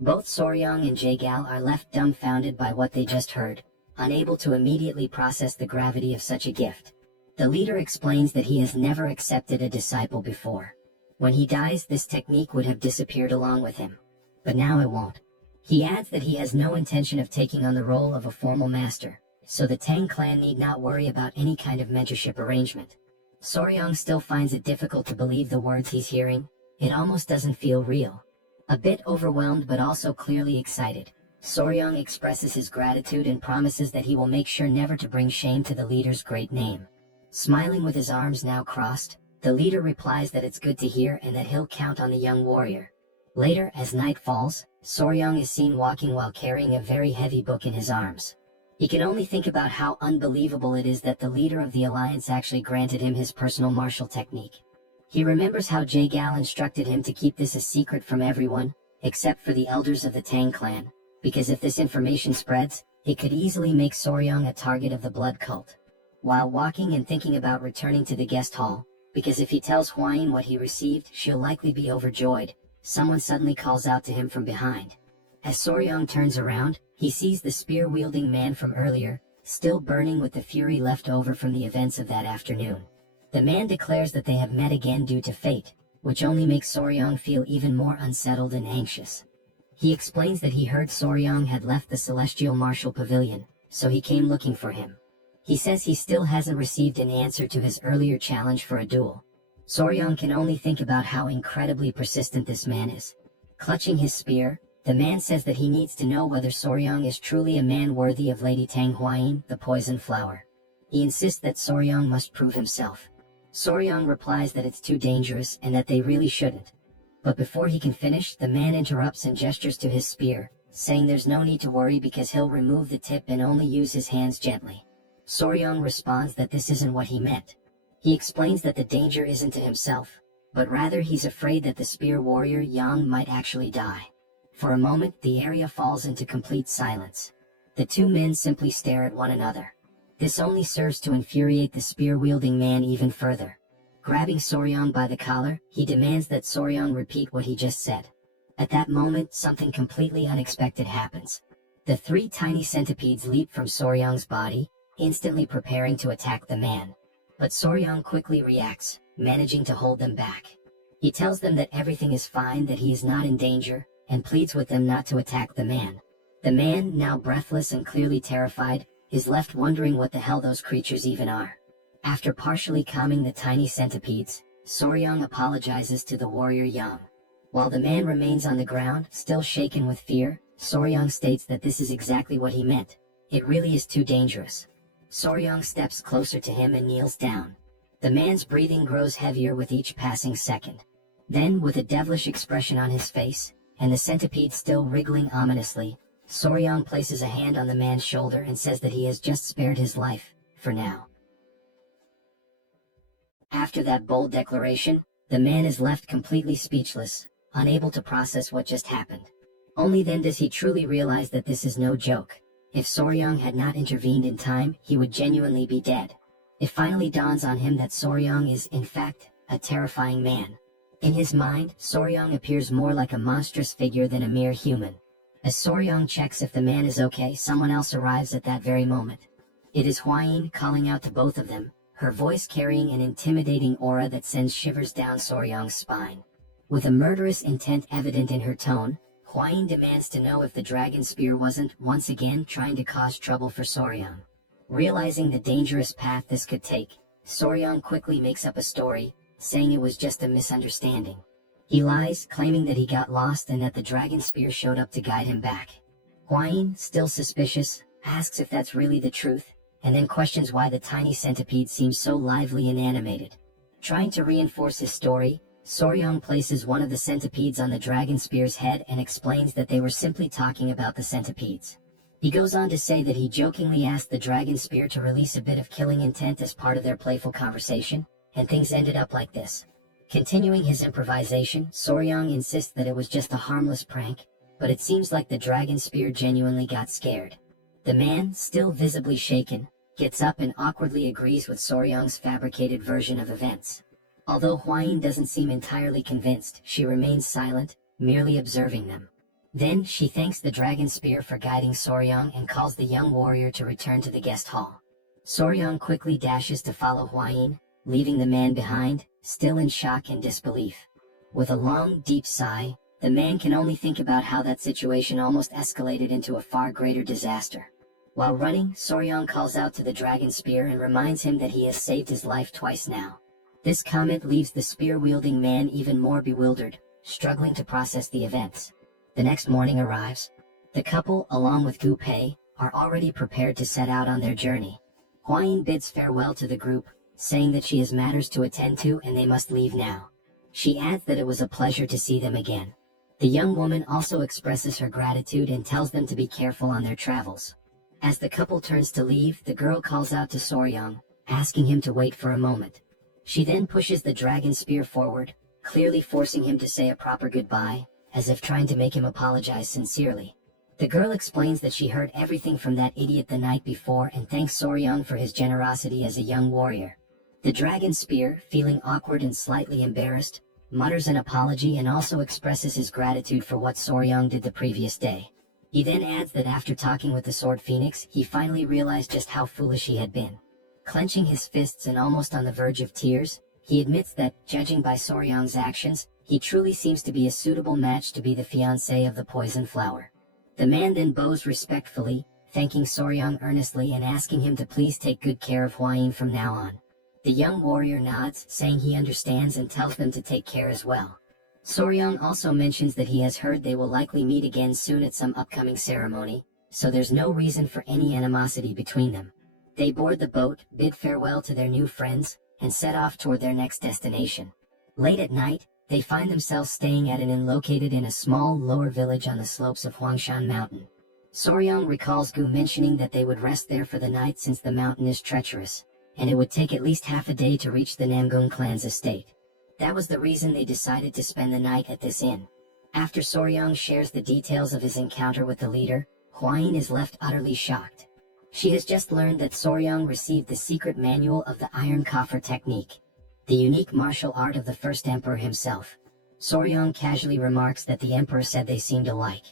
Both Soryong and Jaegal are left dumbfounded by what they just heard, unable to immediately process the gravity of such a gift. The leader explains that he has never accepted a disciple before. When he dies, this technique would have disappeared along with him. But now it won't. He adds that he has no intention of taking on the role of a formal master, so the Tang clan need not worry about any kind of mentorship arrangement. Soryong still finds it difficult to believe the words he's hearing. It almost doesn't feel real. A bit overwhelmed but also clearly excited, Soryong expresses his gratitude and promises that he will make sure never to bring shame to the leader's great name. Smiling with his arms now crossed, the leader replies that it's good to hear and that he'll count on the young warrior. Later, as night falls, Soryong is seen walking while carrying a very heavy book in his arms. He can only think about how unbelievable it is that the leader of the alliance actually granted him his personal martial technique. He remembers how Jaegal instructed him to keep this a secret from everyone, except for the elders of the Tang clan, because if this information spreads, it could easily make Soryong a target of the blood cult. While walking and thinking about returning to the guest hall, because if he tells Hwayin what he received, she'll likely be overjoyed, someone suddenly calls out to him from behind. As Soryong turns around, he sees the spear-wielding man from earlier, still burning with the fury left over from the events of that afternoon. The man declares that they have met again due to fate, which only makes Soryong feel even more unsettled and anxious. He explains that he heard Soryong had left the Celestial Martial Pavilion, so he came looking for him. He says he still hasn't received an answer to his earlier challenge for a duel. Soryong can only think about how incredibly persistent this man is. Clutching his spear, the man says that he needs to know whether Soryong is truly a man worthy of Lady Tang Hwayin, the poison flower. He insists that Soryong must prove himself. Soryong replies that it's too dangerous and that they really shouldn't. But before he can finish, the man interrupts and gestures to his spear, saying there's no need to worry because he'll remove the tip and only use his hands gently. Soryong responds that this isn't what he meant. He explains that the danger isn't to himself, but rather he's afraid that the spear warrior Yang might actually die. For a moment, the area falls into complete silence. The two men simply stare at one another. This only serves to infuriate the spear-wielding man even further. Grabbing Soryong by the collar, he demands that Soryong repeat what he just said. At that moment, something completely unexpected happens. The three tiny centipedes leap from Soryong's body, instantly preparing to attack the man. But Soryong quickly reacts, managing to hold them back. He tells them that everything is fine, that he is not in danger, and pleads with them not to attack the man. The man, now breathless and clearly terrified, is left wondering what the hell those creatures even are. After partially calming the tiny centipedes, Soryong apologizes to the warrior Yang. While the man remains on the ground, still shaken with fear, Soryong states that this is exactly what he meant. It really is too dangerous. Soryong steps closer to him and kneels down. The man's breathing grows heavier with each passing second. Then, with a devilish expression on his face, and the centipede still wriggling ominously, Soryong places a hand on the man's shoulder and says that he has just spared his life, for now. After that bold declaration, the man is left completely speechless, unable to process what just happened. Only then does he truly realize that this is no joke. If Soryong had not intervened in time, he would genuinely be dead. It finally dawns on him that Soryong is, in fact, a terrifying man. In his mind, Soryong appears more like a monstrous figure than a mere human. As Soryong checks if the man is okay, someone else arrives at that very moment. It is Hwayin calling out to both of them, her voice carrying an intimidating aura that sends shivers down Soryong's spine. With a murderous intent evident in her tone, Huayin demands to know if the dragon spear wasn't, once again, trying to cause trouble for Soryang. Realizing the dangerous path this could take, Soryang quickly makes up a story, saying it was just a misunderstanding. He lies, claiming that he got lost and that the dragon spear showed up to guide him back. Huayin, still suspicious, asks if that's really the truth, and then questions why the tiny centipede seems so lively and animated. Trying to reinforce his story, Soryang places one of the centipedes on the dragon spear's head and explains that they were simply talking about the centipedes. He goes on to say that he jokingly asked the dragon spear to release a bit of killing intent as part of their playful conversation, and things ended up like this. Continuing his improvisation, Soryang insists that it was just a harmless prank, but it seems like the dragon spear genuinely got scared. The man, still visibly shaken, gets up and awkwardly agrees with Soryang's fabricated version of events. Although Huayin doesn't seem entirely convinced, she remains silent, merely observing them. Then, she thanks the dragon spear for guiding Soryang and calls the young warrior to return to the guest hall. Soryang quickly dashes to follow Huayin, leaving the man behind, still in shock and disbelief. With a long, deep sigh, the man can only think about how that situation almost escalated into a far greater disaster. While running, Soryang calls out to the dragon spear and reminds him that he has saved his life twice now. This comment leaves the spear-wielding man even more bewildered, struggling to process the events. The next morning arrives. The couple, along with Gu Pei, are already prepared to set out on their journey. Huayin bids farewell to the group, saying that she has matters to attend to and they must leave now. She adds that it was a pleasure to see them again. The young woman also expresses her gratitude and tells them to be careful on their travels. As the couple turns to leave, the girl calls out to Soryang, asking him to wait for a moment. She then pushes the dragon spear forward, clearly forcing him to say a proper goodbye, as if trying to make him apologize sincerely. The girl explains that she heard everything from that idiot the night before and thanks Soryang for his generosity as a young warrior. The dragon spear, feeling awkward and slightly embarrassed, mutters an apology and also expresses his gratitude for what Soryang did the previous day. He then adds that after talking with the Sword Phoenix, he finally realized just how foolish he had been. Clenching his fists and almost on the verge of tears, he admits that, judging by Soryang's actions, he truly seems to be a suitable match to be the fiancé of the poison flower. The man then bows respectfully, thanking Soryang earnestly and asking him to please take good care of Huayin from now on. The young warrior nods, saying he understands and tells them to take care as well. Soryang also mentions that he has heard they will likely meet again soon at some upcoming ceremony, so there's no reason for any animosity between them. They board the boat, bid farewell to their new friends, and set off toward their next destination. Late at night, they find themselves staying at an inn located in a small, lower village on the slopes of Huangshan Mountain. Soryang recalls Gu mentioning that they would rest there for the night since the mountain is treacherous, and it would take at least half a day to reach the Namgung clan's estate. That was the reason they decided to spend the night at this inn. After Soryang shares the details of his encounter with the leader, Huayin is left utterly shocked. She has just learned that Soryang received the secret manual of the Iron Coffer technique, the unique martial art of the first emperor himself. Soryang casually remarks that the emperor said they seemed alike.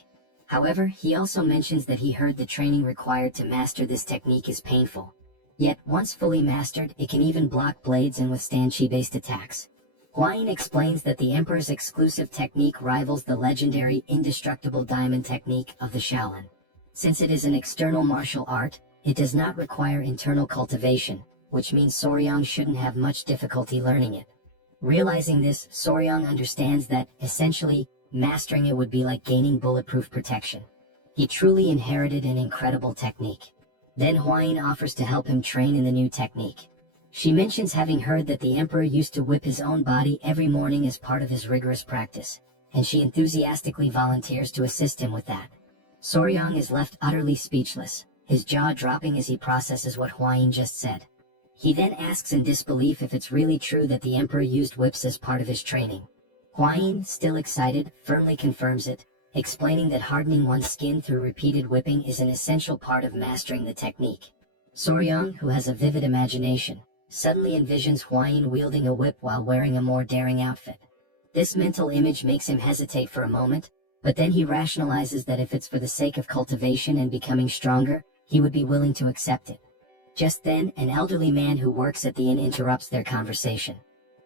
However, he also mentions that he heard the training required to master this technique is painful. Yet, once fully mastered, it can even block blades and withstand chi-based attacks. Huayin explains that the emperor's exclusive technique rivals the legendary indestructible diamond technique of the Shaolin. Since it is an external martial art, it does not require internal cultivation, which means Soryang shouldn't have much difficulty learning it. Realizing this, Soryang understands that, essentially, mastering it would be like gaining bulletproof protection. He truly inherited an incredible technique. Then Huayin offers to help him train in the new technique. She mentions having heard that the emperor used to whip his own body every morning as part of his rigorous practice, and she enthusiastically volunteers to assist him with that. Soryang is left utterly speechless, his jaw dropping as he processes what Huayin just said. He then asks in disbelief if it's really true that the emperor used whips as part of his training. Huayin, still excited, firmly confirms it, explaining that hardening one's skin through repeated whipping is an essential part of mastering the technique. Soryang, who has a vivid imagination, suddenly envisions Huayin wielding a whip while wearing a more daring outfit. This mental image makes him hesitate for a moment, but then he rationalizes that if it's for the sake of cultivation and becoming stronger, he would be willing to accept it. Just then, an elderly man who works at the inn interrupts their conversation.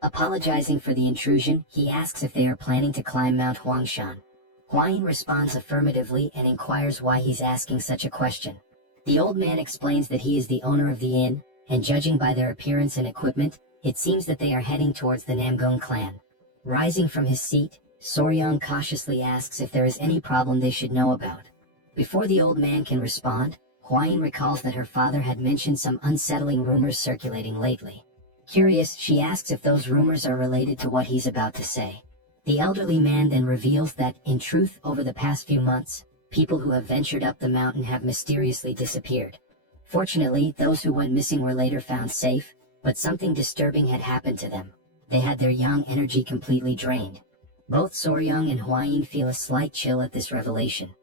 Apologizing for the intrusion, he asks if they are planning to climb Mount Huangshan. Huayin responds affirmatively and inquires why he's asking such a question. The old man explains that he is the owner of the inn, and judging by their appearance and equipment, it seems that they are heading towards the Namgong clan. Rising from his seat, Soryong cautiously asks if there is any problem they should know about. Before the old man can respond, Huayin recalls that her father had mentioned some unsettling rumors circulating lately. Curious, she asks if those rumors are related to what he's about to say. The elderly man then reveals that, in truth, over the past few months, people who have ventured up the mountain have mysteriously disappeared. Fortunately, those who went missing were later found safe, but something disturbing had happened to them. They had their yang energy completely drained. Both Soryong and Huayin feel a slight chill at this revelation.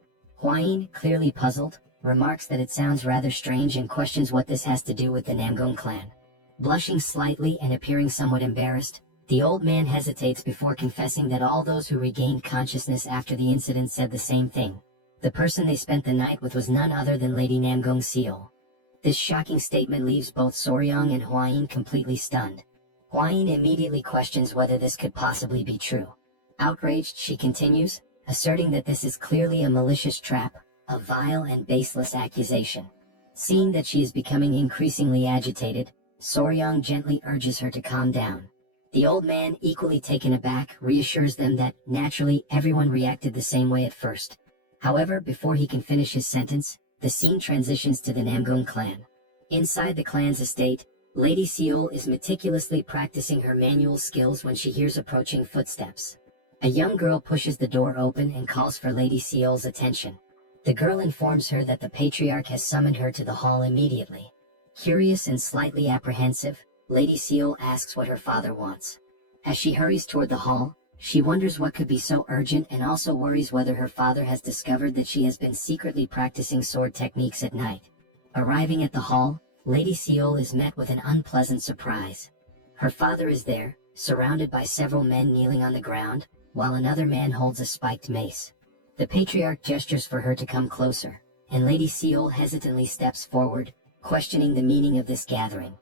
Huayin, clearly puzzled, remarks that it sounds rather strange and questions what this has to do with the Namgong clan. Blushing slightly and appearing somewhat embarrassed, the old man hesitates before confessing that all those who regained consciousness after the incident said the same thing. The person they spent the night with was none other than Lady Namgong Seol. This shocking statement leaves both Soryong and Huayin completely stunned. Huayin immediately questions whether this could possibly be true. Outraged, she continues, asserting that this is clearly a malicious trap, a vile and baseless accusation. Seeing that she is becoming increasingly agitated, Soryong gently urges her to calm down. The old man, equally taken aback, reassures them that, naturally, everyone reacted the same way at first. However, before he can finish his sentence, the scene transitions to the Namgong clan. Inside the clan's estate, Lady Seol is meticulously practicing her manual skills when she hears approaching footsteps. A young girl pushes the door open and calls for Lady Seol's attention. The girl informs her that the patriarch has summoned her to the hall immediately. Curious and slightly apprehensive, Lady Seol asks what her father wants. As she hurries toward the hall, she wonders what could be so urgent and also worries whether her father has discovered that she has been secretly practicing sword techniques at night. Arriving at the hall, Lady Seol is met with an unpleasant surprise. Her father is there, surrounded by several men kneeling on the ground, while another man holds a spiked mace. The patriarch gestures for her to come closer, and Lady Seol hesitantly steps forward, questioning the meaning of this gathering.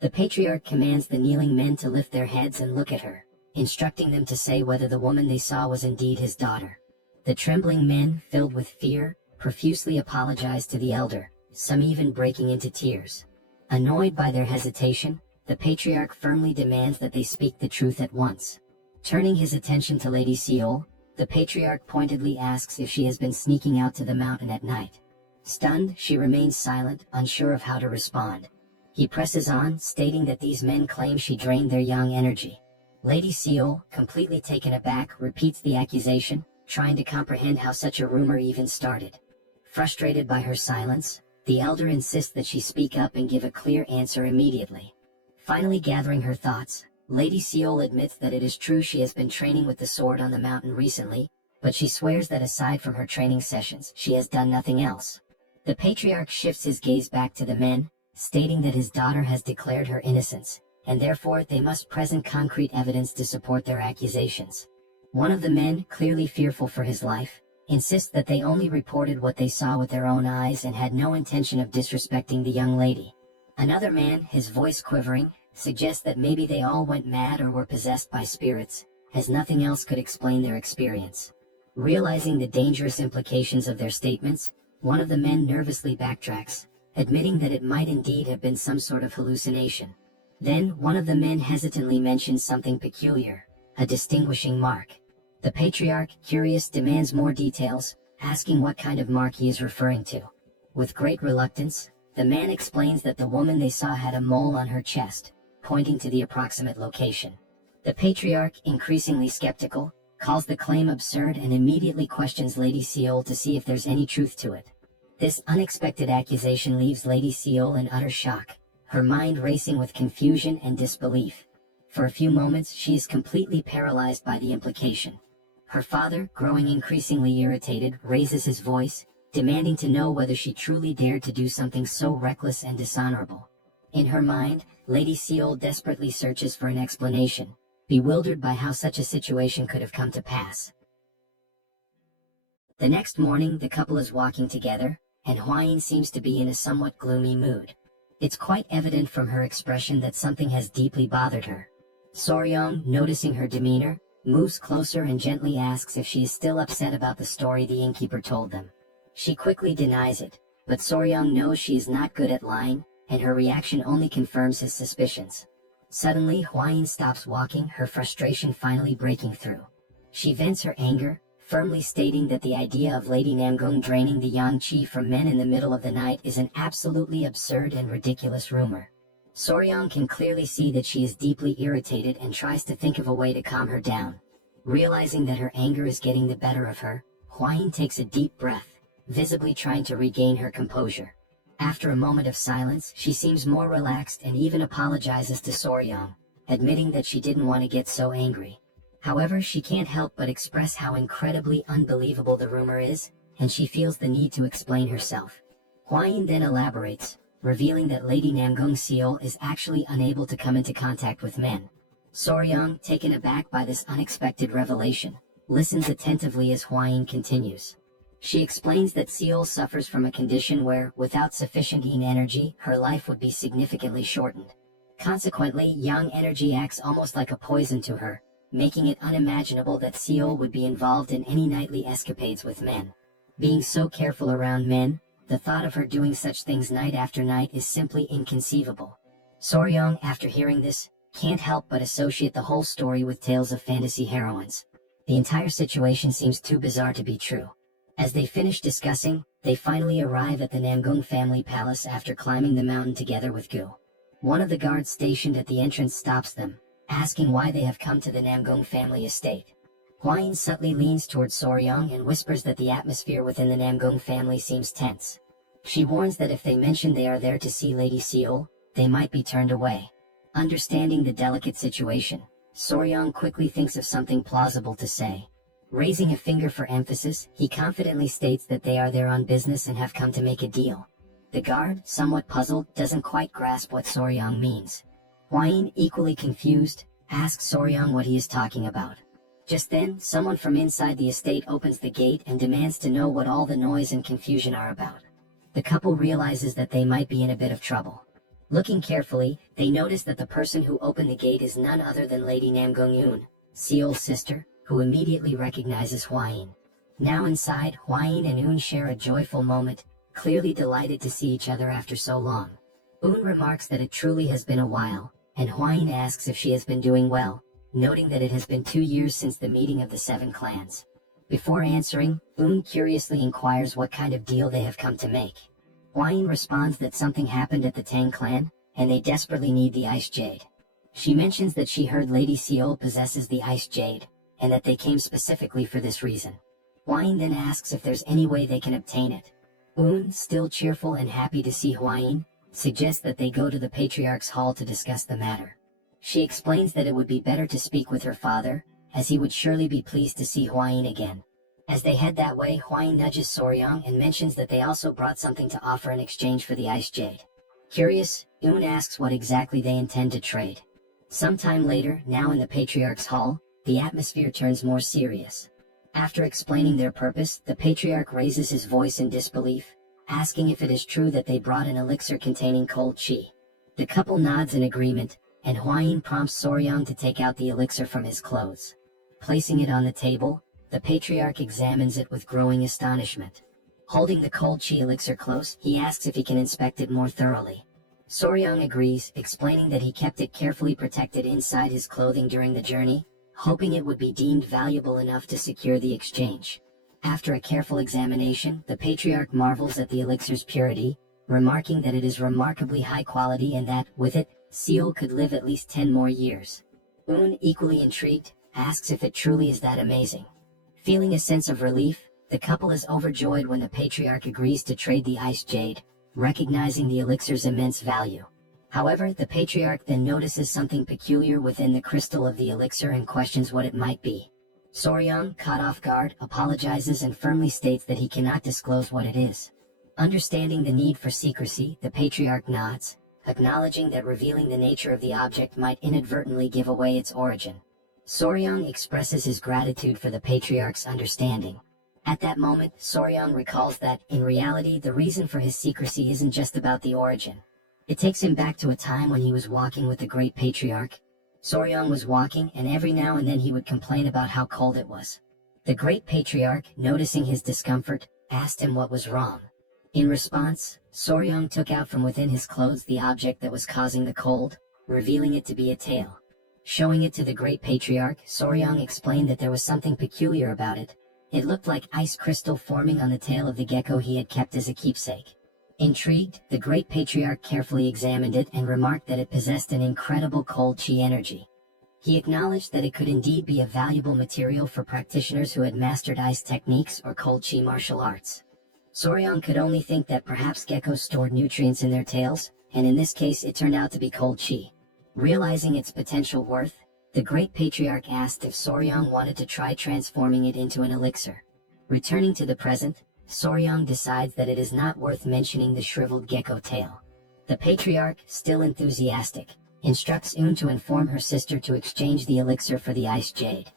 The patriarch commands the kneeling men to lift their heads and look at her, instructing them to say whether the woman they saw was indeed his daughter. The trembling men, filled with fear, profusely apologize to the elder, some even breaking into tears. Annoyed by their hesitation, the patriarch firmly demands that they speak the truth at once. Turning his attention to Lady Seol, the patriarch pointedly asks if she has been sneaking out to the mountain at night. Stunned, she remains silent, unsure of how to respond. He presses on, stating that these men claim she drained their yang energy. Lady Seol, completely taken aback, repeats the accusation, trying to comprehend how such a rumor even started. Frustrated by her silence, the elder insists that she speak up and give a clear answer immediately. Finally gathering her thoughts, Lady Seol admits that it is true she has been training with the sword on the mountain recently, but she swears that aside from her training sessions, she has done nothing else. The patriarch shifts his gaze back to the men, stating that his daughter has declared her innocence, and therefore they must present concrete evidence to support their accusations. One of the men, clearly fearful for his life, insists that they only reported what they saw with their own eyes and had no intention of disrespecting the young lady. Another man, his voice quivering, suggests that maybe they all went mad or were possessed by spirits, as nothing else could explain their experience. Realizing the dangerous implications of their statements, one of the men nervously backtracks, admitting that it might indeed have been some sort of hallucination. Then, one of the men hesitantly mentions something peculiar, a distinguishing mark. The patriarch, curious, demands more details, asking what kind of mark he is referring to. With great reluctance, the man explains that the woman they saw had a mole on her chest, pointing to the approximate location. The patriarch, increasingly skeptical, calls the claim absurd and immediately questions Lady Seol to see if there's any truth to it. This unexpected accusation leaves Lady Seol in utter shock, her mind racing with confusion and disbelief. For a few moments she is completely paralyzed by the implication. Her father, growing increasingly irritated, raises his voice, demanding to know whether she truly dared to do something so reckless and dishonorable. In her mind, Lady Seol desperately searches for an explanation, bewildered by how such a situation could have come to pass. The next morning the couple is walking together, and Huayin seems to be in a somewhat gloomy mood. It's quite evident from her expression that something has deeply bothered her. Soryong, noticing her demeanor, moves closer and gently asks if she is still upset about the story the innkeeper told them. She quickly denies it, but Soryang knows she is not good at lying, and her reaction only confirms his suspicions. Suddenly, Hwayin stops walking, her frustration finally breaking through. She vents her anger, firmly stating that the idea of Lady Namgung draining the yang qi from men in the middle of the night is an absolutely absurd and ridiculous rumor. Soryang can clearly see that she is deeply irritated and tries to think of a way to calm her down. Realizing that her anger is getting the better of her, Hwayin takes a deep breath, visibly trying to regain her composure. After a moment of silence, she seems more relaxed and even apologizes to Soryang, admitting that she didn't want to get so angry. However, she can't help but express how incredibly unbelievable the rumor is, and she feels the need to explain herself. Hwayin then elaborates, revealing that Lady Namgung Seol is actually unable to come into contact with men. Soryang, taken aback by this unexpected revelation, listens attentively as Hwayin continues. She explains that Seol suffers from a condition where, without sufficient yin energy, her life would be significantly shortened. Consequently, yang energy acts almost like a poison to her, making it unimaginable that Seol would be involved in any nightly escapades with men. Being so careful around men, the thought of her doing such things night after night is simply inconceivable. Soryang, after hearing this, can't help but associate the whole story with tales of fantasy heroines. The entire situation seems too bizarre to be true. As they finish discussing, they finally arrive at the Namgung family palace after climbing the mountain together with Gu. One of the guards stationed at the entrance stops them, asking why they have come to the Namgung family estate. Hwayin subtly leans towards Soryang and whispers that the atmosphere within the Namgung family seems tense. She warns that if they mention they are there to see Lady Seol, they might be turned away. Understanding the delicate situation, Soryang quickly thinks of something plausible to say. Raising a finger for emphasis, he confidently states that they are there on business and have come to make a deal. The guard, somewhat puzzled, doesn't quite grasp what Soryang means. Hwayin, equally confused, asks Soryang what he is talking about. Just then, someone from inside the estate opens the gate and demands to know what all the noise and confusion are about. The couple realizes that they might be in a bit of trouble. Looking carefully, they notice that the person who opened the gate is none other than Lady Namgung Yoon, Seol's sister, who immediately recognizes Hwayin. Now inside, Hwayin and Eun share a joyful moment, clearly delighted to see each other after so long. Eun remarks that it truly has been a while, and Hwayin asks if she has been doing well, noting that it has been 2 years since the meeting of the 7 clans. Before answering, Eun curiously inquires what kind of deal they have come to make. Hwayin responds that something happened at the Tang clan, and they desperately need the Ice Jade. She mentions that she heard Lady Seol possesses the Ice Jade, and that they came specifically for this reason. Hwayin then asks if there's any way they can obtain it. Eun, still cheerful and happy to see Hwayin, suggests that they go to the Patriarch's hall to discuss the matter. She explains that it would be better to speak with her father, as he would surely be pleased to see Hwayin again. As they head that way, Hwayin nudges Soryang and mentions that they also brought something to offer in exchange for the Ice Jade. Curious, Eun asks what exactly they intend to trade. Sometime later, now in the Patriarch's hall, the atmosphere turns more serious. After explaining their purpose, the Patriarch raises his voice in disbelief, asking if it is true that they brought an elixir containing cold qi. The couple nods in agreement, and Hwayin prompts Soryang to take out the elixir from his clothes. Placing it on the table, the Patriarch examines it with growing astonishment. Holding the cold qi elixir close, he asks if he can inspect it more thoroughly. Soryang agrees, explaining that he kept it carefully protected inside his clothing during the journey, hoping it would be deemed valuable enough to secure the exchange. After a careful examination, the Patriarch marvels at the elixir's purity, remarking that it is remarkably high quality and that, with it, Seol could live at least 10 more years. Eun, equally intrigued, asks if it truly is that amazing. Feeling a sense of relief, the couple is overjoyed when the Patriarch agrees to trade the Ice Jade, recognizing the elixir's immense value. However, the Patriarch then notices something peculiar within the crystal of the elixir and questions what it might be. Soryang, caught off guard, apologizes and firmly states that he cannot disclose what it is. Understanding the need for secrecy, the Patriarch nods, acknowledging that revealing the nature of the object might inadvertently give away its origin. Soryang expresses his gratitude for the Patriarch's understanding. At that moment, Soryang recalls that, in reality, the reason for his secrecy isn't just about the origin. It takes him back to a time when he was walking with the great Patriarch. Soryang was walking, and every now and then he would complain about how cold it was. The great patriarch, noticing his discomfort, asked him what was wrong. In response, Soryang took out from within his clothes the object that was causing the cold, revealing it to be a tail. Showing it to the great patriarch, Soryang explained that there was something peculiar about it. It looked like ice crystal forming on the tail of the gecko he had kept as a keepsake. Intrigued, the great patriarch carefully examined it and remarked that it possessed an incredible cold chi energy. He acknowledged that it could indeed be a valuable material for practitioners who had mastered ice techniques or cold chi martial arts. Soryang could only think that perhaps geckos stored nutrients in their tails, and in this case it turned out to be cold chi. Realizing its potential worth, the great patriarch asked if Soryang wanted to try transforming it into an elixir. Returning to the present, Soryang decides that it is not worth mentioning the shriveled gecko tail. The patriarch, still enthusiastic, instructs to inform her sister to exchange the elixir for the ice jade.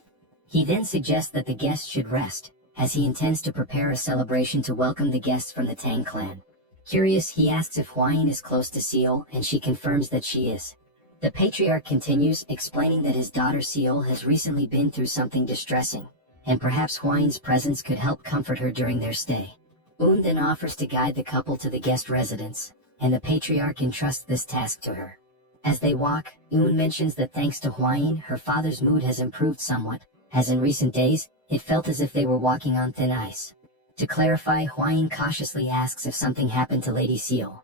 He then suggests that the guests should rest, as he intends to prepare a celebration to welcome the guests from the Tang clan. Curious, he asks if Hwayin is close to Seol, and she confirms that she is. The patriarch continues, explaining that his daughter Seol has recently been through something distressing, and perhaps Hwayin's presence could help comfort her during their stay. Then offers to guide the couple to the guest residence, and the patriarch entrusts this task to her. As they walk, mentions that thanks to Hwayin, her father's mood has improved somewhat, as in recent days, it felt as if they were walking on thin ice. To clarify, Hwayin cautiously asks if something happened to Lady Seol.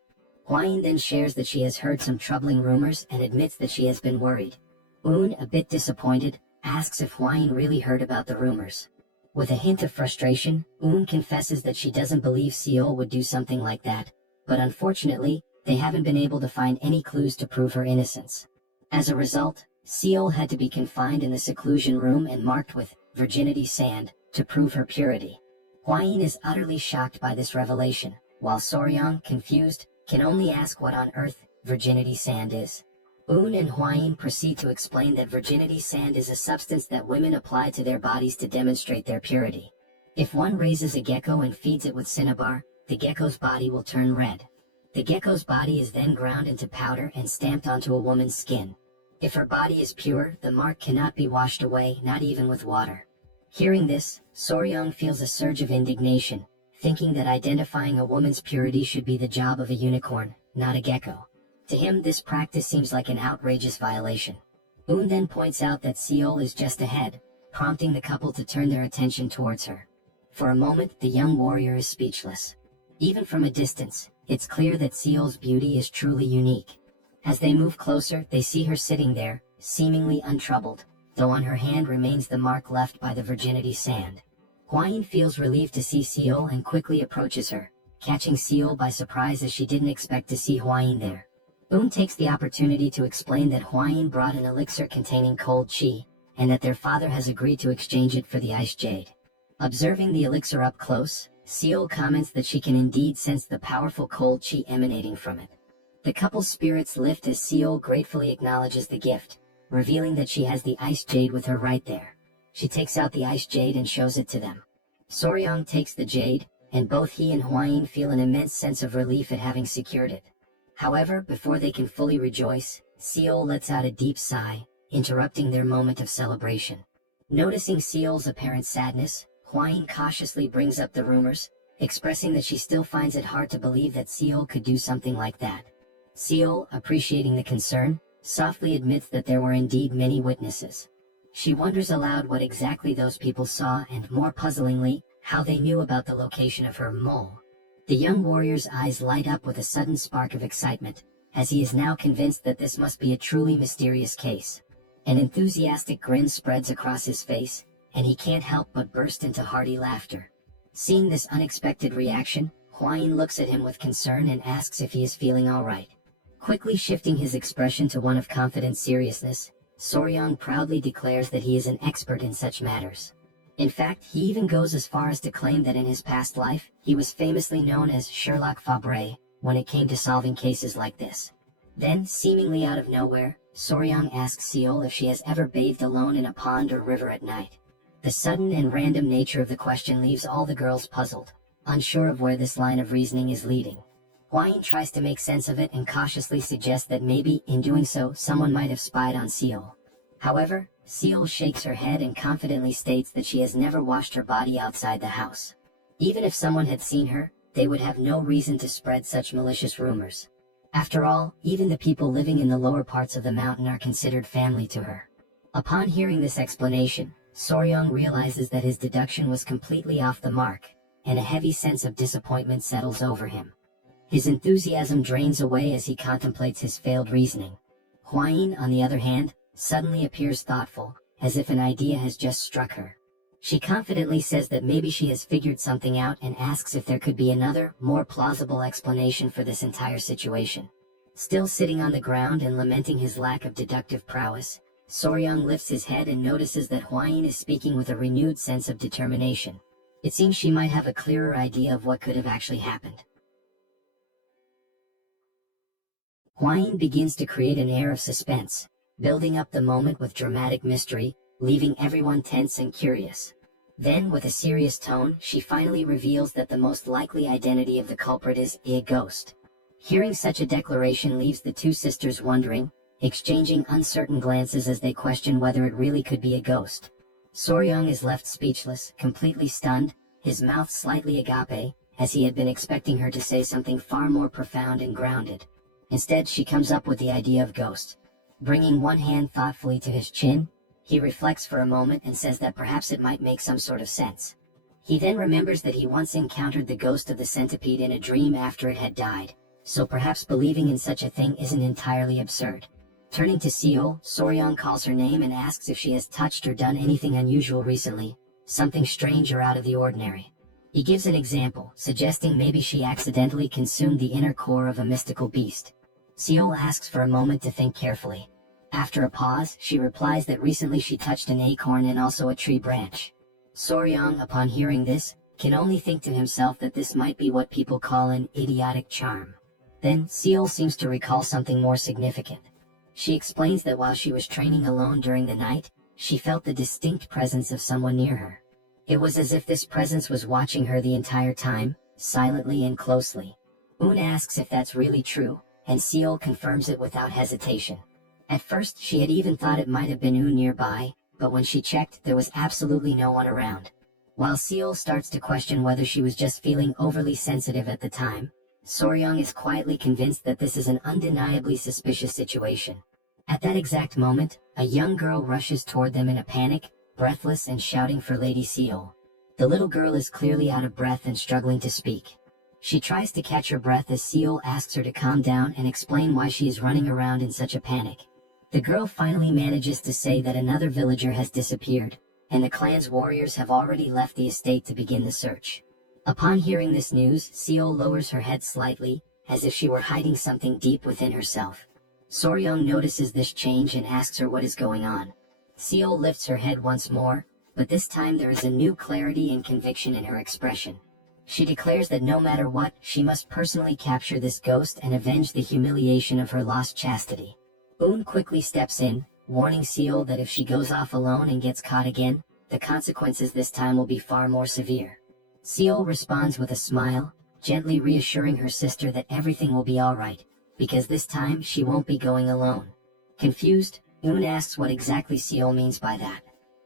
Hwayin then shares that she has heard some troubling rumors and admits that she has been worried. A bit disappointed, asks if Hwayin really heard about the rumors. With a hint of frustration, confesses that she doesn't believe Seol would do something like that, but unfortunately, they haven't been able to find any clues to prove her innocence. As a result, Seol had to be confined in the seclusion room and marked with virginity sand to prove her purity. Hwayin is utterly shocked by this revelation, while Soryang, confused, can only ask what on earth virginity sand is. And Hwayin proceed to explain that virginity sand is a substance that women apply to their bodies to demonstrate their purity. If one raises a gecko and feeds it with cinnabar, the gecko's body will turn red. The gecko's body is then ground into powder and stamped onto a woman's skin. If her body is pure, the mark cannot be washed away, not even with water. Hearing this, Soryang feels a surge of indignation, thinking that identifying a woman's purity should be the job of a unicorn, not a gecko. To him, this practice seems like an outrageous violation. Then points out that Seol is just ahead, prompting the couple to turn their attention towards her. For a moment, the young warrior is speechless. Even from a distance, it's clear that Seol's beauty is truly unique. As they move closer, they see her sitting there, seemingly untroubled, though on her hand remains the mark left by the virginity sand. Hwayin feels relieved to see Seol and quickly approaches her, catching Seol by surprise as she didn't expect to see Hwayin there. Takes the opportunity to explain that Hwayin brought an elixir containing cold chi, and that their father has agreed to exchange it for the ice jade. Observing the elixir up close, Seol comments that she can indeed sense the powerful cold chi emanating from it. The couple's spirits lift as Seol gratefully acknowledges the gift, revealing that she has the ice jade with her right there. She takes out the ice jade and shows it to them. Soryang takes the jade, and both he and Hwayin feel an immense sense of relief at having secured it. However, before they can fully rejoice, Seol lets out a deep sigh, interrupting their moment of celebration. Noticing Seol's apparent sadness, Hwayin cautiously brings up the rumors, expressing that she still finds it hard to believe that Seol could do something like that. Seol, appreciating the concern, softly admits that there were indeed many witnesses. She wonders aloud what exactly those people saw and, more puzzlingly, how they knew about the location of her mole. The young warrior's eyes light up with a sudden spark of excitement, as he is now convinced that this must be a truly mysterious case. An enthusiastic grin spreads across his face, and he can't help but burst into hearty laughter. Seeing this unexpected reaction, Hwayin looks at him with concern and asks if he is feeling all right. Quickly shifting his expression to one of confident seriousness, Soryang proudly declares that he is an expert in such matters. In fact, he even goes as far as to claim that in his past life, he was famously known as Sherlock Fabre when it came to solving cases like this. Then, seemingly out of nowhere, Soryang asks Seol if she has ever bathed alone in a pond or river at night. The sudden and random nature of the question leaves all the girls puzzled, unsure of where this line of reasoning is leading. Hwayin tries to make sense of it and cautiously suggests that maybe, in doing so, someone might have spied on Seol. However, Seol shakes her head and confidently states that she has never washed her body outside the house. Even if someone had seen her, they would have no reason to spread such malicious rumors. After all, even the people living in the lower parts of the mountain are considered family to her. Upon hearing this explanation, Soryong realizes that his deduction was completely off the mark, and a heavy sense of disappointment settles over him. His enthusiasm drains away as he contemplates his failed reasoning. Hwayin, on the other hand, suddenly appears thoughtful, as if an idea has just struck her. She confidently says that maybe she has figured something out and asks if there could be another, more plausible explanation for this entire situation. Still sitting on the ground and lamenting his lack of deductive prowess, Soryong lifts his head and notices that Hwayin is speaking with a renewed sense of determination. It seems she might have a clearer idea of what could have actually happened. Hwayin begins to create an air of suspense, building up the moment with dramatic mystery, leaving everyone tense and curious. Then, with a serious tone, she finally reveals that the most likely identity of the culprit is a ghost. Hearing such a declaration leaves the two sisters wondering, exchanging uncertain glances as they question whether it really could be a ghost. Soryong is left speechless, completely stunned, his mouth slightly agape, as he had been expecting her to say something far more profound and grounded. Instead, she comes up with the idea of ghost. Bringing one hand thoughtfully to his chin, he reflects for a moment and says that perhaps it might make some sort of sense. He then remembers that he once encountered the ghost of the centipede in a dream after it had died, so perhaps believing in such a thing isn't entirely absurd. Turning to Seol, Soryong calls her name and asks if she has touched or done anything unusual recently, something strange or out of the ordinary. He gives an example, suggesting maybe she accidentally consumed the inner core of a mystical beast. Seol asks for a moment to think carefully. After a pause, she replies that recently she touched an acorn and also a tree branch. Soryong, upon hearing this, can only think to himself that this might be what people call an idiotic charm. Then, Seol seems to recall something more significant. She explains that while she was training alone during the night, she felt the distinct presence of someone near her. It was as if this presence was watching her the entire time, silently and closely. Un asks if that's really true, and Seol confirms it without hesitation. At first, she had even thought it might have been Un nearby, but when she checked, there was absolutely no one around. While Seol starts to question whether she was just feeling overly sensitive at the time, Soryong is quietly convinced that this is an undeniably suspicious situation. At that exact moment, a young girl rushes toward them in a panic, breathless and shouting for Lady Seol. The little girl is clearly out of breath and struggling to speak. She tries to catch her breath as Seol asks her to calm down and explain why she is running around in such a panic. The girl finally manages to say that another villager has disappeared, and the clan's warriors have already left the estate to begin the search. Upon hearing this news, Seol lowers her head slightly, as if she were hiding something deep within herself. Soryong notices this change and asks her what is going on. Seol lifts her head once more, but this time there is a new clarity and conviction in her expression. She declares that no matter what, she must personally capture this ghost and avenge the humiliation of her lost chastity. Un quickly steps in, warning Seol that if she goes off alone and gets caught again, the consequences this time will be far more severe. Seol responds with a smile, gently reassuring her sister that everything will be alright, because this time she won't be going alone. Confused, Un asks what exactly Seol means by that.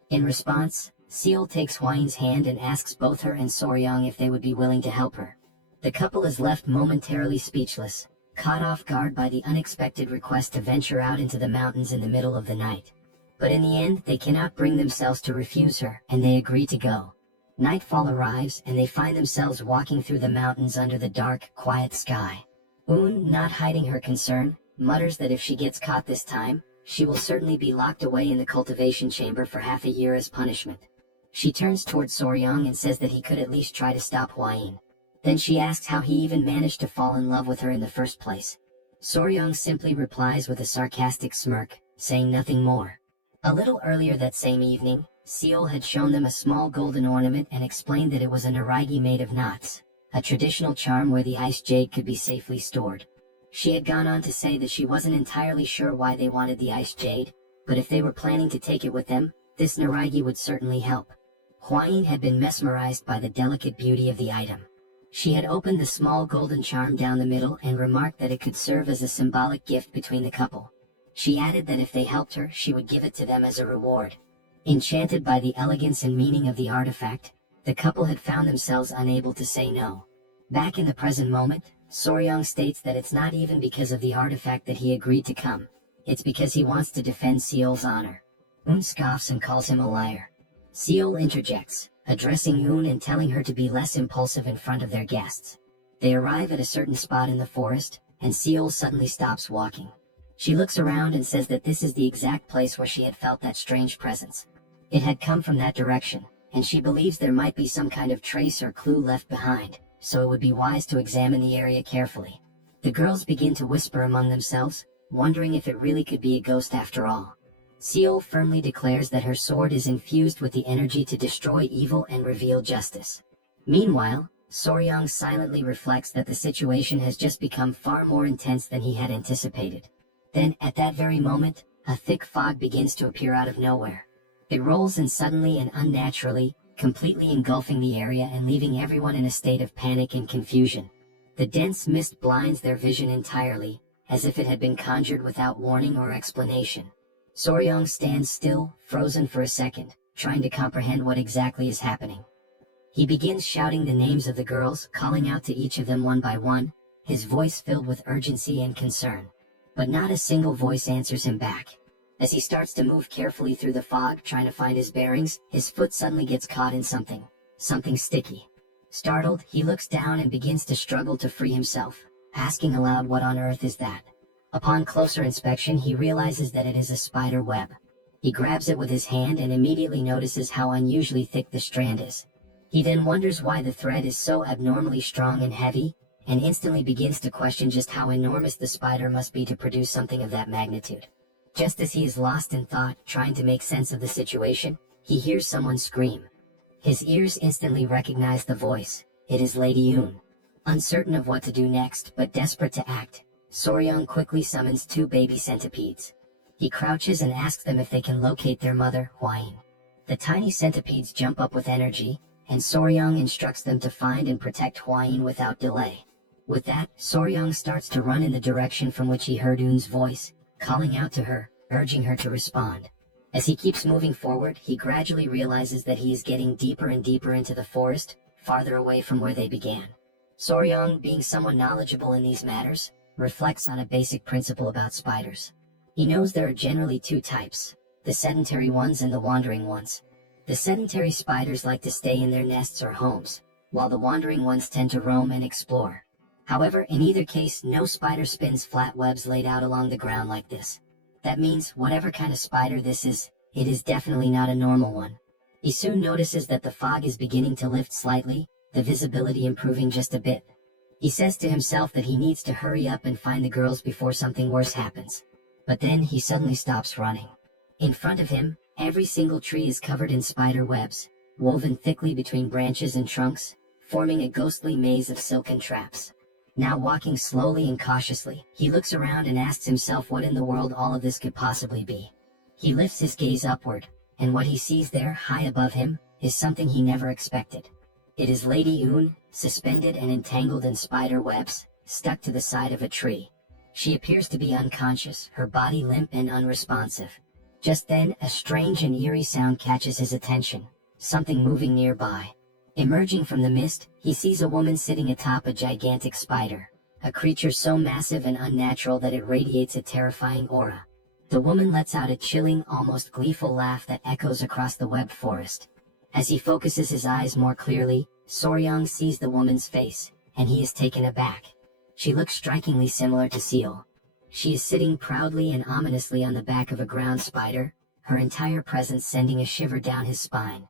In response, Seol takes Hwayin's hand and asks both her and Soryong if they would be willing to help her. The couple is left momentarily speechless, caught off guard by the unexpected request to venture out into the mountains in the middle of the night. But in the end, they cannot bring themselves to refuse her, and they agree to go. Nightfall arrives, and they find themselves walking through the mountains under the dark, quiet sky. Un, not hiding her concern, mutters that if she gets caught this time, she will certainly be locked away in the cultivation chamber for half a year as punishment. She turns toward Soryong and says that he could at least try to stop Hwayin. Then she asks how he even managed to fall in love with her in the first place. Soryong simply replies with a sarcastic smirk, saying nothing more. A little earlier that same evening, Seol had shown them a small golden ornament and explained that it was a naragi made of knots, a traditional charm where the ice jade could be safely stored. She had gone on to say that she wasn't entirely sure why they wanted the ice jade, but if they were planning to take it with them, this naragi would certainly help. Hwayin had been mesmerized by the delicate beauty of the item. She had opened the small golden charm down the middle and remarked that it could serve as a symbolic gift between the couple. She added that if they helped her, she would give it to them as a reward. Enchanted by the elegance and meaning of the artifact, the couple had found themselves unable to say no. Back in the present moment, Soryong states that it's not even because of the artifact that he agreed to come. It's because he wants to defend Seol's honor. Eun scoffs and calls him a liar. Seol interjects, addressing Eun and telling her to be less impulsive in front of their guests. They arrive at a certain spot in the forest, and Seol suddenly stops walking. She looks around and says that this is the exact place where she had felt that strange presence. It had come from that direction, and she believes there might be some kind of trace or clue left behind, so it would be wise to examine the area carefully. The girls begin to whisper among themselves, wondering if it really could be a ghost after all. Seol firmly declares that her sword is infused with the energy to destroy evil and reveal justice. Meanwhile, Soryong silently reflects that the situation has just become far more intense than he had anticipated. Then, at that very moment, a thick fog begins to appear out of nowhere. It rolls in suddenly and unnaturally, completely engulfing the area and leaving everyone in a state of panic and confusion. The dense mist blinds their vision entirely, as if it had been conjured without warning or explanation. Soryong stands still, frozen for a second, trying to comprehend what exactly is happening. He begins shouting the names of the girls, calling out to each of them one by one, his voice filled with urgency and concern. But not a single voice answers him back. As he starts to move carefully through the fog, trying to find his bearings, his foot suddenly gets caught in something sticky. Startled, he looks down and begins to struggle to free himself, asking aloud, what on earth is that? Upon closer inspection, he realizes that it is a spider web. He grabs it with his hand and immediately notices how unusually thick the strand is. He then wonders why the thread is so abnormally strong and heavy, and instantly begins to question just how enormous the spider must be to produce something of that magnitude. Just as he is lost in thought, trying to make sense of the situation, he hears someone scream. His ears instantly recognize the voice. It is Lady Eun. Uncertain of what to do next, but desperate to act, Soryong quickly summons 2 baby centipedes. He crouches and asks them if they can locate their mother, Hwain. The tiny centipedes jump up with energy, and Soryong instructs them to find and protect Hwain without delay. With that, Soryong starts to run in the direction from which he heard Eun's voice, calling out to her, urging her to respond. As he keeps moving forward, he gradually realizes that he is getting deeper and deeper into the forest, farther away from where they began. Soryong, being someone knowledgeable in these matters, reflects on a basic principle about spiders. He knows there are generally 2 types, the sedentary ones and the wandering ones. The sedentary spiders like to stay in their nests or homes, while the wandering ones tend to roam and explore. However, in either case, no spider spins flat webs laid out along the ground like this. That means, whatever kind of spider this is, it is definitely not a normal one. He soon notices that the fog is beginning to lift slightly, the visibility improving just a bit. He says to himself that he needs to hurry up and find the girls before something worse happens. But then he suddenly stops running. In front of him, every single tree is covered in spider webs, woven thickly between branches and trunks, forming a ghostly maze of silken traps. Now walking slowly and cautiously, he looks around and asks himself what in the world all of this could possibly be. He lifts his gaze upward, and what he sees there, high above him, is something he never expected. It is Lady Eun, suspended and entangled in spider webs, stuck to the side of a tree. She appears to be unconscious, her body limp and unresponsive. Just then, a strange and eerie sound catches his attention, something moving nearby. Emerging from the mist, he sees a woman sitting atop a gigantic spider, a creature so massive and unnatural that it radiates a terrifying aura. The woman lets out a chilling, almost gleeful laugh that echoes across the webbed forest. As he focuses his eyes more clearly, Soryong sees the woman's face, and he is taken aback. She looks strikingly similar to Seol. She is sitting proudly and ominously on the back of a ground spider, her entire presence sending a shiver down his spine.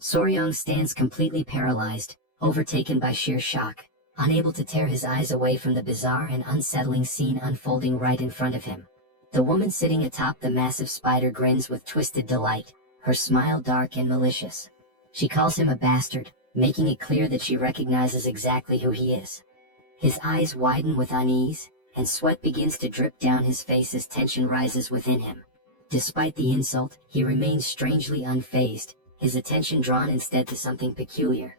Soryong stands completely paralyzed, overtaken by sheer shock, unable to tear his eyes away from the bizarre and unsettling scene unfolding right in front of him. The woman sitting atop the massive spider grins with twisted delight, her smile dark and malicious. She calls him a bastard, making it clear that she recognizes exactly who he is. His eyes widen with unease, and sweat begins to drip down his face as tension rises within him. Despite the insult, he remains strangely unfazed, his attention drawn instead to something peculiar.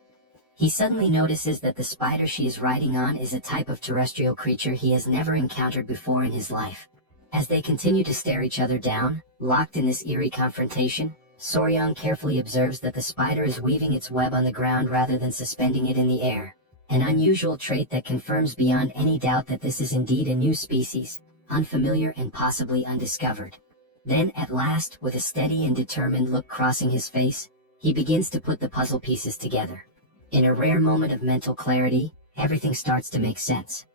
He suddenly notices that the spider she is riding on is a type of terrestrial creature he has never encountered before in his life. As they continue to stare each other down, locked in this eerie confrontation, Soryang carefully observes that the spider is weaving its web on the ground rather than suspending it in the air, an unusual trait that confirms beyond any doubt that this is indeed a new species, unfamiliar and possibly undiscovered. Then, at last, with a steady and determined look crossing his face, he begins to put the puzzle pieces together. In a rare moment of mental clarity, everything starts to make sense.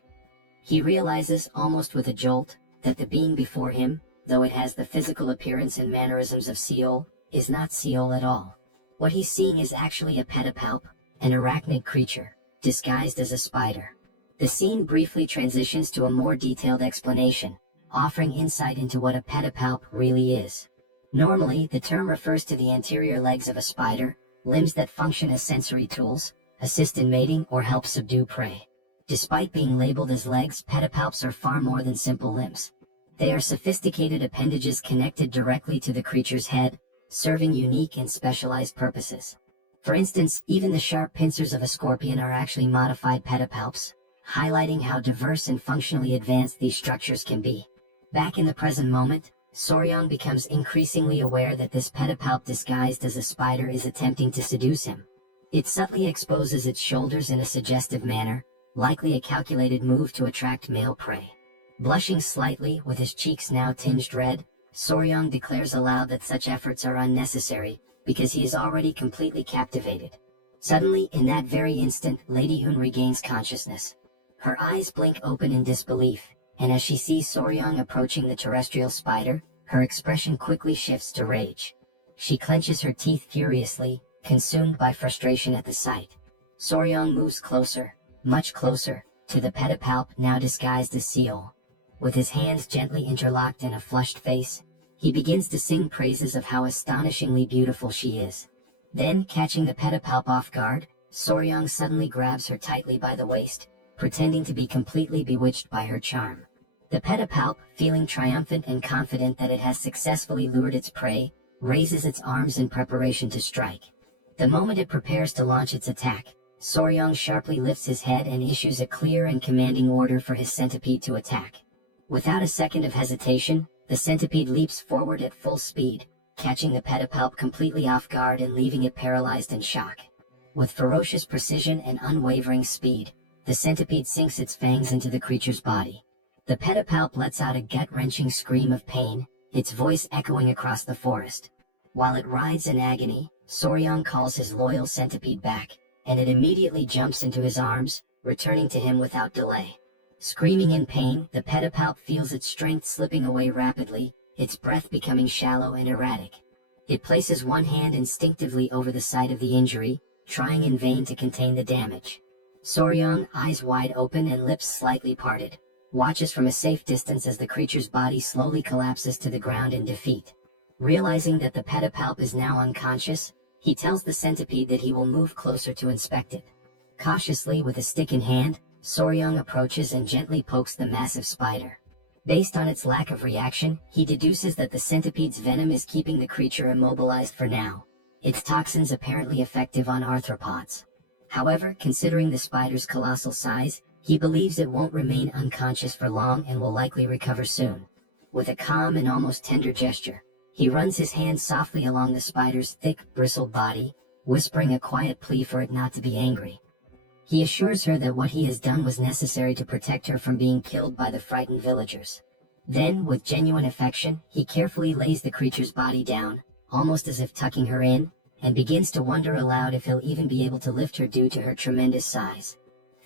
He realizes, almost with a jolt, that the being before him, though it has the physical appearance and mannerisms of Seol, is not Seol at all. What he's seeing is actually a pedipalp, an arachnid creature, disguised as a spider. The scene briefly transitions to a more detailed explanation, offering insight into what a pedipalp really is. Normally, the term refers to the anterior legs of a spider, limbs that function as sensory tools, assist in mating or help subdue prey. Despite being labeled as legs, pedipalps are far more than simple limbs. They are sophisticated appendages connected directly to the creature's head, serving unique and specialized purposes. For instance, even the sharp pincers of a scorpion are actually modified pedipalps, highlighting how diverse and functionally advanced these structures can be. Back in the present moment, Soryang becomes increasingly aware that this pedipalp disguised as a spider is attempting to seduce him. It subtly exposes its shoulders in a suggestive manner, likely a calculated move to attract male prey. Blushing slightly, with his cheeks now tinged red, Soryang declares aloud that such efforts are unnecessary, because he is already completely captivated. Suddenly, in that very instant, Lady Hun regains consciousness. Her eyes blink open in disbelief, and as she sees Soryang approaching the terrestrial spider, her expression quickly shifts to rage. She clenches her teeth furiously, consumed by frustration at the sight. Soryang moves closer, much closer, to the pedipalp now disguised as Seol. With his hands gently interlocked and a flushed face, he begins to sing praises of how astonishingly beautiful she is. Then, catching the pedipalp off guard, Soryang suddenly grabs her tightly by the waist, pretending to be completely bewitched by her charm. The pedipalp, feeling triumphant and confident that it has successfully lured its prey, raises its arms in preparation to strike. The moment it prepares to launch its attack, Soryang sharply lifts his head and issues a clear and commanding order for his centipede to attack. Without a second of hesitation, the centipede leaps forward at full speed, catching the pedipalp completely off guard and leaving it paralyzed in shock. With ferocious precision and unwavering speed, the centipede sinks its fangs into the creature's body. The pedipalp lets out a gut-wrenching scream of pain, its voice echoing across the forest. While it writhes in agony, Soryang calls his loyal centipede back, and it immediately jumps into his arms, returning to him without delay. Screaming in pain, the pedipalp feels its strength slipping away rapidly, its breath becoming shallow and erratic. It places one hand instinctively over the site of the injury, trying in vain to contain the damage. Soryang, eyes wide open and lips slightly parted, watches from a safe distance as the creature's body slowly collapses to the ground in defeat. Realizing that the pedipalp is now unconscious, he tells the centipede that he will move closer to inspect it. Cautiously, with a stick in hand, Soryang approaches and gently pokes the massive spider. Based on its lack of reaction, he deduces that the centipede's venom is keeping the creature immobilized for now, its toxins apparently effective on arthropods. However, considering the spider's colossal size, he believes it won't remain unconscious for long and will likely recover soon. With a calm and almost tender gesture, he runs his hand softly along the spider's thick, bristled body, whispering a quiet plea for it not to be angry. He assures her that what he has done was necessary to protect her from being killed by the frightened villagers. Then, with genuine affection, he carefully lays the creature's body down, almost as if tucking her in, and begins to wonder aloud if he'll even be able to lift her due to her tremendous size.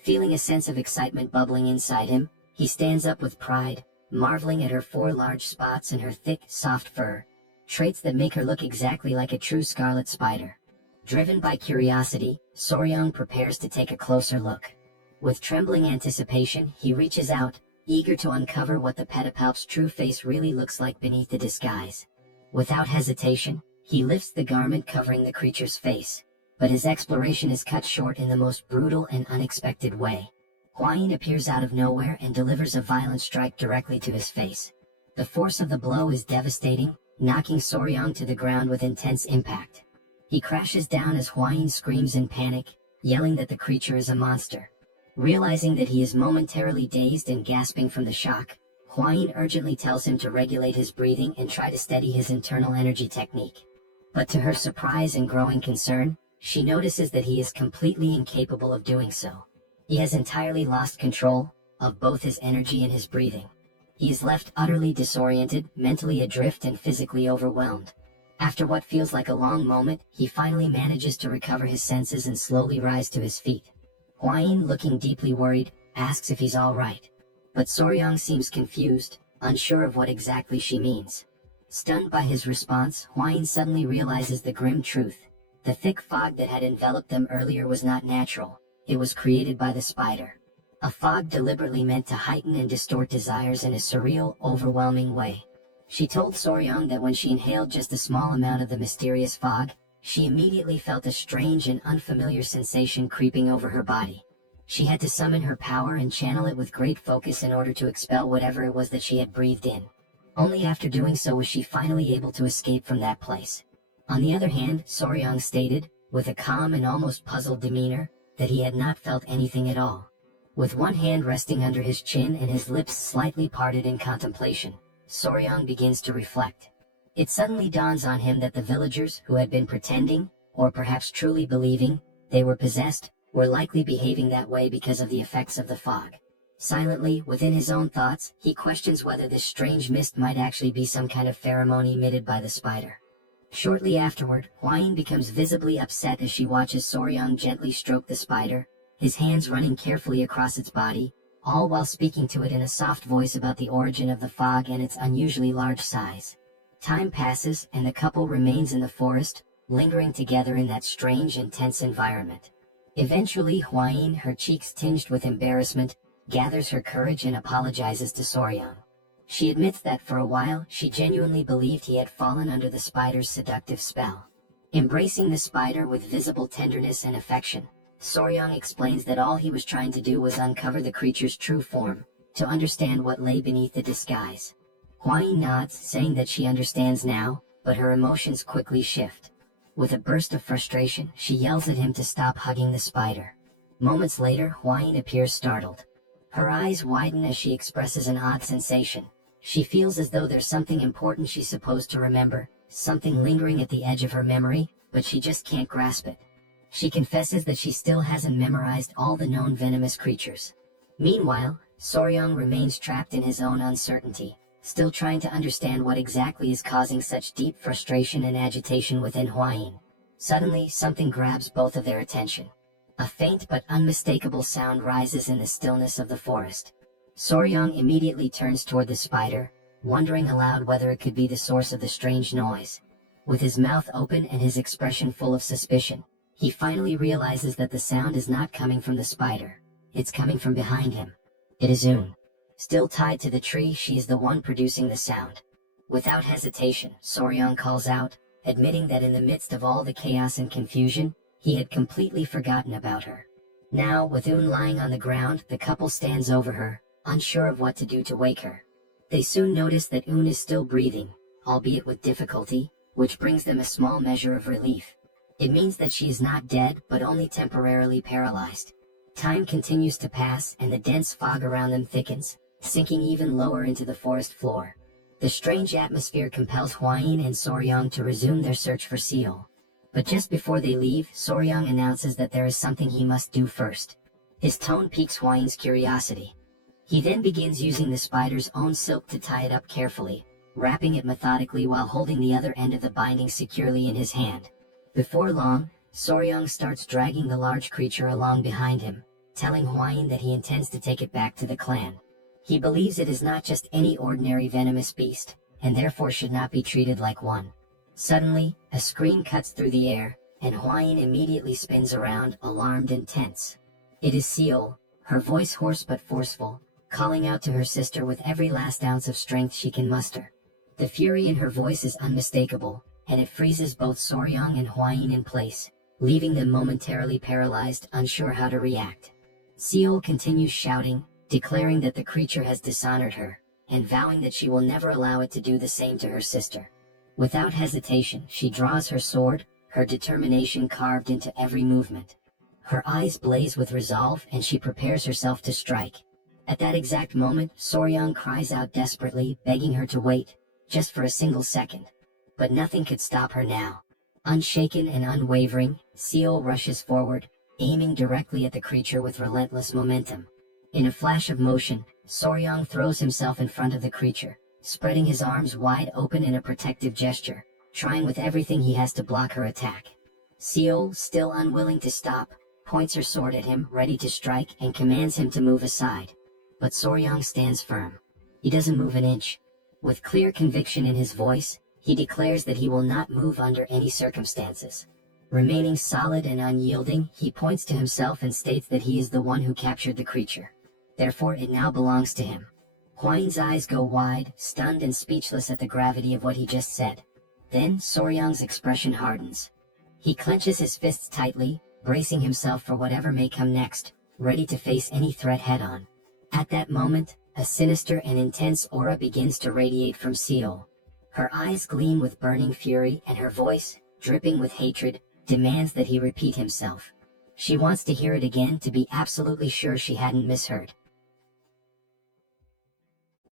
Feeling a sense of excitement bubbling inside him, he stands up with pride, marveling at her 4 large spots and her thick, soft fur, traits that make her look exactly like a true scarlet spider. Driven by curiosity, Soryang prepares to take a closer look. With trembling anticipation, he reaches out, eager to uncover what the pedipalp's true face really looks like beneath the disguise. Without hesitation, he lifts the garment covering the creature's face, but his exploration is cut short in the most brutal and unexpected way. Hwayin appears out of nowhere and delivers a violent strike directly to his face. The force of the blow is devastating, knocking Soryang to the ground with intense impact. He crashes down as Hwayin screams in panic, yelling that the creature is a monster. Realizing that he is momentarily dazed and gasping from the shock, Huayin urgently tells him to regulate his breathing and try to steady his internal energy technique. But to her surprise and growing concern, she notices that he is completely incapable of doing so. He has entirely lost control of both his energy and his breathing. He is left utterly disoriented, mentally adrift and physically overwhelmed. After what feels like a long moment, he finally manages to recover his senses and slowly rise to his feet. Huayin, looking deeply worried, asks if he's alright. But Soryang seems confused, unsure of what exactly she means. Stunned by his response, Huayin suddenly realizes the grim truth. The thick fog that had enveloped them earlier was not natural. It was created by the spider. A fog deliberately meant to heighten and distort desires in a surreal, overwhelming way. She told Soryang that when she inhaled just a small amount of the mysterious fog, she immediately felt a strange and unfamiliar sensation creeping over her body. She had to summon her power and channel it with great focus in order to expel whatever it was that she had breathed in. Only after doing so was she finally able to escape from that place. On the other hand, Soryang stated, with a calm and almost puzzled demeanor, that he had not felt anything at all. With one hand resting under his chin and his lips slightly parted in contemplation, Soryang begins to reflect. It suddenly dawns on him that the villagers who had been pretending, or perhaps truly believing, they were possessed, were likely behaving that way because of the effects of the fog. Silently, within his own thoughts, he questions whether this strange mist might actually be some kind of pheromone emitted by the spider. Shortly afterward, Huayin becomes visibly upset as she watches Soryang gently stroke the spider, his hands running carefully across its body, all while speaking to it in a soft voice about the origin of the fog and its unusually large size. Time passes, and the couple remains in the forest, lingering together in that strange and tense environment. Eventually, Huayin, her cheeks tinged with embarrassment, gathers her courage and apologizes to Soryang. She admits that for a while, she genuinely believed he had fallen under the spider's seductive spell. Embracing the spider with visible tenderness and affection, Soryang explains that all he was trying to do was uncover the creature's true form, to understand what lay beneath the disguise. Huayin nods, saying that she understands now, but her emotions quickly shift. With a burst of frustration, she yells at him to stop hugging the spider. Moments later, Huayin appears startled. Her eyes widen as she expresses an odd sensation. She feels as though there's something important she's supposed to remember, something lingering at the edge of her memory, but she just can't grasp it. She confesses that she still hasn't memorized all the known venomous creatures. Meanwhile, Soryang remains trapped in his own uncertainty, still trying to understand what exactly is causing such deep frustration and agitation within Huayin. Suddenly, something grabs both of their attention. A faint but unmistakable sound rises in the stillness of the forest. Soryang immediately turns toward the spider, wondering aloud whether it could be the source of the strange noise. With his mouth open and his expression full of suspicion, he finally realizes that the sound is not coming from the spider. It's coming from behind him. It is Un. Still tied to the tree, she is the one producing the sound. Without hesitation, Soryang calls out, admitting that in the midst of all the chaos and confusion, he had completely forgotten about her. Now, with Un lying on the ground, the couple stands over her, unsure of what to do to wake her. They soon notice that Un is still breathing, albeit with difficulty, which brings them a small measure of relief. It means that she is not dead, but only temporarily paralyzed. Time continues to pass, and the dense fog around them thickens, sinking even lower into the forest floor. The strange atmosphere compels Huayin and Soryang to resume their search for Seal. But just before they leave, Soryang announces that there is something he must do first. His tone piques Huayin's curiosity. He then begins using the spider's own silk to tie it up carefully, wrapping it methodically while holding the other end of the binding securely in his hand. Before long, Soryang starts dragging the large creature along behind him, telling Huayin that he intends to take it back to the clan. He believes it is not just any ordinary venomous beast, and therefore should not be treated like one. Suddenly, a scream cuts through the air, and Huayin immediately spins around, alarmed and tense. It is Seal, her voice hoarse but forceful, calling out to her sister with every last ounce of strength she can muster. The fury in her voice is unmistakable, and it freezes both Soryang and Huayin in place, leaving them momentarily paralyzed, unsure how to react. Seal continues shouting, declaring that the creature has dishonored her, and vowing that she will never allow it to do the same to her sister. Without hesitation, she draws her sword, her determination carved into every movement. Her eyes blaze with resolve and she prepares herself to strike. At that exact moment, Soryang cries out desperately, begging her to wait, just for a single second. But nothing could stop her now. Unshaken and unwavering, Seol rushes forward, aiming directly at the creature with relentless momentum. In a flash of motion, Soryang throws himself in front of the creature, spreading his arms wide open in a protective gesture, trying with everything he has to block her attack. Seol, still unwilling to stop, points her sword at him, ready to strike, and commands him to move aside. But Soryang stands firm. He doesn't move an inch. With clear conviction in his voice, he declares that he will not move under any circumstances. Remaining solid and unyielding, he points to himself and states that he is the one who captured the creature. Therefore it now belongs to him. Hwain's eyes go wide, stunned and speechless at the gravity of what he just said. Then Soryang's expression hardens. He clenches his fists tightly, bracing himself for whatever may come next, ready to face any threat head-on. At that moment, a sinister and intense aura begins to radiate from Seol. Her eyes gleam with burning fury and her voice, dripping with hatred, demands that he repeat himself. She wants to hear it again to be absolutely sure she hadn't misheard.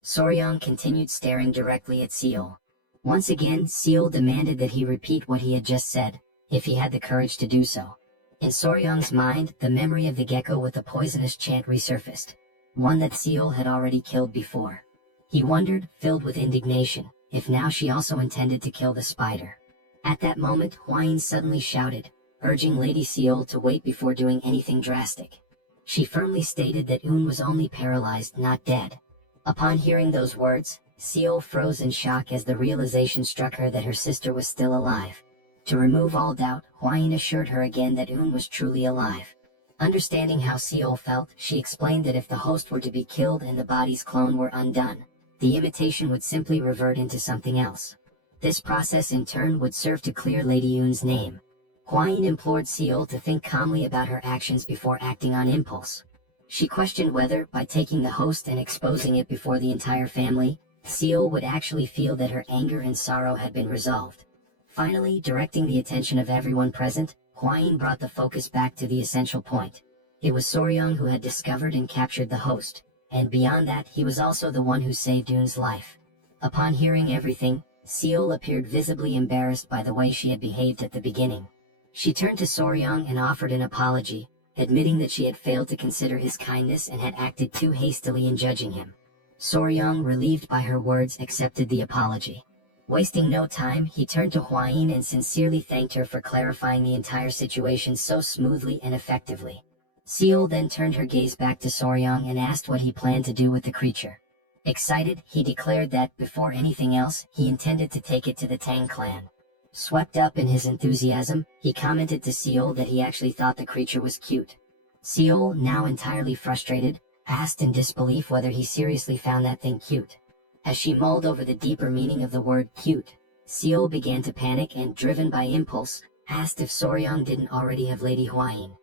Soryang continued staring directly at Seol. Once again, Seol demanded that he repeat what he had just said, if he had the courage to do so. In Soryang's mind, the memory of the gecko with the poisonous chant resurfaced, one that Seol had already killed before. He wondered, filled with indignation, if now she also intended to kill the spider. At that moment, Hwain suddenly shouted, urging Lady Seol to wait before doing anything drastic. She firmly stated that Un was only paralyzed, not dead. Upon hearing those words, Seol froze in shock as the realization struck her that her sister was still alive. To remove all doubt, Hwain assured her again that Un was truly alive. Understanding how Seol felt, she explained that if the host were to be killed and the body's clone were undone, the imitation would simply revert into something else. This process in turn would serve to clear Lady Un's name. Hwain implored Seol to think calmly about her actions before acting on impulse. She questioned whether, by taking the host and exposing it before the entire family, Seol would actually feel that her anger and sorrow had been resolved. Finally, directing the attention of everyone present, Hwain brought the focus back to the essential point. It was Soryang who had discovered and captured the host, and beyond that, he was also the one who saved Un's life. Upon hearing everything, Seol appeared visibly embarrassed by the way she had behaved at the beginning. She turned to Soryang and offered an apology, admitting that she had failed to consider his kindness and had acted too hastily in judging him. Soryang, relieved by her words, accepted the apology. Wasting no time, he turned to Hwain and sincerely thanked her for clarifying the entire situation so smoothly and effectively. Seol then turned her gaze back to Soryang and asked what he planned to do with the creature. Excited, he declared that, before anything else, he intended to take it to the Tang clan. Swept up in his enthusiasm, he commented to Seol that he actually thought the creature was cute. Seol, now entirely frustrated, asked in disbelief whether he seriously found that thing cute. As she mulled over the deeper meaning of the word cute, Seol began to panic and, driven by impulse, asked if Soryang didn't already have Lady Hwain.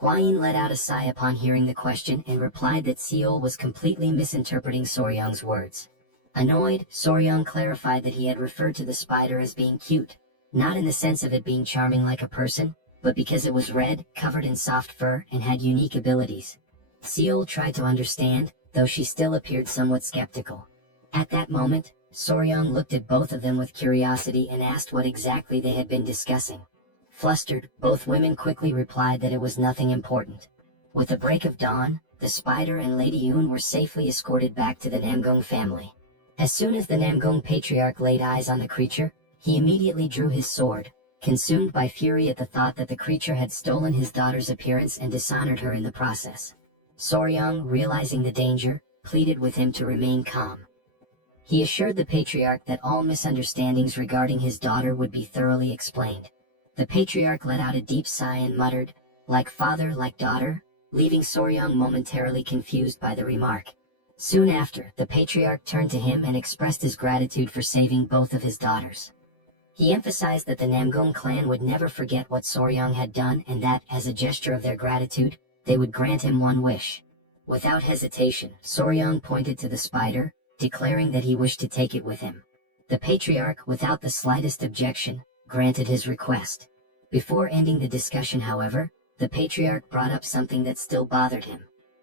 Hwain let out a sigh upon hearing the question and replied that Seol was completely misinterpreting Soryang's words. Annoyed, Soryang clarified that he had referred to the spider as being cute, not in the sense of it being charming like a person, but because it was red, covered in soft fur, and had unique abilities. Seol tried to understand, though she still appeared somewhat skeptical. At that moment, Soryang looked at both of them with curiosity and asked what exactly they had been discussing. Flustered, both women quickly replied that it was nothing important. With the break of dawn, the spider and Lady Yun were safely escorted back to the Namgong family. As soon as the Namgong patriarch laid eyes on the creature, he immediately drew his sword, consumed by fury at the thought that the creature had stolen his daughter's appearance and dishonored her in the process. Soryang, realizing the danger, pleaded with him to remain calm. He assured the patriarch that all misunderstandings regarding his daughter would be thoroughly explained. The patriarch let out a deep sigh and muttered, "Like father, like daughter," leaving Soryang momentarily confused by the remark. Soon after, the patriarch turned to him and expressed his gratitude for saving both of his daughters. He emphasized that the Namgong clan would never forget what Soryang had done and that, as a gesture of their gratitude, they would grant him one wish. Without hesitation, Soryang pointed to the spider, declaring that he wished to take it with him. The patriarch, without the slightest objection, granted his request. Before ending the discussion, however, The patriarch brought up something that still bothered him.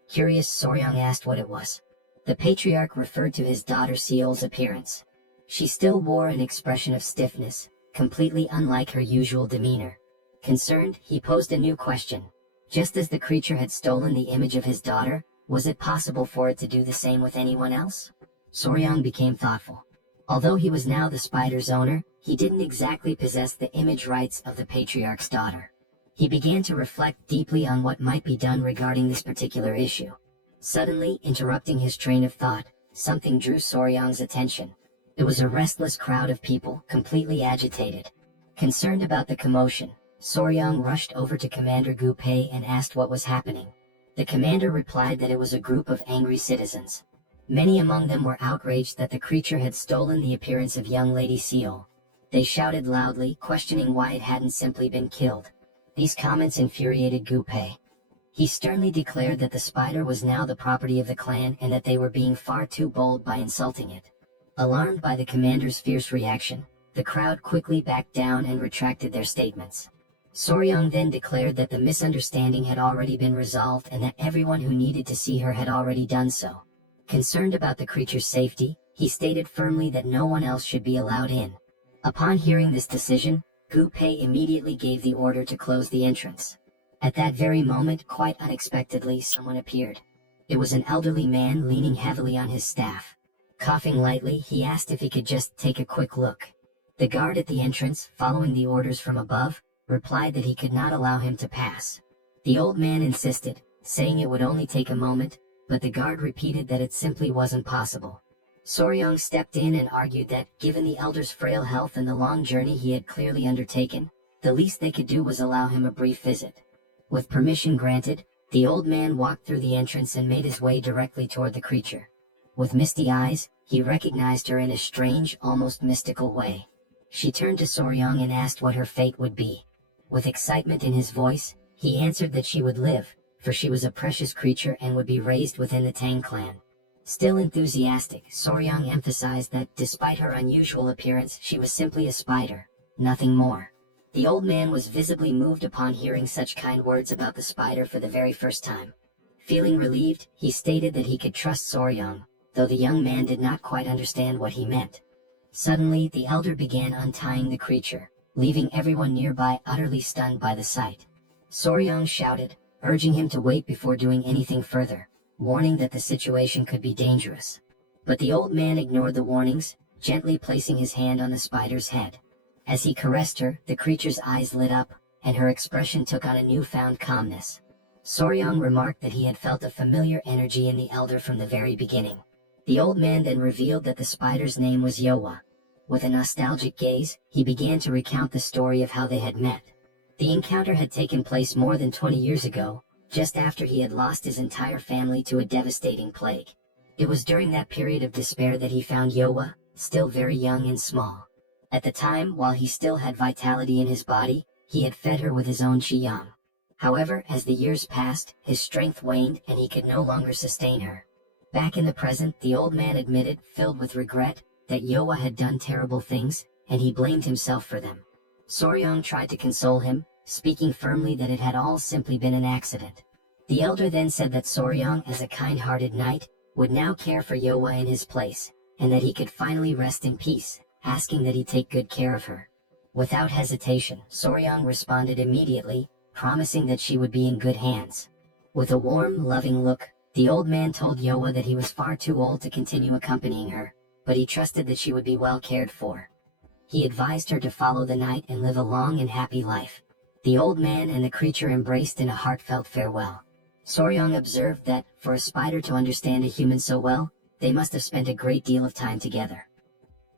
Curious, Soryang asked what it was. The patriarch referred to his daughter Seol's appearance. She still wore an expression of stiffness, completely unlike her usual demeanor. Concerned, he posed a new question. Just as the creature had stolen the image of his daughter, was it possible for it to do the same with anyone else? Soryang became thoughtful. Although he was now the spider's owner, he didn't exactly possess the image rights of the patriarch's daughter. He began to reflect deeply on what might be done regarding this particular issue. Suddenly, interrupting his train of thought, something drew Soryang's attention. It was a restless crowd of people, completely agitated. Concerned about the commotion, Soryang rushed over to Commander Gu Pei and asked what was happening. The commander replied that it was a group of angry citizens. Many among them were outraged that the creature had stolen the appearance of young Lady Seol. They shouted loudly, questioning why it hadn't simply been killed. These comments infuriated Gu Pei. He sternly declared that the spider was now the property of the clan and that they were being far too bold by insulting it. Alarmed by the commander's fierce reaction, the crowd quickly backed down and retracted their statements. Soryang then declared that the misunderstanding had already been resolved and that everyone who needed to see her had already done so. Concerned about the creature's safety, he stated firmly that no one else should be allowed in. Upon hearing this decision, Gu Pei immediately gave the order to close the entrance. At that very moment, quite unexpectedly, someone appeared. It was an elderly man leaning heavily on his staff. Coughing lightly, he asked if he could just take a quick look. The guard at the entrance, following the orders from above, replied that he could not allow him to pass. The old man insisted, saying it would only take a moment, but the guard repeated that it simply wasn't possible. Soryang stepped in and argued that, given the elder's frail health and the long journey he had clearly undertaken, the least they could do was allow him a brief visit. With permission granted, the old man walked through the entrance and made his way directly toward the creature. With misty eyes, he recognized her in a strange, almost mystical way. She turned to Soryang and asked what her fate would be. With excitement in his voice, he answered that she would live, for she was a precious creature and would be raised within the Tang clan. Still enthusiastic, Soryang emphasized that, despite her unusual appearance, she was simply a spider, nothing more. The old man was visibly moved upon hearing such kind words about the spider for the very first time. Feeling relieved, he stated that he could trust Soryang, though the young man did not quite understand what he meant. Suddenly, the elder began untying the creature, leaving everyone nearby utterly stunned by the sight. Soryang shouted, urging him to wait before doing anything further, warning that the situation could be dangerous. But the old man ignored the warnings, gently placing his hand on the spider's head. As he caressed her, the creature's eyes lit up, and her expression took on a newfound calmness. Soryang remarked that he had felt a familiar energy in the elder from the very beginning. The old man then revealed that the spider's name was Yowa. With a nostalgic gaze, he began to recount the story of how they had met. The encounter had taken place more than 20 years ago, just after he had lost his entire family to a devastating plague. It was during that period of despair that he found Yowa, still very young and small. At the time, while he still had vitality in his body, he had fed her with his own qiyang. However, as the years passed, his strength waned and he could no longer sustain her. Back in the present, the old man admitted, filled with regret, that Yowa had done terrible things, and he blamed himself for them. Soryang tried to console him, speaking firmly that it had all simply been an accident. The elder then said that Soryang, as a kind-hearted knight, would now care for Yowa in his place, and that he could finally rest in peace, asking that he take good care of her. Without hesitation, Soryang responded immediately, promising that she would be in good hands. With a warm, loving look, the old man told Yowa that he was far too old to continue accompanying her, but he trusted that she would be well cared for. He advised her to follow the knight and live a long and happy life. The old man and the creature embraced in a heartfelt farewell. Soryang observed that, for a spider to understand a human so well, they must have spent a great deal of time together.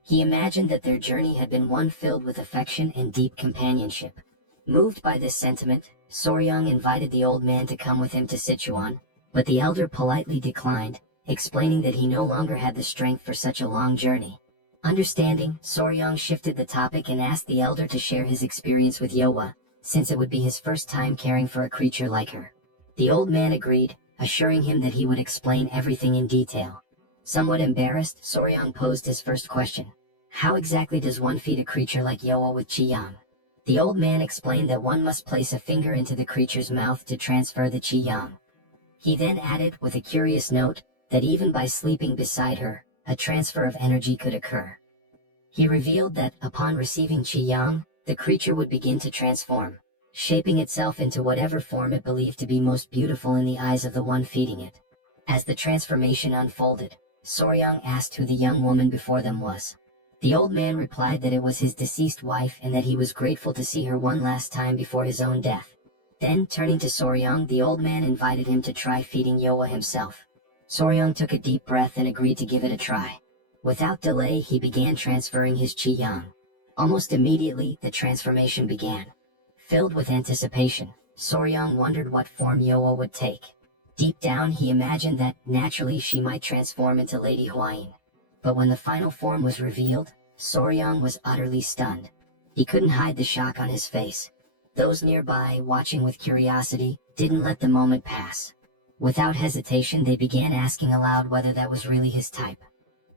He imagined that their journey had been one filled with affection and deep companionship. Moved by this sentiment, Soryang invited the old man to come with him to Sichuan, but the elder politely declined, explaining that he no longer had the strength for such a long journey. Understanding, Soryang shifted the topic and asked the elder to share his experience with Yowa, since it would be his first time caring for a creature like her. The old man agreed, assuring him that he would explain everything in detail. Somewhat embarrassed, Soryang posed his first question. How exactly does one feed a creature like Yowa with qiyang? The old man explained that one must place a finger into the creature's mouth to transfer the qi yang. He then added, with a curious note, that even by sleeping beside her, a transfer of energy could occur. He revealed that, upon receiving qi yang, the creature would begin to transform, shaping itself into whatever form it believed to be most beautiful in the eyes of the one feeding it. As the transformation unfolded, Soryang asked who the young woman before them was. The old man replied that it was his deceased wife and that he was grateful to see her one last time before his own death. Then, turning to Soryang, the old man invited him to try feeding Yowa himself. Soryang took a deep breath and agreed to give it a try. Without delay, he began transferring his qi yang. Almost immediately, the transformation began. Filled with anticipation, Soryang wondered what form Yowa would take. Deep down, he imagined that, naturally, she might transform into Lady Huayin. But when the final form was revealed, Soryang was utterly stunned. He couldn't hide the shock on his face. Those nearby, watching with curiosity, didn't let the moment pass. Without hesitation, they began asking aloud whether that was really his type.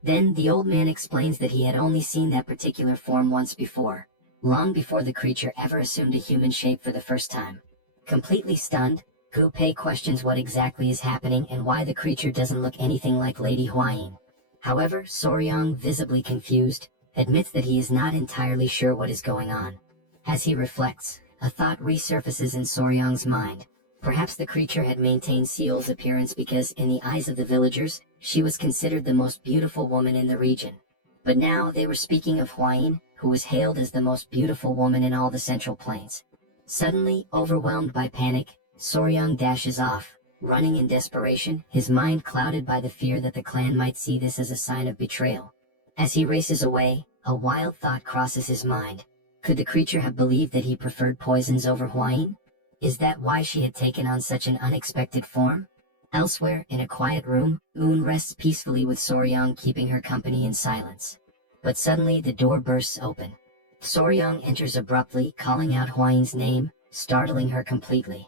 Then, the old man explains that he had only seen that particular form once before, long before the creature ever assumed a human shape for the first time. Completely stunned, Gu Pei questions what exactly is happening and why the creature doesn't look anything like Lady Huayin. However, Soryang, visibly confused, admits that he is not entirely sure what is going on. As he reflects, a thought resurfaces in Soryang's mind. Perhaps the creature had maintained Seol's appearance because, in the eyes of the villagers, she was considered the most beautiful woman in the region. But now they were speaking of Huayin, who was hailed as the most beautiful woman in all the Central Plains. Suddenly, overwhelmed by panic, Soryang dashes off, running in desperation, his mind clouded by the fear that the clan might see this as a sign of betrayal. As he races away, a wild thought crosses his mind. Could the creature have believed that he preferred poisons over Huayin? Is that why she had taken on such an unexpected form? Elsewhere, in a quiet room, Un rests peacefully with Soryang keeping her company in silence. But suddenly the door bursts open. Soryang enters abruptly, calling out Huayin's name, startling her completely.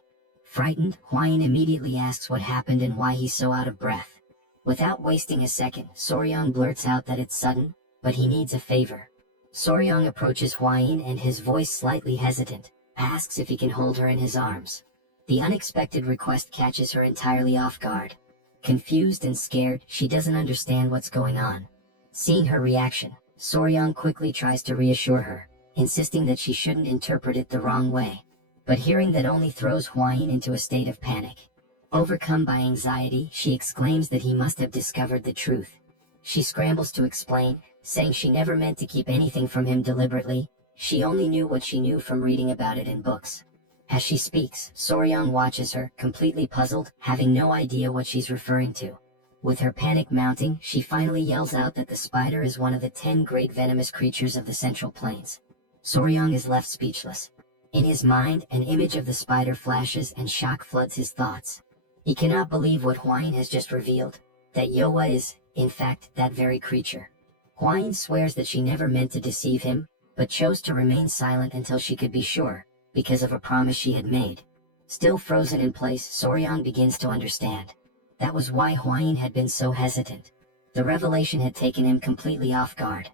Frightened, Huayin immediately asks what happened and why he's so out of breath. Without wasting a second, Soryang blurts out that it's sudden, but he needs a favor. Soryang approaches Huayin and, his voice slightly hesitant, asks if he can hold her in his arms. The unexpected request catches her entirely off guard. Confused and scared, she doesn't understand what's going on. Seeing her reaction, Soryang quickly tries to reassure her, insisting that she shouldn't interpret it the wrong way. But hearing that only throws Huayin into a state of panic. Overcome by anxiety, she exclaims that he must have discovered the truth. She scrambles to explain, saying she never meant to keep anything from him deliberately, she only knew what she knew from reading about it in books. As she speaks, Soryang watches her, completely puzzled, having no idea what she's referring to. With her panic mounting, she finally yells out that the spider is one of the 10 great venomous creatures of the Central Plains. Soryang is left speechless. In his mind, an image of the spider flashes and shock floods his thoughts. He cannot believe what Huayin has just revealed, that Yowa is, in fact, that very creature. Huayin swears that she never meant to deceive him, but chose to remain silent until she could be sure, because of a promise she had made. Still frozen in place, Soryang begins to understand. That was why Huayin had been so hesitant. The revelation had taken him completely off guard.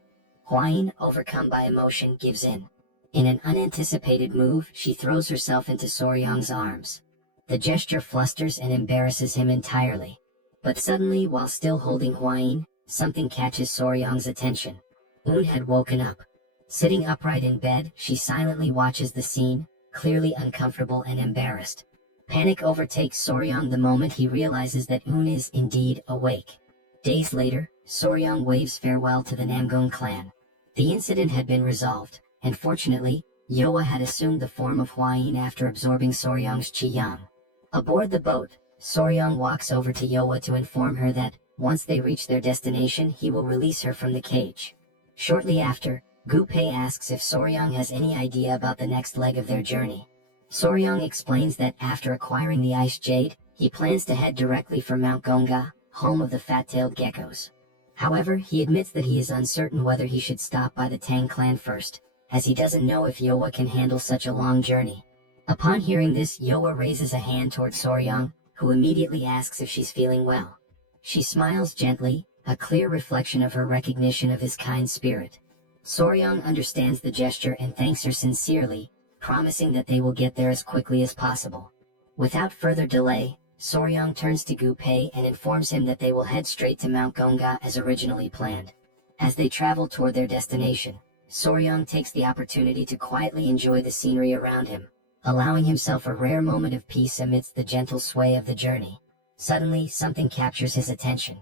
Huayin, overcome by emotion, gives in. In an unanticipated move, she throws herself into Soryang's arms. The gesture flusters and embarrasses him entirely. But suddenly, while still holding Huayin, something catches Soryang's attention. Un had woken up. Sitting upright in bed, she silently watches the scene, clearly uncomfortable and embarrassed. Panic overtakes Soryang the moment he realizes that Un is indeed awake. Days later, Soryang waves farewell to the Namgong clan. The incident had been resolved, and fortunately, Yowa had assumed the form of Huayin after absorbing Soryang's qi yang. Aboard the boat, Soryang walks over to Yowa to inform her that, once they reach their destination, he will release her from the cage. Shortly after, Gu Pei asks if Soryang has any idea about the next leg of their journey. Soryang explains that after acquiring the ice jade, he plans to head directly for Mount Gonga, home of the fat-tailed geckos. However, he admits that he is uncertain whether he should stop by the Tang clan first, as he doesn't know if Yowa can handle such a long journey. Upon hearing this, Yowa raises a hand toward Soryang, who immediately asks if she's feeling well. She smiles gently, a clear reflection of her recognition of his kind spirit. Soryang understands the gesture and thanks her sincerely, promising that they will get there as quickly as possible. Without further delay, Soryang turns to Gu Pei and informs him that they will head straight to Mount Gonga as originally planned. As they travel toward their destination, Soryang takes the opportunity to quietly enjoy the scenery around him, allowing himself a rare moment of peace amidst the gentle sway of the journey. Suddenly, something captures his attention.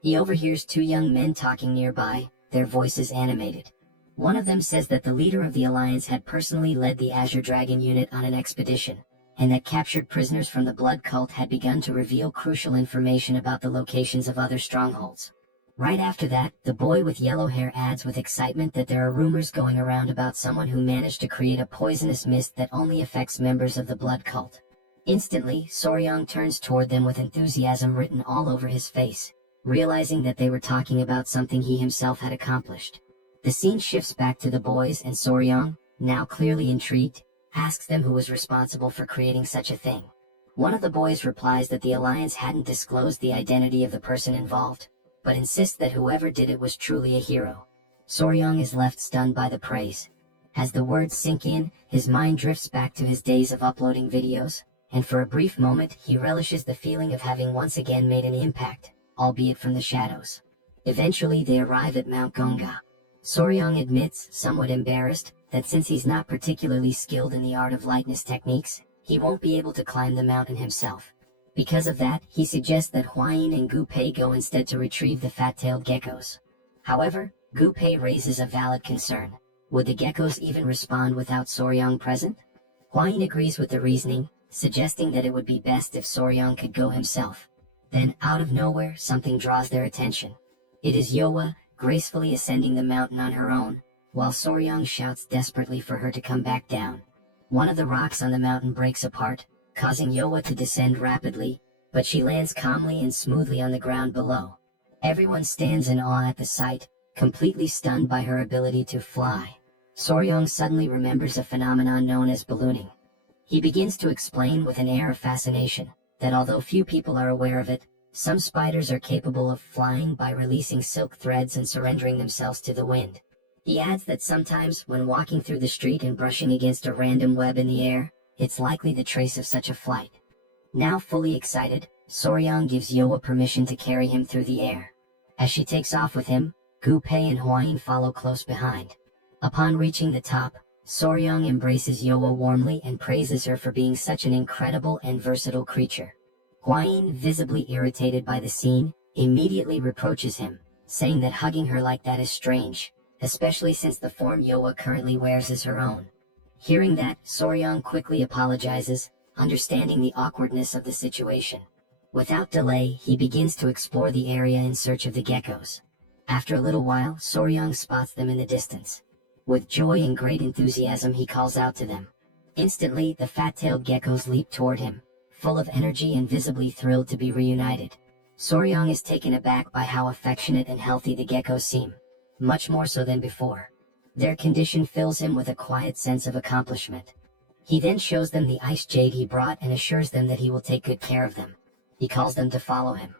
He overhears two young men talking nearby, their voices animated. One of them says that the leader of the Alliance had personally led the Azure Dragon unit on an expedition, and that captured prisoners from the Blood Cult had begun to reveal crucial information about the locations of other strongholds. Right after that, the boy with yellow hair adds with excitement that there are rumors going around about someone who managed to create a poisonous mist that only affects members of the Blood Cult. Instantly, Soryang turns toward them with enthusiasm written all over his face, realizing that they were talking about something he himself had accomplished. The scene shifts back to the boys, and Soryang, now clearly intrigued, asks them who was responsible for creating such a thing. One of the boys replies that the Alliance hadn't disclosed the identity of the person involved, but insists that whoever did it was truly a hero. Soryang is left stunned by the praise. As the words sink in, his mind drifts back to his days of uploading videos, and for a brief moment he relishes the feeling of having once again made an impact, albeit from the shadows. Eventually they arrive at Mount Gonga. Soryang admits, somewhat embarrassed, that since he's not particularly skilled in the art of lightness techniques, he won't be able to climb the mountain himself. Because of that, he suggests that Huayin and Gu Pei go instead to retrieve the fat-tailed geckos. However, Gu Pei raises a valid concern. Would the geckos even respond without Soryang present? Huayin agrees with the reasoning, suggesting that it would be best if Soryang could go himself. Then, out of nowhere, something draws their attention. It is Yowa, gracefully ascending the mountain on her own, while Soryang shouts desperately for her to come back down. One of the rocks on the mountain breaks apart, causing Yowa to descend rapidly, but she lands calmly and smoothly on the ground below. Everyone stands in awe at the sight, completely stunned by her ability to fly. Soryang suddenly remembers a phenomenon known as ballooning. He begins to explain with an air of fascination that although few people are aware of it, some spiders are capable of flying by releasing silk threads and surrendering themselves to the wind. He adds that sometimes, when walking through the street and brushing against a random web in the air, it's likely the trace of such a flight. Now fully excited, Soryang gives Yowa permission to carry him through the air. As she takes off with him, Gu Pei and Huayin follow close behind. Upon reaching the top, Soryang embraces Yowa warmly and praises her for being such an incredible and versatile creature. Huayin, visibly irritated by the scene, immediately reproaches him, saying that hugging her like that is strange, especially since the form Yowa currently wears is her own. Hearing that, Soryang quickly apologizes, understanding the awkwardness of the situation. Without delay, he begins to explore the area in search of the geckos. After a little while, Soryang spots them in the distance. With joy and great enthusiasm he calls out to them. Instantly, the fat-tailed geckos leap toward him, full of energy and visibly thrilled to be reunited. Soryang is taken aback by how affectionate and healthy the geckos seem, much more so than before. Their condition fills him with a quiet sense of accomplishment. He then shows them the ice jade he brought and assures them that he will take good care of them. He calls them to follow him.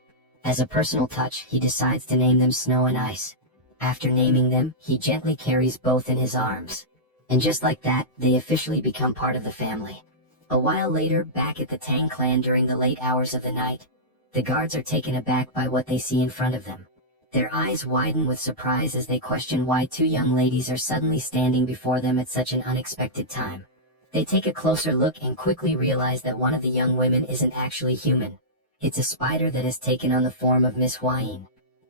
As a personal touch, he decides to name them Snow and Ice. After naming them, he gently carries both in his arms. And just like that, they officially become part of the family. A while later, back at the Tang clan during the late hours of the night, the guards are taken aback by what they see in front of them. Their eyes widen with surprise as they question why two young ladies are suddenly standing before them at such an unexpected time. They take a closer look and quickly realize that one of the young women isn't actually human. It's a spider that has taken on the form of Miss Huayin.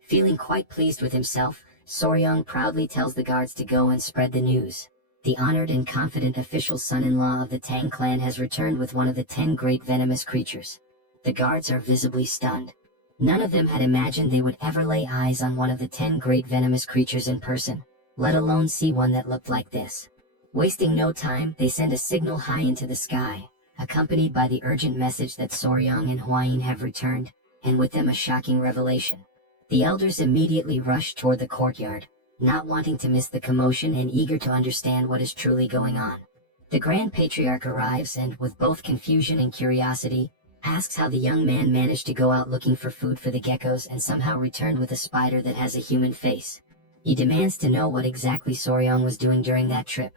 Feeling quite pleased with himself, Soryang proudly tells the guards to go and spread the news. The honored and confident official son-in-law of the Tang clan has returned with one of the 10 great venomous creatures. The guards are visibly stunned. None of them had imagined they would ever lay eyes on one of the 10 great venomous creatures in person, let alone see one that looked like this. Wasting no time, they send a signal high into the sky, accompanied by the urgent message that Soryang and Huayin have returned, and with them a shocking revelation. The elders immediately rush toward the courtyard, not wanting to miss the commotion and eager to understand what is truly going on. The Grand Patriarch arrives and, with both confusion and curiosity, asks how the young man managed to go out looking for food for the geckos and somehow returned with a spider that has a human face. He demands to know what exactly Soryang was doing during that trip.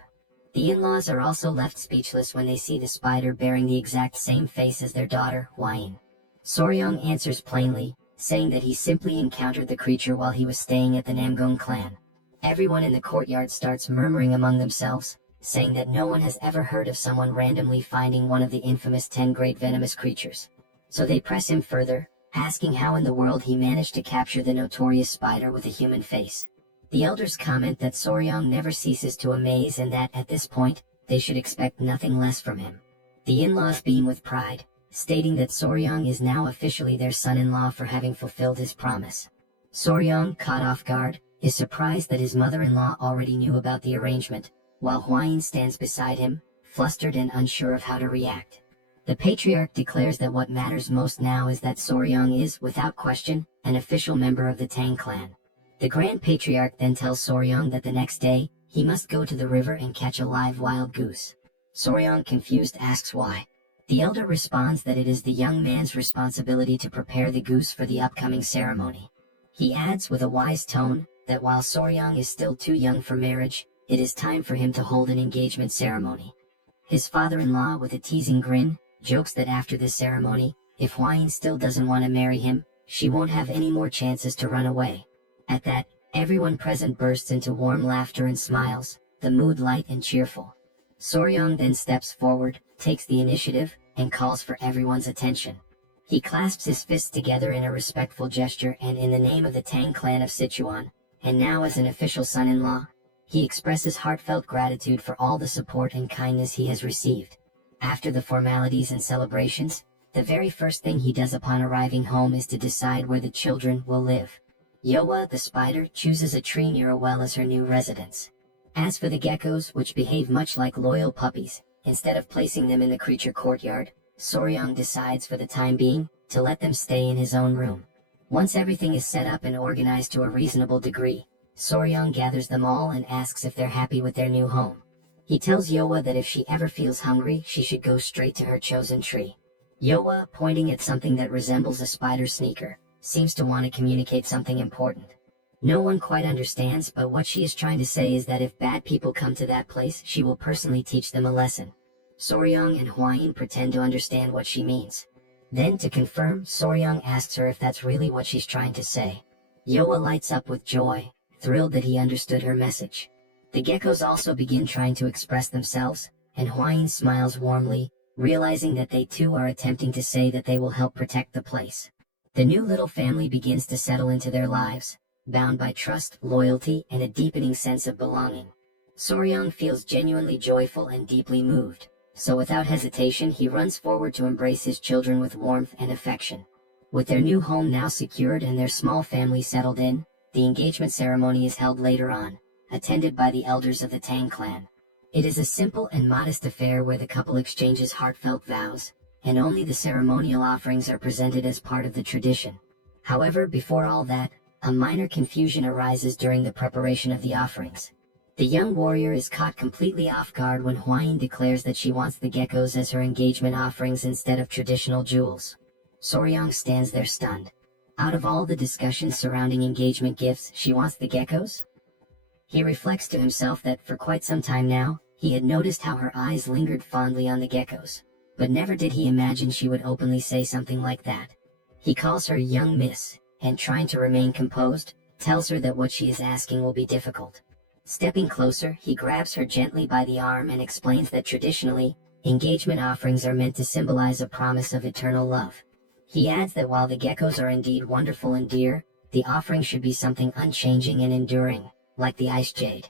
The in-laws are also left speechless when they see the spider bearing the exact same face as their daughter, Hwayin. Soryong answers plainly, saying that he simply encountered the creature while he was staying at the Namgung clan. Everyone in the courtyard starts murmuring among themselves, saying that no one has ever heard of someone randomly finding one of the infamous 10 great venomous creatures. So they press him further, asking how in the world he managed to capture the notorious spider with a human face. The elders comment that Soryong never ceases to amaze and that, at this point, they should expect nothing less from him. The in-laws beam with pride, stating that Soryong is now officially their son-in-law for having fulfilled his promise. Soryong, caught off guard, is surprised that his mother-in-law already knew about the arrangement, while Hwayin stands beside him, flustered and unsure of how to react. The patriarch declares that what matters most now is that Soryong is, without question, an official member of the Tang clan. The Grand Patriarch then tells Soryong that the next day, he must go to the river and catch a live wild goose. Soryong, confused, asks why. The elder responds that it is the young man's responsibility to prepare the goose for the upcoming ceremony. He adds with a wise tone that while Soryong is still too young for marriage, it is time for him to hold an engagement ceremony. His father-in-law, with a teasing grin, jokes that after this ceremony, if Hwayin still doesn't want to marry him, she won't have any more chances to run away. At that, everyone present bursts into warm laughter and smiles, the mood light and cheerful. Soryong then steps forward, takes the initiative, and calls for everyone's attention. He clasps his fists together in a respectful gesture and in the name of the Tang clan of Sichuan, and now as an official son-in-law, he expresses heartfelt gratitude for all the support and kindness he has received. After the formalities and celebrations, the very first thing he does upon arriving home is to decide where the children will live. Yoa, the spider, chooses a tree near a well as her new residence. As for the geckos, which behave much like loyal puppies, instead of placing them in the creature courtyard, Soryong decides for the time being, to let them stay in his own room. Once everything is set up and organized to a reasonable degree, Soryong gathers them all and asks if they're happy with their new home. He tells Yoa that if she ever feels hungry, she should go straight to her chosen tree. Yoa, pointing at something that resembles a spider sneaker, seems to want to communicate something important. No one quite understands, but what she is trying to say is that if bad people come to that place, she will personally teach them a lesson. Soryong and Hwayin pretend to understand what she means. Then, to confirm, Soryong asks her if that's really what she's trying to say. Yoa lights up with joy, thrilled that he understood her message. The geckos also begin trying to express themselves, and Hwayin smiles warmly, realizing that they too are attempting to say that they will help protect the place. The new little family begins to settle into their lives, bound by trust, loyalty, and a deepening sense of belonging. Soryong feels genuinely joyful and deeply moved, so without hesitation he runs forward to embrace his children with warmth and affection. With their new home now secured and their small family settled in, the engagement ceremony is held later on, attended by the elders of the Tang clan. It is a simple and modest affair where the couple exchanges heartfelt vows, and only the ceremonial offerings are presented as part of the tradition. However, before all that, a minor confusion arises during the preparation of the offerings. The young warrior is caught completely off guard when Hwayin declares that she wants the geckos as her engagement offerings instead of traditional jewels. Soryong stands there stunned. Out of all the discussions surrounding engagement gifts, she wants the geckos? He reflects to himself that for quite some time now, he had noticed how her eyes lingered fondly on the geckos, but never did he imagine she would openly say something like that. He calls her young miss, and trying to remain composed, tells her that what she is asking will be difficult. Stepping closer, he grabs her gently by the arm and explains that traditionally, engagement offerings are meant to symbolize a promise of eternal love. He adds that while the geckos are indeed wonderful and dear, the offering should be something unchanging and enduring, like the ice jade.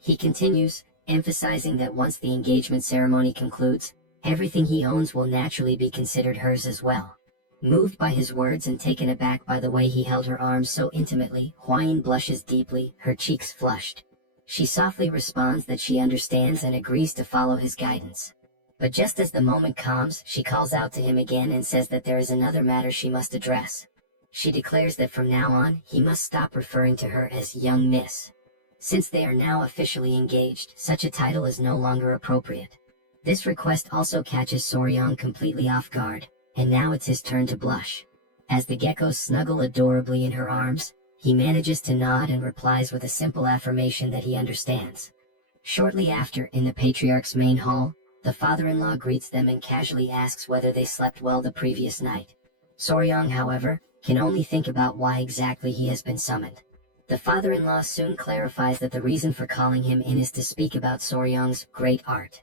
He continues, emphasizing that once the engagement ceremony concludes, everything he owns will naturally be considered hers as well. Moved by his words and taken aback by the way he held her arms so intimately, Hwayin blushes deeply, her cheeks flushed. She softly responds that she understands and agrees to follow his guidance. But just as the moment calms, she calls out to him again and says that there is another matter she must address. She declares that from now on, he must stop referring to her as young miss. Since they are now officially engaged, such a title is no longer appropriate. This request also catches Soryong completely off guard, and now it's his turn to blush. As the geckos snuggle adorably in her arms, he manages to nod and replies with a simple affirmation that he understands. Shortly after, in the patriarch's main hall, the father-in-law greets them and casually asks whether they slept well the previous night. Soryong, however, can only think about why exactly he has been summoned. The father-in-law soon clarifies that the reason for calling him in is to speak about Soryong's great art.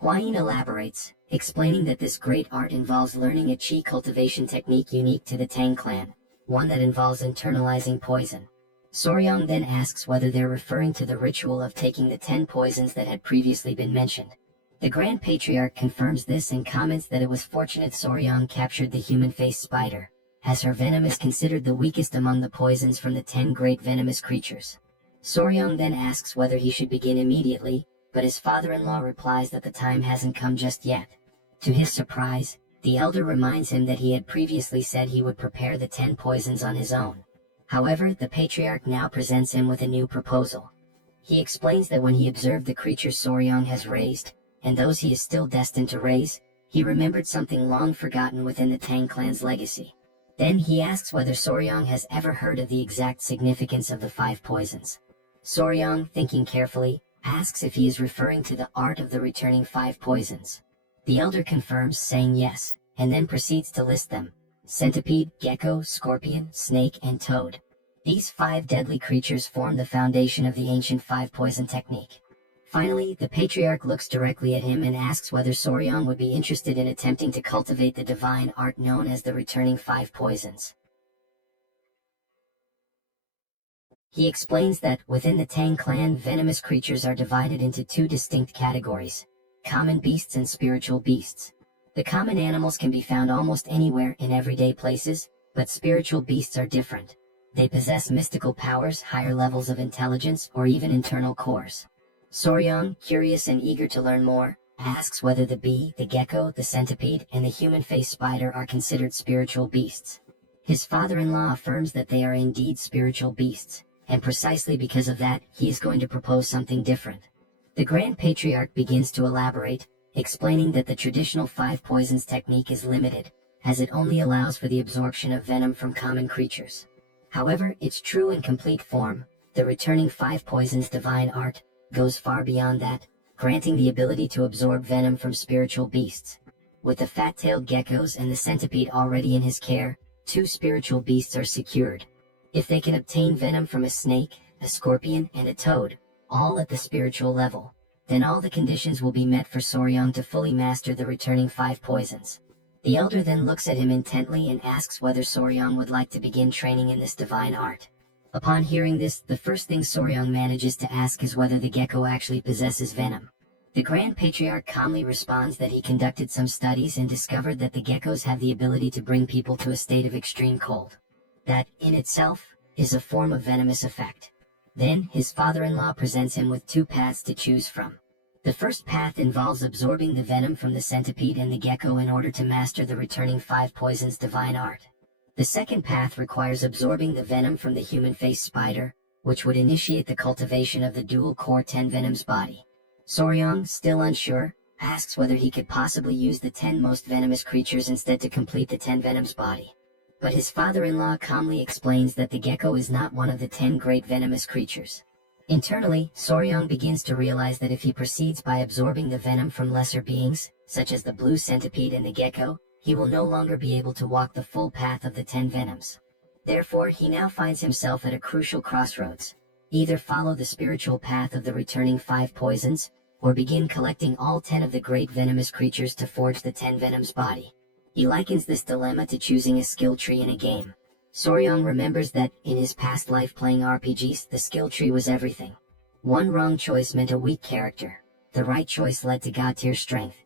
Hwayin elaborates, explaining that this great art involves learning a chi cultivation technique unique to the Tang clan, one that involves internalizing poison. Soryong then asks whether they're referring to the ritual of taking the 10 poisons that had previously been mentioned. The Grand Patriarch confirms this and comments that it was fortunate Soryong captured the human-faced spider, as her venom is considered the weakest among the poisons from the 10 great venomous creatures. Soryong then asks whether he should begin immediately, but his father-in-law replies that the time hasn't come just yet. To his surprise, the elder reminds him that he had previously said he would prepare the 10 poisons on his own. However, the patriarch now presents him with a new proposal. He explains that when he observed the creatures Soryong has raised, and those he is still destined to raise, he remembered something long forgotten within the Tang clan's legacy. Then he asks whether Soryong has ever heard of the exact significance of the 5 poisons. Soryong, thinking carefully, asks if he is referring to the art of the returning 5 poisons. The elder confirms, saying yes, and then proceeds to list them: centipede, gecko, scorpion, snake, and toad. These 5 deadly creatures form the foundation of the ancient 5 poison technique. Finally, the patriarch looks directly at him and asks whether Soryong would be interested in attempting to cultivate the divine art known as the returning 5 poisons. He explains that, within the Tang clan, venomous creatures are divided into 2 distinct categories: common beasts and spiritual beasts. The common animals can be found almost anywhere in everyday places, but spiritual beasts are different. They possess mystical powers, higher levels of intelligence, or even internal cores. Soryong, curious and eager to learn more, asks whether the bee, the gecko, the centipede, and the human-faced spider are considered spiritual beasts. His father-in-law affirms that they are indeed spiritual beasts, and precisely because of that, he is going to propose something different. The Grand Patriarch begins to elaborate, explaining that the traditional 5 poisons technique is limited, as it only allows for the absorption of venom from common creatures. However, its true and complete form, the returning 5 poisons divine art, goes far beyond that, granting the ability to absorb venom from spiritual beasts. With the fat-tailed geckos and the centipede already in his care, 2 spiritual beasts are secured. If they can obtain venom from a snake, a scorpion, and a toad, all at the spiritual level, then all the conditions will be met for Soryong to fully master the returning 5 poisons. The elder then looks at him intently and asks whether Soryong would like to begin training in this divine art. Upon hearing this, the first thing Soryong manages to ask is whether the gecko actually possesses venom. The Grand Patriarch calmly responds that he conducted some studies and discovered that the geckos have the ability to bring people to a state of extreme cold. That, in itself, is a form of venomous effect. Then, his father-in-law presents him with 2 paths to choose from. The first path involves absorbing the venom from the centipede and the gecko in order to master the returning 5 poisons divine art. The second path requires absorbing the venom from the human-faced spider, which would initiate the cultivation of the dual-core 10 venoms body. Soryong, still unsure, asks whether he could possibly use the 10 most venomous creatures instead to complete the 10 venoms body. But his father-in-law calmly explains that the gecko is not one of the 10 great venomous creatures. Internally, Soryong begins to realize that if he proceeds by absorbing the venom from lesser beings, such as the blue centipede and the gecko, he will no longer be able to walk the full path of the 10 venoms. Therefore, he now finds himself at a crucial crossroads. Either follow the spiritual path of the returning 5 poisons, or begin collecting all 10 of the great venomous creatures to forge the 10 venoms body. He likens this dilemma to choosing a skill tree in a game. Soryong remembers that, in his past life playing RPGs, the skill tree was everything. One wrong choice meant a weak character. The right choice led to god-tier strength.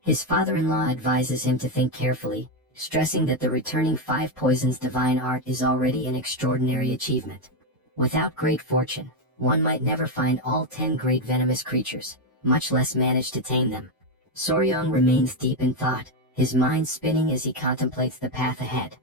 His father-in-law advises him to think carefully, stressing that the returning 5 poisons divine art is already an extraordinary achievement. Without great fortune, one might never find all 10 great venomous creatures, much less manage to tame them. Soryong remains deep in thought, his mind spinning as he contemplates the path ahead.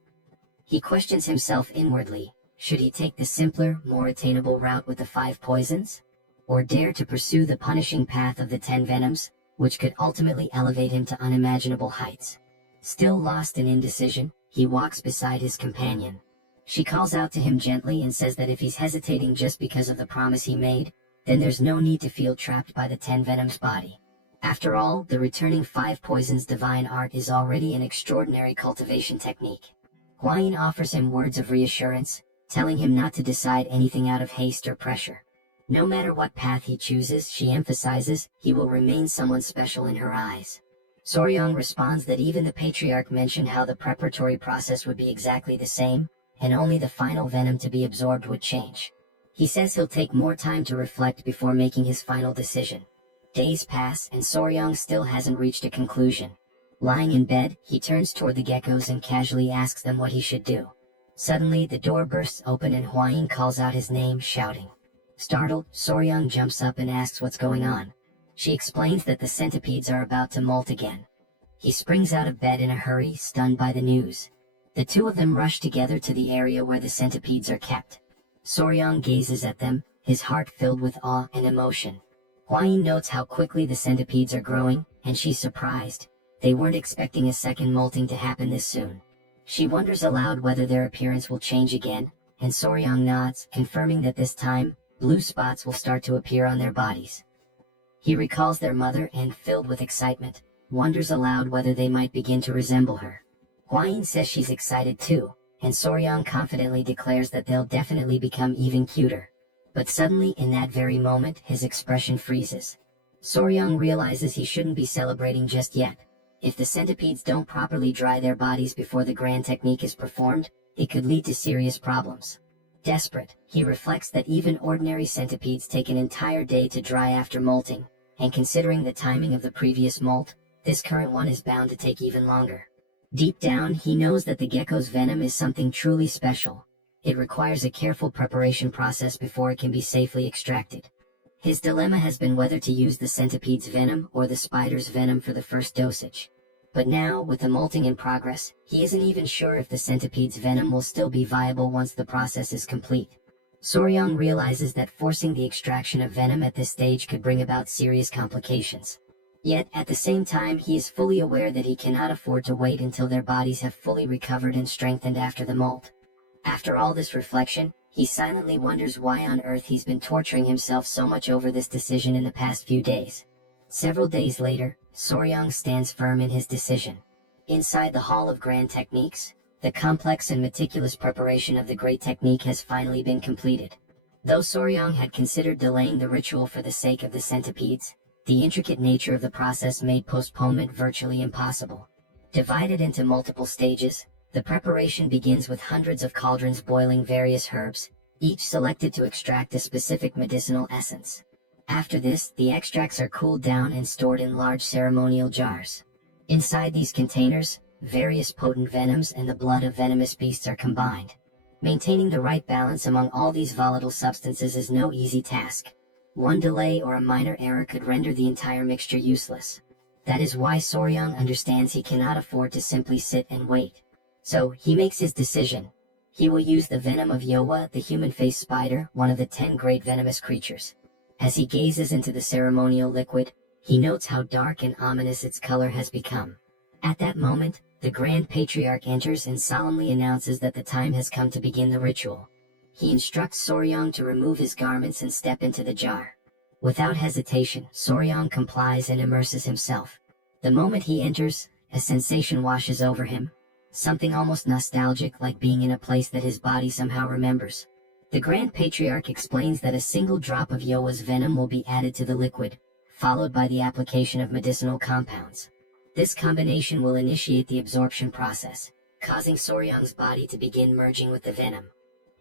He questions himself inwardly: should he take the simpler, more attainable route with the 5 poisons? Or dare to pursue the punishing path of the 10 venoms, which could ultimately elevate him to unimaginable heights? Still lost in indecision, he walks beside his companion. She calls out to him gently and says that if he's hesitating just because of the promise he made, then there's no need to feel trapped by the 10 venoms body. After all, the returning 5 poisons divine art is already an extraordinary cultivation technique. Huayin offers him words of reassurance, telling him not to decide anything out of haste or pressure. No matter what path he chooses, she emphasizes, he will remain someone special in her eyes. Soryang responds that even the patriarch mentioned how the preparatory process would be exactly the same, and only the final venom to be absorbed would change. He says he'll take more time to reflect before making his final decision. Days pass and Soryang still hasn't reached a conclusion. Lying in bed, he turns toward the geckos and casually asks them what he should do. Suddenly, the door bursts open and Huayin calls out his name, shouting. Startled, Soryang jumps up and asks what's going on. She explains that the centipedes are about to molt again. He springs out of bed in a hurry, stunned by the news. The two of them rush together to the area where the centipedes are kept. Soryang gazes at them, his heart filled with awe and emotion. Huayin notes how quickly the centipedes are growing, and she's surprised. They weren't expecting a second molting to happen this soon. She wonders aloud whether their appearance will change again, and Soryang nods, confirming that this time, blue spots will start to appear on their bodies. He recalls their mother and, filled with excitement, wonders aloud whether they might begin to resemble her. Huayin says she's excited too, and Soryang confidently declares that they'll definitely become even cuter. But suddenly, in that very moment, his expression freezes. Soryang realizes he shouldn't be celebrating just yet. If the centipedes don't properly dry their bodies before the grand technique is performed, it could lead to serious problems. Desperate, he reflects that even ordinary centipedes take an entire day to dry after molting, and considering the timing of the previous molt, this current one is bound to take even longer. Deep down, he knows that the gecko's venom is something truly special. It requires a careful preparation process before it can be safely extracted. His dilemma has been whether to use the centipede's venom or the spider's venom for the first dosage. But now, with the molting in progress, he isn't even sure if the centipede's venom will still be viable once the process is complete. Soryang realizes that forcing the extraction of venom at this stage could bring about serious complications. Yet, at the same time, he is fully aware that he cannot afford to wait until their bodies have fully recovered and strengthened after the molt. After all this reflection, he silently wonders why on earth he's been torturing himself so much over this decision in the past few days. Several days later, Soryang stands firm in his decision. Inside the Hall of Grand Techniques, the complex and meticulous preparation of the Great Technique has finally been completed. Though Soryang had considered delaying the ritual for the sake of the centipedes, the intricate nature of the process made postponement virtually impossible. Divided into multiple stages, the preparation begins with hundreds of cauldrons boiling various herbs, each selected to extract a specific medicinal essence. After this, the extracts are cooled down and stored in large ceremonial jars. Inside these containers, various potent venoms and the blood of venomous beasts are combined. Maintaining the right balance among all these volatile substances is no easy task. One delay or a minor error could render the entire mixture useless. That is why Soryang understands he cannot afford to simply sit and wait. So, he makes his decision. He will use the venom of Yowa, the human-faced spider, one of the 10 great venomous creatures. As he gazes into the ceremonial liquid, he notes how dark and ominous its color has become. At that moment, the Grand Patriarch enters and solemnly announces that the time has come to begin the ritual. He instructs Soryang to remove his garments and step into the jar. Without hesitation, Soryang complies and immerses himself. The moment he enters, a sensation washes over him. Something almost nostalgic, like being in a place that his body somehow remembers. The Grand Patriarch explains that a single drop of Yowa's venom will be added to the liquid, followed by the application of medicinal compounds. This combination will initiate the absorption process, causing Soryang's body to begin merging with the venom.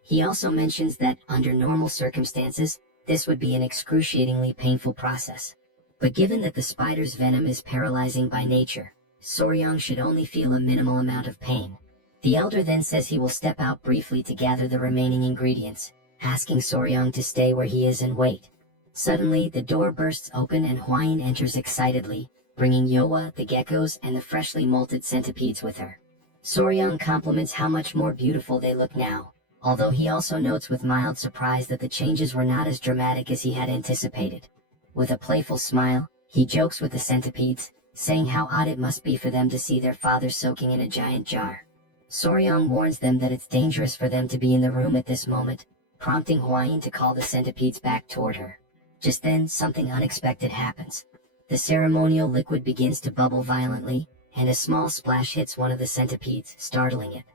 He also mentions that, under normal circumstances, this would be an excruciatingly painful process. But given that the spider's venom is paralyzing by nature, Soryang should only feel a minimal amount of pain. The elder then says he will step out briefly to gather the remaining ingredients, asking Soryang to stay where he is and wait. Suddenly, the door bursts open and Huayin enters excitedly, bringing Yowa, the geckos, and the freshly molted centipedes with her. Soryang compliments how much more beautiful they look now, although he also notes with mild surprise that the changes were not as dramatic as he had anticipated. With a playful smile, he jokes with the centipedes, saying how odd it must be for them to see their father soaking in a giant jar. Soryang warns them that it's dangerous for them to be in the room at this moment, prompting Huayin to call the centipedes back toward her. Just then, something unexpected happens. The ceremonial liquid begins to bubble violently, and a small splash hits one of the centipedes, startling it.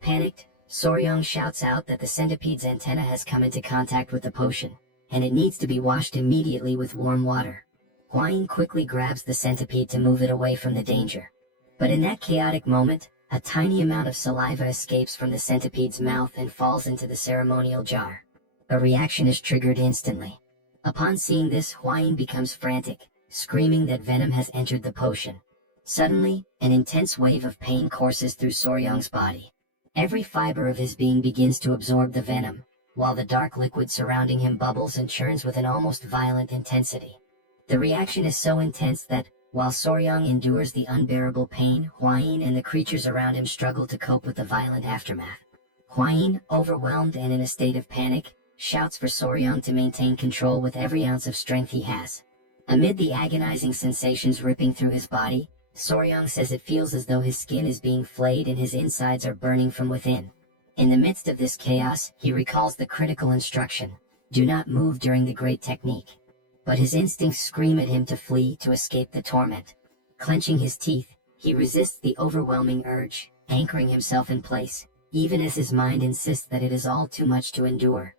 Panicked, Soryang shouts out that the centipede's antenna has come into contact with the potion, and it needs to be washed immediately with warm water. Hwayin quickly grabs the centipede to move it away from the danger. But in that chaotic moment, a tiny amount of saliva escapes from the centipede's mouth and falls into the ceremonial jar. A reaction is triggered instantly. Upon seeing this, Hwayin becomes frantic, screaming that venom has entered the potion. Suddenly, an intense wave of pain courses through Soryang's body. Every fiber of his being begins to absorb the venom, while the dark liquid surrounding him bubbles and churns with an almost violent intensity. The reaction is so intense that, while Soryang endures the unbearable pain, Hwayin and the creatures around him struggle to cope with the violent aftermath. Hwayin, overwhelmed and in a state of panic, shouts for Soryang to maintain control with every ounce of strength he has. Amid the agonizing sensations ripping through his body, Soryang says it feels as though his skin is being flayed and his insides are burning from within. In the midst of this chaos, he recalls the critical instruction: do not move during the great technique. But his instincts scream at him to flee to escape the torment. Clenching his teeth, he resists the overwhelming urge, anchoring himself in place, even as his mind insists that it is all too much to endure.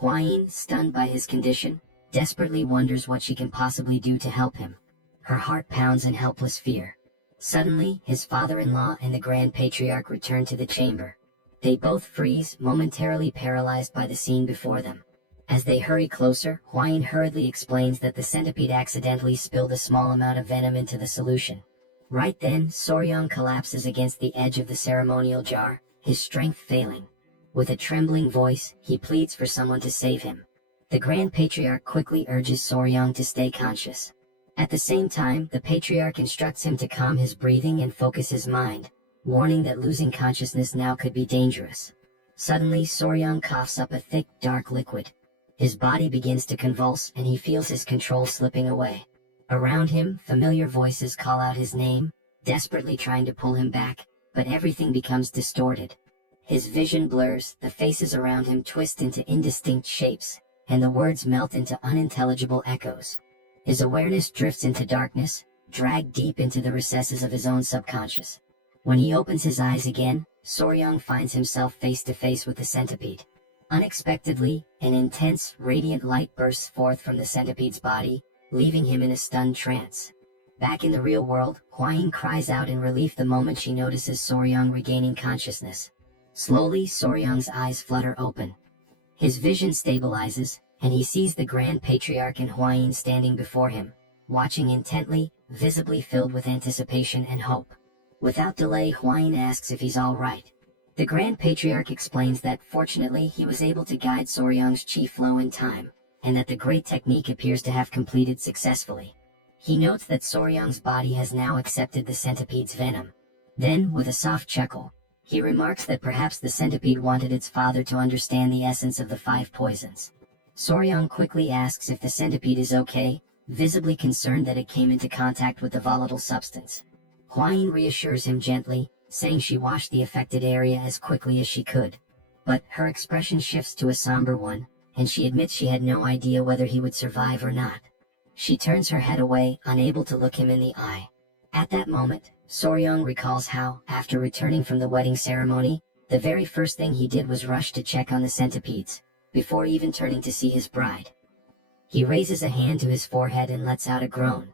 Hwayin, stunned by his condition, desperately wonders what she can possibly do to help him. Her heart pounds in helpless fear. Suddenly, his father-in-law and the Grand Patriarch return to the chamber. They both freeze, momentarily paralyzed by the scene before them. As they hurry closer, Hwayin hurriedly explains that the centipede accidentally spilled a small amount of venom into the solution. Right then, Soryang collapses against the edge of the ceremonial jar, his strength failing. With a trembling voice, he pleads for someone to save him. The Grand Patriarch quickly urges Soryang to stay conscious. At the same time, the Patriarch instructs him to calm his breathing and focus his mind, warning that losing consciousness now could be dangerous. Suddenly, Soryang coughs up a thick, dark liquid. His body begins to convulse and he feels his control slipping away. Around him, familiar voices call out his name, desperately trying to pull him back, but everything becomes distorted. His vision blurs, the faces around him twist into indistinct shapes, and the words melt into unintelligible echoes. His awareness drifts into darkness, dragged deep into the recesses of his own subconscious. When he opens his eyes again, Soryang finds himself face to face with the centipede. Unexpectedly, an intense, radiant light bursts forth from the centipede's body, leaving him in a stunned trance. Back in the real world, Hwayin cries out in relief the moment she notices Soryang regaining consciousness. Slowly, Soryang's eyes flutter open. His vision stabilizes, and he sees the Grand Patriarch and Hwayin standing before him, watching intently, visibly filled with anticipation and hope. Without delay, Hwayin asks if he's all right. The Grand Patriarch explains that, fortunately, he was able to guide Soryang's chi flow in time, and that the great technique appears to have completed successfully. He notes that Soryang's body has now accepted the centipede's venom. Then, with a soft chuckle, he remarks that perhaps the centipede wanted its father to understand the essence of the 5 poisons. Soryang quickly asks if the centipede is okay, visibly concerned that it came into contact with the volatile substance. Hwayin reassures him gently, saying she washed the affected area as quickly as she could. But her expression shifts to a somber one, and she admits she had no idea whether he would survive or not. She turns her head away, unable to look him in the eye. At that moment, Soryang recalls how, after returning from the wedding ceremony, the very first thing he did was rush to check on the centipedes, before even turning to see his bride. He raises a hand to his forehead and lets out a groan.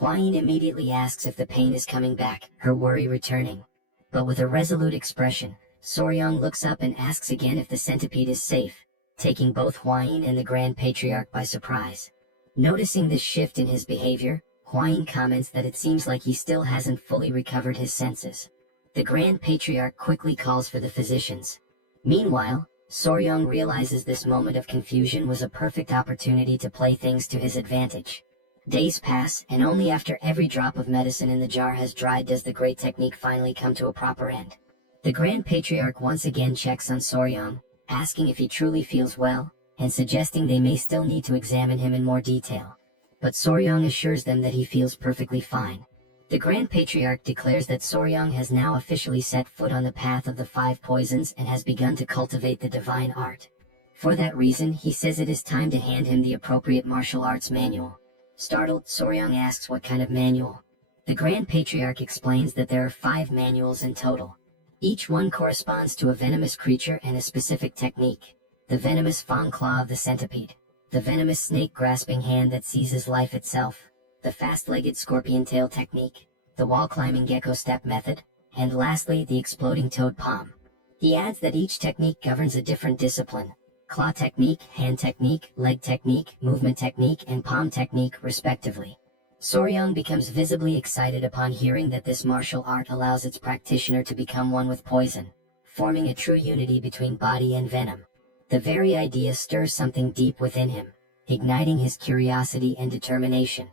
Hwayin immediately asks if the pain is coming back, her worry returning. But with a resolute expression, Soryang looks up and asks again if the centipede is safe, taking both Hwayin and the Grand Patriarch by surprise. Noticing this shift in his behavior, Hwayin comments that it seems like he still hasn't fully recovered his senses. The Grand Patriarch quickly calls for the physicians. Meanwhile, Soryang realizes this moment of confusion was a perfect opportunity to play things to his advantage. Days pass, and only after every drop of medicine in the jar has dried does the great technique finally come to a proper end. The Grand Patriarch once again checks on Soryang, asking if he truly feels well, and suggesting they may still need to examine him in more detail. But Soryang assures them that he feels perfectly fine. The Grand Patriarch declares that Soryang has now officially set foot on the path of the 5 poisons and has begun to cultivate the divine art. For that reason, he says it is time to hand him the appropriate martial arts manual. Startled, Soryang asks what kind of manual. The Grand Patriarch explains that there are 5 manuals in total. Each one corresponds to a venomous creature and a specific technique. The venomous fang claw of the centipede. The venomous snake-grasping hand that seizes life itself. The fast-legged scorpion tail technique. The wall-climbing gecko step method. And lastly, the exploding toad palm. He adds that each technique governs a different discipline. Claw technique, hand technique, leg technique, movement technique, and palm technique, respectively. Soryang becomes visibly excited upon hearing that this martial art allows its practitioner to become one with poison, forming a true unity between body and venom. The very idea stirs something deep within him, igniting his curiosity and determination.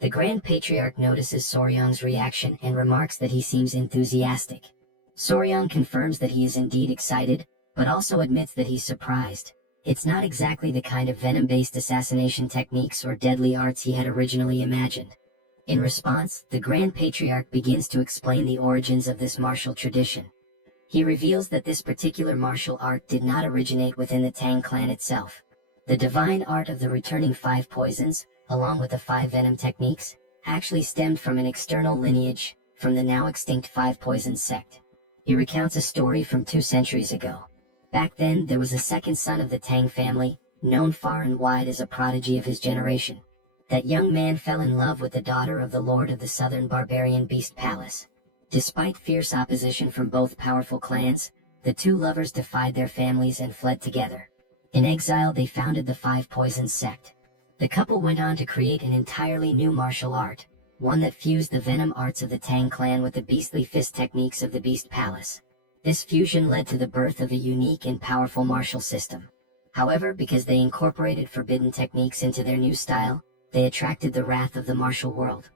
The Grand Patriarch notices Soryang's reaction and remarks that he seems enthusiastic. Soryang confirms that he is indeed excited, but also admits that he's surprised. It's not exactly the kind of venom-based assassination techniques or deadly arts he had originally imagined. In response, the Grand Patriarch begins to explain the origins of this martial tradition. He reveals that this particular martial art did not originate within the Tang clan itself. The divine art of the returning 5 poisons, along with the 5 venom techniques, actually stemmed from an external lineage, from the now extinct 5 Poisons sect. He recounts a story from 2 centuries ago. Back then, there was a second son of the Tang family, known far and wide as a prodigy of his generation. That young man fell in love with the daughter of the lord of the southern barbarian beast palace. Despite fierce opposition from both powerful clans, the 2 lovers defied their families and fled together. In exile, they founded the 5 Poisons sect. The couple went on to create an entirely new martial art, one that fused the venom arts of the Tang clan with the beastly fist techniques of the beast palace. This fusion led to the birth of a unique and powerful martial system. However, because they incorporated forbidden techniques into their new style, they attracted the wrath of the martial world.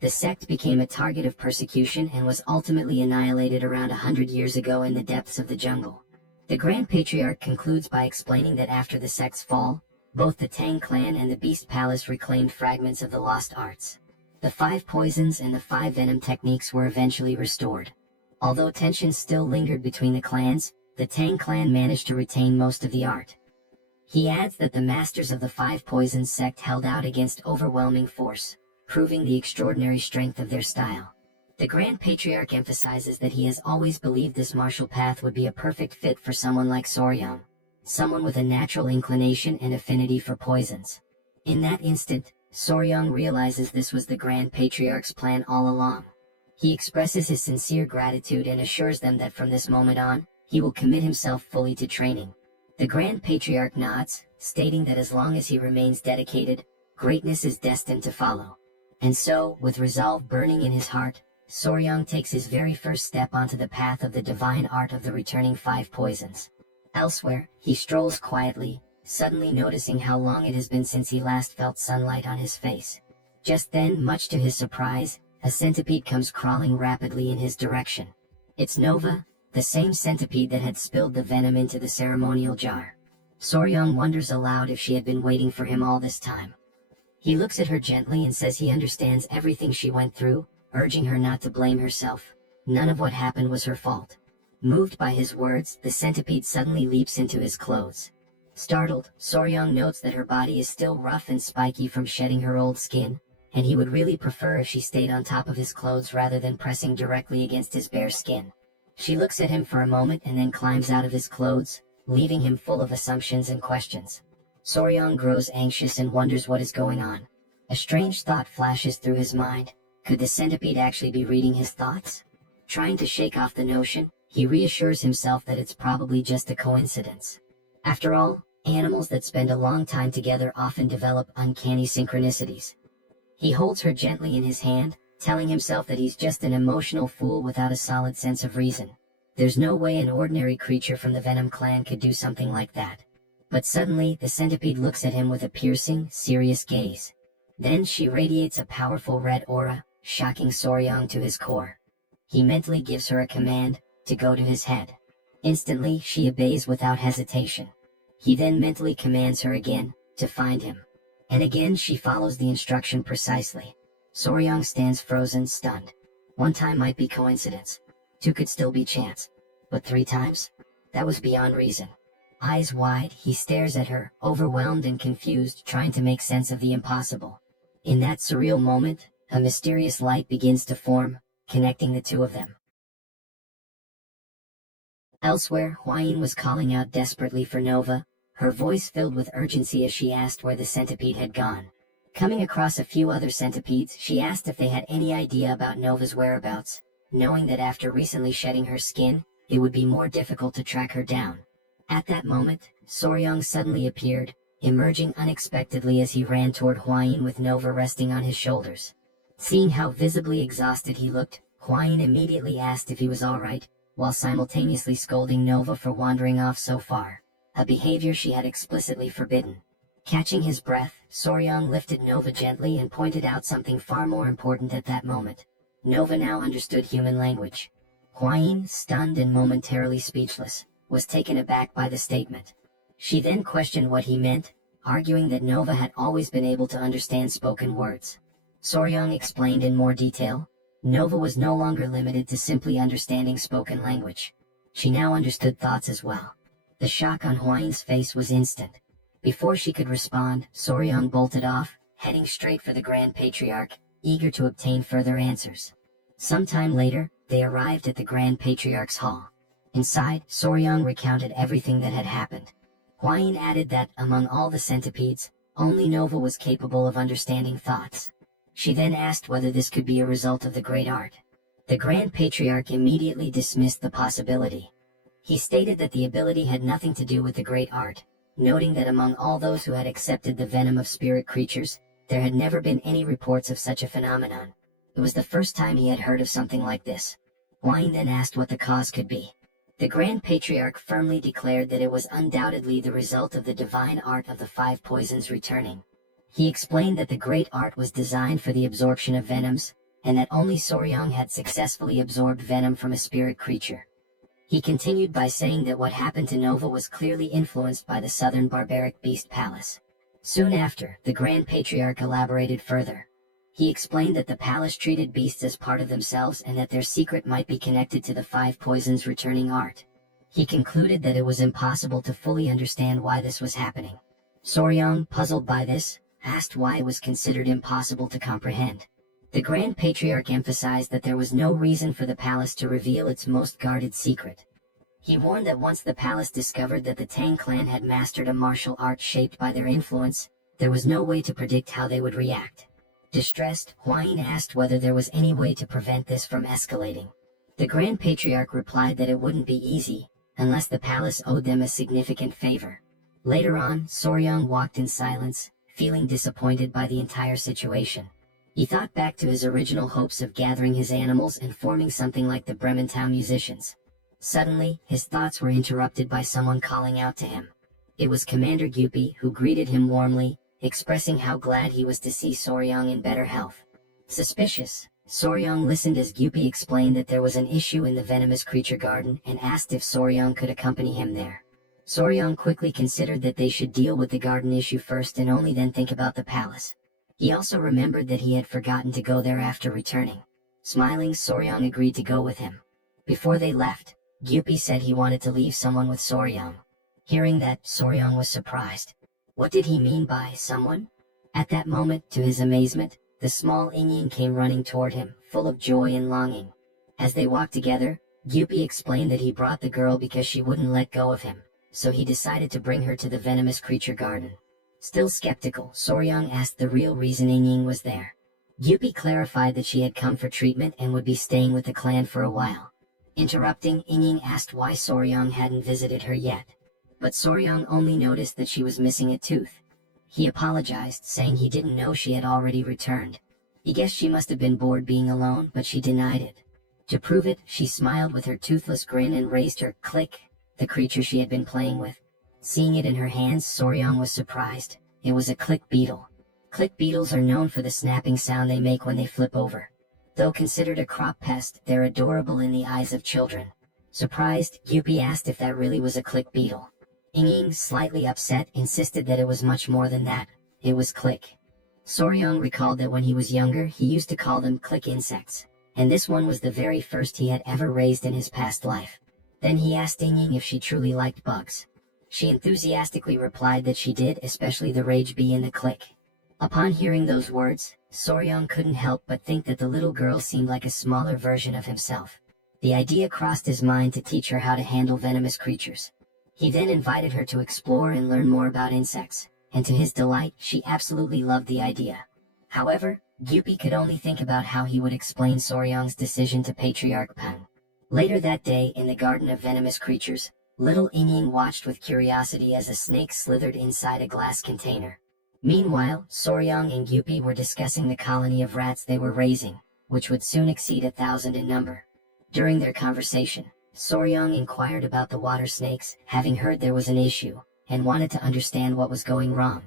The sect became a target of persecution and was ultimately annihilated around 100 years ago in the depths of the jungle. The Grand Patriarch concludes by explaining that after the sect's fall, both the Tang clan and the Beast Palace reclaimed fragments of the lost arts. The 5 poisons and the 5 venom techniques were eventually restored. Although tensions still lingered between the clans, the Tang clan managed to retain most of the art. He adds that the masters of the 5 Poisons sect held out against overwhelming force, proving the extraordinary strength of their style. The Grand Patriarch emphasizes that he has always believed this martial path would be a perfect fit for someone like Soryang, someone with a natural inclination and affinity for poisons. In that instant, Soryang realizes this was the Grand Patriarch's plan all along. He expresses his sincere gratitude and assures them that from this moment on, he will commit himself fully to training. The Grand Patriarch nods, stating that as long as he remains dedicated, greatness is destined to follow. And so, with resolve burning in his heart, Soryang takes his very first step onto the path of the divine art of the returning 5 poisons. Elsewhere, he strolls quietly, suddenly noticing how long it has been since he last felt sunlight on his face. Just then, much to his surprise, a centipede comes crawling rapidly in his direction. It's Nova, the same centipede that had spilled the venom into the ceremonial jar. Soryang wonders aloud if she had been waiting for him all this time. He looks at her gently and says he understands everything she went through, urging her not to blame herself. None of what happened was her fault. Moved by his words, the centipede suddenly leaps into his clothes. Startled, Soryang notes that her body is still rough and spiky from shedding her old skin, and he would really prefer if she stayed on top of his clothes rather than pressing directly against his bare skin. She looks at him for a moment and then climbs out of his clothes, leaving him full of assumptions and questions. Soryang grows anxious and wonders what is going on. A strange thought flashes through his mind. Could the centipede actually be reading his thoughts? Trying to shake off the notion, he reassures himself that it's probably just a coincidence. After all, animals that spend a long time together often develop uncanny synchronicities. He holds her gently in his hand, telling himself that he's just an emotional fool without a solid sense of reason. There's no way an ordinary creature from the Venom clan could do something like that. But suddenly, the centipede looks at him with a piercing, serious gaze. Then she radiates a powerful red aura, shocking Soryang to his core. He mentally gives her a command, to go to his head. Instantly, she obeys without hesitation. He then mentally commands her again, to find him. And again she follows the instruction precisely. Soryang stands frozen, stunned. 1 time might be coincidence. 2 could still be chance. But 3 times? That was beyond reason. Eyes wide, he stares at her, overwhelmed and confused, trying to make sense of the impossible. In that surreal moment, a mysterious light begins to form, connecting the two of them. Elsewhere, Huayin was calling out desperately for Nova, her voice filled with urgency as she asked where the centipede had gone. Coming across a few other centipedes, she asked if they had any idea about Nova's whereabouts, knowing that after recently shedding her skin, it would be more difficult to track her down. At that moment, Soryang suddenly appeared, emerging unexpectedly as he ran toward Huayin with Nova resting on his shoulders. Seeing how visibly exhausted he looked, Huayin immediately asked if he was alright, while simultaneously scolding Nova for wandering off so far, a behavior she had explicitly forbidden. Catching his breath, Soryang lifted Nova gently and pointed out something far more important at that moment. Nova now understood human language. Huayin, stunned and momentarily speechless, was taken aback by the statement. She then questioned what he meant, arguing that Nova had always been able to understand spoken words. Soryang explained in more detail. Nova was no longer limited to simply understanding spoken language. She now understood thoughts as well. The shock on Huayin's face was instant. Before she could respond, Soryang bolted off, heading straight for the Grand Patriarch, eager to obtain further answers. Sometime later, they arrived at the Grand Patriarch's hall. Inside, Soryang recounted everything that had happened. Huayin added that, among all the centipedes, only Nova was capable of understanding thoughts. She then asked whether this could be a result of the great art. The Grand Patriarch immediately dismissed the possibility. He stated that the ability had nothing to do with the great art, noting that among all those who had accepted the venom of spirit creatures, there had never been any reports of such a phenomenon. It was the first time he had heard of something like this. Huayin then asked what the cause could be. The Grand Patriarch firmly declared that it was undoubtedly the result of the divine art of the five poisons returning. He explained that the great art was designed for the absorption of venoms, and that only Soryang had successfully absorbed venom from a spirit creature. He continued by saying that what happened to Nova was clearly influenced by the southern barbaric beast palace. Soon after, the Grand Patriarch elaborated further. He explained that the palace treated beasts as part of themselves and that their secret might be connected to the five poisons returning art. He concluded that it was impossible to fully understand why this was happening. Soryang, puzzled by this, asked why it was considered impossible to comprehend. The Grand Patriarch emphasized that there was no reason for the palace to reveal its most guarded secret. He warned that once the palace discovered that the Tang clan had mastered a martial art shaped by their influence, there was no way to predict how they would react. Distressed, Huayin asked whether there was any way to prevent this from escalating. The Grand Patriarch replied that it wouldn't be easy, unless the palace owed them a significant favor. Later on, Soryang walked in silence, feeling disappointed by the entire situation. He thought back to his original hopes of gathering his animals and forming something like the Brementow musicians. Suddenly, his thoughts were interrupted by someone calling out to him. It was Commander Gyupi, who greeted him warmly, expressing how glad he was to see Soryang in better health. Suspicious, Soryang listened as Gyupi explained that there was an issue in the venomous creature garden and asked if Soryang could accompany him there. Soryang quickly considered that they should deal with the garden issue first and only then think about the palace. He also remembered that he had forgotten to go there after returning. Smiling, Soryang agreed to go with him. Before they left, Gyupi said he wanted to leave someone with Soryang. Hearing that, Soryang was surprised. What did he mean by someone? At that moment, to his amazement, the small Inying came running toward him, full of joy and longing. As they walked together, Gyupi explained that he brought the girl because she wouldn't let go of him, so he decided to bring her to the venomous creature garden. Still skeptical, Soryang asked the real reason Inying was there. Gyupi clarified that she had come for treatment and would be staying with the clan for a while. Interrupting, Inying asked why Soryang hadn't visited her yet. But Soryang only noticed that she was missing a tooth. He apologized, saying he didn't know she had already returned. He guessed she must have been bored being alone, but she denied it. To prove it, she smiled with her toothless grin and raised her click, the creature she had been playing with. Seeing it in her hands, Soryang was surprised. It was a click beetle. Click beetles are known for the snapping sound they make when they flip over. Though considered a crop pest, they're adorable in the eyes of children. Surprised, Gyupi asked if that really was a click beetle. Inying, slightly upset, insisted that it was much more than that. It was click. Soryang recalled that when he was younger, he used to call them click insects, and this one was the very first he had ever raised in his past life. Then he asked Inying if she truly liked bugs. She enthusiastically replied that she did, especially the rage bee in the clique. Upon hearing those words, Soryong couldn't help but think that the little girl seemed like a smaller version of himself. The idea crossed his mind to teach her how to handle venomous creatures. He then invited her to explore and learn more about insects, and to his delight, she absolutely loved the idea. However, Gyupi could only think about how he would explain Soryong's decision to Patriarch Pan. Later that day, in the Garden of Venomous Creatures, little Inying watched with curiosity as a snake slithered inside a glass container. Meanwhile, Soryong and Gyupi were discussing the colony of rats they were raising, which would soon exceed 1,000 in number. During their conversation, Soryong inquired about the water snakes, having heard there was an issue, and wanted to understand what was going wrong.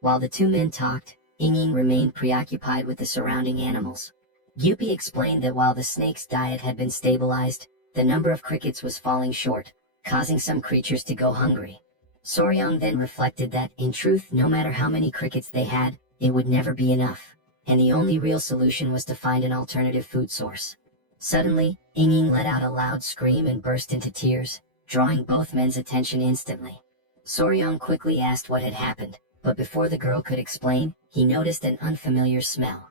While the two men talked, Inying remained preoccupied with the surrounding animals. Gyupi explained that while the snake's diet had been stabilized, the number of crickets was falling short, causing some creatures to go hungry. Soryong then reflected that, in truth, no matter how many crickets they had, it would never be enough, and the only real solution was to find an alternative food source. Suddenly, Inying let out a loud scream and burst into tears, drawing both men's attention instantly. Soryong quickly asked what had happened, but before the girl could explain, he noticed an unfamiliar smell.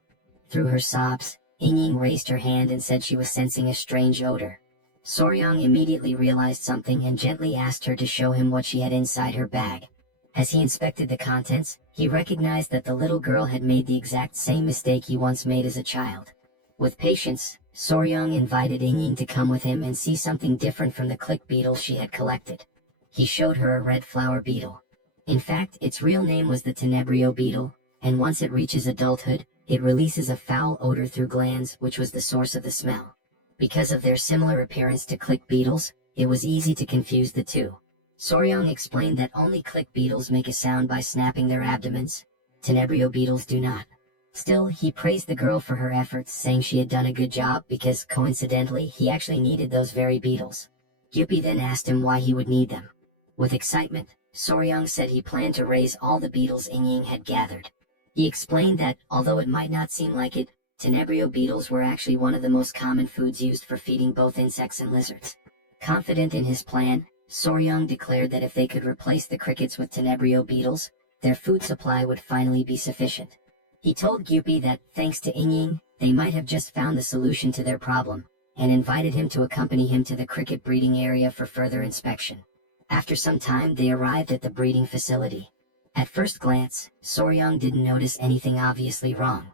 Through her sobs, Inying raised her hand and said she was sensing a strange odor. Soryong immediately realized something and gently asked her to show him what she had inside her bag. As he inspected the contents, he recognized that the little girl had made the exact same mistake he once made as a child. With patience, Soryong invited Inying to come with him and see something different from the click beetles she had collected. He showed her a red flower beetle. In fact, its real name was the tenebrio beetle, and once it reaches adulthood, it releases a foul odor through glands, which was the source of the smell. Because of their similar appearance to click beetles, it was easy to confuse the two. Soryong explained that only click beetles make a sound by snapping their abdomens. Tenebrio beetles do not. Still, he praised the girl for her efforts, saying she had done a good job because, coincidentally, he actually needed those very beetles. Gyupi then asked him why he would need them. With excitement, Soryong said he planned to raise all the beetles Inying had gathered. He explained that, although it might not seem like it, tenebrio beetles were actually one of the most common foods used for feeding both insects and lizards. Confident in his plan, Soryong declared that if they could replace the crickets with tenebrio beetles, their food supply would finally be sufficient. He told Gyupi that, thanks to Inying, they might have just found the solution to their problem, and invited him to accompany him to the cricket breeding area for further inspection. After some time, they arrived at the breeding facility. At first glance, Soryong didn't notice anything obviously wrong.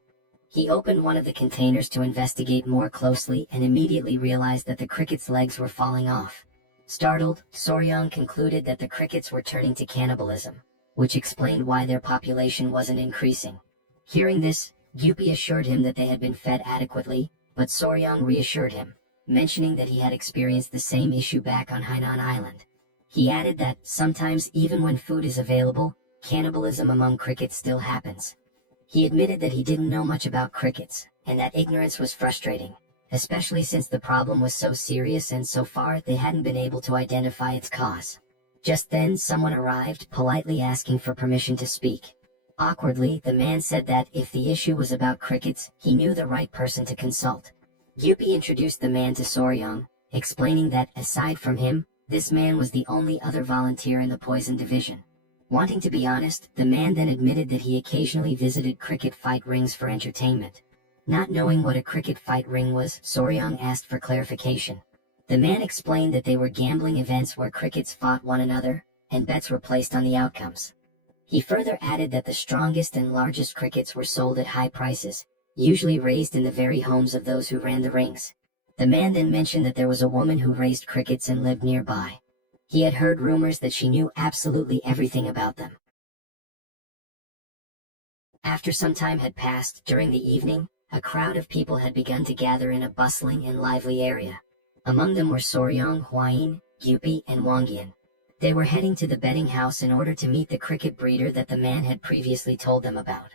He opened one of the containers to investigate more closely and immediately realized that the crickets' legs were falling off. Startled, Soryong concluded that the crickets were turning to cannibalism, which explained why their population wasn't increasing. Hearing this, Gyupi assured him that they had been fed adequately, but Soryong reassured him, mentioning that he had experienced the same issue back on Hainan Island. He added that, sometimes even when food is available, cannibalism among crickets still happens. He admitted that he didn't know much about crickets, and that ignorance was frustrating, especially since the problem was so serious and so far they hadn't been able to identify its cause. Just then someone arrived, politely asking for permission to speak. Awkwardly, the man said that if the issue was about crickets, he knew the right person to consult. Gyupi introduced the man to Soryong, explaining that, aside from him, this man was the only other volunteer in the poison division. Wanting to be honest, the man then admitted that he occasionally visited cricket fight rings for entertainment. Not knowing what a cricket fight ring was, Soryong asked for clarification. The man explained that they were gambling events where crickets fought one another, and bets were placed on the outcomes. He further added that the strongest and largest crickets were sold at high prices, usually raised in the very homes of those who ran the rings. The man then mentioned that there was a woman who raised crickets and lived nearby. He had heard rumors that she knew absolutely everything about them. After some time had passed, during the evening, a crowd of people had begun to gather in a bustling and lively area. Among them were Soryong, Hwayin, Gyupi, and Wangyan. They were heading to the betting house in order to meet the cricket breeder that the man had previously told them about.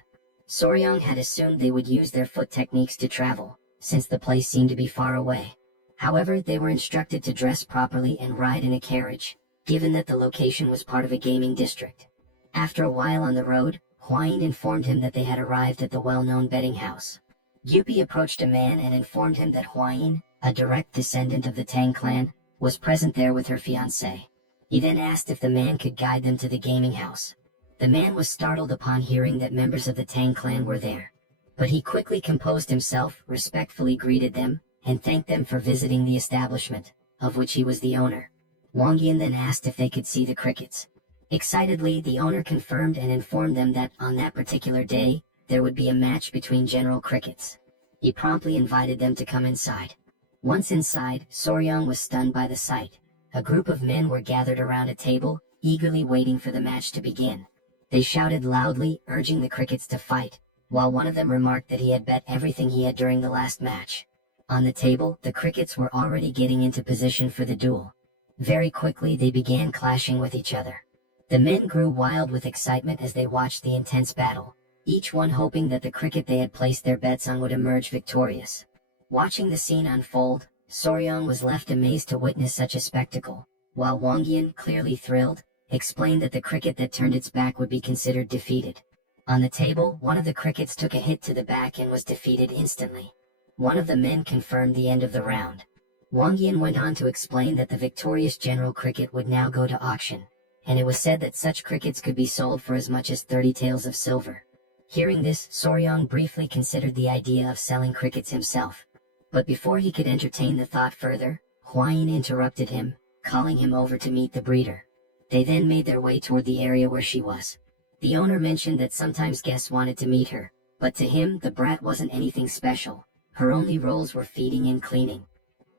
Soryong had assumed they would use their foot techniques to travel, since the place seemed to be far away. However, they were instructed to dress properly and ride in a carriage, given that the location was part of a gaming district. After a while on the road, Hwayin informed him that they had arrived at the well-known betting house. Gyupi approached a man and informed him that Hwayin, a direct descendant of the Tang clan, was present there with her fiancé. He then asked if the man could guide them to the gaming house. The man was startled upon hearing that members of the Tang clan were there. But he quickly composed himself, respectfully greeted them, and thanked them for visiting the establishment, of which he was the owner. Wang Yan then asked if they could see the crickets. Excitedly, the owner confirmed and informed them that, on that particular day, there would be a match between General Crickets. He promptly invited them to come inside. Once inside, Soryang was stunned by the sight. A group of men were gathered around a table, eagerly waiting for the match to begin. They shouted loudly, urging the crickets to fight, while one of them remarked that he had bet everything he had during the last match. On the table, the crickets were already getting into position for the duel. Very quickly they began clashing with each other. The men grew wild with excitement as they watched the intense battle, each one hoping that the cricket they had placed their bets on would emerge victorious. Watching the scene unfold, Soryang was left amazed to witness such a spectacle, while Wang Yan, clearly thrilled, explained that the cricket that turned its back would be considered defeated. On the table, one of the crickets took a hit to the back and was defeated instantly. One of the men confirmed the end of the round. Wang Yan went on to explain that the victorious General Cricket would now go to auction, and it was said that such crickets could be sold for as much as 30 taels of silver. Hearing this, Soryang briefly considered the idea of selling crickets himself. But before he could entertain the thought further, Huayin interrupted him, calling him over to meet the breeder. They then made their way toward the area where she was. The owner mentioned that sometimes guests wanted to meet her, but to him the brat wasn't anything special. Her only roles were feeding and cleaning.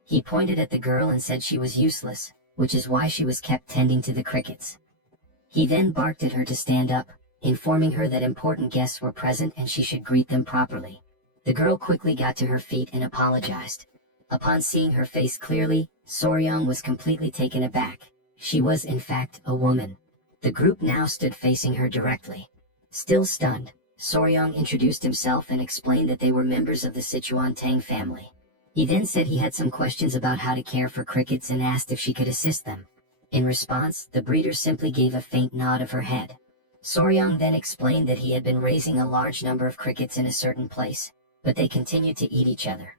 He pointed at the girl and said she was useless, which is why she was kept tending to the crickets. He then barked at her to stand up, informing her that important guests were present and she should greet them properly. The girl quickly got to her feet and apologized. Upon seeing her face clearly, Soryang was completely taken aback. She was in fact a woman. The group now stood facing her directly. Still stunned, Soryang introduced himself and explained that they were members of the Sichuan Tang family. He then said he had some questions about how to care for crickets and asked if she could assist them. In response, the breeder simply gave a faint nod of her head. Soryang then explained that he had been raising a large number of crickets in a certain place, but they continued to eat each other.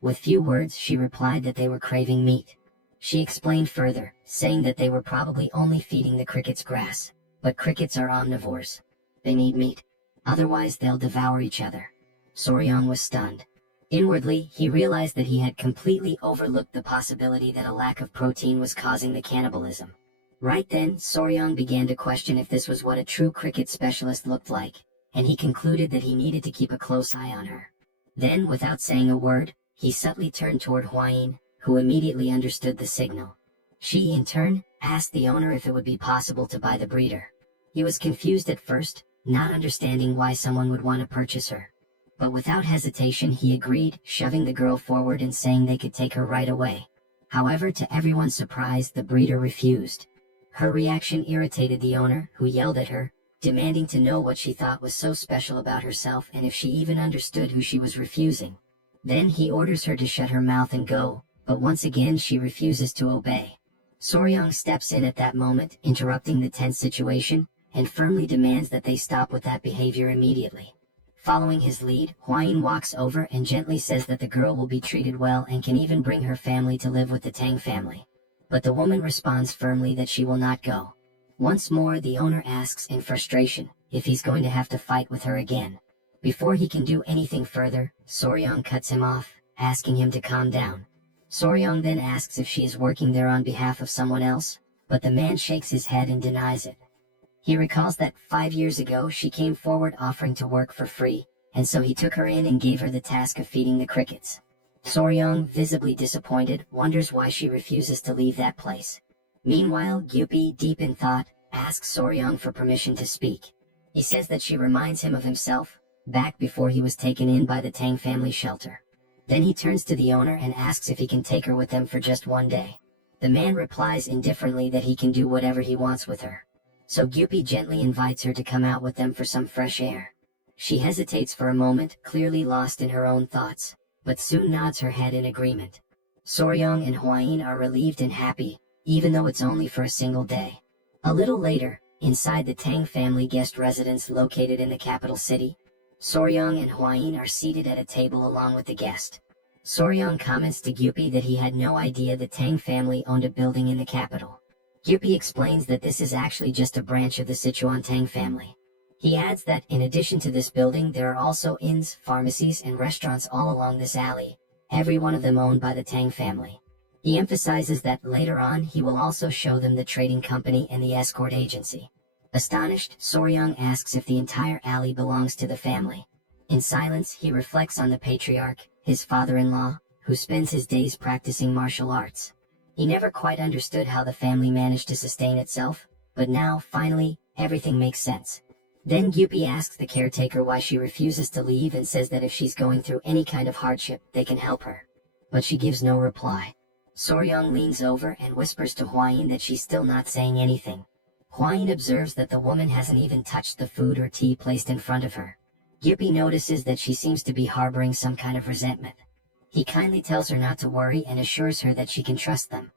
With few words, she replied that they were craving meat. She explained further, saying that they were probably only feeding the crickets grass, but crickets are omnivores. They need meat. Otherwise they'll devour each other. Soryang was stunned. Inwardly, he realized that he had completely overlooked the possibility that a lack of protein was causing the cannibalism. Right then, Soryang began to question if this was what a true cricket specialist looked like, and he concluded that he needed to keep a close eye on her. Then, without saying a word, he subtly turned toward Huayin, who immediately understood the signal. She, in turn, asked the owner if it would be possible to buy the breeder. He was confused at first, not understanding why someone would want to purchase her. But without hesitation he agreed, shoving the girl forward and saying they could take her right away. However, to everyone's surprise, the breeder refused. Her reaction irritated the owner, who yelled at her, demanding to know what she thought was so special about herself and if she even understood who she was refusing. Then he orders her to shut her mouth and go, but once again she refuses to obey. Soryang steps in at that moment, interrupting the tense situation, and firmly demands that they stop with that behavior immediately. Following his lead, Huayin walks over and gently says that the girl will be treated well and can even bring her family to live with the Tang family. But the woman responds firmly that she will not go. Once more the owner asks in frustration if he's going to have to fight with her again. Before he can do anything further, Soryang cuts him off, asking him to calm down. Soryang then asks if she is working there on behalf of someone else, but the man shakes his head and denies it. He recalls that 5 years ago she came forward offering to work for free, and so he took her in and gave her the task of feeding the crickets. Soryang, visibly disappointed, wonders why she refuses to leave that place. Meanwhile, Gyupi, deep in thought, asks Soryang for permission to speak. He says that she reminds him of himself, back before he was taken in by the Tang family shelter. Then he turns to the owner and asks if he can take her with them for just one day. The man replies indifferently that he can do whatever he wants with her. So Gyupi gently invites her to come out with them for some fresh air. She hesitates for a moment, clearly lost in her own thoughts, but soon nods her head in agreement. Soryang and Huayin are relieved and happy, even though it's only for a single day. A little later, inside the Tang family guest residence located in the capital city, Soryang and Huayin are seated at a table along with the guest. Soryang comments to Gyupi that he had no idea the Tang family owned a building in the capital. Gyupi explains that this is actually just a branch of the Sichuan Tang family. He adds that, in addition to this building, there are also inns, pharmacies, and restaurants all along this alley, every one of them owned by the Tang family. He emphasizes that later on he will also show them the trading company and the escort agency. Astonished, Soryang asks if the entire alley belongs to the family. In silence, he reflects on the patriarch, his father-in-law, who spends his days practicing martial arts. He never quite understood how the family managed to sustain itself, but now, finally, everything makes sense. Then Gyupi asks the caretaker why she refuses to leave and says that if she's going through any kind of hardship, they can help her. But she gives no reply. Soryang leans over and whispers to Hwayin that she's still not saying anything. Hwayin observes that the woman hasn't even touched the food or tea placed in front of her. Gyupi notices that she seems to be harboring some kind of resentment. He kindly tells her not to worry and assures her that she can trust them.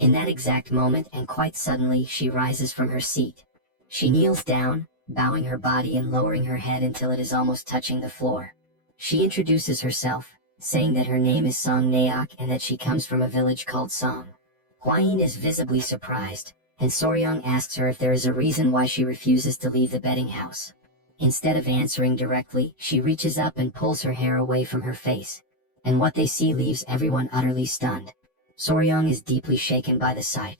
In that exact moment, and quite suddenly, she rises from her seat. She kneels down, bowing her body and lowering her head until it is almost touching the floor. She introduces herself, saying that her name is Song Naok and that she comes from a village called Song. Hwayin is visibly surprised, and Soryang asks her if there is a reason why she refuses to leave the betting house. Instead of answering directly, she reaches up and pulls her hair away from her face, and what they see leaves everyone utterly stunned. Soryang is deeply shaken by the sight.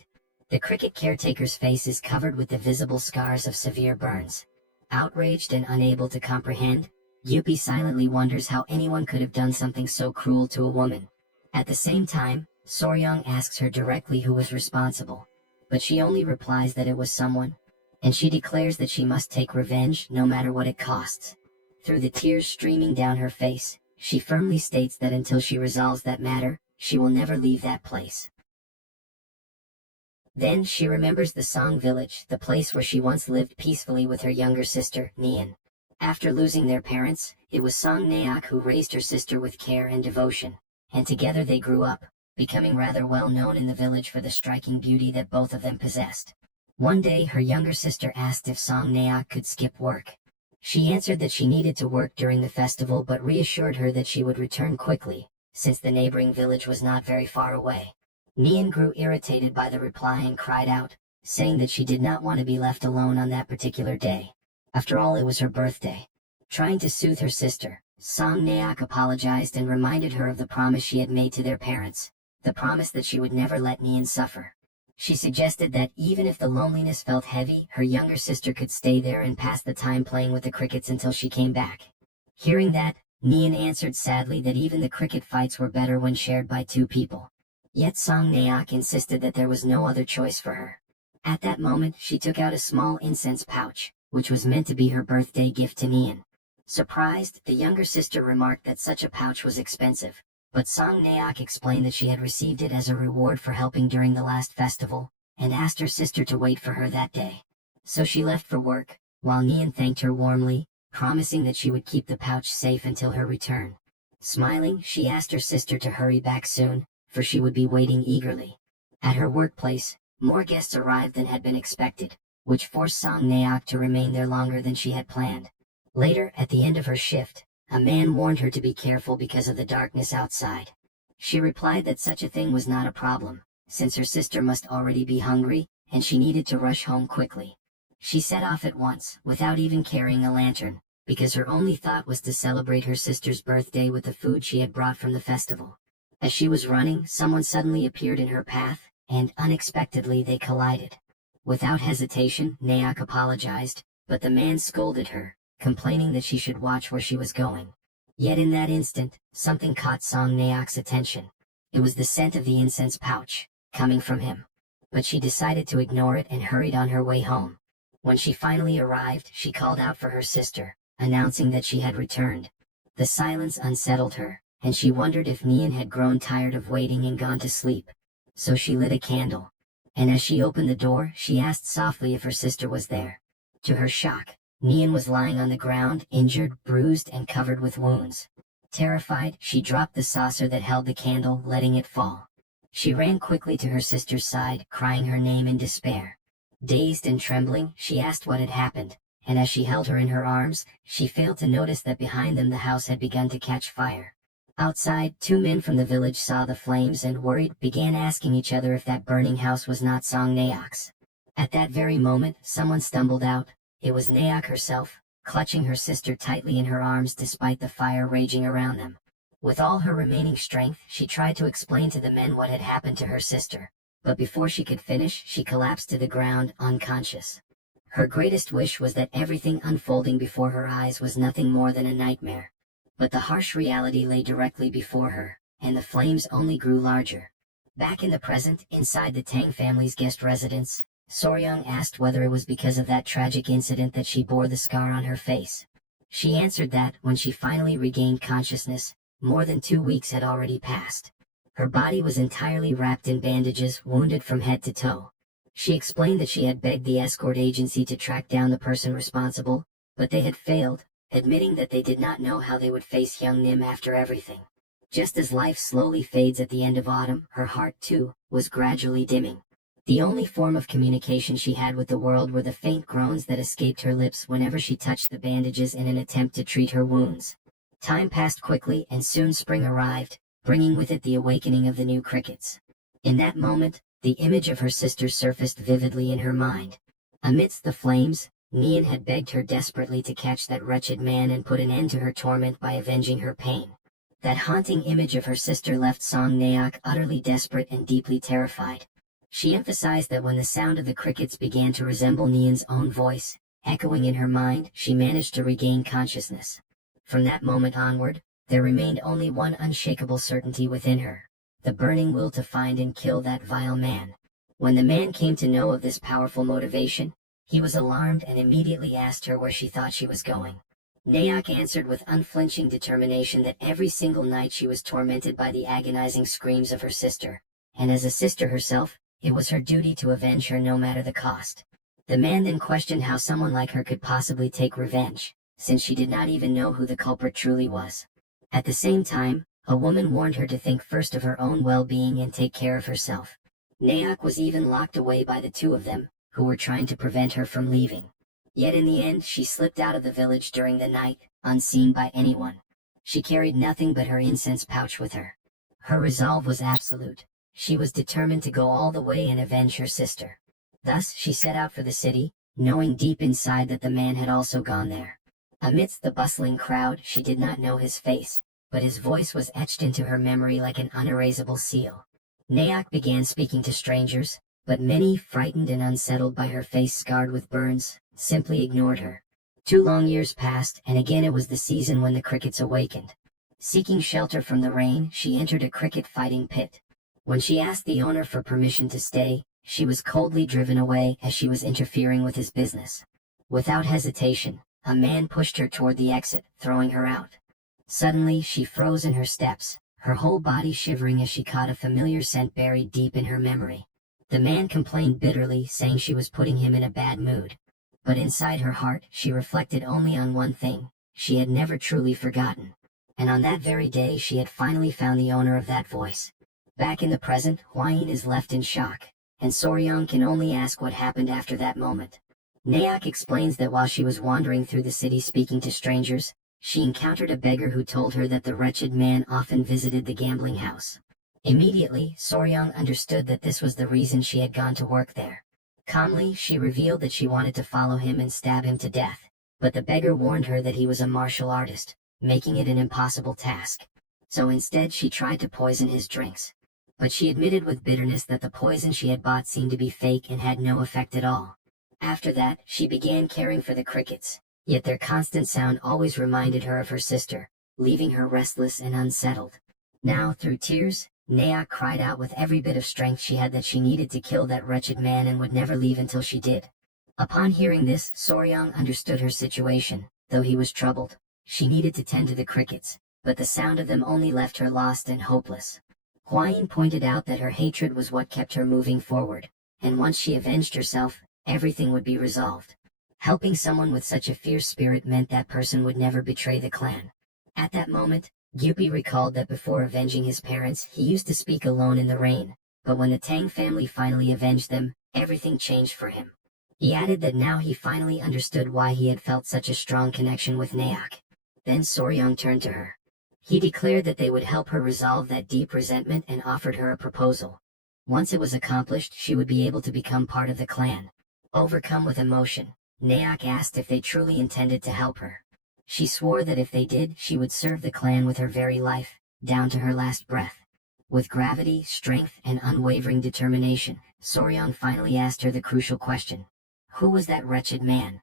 The cricket caretaker's face is covered with the visible scars of severe burns. Outraged and unable to comprehend, Gyupi silently wonders how anyone could have done something so cruel to a woman. At the same time, Soryang asks her directly who was responsible, but she only replies that it was someone, and she declares that she must take revenge no matter what it costs. Through the tears streaming down her face, she firmly states that until she resolves that matter, she will never leave that place. Then she remembers the Song village, the place where she once lived peacefully with her younger sister, Nian. After losing their parents, it was Song Naok who raised her sister with care and devotion, and together they grew up, becoming rather well known in the village for the striking beauty that both of them possessed. One day her younger sister asked if Song Naok could skip work. She answered that she needed to work during the festival but reassured her that she would return quickly, since the neighboring village was not very far away. Nian grew irritated by the reply and cried out, saying that she did not want to be left alone on that particular day. After all, it was her birthday. Trying to soothe her sister, Song Naok apologized and reminded her of the promise she had made to their parents, the promise that she would never let Nian suffer. She suggested that even if the loneliness felt heavy, her younger sister could stay there and pass the time playing with the crickets until she came back. Hearing that, Nian answered sadly that even the cricket fights were better when shared by two people. Yet Song Naok insisted that there was no other choice for her. At that moment, she took out a small incense pouch, which was meant to be her birthday gift to Nian. Surprised, the younger sister remarked that such a pouch was expensive, but Song Naok explained that she had received it as a reward for helping during the last festival, and asked her sister to wait for her that day. So she left for work, while Nian thanked her warmly, promising that she would keep the pouch safe until her return. Smiling, she asked her sister to hurry back soon, for she would be waiting eagerly. At her workplace, more guests arrived than had been expected, which forced Song Naok to remain there longer than she had planned. Later, at the end of her shift, a man warned her to be careful because of the darkness outside. She replied that such a thing was not a problem, since her sister must already be hungry, and she needed to rush home quickly. She set off at once, without even carrying a lantern, because her only thought was to celebrate her sister's birthday with the food she had brought from the festival. As she was running, someone suddenly appeared in her path, and unexpectedly they collided. Without hesitation, Naok apologized, but the man scolded her, complaining that she should watch where she was going. Yet in that instant, something caught Song Naok's attention. It was the scent of the incense pouch, coming from him. But she decided to ignore it and hurried on her way home. When she finally arrived, she called out for her sister, announcing that she had returned. The silence unsettled her, and she wondered if Nian had grown tired of waiting and gone to sleep. So she lit a candle. And as she opened the door, she asked softly if her sister was there. To her shock, Nian was lying on the ground, injured, bruised, and covered with wounds. Terrified, she dropped the saucer that held the candle, letting it fall. She ran quickly to her sister's side, crying her name in despair. Dazed and trembling, she asked what had happened, and as she held her in her arms, she failed to notice that behind them the house had begun to catch fire. Outside, two men from the village saw the flames and, worried, began asking each other if that burning house was not Song Naok's. At that very moment, someone stumbled out. It was Naok herself, clutching her sister tightly in her arms despite the fire raging around them. With all her remaining strength, she tried to explain to the men what had happened to her sister. But before she could finish, she collapsed to the ground, unconscious. Her greatest wish was that everything unfolding before her eyes was nothing more than a nightmare. But the harsh reality lay directly before her, and the flames only grew larger. Back in the present, inside the Tang family's guest residence, Soryang asked whether it was because of that tragic incident that she bore the scar on her face. She answered that, when she finally regained consciousness, more than 2 weeks had already passed. Her body was entirely wrapped in bandages, wounded from head to toe. She explained that she had begged the escort agency to track down the person responsible, but they had failed, admitting that they did not know how they would face young Nim after everything. Just as life slowly fades at the end of autumn, her heart, too, was gradually dimming. The only form of communication she had with the world were the faint groans that escaped her lips whenever she touched the bandages in an attempt to treat her wounds. Time passed quickly, and soon spring arrived, bringing with it the awakening of the new crickets. In that moment, the image of her sister surfaced vividly in her mind. Amidst the flames, Nian had begged her desperately to catch that wretched man and put an end to her torment by avenging her pain. That haunting image of her sister left Song Naok utterly desperate and deeply terrified. She emphasized that when the sound of the crickets began to resemble Nian's own voice, echoing in her mind, she managed to regain consciousness. From that moment onward, there remained only one unshakable certainty within her: the burning will to find and kill that vile man. When the man came to know of this powerful motivation, he was alarmed and immediately asked her where she thought she was going. Naok answered with unflinching determination that every single night she was tormented by the agonizing screams of her sister, and as a sister herself, it was her duty to avenge her no matter the cost. The man then questioned how someone like her could possibly take revenge, since she did not even know who the culprit truly was. At the same time, a woman warned her to think first of her own well-being and take care of herself. Naok was even locked away by the two of them, who were trying to prevent her from leaving. Yet in the end, she slipped out of the village during the night, unseen by anyone. She carried nothing but her incense pouch with her. Her resolve was absolute. She was determined to go all the way and avenge her sister. Thus, she set out for the city, knowing deep inside that the man had also gone there. Amidst the bustling crowd, she did not know his face, but his voice was etched into her memory like an unerasable seal. Naok began speaking to strangers, but many, frightened and unsettled by her face scarred with burns, simply ignored her. 2 long years passed, and again it was the season when the crickets awakened. Seeking shelter from the rain, she entered a cricket fighting pit. When she asked the owner for permission to stay, she was coldly driven away as she was interfering with his business. Without hesitation, a man pushed her toward the exit, throwing her out. Suddenly, she froze in her steps, her whole body shivering as she caught a familiar scent buried deep in her memory. The man complained bitterly, saying she was putting him in a bad mood. But inside her heart, she reflected only on one thing: she had never truly forgotten. And on that very day she had finally found the owner of that voice. Back in the present, Hwayin is left in shock, and Soryang can only ask what happened after that moment. Naok explains that while she was wandering through the city speaking to strangers, she encountered a beggar who told her that the wretched man often visited the gambling house. Immediately, Soryang understood that this was the reason she had gone to work there. Calmly, she revealed that she wanted to follow him and stab him to death, but the beggar warned her that he was a martial artist, making it an impossible task. So instead she tried to poison his drinks. But she admitted with bitterness that the poison she had bought seemed to be fake and had no effect at all. After that, she began caring for the crickets, yet their constant sound always reminded her of her sister, leaving her restless and unsettled. Now, through tears, Naok cried out with every bit of strength she had that she needed to kill that wretched man and would never leave until she did. Upon hearing this, Soryang understood her situation. Though he was troubled, she needed to tend to the crickets, but the sound of them only left her lost and hopeless. Hwayin pointed out that her hatred was what kept her moving forward, and once she avenged herself, everything would be resolved. Helping someone with such a fierce spirit meant that person would never betray the clan. At that moment, Gyupi recalled that before avenging his parents, he used to speak alone in the rain, but when the Tang family finally avenged them, everything changed for him. He added that now he finally understood why he had felt such a strong connection with Naok. Then Soryang turned to her. He declared that they would help her resolve that deep resentment and offered her a proposal. Once it was accomplished, she would be able to become part of the clan. Overcome with emotion, Naok asked if they truly intended to help her. She swore that if they did, she would serve the clan with her very life, down to her last breath. With gravity, strength, and unwavering determination, Soryang finally asked her the crucial question. Who was that wretched man?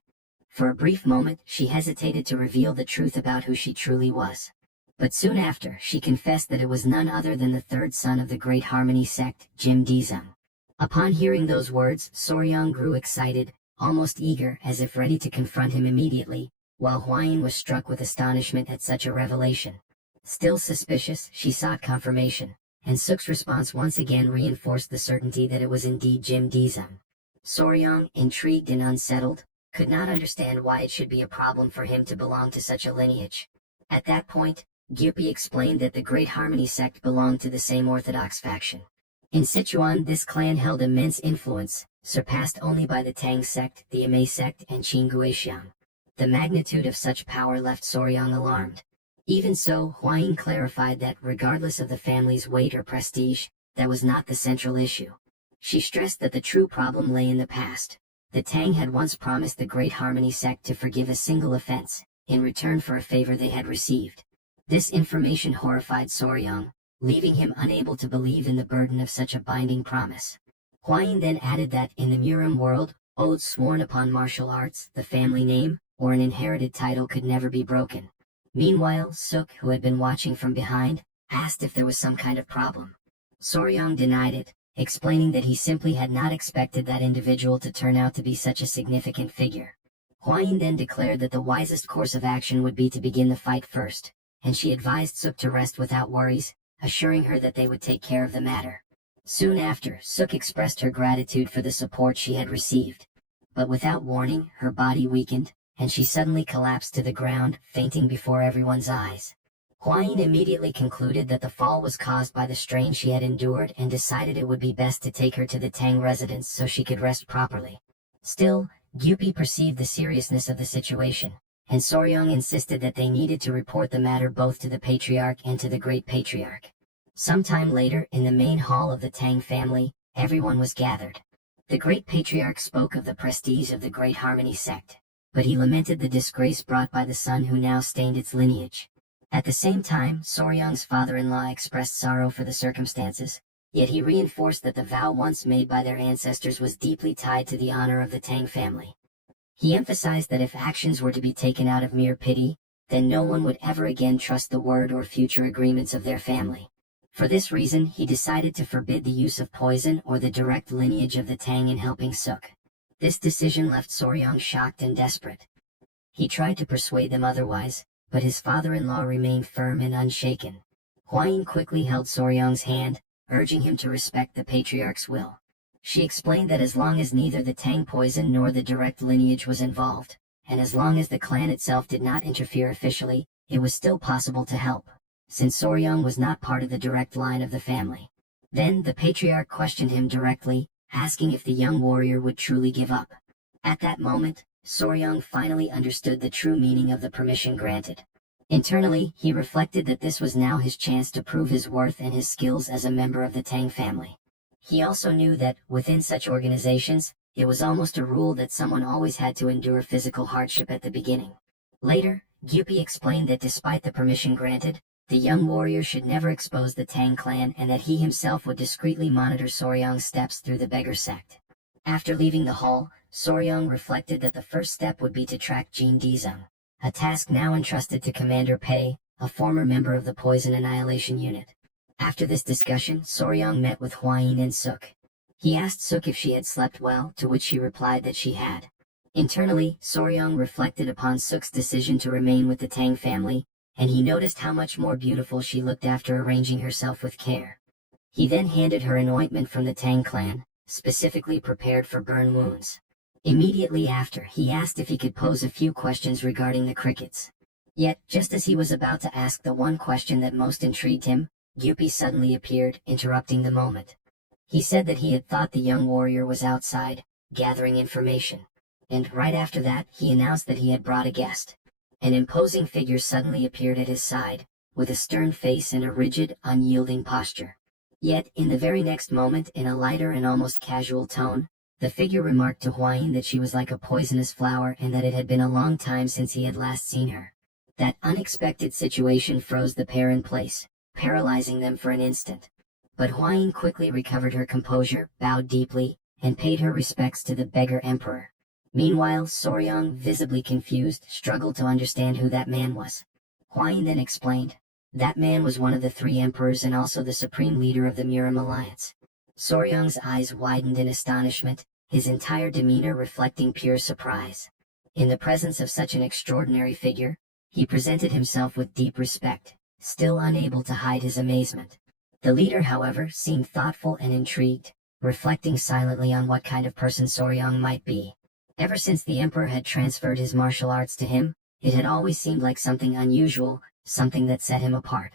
For a brief moment, she hesitated to reveal the truth about who she truly was. But soon after, she confessed that it was none other than the third son of the Great Harmony sect, Jim Dizung. Upon hearing those words, Soryang grew excited, almost eager, as if ready to confront him immediately, while Hwayin was struck with astonishment at such a revelation. Still suspicious, she sought confirmation, and Suk's response once again reinforced the certainty that it was indeed Jim Dizung. Soryang, intrigued and unsettled, could not understand why it should be a problem for him to belong to such a lineage. At that point, Gyupi explained that the Great Harmony sect belonged to the same orthodox faction. In Sichuan, this clan held immense influence, surpassed only by the Tang sect, the Amei sect, and Qinguixiang. The magnitude of such power left Soryang alarmed. Even so, Hwayin clarified that, regardless of the family's weight or prestige, that was not the central issue. She stressed that the true problem lay in the past. The Tang had once promised the Great Harmony sect to forgive a single offense, in return for a favor they had received. This information horrified Soryang, leaving him unable to believe in the burden of such a binding promise. Hwayin then added that, in the Murim world, oaths sworn upon martial arts, the family name, or an inherited title could never be broken. Meanwhile, Suk, who had been watching from behind, asked if there was some kind of problem. Soryang denied it, explaining that he simply had not expected that individual to turn out to be such a significant figure. Hwayin then declared that the wisest course of action would be to begin the fight first, and she advised Suk to rest without worries, assuring her that they would take care of the matter. Soon after, Suk expressed her gratitude for the support she had received. But without warning, her body weakened, and she suddenly collapsed to the ground, fainting before everyone's eyes. Hwayin immediately concluded that the fall was caused by the strain she had endured and decided it would be best to take her to the Tang residence so she could rest properly. Still, Gyupi perceived the seriousness of the situation, and Soryang insisted that they needed to report the matter both to the Patriarch and to the Great Patriarch. Sometime later, in the main hall of the Tang family, everyone was gathered. The Great Patriarch spoke of the prestige of the Great Harmony sect, but he lamented the disgrace brought by the son who now stained its lineage. At the same time, Soryang's father-in-law expressed sorrow for the circumstances, yet he reinforced that the vow once made by their ancestors was deeply tied to the honor of the Tang family. He emphasized that if actions were to be taken out of mere pity, then no one would ever again trust the word or future agreements of their family. For this reason, he decided to forbid the use of poison or the direct lineage of the Tang in helping Suk. This decision left Soryang shocked and desperate. He tried to persuade them otherwise, but his father-in-law remained firm and unshaken. Hwayin quickly held Soryang's hand, urging him to respect the patriarch's will. She explained that as long as neither the Tang poison nor the direct lineage was involved, and as long as the clan itself did not interfere officially, it was still possible to help, since Soryang was not part of the direct line of the family. Then the patriarch questioned him directly, asking if the young warrior would truly give up. At that moment, Soryang finally understood the true meaning of the permission granted. Internally, he reflected that this was now his chance to prove his worth and his skills as a member of the Tang family. He also knew that, within such organizations, it was almost a rule that someone always had to endure physical hardship at the beginning. Later, Gyupi explained that despite the permission granted, the young warrior should never expose the Tang clan and that he himself would discreetly monitor Soryang's steps through the beggar sect. After leaving the hall, Soryang reflected that the first step would be to track Jin Dizung, a task now entrusted to Commander Pei, a former member of the Poison Annihilation Unit. After this discussion, Soryang met with Hwayin and Suk. He asked Suk if she had slept well, to which she replied that she had. Internally, Soryang reflected upon Suk's decision to remain with the Tang family, and he noticed how much more beautiful she looked after arranging herself with care. He then handed her an ointment from the Tang clan, specifically prepared for burn wounds. Immediately after, he asked if he could pose a few questions regarding the crickets. Yet, just as he was about to ask the one question that most intrigued him, Gyupi suddenly appeared, interrupting the moment. He said that he had thought the young warrior was outside, gathering information. And right after that, he announced that he had brought a guest. An imposing figure suddenly appeared at his side, with a stern face and a rigid, unyielding posture. Yet, in the very next moment, in a lighter and almost casual tone, The figure remarked to Huayin that she was like a poisonous flower and that it had been a long time since he had last seen her. That unexpected situation froze the pair in place, paralyzing them for an instant. But Huayin quickly recovered her composure, bowed deeply, and paid her respects to the beggar emperor. Meanwhile, Soryang, visibly confused, struggled to understand who that man was. Huayin then explained. That man was one of the three emperors and also the supreme leader of the Murim Alliance. Soryang's eyes widened in astonishment, his entire demeanor reflecting pure surprise. In the presence of such an extraordinary figure, he presented himself with deep respect, still unable to hide his amazement. The leader, however, seemed thoughtful and intrigued, reflecting silently on what kind of person Soryang might be. Ever since the emperor had transferred his martial arts to him, it had always seemed like something unusual, something that set him apart.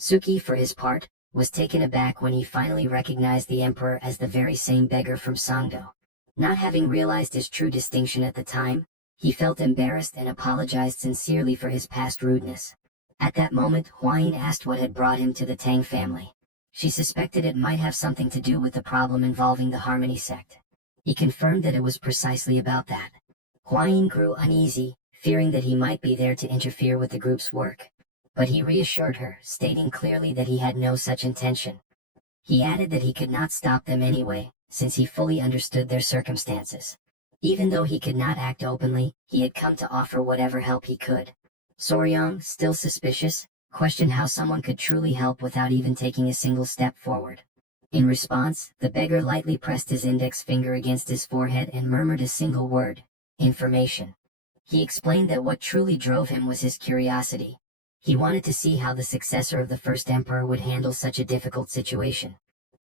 Suki, for his part, was taken aback when he finally recognized the emperor as the very same beggar from Songdo. Not having realized his true distinction at the time, he felt embarrassed and apologized sincerely for his past rudeness. At that moment, Huayin asked what had brought him to the Tang family. She suspected it might have something to do with the problem involving the Harmony sect. He confirmed that it was precisely about that. Huayin grew uneasy, fearing that he might be there to interfere with the group's work. But he reassured her, stating clearly that he had no such intention. He added that he could not stop them anyway, since he fully understood their circumstances. Even though he could not act openly, he had come to offer whatever help he could. Soryang, still suspicious, questioned how someone could truly help without even taking a single step forward. In response, the beggar lightly pressed his index finger against his forehead and murmured a single word: information. He explained that what truly drove him was his curiosity. He wanted to see how the successor of the first emperor would handle such a difficult situation.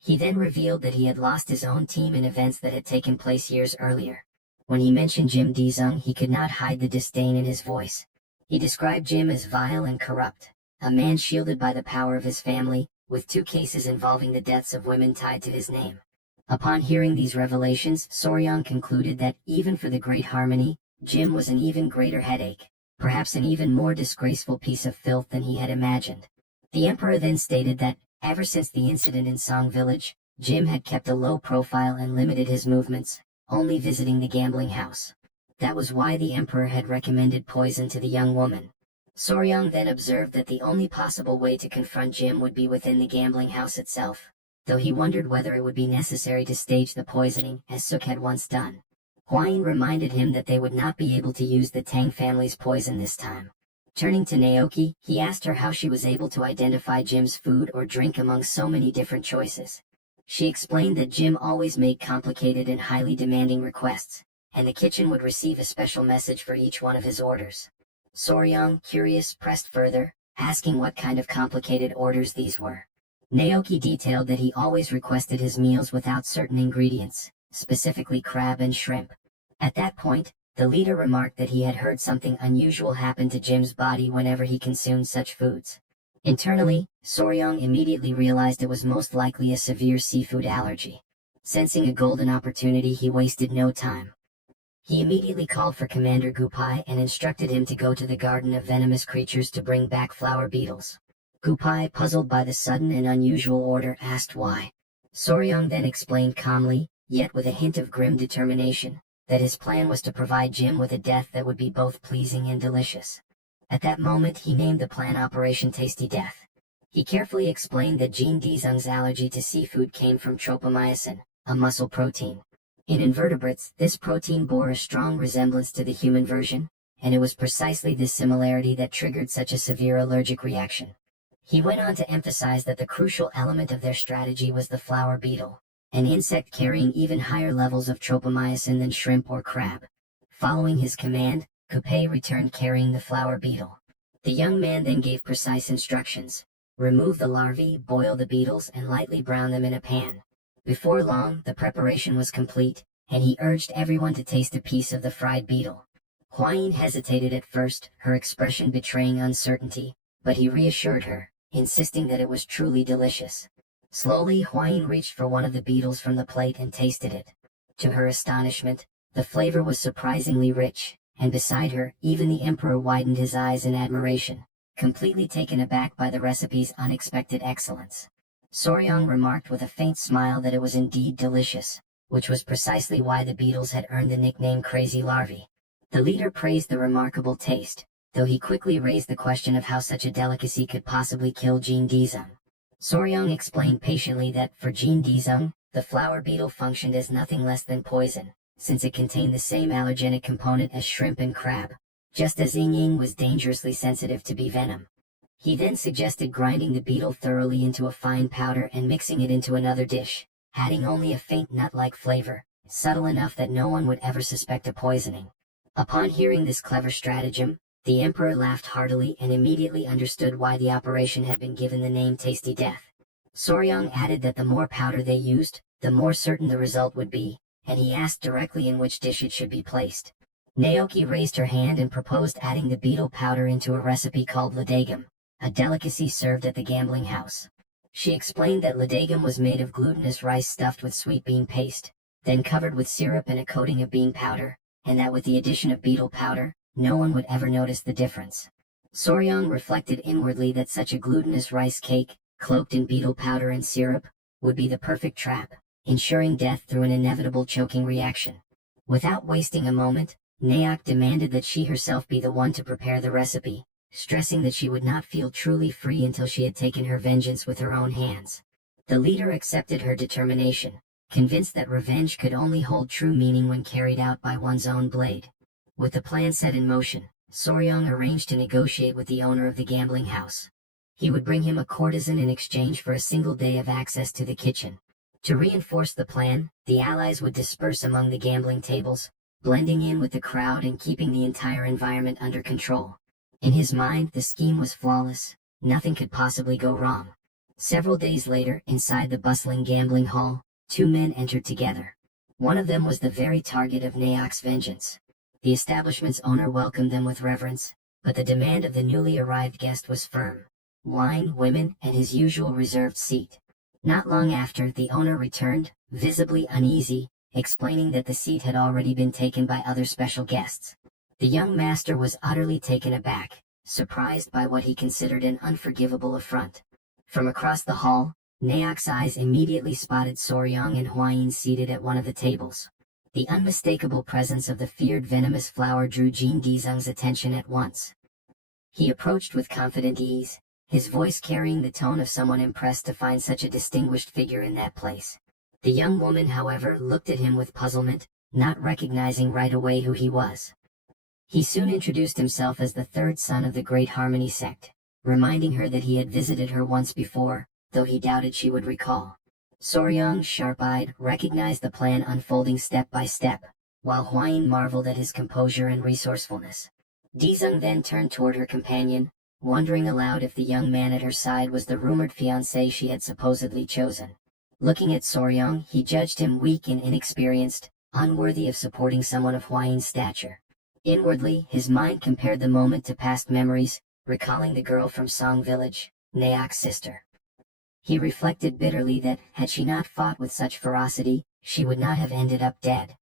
He then revealed that he had lost his own team in events that had taken place years earlier. When he mentioned Jim Dizung, he could not hide the disdain in his voice. He described Jim as vile and corrupt, a man shielded by the power of his family, with 2 cases involving the deaths of women tied to his name. Upon hearing these revelations, Soryang concluded that, even for the Great Harmony, Jim was an even greater headache, perhaps an even more disgraceful piece of filth than he had imagined. The emperor then stated that, ever since the incident in Song Village, Jim had kept a low profile and limited his movements, only visiting the gambling house. That was why the emperor had recommended poison to the young woman. Soryang then observed that the only possible way to confront Jim would be within the gambling house itself, though he wondered whether it would be necessary to stage the poisoning, as Suk had once done. Huayin reminded him that they would not be able to use the Tang family's poison this time. Turning to Naoki, he asked her how she was able to identify Jim's food or drink among so many different choices. She explained that Jim always made complicated and highly demanding requests, and the kitchen would receive a special message for each one of his orders. Soryang, curious, pressed further, asking what kind of complicated orders these were. Naoki detailed that he always requested his meals without certain ingredients, specifically crab and shrimp. At that point, the leader remarked that he had heard something unusual happen to Jim's body whenever he consumed such foods. Internally, Soryang immediately realized it was most likely a severe seafood allergy. Sensing a golden opportunity, he wasted no time. He immediately called for Commander Gupai and instructed him to go to the garden of venomous creatures to bring back flower beetles. Gupai, puzzled by the sudden and unusual order, asked why. Soryang then explained calmly, yet with a hint of grim determination, that his plan was to provide Jim with a death that would be both pleasing and delicious. At that moment, he named the plan Operation Tasty Death. He carefully explained that Jean Dizung's allergy to seafood came from tropomyosin, a muscle protein. In invertebrates, this protein bore a strong resemblance to the human version, and it was precisely this similarity that triggered such a severe allergic reaction. He went on to emphasize that the crucial element of their strategy was the flower beetle, an insect carrying even higher levels of tropomyosin than shrimp or crab. Following his command, Coupe returned carrying the flower beetle. The young man then gave precise instructions: remove the larvae, boil the beetles, and lightly brown them in a pan. Before long, the preparation was complete, and he urged everyone to taste a piece of the fried beetle. Huayin hesitated at first, her expression betraying uncertainty, but he reassured her, insisting that it was truly delicious. Slowly, Huayin reached for one of the beetles from the plate and tasted it. To her astonishment, the flavor was surprisingly rich, and beside her, even the emperor widened his eyes in admiration, completely taken aback by the recipe's unexpected excellence. Soryang remarked with a faint smile that it was indeed delicious, which was precisely why the beetles had earned the nickname crazy larvae. The leader praised the remarkable taste, though he quickly raised the question of how such a delicacy could possibly kill Jean Dizung. Soryong explained patiently that, for Jean Dizung, the flower beetle functioned as nothing less than poison, since it contained the same allergenic component as shrimp and crab, just as Ying Ying was dangerously sensitive to bee venom. He then suggested grinding the beetle thoroughly into a fine powder and mixing it into another dish, adding only a faint nut-like flavor, subtle enough that no one would ever suspect a poisoning. Upon hearing this clever stratagem, the emperor laughed heartily and immediately understood why the operation had been given the name Tasty Death. Soryong added that the more powder they used, the more certain the result would be, and he asked directly in which dish it should be placed. Naoki raised her hand and proposed adding the beetle powder into a recipe called ladagum, a delicacy served at the gambling house. She explained that ladagum was made of glutinous rice stuffed with sweet bean paste, then covered with syrup and a coating of bean powder, and that with the addition of beetle powder, no one would ever notice the difference. Soryong reflected inwardly that such a glutinous rice cake, cloaked in beetle powder and syrup, would be the perfect trap, ensuring death through an inevitable choking reaction. Without wasting a moment, Naok demanded that she herself be the one to prepare the recipe, stressing that she would not feel truly free until she had taken her vengeance with her own hands. The leader accepted her determination, convinced that revenge could only hold true meaning when carried out by one's own blade. With the plan set in motion, Soryong arranged to negotiate with the owner of the gambling house. He would bring him a courtesan in exchange for a single day of access to the kitchen. To reinforce the plan, the allies would disperse among the gambling tables, blending in with the crowd and keeping the entire environment under control. In his mind, the scheme was flawless. Nothing could possibly go wrong. Several days later, inside the bustling gambling hall, two men entered together. One of them was the very target of Naok's vengeance. The establishment's owner welcomed them with reverence, but the demand of the newly arrived guest was firm: wine, women, and his usual reserved seat. Not long after, the owner returned, visibly uneasy, explaining that the seat had already been taken by other special guests. The young master was utterly taken aback, surprised by what he considered an unforgivable affront. From across the hall, Naok's eyes immediately spotted Soryong and Hwayin seated at one of the tables. The unmistakable presence of the feared venomous flower drew Jean Dizung's attention at once. He approached with confident ease, his voice carrying the tone of someone impressed to find such a distinguished figure in that place. The young woman, however, looked at him with puzzlement, not recognizing right away who he was. He soon introduced himself as the third son of the Great Harmony sect, reminding her that he had visited her once before, though he doubted she would recall. Soryong, sharp-eyed, recognized the plan unfolding step by step, while Hwayin marveled at his composure and resourcefulness. Dizung then turned toward her companion, wondering aloud if the young man at her side was the rumored fiancé she had supposedly chosen. Looking at Soryong, he judged him weak and inexperienced, unworthy of supporting someone of Hwayin's stature. Inwardly, his mind compared the moment to past memories, recalling the girl from Song Village, Naok's sister. He reflected bitterly that, had she not fought with such ferocity, she would not have ended up dead.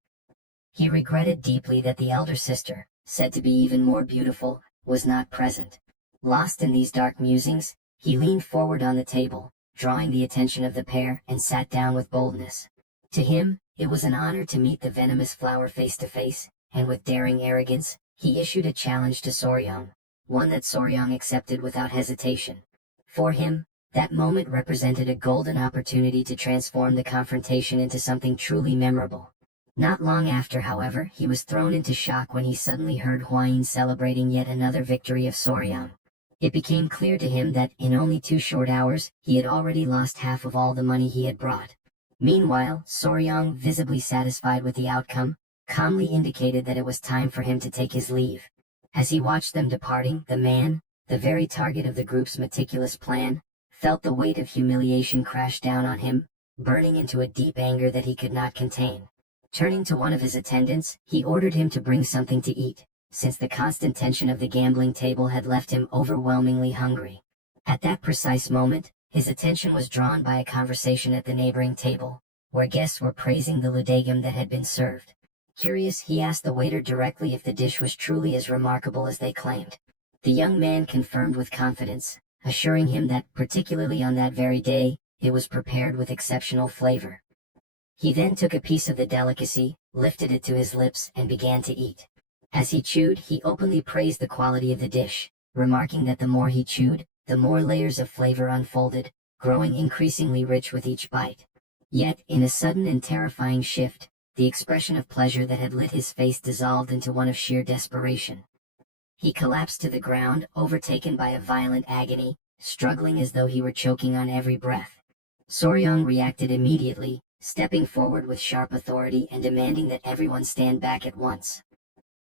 He regretted deeply that the elder sister, said to be even more beautiful, was not present. Lost in these dark musings, he leaned forward on the table, drawing the attention of the pair, and sat down with boldness. To him, it was an honor to meet the venomous flower face to face, and with daring arrogance, he issued a challenge to Soryong, one that Soryong accepted without hesitation. For him, that moment represented a golden opportunity to transform the confrontation into something truly memorable. Not long after, however, he was thrown into shock when he suddenly heard Hwayin celebrating yet another victory of Soryong. It became clear to him that, in only 2 short hours, he had already lost half of all the money he had brought. Meanwhile, Soryong, visibly satisfied with the outcome, calmly indicated that it was time for him to take his leave. As he watched them departing, the man, the very target of the group's meticulous plan, felt the weight of humiliation crash down on him, burning into a deep anger that he could not contain. Turning to one of his attendants, he ordered him to bring something to eat, since the constant tension of the gambling table had left him overwhelmingly hungry. At that precise moment, his attention was drawn by a conversation at the neighboring table, where guests were praising the ludagam that had been served. Curious, he asked the waiter directly if the dish was truly as remarkable as they claimed. The young man confirmed with confidence, assuring him that, particularly on that very day, it was prepared with exceptional flavor. He then took a piece of the delicacy, lifted it to his lips and began to eat. As he chewed, he openly praised the quality of the dish, remarking that the more he chewed, the more layers of flavor unfolded, growing increasingly rich with each bite. Yet, in a sudden and terrifying shift, the expression of pleasure that had lit his face dissolved into one of sheer desperation. He collapsed to the ground, overtaken by a violent agony, struggling as though he were choking on every breath. Soryang reacted immediately, stepping forward with sharp authority and demanding that everyone stand back at once.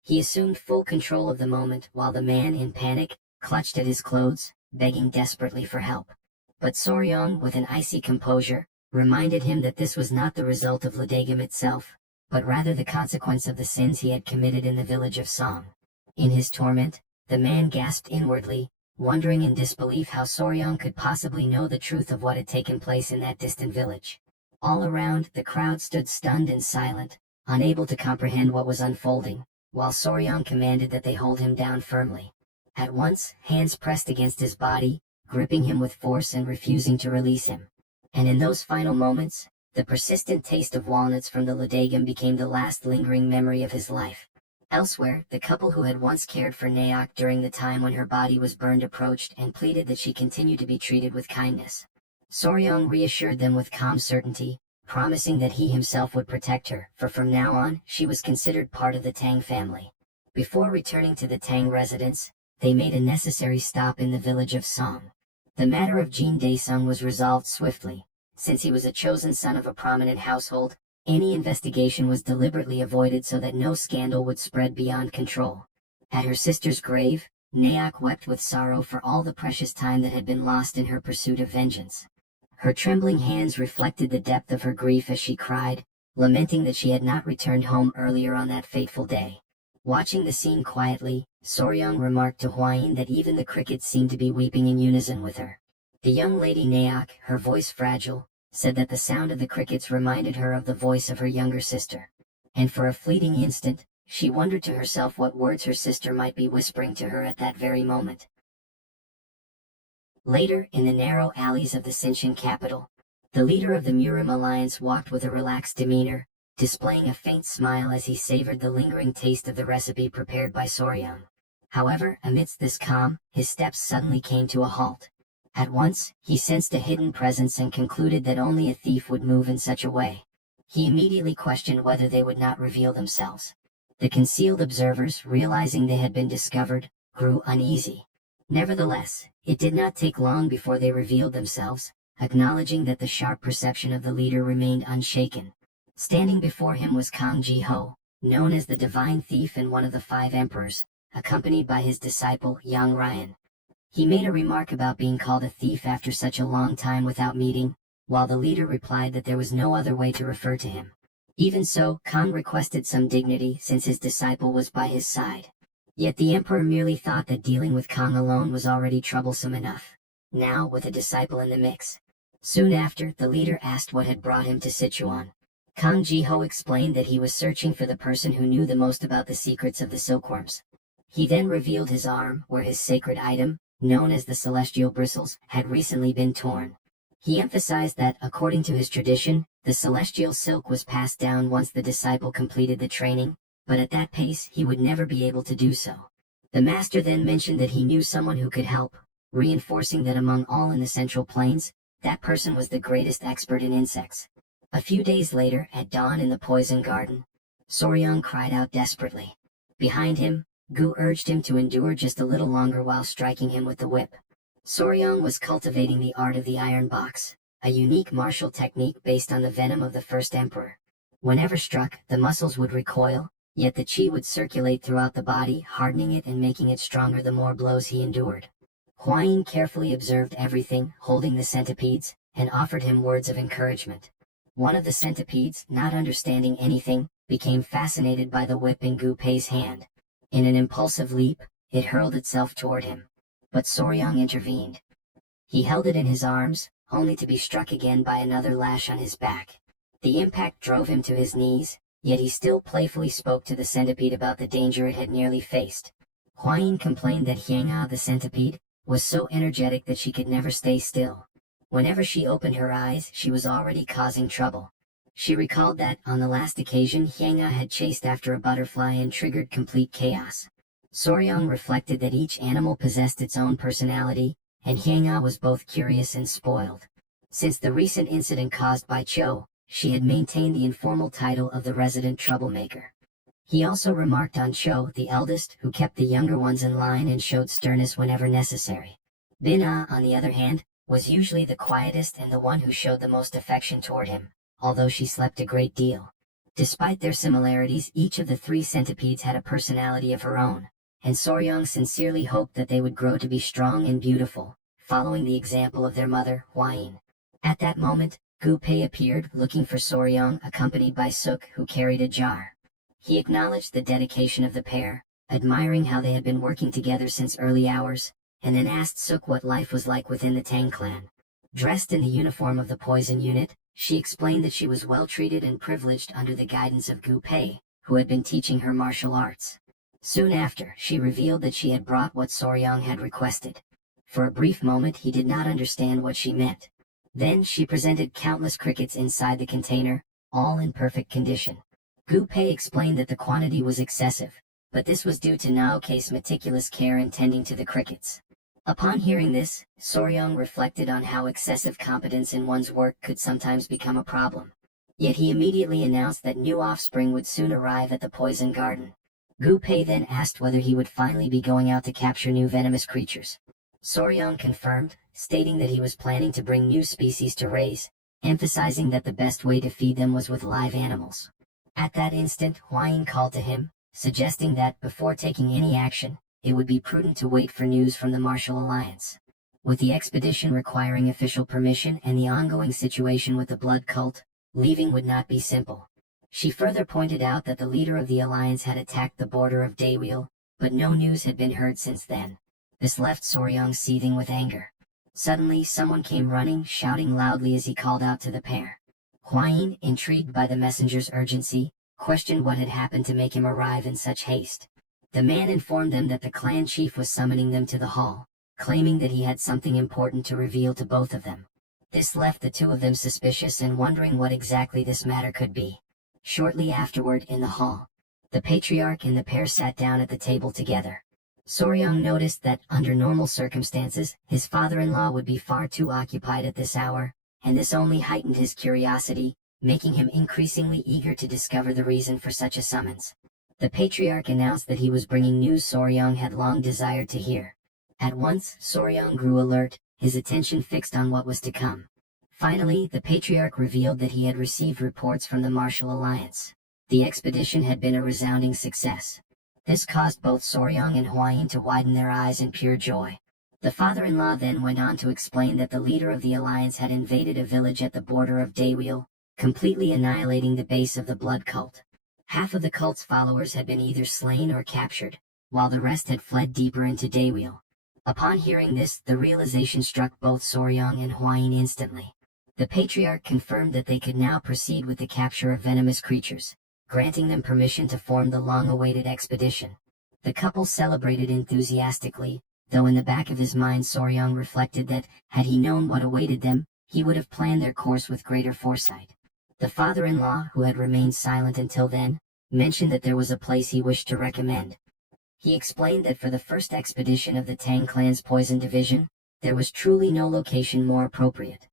He assumed full control of the moment while the man, in panic, clutched at his clothes, begging desperately for help. But Soryang, with an icy composure, reminded him that this was not the result of Ladagam itself, but rather the consequence of the sins he had committed in the village of Song. In his torment, the man gasped inwardly, wondering in disbelief how Soryang could possibly know the truth of what had taken place in that distant village. All around, the crowd stood stunned and silent, unable to comprehend what was unfolding, while Soryang commanded that they hold him down firmly. At once, hands pressed against his body, gripping him with force and refusing to release him. And in those final moments, the persistent taste of walnuts from the Ladagam became the last lingering memory of his life. Elsewhere, the couple who had once cared for Naok during the time when her body was burned approached and pleaded that she continue to be treated with kindness. Soryang reassured them with calm certainty, promising that he himself would protect her, for from now on, she was considered part of the Tang family. Before returning to the Tang residence, they made a necessary stop in the village of Song. The matter of Jin Daesung was resolved swiftly. Since he was a chosen son of a prominent household, any investigation was deliberately avoided so that no scandal would spread beyond control. At her sister's grave, Naok wept with sorrow for all the precious time that had been lost in her pursuit of vengeance. Her trembling hands reflected the depth of her grief as she cried, lamenting that she had not returned home earlier on that fateful day. Watching the scene quietly, Soryang remarked to Hwayin that even the crickets seemed to be weeping in unison with her. The young lady Naok, her voice fragile, said that the sound of the crickets reminded her of the voice of her younger sister. And for a fleeting instant, she wondered to herself what words her sister might be whispering to her at that very moment. Later, in the narrow alleys of the Sinshan capital, the leader of the Murim alliance walked with a relaxed demeanor, displaying a faint smile as he savored the lingering taste of the recipe prepared by Soryang. However, amidst this calm, his steps suddenly came to a halt. At once, he sensed a hidden presence and concluded that only a thief would move in such a way. He immediately questioned whether they would not reveal themselves. The concealed observers, realizing they had been discovered, grew uneasy. Nevertheless, it did not take long before they revealed themselves, acknowledging that the sharp perception of the leader remained unshaken. Standing before him was Kang Ji-ho, known as the Divine Thief and one of the 5 emperors, accompanied by his disciple Yang Ryan. He made a remark about being called a thief after such a long time without meeting, while the leader replied that there was no other way to refer to him. Even so, Kang requested some dignity since his disciple was by his side. Yet the emperor merely thought that dealing with Kang alone was already troublesome enough. Now, with a disciple in the mix. Soon after, the leader asked what had brought him to Sichuan. Kang Ji-ho explained that he was searching for the person who knew the most about the secrets of the silkworms. He then revealed his arm, where his sacred item, known as the celestial bristles, had recently been torn. He emphasized that, according to his tradition, the celestial silk was passed down once the disciple completed the training, but at that pace he would never be able to do so. The master then mentioned that he knew someone who could help, reinforcing that among all in the Central Plains, that person was the greatest expert in insects. A few days later, at dawn in the poison garden, Soryang cried out desperately. Behind him, Gu urged him to endure just a little longer while striking him with the whip. Soryang was cultivating the art of the iron box, a unique martial technique based on the venom of the first emperor. Whenever struck, the muscles would recoil, yet the chi would circulate throughout the body, hardening it and making it stronger the more blows he endured. Hwayin carefully observed everything, holding the centipedes, and offered him words of encouragement. One of the centipedes, not understanding anything, became fascinated by the whip in Gu Pei's hand. In an impulsive leap, it hurled itself toward him. But Soryang intervened. He held it in his arms, only to be struck again by another lash on his back. The impact drove him to his knees, yet he still playfully spoke to the centipede about the danger it had nearly faced. Hwayin complained that Hyanga, the centipede, was so energetic that she could never stay still. Whenever she opened her eyes, she was already causing trouble. She recalled that, on the last occasion, Hyanga had chased after a butterfly and triggered complete chaos. Soryang reflected that each animal possessed its own personality, and Hyanga was both curious and spoiled. Since the recent incident caused by Cho, she had maintained the informal title of the resident troublemaker. He also remarked on Cho, the eldest, who kept the younger ones in line and showed sternness whenever necessary. Bin-ah, on the other hand, was usually the quietest and the one who showed the most affection toward him, although she slept a great deal. Despite their similarities, each of the three centipedes had a personality of her own, and Soryang sincerely hoped that they would grow to be strong and beautiful, following the example of their mother, Hwayin. At that moment, Gu Pei appeared, looking for Soryang, accompanied by Suk, who carried a jar. He acknowledged the dedication of the pair, admiring how they had been working together since early hours, and then asked Suk what life was like within the Tang clan. Dressed in the uniform of the poison unit, she explained that she was well treated and privileged under the guidance of Gu Pei, who had been teaching her martial arts. Soon after, she revealed that she had brought what Soryang had requested. For a brief moment he did not understand what she meant. Then she presented countless crickets inside the container, all in perfect condition. Gu Pei explained that the quantity was excessive, but this was due to Naoke's meticulous care in tending to the crickets. Upon hearing this, Soryang reflected on how excessive competence in one's work could sometimes become a problem. Yet he immediately announced that new offspring would soon arrive at the poison garden. Gu Pei then asked whether he would finally be going out to capture new venomous creatures. Soryang confirmed, stating that he was planning to bring new species to raise, emphasizing that the best way to feed them was with live animals. At that instant, Hwayin called to him, suggesting that, before taking any action, it would be prudent to wait for news from the Martial Alliance. With the expedition requiring official permission and the ongoing situation with the blood cult, leaving would not be simple. She further pointed out that the leader of the alliance had attacked the border of Daewil, but no news had been heard since then. This left Soryang seething with anger. Suddenly someone came running, shouting loudly as he called out to the pair. Hwayin, intrigued by the messenger's urgency, questioned what had happened to make him arrive in such haste. The man informed them that the clan chief was summoning them to the hall, claiming that he had something important to reveal to both of them. This left the two of them suspicious and wondering what exactly this matter could be. Shortly afterward, in the hall, the patriarch and the pair sat down at the table together. Soryang noticed that, under normal circumstances, his father-in-law would be far too occupied at this hour, and this only heightened his curiosity, making him increasingly eager to discover the reason for such a summons. The patriarch announced that he was bringing news Soryang had long desired to hear. At once, Soryang grew alert, his attention fixed on what was to come. Finally, the patriarch revealed that he had received reports from the Martial Alliance. The expedition had been a resounding success. This caused both Soryang and Hwayin to widen their eyes in pure joy. The father-in-law then went on to explain that the leader of the alliance had invaded a village at the border of Daewil, completely annihilating the base of the blood cult. Half of the cult's followers had been either slain or captured, while the rest had fled deeper into Daewil. Upon hearing this, the realization struck both Soryang and Hwayin instantly. The patriarch confirmed that they could now proceed with the capture of venomous creatures, granting them permission to form the long-awaited expedition. The couple celebrated enthusiastically, though in the back of his mind Soryang reflected that, had he known what awaited them, he would have planned their course with greater foresight. The father-in-law, who had remained silent until then, mentioned that there was a place he wished to recommend. He explained that for the first expedition of the Tang clan's poison division, there was truly no location more appropriate.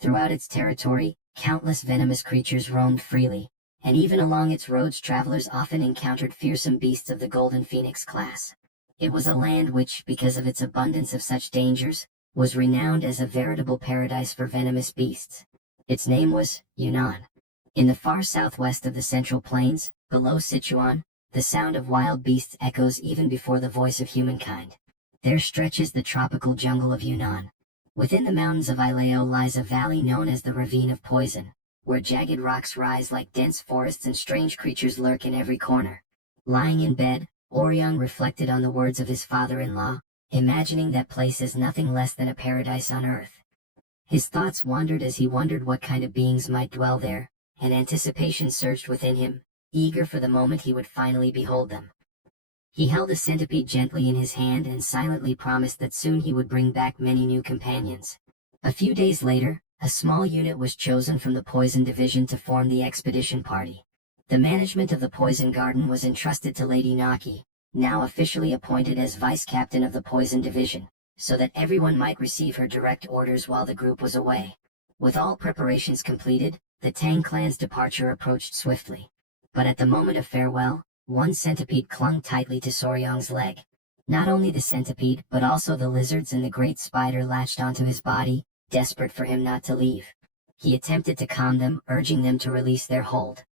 Throughout its territory, countless venomous creatures roamed freely, and even along its roads travelers often encountered fearsome beasts of the Golden Phoenix class. It was a land which, because of its abundance of such dangers, was renowned as a veritable paradise for venomous beasts. Its name was Yunnan. In the far southwest of the Central Plains, below Sichuan, the sound of wild beasts echoes even before the voice of humankind. There stretches the tropical jungle of Yunnan. Within the mountains of Ileo lies a valley known as the Ravine of Poison, where jagged rocks rise like dense forests and strange creatures lurk in every corner. Lying in bed, Oryang reflected on the words of his father-in-law, imagining that place as nothing less than a paradise on earth. His thoughts wandered as he wondered what kind of beings might dwell there, and anticipation surged within him, eager for the moment he would finally behold them. He held a centipede gently in his hand and silently promised that soon he would bring back many new companions. A few days later, A small unit was chosen from the Poison Division to form the expedition party. The management of the Poison Garden was entrusted to Lady Naki, now officially appointed as Vice Captain of the Poison Division, so that everyone might receive her direct orders while the group was away. With all preparations completed, the Tang clan's departure approached swiftly. But at the moment of farewell, one centipede clung tightly to Soryang's leg. Not only the centipede, but also the lizards and the great spider latched onto his body, desperate for him not to leave. He attempted to calm them, urging them to release their hold.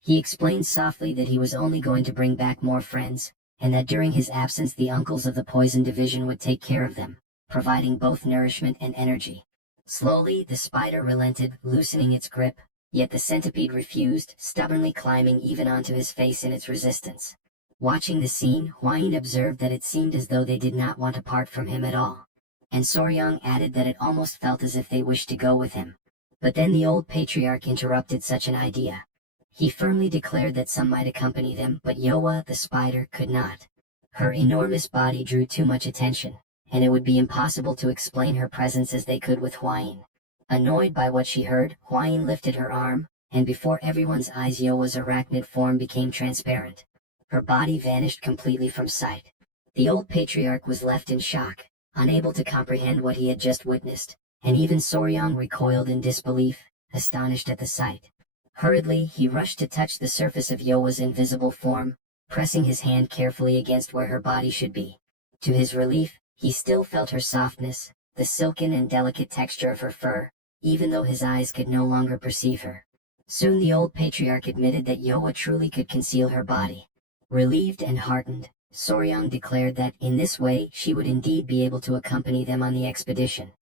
He explained softly that he was only going to bring back more friends, and that during his absence the uncles of the Poison Division would take care of them, providing both nourishment and energy. Slowly, the spider relented, loosening its grip, yet the centipede refused, stubbornly climbing even onto his face in its resistance. Watching the scene, Hwayin observed that it seemed as though they did not want to part from him at all. And Soryang added that it almost felt as if they wished to go with him. But then the old patriarch interrupted such an idea. He firmly declared that some might accompany them, but Yoa, the spider, could not. Her enormous body drew too much attention, and it would be impossible to explain her presence as they could with Hwayin. Annoyed by what she heard, Hwayin lifted her arm, and before everyone's eyes Yoa's arachnid form became transparent. Her body vanished completely from sight. The old patriarch was left in shock, unable to comprehend what he had just witnessed, and even Soryang recoiled in disbelief, astonished at the sight. Hurriedly, he rushed to touch the surface of Yoa's invisible form, pressing his hand carefully against where her body should be. To his relief, he still felt her softness, the silken and delicate texture of her fur, even though his eyes could no longer perceive her. Soon the old patriarch admitted that Yoa truly could conceal her body. Relieved and heartened, Soryang declared that, in this way, she would indeed be able to accompany them on the expedition.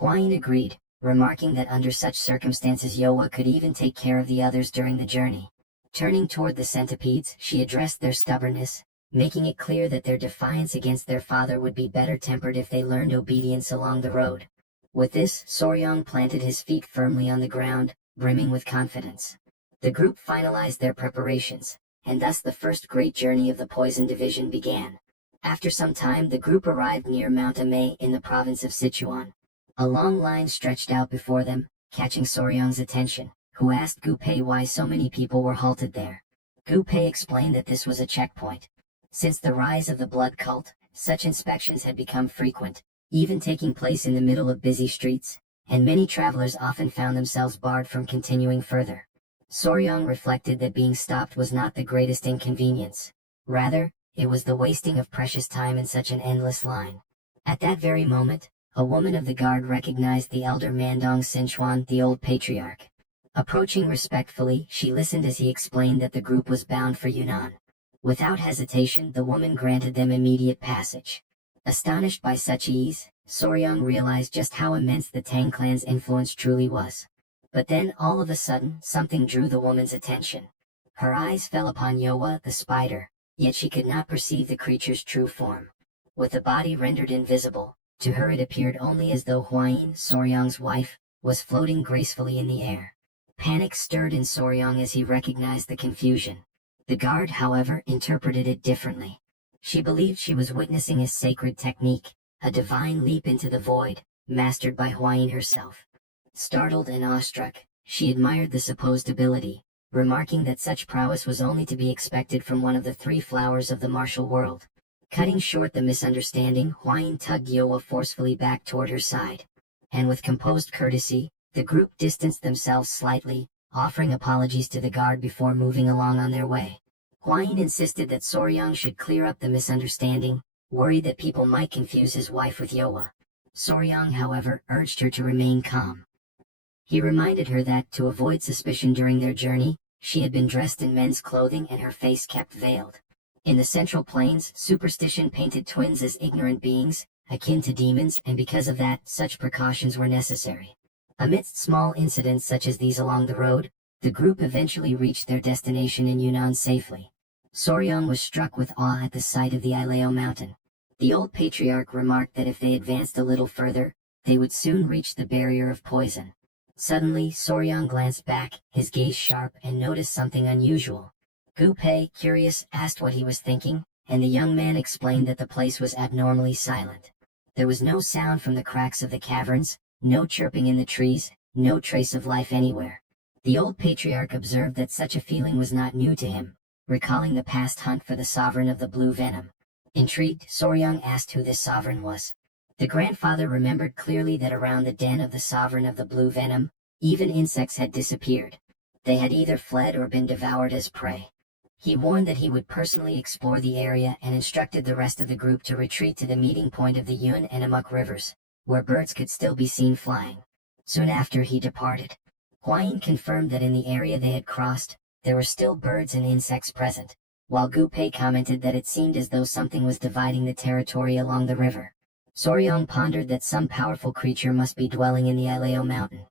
Hwayin agreed, remarking that under such circumstances Yoa could even take care of the others during the journey. Turning toward the centipedes, she addressed their stubbornness, making it clear that their defiance against their father would be better tempered if they learned obedience along the road. With this, Soryang planted his feet firmly on the ground, brimming with confidence. The group finalized their preparations, and thus the first great journey of the Poison Division began. After some time the group arrived near Mount Amei in the province of Sichuan. A long line stretched out before them, catching Soryang's attention, who asked Gu Pei why so many people were halted there. Gu Pei explained that this was a checkpoint. Since the rise of the blood cult, such inspections had become frequent, even taking place in the middle of busy streets, and many travelers often found themselves barred from continuing further. Soryang reflected that being stopped was not the greatest inconvenience. Rather, it was the wasting of precious time in such an endless line. At that very moment, a woman of the guard recognized the elder Mandong Sinchuan, the old patriarch. Approaching respectfully, she listened as he explained that the group was bound for Yunnan. Without hesitation, the woman granted them immediate passage. Astonished by such ease, Soryang realized just how immense the Tang clan's influence truly was. But then, all of a sudden, something drew the woman's attention. Her eyes fell upon Yoa, the spider, yet she could not perceive the creature's true form. With the body rendered invisible, to her it appeared only as though Hwayin, Soryang's wife, was floating gracefully in the air. Panic stirred in Soryang as he recognized the confusion. The guard, however, interpreted it differently. She believed she was witnessing a sacred technique, a divine leap into the void, mastered by Hwayin herself. Startled and awestruck, she admired the supposed ability, remarking that such prowess was only to be expected from one of the three flowers of the martial world. Cutting short the misunderstanding, Hwayin tugged Yoa forcefully back toward her side. And with composed courtesy, the group distanced themselves slightly, offering apologies to the guard before moving along on their way. Hwayin insisted that Soryang should clear up the misunderstanding, worried that people might confuse his wife with Yoa. Soryang, however, urged her to remain calm. He reminded her that, to avoid suspicion during their journey, she had been dressed in men's clothing and her face kept veiled. In the Central Plains, superstition painted twins as ignorant beings, akin to demons, and because of that, such precautions were necessary. Amidst small incidents such as these along the road, the group eventually reached their destination in Yunnan safely. Soryang was struck with awe at the sight of the Ileo mountain. The old patriarch remarked that if they advanced a little further, they would soon reach the barrier of poison. Suddenly, Soryang glanced back, his gaze sharp, and noticed something unusual. Gu Pei, curious, asked what he was thinking, and the young man explained that the place was abnormally silent. There was no sound from the cracks of the caverns, no chirping in the trees, no trace of life anywhere. The old patriarch observed that such a feeling was not new to him, recalling the past hunt for the sovereign of the blue venom. Intrigued, Soryang asked who this sovereign was. The grandfather remembered clearly that around the den of the sovereign of the blue venom, even insects had disappeared. They had either fled or been devoured as prey. He warned that he would personally explore the area and instructed the rest of the group to retreat to the meeting point of the Yun and Amuk rivers, where birds could still be seen flying. Soon after he departed, Huayin confirmed that in the area they had crossed, there were still birds and insects present, while Gu Pei commented that it seemed as though something was dividing the territory along the river. Soryang pondered that some powerful creature must be dwelling in the Ileo mountain.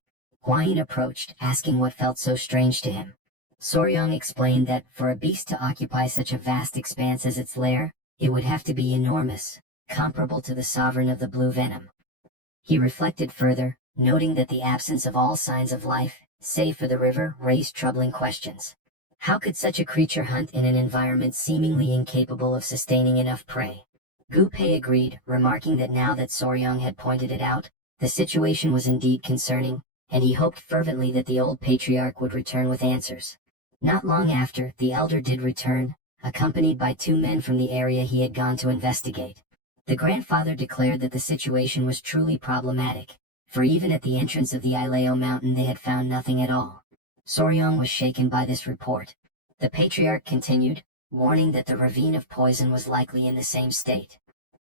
Huayin approached, asking what felt so strange to him. Soryang explained that, for a beast to occupy such a vast expanse as its lair, it would have to be enormous, comparable to the sovereign of the blue venom. He reflected further, noting that the absence of all signs of life, save for the river, raised troubling questions. How could such a creature hunt in an environment seemingly incapable of sustaining enough prey? Gu Pei agreed, remarking that now that Soryang had pointed it out, the situation was indeed concerning, and he hoped fervently that the old patriarch would return with answers. Not long after, the elder did return, accompanied by 2 men from the area he had gone to investigate. The grandfather declared that the situation was truly problematic, for even at the entrance of the Ileo mountain they had found nothing at all. Soryang was shaken by this report. The patriarch continued, warning that the ravine of poison was likely in the same state.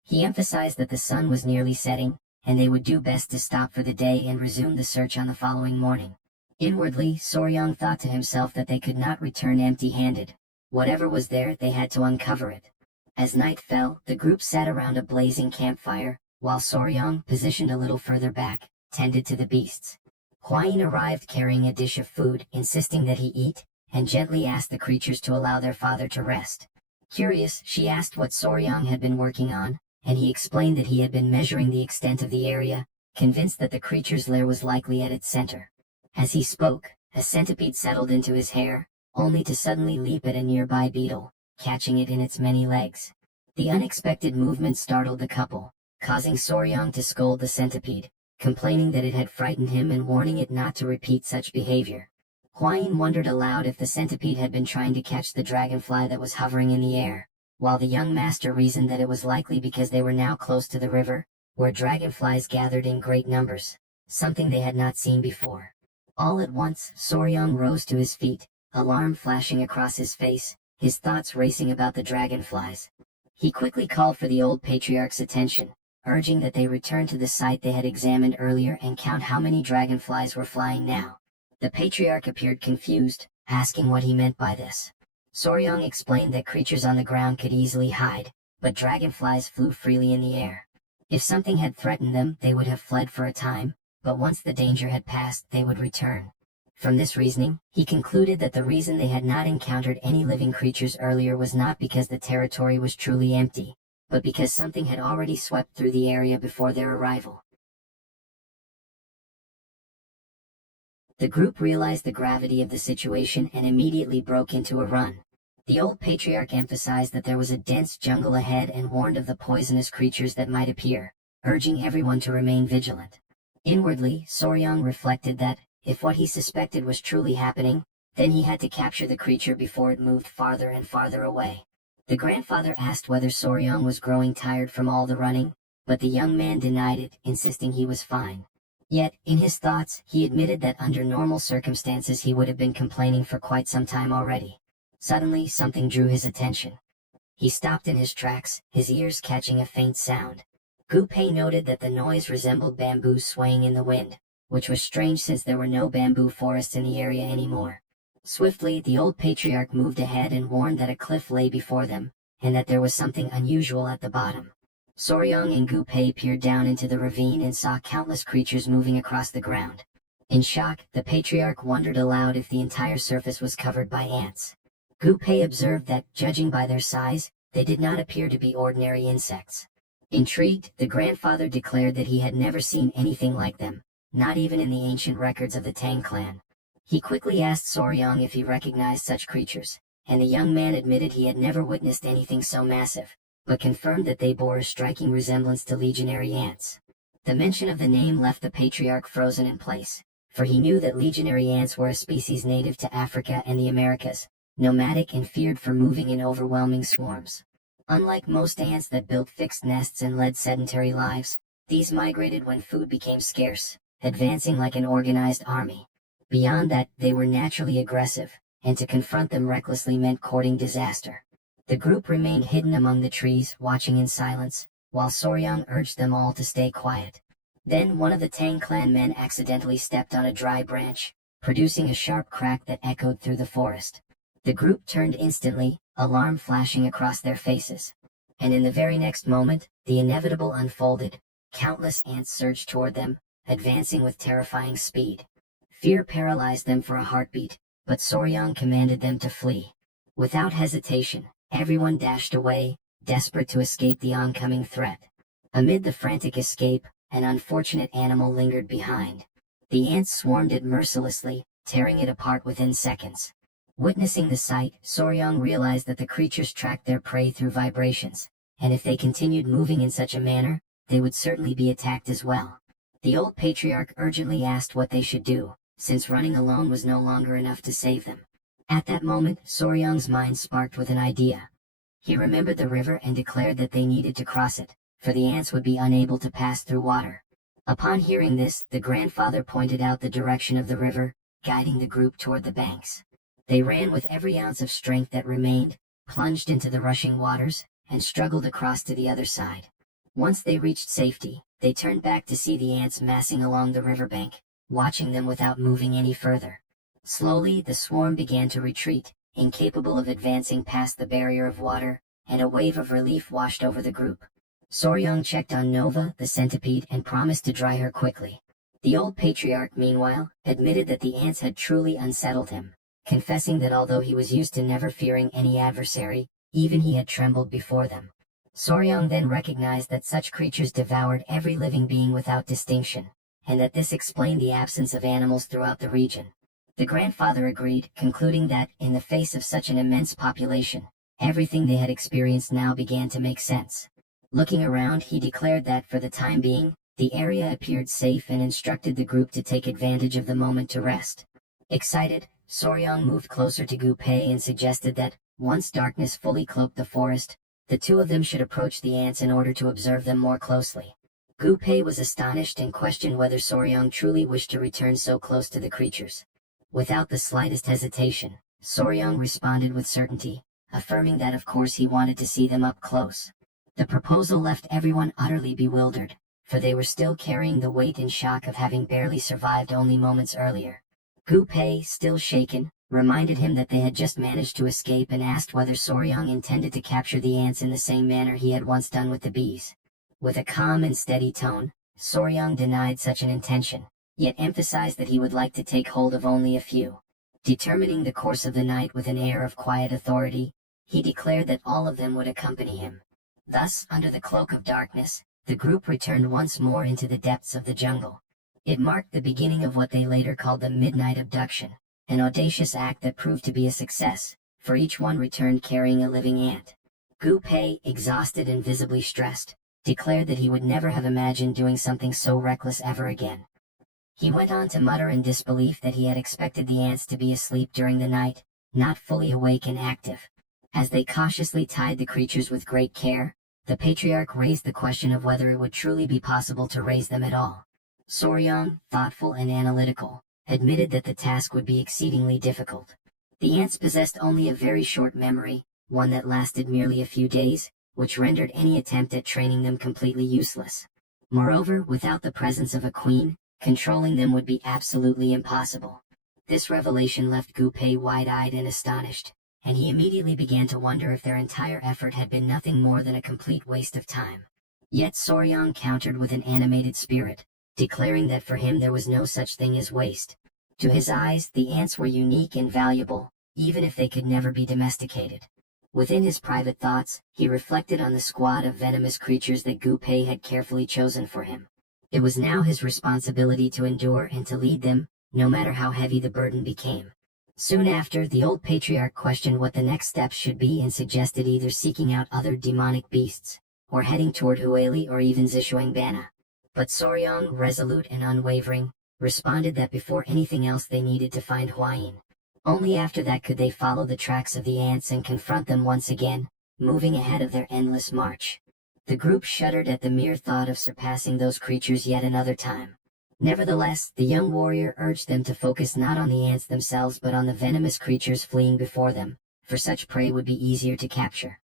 He emphasized that the sun was nearly setting, and they would do best to stop for the day and resume the search on the following morning. Inwardly, Soryang thought to himself that they could not return empty-handed. Whatever was there, they had to uncover it. As night fell, the group sat around a blazing campfire, while Soryang, positioned a little further back, tended to the beasts. Huayin arrived carrying a dish of food, insisting that he eat, and gently asked the creatures to allow their father to rest. Curious, she asked what Soryang had been working on, and he explained that he had been measuring the extent of the area, convinced that the creature's lair was likely at its center. As he spoke, a centipede settled into his hair, only to suddenly leap at a nearby beetle, catching it in its many legs. The unexpected movement startled the couple, causing Soryang to scold the centipede, complaining that it had frightened him and warning it not to repeat such behavior. Huayin wondered aloud if the centipede had been trying to catch the dragonfly that was hovering in the air, while the young master reasoned that it was likely because they were now close to the river, where dragonflies gathered in great numbers, something they had not seen before. All at once, Soryang rose to his feet, alarm flashing across his face, his thoughts racing about the dragonflies. He quickly called for the old patriarch's attention, urging that they return to the site they had examined earlier and count how many dragonflies were flying now. The patriarch appeared confused, asking what he meant by this. Soryang explained that creatures on the ground could easily hide, but dragonflies flew freely in the air. If something had threatened them, they would have fled for a time, but once the danger had passed, they would return. From this reasoning, he concluded that the reason they had not encountered any living creatures earlier was not because the territory was truly empty, but because something had already swept through the area before their arrival. The group realized the gravity of the situation and immediately broke into a run. The old patriarch emphasized that there was a dense jungle ahead and warned of the poisonous creatures that might appear, urging everyone to remain vigilant. Inwardly, Soryang reflected that, if what he suspected was truly happening, then he had to capture the creature before it moved farther and farther away. The grandfather asked whether Soryang was growing tired from all the running, but the young man denied it, insisting he was fine. Yet, in his thoughts, he admitted that under normal circumstances he would have been complaining for quite some time already. Suddenly, something drew his attention. He stopped in his tracks, his ears catching a faint sound. Gu Pei noted that the noise resembled bamboo swaying in the wind, which was strange since there were no bamboo forests in the area anymore. Swiftly, the old patriarch moved ahead and warned that a cliff lay before them, and that there was something unusual at the bottom. Soryang and Gu Pei peered down into the ravine and saw countless creatures moving across the ground. In shock, the patriarch wondered aloud if the entire surface was covered by ants. Gu Pei observed that, judging by their size, they did not appear to be ordinary insects. Intrigued, the grandfather declared that he had never seen anything like them, not even in the ancient records of the Tang clan. He quickly asked Soryang if he recognized such creatures, and the young man admitted he had never witnessed anything so massive, but confirmed that they bore a striking resemblance to legionary ants. The mention of the name left the patriarch frozen in place, for he knew that legionary ants were a species native to Africa and the Americas, nomadic and feared for moving in overwhelming swarms. Unlike most ants that built fixed nests and led sedentary lives, these migrated when food became scarce, advancing like an organized army. Beyond that, they were naturally aggressive, and to confront them recklessly meant courting disaster. The group remained hidden among the trees, watching in silence, while Soryang urged them all to stay quiet. Then one of the Tang clan men accidentally stepped on a dry branch, producing a sharp crack that echoed through the forest. The group turned instantly, alarm flashing across their faces. And in the very next moment, the inevitable unfolded. Countless ants surged toward them, advancing with terrifying speed. Fear paralyzed them for a heartbeat, but Soryang commanded them to flee. Without hesitation, everyone dashed away, desperate to escape the oncoming threat. Amid the frantic escape, an unfortunate animal lingered behind. The ants swarmed it mercilessly, tearing it apart within seconds. Witnessing the sight, Soryang realized that the creatures tracked their prey through vibrations, and if they continued moving in such a manner, they would certainly be attacked as well. The old patriarch urgently asked what they should do, since running alone was no longer enough to save them. At that moment, Soryang's mind sparked with an idea. He remembered the river and declared that they needed to cross it, for the ants would be unable to pass through water. Upon hearing this, the grandfather pointed out the direction of the river, guiding the group toward the banks. They ran with every ounce of strength that remained, plunged into the rushing waters, and struggled across to the other side. Once they reached safety, they turned back to see the ants massing along the riverbank, watching them without moving any further. Slowly, the swarm began to retreat, incapable of advancing past the barrier of water, and a wave of relief washed over the group. Soryang checked on Nova, the centipede, and promised to dry her quickly. The old patriarch, meanwhile, admitted that the ants had truly unsettled him, confessing that although he was used to never fearing any adversary, even he had trembled before them. Soryang then recognized that such creatures devoured every living being without distinction, and that this explained the absence of animals throughout the region. The grandfather agreed, concluding that, in the face of such an immense population, everything they had experienced now began to make sense. Looking around, he declared that, for the time being, the area appeared safe and instructed the group to take advantage of the moment to rest. Excited, Soryang moved closer to Gu Pei and suggested that, once darkness fully cloaked the forest, the two of them should approach the ants in order to observe them more closely. Gu Pei was astonished and questioned whether Soryang truly wished to return so close to the creatures. Without the slightest hesitation, Soryang responded with certainty, affirming that of course he wanted to see them up close. The proposal left everyone utterly bewildered, for they were still carrying the weight and shock of having barely survived only moments earlier. Gu Pei, still shaken, reminded him that they had just managed to escape and asked whether Soryang intended to capture the ants in the same manner he had once done with the bees. With a calm and steady tone, Soryang denied such an intention, yet emphasized that he would like to take hold of only a few. Determining the course of the night with an air of quiet authority, he declared that all of them would accompany him. Thus, under the cloak of darkness, the group returned once more into the depths of the jungle. It marked the beginning of what they later called the Midnight Abduction, an audacious act that proved to be a success, for each one returned carrying a living ant. Gu Pei, exhausted and visibly stressed, declared that he would never have imagined doing something so reckless ever again. He went on to mutter in disbelief that he had expected the ants to be asleep during the night, not fully awake and active. As they cautiously tied the creatures with great care, the patriarch raised the question of whether it would truly be possible to raise them at all. Soryang, thoughtful and analytical, admitted that the task would be exceedingly difficult. The ants possessed only a very short memory, one that lasted merely a few days, which rendered any attempt at training them completely useless. Moreover, without the presence of a queen, controlling them would be absolutely impossible. This revelation left Gu Pei wide-eyed and astonished, and he immediately began to wonder if their entire effort had been nothing more than a complete waste of time. Yet Soryang countered with an animated spirit, declaring that for him there was no such thing as waste. To his eyes, the ants were unique and valuable, even if they could never be domesticated. Within his private thoughts, he reflected on the squad of venomous creatures that Gu Pei had carefully chosen for him. It was now his responsibility to endure and to lead them, no matter how heavy the burden became. Soon after, the old patriarch questioned what the next steps should be and suggested either seeking out other demonic beasts, or heading toward Hueli or even Zishuangbana. But Soryang, resolute and unwavering, responded that before anything else they needed to find Huayin. Only after that could they follow the tracks of the ants and confront them once again, moving ahead of their endless march. The group shuddered at the mere thought of surpassing those creatures yet another time. Nevertheless, the young warrior urged them to focus not on the ants themselves but on the venomous creatures fleeing before them, for such prey would be easier to capture.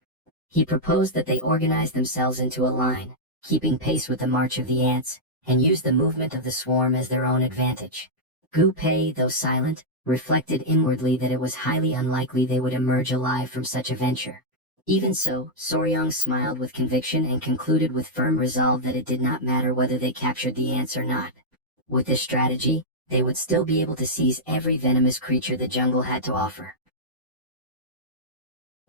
He proposed that they organize themselves into a line, keeping pace with the march of the ants, and use the movement of the swarm as their own advantage. Gu Pei, though silent, reflected inwardly that it was highly unlikely they would emerge alive from such a venture. Even so, Soryang smiled with conviction and concluded with firm resolve that it did not matter whether they captured the ants or not. With this strategy, they would still be able to seize every venomous creature the jungle had to offer.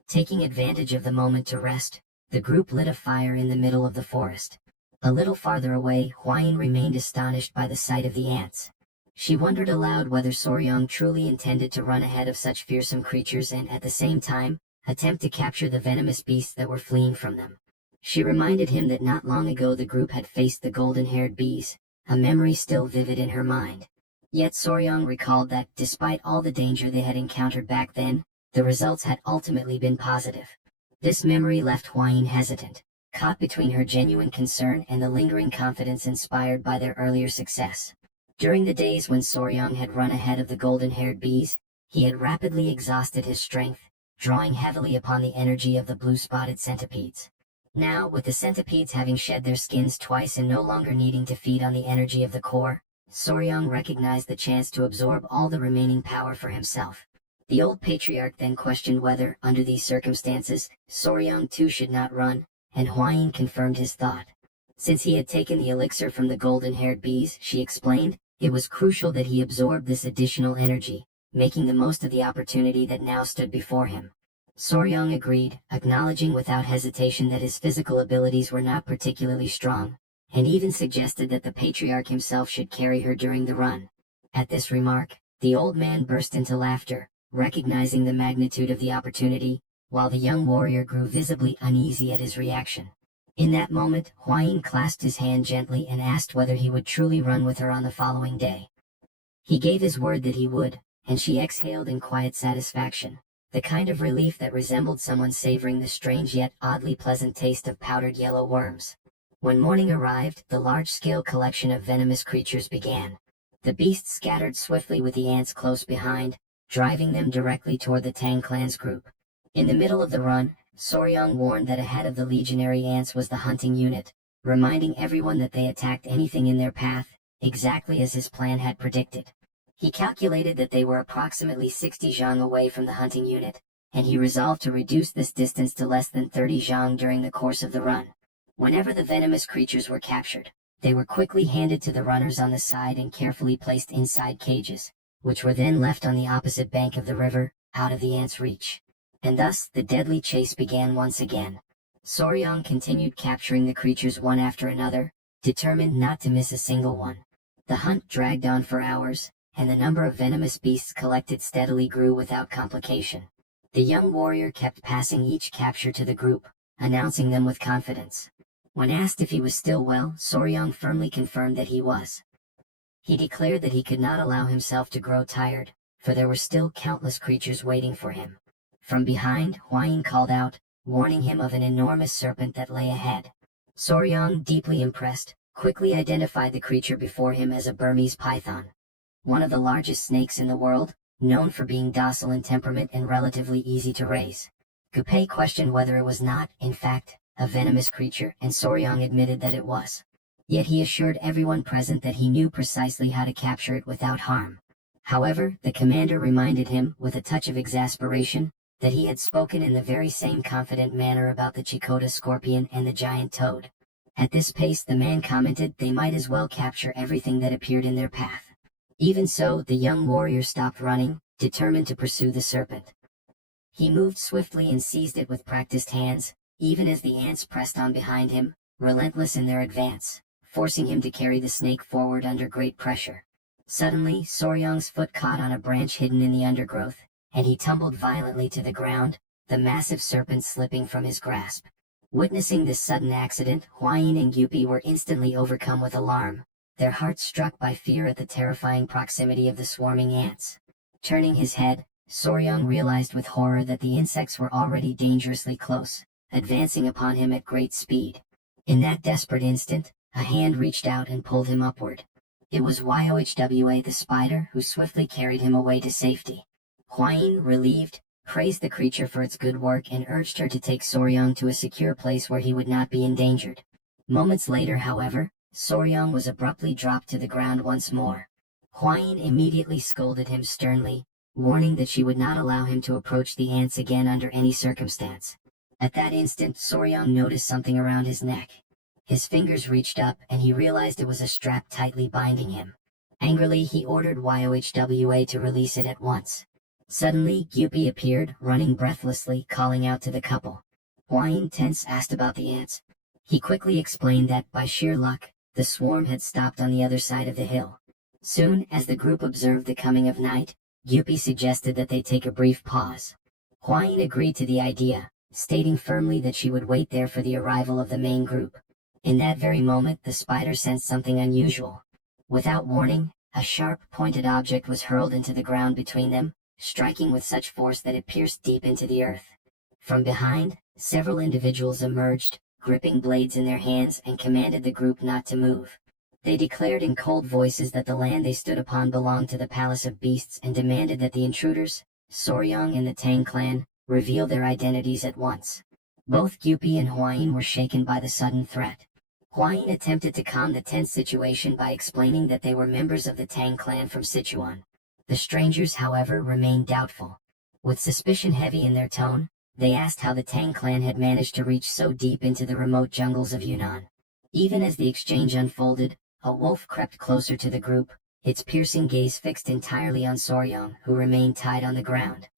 Taking advantage of the moment to rest, the group lit a fire in the middle of the forest. A little farther away, Huayin remained astonished by the sight of the ants. She wondered aloud whether Soryang truly intended to run ahead of such fearsome creatures and, at the same time, attempt to capture the venomous beasts that were fleeing from them. She reminded him that not long ago the group had faced the golden-haired bees, a memory still vivid in her mind. Yet Soryang recalled that, despite all the danger they had encountered back then, the results had ultimately been positive. This memory left Huayin hesitant, caught between her genuine concern and the lingering confidence inspired by their earlier success. During the days when Soryang had run ahead of the golden-haired bees, he had rapidly exhausted his strength, drawing heavily upon the energy of the blue-spotted centipedes. Now, with the centipedes having shed their skins twice and no longer needing to feed on the energy of the core, Soryang recognized the chance to absorb all the remaining power for himself. The old patriarch then questioned whether, under these circumstances, Soryang too should not run, and Huayin confirmed his thought. Since he had taken the elixir from the golden-haired bees, she explained, it was crucial that he absorb this additional energy, making the most of the opportunity that now stood before him. Soryang agreed, acknowledging without hesitation that his physical abilities were not particularly strong, and even suggested that the patriarch himself should carry her during the run. At this remark, the old man burst into laughter, recognizing the magnitude of the opportunity, while the young warrior grew visibly uneasy at his reaction. In that moment, Huayin clasped his hand gently and asked whether he would truly run with her on the following day. He gave his word that he would, and she exhaled in quiet satisfaction, the kind of relief that resembled someone savoring the strange yet oddly pleasant taste of powdered yellow worms. When morning arrived, the large-scale collection of venomous creatures began. The beasts scattered swiftly with the ants close behind, driving them directly toward the Tang clan's group. In the middle of the run, Soryang warned that ahead of the legionary ants was the hunting unit, reminding everyone that they attacked anything in their path, exactly as his plan had predicted. He calculated that they were approximately 60 zhang away from the hunting unit, and he resolved to reduce this distance to less than 30 zhang during the course of the run. Whenever the venomous creatures were captured, they were quickly handed to the runners on the side and carefully placed inside cages, which were then left on the opposite bank of the river, out of the ants' reach. And thus, the deadly chase began once again. Soryang continued capturing the creatures one after another, determined not to miss a single one. The hunt dragged on for hours, and the number of venomous beasts collected steadily grew without complication. The young warrior kept passing each capture to the group, announcing them with confidence. When asked if he was still well, Soryang firmly confirmed that he was. He declared that he could not allow himself to grow tired, for there were still countless creatures waiting for him. From behind, Huayin called out, warning him of an enormous serpent that lay ahead. Soryang, deeply impressed, quickly identified the creature before him as a Burmese python, one of the largest snakes in the world, known for being docile in temperament and relatively easy to raise. Gu Pei questioned whether it was not, in fact, a venomous creature, and Soryang admitted that it was. Yet he assured everyone present that he knew precisely how to capture it without harm. However, the commander reminded him, with a touch of exasperation, that he had spoken in the very same confident manner about the Chikota scorpion and the giant toad. At this pace, the man commented, they might as well capture everything that appeared in their path. Even so, the young warrior stopped running, determined to pursue the serpent. He moved swiftly and seized it with practiced hands, even as the ants pressed on behind him, relentless in their advance, forcing him to carry the snake forward under great pressure. Suddenly, Soryang's foot caught on a branch hidden in the undergrowth, and he tumbled violently to the ground, the massive serpent slipping from his grasp. Witnessing this sudden accident, Huayin and Yupi were instantly overcome with alarm. their hearts struck by fear at the terrifying proximity of the swarming ants. Turning his head, Soryang realized with horror that the insects were already dangerously close, advancing upon him at great speed. In that desperate instant, a hand reached out and pulled him upward. It was Yohwa the spider who swiftly carried him away to safety. Hwayin, relieved, praised the creature for its good work and urged her to take Soryang to a secure place where he would not be endangered. Moments later, however, Soryang was abruptly dropped to the ground once more. Hwayin immediately scolded him sternly, warning that she would not allow him to approach the ants again under any circumstance. At that instant, Soryang noticed something around his neck. His fingers reached up and he realized it was a strap tightly binding him. Angrily, he ordered Yohwa to release it at once. Suddenly, Gyupi appeared, running breathlessly, calling out to the couple. Hwayin, tense, asked about the ants. He quickly explained that, by sheer luck, the swarm had stopped on the other side of the hill. Soon, as the group observed the coming of night, Gyupi suggested that they take a brief pause. Hwayin agreed to the idea, stating firmly that she would wait there for the arrival of the main group. In that very moment, the spider sensed something unusual. Without warning, a sharp, pointed object was hurled into the ground between them, striking with such force that it pierced deep into the earth. From behind, several individuals emerged, gripping blades in their hands, and commanded the group not to move. They declared in cold voices that the land they stood upon belonged to the Palace of Beasts and demanded that the intruders, Soryang and the Tang clan, reveal their identities at once. Both Gyupi and Hwayin were shaken by the sudden threat. Hwayin attempted to calm the tense situation by explaining that they were members of the Tang clan from Sichuan. The strangers, however, remained doubtful. With suspicion heavy in their tone, they asked how the Tang clan had managed to reach so deep into the remote jungles of Yunnan. Even as the exchange unfolded, a wolf crept closer to the group, its piercing gaze fixed entirely on Soryang, who remained tied on the ground.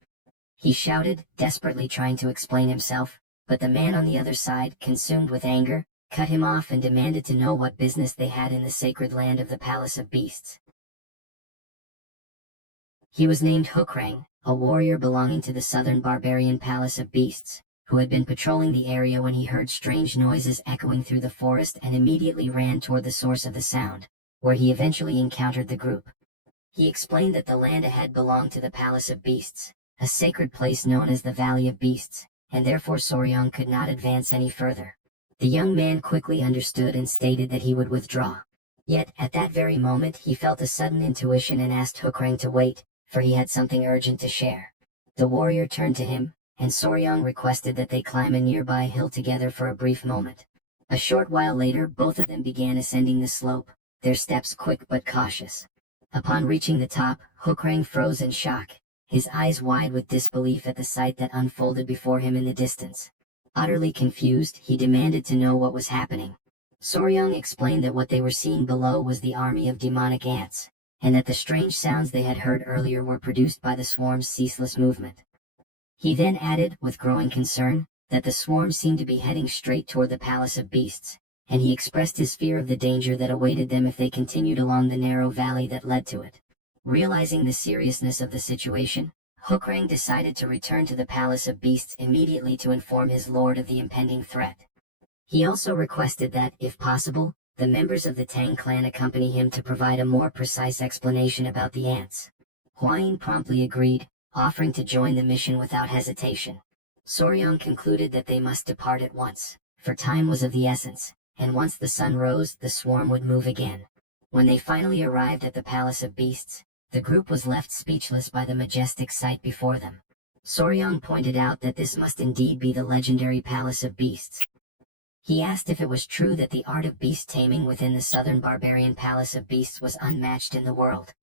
He shouted, desperately trying to explain himself, but the man on the other side, consumed with anger, cut him off and demanded to know what business they had in the sacred land of the Palace of Beasts. He was named Hukrang, a warrior belonging to the southern barbarian Palace of Beasts, who had been patrolling the area when he heard strange noises echoing through the forest and immediately ran toward the source of the sound, where he eventually encountered the group. He explained that the land ahead belonged to the Palace of Beasts, a sacred place known as the Valley of Beasts, and therefore Soryang could not advance any further. The young man quickly understood and stated that he would withdraw. Yet, at that very moment, he felt a sudden intuition and asked Hukrang to wait, for he had something urgent to share. The warrior turned to him, and Soryang requested that they climb a nearby hill together for a brief moment. A short while later, both of them began ascending the slope, their steps quick but cautious. Upon reaching the top, Hukrang froze in shock, his eyes wide with disbelief at the sight that unfolded before him in the distance. Utterly confused, he demanded to know what was happening. Soryang explained that what they were seeing below was the army of demonic ants, and that the strange sounds they had heard earlier were produced by the swarm's ceaseless movement. He then added, with growing concern, that the swarm seemed to be heading straight toward the Palace of Beasts, and he expressed his fear of the danger that awaited them if they continued along the narrow valley that led to it. Realizing the seriousness of the situation, Hukrang decided to return to the Palace of Beasts immediately to inform his lord of the impending threat. He also requested that, if possible, the members of the Tang clan accompany him to provide a more precise explanation about the ants. Hwayin promptly agreed, offering to join the mission without hesitation. Soryang concluded that they must depart at once, for time was of the essence, and once the sun rose, the swarm would move again. When they finally arrived at the Palace of Beasts, the group was left speechless by the majestic sight before them. Soryang pointed out that this must indeed be the legendary Palace of Beasts. He asked if it was true that the art of beast taming within the southern barbarian Palace of Beasts was unmatched in the world.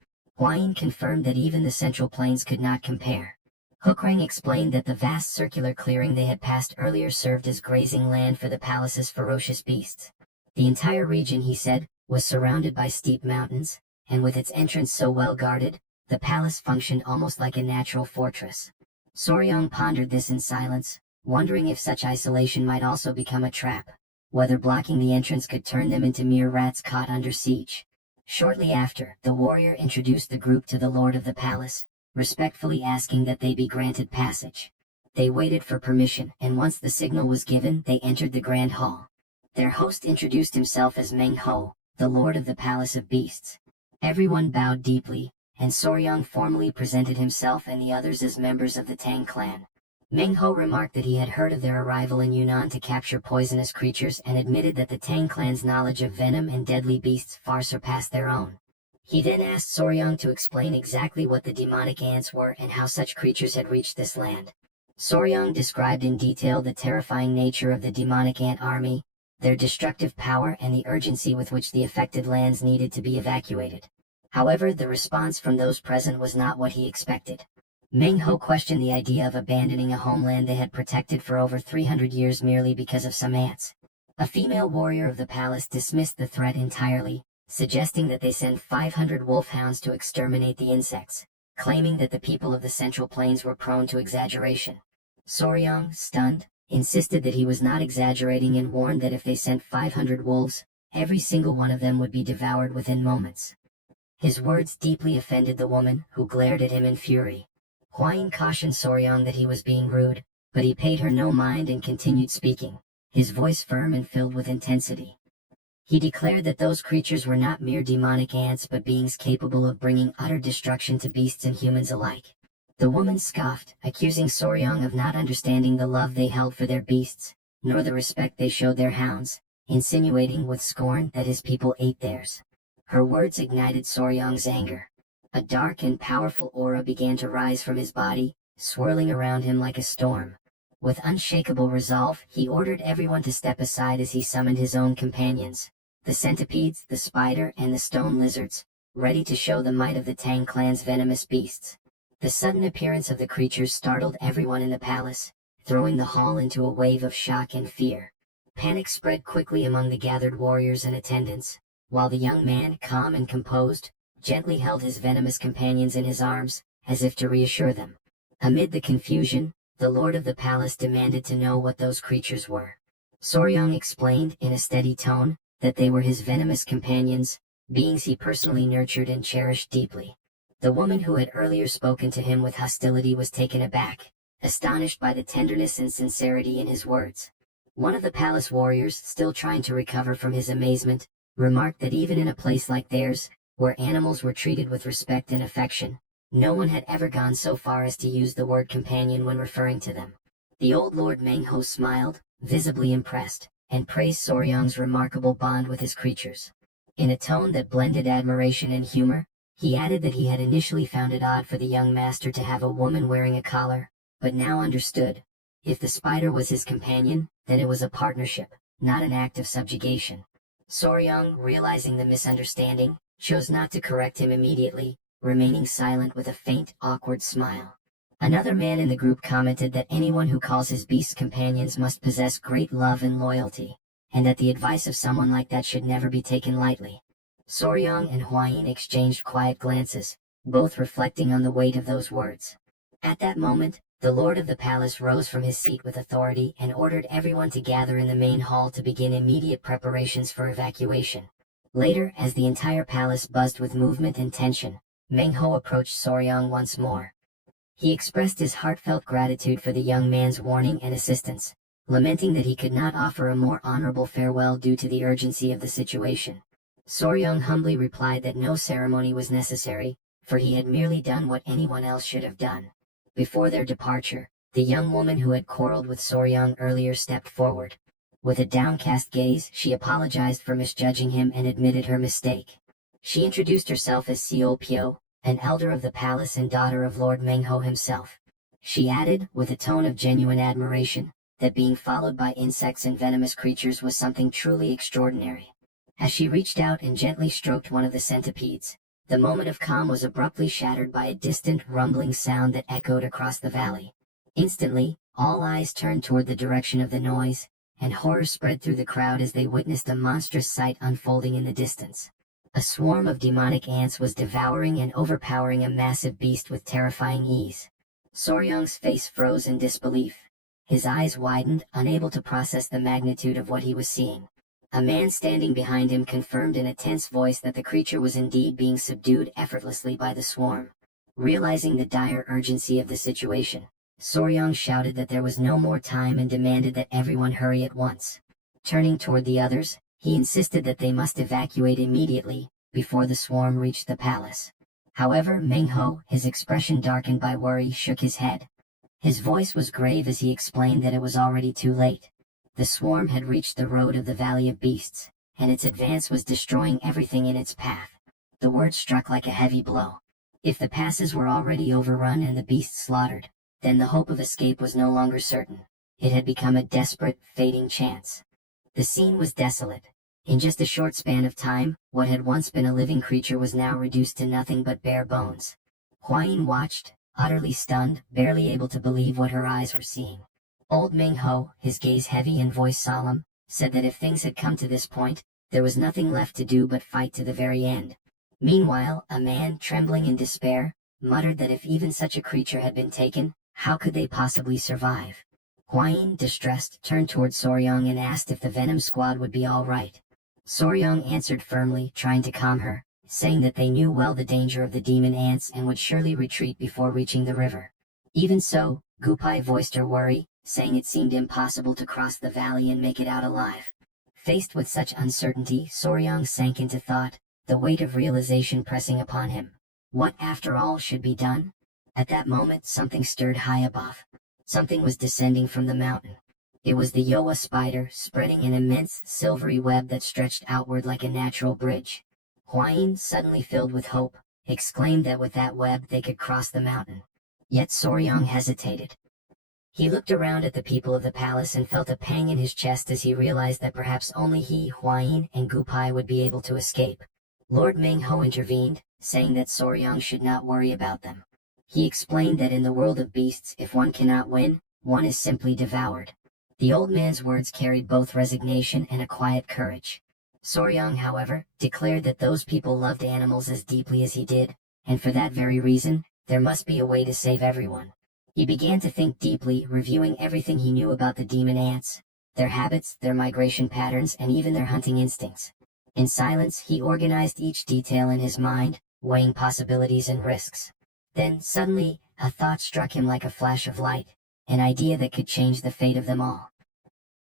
Hwayin confirmed that even the Central Plains could not compare. Hukrang explained that the vast circular clearing they had passed earlier served as grazing land for the palace's ferocious beasts. The entire region, he said, was surrounded by steep mountains, and with its entrance so well guarded, the palace functioned almost like a natural fortress. Soryang pondered this in silence, wondering if such isolation might also become a trap, whether blocking the entrance could turn them into mere rats caught under siege. Shortly after, the warrior introduced the group to the lord of the palace, respectfully asking that they be granted passage. They waited for permission, and once the signal was given, they entered the grand hall. Their host introduced himself as Meng Ho, the lord of the palace of beasts. Everyone bowed deeply, and Soryang formally presented himself and the others as members of the Tang clan. Meng Ho remarked that he had heard of their arrival in Yunnan to capture poisonous creatures and admitted that the Tang clan's knowledge of venom and deadly beasts far surpassed their own. He then asked Soryang to explain exactly what the demonic ants were and how such creatures had reached this land. Soryang described in detail the terrifying nature of the demonic ant army, their destructive power and the urgency with which the affected lands needed to be evacuated. However, the response from those present was not what he expected. Meng Ho questioned the idea of abandoning a homeland they had protected for over 300 years merely because of some ants. A female warrior of the palace dismissed the threat entirely, suggesting that they send 500 wolfhounds to exterminate the insects, claiming that the people of the Central Plains were prone to exaggeration. Soryang, stunned, insisted that he was not exaggerating and warned that if they sent 500 wolves, every single one of them would be devoured within moments. His words deeply offended the woman, who glared at him in fury. Huayin cautioned Soryang that he was being rude, but he paid her no mind and continued speaking, his voice firm and filled with intensity. He declared that those creatures were not mere demonic ants but beings capable of bringing utter destruction to beasts and humans alike. The woman scoffed, accusing Soryang of not understanding the love they held for their beasts, nor the respect they showed their hounds, insinuating with scorn that his people ate theirs. Her words ignited Soryang's anger. A dark and powerful aura began to rise from his body, swirling around him like a storm. With unshakable resolve, he ordered everyone to step aside as he summoned his own companions, the centipedes, the spider, and the stone lizards, ready to show the might of the Tang clan's venomous beasts. The sudden appearance of the creatures startled everyone in the palace, throwing the hall into a wave of shock and fear. Panic spread quickly among the gathered warriors and attendants, while the young man, calm and composed, gently held his venomous companions in his arms, as if to reassure them. Amid the confusion, the lord of the palace demanded to know what those creatures were. Soryang explained, in a steady tone, that they were his venomous companions, beings he personally nurtured and cherished deeply. The woman who had earlier spoken to him with hostility was taken aback, astonished by the tenderness and sincerity in his words. One of the palace warriors, still trying to recover from his amazement, remarked that even in a place like theirs, where animals were treated with respect and affection, no one had ever gone so far as to use the word companion when referring to them. The old Lord Meng Ho smiled, visibly impressed, and praised Soryang's remarkable bond with his creatures. In a tone that blended admiration and humor, he added that he had initially found it odd for the young master to have a woman wearing a collar, but now understood. If the spider was his companion, then it was a partnership, not an act of subjugation. Soryang, realizing the misunderstanding, chose not to correct him immediately, remaining silent with a faint, awkward smile. Another man in the group commented that anyone who calls his beasts companions must possess great love and loyalty, and that the advice of someone like that should never be taken lightly. Soryang and Huayin exchanged quiet glances, both reflecting on the weight of those words. At that moment, the lord of the palace rose from his seat with authority and ordered everyone to gather in the main hall to begin immediate preparations for evacuation. Later, as the entire palace buzzed with movement and tension, Meng Ho approached Soryang once more. He expressed his heartfelt gratitude for the young man's warning and assistance, lamenting that he could not offer a more honorable farewell due to the urgency of the situation. Soryang humbly replied that no ceremony was necessary, for he had merely done what anyone else should have done. Before their departure, the young woman who had quarreled with Soryang earlier stepped forward. With a downcast gaze, she apologized for misjudging him and admitted her mistake. She introduced herself as Seol Pyo, an elder of the palace and daughter of Lord Meng Ho himself. She added, with a tone of genuine admiration, that being followed by insects and venomous creatures was something truly extraordinary. As she reached out and gently stroked one of the centipedes, the moment of calm was abruptly shattered by a distant rumbling sound that echoed across the valley. Instantly, all eyes turned toward the direction of the noise, and horror spread through the crowd as they witnessed a monstrous sight unfolding in the distance. A swarm of demonic ants was devouring and overpowering a massive beast with terrifying ease. Soryang's face froze in disbelief. His eyes widened, unable to process the magnitude of what he was seeing. A man standing behind him confirmed in a tense voice that the creature was indeed being subdued effortlessly by the swarm. Realizing the dire urgency of the situation, Soryang shouted that there was no more time and demanded that everyone hurry at once. Turning toward the others, He insisted that they must evacuate immediately, before the swarm reached the palace. However, Meng Ho, his expression darkened by worry, shook his head. His voice was grave as he explained that it was already too late. The swarm had reached the road of the Valley of Beasts, and its advance was destroying everything in its path. The word struck like a heavy blow. If the passes were already overrun and the beasts slaughtered, then the hope of escape was no longer certain. It had become a desperate, fading chance. The scene was desolate. In just a short span of time, what had once been a living creature was now reduced to nothing but bare bones. Huayin watched, utterly stunned, barely able to believe what her eyes were seeing. Old Meng Ho, his gaze heavy and voice solemn, said that if things had come to this point, there was nothing left to do but fight to the very end. Meanwhile, a man, trembling in despair, muttered that if even such a creature had been taken, how could they possibly survive? Huayin, distressed, turned toward Soryang and asked if the Venom Squad would be all right. Soryang answered firmly, trying to calm her, saying that they knew well the danger of the demon ants and would surely retreat before reaching the river. Even so, Gupai voiced her worry, saying it seemed impossible to cross the valley and make it out alive. Faced with such uncertainty, Soryang sank into thought, the weight of realization pressing upon him. What, after all, should be done? At that moment, something stirred high above. Something was descending from the mountain. It was the Yoa spider, spreading an immense, silvery web that stretched outward like a natural bridge. Huayin, suddenly filled with hope, exclaimed that with that web they could cross the mountain. Yet Soryang hesitated. He looked around at the people of the palace and felt a pang in his chest as he realized that perhaps only he, Huayin, and Gupai would be able to escape. Lord Meng Ho intervened, saying that Soryang should not worry about them. He explained that in the world of beasts, if one cannot win, one is simply devoured. The old man's words carried both resignation and a quiet courage. Soryang, however, declared that those people loved animals as deeply as he did, and for that very reason, there must be a way to save everyone. He began to think deeply, reviewing everything he knew about the demon ants, their habits, their migration patterns, and even their hunting instincts. In silence, he organized each detail in his mind, weighing possibilities and risks. Then, suddenly, a thought struck him like a flash of light, an idea that could change the fate of them all.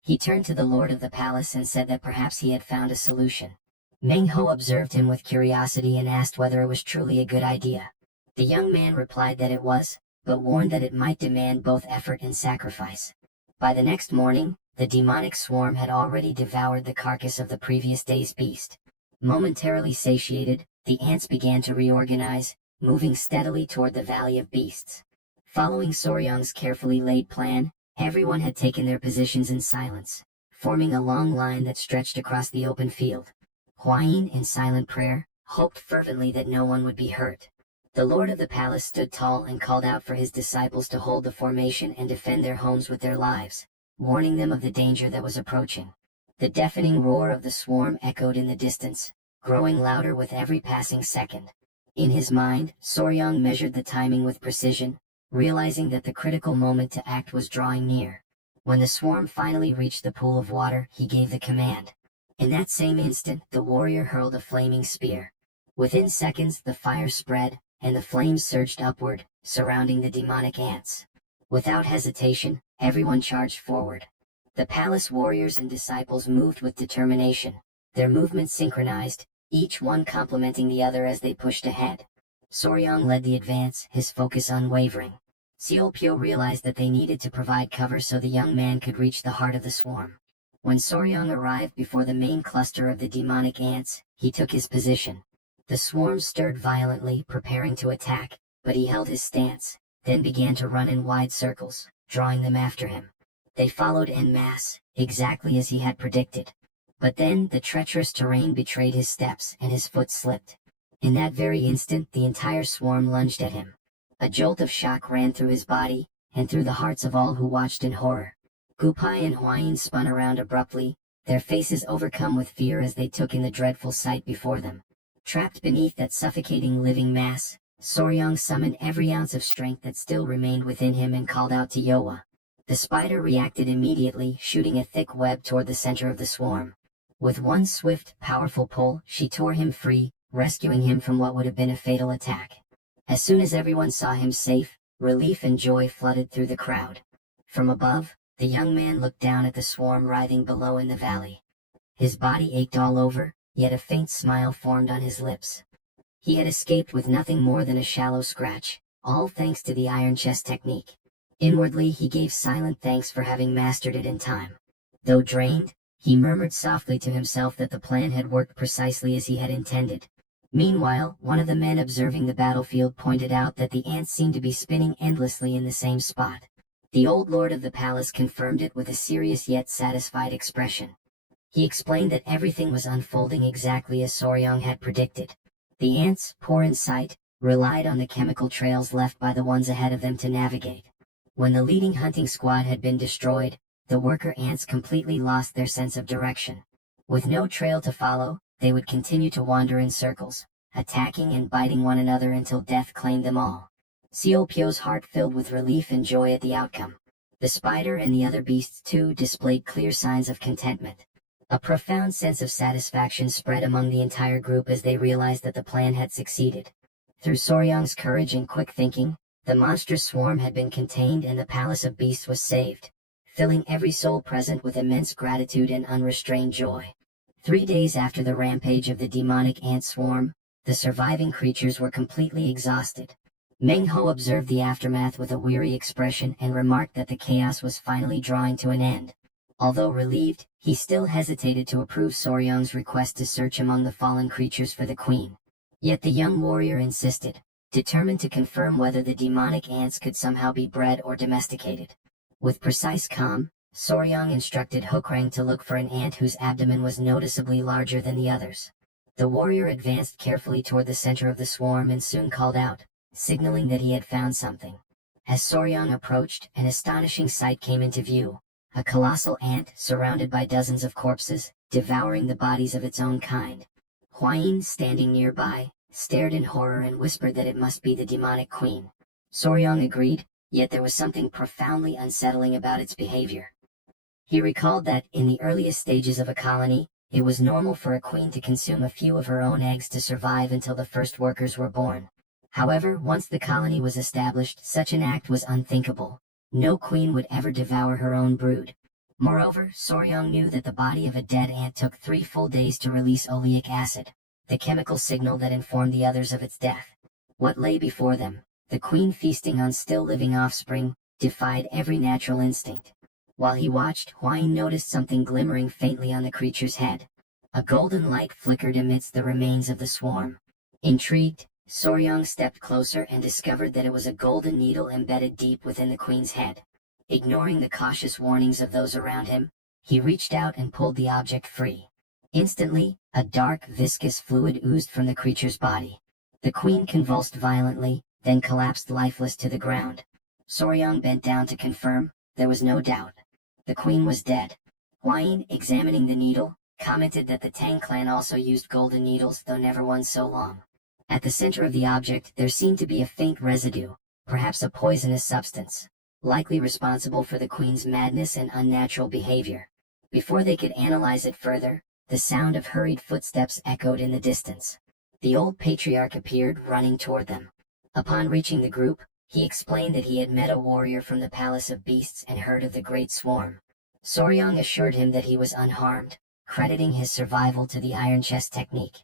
He turned to the lord of the palace and said that perhaps he had found a solution. Meng Ho observed him with curiosity and asked whether it was truly a good idea. The young man replied that it was, but warned that it might demand both effort and sacrifice. By the next morning, the demonic swarm had already devoured the carcass of the previous day's beast. Momentarily satiated, the ants began to reorganize, moving steadily toward the Valley of Beasts. Following Soryang's carefully laid plan, everyone had taken their positions in silence, forming a long line that stretched across the open field. Huayin, in silent prayer, hoped fervently that no one would be hurt. The lord of the palace stood tall and called out for his disciples to hold the formation and defend their homes with their lives, warning them of the danger that was approaching. The deafening roar of the swarm echoed in the distance, growing louder with every passing second. In his mind, Soryang measured the timing with precision, realizing that the critical moment to act was drawing near. When the swarm finally reached the pool of water, he gave the command. In that same instant, the warrior hurled a flaming spear. Within seconds, the fire spread, and the flames surged upward, surrounding the demonic ants. Without hesitation, everyone charged forward. The palace warriors and disciples moved with determination, their movements synchronized, each one complementing the other as they pushed ahead. Soryang led the advance, his focus unwavering. Seolpyo realized that they needed to provide cover so the young man could reach the heart of the swarm. When Soryang arrived before the main cluster of the demonic ants, he took his position. The swarm stirred violently, preparing to attack, but he held his stance, then began to run in wide circles, drawing them after him. They followed en masse, exactly as he had predicted. But then, the treacherous terrain betrayed his steps and his foot slipped. In that very instant, the entire swarm lunged at him. A jolt of shock ran through his body, and through the hearts of all who watched in horror. Gupai and Huayin spun around abruptly, their faces overcome with fear as they took in the dreadful sight before them. Trapped beneath that suffocating living mass, Soryang summoned every ounce of strength that still remained within him and called out to Yoa. The spider reacted immediately, shooting a thick web toward the center of the swarm. With one swift, powerful pull, she tore him free, rescuing him from what would have been a fatal attack. As soon as everyone saw him safe, relief and joy flooded through the crowd. From above, the young man looked down at the swarm writhing below in the valley. His body ached all over, yet a faint smile formed on his lips. He had escaped with nothing more than a shallow scratch, all thanks to the iron chest technique. Inwardly he gave silent thanks for having mastered it in time. Though drained, he murmured softly to himself that the plan had worked precisely as he had intended. Meanwhile, one of the men observing the battlefield pointed out that the ants seemed to be spinning endlessly in the same spot. The old lord of the palace confirmed it with a serious yet satisfied expression. He explained that everything was unfolding exactly as Soryang had predicted. The ants, poor in sight, relied on the chemical trails left by the ones ahead of them to navigate. When the leading hunting squad had been destroyed, the worker ants completely lost their sense of direction. With no trail to follow, they would continue to wander in circles, attacking and biting one another until death claimed them all. Seopyo's heart filled with relief and joy at the outcome. The spider and the other beasts too displayed clear signs of contentment. A profound sense of satisfaction spread among the entire group as they realized that the plan had succeeded. Through Soryang's courage and quick thinking, the monstrous swarm had been contained and the palace of beasts was saved, filling every soul present with immense gratitude and unrestrained joy. 3 days after the rampage of the demonic ant swarm, the surviving creatures were completely exhausted. Meng Ho observed the aftermath with a weary expression and remarked that the chaos was finally drawing to an end. Although relieved, he still hesitated to approve Soryang's request to search among the fallen creatures for the queen. Yet the young warrior insisted, determined to confirm whether the demonic ants could somehow be bred or domesticated. With precise calm, Soryang instructed Hukrang to look for an ant whose abdomen was noticeably larger than the others. The warrior advanced carefully toward the center of the swarm and soon called out, signaling that he had found something. As Soryang approached, an astonishing sight came into view. A colossal ant surrounded by dozens of corpses, devouring the bodies of its own kind. Hwayin, standing nearby, stared in horror and whispered that it must be the demonic queen. Soryang agreed, yet there was something profoundly unsettling about its behavior. He recalled that, in the earliest stages of a colony, it was normal for a queen to consume a few of her own eggs to survive until the first workers were born. However, once the colony was established, such an act was unthinkable. No queen would ever devour her own brood. Moreover, Soryang knew that the body of a dead ant took 3 full days to release oleic acid, the chemical signal that informed the others of its death. What lay before them, the queen feasting on still living offspring, defied every natural instinct. While he watched, Hwayin noticed something glimmering faintly on the creature's head. A golden light flickered amidst the remains of the swarm. Intrigued, Soryang stepped closer and discovered that it was a golden needle embedded deep within the queen's head. Ignoring the cautious warnings of those around him, he reached out and pulled the object free. Instantly, a dark, viscous fluid oozed from the creature's body. The queen convulsed violently, then collapsed lifeless to the ground. Soryang bent down to confirm. There was no doubt. The queen was dead. Hwayin, examining the needle, commented that the Tang clan also used golden needles, though never one so long. At the center of the object there seemed to be a faint residue, perhaps a poisonous substance, likely responsible for the queen's madness and unnatural behavior. Before they could analyze it further, the sound of hurried footsteps echoed in the distance. The old patriarch appeared, running toward them. Upon reaching the group, he explained that he had met a warrior from the Palace of Beasts and heard of the great swarm. Soryang assured him that he was unharmed, crediting his survival to the iron chest technique.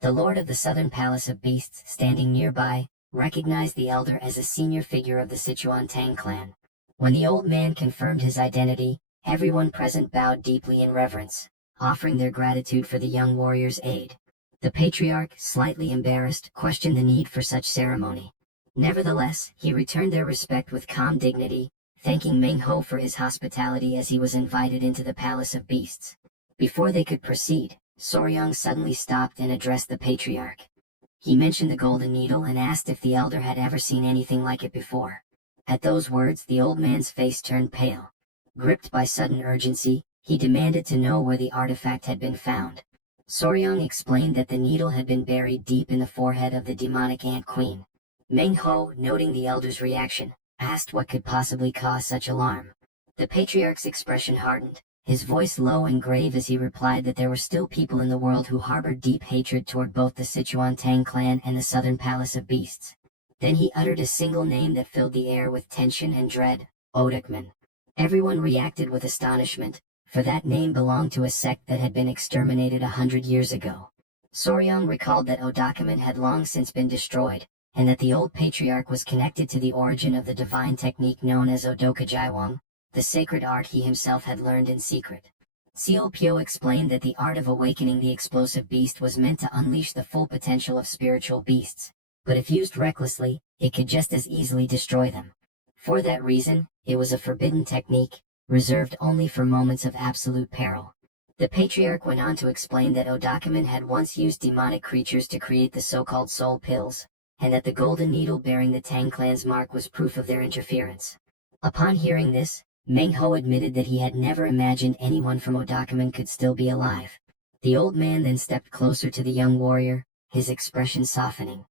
The lord of the southern Palace of Beasts, standing nearby, recognized the elder as a senior figure of the Sichuan Tang clan. When the old man confirmed his identity, everyone present bowed deeply in reverence, offering their gratitude for the young warrior's aid. The patriarch, slightly embarrassed, questioned the need for such ceremony. Nevertheless, he returned their respect with calm dignity, thanking Meng Ho for his hospitality as he was invited into the Palace of Beasts. Before they could proceed, Soryang suddenly stopped and addressed the patriarch. He mentioned the golden needle and asked if the elder had ever seen anything like it before. At those words, the old man's face turned pale. Gripped by sudden urgency, he demanded to know where the artifact had been found. Soryang explained that the needle had been buried deep in the forehead of the demonic ant queen. Meng Ho, noting the elder's reaction, asked what could possibly cause such alarm. The patriarch's expression hardened, his voice low and grave as he replied that there were still people in the world who harbored deep hatred toward both the Sichuan Tang clan and the southern Palace of Beasts. Then he uttered a single name that filled the air with tension and dread, Odakman. Everyone reacted with astonishment, for that name belonged to a sect that had been exterminated 100 years ago. Soryang recalled that Odakumen had long since been destroyed, and that the old patriarch was connected to the origin of the divine technique known as Odokajaiwang, the sacred art he himself had learned in secret. Seolpyo explained that the art of awakening the explosive beast was meant to unleash the full potential of spiritual beasts, but if used recklessly, it could just as easily destroy them. For that reason, it was a forbidden technique, reserved only for moments of absolute peril. The patriarch went on to explain that Odakumen had once used demonic creatures to create the so-called soul pills, and that the golden needle bearing the Tang clan's mark was proof of their interference. Upon hearing this, Meng Ho admitted that he had never imagined anyone from Odakumen could still be alive. The old man then stepped closer to the young warrior, his expression softening.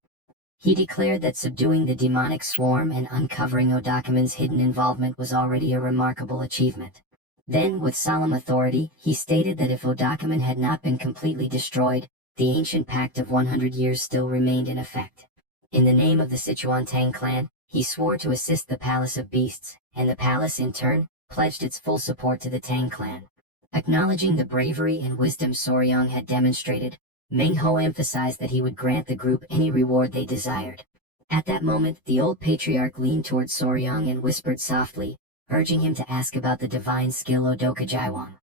He declared that subduing the demonic swarm and uncovering Odakumen's hidden involvement was already a remarkable achievement. Then, with solemn authority, he stated that if Odakumen had not been completely destroyed, the ancient pact of 100 years still remained in effect. In the name of the Sichuan Tang clan, he swore to assist the Palace of Beasts, and the palace in turn, pledged its full support to the Tang clan. Acknowledging the bravery and wisdom Soryang had demonstrated, Meng Ho emphasized that he would grant the group any reward they desired. At that moment, the old patriarch leaned towards Soryang and whispered softly, urging him to ask about the divine skill Odokajaiwang.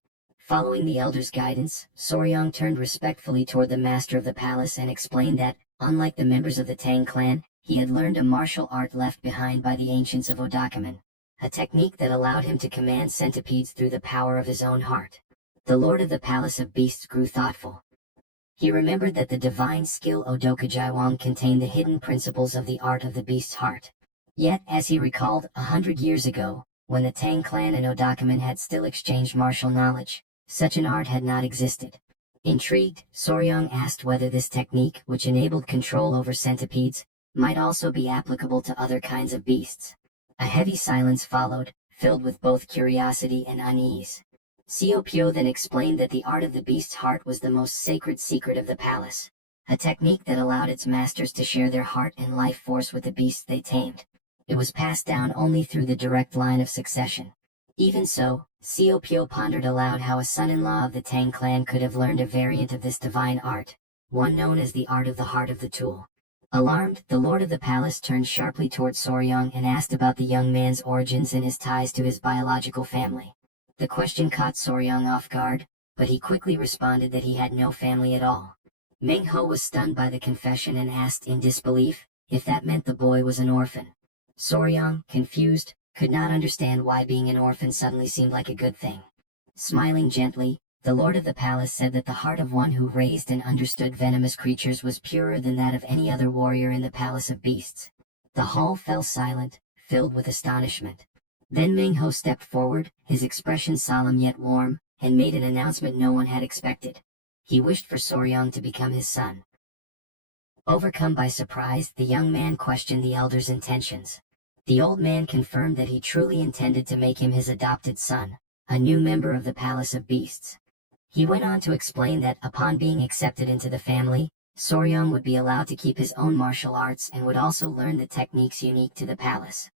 Following the elder's guidance, Soryang turned respectfully toward the master of the palace and explained that, unlike the members of the Tang clan, he had learned a martial art left behind by the ancients of Odakumen, a technique that allowed him to command centipedes through the power of his own heart. The lord of the Palace of Beasts grew thoughtful. He remembered that the divine skill Odokajaiwang contained the hidden principles of the art of the beast's heart. Yet, as he recalled, 100 years ago, when the Tang clan and Odakumen had still exchanged martial knowledge, such an art had not existed. Intrigued, Soryang asked whether this technique, which enabled control over centipedes, might also be applicable to other kinds of beasts. A heavy silence followed, filled with both curiosity and unease. Seopyo then explained that the art of the beast's heart was the most sacred secret of the palace, a technique that allowed its masters to share their heart and life force with the beasts they tamed. It was passed down only through the direct line of succession. Even so, Seopyo pondered aloud how a son-in-law of the Tang clan could have learned a variant of this divine art, one known as the art of the heart of the tool. Alarmed, the lord of the palace turned sharply towards Soryang and asked about the young man's origins and his ties to his biological family. The question caught Soryang off guard, but he quickly responded that he had no family at all. Meng Ho was stunned by the confession and asked in disbelief if that meant the boy was an orphan. Soryang, confused, could not understand why being an orphan suddenly seemed like a good thing. Smiling gently, the lord of the palace said that the heart of one who raised and understood venomous creatures was purer than that of any other warrior in the Palace of Beasts. The hall fell silent, filled with astonishment. Then Meng Ho stepped forward, his expression solemn yet warm, and made an announcement no one had expected. He wished for Soryang to become his son. Overcome by surprise, the young man questioned the elder's intentions. The old man confirmed that he truly intended to make him his adopted son, a new member of the Palace of Beasts. He went on to explain that, upon being accepted into the family, Soryang would be allowed to keep his own martial arts and would also learn the techniques unique to the palace.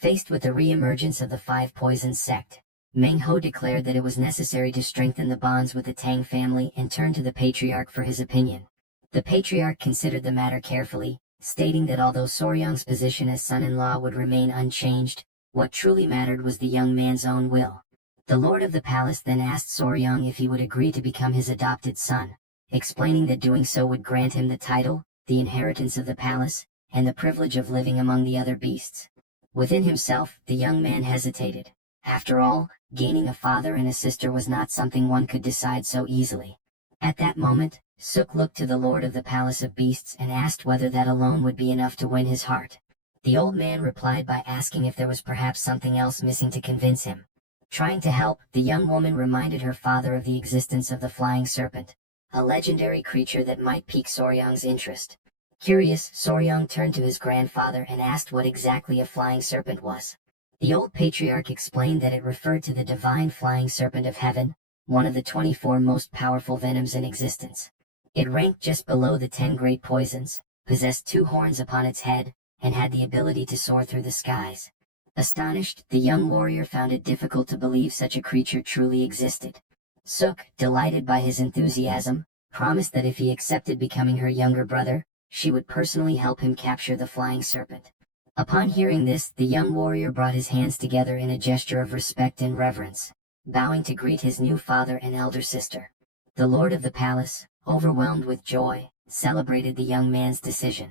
Faced with the re-emergence of the Five Poisons sect, Meng Ho declared that it was necessary to strengthen the bonds with the Tang family and turned to the patriarch for his opinion. The patriarch considered the matter carefully, stating that although Soryang's position as son-in-law would remain unchanged, what truly mattered was the young man's own will. The lord of the palace then asked Soryang if he would agree to become his adopted son, explaining that doing so would grant him the title, the inheritance of the palace, and the privilege of living among the other beasts. Within himself, the young man hesitated. After all, gaining a father and a sister was not something one could decide so easily. At that moment, Suk looked to the lord of the Palace of Beasts and asked whether that alone would be enough to win his heart. The old man replied by asking if there was perhaps something else missing to convince him. Trying to help, the young woman reminded her father of the existence of the flying serpent, a legendary creature that might pique Soryang's interest. Curious, Soryang turned to his grandfather and asked what exactly a flying serpent was. The old patriarch explained that it referred to the divine flying serpent of heaven, one of the 24 most powerful venoms in existence. It ranked just below the 10 great poisons, possessed 2 horns upon its head, and had the ability to soar through the skies. Astonished, the young warrior found it difficult to believe such a creature truly existed. Suk, delighted by his enthusiasm, promised that if he accepted becoming her younger brother, she would personally help him capture the flying serpent. Upon hearing this, the young warrior brought his hands together in a gesture of respect and reverence, bowing to greet his new father and elder sister. The lord of the palace, overwhelmed with joy, celebrated the young man's decision.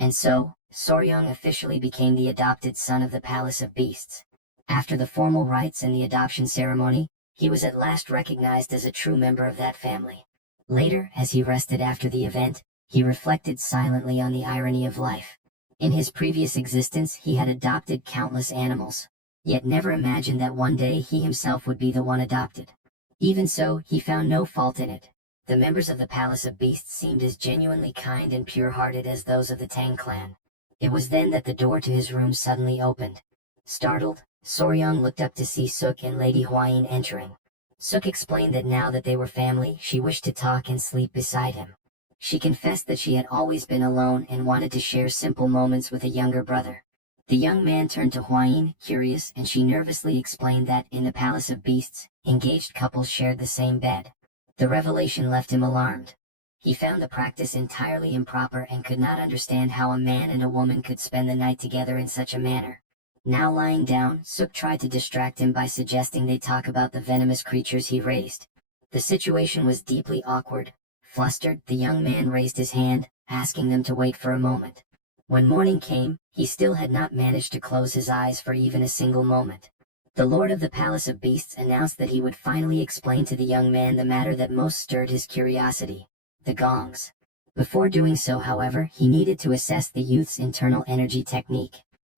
And so, Soryang officially became the adopted son of the Palace of Beasts. After the formal rites and the adoption ceremony, he was at last recognized as a true member of that family. Later, as he rested after the event, he reflected silently on the irony of life. In his previous existence he had adopted countless animals, yet never imagined that one day he himself would be the one adopted. Even so, he found no fault in it. The members of the Palace of Beasts seemed as genuinely kind and pure-hearted as those of the Tang clan. It was then that the door to his room suddenly opened. Startled, Soryang looked up to see Suk and Lady Huayin entering. Suk explained that now that they were family, she wished to talk and sleep beside him. She confessed that she had always been alone and wanted to share simple moments with a younger brother. The young man turned to Huayin, curious, and she nervously explained that, in the Palace of Beasts, engaged couples shared the same bed. The revelation left him alarmed. He found the practice entirely improper and could not understand how a man and a woman could spend the night together in such a manner. Now lying down, Suk tried to distract him by suggesting they talk about the venomous creatures he raised. The situation was deeply awkward. Flustered, the young man raised his hand, asking them to wait for a moment. When morning came, he still had not managed to close his eyes for even a single moment. The lord of the Palace of Beasts announced that he would finally explain to the young man the matter that most stirred his curiosity: the gongs. Before doing so, however, he needed to assess the youth's internal energy technique.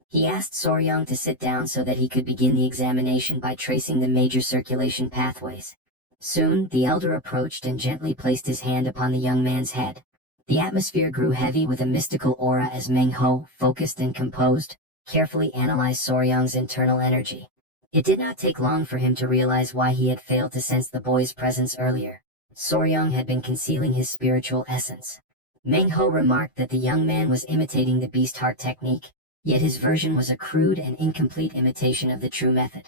He asked Soryang to sit down so that he could begin the examination by tracing the major circulation pathways. Soon, the elder approached and gently placed his hand upon the young man's head. The atmosphere grew heavy with a mystical aura as Meng Ho, focused and composed, carefully analyzed Soryang's internal energy. It did not take long for him to realize why he had failed to sense the boy's presence earlier. Soryang had been concealing his spiritual essence. Meng Ho remarked that the young man was imitating the beast heart technique, yet his version was a crude and incomplete imitation of the true method.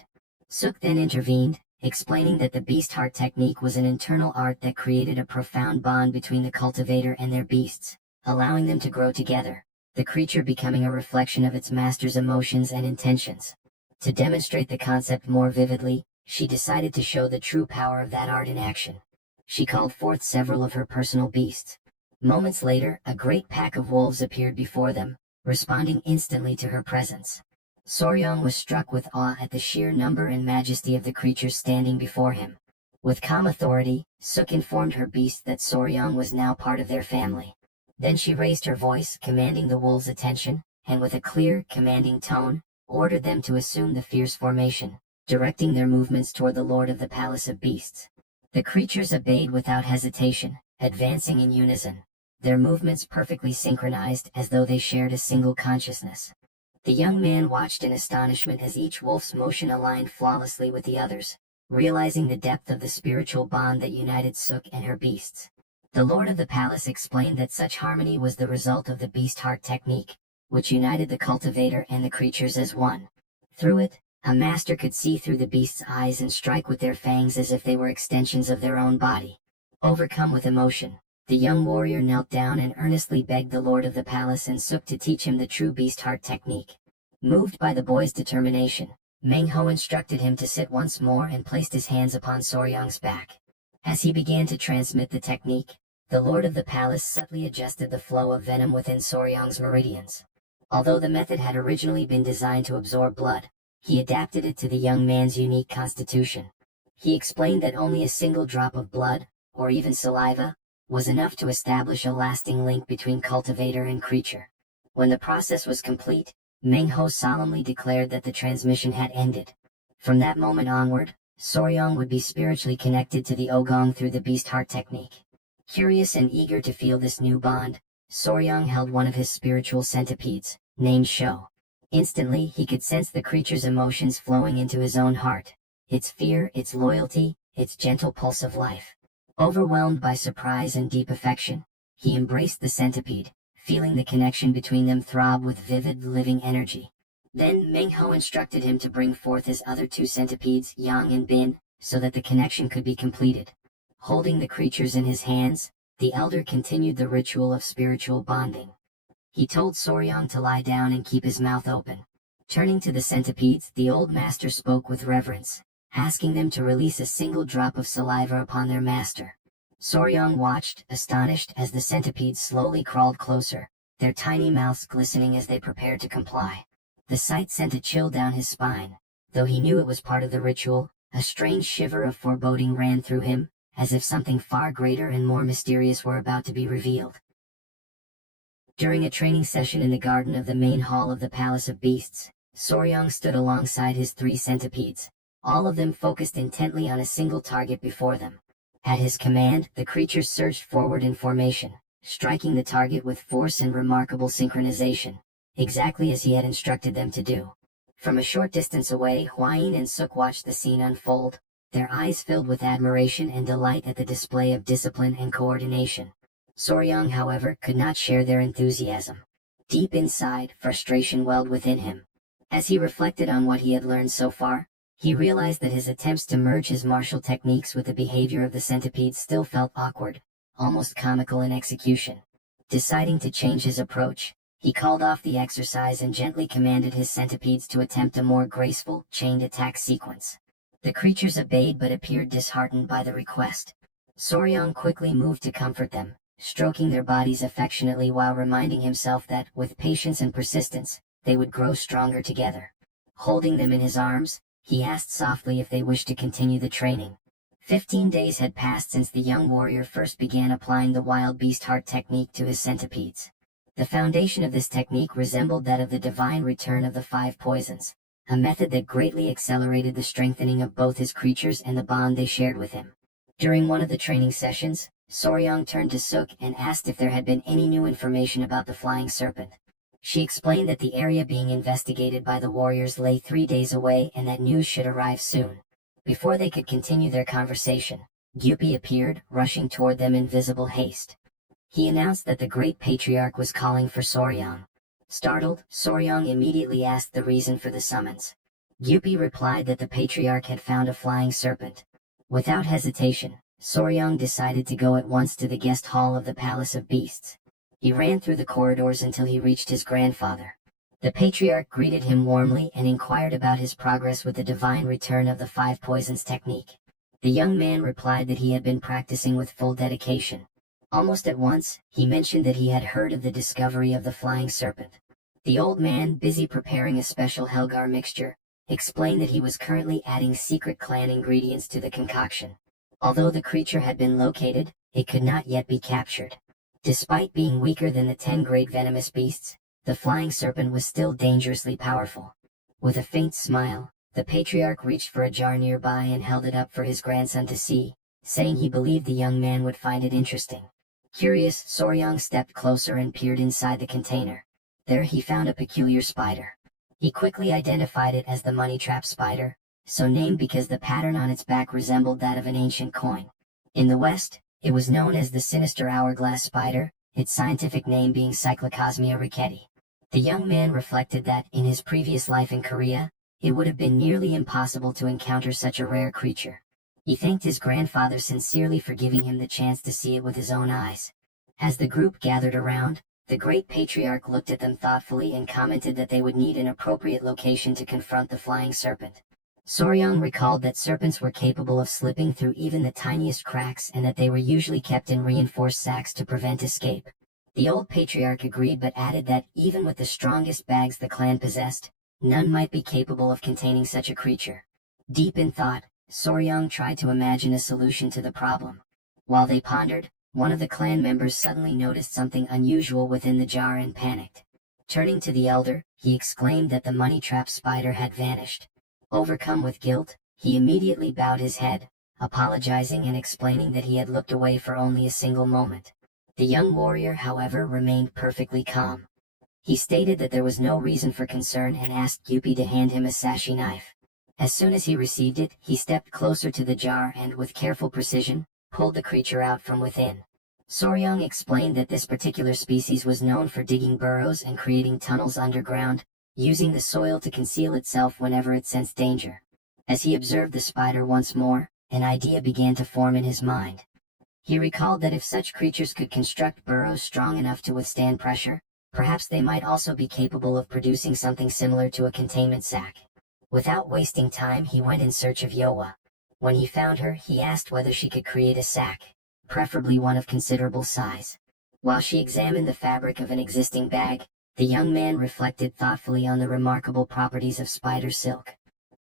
Suk then intervened, explaining that the beast heart technique was an internal art that created a profound bond between the cultivator and their beasts, allowing them to grow together, the creature becoming a reflection of its master's emotions and intentions. To demonstrate the concept more vividly, she decided to show the true power of that art in action. She called forth several of her personal beasts. Moments later, a great pack of wolves appeared before them, responding instantly to her presence. Soryang was struck with awe at the sheer number and majesty of the creatures standing before him. With calm authority, Suk informed her beast that Soryang was now part of their family. Then she raised her voice, commanding the wolves' attention, and with a clear, commanding tone, ordered them to assume the fierce formation, directing their movements toward the lord of the Palace of Beasts. The creatures obeyed without hesitation, advancing in unison, their movements perfectly synchronized as though they shared a single consciousness. The young man watched in astonishment as each wolf's motion aligned flawlessly with the others, realizing the depth of the spiritual bond that united Suk and her beasts. The lord of the palace explained that such harmony was the result of the beast heart technique, which united the cultivator and the creatures as one. Through it, a master could see through the beast's eyes and strike with their fangs as if they were extensions of their own body. Overcome with emotion, the young warrior knelt down and earnestly begged the lord of the palace and Suk to teach him the true beast heart technique. Moved by the boy's determination, Meng Ho instructed him to sit once more and placed his hands upon Soryang's back. As he began to transmit the technique, the lord of the palace subtly adjusted the flow of venom within Soryang's meridians. Although the method had originally been designed to absorb blood, he adapted it to the young man's unique constitution. He explained that only a single drop of blood, or even saliva, was enough to establish a lasting link between cultivator and creature. When the process was complete, Meng Ho solemnly declared that the transmission had ended. From that moment onward, Soryang would be spiritually connected to the Ogong through the beast heart technique. Curious and eager to feel this new bond, Soryang held one of his spiritual centipedes, named Sho. Instantly he could sense the creature's emotions flowing into his own heart, its fear, its loyalty, its gentle pulse of life. Overwhelmed by surprise and deep affection, he embraced the centipede, feeling the connection between them throb with vivid, living energy. Then Meng Ho instructed him to bring forth his other two centipedes, Yang and Bin, so that the connection could be completed. Holding the creatures in his hands, the elder continued the ritual of spiritual bonding. He told Soryang to lie down and keep his mouth open. Turning to the centipedes, the old master spoke with reverence, asking them to release a single drop of saliva upon their master. Soryang watched, astonished, as the centipedes slowly crawled closer, their tiny mouths glistening as they prepared to comply. The sight sent a chill down his spine. Though he knew it was part of the ritual, a strange shiver of foreboding ran through him, as if something far greater and more mysterious were about to be revealed. During a training session in the garden of the main hall of the Palace of Beasts, Soryang stood alongside his three centipedes, all of them focused intently on a single target before them. At his command, the creatures surged forward in formation, striking the target with force and remarkable synchronization, exactly as he had instructed them to do. From a short distance away, Hwayin and Suk watched the scene unfold, their eyes filled with admiration and delight at the display of discipline and coordination. Soryang, however, could not share their enthusiasm. Deep inside, frustration welled within him. As he reflected on what he had learned so far, he realized that his attempts to merge his martial techniques with the behavior of the centipedes still felt awkward, almost comical in execution. Deciding to change his approach, he called off the exercise and gently commanded his centipedes to attempt a more graceful, chained attack sequence. The creatures obeyed but appeared disheartened by the request. Soryang quickly moved to comfort them, stroking their bodies affectionately while reminding himself that, with patience and persistence, they would grow stronger together. Holding them in his arms, he asked softly if they wished to continue the training. 15 days had passed since the young warrior first began applying the wild beast heart technique to his centipedes. The foundation of this technique resembled that of the divine return of the 5 poisons, a method that greatly accelerated the strengthening of both his creatures and the bond they shared with him. During one of the training sessions, Soryang turned to Suk and asked if there had been any new information about the flying serpent. She explained that the area being investigated by the warriors lay 3 days away and that news should arrive soon. Before they could continue their conversation, Gyupi appeared, rushing toward them in visible haste. He announced that the great patriarch was calling for Soryang. Startled, Soryang immediately asked the reason for the summons. Gyupi replied that the patriarch had found a flying serpent. Without hesitation, Soryang decided to go at once to the guest hall of the Palace of Beasts. He ran through the corridors until he reached his grandfather. The patriarch greeted him warmly and inquired about his progress with the divine return of the 5 poisons technique. The young man replied that he had been practicing with full dedication. Almost at once, he mentioned that he had heard of the discovery of the flying serpent. The old man, busy preparing a special Helgar mixture, explained that he was currently adding secret clan ingredients to the concoction. Although the creature had been located, it could not yet be captured. Despite being weaker than the 10 great venomous beasts, the flying serpent was still dangerously powerful. With a faint smile, the patriarch reached for a jar nearby and held it up for his grandson to see, saying he believed the young man would find it interesting. Curious, Soryang stepped closer and peered inside the container. There he found a peculiar spider. He quickly identified it as the money trap spider, so named because the pattern on its back resembled that of an ancient coin. In the West, it was known as the sinister hourglass spider, its scientific name being Cyclocosmia ricketi. The young man reflected that, in his previous life in Korea, it would have been nearly impossible to encounter such a rare creature. He thanked his grandfather sincerely for giving him the chance to see it with his own eyes. As the group gathered around, the great patriarch looked at them thoughtfully and commented that they would need an appropriate location to confront the flying serpent. Soryang recalled that serpents were capable of slipping through even the tiniest cracks and that they were usually kept in reinforced sacks to prevent escape. The old patriarch agreed but added that even with the strongest bags the clan possessed, none might be capable of containing such a creature. Deep in thought, Soryang tried to imagine a solution to the problem. While they pondered, one of the clan members suddenly noticed something unusual within the jar and panicked. Turning to the elder, he exclaimed that the money trap spider had vanished. Overcome with guilt, he immediately bowed his head, apologizing and explaining that he had looked away for only a single moment. The young warrior, however, remained perfectly calm. He stated that there was no reason for concern and asked Gyupi to hand him a sashi knife. As soon as he received it, he stepped closer to the jar and, with careful precision, pulled the creature out from within. Soryang explained that this particular species was known for digging burrows and creating tunnels underground, using the soil to conceal itself whenever it sensed danger. As he observed the spider once more, an idea began to form in his mind. He recalled that if such creatures could construct burrows strong enough to withstand pressure, perhaps they might also be capable of producing something similar to a containment sac. Without wasting time, he went in search of Yoa. When he found her, he asked whether she could create a sac, preferably one of considerable size. While she examined the fabric of an existing bag, the young man reflected thoughtfully on the remarkable properties of spider silk.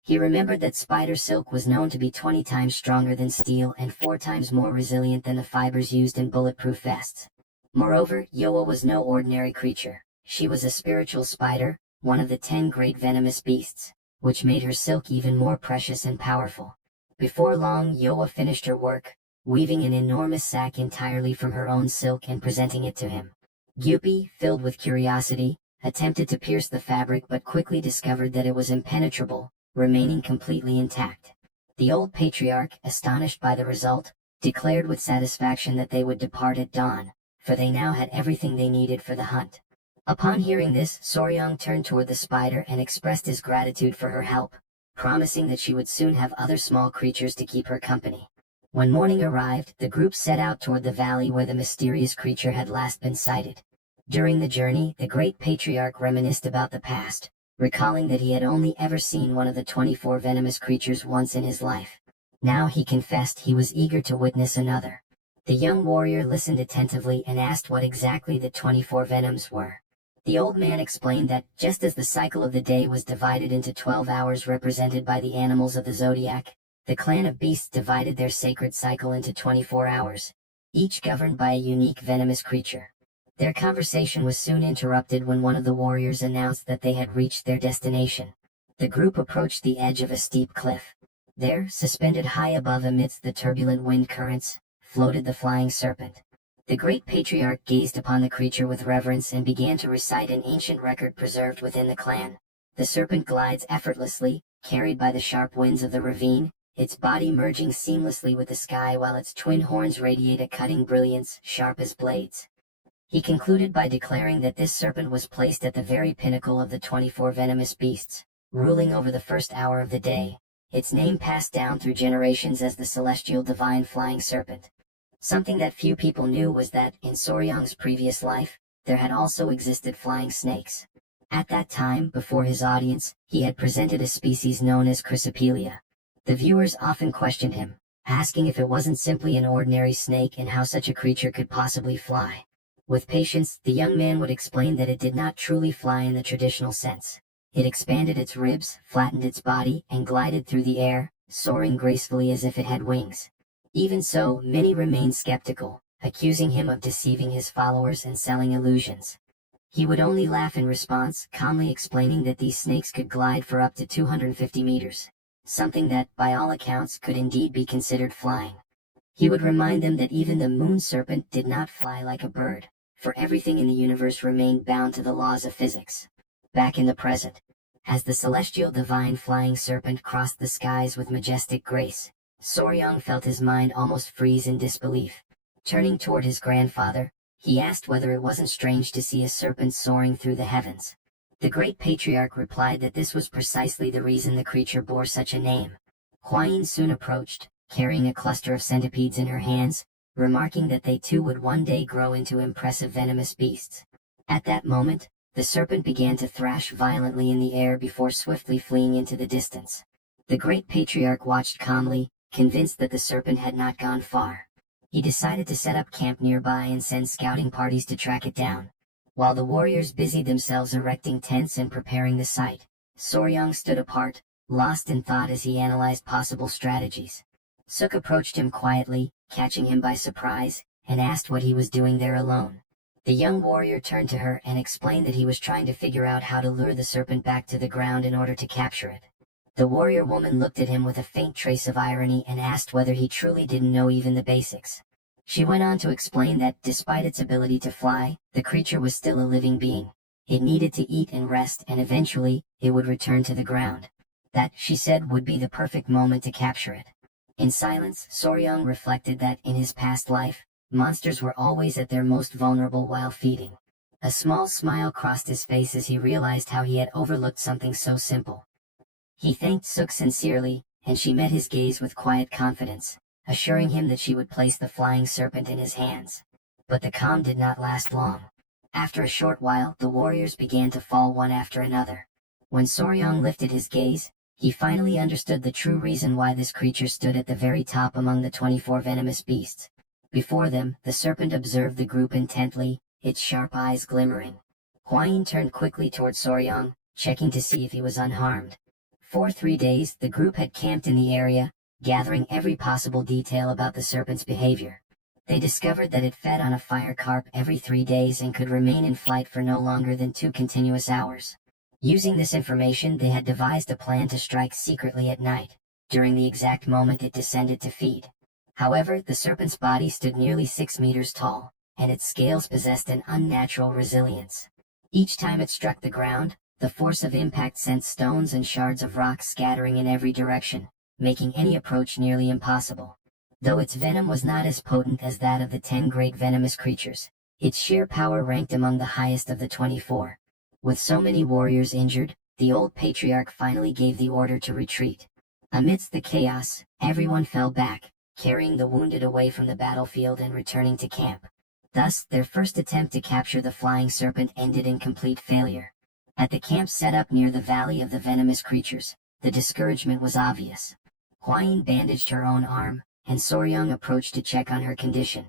He remembered that spider silk was known to be 20 times stronger than steel and 4 times more resilient than the fibers used in bulletproof vests. Moreover, Yoa was no ordinary creature. She was a spiritual spider, one of the 10 great venomous beasts, which made her silk even more precious and powerful. Before long, Yoa finished her work, weaving an enormous sack entirely from her own silk and presenting it to him. Gyupi, filled with curiosity, attempted to pierce the fabric but quickly discovered that it was impenetrable, remaining completely intact. The old patriarch, astonished by the result, declared with satisfaction that they would depart at dawn, for they now had everything they needed for the hunt. Upon hearing this, Soryang turned toward the spider and expressed his gratitude for her help, promising that she would soon have other small creatures to keep her company. When morning arrived, the group set out toward the valley where the mysterious creature had last been sighted. During the journey, the great patriarch reminisced about the past, recalling that he had only ever seen one of the 24 venomous creatures once in his life. Now he confessed he was eager to witness another. The young warrior listened attentively and asked what exactly the 24 venoms were. The old man explained that, just as the cycle of the day was divided into 12 hours represented by the animals of the zodiac, the clan of beasts divided their sacred cycle into 24 hours, each governed by a unique venomous creature. Their conversation was soon interrupted when one of the warriors announced that they had reached their destination. The group approached the edge of a steep cliff. There, suspended high above amidst the turbulent wind currents, floated the flying serpent. The great patriarch gazed upon the creature with reverence and began to recite an ancient record preserved within the clan. The serpent glides effortlessly, carried by the sharp winds of the ravine, its body merging seamlessly with the sky while its twin horns radiate a cutting brilliance, sharp as blades. He concluded by declaring that this serpent was placed at the very pinnacle of the 24 venomous beasts, ruling over the first hour of the day, its name passed down through generations as the celestial divine flying serpent. Something that few people knew was that, in Soryang's previous life, there had also existed flying snakes. At that time, before his audience, he had presented a species known as Chrysopelia. The viewers often questioned him, asking if it wasn't simply an ordinary snake and how such a creature could possibly fly. With patience, the young man would explain that it did not truly fly in the traditional sense. It expanded its ribs, flattened its body, and glided through the air, soaring gracefully as if it had wings. Even so, many remained skeptical, accusing him of deceiving his followers and selling illusions. He would only laugh in response, calmly explaining that these snakes could glide for up to 250 meters, something that, by all accounts, could indeed be considered flying. He would remind them that even the moon serpent did not fly like a bird, for everything in the universe remained bound to the laws of physics. Back in the present, as the celestial divine flying serpent crossed the skies with majestic grace, Soryang felt his mind almost freeze in disbelief. Turning toward his grandfather, he asked whether it wasn't strange to see a serpent soaring through the heavens. The great patriarch replied that this was precisely the reason the creature bore such a name. Hwayin soon approached, carrying a cluster of centipedes in her hands, remarking that they too would one day grow into impressive venomous beasts. At that moment, the serpent began to thrash violently in the air before swiftly fleeing into the distance. The great patriarch watched calmly, convinced that the serpent had not gone far. He decided to set up camp nearby and send scouting parties to track it down. While the warriors busied themselves erecting tents and preparing the site, Soryang stood apart, lost in thought as he analyzed possible strategies. Suk approached him quietly, catching him by surprise, and asked what he was doing there alone. The young warrior turned to her and explained that he was trying to figure out how to lure the serpent back to the ground in order to capture it. The warrior woman looked at him with a faint trace of irony and asked whether he truly didn't know even the basics. She went on to explain that, despite its ability to fly, the creature was still a living being. It needed to eat and rest, and eventually, it would return to the ground. That, she said, would be the perfect moment to capture it. In silence, Soryang reflected that, in his past life, monsters were always at their most vulnerable while feeding. A small smile crossed his face as he realized how he had overlooked something so simple. He thanked Suk sincerely, and she met his gaze with quiet confidence, assuring him that she would place the flying serpent in his hands. But the calm did not last long. After a short while, the warriors began to fall one after another. When Soryang lifted his gaze, he finally understood the true reason why this creature stood at the very top among the 24 venomous beasts. Before them, the serpent observed the group intently, its sharp eyes glimmering. Hwayin turned quickly toward Soryang, checking to see if he was unharmed. For 3 days, the group had camped in the area, gathering every possible detail about the serpent's behavior. They discovered that it fed on a fire carp every 3 days and could remain in flight for no longer than 2 continuous hours. Using this information, they had devised a plan to strike secretly at night, during the exact moment it descended to feed. However, the serpent's body stood nearly 6 meters tall, and its scales possessed an unnatural resilience. Each time it struck the ground, the force of impact sent stones and shards of rock scattering in every direction, making any approach nearly impossible. Though its venom was not as potent as that of the 10 great venomous creatures, its sheer power ranked among the highest of the 24. With so many warriors injured, the old patriarch finally gave the order to retreat. Amidst the chaos, everyone fell back, carrying the wounded away from the battlefield and returning to camp. Thus, their first attempt to capture the flying serpent ended in complete failure. At the camp set up near the Valley of the Venomous Creatures, the discouragement was obvious. Hwayin bandaged her own arm, and Soryang approached to check on her condition.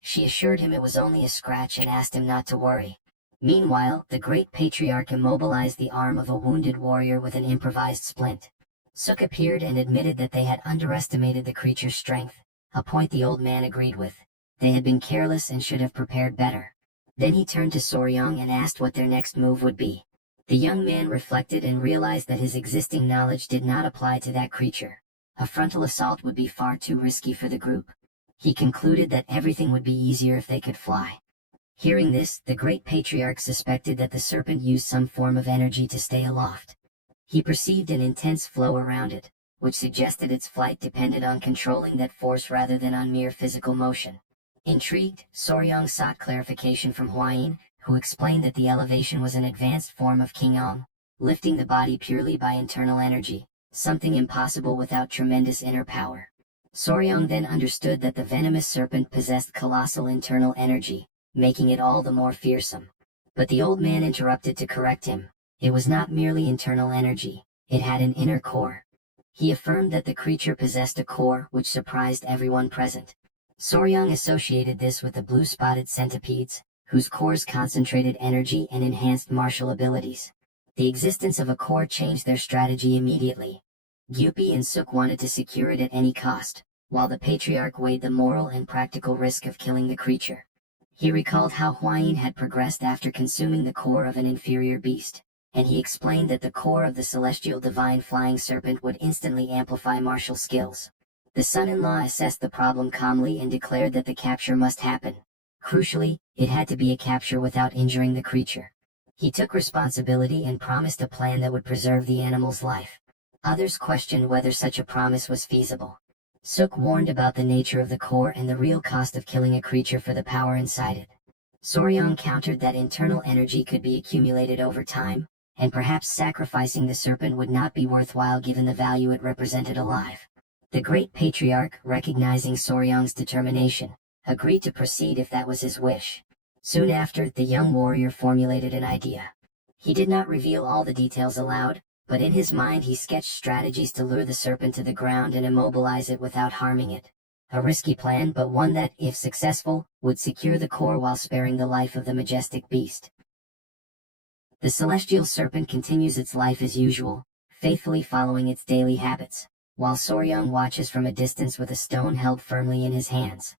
She assured him it was only a scratch and asked him not to worry. Meanwhile, the great patriarch immobilized the arm of a wounded warrior with an improvised splint. Suk appeared and admitted that they had underestimated the creature's strength, a point the old man agreed with. They had been careless and should have prepared better. Then he turned to Soryang and asked what their next move would be. The young man reflected and realized that his existing knowledge did not apply to that creature. A frontal assault would be far too risky for the group. He concluded that everything would be easier if they could fly. Hearing this, the great patriarch suspected that the serpent used some form of energy to stay aloft. He perceived an intense flow around it, which suggested its flight depended on controlling that force rather than on mere physical motion. Intrigued, Soryang sought clarification from Hwayin, who explained that the elevation was an advanced form of Qigong, lifting the body purely by internal energy, something impossible without tremendous inner power. Soryang then understood that the venomous serpent possessed colossal internal energy, making it all the more fearsome. But the old man interrupted to correct him. It was not merely internal energy, it had an inner core. He affirmed that the creature possessed a core which surprised everyone present. Soryang associated this with the blue-spotted centipedes, whose cores concentrated energy and enhanced martial abilities. The existence of a core changed their strategy immediately. Gyupi and Suk wanted to secure it at any cost, while the patriarch weighed the moral and practical risk of killing the creature. He recalled how Hwayin had progressed after consuming the core of an inferior beast, and he explained that the core of the celestial divine flying serpent would instantly amplify martial skills. The son-in-law assessed the problem calmly and declared that the capture must happen. Crucially, it had to be a capture without injuring the creature. He took responsibility and promised a plan that would preserve the animal's life. Others questioned whether such a promise was feasible. Suk warned about the nature of the core and the real cost of killing a creature for the power inside it. Soryang countered that internal energy could be accumulated over time, and perhaps sacrificing the serpent would not be worthwhile given the value it represented alive. The great patriarch, recognizing Soryang's determination, agreed to proceed if that was his wish. Soon after, the young warrior formulated an idea. He did not reveal all the details aloud, but in his mind he sketched strategies to lure the serpent to the ground and immobilize it without harming it. A risky plan, but one that, if successful, would secure the core while sparing the life of the majestic beast. The celestial serpent continues its life as usual, faithfully following its daily habits, while Soryang watches from a distance with a stone held firmly in his hands.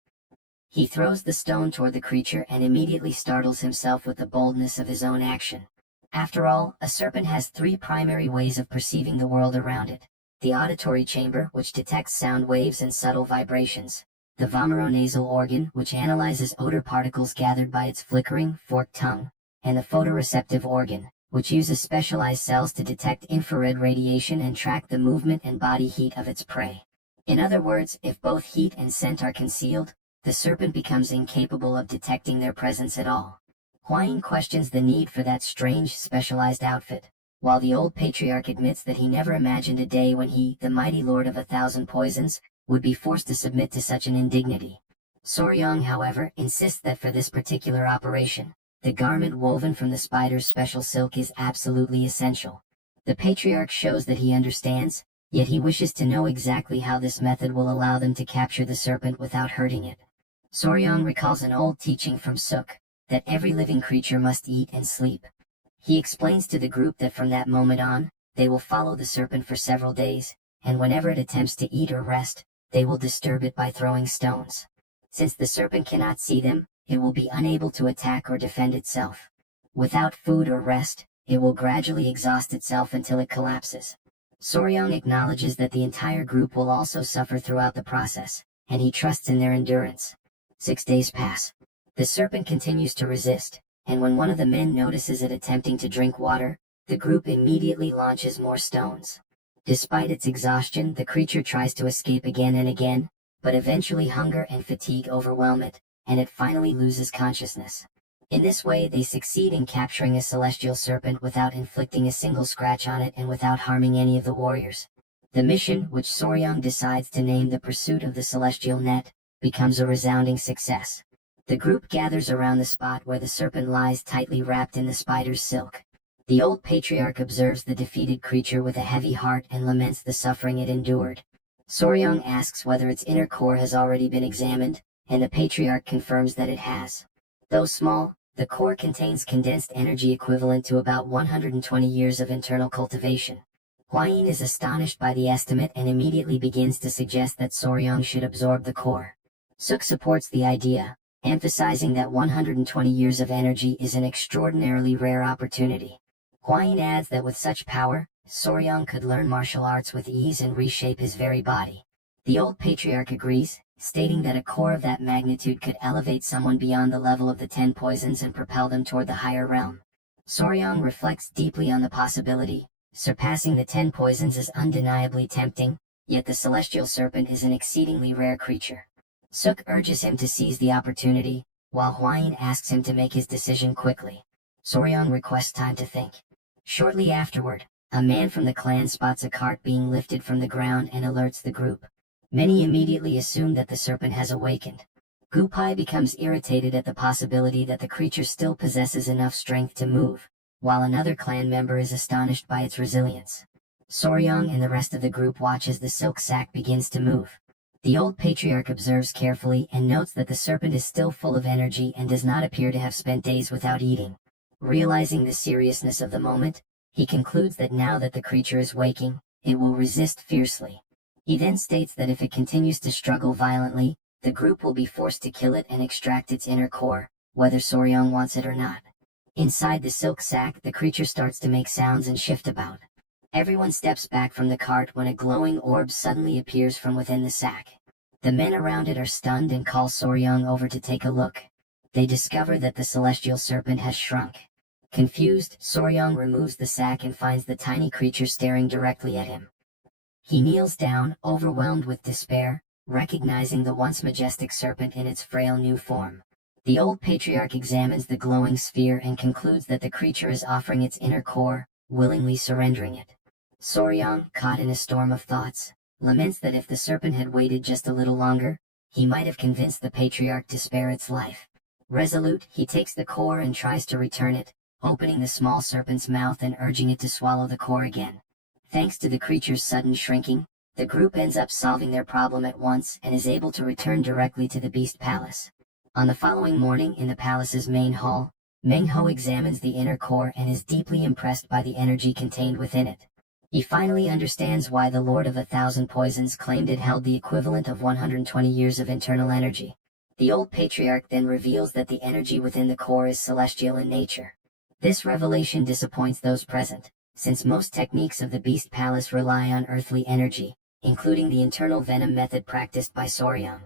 He throws the stone toward the creature and immediately startles himself with the boldness of his own action. After all, a serpent has 3 primary ways of perceiving the world around it: the auditory chamber, which detects sound waves and subtle vibrations; the vomeronasal organ, which analyzes odor particles gathered by its flickering, forked tongue; and the photoreceptive organ, which uses specialized cells to detect infrared radiation and track the movement and body heat of its prey. In other words, if both heat and scent are concealed, the serpent becomes incapable of detecting their presence at all. Huayin questions the need for that strange, specialized outfit, while the old patriarch admits that he never imagined a day when he, the mighty lord of 1,000 poisons, would be forced to submit to such an indignity. Soryang, however, insists that for this particular operation, the garment woven from the spider's special silk is absolutely essential. The patriarch shows that he understands, yet he wishes to know exactly how this method will allow them to capture the serpent without hurting it. Soryang recalls an old teaching from Suk, that every living creature must eat and sleep. He explains to the group that from that moment on, they will follow the serpent for several days, and whenever it attempts to eat or rest, they will disturb it by throwing stones. Since the serpent cannot see them, it will be unable to attack or defend itself. Without food or rest, it will gradually exhaust itself until it collapses. Soryang acknowledges that the entire group will also suffer throughout the process, and he trusts in their endurance. 6 days pass. The serpent continues to resist, and when one of the men notices it attempting to drink water, the group immediately launches more stones. Despite its exhaustion, the creature tries to escape again and again, but eventually hunger and fatigue overwhelm it, and it finally loses consciousness. In this way they succeed in capturing a celestial serpent without inflicting a single scratch on it and without harming any of the warriors. The mission, which Soryang decides to name the Pursuit of the Celestial Net, becomes a resounding success. The group gathers around the spot where the serpent lies tightly wrapped in the spider's silk. The old patriarch observes the defeated creature with a heavy heart and laments the suffering it endured. Soryang asks whether its inner core has already been examined, and the patriarch confirms that it has. Though small, the core contains condensed energy equivalent to about 120 years of internal cultivation. Huayin is astonished by the estimate and immediately begins to suggest that Soryang should absorb the core. Suk supports the idea, emphasizing that 120 years of energy is an extraordinarily rare opportunity. Huayin adds that with such power, Soryang could learn martial arts with ease and reshape his very body. The old patriarch agrees, stating that a core of that magnitude could elevate someone beyond the level of the 10 poisons and propel them toward the higher realm. Soryang reflects deeply on the possibility. Surpassing the 10 poisons is undeniably tempting, yet the celestial serpent is an exceedingly rare creature. Suk urges him to seize the opportunity, while Huayin asks him to make his decision quickly. Soryang requests time to think. Shortly afterward, a man from the clan spots a cart being lifted from the ground and alerts the group. Many immediately assume that the serpent has awakened. Gupai becomes irritated at the possibility that the creature still possesses enough strength to move, while another clan member is astonished by its resilience. Soryang and the rest of the group watch as the silk sack begins to move. The old patriarch observes carefully and notes that the serpent is still full of energy and does not appear to have spent days without eating. Realizing the seriousness of the moment, he concludes that now that the creature is waking, it will resist fiercely. He then states that if it continues to struggle violently, the group will be forced to kill it and extract its inner core, whether Soryang wants it or not. Inside the silk sack, the creature starts to make sounds and shift about. Everyone steps back from the cart when a glowing orb suddenly appears from within the sack. The men around it are stunned and call Soryang over to take a look. They discover that the celestial serpent has shrunk. Confused, Soryang removes the sack and finds the tiny creature staring directly at him. He kneels down, overwhelmed with despair, recognizing the once majestic serpent in its frail new form. The old patriarch examines the glowing sphere and concludes that the creature is offering its inner core, willingly surrendering it. Soryang, caught in a storm of thoughts, laments that if the serpent had waited just a little longer, he might have convinced the patriarch to spare its life. Resolute, he takes the core and tries to return it, opening the small serpent's mouth and urging it to swallow the core again. Thanks to the creature's sudden shrinking, the group ends up solving their problem at once and is able to return directly to the Beast Palace. On the following morning in the palace's main hall, Mengho examines the inner core and is deeply impressed by the energy contained within it. He finally understands why the Lord of 1,000 Poisons claimed it held the equivalent of 120 years of internal energy. The old patriarch then reveals that the energy within the core is celestial in nature. This revelation disappoints those present, since most techniques of the Beast Palace rely on earthly energy, including the internal venom method practiced by Soryang.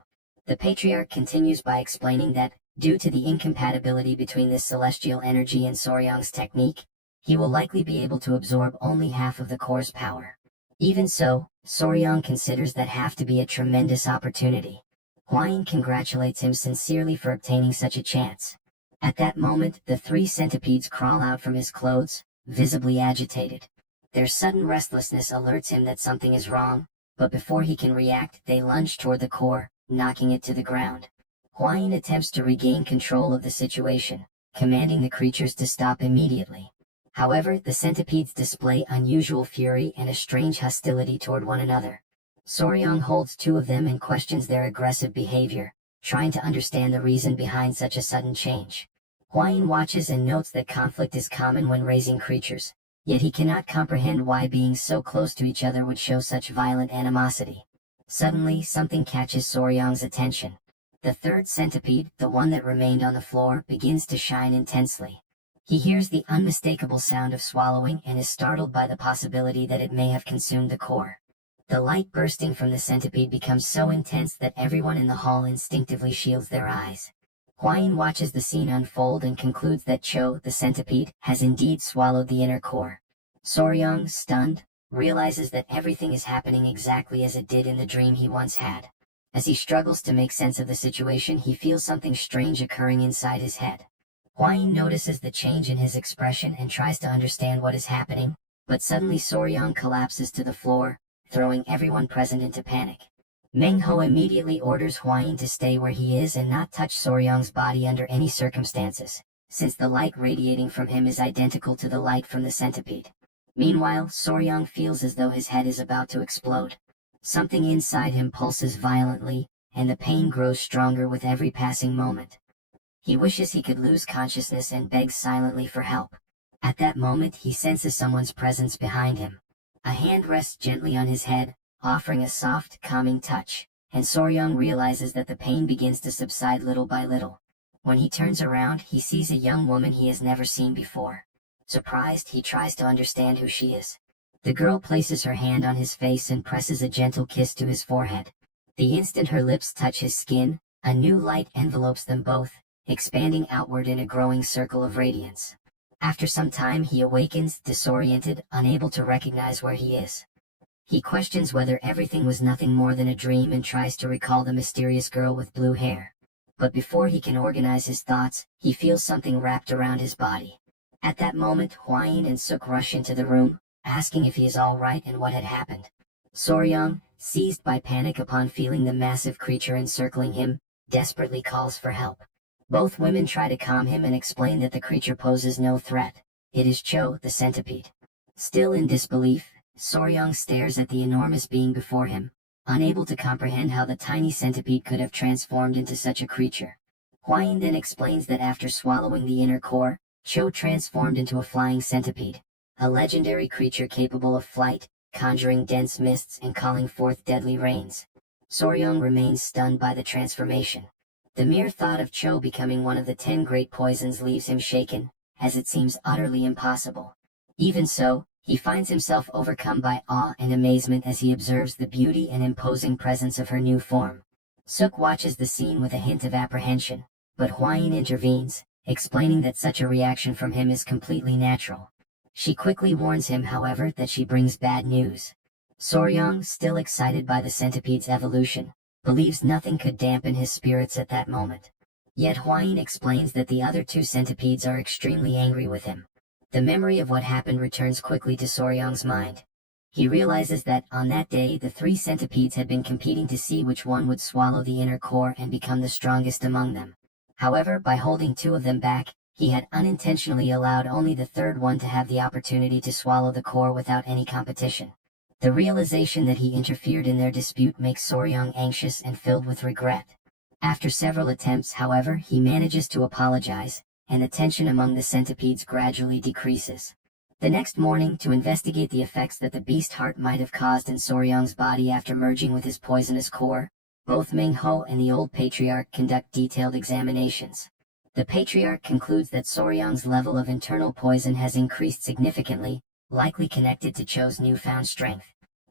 The patriarch continues by explaining that, due to the incompatibility between this celestial energy and Soryang's technique, he will likely be able to absorb only half of the core's power. Even so, Soryang considers that half to be a tremendous opportunity. Huayin congratulates him sincerely for obtaining such a chance. At that moment, the three centipedes crawl out from his clothes, visibly agitated. Their sudden restlessness alerts him that something is wrong, but before he can react, they lunge toward the core, knocking it to the ground. Hua-yin attempts to regain control of the situation, commanding the creatures to stop immediately. However, the centipedes display unusual fury and a strange hostility toward one another. Soryang holds two of them and questions their aggressive behavior, trying to understand the reason behind such a sudden change. Hua-yin watches and notes that conflict is common when raising creatures, yet he cannot comprehend why being so close to each other would show such violent animosity. Suddenly, something catches Soryang's attention. The third centipede, the one that remained on the floor, begins to shine intensely. He hears the unmistakable sound of swallowing and is startled by the possibility that it may have consumed the core. The light bursting from the centipede becomes so intense that everyone in the hall instinctively shields their eyes. Hua-yin watches the scene unfold and concludes that Cho, the centipede, has indeed swallowed the inner core. Soryang, stunned, realizes that everything is happening exactly as it did in the dream he once had. As he struggles to make sense of the situation, he feels something strange occurring inside his head. Hua-yin notices the change in his expression and tries to understand what is happening, but suddenly Soryang collapses to the floor, throwing everyone present into panic. Meng-ho immediately orders Hua-yin to stay where he is and not touch Soryang's body under any circumstances, since the light radiating from him is identical to the light from the centipede. Meanwhile, Soryang feels as though his head is about to explode. Something inside him pulses violently, and the pain grows stronger with every passing moment. He wishes he could lose consciousness and begs silently for help. At that moment, he senses someone's presence behind him. A hand rests gently on his head, offering a soft, calming touch, and Soryang realizes that the pain begins to subside little by little. When he turns around, he sees a young woman he has never seen before. Surprised, he tries to understand who she is. The girl places her hand on his face and presses a gentle kiss to his forehead. The instant her lips touch his skin, a new light envelopes them both, expanding outward in a growing circle of radiance. After some time, he awakens, disoriented, unable to recognize where he is. He questions whether everything was nothing more than a dream and tries to recall the mysterious girl with blue hair. But before he can organize his thoughts, he feels something wrapped around his body. At that moment, Hua-yin and Suk rush into the room, asking if he is all right and what had happened. Soryang, seized by panic upon feeling the massive creature encircling him, desperately calls for help. Both women try to calm him and explain that the creature poses no threat. It is Cho, the centipede. Still in disbelief, Soryang stares at the enormous being before him, unable to comprehend how the tiny centipede could have transformed into such a creature. Hua-yin then explains that after swallowing the inner core, Cho transformed into a flying centipede, a legendary creature capable of flight, conjuring dense mists and calling forth deadly rains. Soryang remains stunned by the transformation. The mere thought of Cho becoming one of the 10 great poisons leaves him shaken, as it seems utterly impossible. Even so, he finds himself overcome by awe and amazement as he observes the beauty and imposing presence of her new form. Suk watches the scene with a hint of apprehension, but Hua-yin intervenes, explaining that such a reaction from him is completely natural. She quickly warns him, however, that she brings bad news. Soryang, still excited by the centipede's evolution, believes nothing could dampen his spirits at that moment. Yet Hua-yin explains that the other 2 centipedes are extremely angry with him. The memory of what happened returns quickly to Soryang's mind. He realizes that, on that day, the 3 centipedes had been competing to see which one would swallow the inner core and become the strongest among them. However, by holding 2 of them back, he had unintentionally allowed only the third one to have the opportunity to swallow the core without any competition. The realization that he interfered in their dispute makes Soryang anxious and filled with regret. After several attempts, however, he manages to apologize, and the tension among the centipedes gradually decreases. The next morning, to investigate the effects that the beast heart might have caused in Soryang's body after merging with his poisonous core, both Meng-ho and the old patriarch conduct detailed examinations. The patriarch concludes that Soryang's level of internal poison has increased significantly, likely connected to Cho's newfound strength.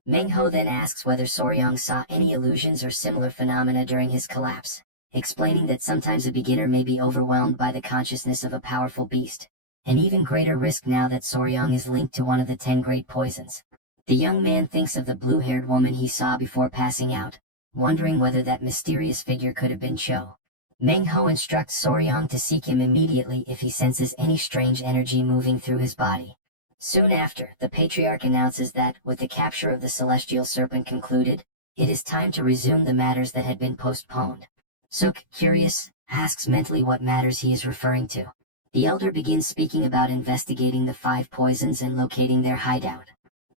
Meng-ho then asks whether Soryang saw any illusions or similar phenomena during his collapse, explaining that sometimes a beginner may be overwhelmed by the consciousness of a powerful beast, an even greater risk now that Soryang is linked to one of the 10 great poisons. The young man thinks of the blue-haired woman he saw before passing out, wondering whether that mysterious figure could have been Cho. Meng Ho instructs Soryang to seek him immediately if he senses any strange energy moving through his body. Soon after, the patriarch announces that, with the capture of the celestial serpent concluded, it is time to resume the matters that had been postponed. Suk, curious, asks mentally what matters he is referring to. The elder begins speaking about investigating the 5 poisons and locating their hideout.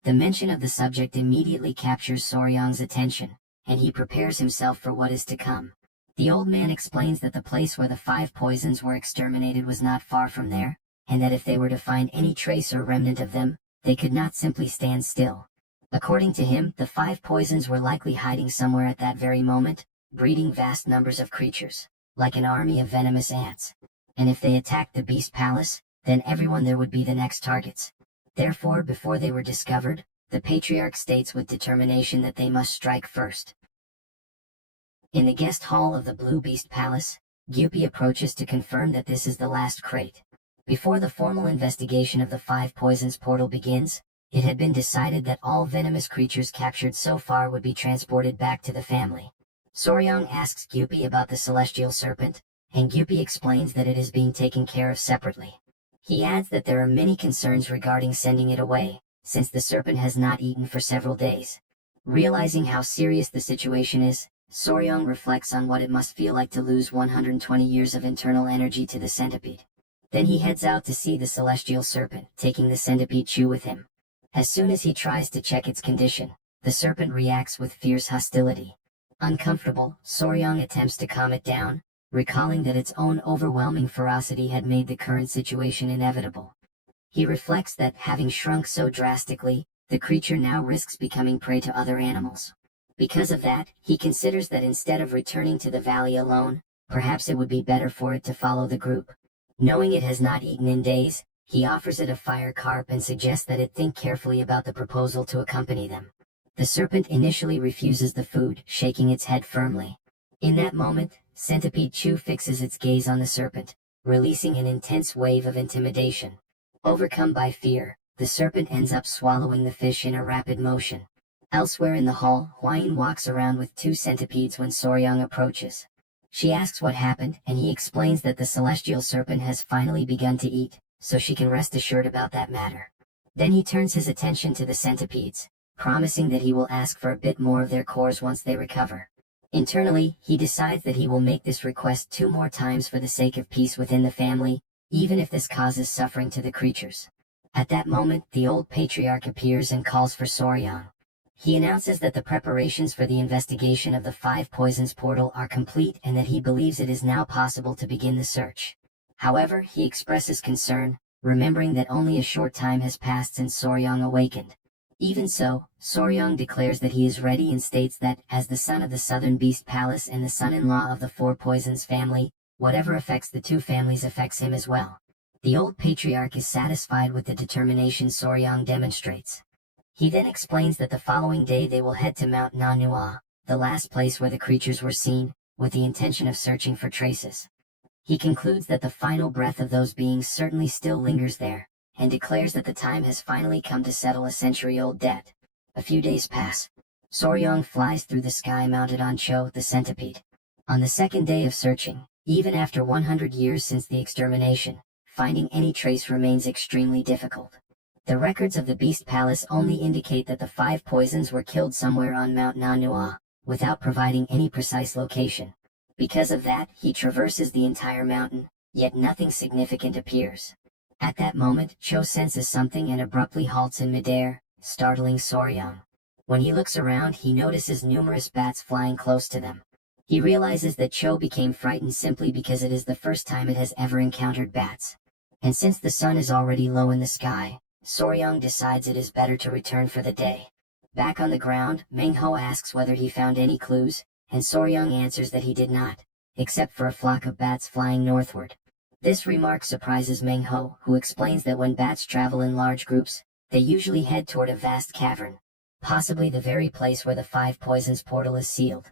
The mention of the subject immediately captures Soryang's attention, and he prepares himself for what is to come. The old man explains that the place where the 5 poisons were exterminated was not far from there, and that if they were to find any trace or remnant of them, they could not simply stand still. According to him, the 5 poisons were likely hiding somewhere at that very moment, breeding vast numbers of creatures, like an army of venomous ants. And if they attacked the Beast Palace, then everyone there would be the next targets. Therefore, before they were discovered, the patriarch states with determination that they must strike first. In the guest hall of the Blue Beast Palace, Gyupi approaches to confirm that this is the last crate. Before the formal investigation of the 5 poisons portal begins, it had been decided that all venomous creatures captured so far would be transported back to the family. Soryang asks Gyupi about the celestial serpent, and Gyupi explains that it is being taken care of separately. He adds that there are many concerns regarding sending it away, since the serpent has not eaten for several days. Realizing how serious the situation is, Soryang reflects on what it must feel like to lose 120 years of internal energy to the centipede. Then he heads out to see the celestial serpent, taking the centipede chew with him. As soon as he tries to check its condition, the serpent reacts with fierce hostility. Uncomfortable, Soryang attempts to calm it down, recalling that its own overwhelming ferocity had made the current situation inevitable. He reflects that, having shrunk so drastically, the creature now risks becoming prey to other animals. Because of that, he considers that instead of returning to the valley alone, perhaps it would be better for it to follow the group. Knowing it has not eaten in days, he offers it a fire carp and suggests that it think carefully about the proposal to accompany them. The serpent initially refuses the food, shaking its head firmly. In that moment, Centipede Chew fixes its gaze on the serpent, releasing an intense wave of intimidation. Overcome by fear, the serpent ends up swallowing the fish in a rapid motion. Elsewhere in the hall, Hwayin walks around with 2 centipedes when Soryang approaches. She asks what happened, and he explains that the celestial serpent has finally begun to eat, so she can rest assured about that matter. Then he turns his attention to the centipedes, promising that he will ask for a bit more of their cores once they recover. Internally, he decides that he will make this request 2 more times for the sake of peace within the family, even if this causes suffering to the creatures. At that moment, the old patriarch appears and calls for Soryang. He announces that the preparations for the investigation of the 5 poisons portal are complete and that he believes it is now possible to begin the search. However, he expresses concern, remembering that only a short time has passed since Soryang awakened. Even so, Soryang declares that he is ready and states that, as the son of the Southern Beast Palace and the son-in-law of the 4 Poisons family, whatever affects the 2 families affects him as well. The old patriarch is satisfied with the determination Soryang demonstrates. He then explains that the following day they will head to Mount Nanhua, the last place where the creatures were seen, with the intention of searching for traces. He concludes that the final breath of those beings certainly still lingers there, and declares that the time has finally come to settle a century-old debt. A few days pass. Soryang flies through the sky mounted on Cho, the centipede. On the second day of searching, even after 100 years since the extermination, finding any trace remains extremely difficult. The records of the Beast Palace only indicate that the 5 poisons were killed somewhere on Mount Nanhua, without providing any precise location. Because of that, he traverses the entire mountain, yet nothing significant appears. At that moment, Cho senses something and abruptly halts in midair, startling Soryang. When he looks around, he notices numerous bats flying close to them. He realizes that Cho became frightened simply because it is the first time it has ever encountered bats. And since the sun is already low in the sky, Soryang decides it is better to return for the day. Back on the ground, Meng Ho asks whether he found any clues, and Soryang answers that he did not, except for a flock of bats flying northward. This remark surprises Meng Ho, who explains that when bats travel in large groups, they usually head toward a vast cavern, possibly the very place where the 5 Poisons portal is sealed.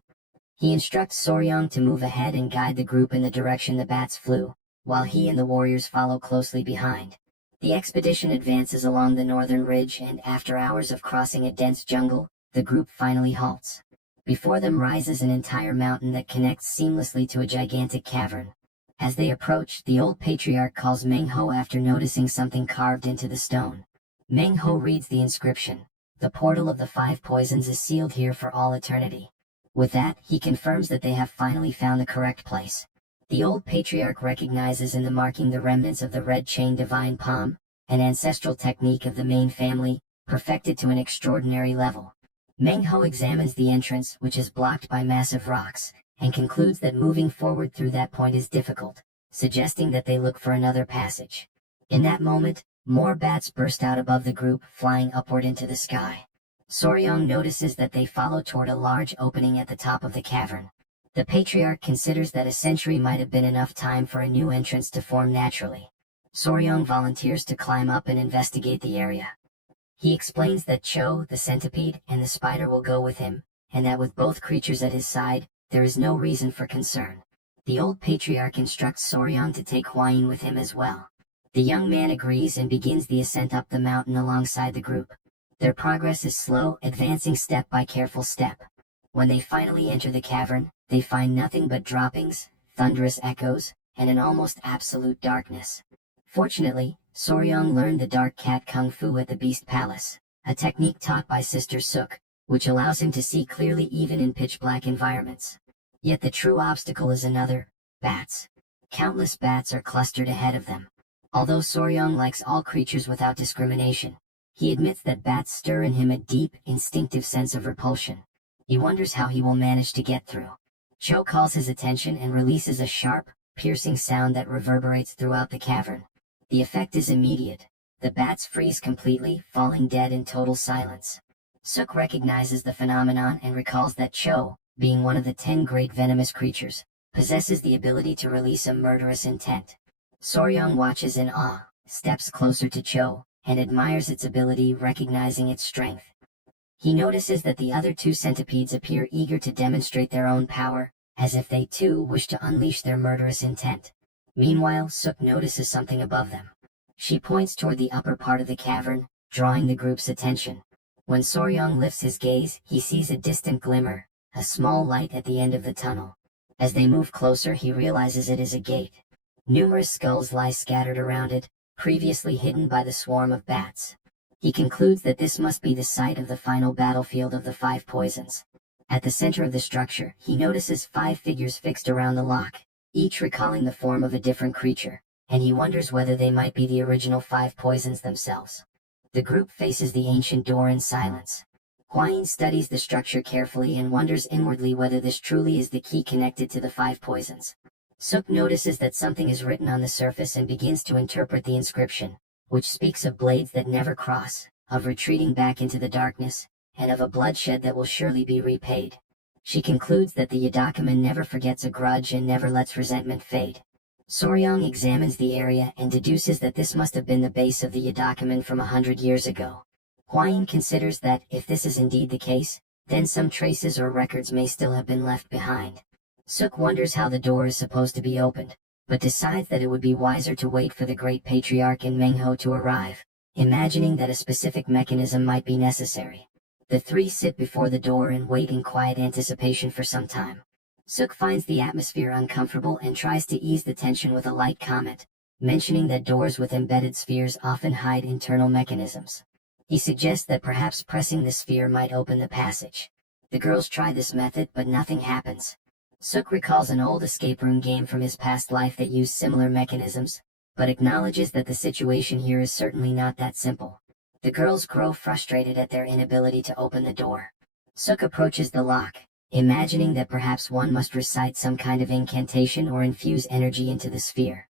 He instructs Soryang to move ahead and guide the group in the direction the bats flew, while he and the warriors follow closely behind. The expedition advances along the northern ridge and after hours of crossing a dense jungle, the group finally halts. Before them rises an entire mountain that connects seamlessly to a gigantic cavern. As they approach, the old patriarch calls Meng Ho after noticing something carved into the stone. Meng Ho reads the inscription. The portal of the 5 poisons is sealed here for all eternity. With that, he confirms that they have finally found the correct place. The old patriarch recognizes in the marking the remnants of the red chain divine palm, an ancestral technique of the main family, perfected to an extraordinary level. Meng Ho examines the entrance, which is blocked by massive rocks, and concludes that moving forward through that point is difficult, suggesting that they look for another passage. In that moment, more bats burst out above the group, flying upward into the sky. Soryong notices that they follow toward a large opening at the top of the cavern. The patriarch considers that a century might have been enough time for a new entrance to form naturally. Soryong volunteers to climb up and investigate the area. He explains that Cho, the centipede, and the spider will go with him, and that with both creatures at his side, there is no reason for concern. The old patriarch instructs Soryong to take Hwayin with him as well. The young man agrees and begins the ascent up the mountain alongside the group. Their progress is slow, advancing step by careful step. When they finally enter the cavern, they find nothing but droppings, thunderous echoes, and an almost absolute darkness. Fortunately, Soryong learned the dark cat kung fu at the Beast Palace, a technique taught by Sister Suk, which allows him to see clearly even in pitch-black environments. Yet the true obstacle is another: bats. Countless bats are clustered ahead of them. Although Soryong likes all creatures without discrimination, he admits that bats stir in him a deep, instinctive sense of repulsion. He wonders how he will manage to get through. Cho calls his attention and releases a sharp, piercing sound that reverberates throughout the cavern. The effect is immediate. The bats freeze completely, falling dead in total silence. Suk recognizes the phenomenon and recalls that Cho, being one of the 10 great venomous creatures, possesses the ability to release a murderous intent. Soryong watches in awe, steps closer to Cho, and admires its ability, recognizing its strength. He notices that the other 2 centipedes appear eager to demonstrate their own power, as if they too wish to unleash their murderous intent. Meanwhile, Suk notices something above them. She points toward the upper part of the cavern, drawing the group's attention. When Soryong lifts his gaze, he sees a distant glimmer, a small light at the end of the tunnel. As they move closer, he realizes it is a gate. Numerous skulls lie scattered around it, previously hidden by the swarm of bats. He concludes that this must be the site of the final battlefield of the 5 poisons. At the center of the structure, he notices 5 figures fixed around the lock, each recalling the form of a different creature, and he wonders whether they might be the original 5 poisons themselves. The group faces the ancient door in silence. Hwayin studies the structure carefully and wonders inwardly whether this truly is the key connected to the 5 poisons. Suk notices that something is written on the surface and begins to interpret the inscription, which speaks of blades that never cross, of retreating back into the darkness, and of a bloodshed that will surely be repaid. She concludes that the Yadakuman never forgets a grudge and never lets resentment fade. Soryong examines the area and deduces that this must have been the base of the Yadakuman from 100 years ago. Hwayin considers that, if this is indeed the case, then some traces or records may still have been left behind. Suk wonders how the door is supposed to be opened, but decides that it would be wiser to wait for the great patriarch and Meng Ho to arrive, imagining that a specific mechanism might be necessary. The 3 sit before the door and wait in quiet anticipation for some time. Suk finds the atmosphere uncomfortable and tries to ease the tension with a light comment, mentioning that doors with embedded spheres often hide internal mechanisms. He suggests that perhaps pressing the sphere might open the passage. The girls try this method, but nothing happens. Suk recalls an old escape room game from his past life that used similar mechanisms, but acknowledges that the situation here is certainly not that simple. The girls grow frustrated at their inability to open the door. Suk approaches the lock, imagining that perhaps one must recite some kind of incantation or infuse energy into the sphere.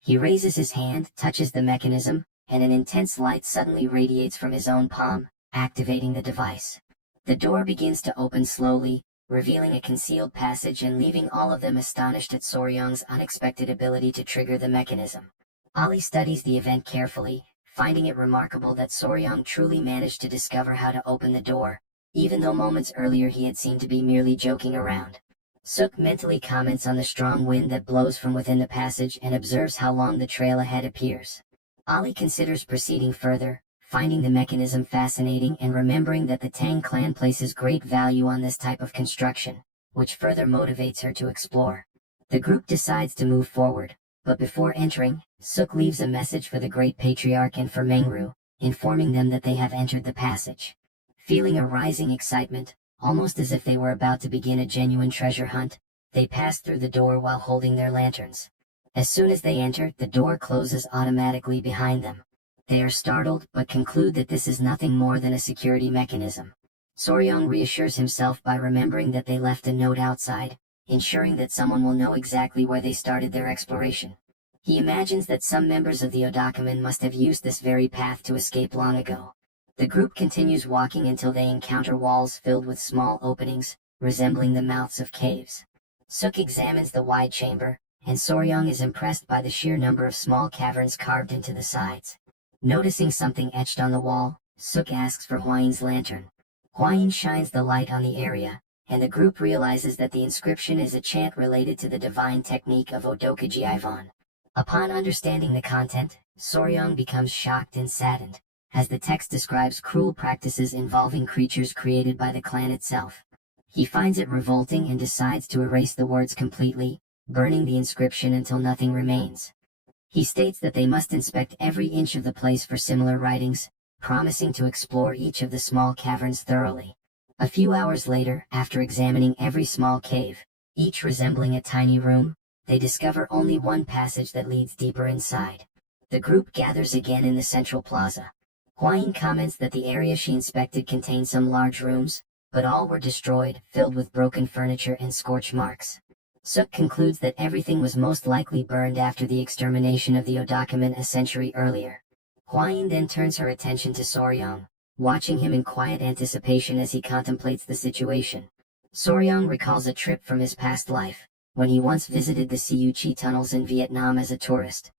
He raises his hand, touches the mechanism, and an intense light suddenly radiates from his own palm, activating the device. The door begins to open slowly, revealing a concealed passage and leaving all of them astonished at Soryong's unexpected ability to trigger the mechanism. Ali studies the event carefully, finding it remarkable that Soryong truly managed to discover how to open the door, even though moments earlier he had seemed to be merely joking around. Suk mentally comments on the strong wind that blows from within the passage and observes how long the trail ahead appears. Ali considers proceeding further, finding the mechanism fascinating and remembering that the Tang clan places great value on this type of construction, which further motivates her to explore. The group decides to move forward, but before entering, Suk leaves a message for the Great Patriarch and for Mengru, informing them that they have entered the passage. Feeling a rising excitement, almost as if they were about to begin a genuine treasure hunt, they pass through the door while holding their lanterns. As soon as they enter, the door closes automatically behind them. They are startled but conclude that this is nothing more than a security mechanism. Soryong reassures himself by remembering that they left a note outside, ensuring that someone will know exactly where they started their exploration. He imagines that some members of the Odakumen must have used this very path to escape long ago. The group continues walking until they encounter walls filled with small openings, resembling the mouths of caves. Suk examines the wide chamber, and Soryong is impressed by the sheer number of small caverns carved into the sides. Noticing something etched on the wall, Suk asks for Hwain's lantern. Hwain shines the light on the area, and the group realizes that the inscription is a chant related to the divine technique of Odokaji Ivon. Upon understanding the content, Soryong becomes shocked and saddened, as the text describes cruel practices involving creatures created by the clan itself. He finds it revolting and decides to erase the words completely, burning the inscription until nothing remains. He states that they must inspect every inch of the place for similar writings, promising to explore each of the small caverns thoroughly. A few hours later, after examining every small cave, each resembling a tiny room, they discover only one passage that leads deeper inside. The group gathers again in the central plaza. Hwain comments that the area she inspected contained some large rooms, but all were destroyed, filled with broken furniture and scorch marks. Suk concludes that everything was most likely burned after the extermination of the Odakumen a century earlier. Hwain then turns her attention to Soryong, watching him in quiet anticipation as he contemplates the situation. Soryong recalls a trip from his past life, when he once visited the Siuchi tunnels in Vietnam as a tourist.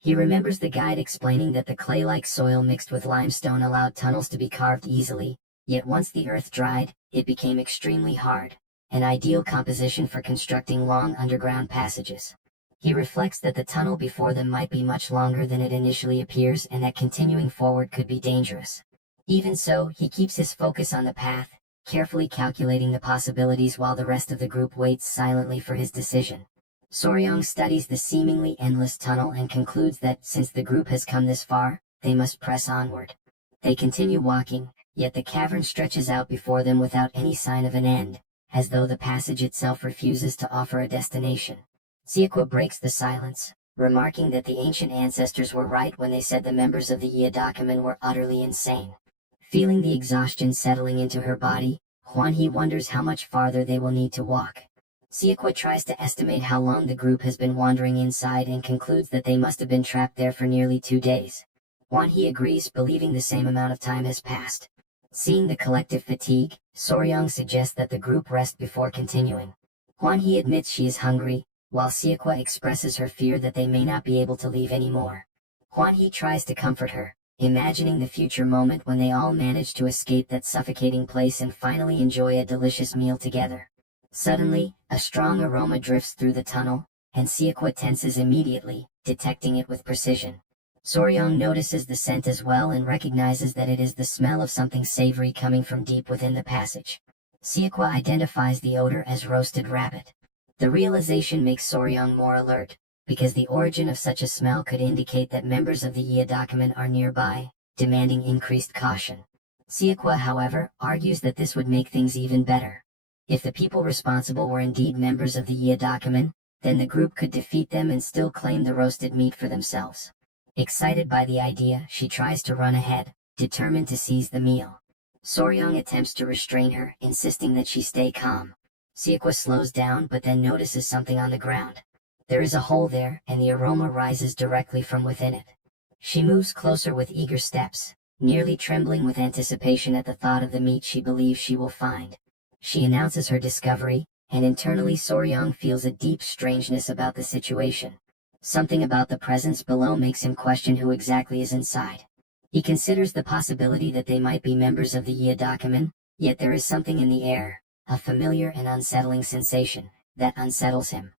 He remembers the guide explaining that the clay-like soil mixed with limestone allowed tunnels to be carved easily, yet once the earth dried, it became extremely hard, an ideal composition for constructing long underground passages. He reflects that the tunnel before them might be much longer than it initially appears and that continuing forward could be dangerous. Even so, he keeps his focus on the path, carefully calculating the possibilities while the rest of the group waits silently for his decision. Soryong studies the seemingly endless tunnel and concludes that since the group has come this far, they must press onward. They continue walking, yet the cavern stretches out before them without any sign of an end, as though the passage itself refuses to offer a destination. Siakwa breaks the silence, remarking that the ancient ancestors were right when they said the members of the Iedakumen were utterly insane. Feeling the exhaustion settling into her body, Hwanhee wonders how much farther they will need to walk. Siakwa tries to estimate how long the group has been wandering inside and concludes that they must have been trapped there for nearly 2 days. Hwanhee agrees, believing the same amount of time has passed. Seeing the collective fatigue, Soryong suggests that the group rest before continuing. Hwanhee admits she is hungry, while Siakwa expresses her fear that they may not be able to leave anymore. Hwanhee tries to comfort her, imagining the future moment when they all manage to escape that suffocating place and finally enjoy a delicious meal together. Suddenly, a strong aroma drifts through the tunnel, and Siakwa tenses immediately, detecting it with precision. Soryong notices the scent as well and recognizes that it is the smell of something savory coming from deep within the passage. Siakwa identifies the odor as roasted rabbit. The realization makes Soryong more alert, because the origin of such a smell could indicate that members of the Iedakumen are nearby, demanding increased caution. Siakwa, however, argues that this would make things even better. If the people responsible were indeed members of the Iedakumen, then the group could defeat them and still claim the roasted meat for themselves. Excited by the idea, she tries to run ahead, determined to seize the meal. Soryong attempts to restrain her, insisting that she stay calm. Siakwa slows down but then notices something on the ground. There is a hole there, and the aroma rises directly from within it. She moves closer with eager steps, nearly trembling with anticipation at the thought of the meat she believes she will find. She announces her discovery, and internally Soryong feels a deep strangeness about the situation. Something about the presence below makes him question who exactly is inside. He considers the possibility that they might be members of the Iedakumen, yet there is something in the air, a familiar and unsettling sensation, that unsettles him.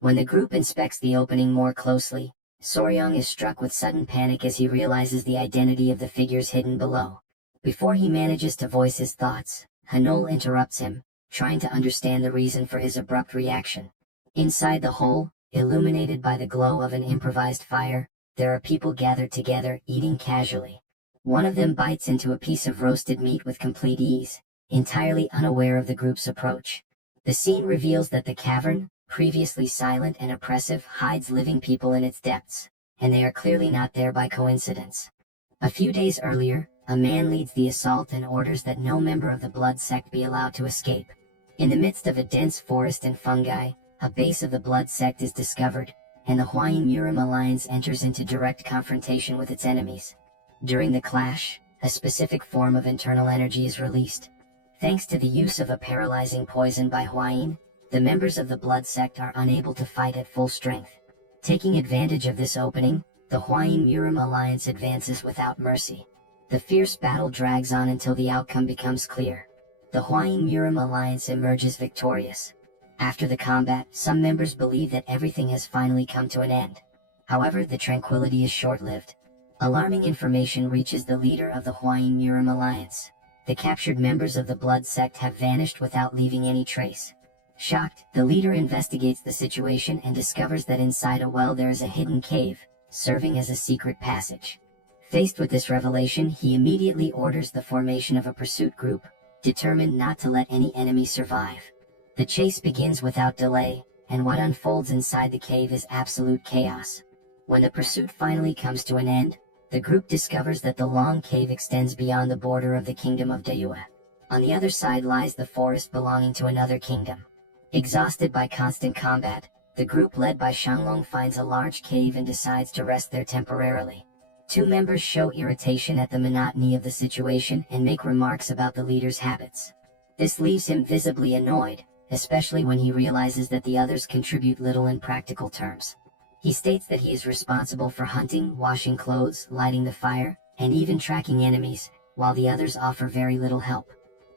When the group inspects the opening more closely, Soryong is struck with sudden panic as he realizes the identity of the figures hidden below. Before he manages to voice his thoughts, Hanol interrupts him, trying to understand the reason for his abrupt reaction. Inside the hole, illuminated by the glow of an improvised fire, there are people gathered together, eating casually. One of them bites into a piece of roasted meat with complete ease, entirely unaware of the group's approach. The scene reveals that the cavern, previously silent and oppressive, hides living people in its depths, and they are clearly not there by coincidence. A few days earlier, a man leads the assault and orders that no member of the blood sect be allowed to escape. In the midst of a dense forest and fungi, a base of the blood sect is discovered, and the Hwaying Alliance enters into direct confrontation with its enemies. During the clash, a specific form of internal energy is released. Thanks to the use of a paralyzing poison by Hwaying, the members of the blood sect are unable to fight at full strength. Taking advantage of this opening, the Hwaying Alliance advances without mercy. The fierce battle drags on until the outcome becomes clear. The Hwaying Alliance emerges victorious. After the combat, some members believe that everything has finally come to an end. However, the tranquility is short-lived. Alarming information reaches the leader of the Hwaying Alliance. The captured members of the blood sect have vanished without leaving any trace. Shocked, the leader investigates the situation and discovers that inside a well there is a hidden cave, serving as a secret passage. Faced with this revelation, he immediately orders the formation of a pursuit group, determined not to let any enemy survive. The chase begins without delay, and what unfolds inside the cave is absolute chaos. When the pursuit finally comes to an end, the group discovers that the long cave extends beyond the border of the kingdom of Dayua. On the other side lies the forest belonging to another kingdom. Exhausted by constant combat, the group led by Shanglong finds a large cave and decides to rest there temporarily. Two members show irritation at the monotony of the situation and make remarks about the leader's habits. This leaves him visibly annoyed, especially when he realizes that the others contribute little in practical terms. He states that he is responsible for hunting, washing clothes, lighting the fire, and even tracking enemies, while the others offer very little help.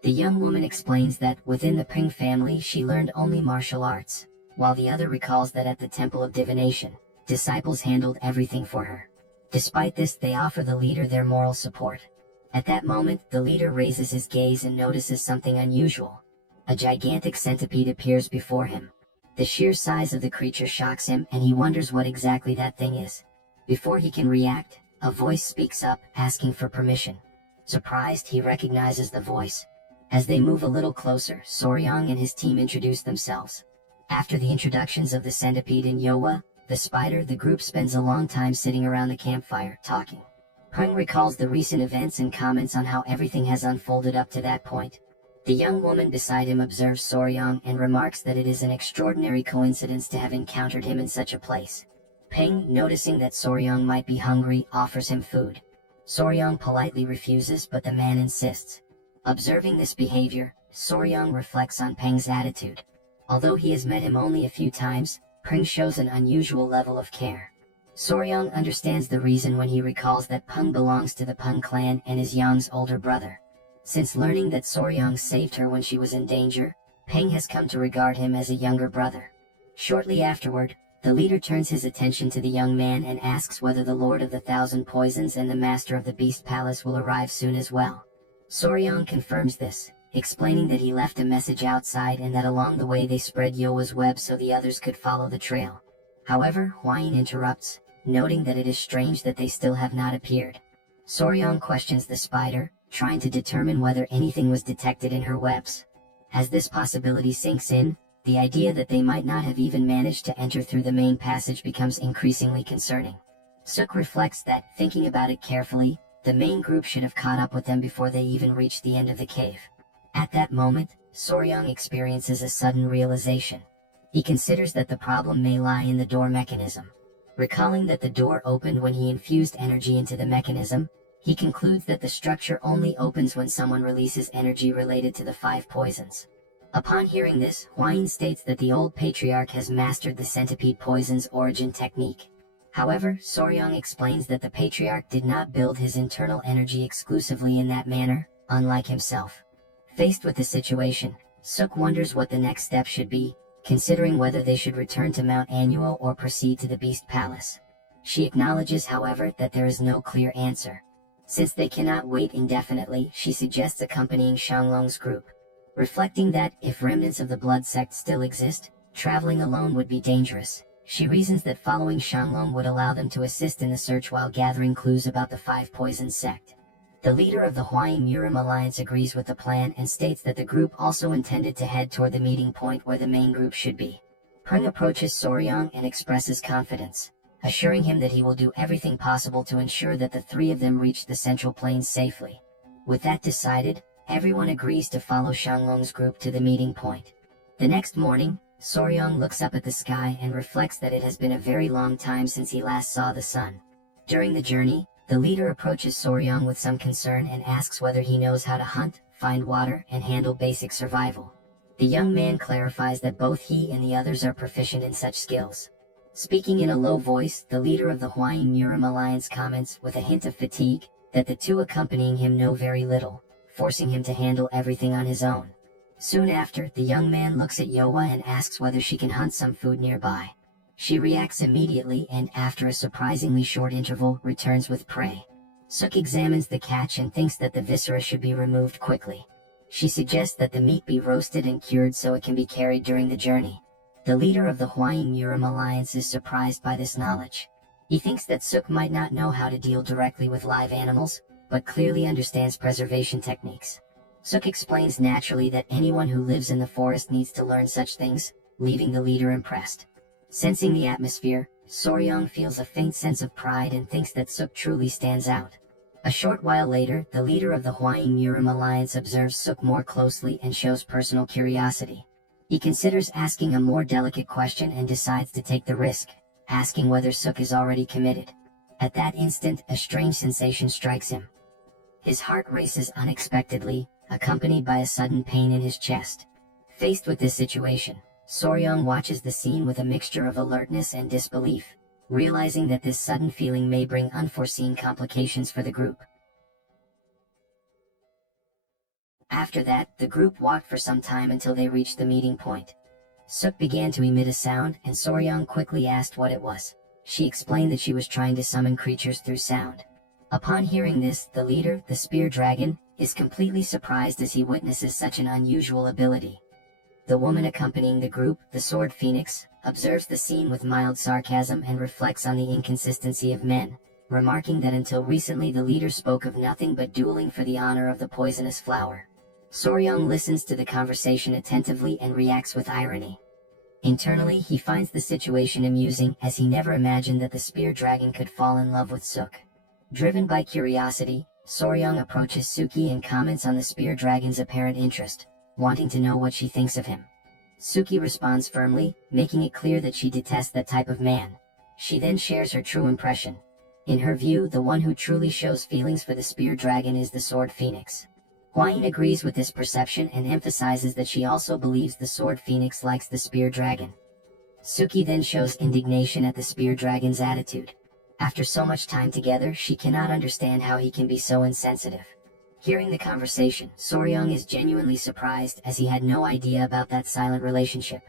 The young woman explains that, within the Ping family, she learned only martial arts, while the other recalls that at the Temple of Divination, disciples handled everything for her. Despite this, they offer the leader their moral support. At that moment, the leader raises his gaze and notices something unusual. A gigantic centipede appears before him. The sheer size of the creature shocks him, and he wonders what exactly that thing is. Before he can react, a voice speaks up, asking for permission. Surprised, he recognizes the voice. As they move a little closer, Soryong and his team introduce themselves. After the introductions of the centipede and Yowa, the spider, the group spends a long time sitting around the campfire, talking. Peng recalls the recent events and comments on how everything has unfolded up to that point. The young woman beside him observes Soryong and remarks that it is an extraordinary coincidence to have encountered him in such a place. Peng, noticing that Soryong might be hungry, offers him food. Soryong politely refuses, but the man insists. Observing this behavior, Soryong reflects on Peng's attitude. Although he has met him only a few times, Peng shows an unusual level of care. Soryong understands the reason when he recalls that Peng belongs to the Peng clan and is Yang's older brother. Since learning that Soryong saved her when she was in danger, Peng has come to regard him as a younger brother. Shortly afterward, the leader turns his attention to the young man and asks whether the Lord of the Thousand Poisons and the Master of the Beast Palace will arrive soon as well. Soryong confirms this, explaining that he left a message outside and that along the way they spread Yowa's web so the others could follow the trail. However, Hwaying interrupts, noting that it is strange that they still have not appeared. Soryong questions the spider, trying to determine whether anything was detected in her webs. As this possibility sinks in, the idea that they might not have even managed to enter through the main passage becomes increasingly concerning. Suk reflects that, thinking about it carefully, the main group should have caught up with them before they even reached the end of the cave. At that moment, Soryong experiences a sudden realization. He considers that the problem may lie in the door mechanism. Recalling that the door opened when he infused energy into the mechanism, he concludes that the structure only opens when someone releases energy related to the 5 poisons. Upon hearing this, Hwaying states that the old patriarch has mastered the centipede poison's origin technique. However, Soryong explains that the patriarch did not build his internal energy exclusively in that manner, unlike himself. Faced with the situation, Suk wonders what the next step should be, considering whether they should return to Mount Annual or proceed to the Beast Palace. She acknowledges, however, that there is no clear answer. Since they cannot wait indefinitely, she suggests accompanying Shanglong's group. Reflecting that, if remnants of the blood sect still exist, traveling alone would be dangerous. She reasons that following Shanglong would allow them to assist in the search while gathering clues about the Five Poisons sect. The leader of the Huayin Murim Alliance agrees with the plan and states that the group also intended to head toward the meeting point where the main group should be. Hung approaches Soryang and expresses confidence, assuring him that he will do everything possible to ensure that the three of them reach the Central Plains safely. With that decided, everyone agrees to follow Shanglong's group to the meeting point. The next morning, Soryang looks up at the sky and reflects that it has been a very long time since he last saw the sun. During the journey, the leader approaches Soryang with some concern and asks whether he knows how to hunt, find water, and handle basic survival. The young man clarifies that both he and the others are proficient in such skills. Speaking in a low voice, the leader of the Huayin Murim Alliance comments, with a hint of fatigue, that the two accompanying him know very little, forcing him to handle everything on his own. Soon after, the young man looks at Yoa and asks whether she can hunt some food nearby. She reacts immediately and, after a surprisingly short interval, returns with prey. Suk examines the catch and thinks that the viscera should be removed quickly. She suggests that the meat be roasted and cured so it can be carried during the journey. The leader of the Huayin Murim Alliance is surprised by this knowledge. He thinks that Suk might not know how to deal directly with live animals, but clearly understands preservation techniques. Suk explains naturally that anyone who lives in the forest needs to learn such things, leaving the leader impressed. Sensing the atmosphere, Soryang feels a faint sense of pride and thinks that Suk truly stands out. A short while later, the leader of the Huayin Murim Alliance observes Suk more closely and shows personal curiosity. He considers asking a more delicate question and decides to take the risk, asking whether Suk is already committed. At that instant, a strange sensation strikes him. His heart races unexpectedly, accompanied by a sudden pain in his chest. Faced with this situation, Soryang watches the scene with a mixture of alertness and disbelief, realizing that this sudden feeling may bring unforeseen complications for the group. After that, the group walked for some time until they reached the meeting point. Suk began to emit a sound, and Soryang quickly asked what it was. She explained that she was trying to summon creatures through sound. Upon hearing this, the leader, the spear dragon, is completely surprised as he witnesses such an unusual ability. The woman accompanying the group, the sword phoenix, observes the scene with mild sarcasm and reflects on the inconsistency of men, remarking that until recently the leader spoke of nothing but dueling for the honor of the poisonous flower. Soryang listens to the conversation attentively and reacts with irony. Internally, he finds the situation amusing, as he never imagined that the spear dragon could fall in love with Suk. Driven by curiosity, Soryang approaches Suki and comments on the spear dragon's apparent interest, wanting to know what she thinks of him. Suki responds firmly, making it clear that she detests that type of man. She then shares her true impression. In her view, the one who truly shows feelings for the spear dragon is the sword phoenix. Huayin agrees with this perception and emphasizes that she also believes the sword phoenix likes the spear dragon. Suki then shows indignation at the spear dragon's attitude. After so much time together, she cannot understand how he can be so insensitive. Hearing the conversation, Soryang is genuinely surprised, as he had no idea about that silent relationship.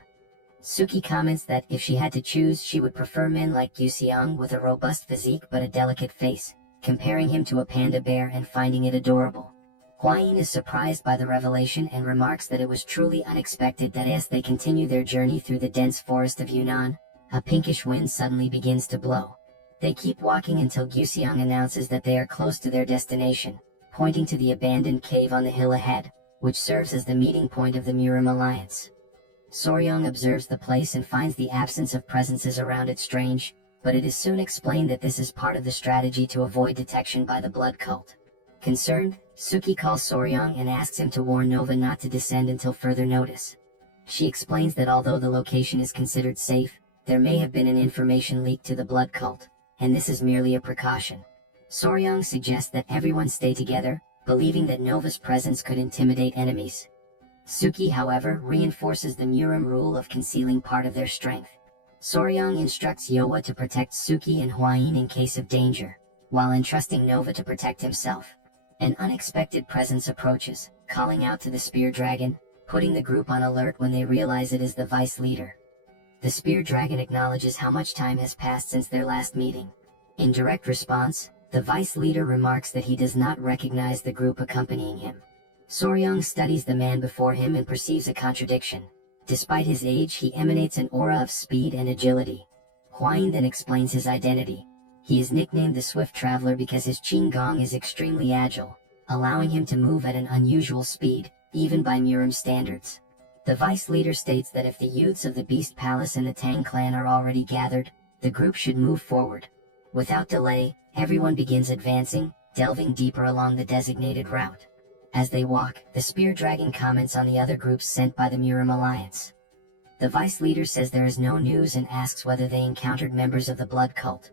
Suki comments that if she had to choose, she would prefer men like Yuxiang with a robust physique but a delicate face, comparing him to a panda bear and finding it adorable. Huayin is surprised by the revelation and remarks that it was truly unexpected that as they continue their journey through the dense forest of Yunnan, a pinkish wind suddenly begins to blow. They keep walking until Yuxiang announces that they are close to their destination, pointing to the abandoned cave on the hill ahead, which serves as the meeting point of the Murim Alliance. Soryang observes the place and finds the absence of presences around it strange, but it is soon explained that this is part of the strategy to avoid detection by the blood cult. Concerned, Suki calls Soryang and asks him to warn Nova not to descend until further notice. She explains that although the location is considered safe, there may have been an information leak to the blood cult, and this is merely a precaution. Soryang suggests that everyone stay together, believing that Nova's presence could intimidate enemies. Suki, however, reinforces the Murim rule of concealing part of their strength. Soryang instructs Yoa to protect Suki and Huayin in case of danger, while entrusting Nova to protect himself. An unexpected presence approaches, calling out to the spear dragon, putting the group on alert when they realize it is the vice leader. The spear dragon acknowledges how much time has passed since their last meeting. In direct response, the vice leader remarks that he does not recognize the group accompanying him. Soryong studies the man before him and perceives a contradiction. Despite his age, he emanates an aura of speed and agility. Hwain then explains his identity. He is nicknamed the Swift Traveler because his Qinggong is extremely agile, allowing him to move at an unusual speed, even by Murim standards. The vice leader states that if the youths of the Beast Palace and the Tang clan are already gathered, the group should move forward. Without delay, everyone begins advancing, delving deeper along the designated route. As they walk, the Spear Dragon comments on the other groups sent by the Murim Alliance. The vice leader says there is no news and asks whether they encountered members of the Blood Cult.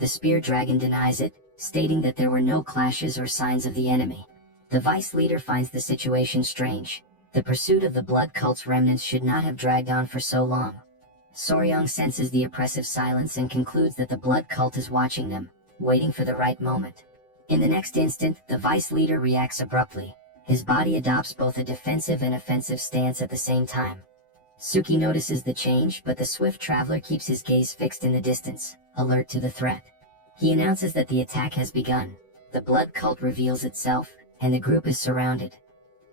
The Spear Dragon denies it, stating that there were no clashes or signs of the enemy. The vice leader finds the situation strange. The pursuit of the Blood Cult's remnants should not have dragged on for so long. Soryong senses the oppressive silence and concludes that the Blood Cult is watching them, waiting for the right moment. In the next instant, the vice leader reacts abruptly. His body adopts both a defensive and offensive stance at the same time. Suki notices the change, but the Swift Traveler keeps his gaze fixed in the distance, alert to the threat. He announces that the attack has begun. The Blood Cult reveals itself, and the group is surrounded.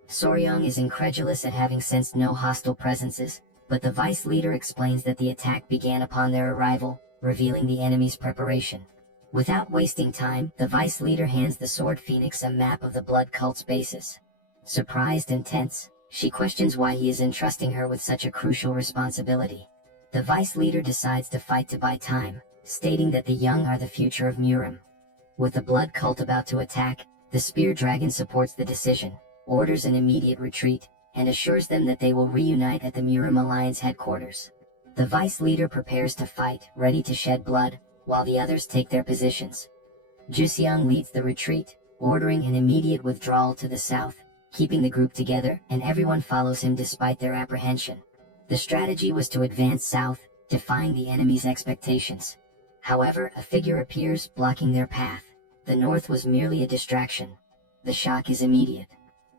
Soryong is incredulous at having sensed no hostile presences, but the vice leader explains that the attack began upon their arrival, revealing the enemy's preparation. Without wasting time, the vice leader hands the Sword Phoenix a map of the Blood Cult's bases. Surprised and tense, she questions why he is entrusting her with such a crucial responsibility. The vice leader decides to fight to buy time, stating that the young are the future of Murim. With the Blood Cult about to attack, the Spear Dragon supports the decision, orders an immediate retreat, and assures them that they will reunite at the Murim Alliance headquarters. The vice leader prepares to fight, ready to shed blood, while the others take their positions. Juseong leads the retreat, ordering an immediate withdrawal to the south, keeping the group together, and everyone follows him despite their apprehension. The strategy was to advance south, defying the enemy's expectations. However, a figure appears, blocking their path. The north was merely a distraction. The shock is immediate.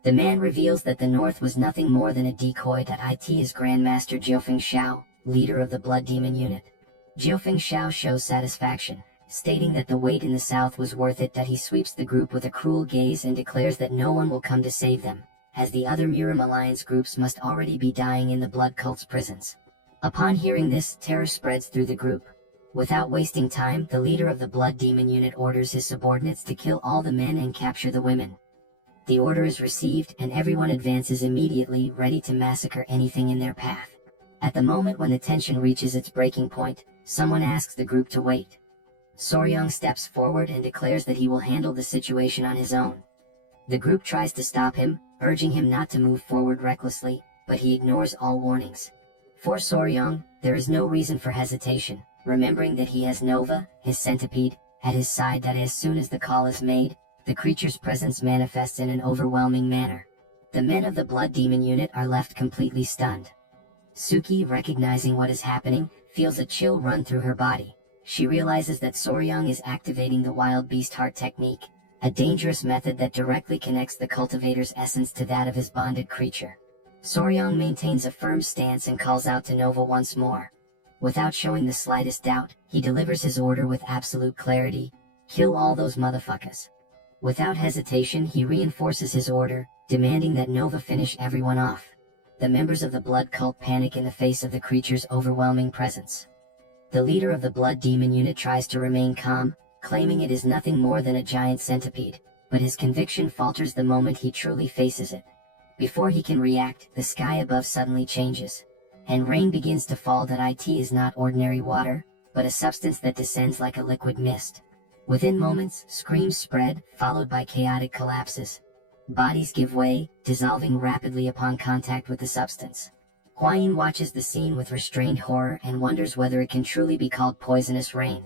The man reveals that the north was nothing more than a decoy. It is Grandmaster Jiufeng Xiao, leader of the Blood Demon unit. Jiufeng Xiao shows satisfaction, stating that the wait in the south was worth it. He sweeps the group with a cruel gaze and declares that no one will come to save them, as the other Murim Alliance groups must already be dying in the Blood Cult's prisons. Upon hearing this, terror spreads through the group. Without wasting time, the leader of the Blood Demon unit orders his subordinates to kill all the men and capture the women. The order is received, and everyone advances immediately, ready to massacre anything in their path. At the moment when the tension reaches its breaking point, someone asks the group to wait. Soryong steps forward and declares that he will handle the situation on his own. The group tries to stop him, urging him not to move forward recklessly, but he ignores all warnings. For Soryong, there is no reason for hesitation, remembering that he has Nova, his centipede, at his side. That as soon as the call is made, the creature's presence manifests in an overwhelming manner. The men of the Blood Demon unit are left completely stunned. Suki, recognizing what is happening, feels a chill run through her body. She realizes that Soryong is activating the Wild Beast Heart technique, a dangerous method that directly connects the cultivator's essence to that of his bonded creature. Soryong maintains a firm stance and calls out to Nova once more. Without showing the slightest doubt, he delivers his order with absolute clarity: kill all those motherfuckers. Without hesitation, he reinforces his order, demanding that Nova finish everyone off. The members of the Blood Cult panic in the face of the creature's overwhelming presence. The leader of the Blood Demon unit tries to remain calm, claiming it is nothing more than a giant centipede, but his conviction falters the moment he truly faces it. Before he can react, the sky above suddenly changes, and rain begins to fall. That it is not ordinary water, but a substance that descends like a liquid mist. Within moments, screams spread, followed by chaotic collapses. Bodies give way, dissolving rapidly upon contact with the substance. Hwain watches the scene with restrained horror and wonders whether it can truly be called poisonous rain.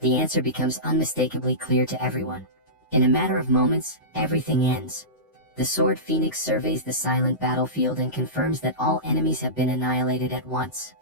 The answer becomes unmistakably clear to everyone. In a matter of moments, everything ends. The Sword Phoenix surveys the silent battlefield and confirms that all enemies have been annihilated at once.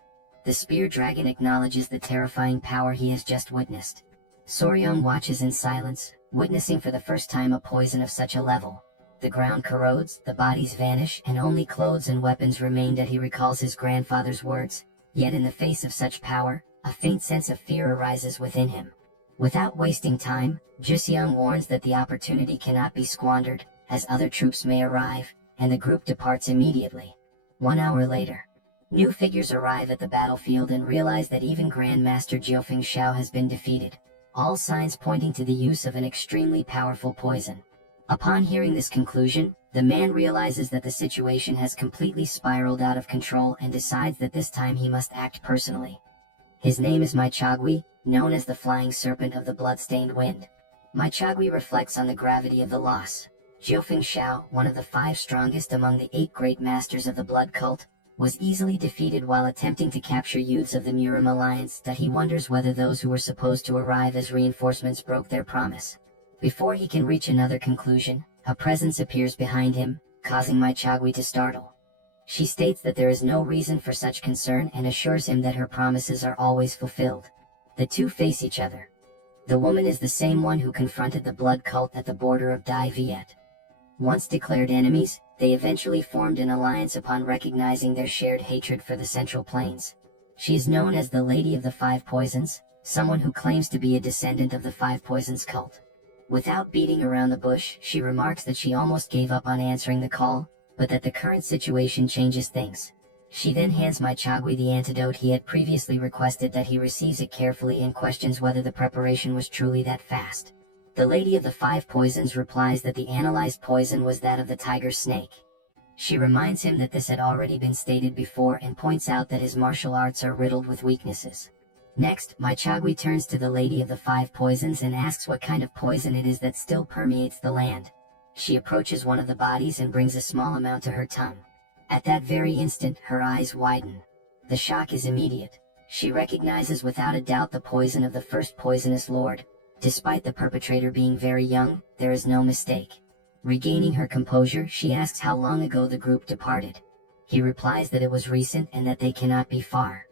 The Spear Dragon acknowledges the terrifying power he has just witnessed. Soryong watches in silence, witnessing for the first time a poison of such a level. The ground corrodes, the bodies vanish, and only clothes and weapons remain. That he recalls his grandfather's words, yet in the face of such power, a faint sense of fear arises within him. Without wasting time, Juxiang warns that the opportunity cannot be squandered, as other troops may arrive, and the group departs immediately. 1 hour later, new figures arrive at the battlefield and realize that even Grandmaster Jiufeng Xiao has been defeated, all signs pointing to the use of an extremely powerful poison. Upon hearing this conclusion, the man realizes that the situation has completely spiraled out of control and decides that this time he must act personally. His name is Mai Chagui, known as the Flying Serpent of the Bloodstained Wind. Mai Chagui reflects on the gravity of the loss. Jiufeng Xiao, one of the 5 strongest among the 8 great masters of the blood cult, was easily defeated while attempting to capture youths of the Murim Alliance, that he wonders whether those who were supposed to arrive as reinforcements broke their promise. Before he can reach another conclusion, a presence appears behind him, causing Mai Chagui to startle. She states that there is no reason for such concern and assures him that her promises are always fulfilled. The two face each other. The woman is the same one who confronted the blood cult at the border of Dai Viet. Once declared enemies, they eventually formed an alliance upon recognizing their shared hatred for the Central Plains. She is known as the Lady of the 5 Poisons, someone who claims to be a descendant of the 5 Poisons cult. Without beating around the bush, she remarks that she almost gave up on answering the call, but that the current situation changes things. She then hands Mai Chagui the antidote he had previously requested, that he receives it carefully and questions whether the preparation was truly that fast. The Lady of the 5 Poisons replies that the analyzed poison was that of the tiger snake. She reminds him that this had already been stated before and points out that his martial arts are riddled with weaknesses. Next, Mai Chagui turns to the Lady of the 5 Poisons and asks what kind of poison it is that still permeates the land. She approaches one of the bodies and brings a small amount to her tongue. At that very instant, her eyes widen. The shock is immediate. She recognizes without a doubt the poison of the first poisonous lord. Despite the perpetrator being very young, there is no mistake. Regaining her composure, she asks how long ago the group departed. He replies that it was recent and that they cannot be far.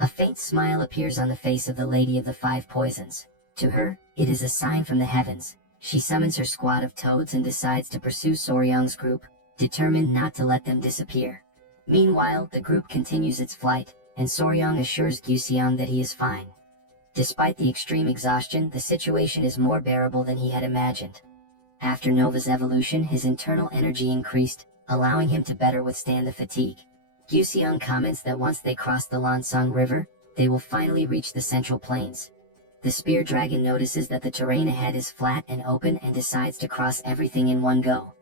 A faint smile appears on the face of the Lady of the 5 Poisons. To her, it is a sign from the heavens. She summons her squad of toads and decides to pursue Soryang's group, determined not to let them disappear. Meanwhile, the group continues its flight, and Soryang assures Guxiang that he is fine. Despite the extreme exhaustion, the situation is more bearable than he had imagined. After Nova's evolution, his internal energy increased, allowing him to better withstand the fatigue. Guxiang comments that once they cross the Lansang River, they will finally reach the Central Plains. The spear dragon notices that the terrain ahead is flat and open and decides to cross everything in one go.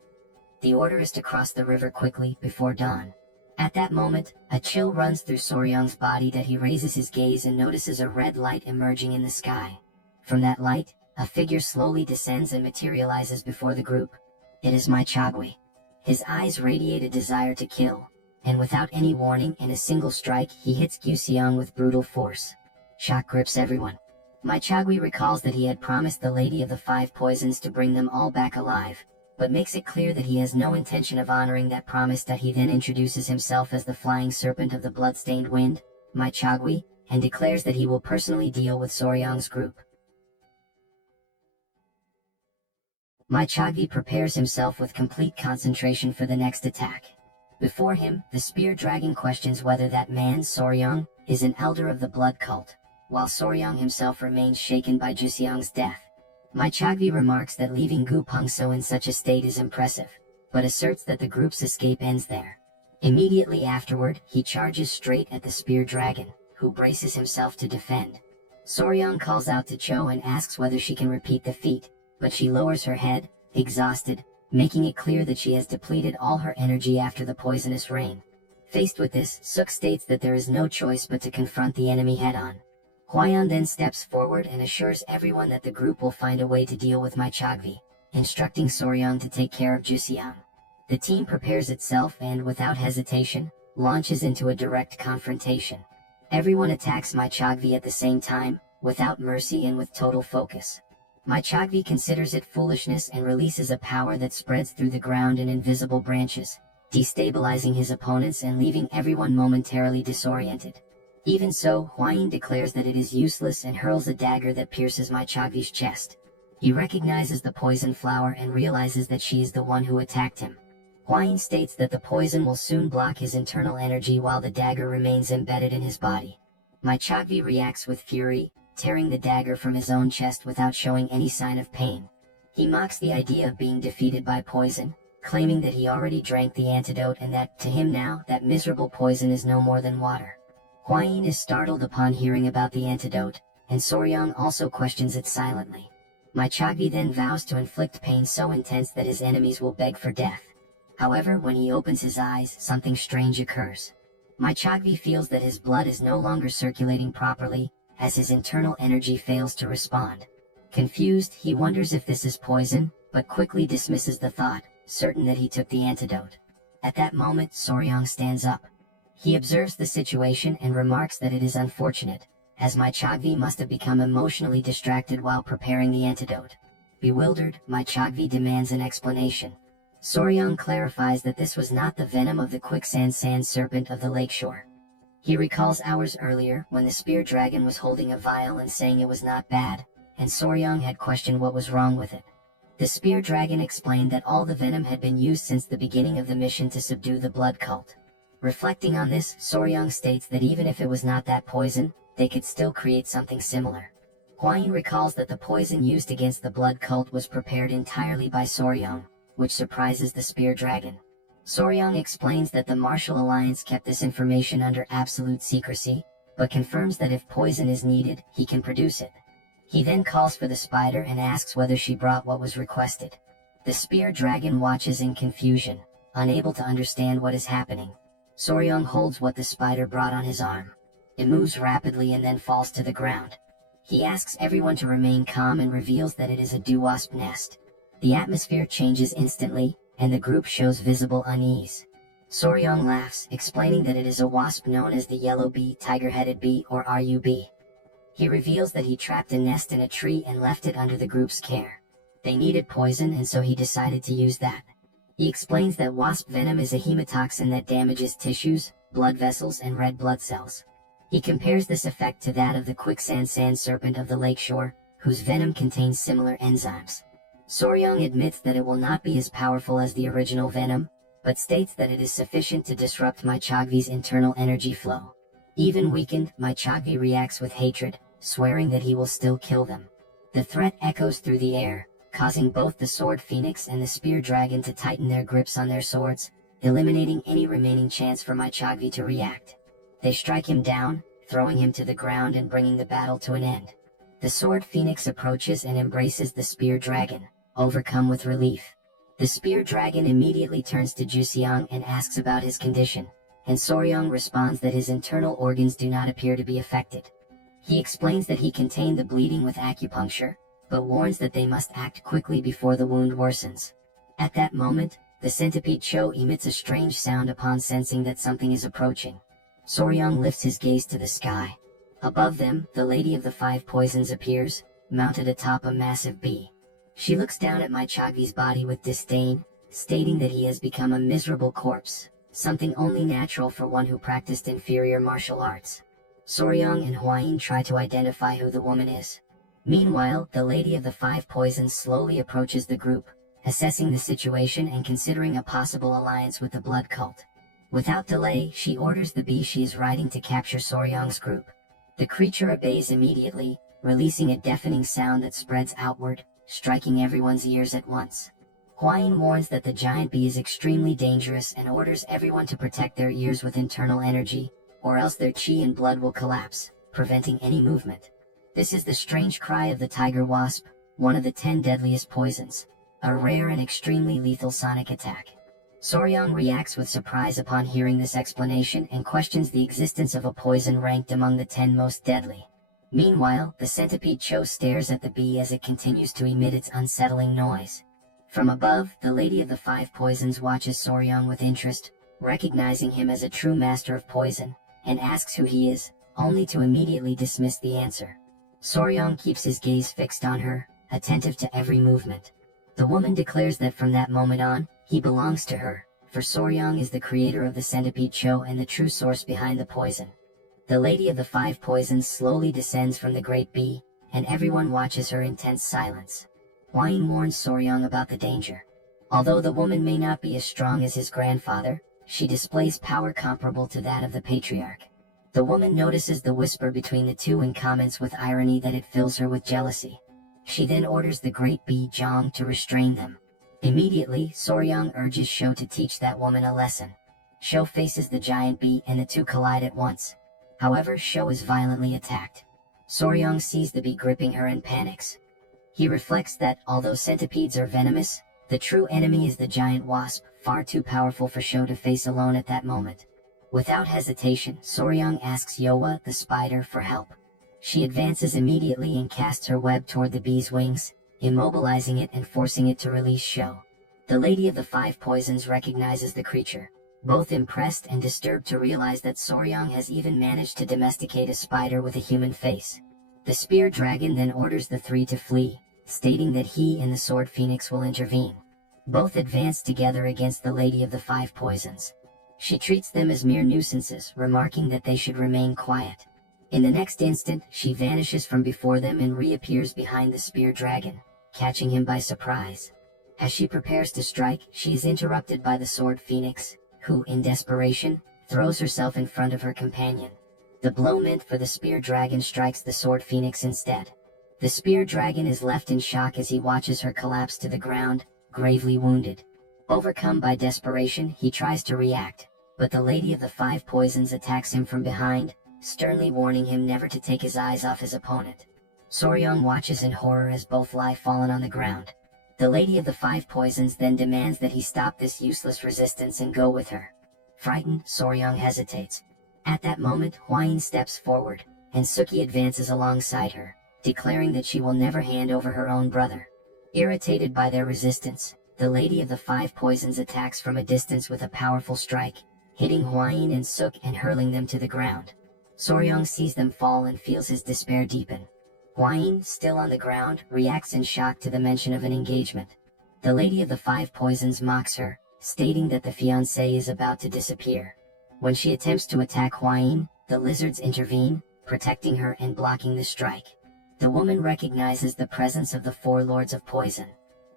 The order is to cross the river quickly, before dawn. At that moment, a chill runs through Soryang's body that he raises his gaze and notices a red light emerging in the sky. From that light, a figure slowly descends and materializes before the group. It is Mai Chagui. His eyes radiate a desire to kill, and without any warning, in a single strike, he hits Guxiang with brutal force. Shock grips everyone. Mai Chagui recalls that he had promised the Lady of the 5 Poisons to bring them all back alive, but makes it clear that he has no intention of honoring that promise. That he then introduces himself as the Flying Serpent of the Bloodstained Wind, Mai Chagui, and declares that he will personally deal with Soryang's group. Mai Chagui prepares himself with complete concentration for the next attack. Before him, the spear dragon questions whether that man, Soryang, is an elder of the blood cult, while Soryang himself remains shaken by Juxiang's death. Mai Chagui remarks that leaving Gu Pengso in such a state is impressive, but asserts that the group's escape ends there. Immediately afterward, he charges straight at the spear dragon, who braces himself to defend. Soryang calls out to Cho and asks whether she can repeat the feat, but she lowers her head, exhausted, making it clear that she has depleted all her energy after the poisonous rain. Faced with this, Suk states that there is no choice but to confront the enemy head-on. Huayan then steps forward and assures everyone that the group will find a way to deal with Mai Chagui, instructing Soryang to take care of Juxiang. The team prepares itself and, without hesitation, launches into a direct confrontation. Everyone attacks Mai Chagui at the same time, without mercy and with total focus. Mai Chagui considers it foolishness and releases a power that spreads through the ground in invisible branches, destabilizing his opponents and leaving everyone momentarily disoriented. Even so, Huayin declares that it is useless and hurls a dagger that pierces Mai Chagui's chest. He recognizes the poison flower and realizes that she is the one who attacked him. Huayin states that the poison will soon block his internal energy while the dagger remains embedded in his body. Mai Chagui reacts with fury, tearing the dagger from his own chest without showing any sign of pain. He mocks the idea of being defeated by poison, claiming that he already drank the antidote and that, to him now, that miserable poison is no more than water. Hua-yin is startled upon hearing about the antidote, and Soryang also questions it silently. My Chagvi then vows to inflict pain so intense that his enemies will beg for death. However, when he opens his eyes, something strange occurs. My Chagvi feels that his blood is no longer circulating properly, as his internal energy fails to respond. Confused, he wonders if this is poison, but quickly dismisses the thought, certain that he took the antidote. At that moment, Soryang stands up. He observes the situation and remarks that it is unfortunate, as my Chagvi must have become emotionally distracted while preparing the antidote. Bewildered, my Chagvi demands an explanation. Soryang clarifies that this was not the venom of the quicksand sand serpent of the lakeshore. He recalls hours earlier when the spear dragon was holding a vial and saying it was not bad, and Soryang had questioned what was wrong with it. The spear dragon explained that all the venom had been used since the beginning of the mission to subdue the blood cult. Reflecting on this, Soryang states that even if it was not that poison, they could still create something similar. Hua-yin recalls that the poison used against the blood cult was prepared entirely by Soryang, which surprises the spear dragon. Soryang explains that the Martial Alliance kept this information under absolute secrecy, but confirms that if poison is needed, he can produce it. He then calls for the spider and asks whether she brought what was requested. The spear dragon watches in confusion, unable to understand what is happening. Soryang holds what the spider brought on his arm. It moves rapidly and then falls to the ground. He asks everyone to remain calm and reveals that it is a dew-wasp nest. The atmosphere changes instantly, and the group shows visible unease. Soryang laughs, explaining that it is a wasp known as the yellow bee, tiger-headed bee, or RUB. He reveals that he trapped a nest in a tree and left it under the group's care. They needed poison and so he decided to use that. He explains that wasp venom is a hemotoxin that damages tissues, blood vessels, and red blood cells. He compares this effect to that of the quicksand sand serpent of the lakeshore, whose venom contains similar enzymes. Soryang admits that it will not be as powerful as the original venom, but states that it is sufficient to disrupt my Chagvi's internal energy flow. Even weakened, my Chagvi reacts with hatred, swearing that he will still kill them. The threat echoes through the air, causing both the sword phoenix and the spear dragon to tighten their grips on their swords, eliminating any remaining chance for my Chagvi to react. They strike him down, throwing him to the ground and bringing the battle to an end. The sword phoenix approaches and embraces the spear dragon, overcome with relief. The spear dragon immediately turns to Juxiang and asks about his condition, and Soryang responds that his internal organs do not appear to be affected. He explains that he contained the bleeding with acupuncture, but warns that they must act quickly before the wound worsens. At that moment, the centipede Cho emits a strange sound upon sensing that something is approaching. Soryang lifts his gaze to the sky. Above them, the Lady of the Five Poisons appears, mounted atop a massive bee. She looks down at my Chagvi's body with disdain, stating that he has become a miserable corpse, something only natural for one who practiced inferior martial arts. Soryang and Hua-yin try to identify who the woman is. Meanwhile, the Lady of the Five Poisons slowly approaches the group, assessing the situation and considering a possible alliance with the blood cult. Without delay, she orders the bee she is riding to capture Soryang's group. The creature obeys immediately, releasing a deafening sound that spreads outward, striking everyone's ears at once. Hua-yin warns that the giant bee is extremely dangerous and orders everyone to protect their ears with internal energy, or else their chi and blood will collapse, preventing any movement. This is the strange cry of the tiger wasp, one of the 10 deadliest poisons, a rare and extremely lethal sonic attack. Soryang reacts with surprise upon hearing this explanation and questions the existence of a poison ranked among the 10 most deadly. Meanwhile, the centipede Cho stares at the bee as it continues to emit its unsettling noise. From above, the Lady of the Five Poisons watches Soryang with interest, recognizing him as a true master of poison, and asks who he is, only to immediately dismiss the answer. Soryang keeps his gaze fixed on her, attentive to every movement. The woman declares that from that moment on, he belongs to her, for Soryang is the creator of the centipede Cho and the true source behind the poison. The Lady of the Five Poisons slowly descends from the great bee, and everyone watches her in tense silence. Hua-yin warns Soryang about the danger. Although the woman may not be as strong as his grandfather, she displays power comparable to that of the patriarch. The woman notices the whisper between the two and comments with irony that it fills her with jealousy. She then orders the great bee Zhang to restrain them. Immediately, Soryang urges Shou to teach that woman a lesson. Shou faces the giant bee and the two collide at once. However, Shou is violently attacked. Soryang sees the bee gripping her and panics. He reflects that, although centipedes are venomous, the true enemy is the giant wasp, far too powerful for Shou to face alone at that moment. Without hesitation, Soryang asks Yoa, the spider, for help. She advances immediately and casts her web toward the bee's wings, immobilizing it and forcing it to release Shou. The Lady of the Five Poisons recognizes the creature, both impressed and disturbed to realize that Soryang has even managed to domesticate a spider with a human face. The spear dragon then orders the three to flee, stating that he and the sword phoenix will intervene. Both advance together against the Lady of the Five Poisons. She treats them as mere nuisances, remarking that they should remain quiet. In the next instant, she vanishes from before them and reappears behind the spear dragon, catching him by surprise. As she prepares to strike, she is interrupted by the sword phoenix, who, in desperation, throws herself in front of her companion. The blow meant for the spear dragon strikes the sword phoenix instead. The spear dragon is left in shock as he watches her collapse to the ground, gravely wounded. Overcome by desperation, he tries to react, but the Lady of the Five Poisons attacks him from behind, sternly warning him never to take his eyes off his opponent. Soryang watches in horror as both lie fallen on the ground. The Lady of the Five Poisons then demands that he stop this useless resistance and go with her. Frightened, Soryang hesitates. At that moment, Hwayin steps forward, and Suki advances alongside her, declaring that she will never hand over her own brother. Irritated by their resistance, the Lady of the Five Poisons attacks from a distance with a powerful strike, hitting Hwayin and Suk and hurling them to the ground. Soryang sees them fall and feels his despair deepen. Hwayin, still on the ground, reacts in shock to the mention of an engagement. The Lady of the Five Poisons mocks her, stating that the fiancé is about to disappear. When she attempts to attack Hwayin, the lizards intervene, protecting her and blocking the strike. The woman recognizes the presence of the four Lords of Poison.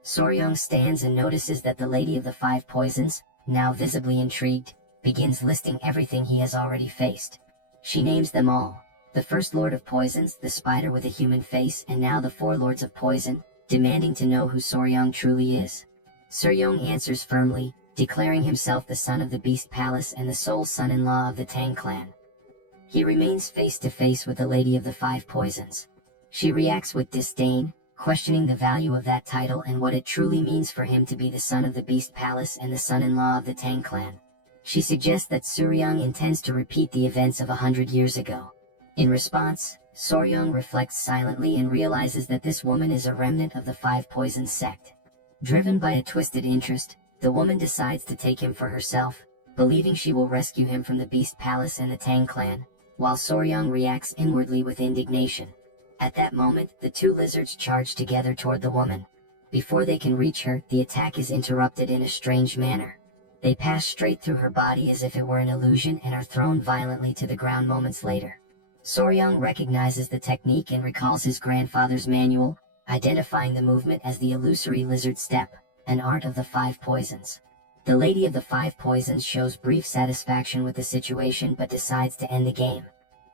Soryang stands and notices that the Lady of the Five Poisons, now visibly intrigued, begins listing everything he has already faced. She names them all: the first Lord of Poisons, the spider with a human face, and now the four Lords of Poison, demanding to know who Soryang truly is. Soryang answers firmly, declaring himself the son of the Beast Palace and the sole son-in-law of the Tang clan. He remains face to face with the Lady of the Five Poisons. She reacts with disdain, questioning the value of that title and what it truly means for him to be the son of the Beast Palace and the son-in-law of the Tang clan. She suggests that Soryang intends to repeat the events of 100 years ago. In response, Soryang reflects silently and realizes that this woman is a remnant of the Five Poisons sect. Driven by a twisted interest, the woman decides to take him for herself, believing she will rescue him from the Beast Palace and the Tang clan, while Soryang reacts inwardly with indignation. At that moment, the two lizards charge together toward the woman. Before they can reach her, the attack is interrupted in a strange manner. They pass straight through her body as if it were an illusion and are thrown violently to the ground moments later. Soryang recognizes the technique and recalls his grandfather's manual, identifying the movement as the illusory lizard step, an art of the Five Poisons. The Lady of the Five Poisons shows brief satisfaction with the situation but decides to end the game.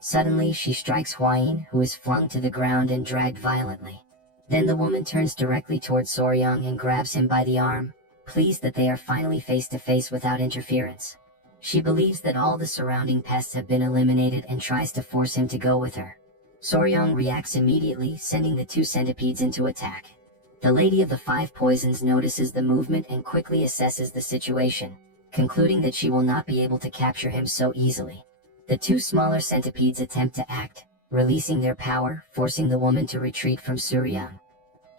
Suddenly, she strikes Hwayin, who is flung to the ground and dragged violently. Then the woman turns directly towards Soryang and grabs him by the arm, pleased that they are finally face to face without interference. She believes that all the surrounding pests have been eliminated and tries to force him to go with her. Soryang reacts immediately, sending the two centipedes into attack. The Lady of the Five Poisons notices the movement and quickly assesses the situation, concluding that she will not be able to capture him so easily. The two smaller centipedes attempt to act, releasing their power, forcing the woman to retreat from Soryang.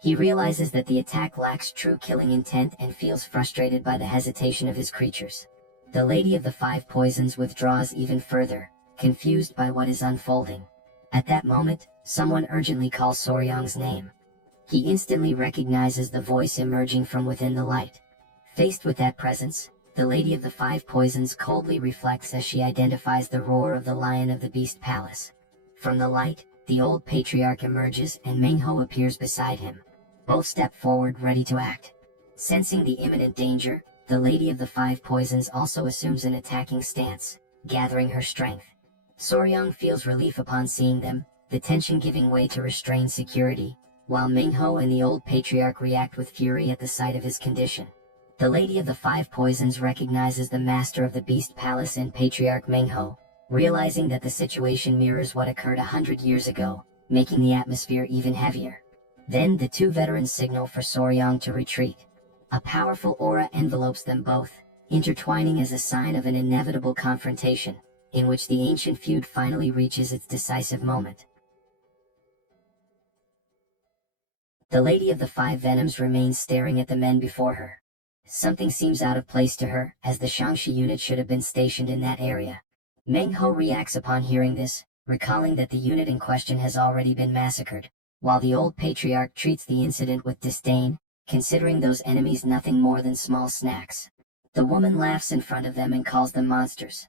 He realizes that the attack lacks true killing intent and feels frustrated by the hesitation of his creatures. The Lady of the Five Poisons withdraws even further, confused by what is unfolding. At that moment, someone urgently calls Soryang's name. He instantly recognizes the voice emerging from within the light. Faced with that presence, the Lady of the Five Poisons coldly reflects as she identifies the roar of the Lion of the Beast Palace. From the light, the old patriarch emerges and Mengho appears beside him. Both step forward ready to act. Sensing the imminent danger, the Lady of the Five Poisons also assumes an attacking stance, gathering her strength. Soryang feels relief upon seeing them, the tension giving way to restrained security, while Mingho and the old patriarch react with fury at the sight of his condition. The Lady of the Five Poisons recognizes the master of the Beast Palace and Patriarch Mingho, realizing that the situation mirrors what occurred 100 years ago, making the atmosphere even heavier. Then the two veterans signal for Soryang to retreat. A powerful aura envelopes them both, intertwining as a sign of an inevitable confrontation, in which the ancient feud finally reaches its decisive moment. The Lady of the Five Venoms remains staring at the men before her. Something seems out of place to her, as the Shangshi unit should have been stationed in that area. Mengho reacts upon hearing this, recalling that the unit in question has already been massacred, while the old patriarch treats the incident with disdain, considering those enemies nothing more than small snacks. The woman laughs in front of them and calls them monsters.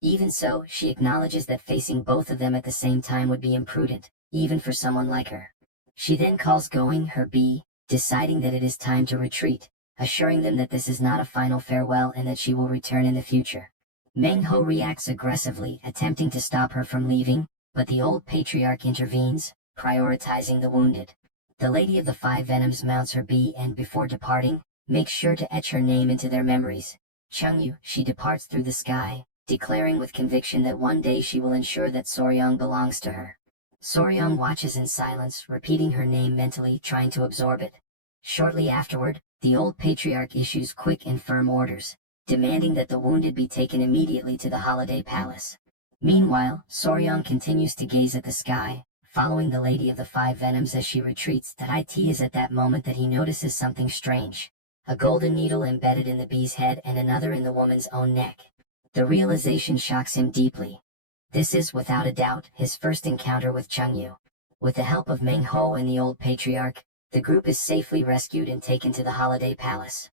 Even so, she acknowledges that facing both of them at the same time would be imprudent, even for someone like her. She then calls going her B, deciding that it is time to retreat, assuring them that this is not a final farewell and that she will return in the future. Mengho reacts aggressively, attempting to stop her from leaving, but the old patriarch intervenes, prioritizing the wounded. The Lady of the Five Venoms mounts her B and before departing, makes sure to etch her name into their memories. Chungyu, she departs through the sky, declaring with conviction that one day she will ensure that Soryang belongs to her. Soryang watches in silence, repeating her name mentally, trying to absorb it. Shortly afterward, the old patriarch issues quick and firm orders, demanding that the wounded be taken immediately to the holiday palace. Meanwhile, Soryang continues to gaze at the sky, following the Lady of the Five Venoms as she retreats. It is at that moment that he notices something strange. A golden needle embedded in the bee's head and another in the woman's own neck. The realization shocks him deeply. This is, without a doubt, his first encounter with Chungyu. With the help of Mengho and the old patriarch, the group is safely rescued and taken to the holiday palace.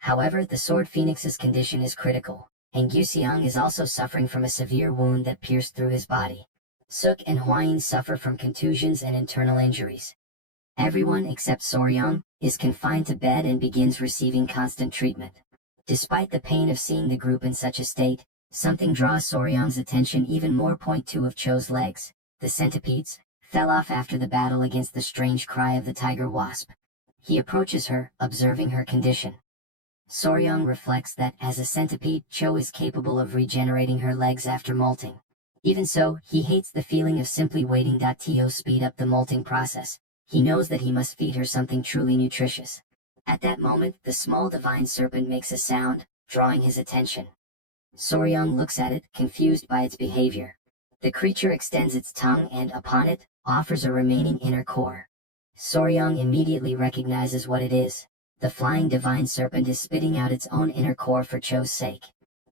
However, the Sword Phoenix's condition is critical, and Guxiang is also suffering from a severe wound that pierced through his body. Suk and Huayin suffer from contusions and internal injuries. Everyone except Soryang is confined to bed and begins receiving constant treatment. Despite the pain of seeing the group in such a state, something draws Soryang's attention even more. Point 2 of Cho's legs, the centipedes, fell off after the battle against the strange cry of the tiger wasp. He approaches her, observing her condition. Soryang reflects that, as a centipede, Cho is capable of regenerating her legs after molting. Even so, he hates the feeling of simply waiting to speed up the molting process. He knows that he must feed her something truly nutritious. At that moment, the small divine serpent makes a sound, drawing his attention. Soryang looks at it, confused by its behavior. The creature extends its tongue and, upon it, offers a remaining inner core. Soryang immediately recognizes what it is. The flying divine serpent is spitting out its own inner core for Cho's sake.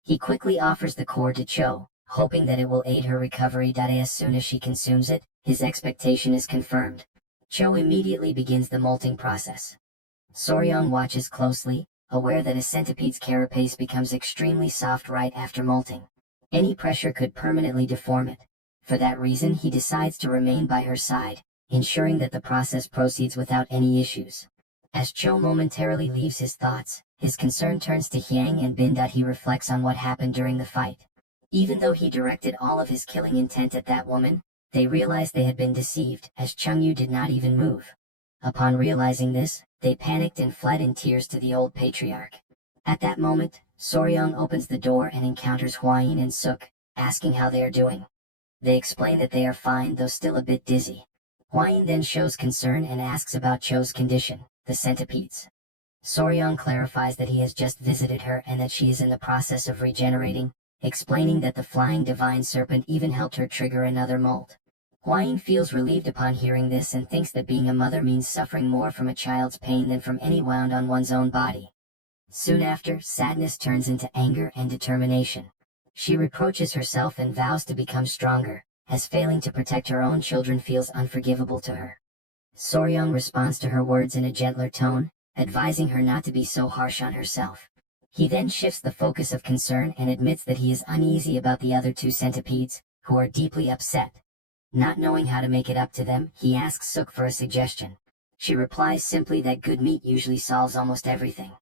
He quickly offers the core to Cho, hoping that it will aid her recovery. As soon as she consumes it, his expectation is confirmed. Cho immediately begins the molting process. Soryang watches closely, aware that a centipede's carapace becomes extremely soft right after molting. Any pressure could permanently deform it. For that reason, he decides to remain by her side, ensuring that the process proceeds without any issues. As Cho momentarily leaves his thoughts, his concern turns to Hyang and Bin. He reflects on what happened during the fight. Even though he directed all of his killing intent at that woman, they realized they had been deceived, as Chungyu did not even move. Upon realizing this, they panicked and fled in tears to the old patriarch. At that moment, Soryang opens the door and encounters Huayin and Suk, asking how they are doing. They explain that they are fine, though still a bit dizzy. Huayin then shows concern and asks about Cho's condition, the centipedes. Soryang clarifies that he has just visited her and that she is in the process of regenerating, explaining that the flying divine serpent even helped her trigger another molt. Huayin feels relieved upon hearing this and thinks that being a mother means suffering more from a child's pain than from any wound on one's own body. Soon after, sadness turns into anger and determination. She reproaches herself and vows to become stronger, as failing to protect her own children feels unforgivable to her. Soryang responds to her words in a gentler tone, advising her not to be so harsh on herself. He then shifts the focus of concern and admits that he is uneasy about the other two centipedes, who are deeply upset. Not knowing how to make it up to them, he asks Suk for a suggestion. She replies simply that good meat usually solves almost everything.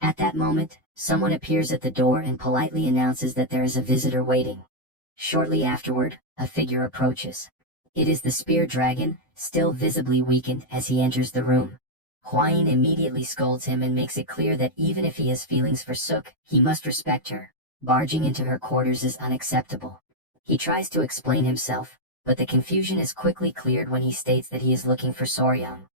At that moment, someone appears at the door and politely announces that there is a visitor waiting. Shortly afterward, a figure approaches. It is the spear dragon, still visibly weakened as he enters the room. Huayin immediately scolds him and makes it clear that even if he has feelings for Suk, he must respect her. Barging into her quarters is unacceptable. He tries to explain himself, but the confusion is quickly cleared when he states that he is looking for Soryang.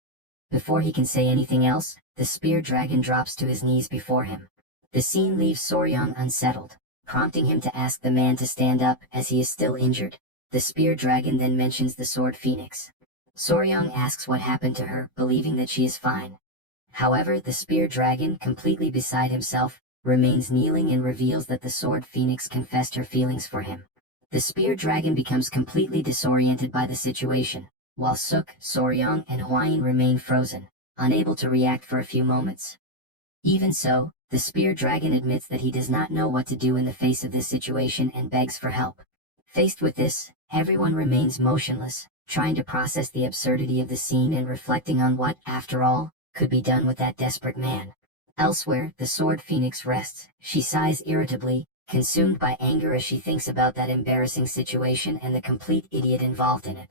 Before he can say anything else, the spear dragon drops to his knees before him. The scene leaves Soryang unsettled, prompting him to ask the man to stand up as he is still injured. The spear dragon then mentions the sword phoenix. Soryang asks what happened to her, believing that she is fine. However, the spear dragon, completely beside himself, remains kneeling and reveals that the sword phoenix confessed her feelings for him. The spear dragon becomes completely disoriented by the situation, while Suk, Soryang, and Huayin remain frozen, unable to react for a few moments. Even so, the spear dragon admits that he does not know what to do in the face of this situation and begs for help. Faced with this, everyone remains motionless, trying to process the absurdity of the scene and reflecting on what, after all, could be done with that desperate man. Elsewhere, the sword phoenix rests. She sighs irritably, consumed by anger as she thinks about that embarrassing situation and the complete idiot involved in it.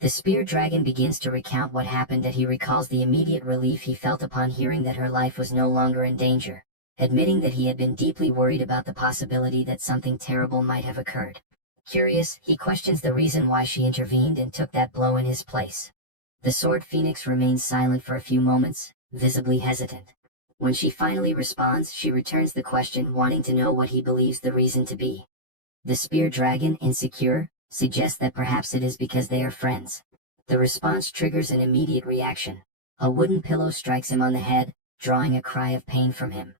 The spear dragon begins to recount what happened and he recalls the immediate relief he felt upon hearing that her life was no longer in danger, admitting that he had been deeply worried about the possibility that something terrible might have occurred. Curious, he questions the reason why she intervened and took that blow in his place. The sword phoenix remains silent for a few moments, visibly hesitant. When she finally responds, she returns the question, wanting to know what he believes the reason to be. The spear dragon, insecure, suggests that perhaps it is because they are friends. The response triggers an immediate reaction. A wooden pillow strikes him on the head, drawing a cry of pain from him.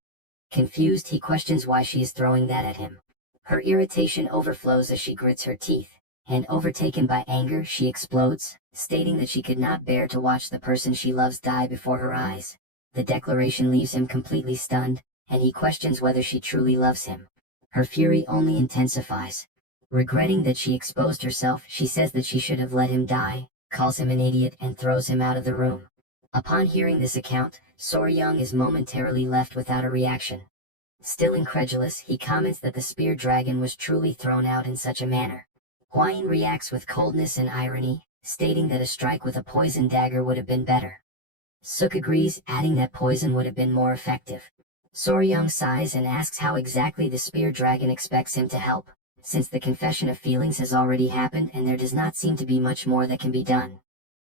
Confused, he questions why she is throwing that at him. Her irritation overflows as she grits her teeth, and overtaken by anger, she explodes, stating that she could not bear to watch the person she loves die before her eyes. The declaration leaves him completely stunned, and he questions whether she truly loves him. Her fury only intensifies. Regretting that she exposed herself, she says that she should have let him die, calls him an idiot and throws him out of the room. Upon hearing this account, Soryang is momentarily left without a reaction. Still incredulous, he comments that the spear dragon was truly thrown out in such a manner. Huayin reacts with coldness and irony, stating that a strike with a poison dagger would have been better. Suk agrees, adding that poison would have been more effective. Soryang sighs and asks how exactly the spear dragon expects him to help, since the confession of feelings has already happened and there does not seem to be much more that can be done.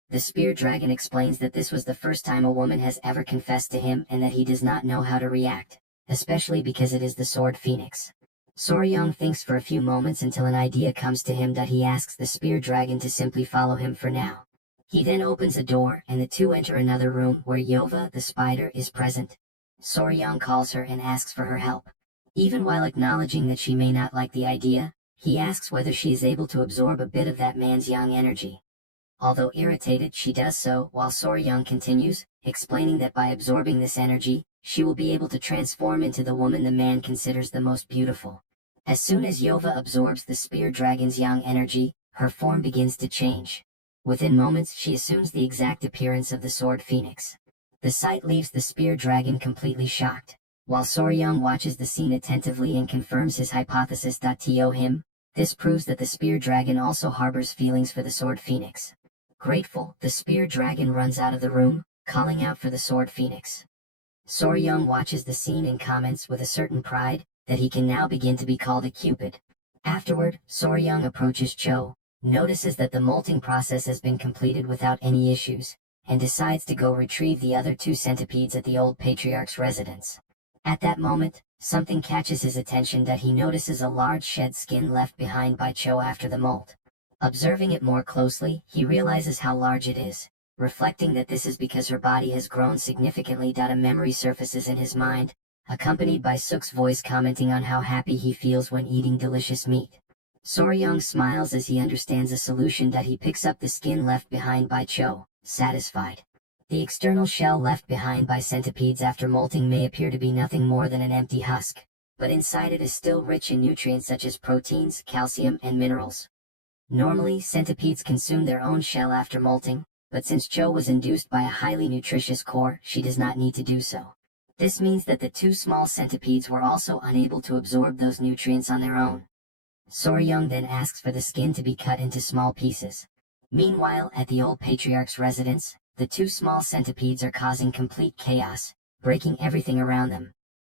The spear dragon explains that this was the first time a woman has ever confessed to him and that he does not know how to react, especially because it is the sword phoenix. Soryang thinks for a few moments until an idea comes to him that he asks the spear dragon to simply follow him for now. He then opens a door and the two enter another room where Yova, the spider, is present. Soryang calls her and asks for her help. Even while acknowledging that she may not like the idea, he asks whether she is able to absorb a bit of that man's yang energy. Although irritated, she does so, while Soryang continues, explaining that by absorbing this energy, she will be able to transform into the woman the man considers the most beautiful. As soon as Yova absorbs the spear dragon's yang energy, her form begins to change. Within moments, she assumes the exact appearance of the sword phoenix. The sight leaves the spear dragon completely shocked. While Soryang watches the scene attentively and confirms his hypothesis. To him, this proves that the spear dragon also harbors feelings for the sword phoenix. Grateful, the spear dragon runs out of the room, calling out for the sword phoenix. Soryang watches the scene and comments with a certain pride that he can now begin to be called a cupid. Afterward, Soryang approaches Cho, notices that the molting process has been completed without any issues, and decides to go retrieve the other two centipedes at the old patriarch's residence. At that moment, something catches his attention that he notices a large shed skin left behind by Cho after the molt. Observing it more closely, he realizes how large it is, reflecting that this is because her body has grown significantly. A memory surfaces in his mind, accompanied by Suk's voice commenting on how happy he feels when eating delicious meat. Soryang smiles as he understands a solution that he picks up the skin left behind by Cho, satisfied. The external shell left behind by centipedes after molting may appear to be nothing more than an empty husk, but inside it is still rich in nutrients such as proteins, calcium, and minerals. Normally, centipedes consume their own shell after molting, but since Cho was induced by a highly nutritious core, she does not need to do so. This means that the two small centipedes were also unable to absorb those nutrients on their own. Soryung then asks for the skin to be cut into small pieces. Meanwhile, at the old patriarch's residence, the two small centipedes are causing complete chaos, breaking everything around them.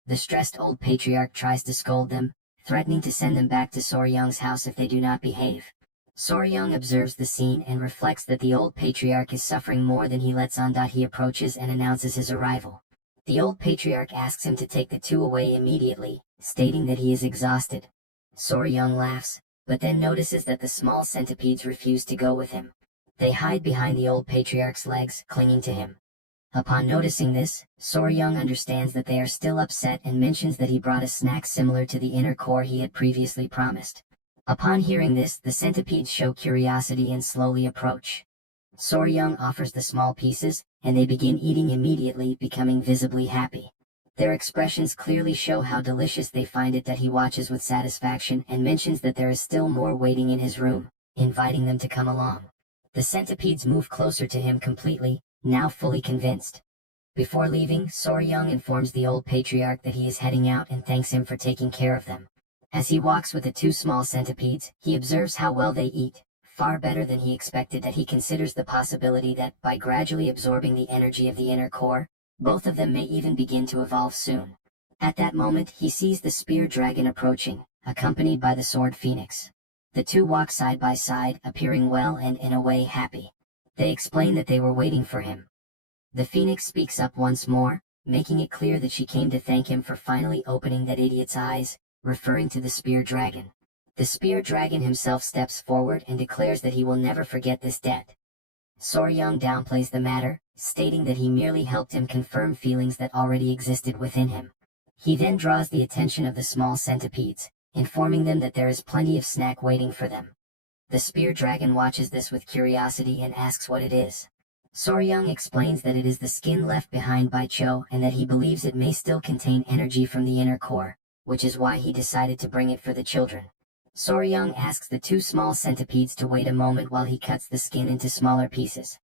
The stressed old patriarch tries to scold them, threatening to send them back to Soryung's house if they do not behave. Soryung observes the scene and reflects that the old patriarch is suffering more than he lets on. He approaches and announces his arrival. The old patriarch asks him to take the two away immediately, stating that he is exhausted. Soryung laughs, but then notices that the small centipedes refuse to go with him. They hide behind the old patriarch's legs, clinging to him. Upon noticing this, Soryung understands that they are still upset and mentions that he brought a snack similar to the inner core he had previously promised. Upon hearing this, the centipedes show curiosity and slowly approach. Soryung offers the small pieces, and they begin eating immediately, becoming visibly happy. Their expressions clearly show how delicious they find it. He watches with satisfaction and mentions that there is still more waiting in his room, inviting them to come along. The centipedes move closer to him completely, now fully convinced. Before leaving, Soryung informs the old patriarch that he is heading out and thanks him for taking care of them. As he walks with the two small centipedes, he observes how well they eat, far better than he expected. He considers the possibility that, by gradually absorbing the energy of the inner core, both of them may even begin to evolve soon. At that moment, he sees the spear dragon approaching, accompanied by the sword phoenix. The two walk side by side, appearing well and in a way happy. They explain that they were waiting for him. The phoenix speaks up once more, making it clear that she came to thank him for finally opening that idiot's eyes, referring to the spear dragon. The spear dragon himself steps forward and declares that he will never forget this debt. Soryung downplays the matter, stating that he merely helped him confirm feelings that already existed within him. He then draws the attention of the small centipedes, informing them that there is plenty of snack waiting for them. The spear dragon watches this with curiosity and asks what it is. Soryung explains that it is the skin left behind by Cho and that he believes it may still contain energy from the inner core, which is why he decided to bring it for the children. Soryung asks the two small centipedes to wait a moment while he cuts the skin into smaller pieces.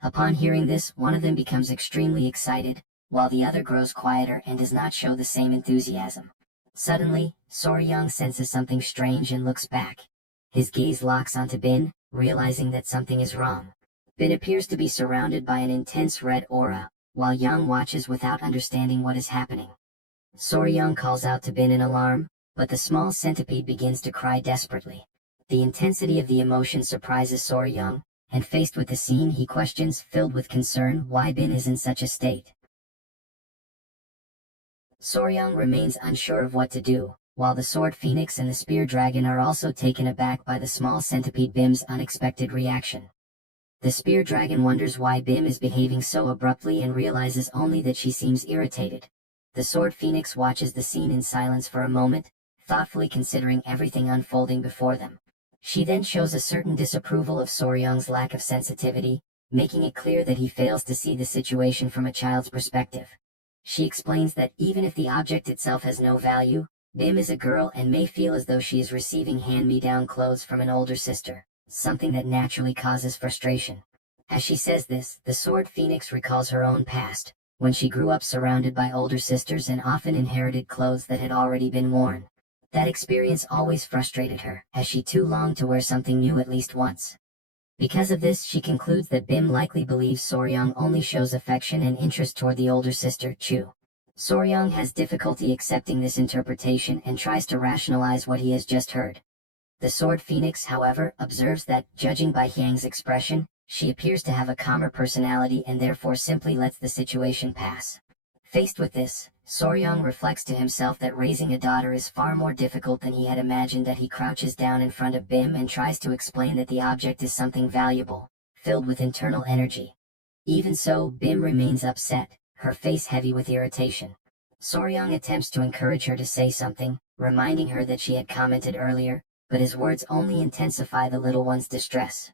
Upon hearing this, one of them becomes extremely excited, while the other grows quieter and does not show the same enthusiasm. Suddenly, Soryung senses something strange and looks back. His gaze locks onto Bin, realizing that something is wrong. Bin appears to be surrounded by an intense red aura, while Yang watches without understanding what is happening. Soryung calls out to Bin in alarm, but the small centipede begins to cry desperately. The intensity of the emotion surprises Soryung, and faced with the scene he questions, filled with concern, why Bin is in such a state. Soryung remains unsure of what to do, while the sword phoenix and the spear dragon are also taken aback by the small centipede Bim's unexpected reaction. The spear dragon wonders why Bim is behaving so abruptly and realizes only that she seems irritated. The sword phoenix watches the scene in silence for a moment, thoughtfully considering everything unfolding before them. She then shows a certain disapproval of Soryung's lack of sensitivity, making it clear that he fails to see the situation from a child's perspective. She explains that even if the object itself has no value, Bim is a girl and may feel as though she is receiving hand-me-down clothes from an older sister, something that naturally causes frustration. As she says this, the sword phoenix recalls her own past, when she grew up surrounded by older sisters and often inherited clothes that had already been worn. That experience always frustrated her, as she too longed to wear something new at least once. Because of this, she concludes that Bim likely believes Soryung only shows affection and interest toward the older sister, Chu. Soryung has difficulty accepting this interpretation and tries to rationalize what he has just heard. The sword phoenix, however, observes that, judging by Hyang's expression, she appears to have a calmer personality and therefore simply lets the situation pass. Faced with this, Soryung reflects to himself that raising a daughter is far more difficult than he had imagined. That he crouches down in front of Bim and tries to explain that the object is something valuable, filled with internal energy. Even so, Bim remains upset, her face heavy with irritation. Soryung attempts to encourage her to say something, reminding her that she had commented earlier, but his words only intensify the little one's distress.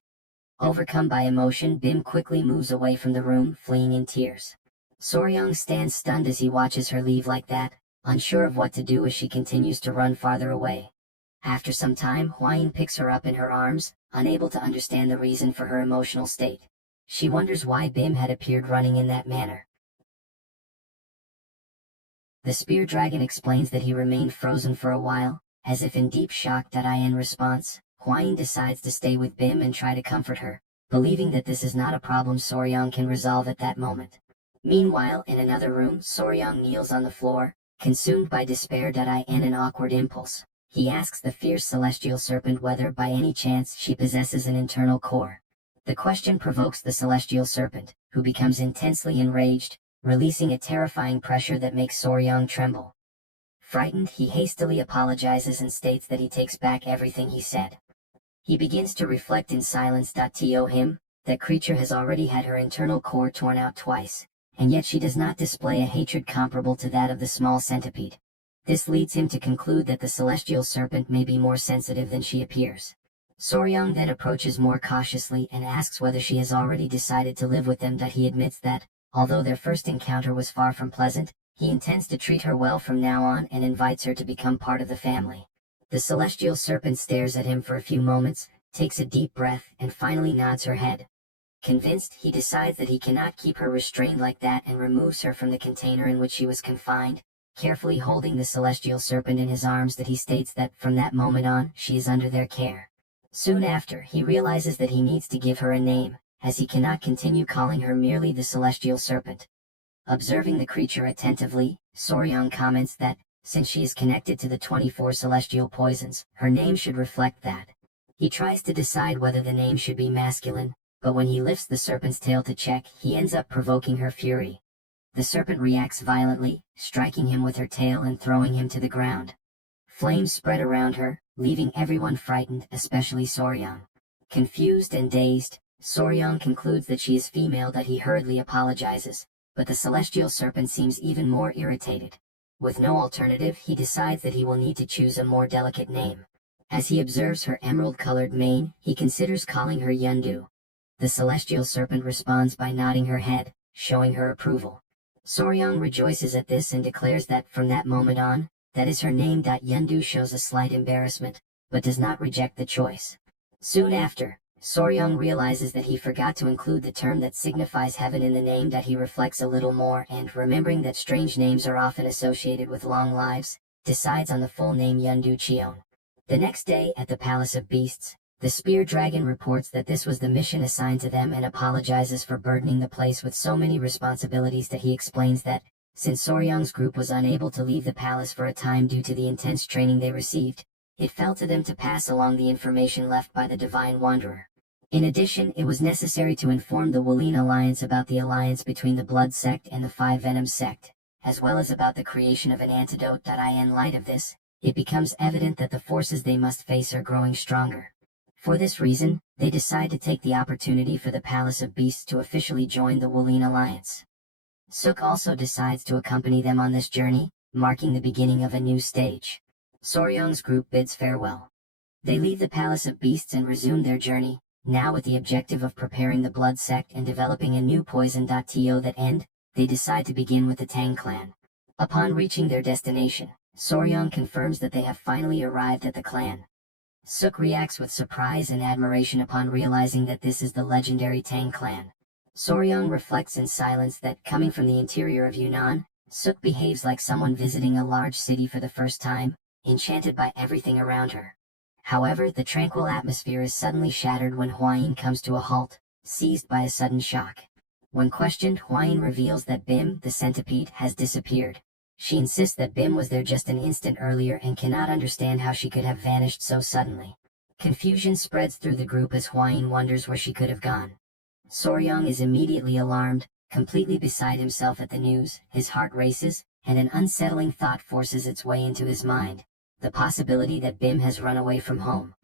Overcome by emotion, Bim quickly moves away from the room, fleeing in tears. Soryung stands stunned as he watches her leave like that, unsure of what to do as she continues to run farther away. After some time, Hwayin picks her up in her arms, unable to understand the reason for her emotional state. She wonders why Bim had appeared running in that manner. The spear dragon explains that he remained frozen for a while, As if in deep shock. In response, Hwain decides to stay with Bim and try to comfort her, believing that this is not a problem Soryang can resolve at that moment. Meanwhile, in another room, Soryang kneels on the floor, consumed by despair. In an awkward impulse, he asks the fierce celestial serpent whether by any chance she possesses an internal core. The question provokes the celestial serpent, who becomes intensely enraged, releasing a terrifying pressure that makes Soryang tremble. Frightened, he hastily apologizes and states that he takes back everything he said. He begins to reflect in silence. To him, that creature has already had her internal core torn out twice, and yet she does not display a hatred comparable to that of the small centipede. This leads him to conclude that the celestial serpent may be more sensitive than she appears. Soryang then approaches more cautiously and asks whether she has already decided to live with them. He admits that, although their first encounter was far from pleasant, he intends to treat her well from now on and invites her to become part of the family. The celestial serpent stares at him for a few moments, takes a deep breath, and finally nods her head. Convinced, he decides that he cannot keep her restrained like that and removes her from the container in which she was confined, carefully holding the celestial serpent in his arms. He states that from that moment on, she is under their care. Soon after, he realizes that he needs to give her a name, as he cannot continue calling her merely the celestial serpent. Observing the creature attentively, Soryang comments that, since she is connected to the 24 celestial poisons, her name should reflect that. He tries to decide whether the name should be masculine, but when he lifts the serpent's tail to check, he ends up provoking her fury. The serpent reacts violently, striking him with her tail and throwing him to the ground. Flames spread around her, leaving everyone frightened, especially Soryang. Confused and dazed, Soryang concludes that she is female. He hurriedly apologizes, but the celestial serpent seems even more irritated. With no alternative, he decides that he will need to choose a more delicate name. As he observes her emerald-colored mane, he considers calling her Yundu. The celestial serpent responds by nodding her head, showing her approval. Soryang rejoices at this and declares that from that moment on, that is her name. Yundu shows a slight embarrassment, but does not reject the choice. Soon after, Soryang realizes that he forgot to include the term that signifies heaven in the name. He reflects a little more and, remembering that strange names are often associated with long lives, decides on the full name Yundu Cheon. The next day, at the Palace of Beasts, the Spear Dragon reports that this was the mission assigned to them and apologizes for burdening the place with so many responsibilities. He explains that, since Soryang's group was unable to leave the palace for a time due to the intense training they received, it fell to them to pass along the information left by the Divine Wanderer. In addition, it was necessary to inform the Wolin Alliance about the alliance between the Blood Sect and the Five Venom Sect, as well as about the creation of an antidote. In light of this, it becomes evident that the forces they must face are growing stronger. For this reason, they decide to take the opportunity for the Palace of Beasts to officially join the Wolin Alliance. Suk also decides to accompany them on this journey, marking the beginning of a new stage. Soryang's group bids farewell. They leave the Palace of Beasts and resume their journey, now with the objective of preparing the Blood Sect and developing a new poison. To that end, they decide to begin with the Tang clan. Upon reaching their destination, Soryang confirms that they have finally arrived at the clan. Suk reacts with surprise and admiration upon realizing that this is the legendary Tang clan. Soryang reflects in silence that, coming from the interior of Yunnan, Suk behaves like someone visiting a large city for the first time, enchanted by everything around her. However, the tranquil atmosphere is suddenly shattered when Hwain comes to a halt, seized by a sudden shock. When questioned, Hwain reveals that Bim, the centipede, has disappeared. She insists that Bim was there just an instant earlier and cannot understand how she could have vanished so suddenly. Confusion spreads through the group as Hwain wonders where she could have gone. Soryang is immediately alarmed, completely beside himself at the news. His heart races, and an unsettling thought forces its way into his mind: the possibility that Bim has run away from home.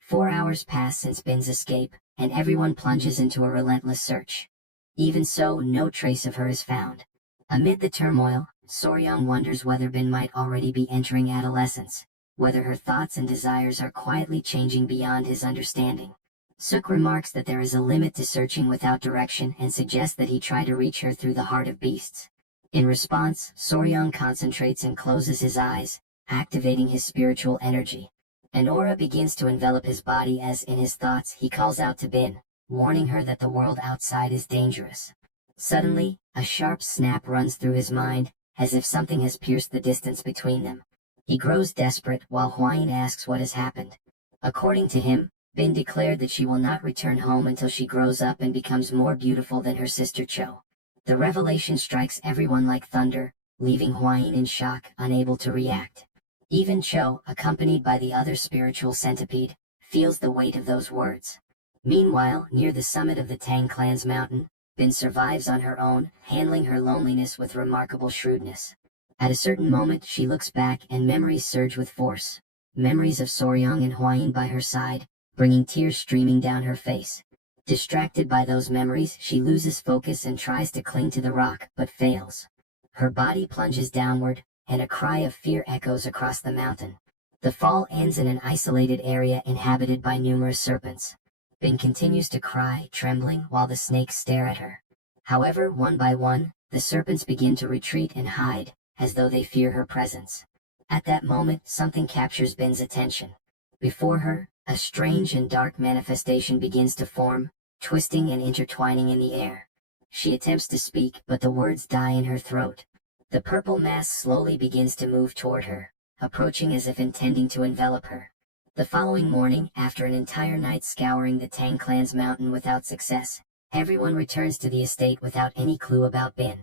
4 hours pass since Bim's escape, and everyone plunges into a relentless search. Even so, no trace of her is found. Amid the turmoil, Soryang wonders whether Bim might already be entering adolescence, whether her thoughts and desires are quietly changing beyond his understanding. Suk remarks that there is a limit to searching without direction and suggests that he try to reach her through the heart of beasts. In response, Soryang concentrates and closes his eyes, activating his spiritual energy. An aura begins to envelop his body as, in his thoughts, he calls out to Bin, warning her that the world outside is dangerous. Suddenly, a sharp snap runs through his mind, as if something has pierced the distance between them. He grows desperate while Huayin asks what has happened. According to him, Bin declared that she will not return home until she grows up and becomes more beautiful than her sister Cho. The revelation strikes everyone like thunder, leaving Huayin in shock, unable to react. Even Cho, accompanied by the other spiritual centipede, feels the weight of those words. Meanwhile, near the summit of the Tang clan's mountain, Bin survives on her own, handling her loneliness with remarkable shrewdness. At a certain moment she looks back and memories surge with force. Memories of Soryang and Huayin by her side, bringing tears streaming down her face. Distracted by those memories, she loses focus and tries to cling to the rock, but fails. Her body plunges downward, and a cry of fear echoes across the mountain. The fall ends in an isolated area inhabited by numerous serpents. Bin continues to cry, trembling, while the snakes stare at her. However, one by one, the serpents begin to retreat and hide, as though they fear her presence. At that moment, something captures Bin's attention. Before her, a strange and dark manifestation begins to form, twisting and intertwining in the air. She attempts to speak, but the words die in her throat. The purple mass slowly begins to move toward her, approaching as if intending to envelop her. The following morning, after an entire night scouring the Tang clan's mountain without success, everyone returns to the estate without any clue about Bin.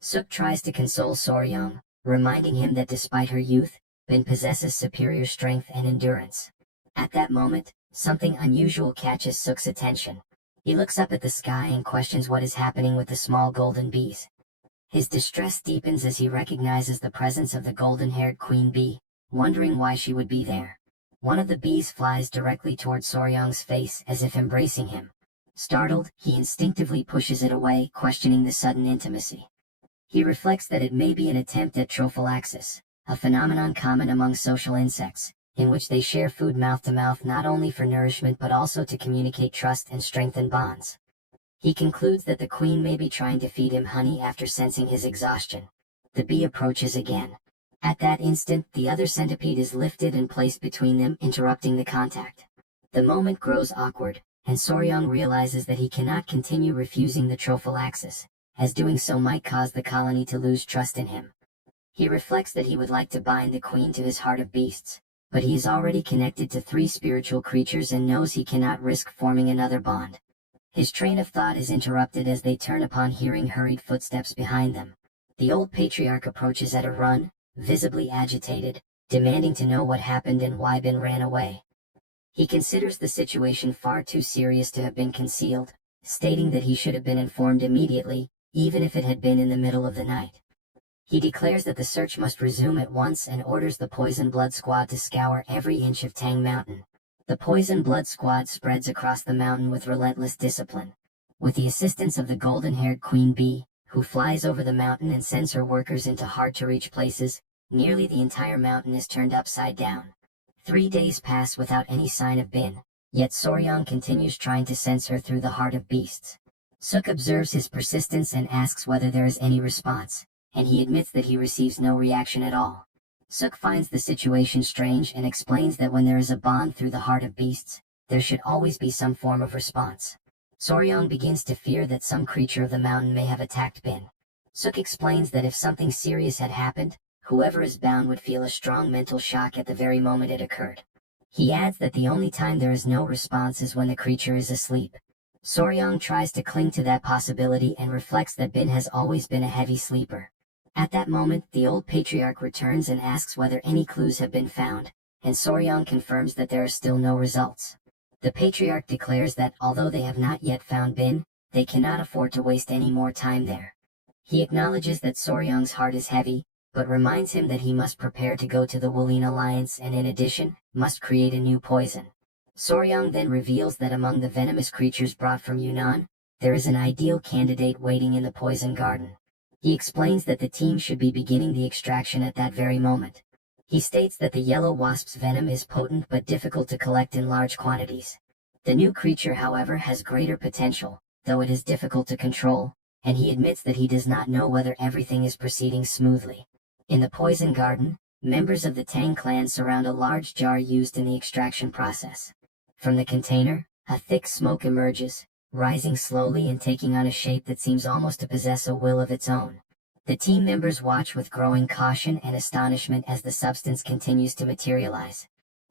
Suk tries to console Soryang, reminding him that despite her youth, Bin possesses superior strength and endurance. At that moment, something unusual catches Suk's attention. He looks up at the sky and questions what is happening with the small golden bees. His distress deepens as he recognizes the presence of the golden-haired queen bee, wondering why she would be there. One of the bees flies directly toward Soryang's face as if embracing him. Startled, he instinctively pushes it away, questioning the sudden intimacy. He reflects that it may be an attempt at trophallaxis, a phenomenon common among social insects, in which they share food mouth to mouth not only for nourishment but also to communicate trust and strengthen bonds. He concludes that the queen may be trying to feed him honey after sensing his exhaustion. The bee approaches again. At that instant, the other centipede is lifted and placed between them, interrupting the contact. The moment grows awkward, and Soryang realizes that he cannot continue refusing the trophallaxis, as doing so might cause the colony to lose trust in him. He reflects that he would like to bind the queen to his heart of beasts, but he is already connected to 3 spiritual creatures and knows he cannot risk forming another bond. His train of thought is interrupted as they turn upon hearing hurried footsteps behind them. The old patriarch approaches at a run, visibly agitated, demanding to know what happened and why Bin ran away. He considers the situation far too serious to have been concealed, stating that he should have been informed immediately, even if it had been in the middle of the night. He declares that the search must resume at once and orders the Poison Blood Squad to scour every inch of Tang Mountain. The Poison Blood Squad spreads across the mountain with relentless discipline. With the assistance of the golden-haired queen bee, who flies over the mountain and sends her workers into hard-to-reach places, nearly the entire mountain is turned upside down. 3 days pass without any sign of Bin, yet Soryang continues trying to sense her through the heart of beasts. Suk observes his persistence and asks whether there is any response, and he admits that he receives no reaction at all. Suk finds the situation strange and explains that when there is a bond through the heart of beasts, there should always be some form of response. Soryang begins to fear that some creature of the mountain may have attacked Bin. Suk explains that if something serious had happened, whoever is bound would feel a strong mental shock at the very moment it occurred. He adds that the only time there is no response is when the creature is asleep. Soryang tries to cling to that possibility and reflects that Bin has always been a heavy sleeper. At that moment, the old patriarch returns and asks whether any clues have been found, and Soryang confirms that there are still no results. The patriarch declares that although they have not yet found Bin, they cannot afford to waste any more time there. He acknowledges that Soryang's heart is heavy, but reminds him that he must prepare to go to the Wulin Alliance and in addition, must create a new poison. Soryang then reveals that among the venomous creatures brought from Yunnan, there is an ideal candidate waiting in the poison garden. He explains that the team should be beginning the extraction at that very moment. He states that the yellow wasp's venom is potent but difficult to collect in large quantities. The new creature, however, has greater potential, though it is difficult to control, and he admits that he does not know whether everything is proceeding smoothly. In the poison garden, members of the Tang clan surround a large jar used in the extraction process. From the container, a thick smoke emerges, rising slowly and taking on a shape that seems almost to possess a will of its own. The team members watch with growing caution and astonishment as the substance continues to materialize.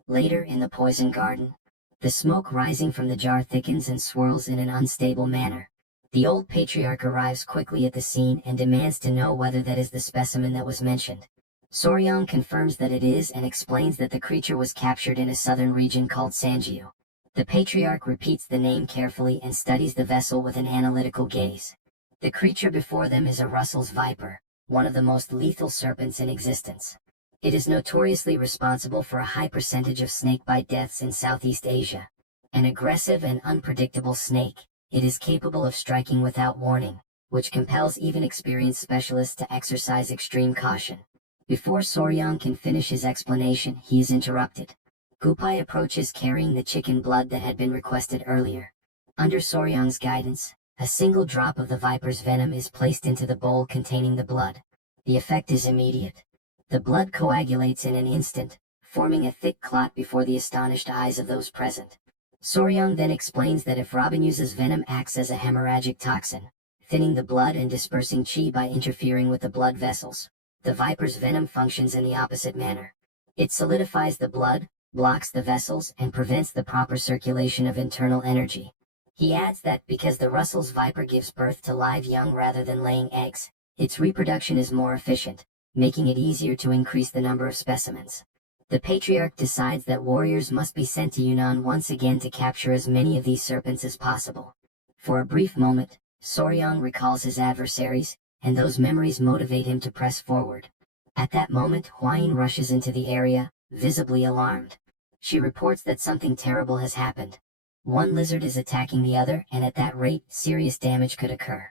Later in the poison garden, the smoke rising from the jar thickens and swirls in an unstable manner. The old patriarch arrives quickly at the scene and demands to know whether that is the specimen that was mentioned. Soryang confirms that it is and explains that the creature was captured in a southern region called Sanjiu. The patriarch repeats the name carefully and studies the vessel with an analytical gaze. The creature before them is a Russell's viper, one of the most lethal serpents in existence. It is notoriously responsible for a high percentage of snakebite deaths in Southeast Asia. An aggressive and unpredictable snake, it is capable of striking without warning, which compels even experienced specialists to exercise extreme caution. Before Soryang can finish his explanation, he is interrupted. Gupai approaches carrying the chicken blood that had been requested earlier. Under Soryang's guidance, a single drop of the viper's venom is placed into the bowl containing the blood. The effect is immediate. The blood coagulates in an instant, forming a thick clot before the astonished eyes of those present. Soryang then explains that if Rabinusa's venom acts as a hemorrhagic toxin, thinning the blood and dispersing qi by interfering with the blood vessels, the viper's venom functions in the opposite manner. It solidifies the blood, blocks the vessels, and prevents the proper circulation of internal energy. He adds that because the Russell's viper gives birth to live young rather than laying eggs, its reproduction is more efficient, making it easier to increase the number of specimens. The patriarch decides that warriors must be sent to Yunnan once again to capture as many of these serpents as possible. For a brief moment, Soryang recalls his adversaries, and those memories motivate him to press forward. At that moment, Huayin rushes into the area, visibly alarmed. She reports that something terrible has happened. One lizard is attacking the other, and at that rate, serious damage could occur.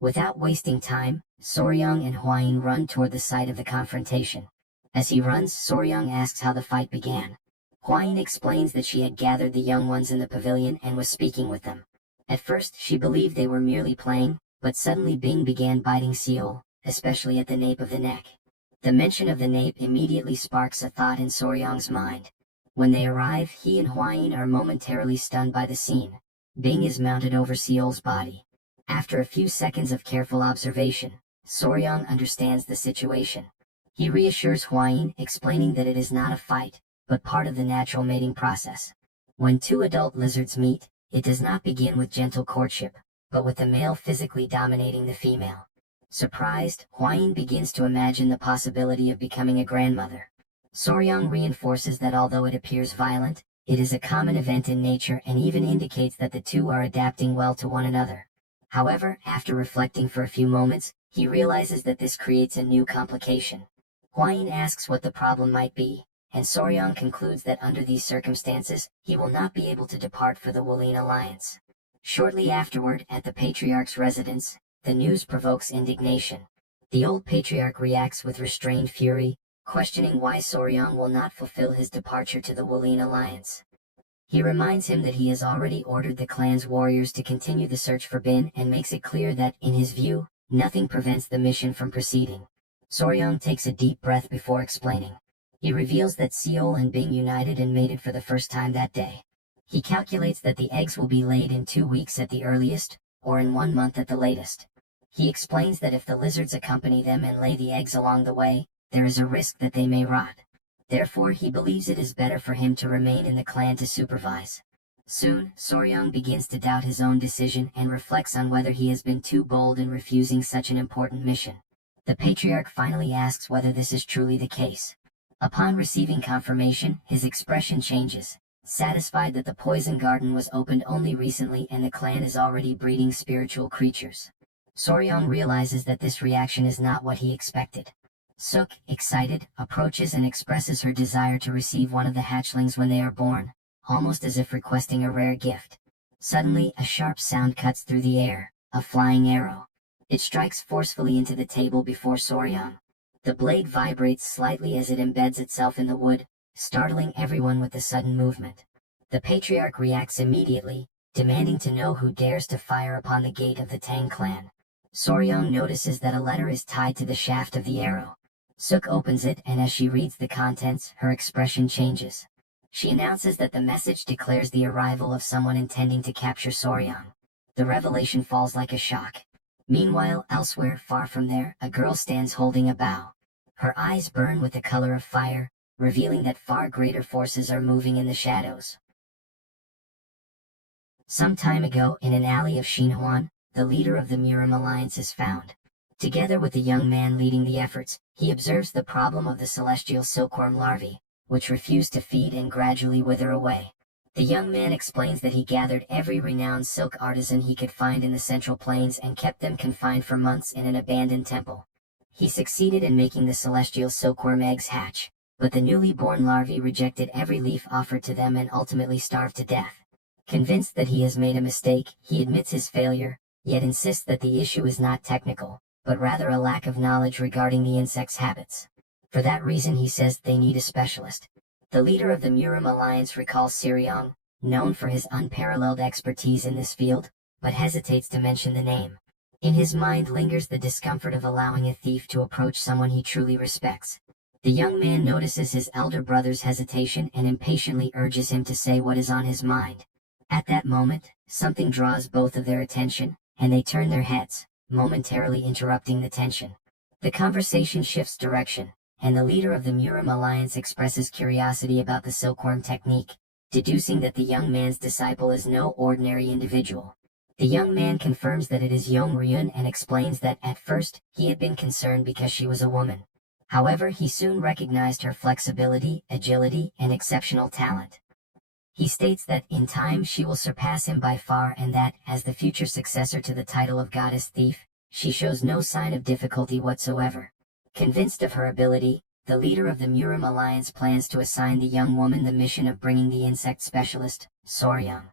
Without wasting time, Soryang and Huayin run toward the site of the confrontation. As he runs, Soryang asks how the fight began. Huayin explains that she had gathered the young ones in the pavilion and was speaking with them. At first, she believed they were merely playing, but suddenly Bing began biting Seol, especially at the nape of the neck. The mention of the nape immediately sparks a thought in Soryang's mind. When they arrive, he and Huayin are momentarily stunned by the scene. Bing is mounted over Seol's body. After a few seconds of careful observation, Soryang understands the situation. He reassures Huayin, explaining that it is not a fight, but part of the natural mating process. When two adult lizards meet, it does not begin with gentle courtship, but with the male physically dominating the female. Surprised, Huayin begins to imagine the possibility of becoming a grandmother. Soryang reinforces that although it appears violent, it is a common event in nature and even indicates that the two are adapting well to one another. However, after reflecting for a few moments, he realizes that this creates a new complication. Huayin asks what the problem might be, and Soryang concludes that under these circumstances, he will not be able to depart for the Wulin alliance. Shortly afterward, at the patriarch's residence, the news provokes indignation. The old patriarch reacts with restrained fury, questioning why Soryang will not fulfill his departure to the Wulin alliance. He reminds him that he has already ordered the clan's warriors to continue the search for Bin and makes it clear that, in his view, nothing prevents the mission from proceeding. Soryang takes a deep breath before explaining. He reveals that Seol and Bing united and mated for the first time that day. He calculates that the eggs will be laid in 2 weeks at the earliest, or in 1 month at the latest. He explains that if the lizards accompany them and lay the eggs along the way, there is a risk that they may rot. Therefore, he believes it is better for him to remain in the clan to supervise. Soon, Soryang begins to doubt his own decision and reflects on whether he has been too bold in refusing such an important mission. The patriarch finally asks whether this is truly the case. Upon receiving confirmation, his expression changes, satisfied that the poison garden was opened only recently and the clan is already breeding spiritual creatures. Soryang realizes that this reaction is not what he expected. Suk, excited, approaches and expresses her desire to receive one of the hatchlings when they are born, almost as if requesting a rare gift. Suddenly, a sharp sound cuts through the air, a flying arrow. It strikes forcefully into the table before Soryang. The blade vibrates slightly as it embeds itself in the wood, startling everyone with the sudden movement. The patriarch reacts immediately, demanding to know who dares to fire upon the gate of the Tang clan. Soryang notices that a letter is tied to the shaft of the arrow. Suk opens it, and as she reads the contents, her expression changes. She announces that the message declares the arrival of someone intending to capture Soryang. The revelation falls like a shock. Meanwhile, elsewhere, far from there, a girl stands holding a bow. Her eyes burn with the color of fire, revealing that far greater forces are moving in the shadows. Some time ago, in an alley of Xinhuan, the leader of the Murim Alliance is found. Together with the young man leading the efforts, he observes the problem of the celestial silkworm larvae, which refuse to feed and gradually wither away. The young man explains that he gathered every renowned silk artisan he could find in the Central Plains and kept them confined for months in an abandoned temple. He succeeded in making the celestial silkworm eggs hatch, but the newly born larvae rejected every leaf offered to them and ultimately starved to death. Convinced that he has made a mistake, he admits his failure, yet insists that the issue is not technical, but rather a lack of knowledge regarding the insect's habits. For that reason, he says they need a specialist. The leader of the Murim Alliance recalls Siriong, known for his unparalleled expertise in this field, but hesitates to mention the name. In his mind lingers the discomfort of allowing a thief to approach someone he truly respects. The young man notices his elder brother's hesitation and impatiently urges him to say what is on his mind. At that moment, something draws both of their attention, and they turn their heads, momentarily interrupting the tension. The conversation shifts direction, and the leader of the Murim Alliance expresses curiosity about the silkworm technique, deducing that the young man's disciple is no ordinary individual. The young man confirms that it is Yong Ryun and explains that at first, he had been concerned because she was a woman. However, he soon recognized her flexibility, agility, and exceptional talent. He states that in time she will surpass him by far and that, as the future successor to the title of Goddess Thief, she shows no sign of difficulty whatsoever. Convinced of her ability, the leader of the Murim Alliance plans to assign the young woman the mission of bringing the insect specialist, Soryang.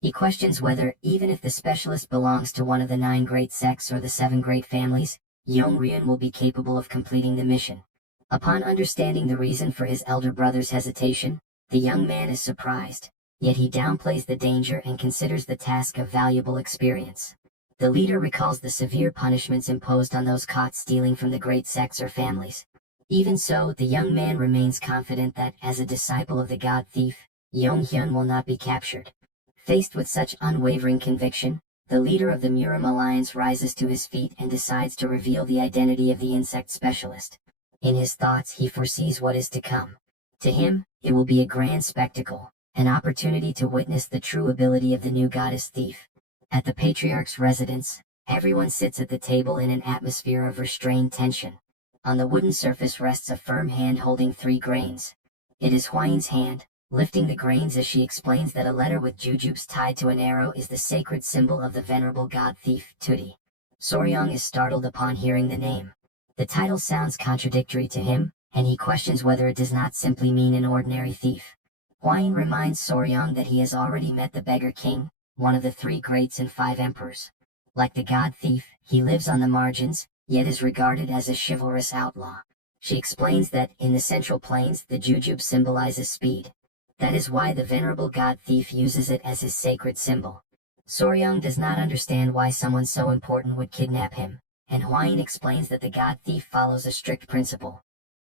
He questions whether, even if the specialist belongs to one of the 9 great sects or the 7 great families, Yong Ryun will be capable of completing the mission. Upon understanding the reason for his elder brother's hesitation, the young man is surprised, yet he downplays the danger and considers the task a valuable experience. The leader recalls the severe punishments imposed on those caught stealing from the great sects or families. Even so, the young man remains confident that, as a disciple of the god thief, Yong Hyun will not be captured. Faced with such unwavering conviction, the leader of the Murim Alliance rises to his feet and decides to reveal the identity of the insect specialist. In his thoughts, he foresees what is to come. To him, it will be a grand spectacle, an opportunity to witness the true ability of the new goddess thief. At the patriarch's residence, everyone sits at the table in an atmosphere of restrained tension. On the wooden surface rests a firm hand holding 3 grains. It is Hwayin's hand, lifting the grains as she explains that a letter with jujubes tied to an arrow is the sacred symbol of the venerable god thief, Tudi. Soryang is startled upon hearing the name. The title sounds contradictory to him, and he questions whether it does not simply mean an ordinary thief. Hwayin reminds Soryang that he has already met the Beggar King, one of the 3 greats and 5 emperors. Like the god thief, he lives on the margins, yet is regarded as a chivalrous outlaw. She explains that, in the Central Plains, the jujube symbolizes speed. That is why the venerable god thief uses it as his sacred symbol. Soryang does not understand why someone so important would kidnap him, and Hwayin explains that the god thief follows a strict principle.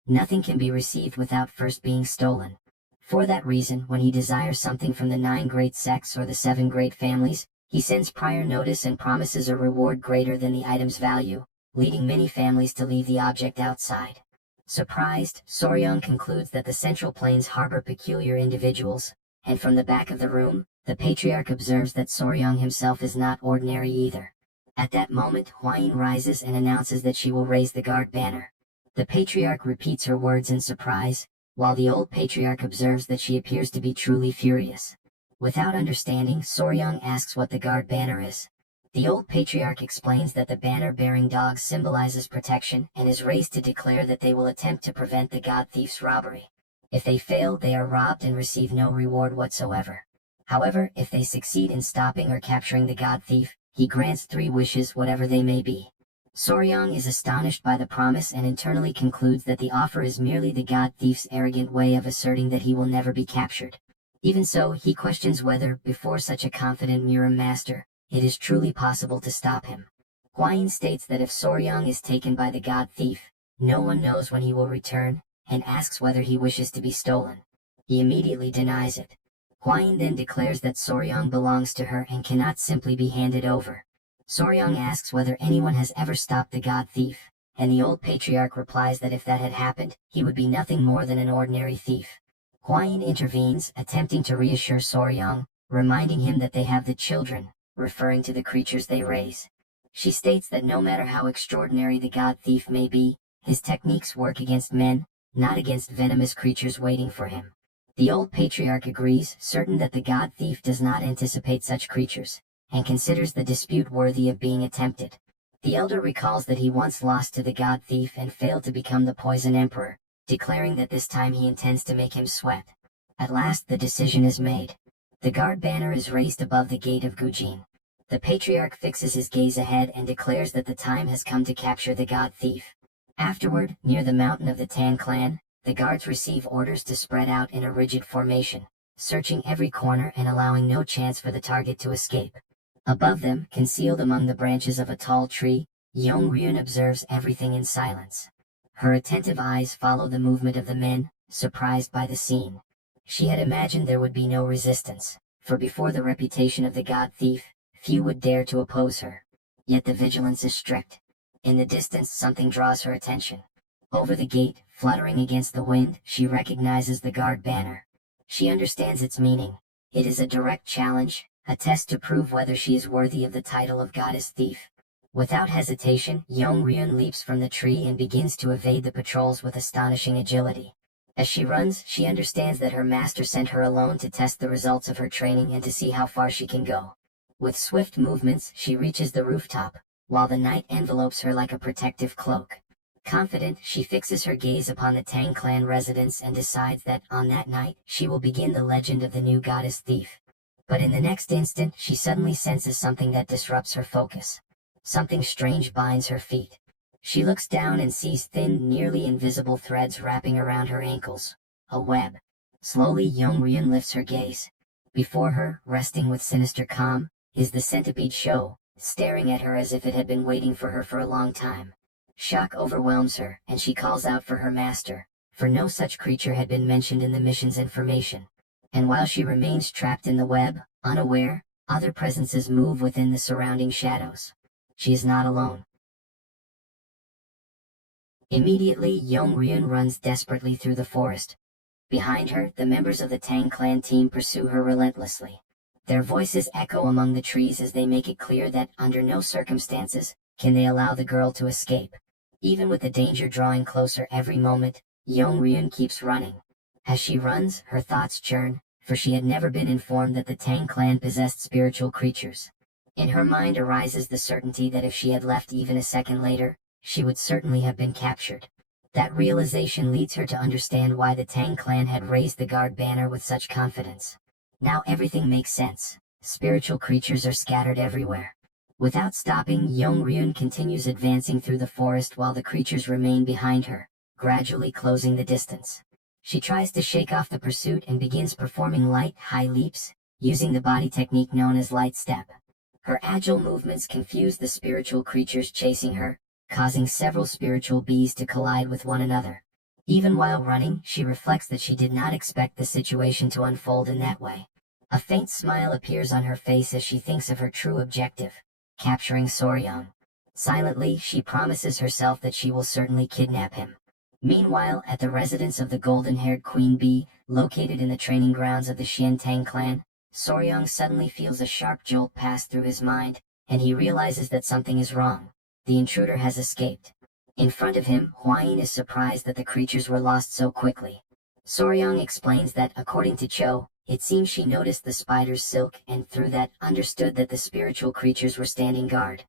Nothing can be received without first being stolen. For that reason, when he desires something from the 9 great sects or the 7 great families, he sends prior notice and promises a reward greater than the item's value, leading many families to leave the object outside. Surprised, Soryang concludes that the Central Plains harbor peculiar individuals, and from the back of the room, the patriarch observes that Soryang himself is not ordinary either. At that moment, Hwayin rises and announces that she will raise the guard banner. The patriarch repeats her words in surprise, while the old patriarch observes that she appears to be truly furious. Without understanding, Soryang asks what the guard banner is. The old patriarch explains that the banner-bearing dog symbolizes protection and is raised to declare that they will attempt to prevent the god thief's robbery. If they fail, they are robbed and receive no reward whatsoever. However, if they succeed in stopping or capturing the god thief, he grants 3 wishes, whatever they may be. Soryang is astonished by the promise and internally concludes that the offer is merely the god thief's arrogant way of asserting that he will never be captured. Even so, he questions whether, before such a confident Murim master, it is truly possible to stop him. Hwayin states that if Soryang is taken by the god thief, no one knows when he will return, and asks whether he wishes to be stolen. He immediately denies it. Hwayin then declares that Soryang belongs to her and cannot simply be handed over. Soryang asks whether anyone has ever stopped the god thief, and the old patriarch replies that if that had happened, he would be nothing more than an ordinary thief. Hwayin intervenes, attempting to reassure Soryang, reminding him that they have the children, referring to the creatures they raise. She states that no matter how extraordinary the god thief may be, his techniques work against men, not against venomous creatures waiting for him. The old patriarch agrees, certain that the god thief does not anticipate such creatures, and considers the dispute worthy of being attempted. The elder recalls that he once lost to the god thief and failed to become the poison emperor, declaring that this time he intends to make him sweat. At last the decision is made. The guard banner is raised above the gate of Gujin. The patriarch fixes his gaze ahead and declares that the time has come to capture the god thief. Afterward, near the mountain of the Tan clan, the guards receive orders to spread out in a rigid formation, searching every corner and allowing no chance for the target to escape. Above them, concealed among the branches of a tall tree, Ryun observes everything in silence. Her attentive eyes follow the movement of the men, surprised by the scene. She had imagined there would be no resistance, for before the reputation of the god thief, few would dare to oppose her. Yet the vigilance is strict. In the distance something draws her attention. Over the gate, fluttering against the wind, she recognizes the guard banner. She understands its meaning. It is a direct challenge, a test to prove whether she is worthy of the title of goddess thief. Without hesitation, Ryun leaps from the tree and begins to evade the patrols with astonishing agility. As she runs, she understands that her master sent her alone to test the results of her training and to see how far she can go. With swift movements, she reaches the rooftop, while the night envelopes her like a protective cloak. Confident, she fixes her gaze upon the Tang clan residence and decides that, on that night, she will begin the legend of the new goddess thief. But in the next instant, she suddenly senses something that disrupts her focus. Something strange binds her feet. She looks down and sees thin, nearly invisible threads wrapping around her ankles. A web. Slowly, Ryun lifts her gaze. Before her, resting with sinister calm, is the centipede show, staring at her as if it had been waiting for her for a long time. Shock overwhelms her, and she calls out for her master, for no such creature had been mentioned in the mission's information. And while she remains trapped in the web, unaware, other presences move within the surrounding shadows. She is not alone. Immediately, Ryun runs desperately through the forest. Behind her, the members of the Tang clan team pursue her relentlessly. Their voices echo among the trees as they make it clear that, under no circumstances, can they allow the girl to escape. Even with the danger drawing closer every moment, Ryun keeps running. As she runs, her thoughts churn, for she had never been informed that the Tang clan possessed spiritual creatures. In her mind arises the certainty that if she had left even a second later, she would certainly have been captured. That realization leads her to understand why the Tang clan had raised the guard banner with such confidence. Now everything makes sense. Spiritual creatures are scattered everywhere. Without stopping, Ryun continues advancing through the forest while the creatures remain behind her, gradually closing the distance. She tries to shake off the pursuit and begins performing light, high leaps, using the body technique known as light step. Her agile movements confuse the spiritual creatures chasing her, causing several spiritual bees to collide with one another. Even while running, she reflects that she did not expect the situation to unfold in that way. A faint smile appears on her face as she thinks of her true objective, capturing Soryang. Silently, she promises herself that she will certainly kidnap him. Meanwhile, at the residence of the golden-haired Queen Bee, located in the training grounds of the Xiantang clan, Soryang suddenly feels a sharp jolt pass through his mind, and he realizes that something is wrong. The intruder has escaped. In front of him, Hwayin is surprised that the creatures were lost so quickly. Soryang explains that, according to Cho, it seems she noticed the spider's silk and through that understood that the spiritual creatures were standing guard.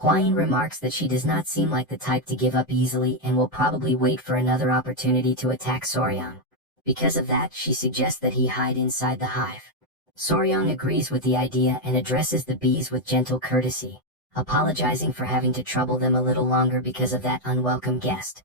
Hwayin remarks that she does not seem like the type to give up easily and will probably wait for another opportunity to attack Soryang. Because of that, she suggests that he hide inside the hive. Soryang agrees with the idea and addresses the bees with gentle courtesy, apologizing for having to trouble them a little longer because of that unwelcome guest.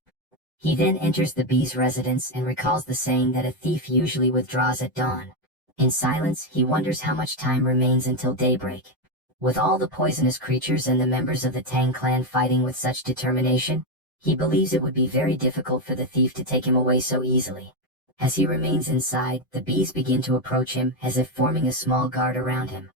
He then enters the bees' residence and recalls the saying that a thief usually withdraws at dawn. In silence, he wonders how much time remains until daybreak. With all the poisonous creatures and the members of the Tang clan fighting with such determination, he believes it would be very difficult for the thief to take him away so easily. As he remains inside, the bees begin to approach him, as if forming a small guard around him.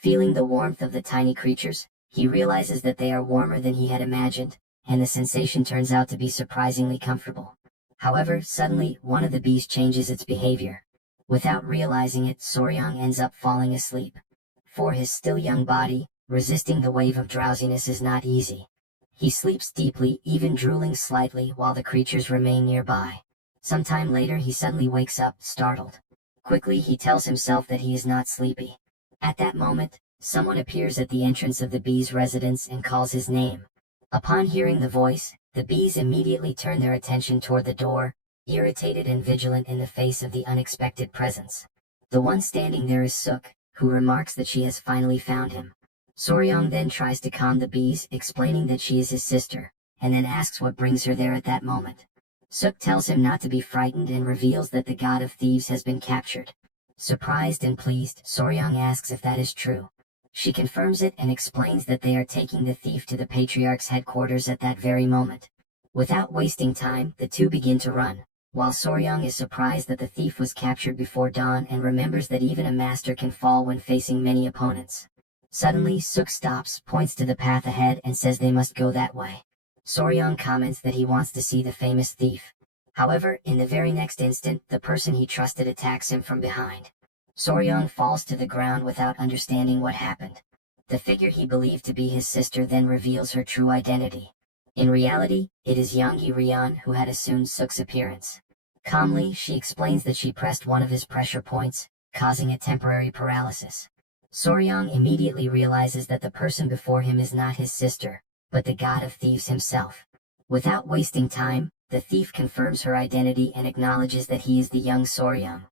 Feeling the warmth of the tiny creatures, He realizes that they are warmer than he had imagined, and the sensation turns out to be surprisingly comfortable. However, suddenly, one of the bees changes its behavior. Without realizing it, Soryang ends up falling asleep. For his still young body, resisting the wave of drowsiness is not easy. He sleeps deeply, even drooling slightly while the creatures remain nearby. Sometime later he suddenly wakes up, startled. Quickly he tells himself that he is not sleepy. At that moment, someone appears at the entrance of the bee's residence and calls his name. Upon hearing the voice, the bees immediately turn their attention toward the door, irritated and vigilant in the face of the unexpected presence. The one standing there is Suk, who remarks that she has finally found him. Soryang then tries to calm the bees, explaining that she is his sister, and then asks what brings her there at that moment. Suk tells him not to be frightened and reveals that the god of thieves has been captured. Surprised and pleased, Soryang asks if that is true. She confirms it and explains that they are taking the thief to the patriarch's headquarters at that very moment. Without wasting time, the two begin to run, while Soryang is surprised that the thief was captured before dawn and remembers that even a master can fall when facing many opponents. Suddenly, Suk stops, points to the path ahead and says they must go that way. Soryang comments that he wants to see the famous thief. However, in the very next instant, the person he trusted attacks him from behind. Soryang falls to the ground without understanding what happened. The figure he believed to be his sister then reveals her true identity. In reality, it is Youngie Ryan who had assumed Suk's appearance. Calmly, she explains that she pressed one of his pressure points, causing a temporary paralysis. Soryang immediately realizes that the person before him is not his sister, but the god of thieves himself. Without wasting time, the thief confirms her identity and acknowledges that he is the young Soryang.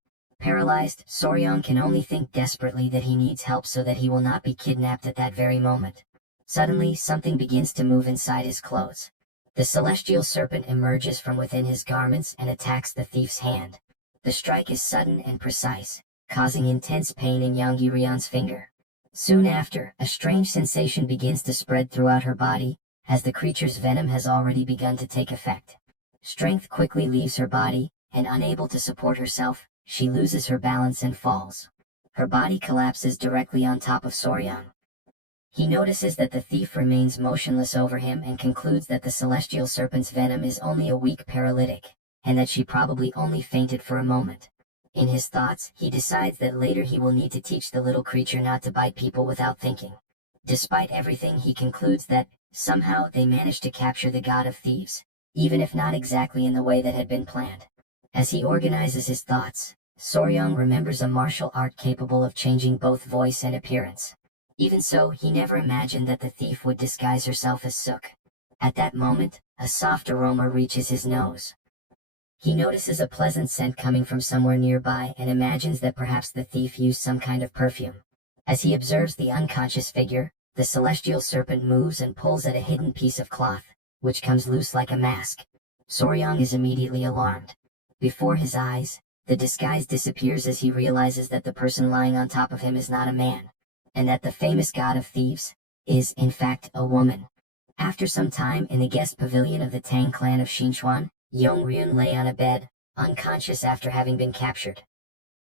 Paralyzed, Soryang can only think desperately that he needs help so that he will not be kidnapped at that very moment. Suddenly, something begins to move inside his clothes. The celestial serpent emerges from within his garments and attacks the thief's hand. The strike is sudden and precise, causing intense pain in Youngie Ryan's finger. Soon after, a strange sensation begins to spread throughout her body, as the creature's venom has already begun to take effect. Strength quickly leaves her body, and unable to support herself, she loses her balance and falls. Her body collapses directly on top of Soryang. He notices that the thief remains motionless over him and concludes that the celestial serpent's venom is only a weak paralytic, and that she probably only fainted for a moment. In his thoughts, he decides that later he will need to teach the little creature not to bite people without thinking. Despite everything, he concludes that, somehow, they managed to capture the god of thieves, even if not exactly in the way that had been planned. As he organizes his thoughts, Soryang remembers a martial art capable of changing both voice and appearance. Even so, he never imagined that the thief would disguise herself as Suk. At that moment, a soft aroma reaches his nose. He notices a pleasant scent coming from somewhere nearby and imagines that perhaps the thief used some kind of perfume. As he observes the unconscious figure, the celestial serpent moves and pulls at a hidden piece of cloth, which comes loose like a mask. Soryang is immediately alarmed. Before his eyes, the disguise disappears as he realizes that the person lying on top of him is not a man, and that the famous god of thieves is, in fact, a woman. After some time in the guest pavilion of the Tang clan of Xinchuan, Yongryun lay on a bed, unconscious after having been captured.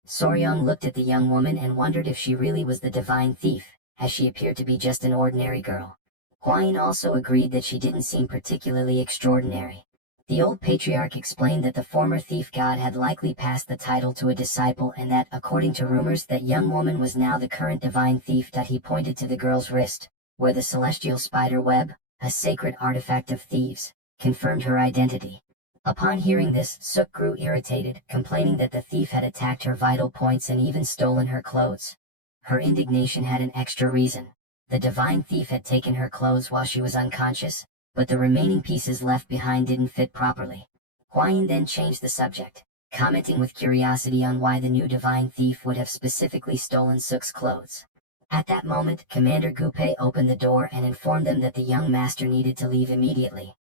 Soryang looked at the young woman and wondered if she really was the divine thief, as she appeared to be just an ordinary girl. Huayin also agreed that she didn't seem particularly extraordinary. The old patriarch explained that the former thief god had likely passed the title to a disciple and that, according to rumors, that young woman was now the current divine thief. He pointed to the girl's wrist, where the celestial spider web, a sacred artifact of thieves, confirmed her identity. Upon hearing this, Suk grew irritated, complaining that the thief had attacked her vital points and even stolen her clothes. Her indignation had an extra reason. The divine thief had taken her clothes while she was unconscious, but the remaining pieces left behind didn't fit properly. Huayin then changed the subject, commenting with curiosity on why the new divine thief would have specifically stolen Suk's clothes. At that moment, Commander Gupe opened the door and informed them that the young master needed to leave immediately.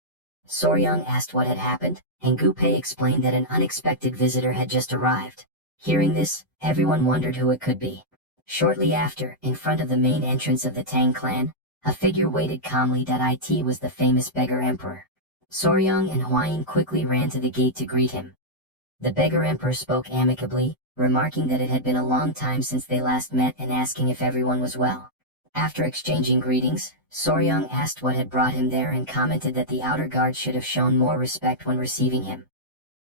Soryang asked what had happened, and Gupe explained that an unexpected visitor had just arrived. Hearing this, everyone wondered who it could be. Shortly after, in front of the main entrance of the Tang clan, a figure waited calmly. It was the famous beggar emperor. Soryang and Huayin quickly ran to the gate to greet him. The beggar emperor spoke amicably, remarking that it had been a long time since they last met and asking if everyone was well. After exchanging greetings, Soryang asked what had brought him there and commented that the outer guard should have shown more respect when receiving him.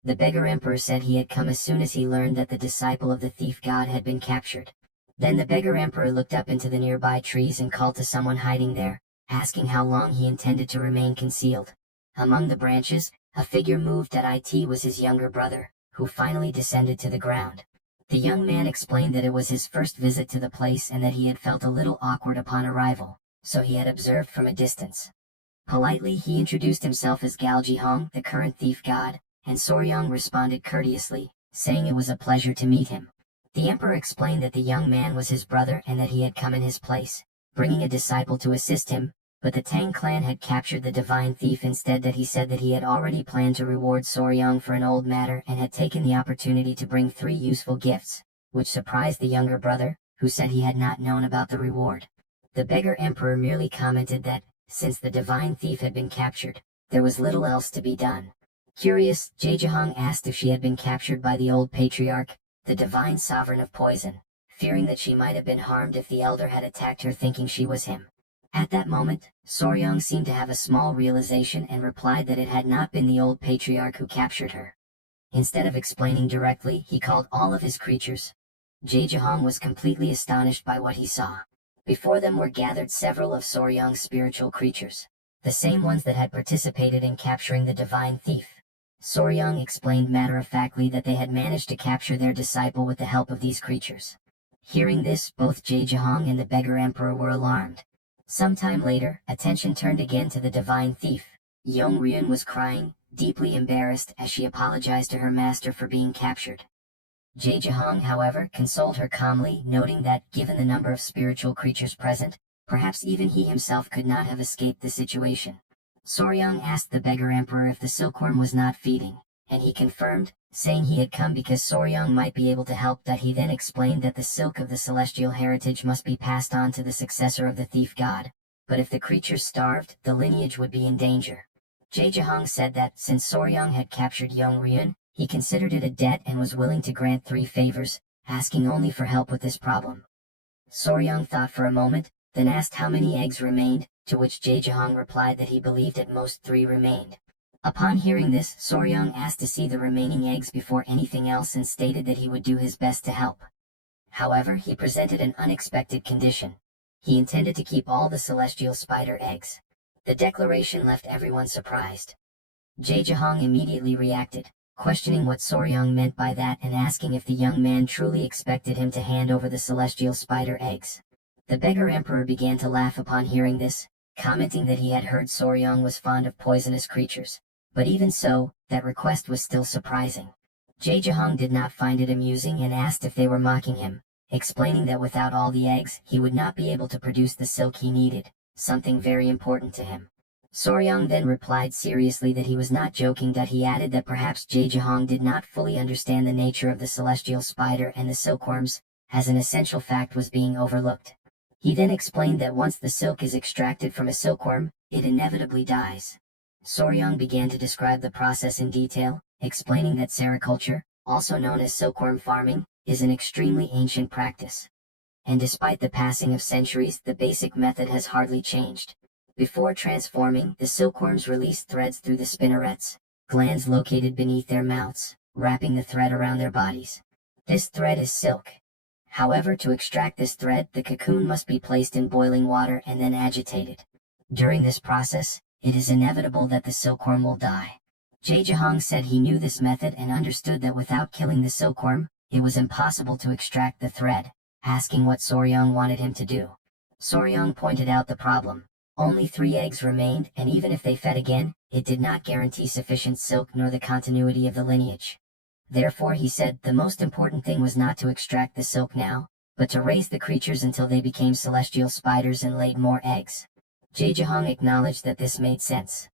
The beggar emperor said he had come as soon as he learned that the disciple of the thief god had been captured. Then the beggar emperor looked up into the nearby trees and called to someone hiding there, asking how long he intended to remain concealed. Among the branches, a figure moved that it was his younger brother, who finally descended to the ground. The young man explained that it was his first visit to the place and that he had felt a little awkward upon arrival, so he had observed from a distance. Politely he introduced himself as Galjihong, the current thief god, and Soryang responded courteously, saying it was a pleasure to meet him. The emperor explained that the young man was his brother and that he had come in his place, bringing a disciple to assist him, but the Tang clan had captured the divine thief instead. That he said that he had already planned to reward Soryang for an old matter and had taken the opportunity to bring 3 useful gifts, which surprised the younger brother, who said he had not known about the reward. The beggar emperor merely commented that, since the divine thief had been captured, there was little else to be done. Curious, Jaejahong asked if she had been captured by the old patriarch, the divine sovereign of poison, fearing that she might have been harmed if the elder had attacked her thinking she was him. At that moment, Soryang seemed to have a small realization and replied that it had not been the old patriarch who captured her. Instead of explaining directly, he called all of his creatures. Jaejahong was completely astonished by what he saw. Before them were gathered several of Soryang's spiritual creatures, the same ones that had participated in capturing the divine thief. Soryang explained matter-of-factly that they had managed to capture their disciple with the help of these creatures. Hearing this, both Jaejahong and the beggar emperor were alarmed. Sometime later, attention turned again to the divine thief. Yongryun was crying, deeply embarrassed as she apologized to her master for being captured. Jaejahong, however, consoled her calmly, noting that, given the number of spiritual creatures present, perhaps even he himself could not have escaped the situation. Soryang asked the beggar emperor if the silkworm was not feeding, and he confirmed, saying he had come because Soryang might be able to help. That he then explained that the silk of the celestial heritage must be passed on to the successor of the thief god, but if the creatures starved, the lineage would be in danger. Jaejahong said that, since Soryang had captured Yongryun, he considered it a debt and was willing to grant 3 favors, asking only for help with this problem. Soryang thought for a moment, then asked how many eggs remained, to which Jaejahong replied that he believed at most 3 remained. Upon hearing this, Soryang asked to see the remaining eggs before anything else and stated that he would do his best to help. However, he presented an unexpected condition. He intended to keep all the celestial spider eggs. The declaration left everyone surprised. Jaejahong immediately reacted, questioning what Soryang meant by that and asking if the young man truly expected him to hand over the celestial spider eggs. The beggar emperor began to laugh upon hearing this, commenting that he had heard Soryang was fond of poisonous creatures. But even so, that request was still surprising. Jaejahong did not find it amusing and asked if they were mocking him, explaining that without all the eggs, he would not be able to produce the silk he needed, something very important to him. Soryang then replied seriously that he was not joking. That he added that perhaps Jaejahong did not fully understand the nature of the celestial spider and the silkworms, as an essential fact was being overlooked. He then explained that once the silk is extracted from a silkworm, it inevitably dies. Soryang began to describe the process in detail, explaining that sericulture, also known as silkworm farming, is an extremely ancient practice. And despite the passing of centuries, the basic method has hardly changed. Before transforming, the silkworms release threads through the spinnerets, glands located beneath their mouths, wrapping the thread around their bodies. This thread is silk. However, to extract this thread, the cocoon must be placed in boiling water and then agitated. During this process, it is inevitable that the silkworm will die. Jaejahong said he knew this method and understood that without killing the silkworm, it was impossible to extract the thread, asking what Soryang wanted him to do. Soryang pointed out the problem. Only 3 eggs remained, and even if they fed again, it did not guarantee sufficient silk nor the continuity of the lineage. Therefore, he said, the most important thing was not to extract the silk now, but to raise the creatures until they became celestial spiders and laid more eggs. Jaejahong acknowledged that this made sense.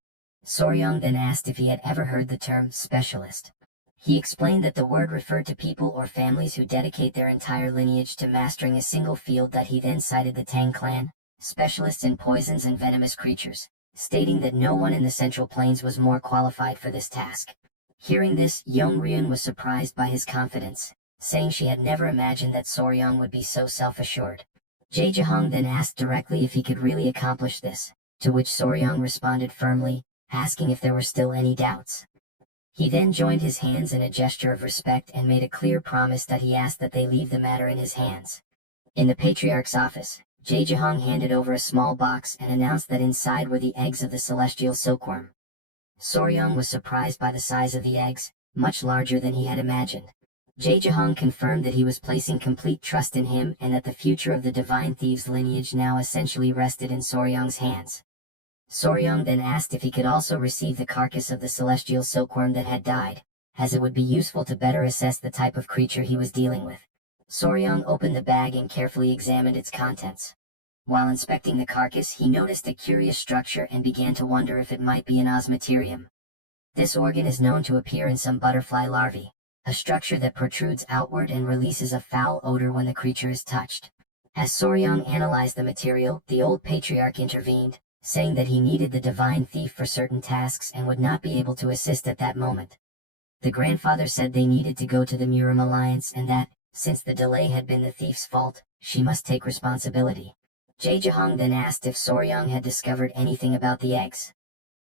Soryang then asked if he had ever heard the term specialist. He explained that the word referred to people or families who dedicate their entire lineage to mastering a single field. That he then cited the Tang clan, specialists in poisons and venomous creatures, stating that no one in the Central Plains was more qualified for this task. Hearing this, Yongryun was surprised by his confidence, saying she had never imagined that Soryang would be so self-assured. Jae-jahong then asked directly if he could really accomplish this, to which Soryang responded firmly, asking if there were still any doubts. He then joined his hands in a gesture of respect and made a clear promise that he asked that they leave the matter in his hands. In the patriarch's office, Jae-jahong handed over a small box and announced that inside were the eggs of the celestial silkworm. Soryang was surprised by the size of the eggs, much larger than he had imagined. Jae-jahong confirmed that he was placing complete trust in him and that the future of the divine thief's lineage now essentially rested in Soryang's hands. Soryang then asked if he could also receive the carcass of the celestial silkworm that had died, as it would be useful to better assess the type of creature he was dealing with. Soryang opened the bag and carefully examined its contents. While inspecting the carcass, he noticed a curious structure and began to wonder if it might be an osmeterium. This organ is known to appear in some butterfly larvae, a structure that protrudes outward and releases a foul odor when the creature is touched. As Soryang analyzed the material, the old patriarch intervened, saying that he needed the divine thief for certain tasks and would not be able to assist at that moment. The grandfather said they needed to go to the Murim Alliance and that, since the delay had been the thief's fault, she must take responsibility. Jae-jahong then asked if Soryang had discovered anything about the eggs.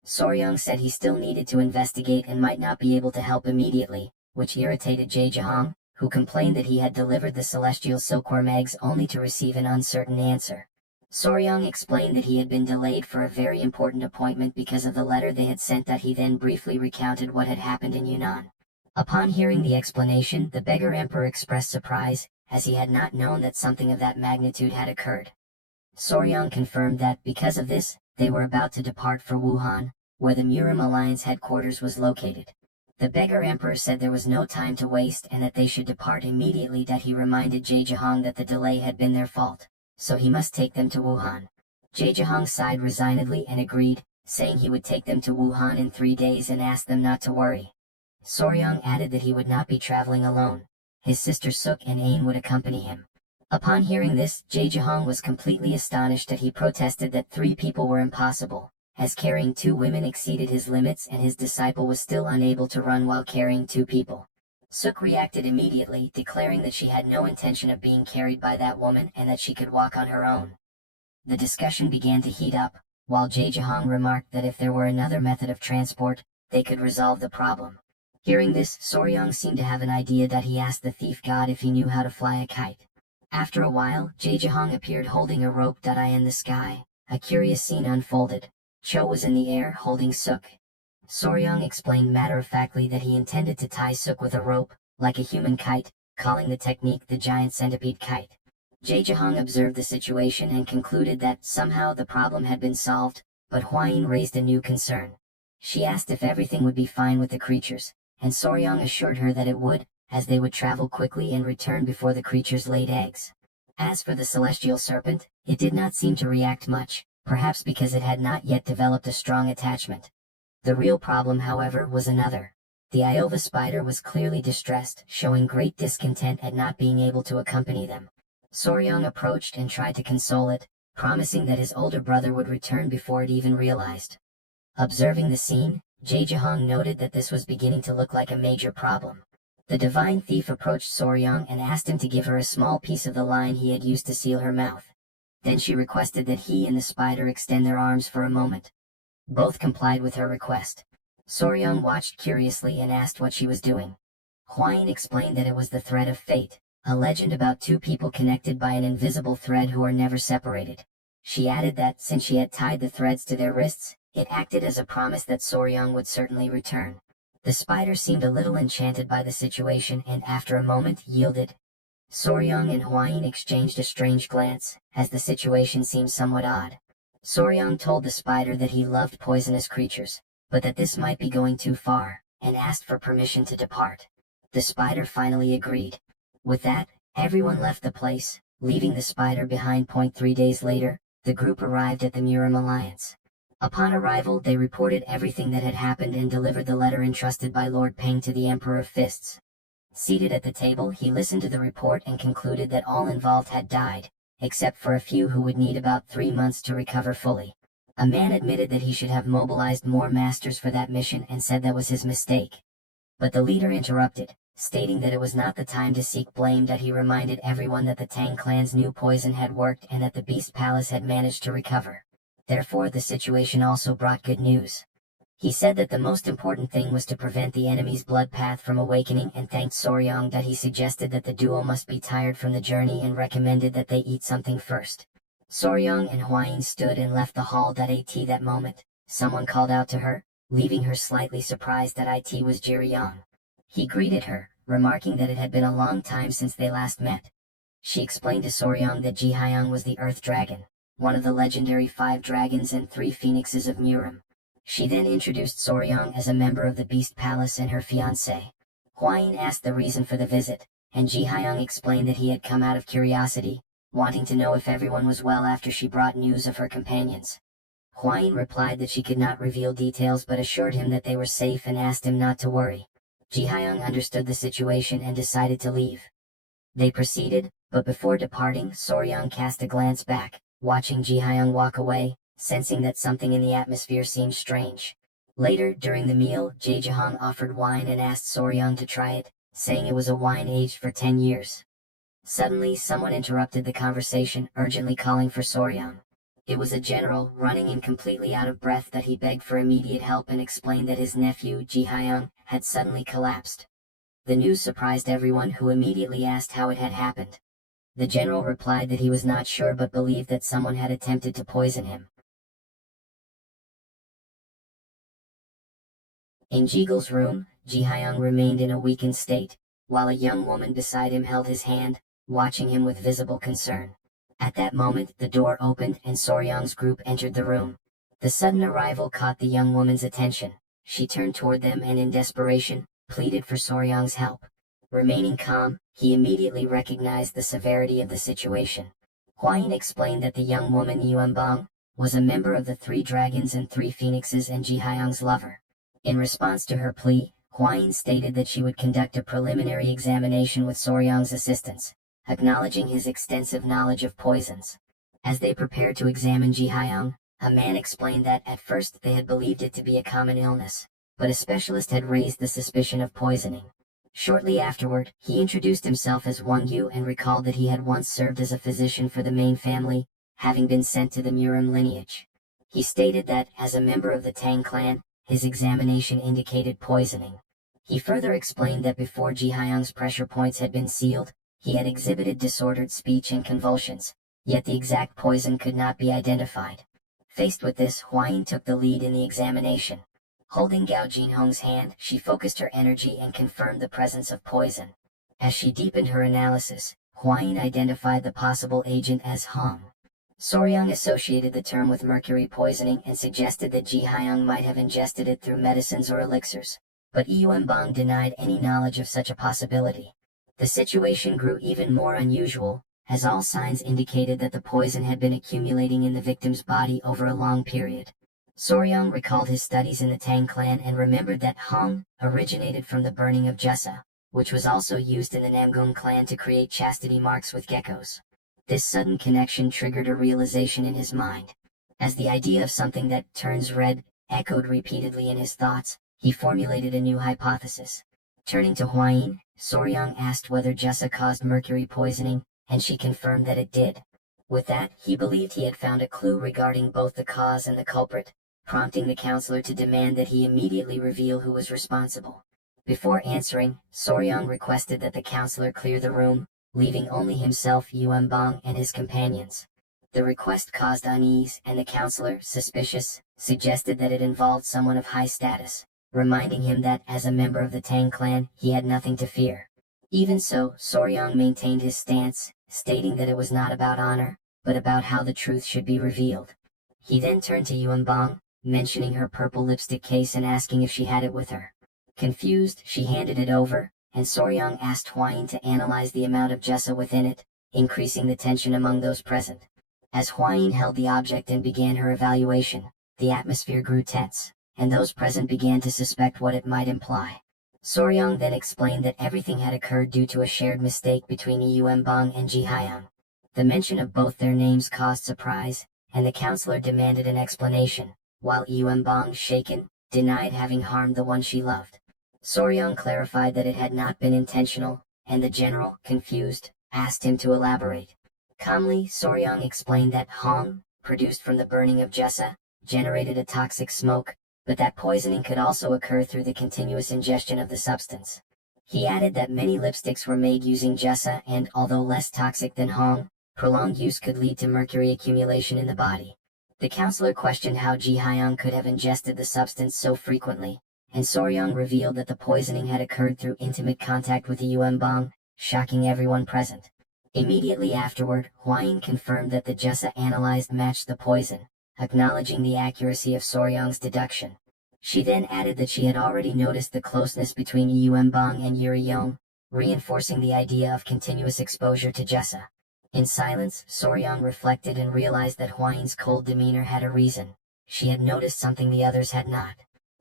Soryang said he still needed to investigate and might not be able to help immediately, which irritated Jae-jahong, who complained that he had delivered the celestial silkworm eggs only to receive an uncertain answer. Soryang explained that he had been delayed for a very important appointment because of the letter they had sent. That he then briefly recounted what had happened in Yunnan. Upon hearing the explanation, the beggar emperor expressed surprise, as he had not known that something of that magnitude had occurred. Soryang confirmed that, because of this, they were about to depart for Wuhan, where the Murim Alliance headquarters was located. The beggar emperor said there was no time to waste and that they should depart immediately. That he reminded Jae-jahong that the delay had been their fault, so he must take them to Wuhan. Jae-jahong sighed resignedly and agreed, saying he would take them to Wuhan in 3 days and asked them not to worry. Soryang added that he would not be traveling alone. His sister Suk and Ain would accompany him. Upon hearing this, Jae-jahong was completely astonished. That he protested that 3 people were impossible, as carrying 2 women exceeded his limits and his disciple was still unable to run while carrying 2 people. Suk reacted immediately, declaring that she had no intention of being carried by that woman and that she could walk on her own. The discussion began to heat up, while Jae-jahong remarked that if there were another method of transport, they could resolve the problem. Hearing this, Soryang seemed to have an idea. That he asked the thief god if he knew how to fly a kite. After a while, Jae-jahong appeared holding a rope. In the sky, a curious scene unfolded. Cho was in the air holding Suk. Soryang explained matter-of-factly that he intended to tie Suk with a rope, like a human kite, calling the technique the giant centipede kite. Jae-jahong observed the situation and concluded that somehow the problem had been solved, but Hwain raised a new concern. She asked if everything would be fine with the creatures, and Soryang assured her that it would, as they would travel quickly and return before the creatures laid eggs. As for the celestial serpent, it did not seem to react much, perhaps because it had not yet developed a strong attachment. The real problem, however, was another. The Iova spider was clearly distressed, showing great discontent at not being able to accompany them. Soryang approached and tried to console it, promising that his older brother would return before it even realized. Observing the scene, Jae-jahong noted that this was beginning to look like a major problem. The divine thief approached Soryang and asked him to give her a small piece of the line he had used to seal her mouth. Then she requested that he and the spider extend their arms for a moment. Both complied with her request. Soryang watched curiously and asked what she was doing. Hwain explained that it was the thread of fate, a legend about 2 people connected by an invisible thread who are never separated. She added that, since she had tied the threads to their wrists, it acted as a promise that Soryang would certainly return. The spider seemed a little enchanted by the situation and after a moment yielded. Soryang and Hwain exchanged a strange glance, as the situation seemed somewhat odd. Soryang told the spider that he loved poisonous creatures, but that this might be going too far, and asked for permission to depart. The spider finally agreed. With that, everyone left the place, leaving the spider behind. 3 days later, the group arrived at the Murim Alliance. Upon arrival, they reported everything that had happened and delivered the letter entrusted by Lord Peng to the Emperor of Fists. Seated at the table, he listened to the report and concluded that all involved had died, except for a few who would need about 3 months to recover fully. A man admitted that he should have mobilized more masters for that mission and said that was his mistake. But the leader interrupted, stating that it was not the time to seek blame, that he reminded everyone that the Tang clan's new poison had worked and that the Beast Palace had managed to recover. Therefore, the situation also brought good news. He said that the most important thing was to prevent the enemy's blood path from awakening, and thanked Soryang that he suggested that the duo must be tired from the journey and recommended that they eat something first. Soryang and Hwain stood and left the hall. At that moment, someone called out to her, leaving her slightly surprised that it was Jiryang. He greeted her, remarking that it had been a long time since they last met. She explained to Soryang that Jihyang was the Earth Dragon, one of the legendary 5 dragons and 3 phoenixes of Murim. She then introduced Soryang as a member of the Beast Palace and her fiancé. Hwain asked the reason for the visit, and Jihyang explained that he had come out of curiosity, wanting to know if everyone was well after she brought news of her companions. Hwain replied that she could not reveal details but assured him that they were safe and asked him not to worry. Jihyang understood the situation and decided to leave. They proceeded, but before departing, Soryang cast a glance back, watching Jihyang walk away, sensing that something in the atmosphere seemed strange. Later, during the meal, Jejahang offered wine and asked Soryang to try it, saying it was a wine aged for 10 years. Suddenly, someone interrupted the conversation, urgently calling for Soryang. It was a general, running in completely out of breath, that he begged for immediate help and explained that his nephew, Jihyang, had suddenly collapsed. The news surprised everyone, who immediately asked how it had happened. The general replied that he was not sure but believed that someone had attempted to poison him. In Jigel's room, Jihyang remained in a weakened state, while a young woman beside him held his hand, watching him with visible concern. At that moment, the door opened and Soryang's group entered the room. The sudden arrival caught the young woman's attention. She turned toward them and in desperation, pleaded for Soryang's help. Remaining calm, he immediately recognized the severity of the situation. Hwain explained that the young woman Yuanbang was a member of the 3 dragons and 3 phoenixes and Jihyang's lover. In response to her plea, Hwain stated that she would conduct a preliminary examination with Soryang's assistance, acknowledging his extensive knowledge of poisons. As they prepared to examine Jihyang, a man explained that at first they had believed it to be a common illness, but a specialist had raised the suspicion of poisoning. Shortly afterward, he introduced himself as Wang Yu and recalled that he had once served as a physician for the main family, having been sent to the Murim lineage. He stated that, as a member of the Tang clan, his examination indicated poisoning. He further explained that before Jihyang's pressure points had been sealed, he had exhibited disordered speech and convulsions, yet the exact poison could not be identified. Faced with this, Hwain took the lead in the examination. Holding Gao Jinhong's hand, she focused her energy and confirmed the presence of poison. As she deepened her analysis, Hwain identified the possible agent as Hong. Soryang associated the term with mercury poisoning and suggested that Jihyang might have ingested it through medicines or elixirs, but Yuanbang denied any knowledge of such a possibility. The situation grew even more unusual, as all signs indicated that the poison had been accumulating in the victim's body over a long period. Soryang recalled his studies in the Tang clan and remembered that Hong originated from the burning of Jessa, which was also used in the Namgung clan to create chastity marks with geckos. This sudden connection triggered a realization in his mind. As the idea of something that turns red echoed repeatedly in his thoughts, he formulated a new hypothesis. Turning to Hwain, Soryang asked whether Jessa caused mercury poisoning, and she confirmed that it did. With that, he believed he had found a clue regarding both the cause and the culprit, prompting the counselor to demand that he immediately reveal who was responsible. Before answering, Soryang requested that the counselor clear the room, leaving only himself, Yuanbang, and his companions. The request caused unease, and the counselor, suspicious, suggested that it involved someone of high status, reminding him that, as a member of the Tang clan, he had nothing to fear. Even so, Soryang maintained his stance, stating that it was not about honor, but about how the truth should be revealed. He then turned to Yuanbang, mentioning her purple lipstick case and asking if she had it with her. Confused, she handed it over, and Soryang asked Hwain to analyze the amount of Jessa within it, increasing the tension among those present. As Hwain held the object and began her evaluation, the atmosphere grew tense, and those present began to suspect what it might imply. Soryang then explained that everything had occurred due to a shared mistake between Yuanbang and Jihyang. The mention of both their names caused surprise, and the counselor demanded an explanation, while Yuanbang, shaken, denied having harmed the one she loved. Soryang clarified that it had not been intentional, and the general, confused, asked him to elaborate. Calmly, Soryang explained that Hong, produced from the burning of Jessa, generated a toxic smoke, but that poisoning could also occur through the continuous ingestion of the substance. He added that many lipsticks were made using Jessa and, although less toxic than Hong, prolonged use could lead to mercury accumulation in the body. The counselor questioned how Ji Hyung could have ingested the substance so frequently, and Soryang revealed that the poisoning had occurred through intimate contact with the Yuenbang, shocking everyone present. Immediately afterward, Hwayin confirmed that the Jessa analyzed matched the poison, acknowledging the accuracy of Soryang's deduction. She then added that she had already noticed the closeness between Yuenbang and Yuriyong, reinforcing the idea of continuous exposure to Jessa. In silence, Soryang reflected and realized that Hwayin's cold demeanor had a reason. She had noticed something the others had not.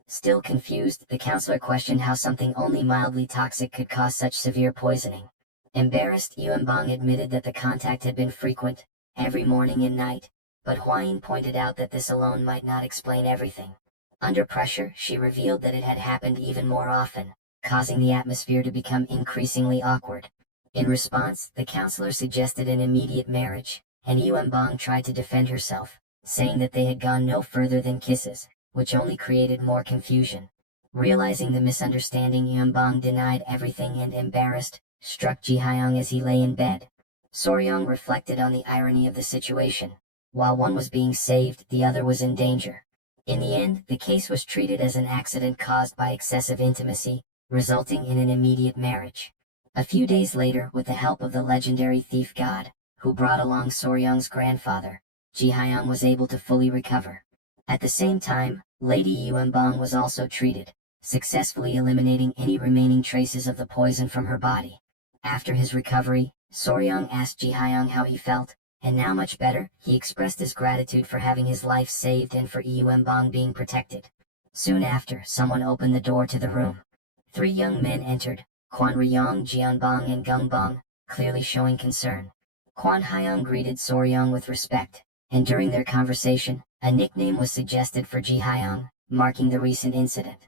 Still confused, the counselor questioned how something only mildly toxic could cause such severe poisoning. Embarrassed, Yuenbang admitted that the contact had been frequent, every morning and night, but Hwayin pointed out that this alone might not explain everything. Under pressure, she revealed that it had happened even more often, causing the atmosphere to become increasingly awkward. In response, the counselor suggested an immediate marriage, and Yuenbang tried to defend herself, saying that they had gone no further than kisses, which only created more confusion. Realizing the misunderstanding, Yuenbang denied everything and, embarrassed, struck Ji Hyung as he lay in bed. Soryang reflected on the irony of the situation. While one was being saved, the other was in danger. In the end, the case was treated as an accident caused by excessive intimacy, resulting in an immediate marriage. A few days later, with the help of the legendary thief god, who brought along Soryang's grandfather, Ji Hyung was able to fully recover. At the same time, Lady Yuenbang was also treated, successfully eliminating any remaining traces of the poison from her body. After his recovery, Soryang asked Ji Hyung how he felt, and now much better, he expressed his gratitude for having his life saved and for Yuenbang being protected. Soon after, someone opened the door to the room. 3 young men entered, Kwan Ryong, Jianbang and Gungbang, clearly showing concern. Kwan Hyung greeted Soryang with respect, and during their conversation, a nickname was suggested for Ji Hyung, marking the recent incident.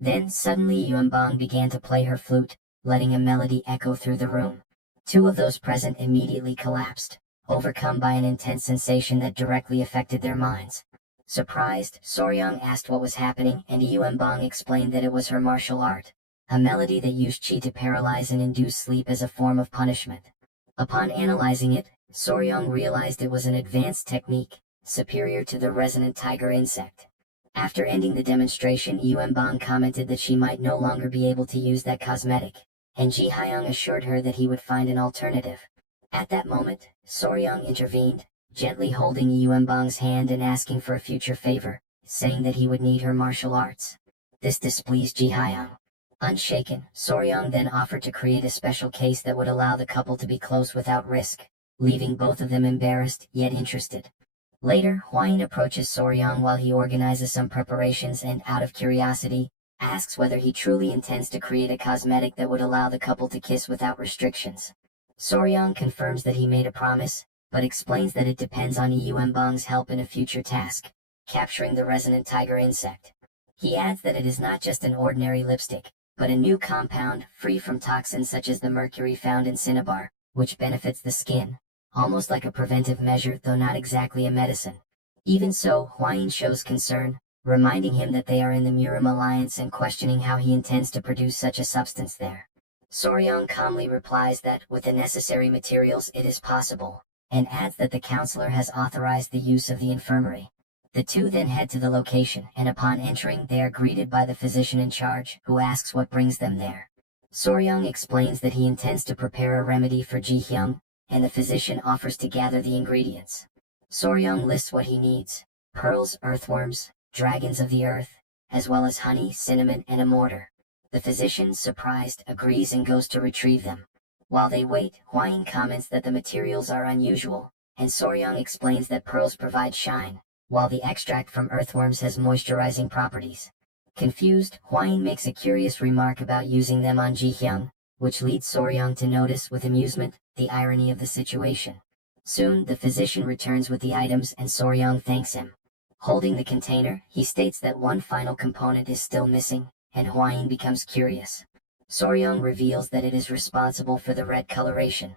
Then suddenly Yuenbang began to play her flute, letting a melody echo through the room. 2 of those present immediately collapsed, overcome by an intense sensation that directly affected their minds. Surprised, Soryang asked what was happening, and Yuenbang explained that it was her martial art, a melody that used qi to paralyze and induce sleep as a form of punishment. Upon analyzing it, Soryang realized it was an advanced technique, superior to the resonant tiger insect. After ending the demonstration, Yuenbang commented that she might no longer be able to use that cosmetic, and Ji Hyung assured her that he would find an alternative. At that moment, Soryang intervened, gently holding Yuenbang's hand and asking for a future favor, saying that he would need her martial arts. This displeased Ji Hyung. Unshaken, Soryang then offered to create a special case that would allow the couple to be close without risk, leaving both of them embarrassed, yet interested. Later, Hwayin approaches Soryang while he organizes some preparations and, out of curiosity, asks whether he truly intends to create a cosmetic that would allow the couple to kiss without restrictions. Soryang confirms that he made a promise, but explains that it depends on Yuenbang's help in a future task, capturing the resonant tiger insect. He adds that it is not just an ordinary lipstick, but a new compound, free from toxins such as the mercury found in cinnabar, which benefits the skin, almost like a preventive measure though not exactly a medicine. Even so, Hwayin shows concern, reminding him that they are in the Murim alliance and questioning how he intends to produce such a substance there. Soryang calmly replies that, with the necessary materials, it is possible, and adds that the counselor has authorized the use of the infirmary. The 2 then head to the location, and upon entering, they are greeted by the physician in charge, who asks what brings them there. Soryang explains that he intends to prepare a remedy for Ji Hyung, and the physician offers to gather the ingredients. Soryang lists what he needs: pearls, earthworms, dragons of the earth, as well as honey, cinnamon, and a mortar. The physician, surprised, agrees and goes to retrieve them. While they wait, Hwayin comments that the materials are unusual, and Soryang explains that pearls provide shine, while the extract from earthworms has moisturizing properties. Confused, Hwayin makes a curious remark about using them on Ji Hyung, which leads Soryang to notice with amusement the irony of the situation. Soon, the physician returns with the items and Soryang thanks him. Holding the container, he states that one final component is still missing, and Hwayin becomes curious. Soryong reveals that it is responsible for the red coloration.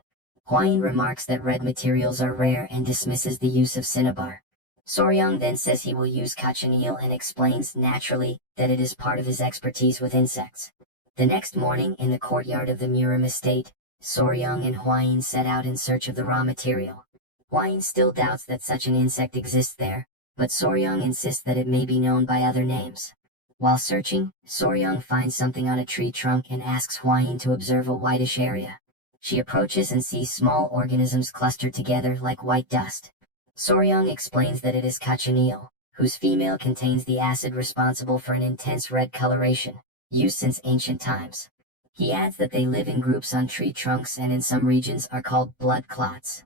Hwayin remarks that red materials are rare and dismisses the use of cinnabar. Soryong then says he will use cochineal and explains, naturally, that it is part of his expertise with insects. The next morning, in the courtyard of the Murim estate, Soryong and Hwayin set out in search of the raw material. Hwayin still doubts that such an insect exists there, but Soryong insists that it may be known by other names. While searching, Soryong finds something on a tree trunk and asks Hwayin to observe a whitish area. She approaches and sees small organisms clustered together like white dust. Soryong explains that it is cochineal, whose female contains the acid responsible for an intense red coloration, used since ancient times. He adds that they live in groups on tree trunks and in some regions are called blood clots.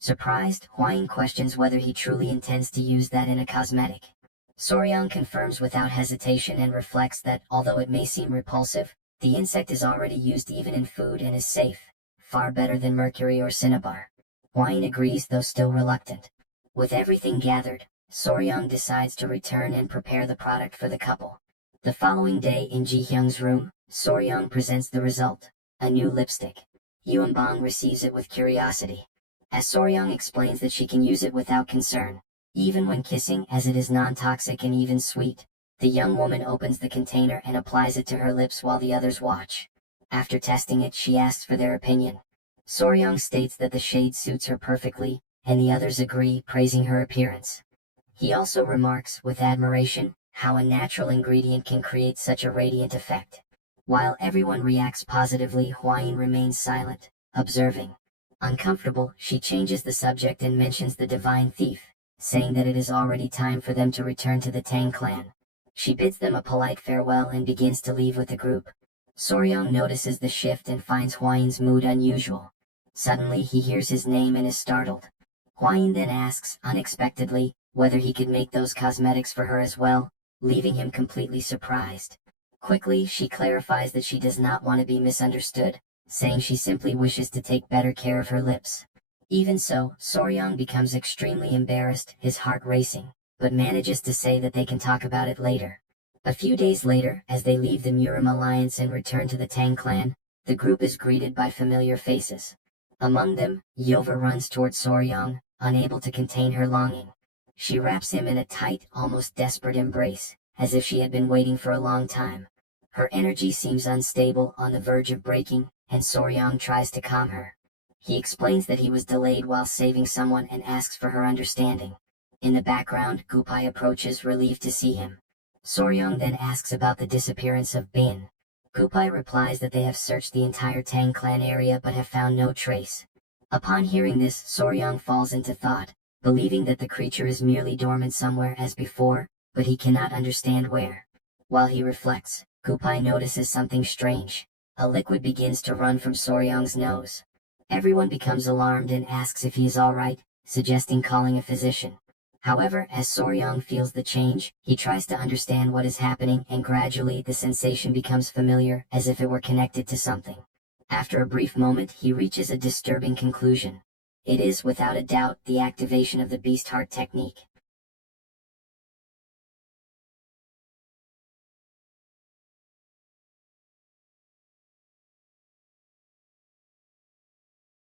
Surprised, Hwayin questions whether he truly intends to use that in a cosmetic. Soryong confirms without hesitation and reflects that, although it may seem repulsive, the insect is already used even in food and is safe, far better than mercury or cinnabar. Hwayin agrees, though still reluctant. With everything gathered, Soryong decides to return and prepare the product for the couple. The following day in Ji-hyung's room, Soryong presents the result, a new lipstick. Yuanbong receives it with curiosity. As Soryong explains that she can use it without concern, even when kissing, as it is non-toxic and even sweet, the young woman opens the container and applies it to her lips while the others watch. After testing it, she asks for their opinion. Soryong states that the shade suits her perfectly, and the others agree, praising her appearance. He also remarks, with admiration, how a natural ingredient can create such a radiant effect. While everyone reacts positively, Hwayin remains silent, observing. Uncomfortable, she changes the subject and mentions the divine thief, saying that it is already time for them to return to the Tang clan. She bids them a polite farewell and begins to leave with the group. Soryong notices the shift and finds Hwayin's mood unusual. Suddenly he hears his name and is startled. Hwayin then asks, unexpectedly, whether he could make those cosmetics for her as well, leaving him completely surprised. Quickly, she clarifies that she does not want to be misunderstood, saying she simply wishes to take better care of her lips. Even so, Soryong becomes extremely embarrassed, his heart racing, but manages to say that they can talk about it later. A few days later, as they leave the Murim alliance and return to the Tang clan, the group is greeted by familiar faces. Among them, Yova runs toward Soryong, unable to contain her longing. She wraps him in a tight, almost desperate embrace, as if she had been waiting for a long time. Her energy seems unstable, on the verge of breaking, and Soryong tries to calm her. He explains that he was delayed while saving someone and asks for her understanding. In the background, Gupai approaches, relieved to see him. Soryong then asks about the disappearance of Bin. Gupai replies that they have searched the entire Tang clan area but have found no trace. Upon hearing this, Soryong falls into thought, believing that the creature is merely dormant somewhere as before, but he cannot understand where. While he reflects, Gupai notices something strange. A liquid begins to run from Soryong's nose. Everyone becomes alarmed and asks if he is alright, suggesting calling a physician. However, as Soryong feels the change, he tries to understand what is happening, and gradually the sensation becomes familiar, as if it were connected to something. After a brief moment, he reaches a disturbing conclusion. It is, without a doubt, the activation of the beast heart technique.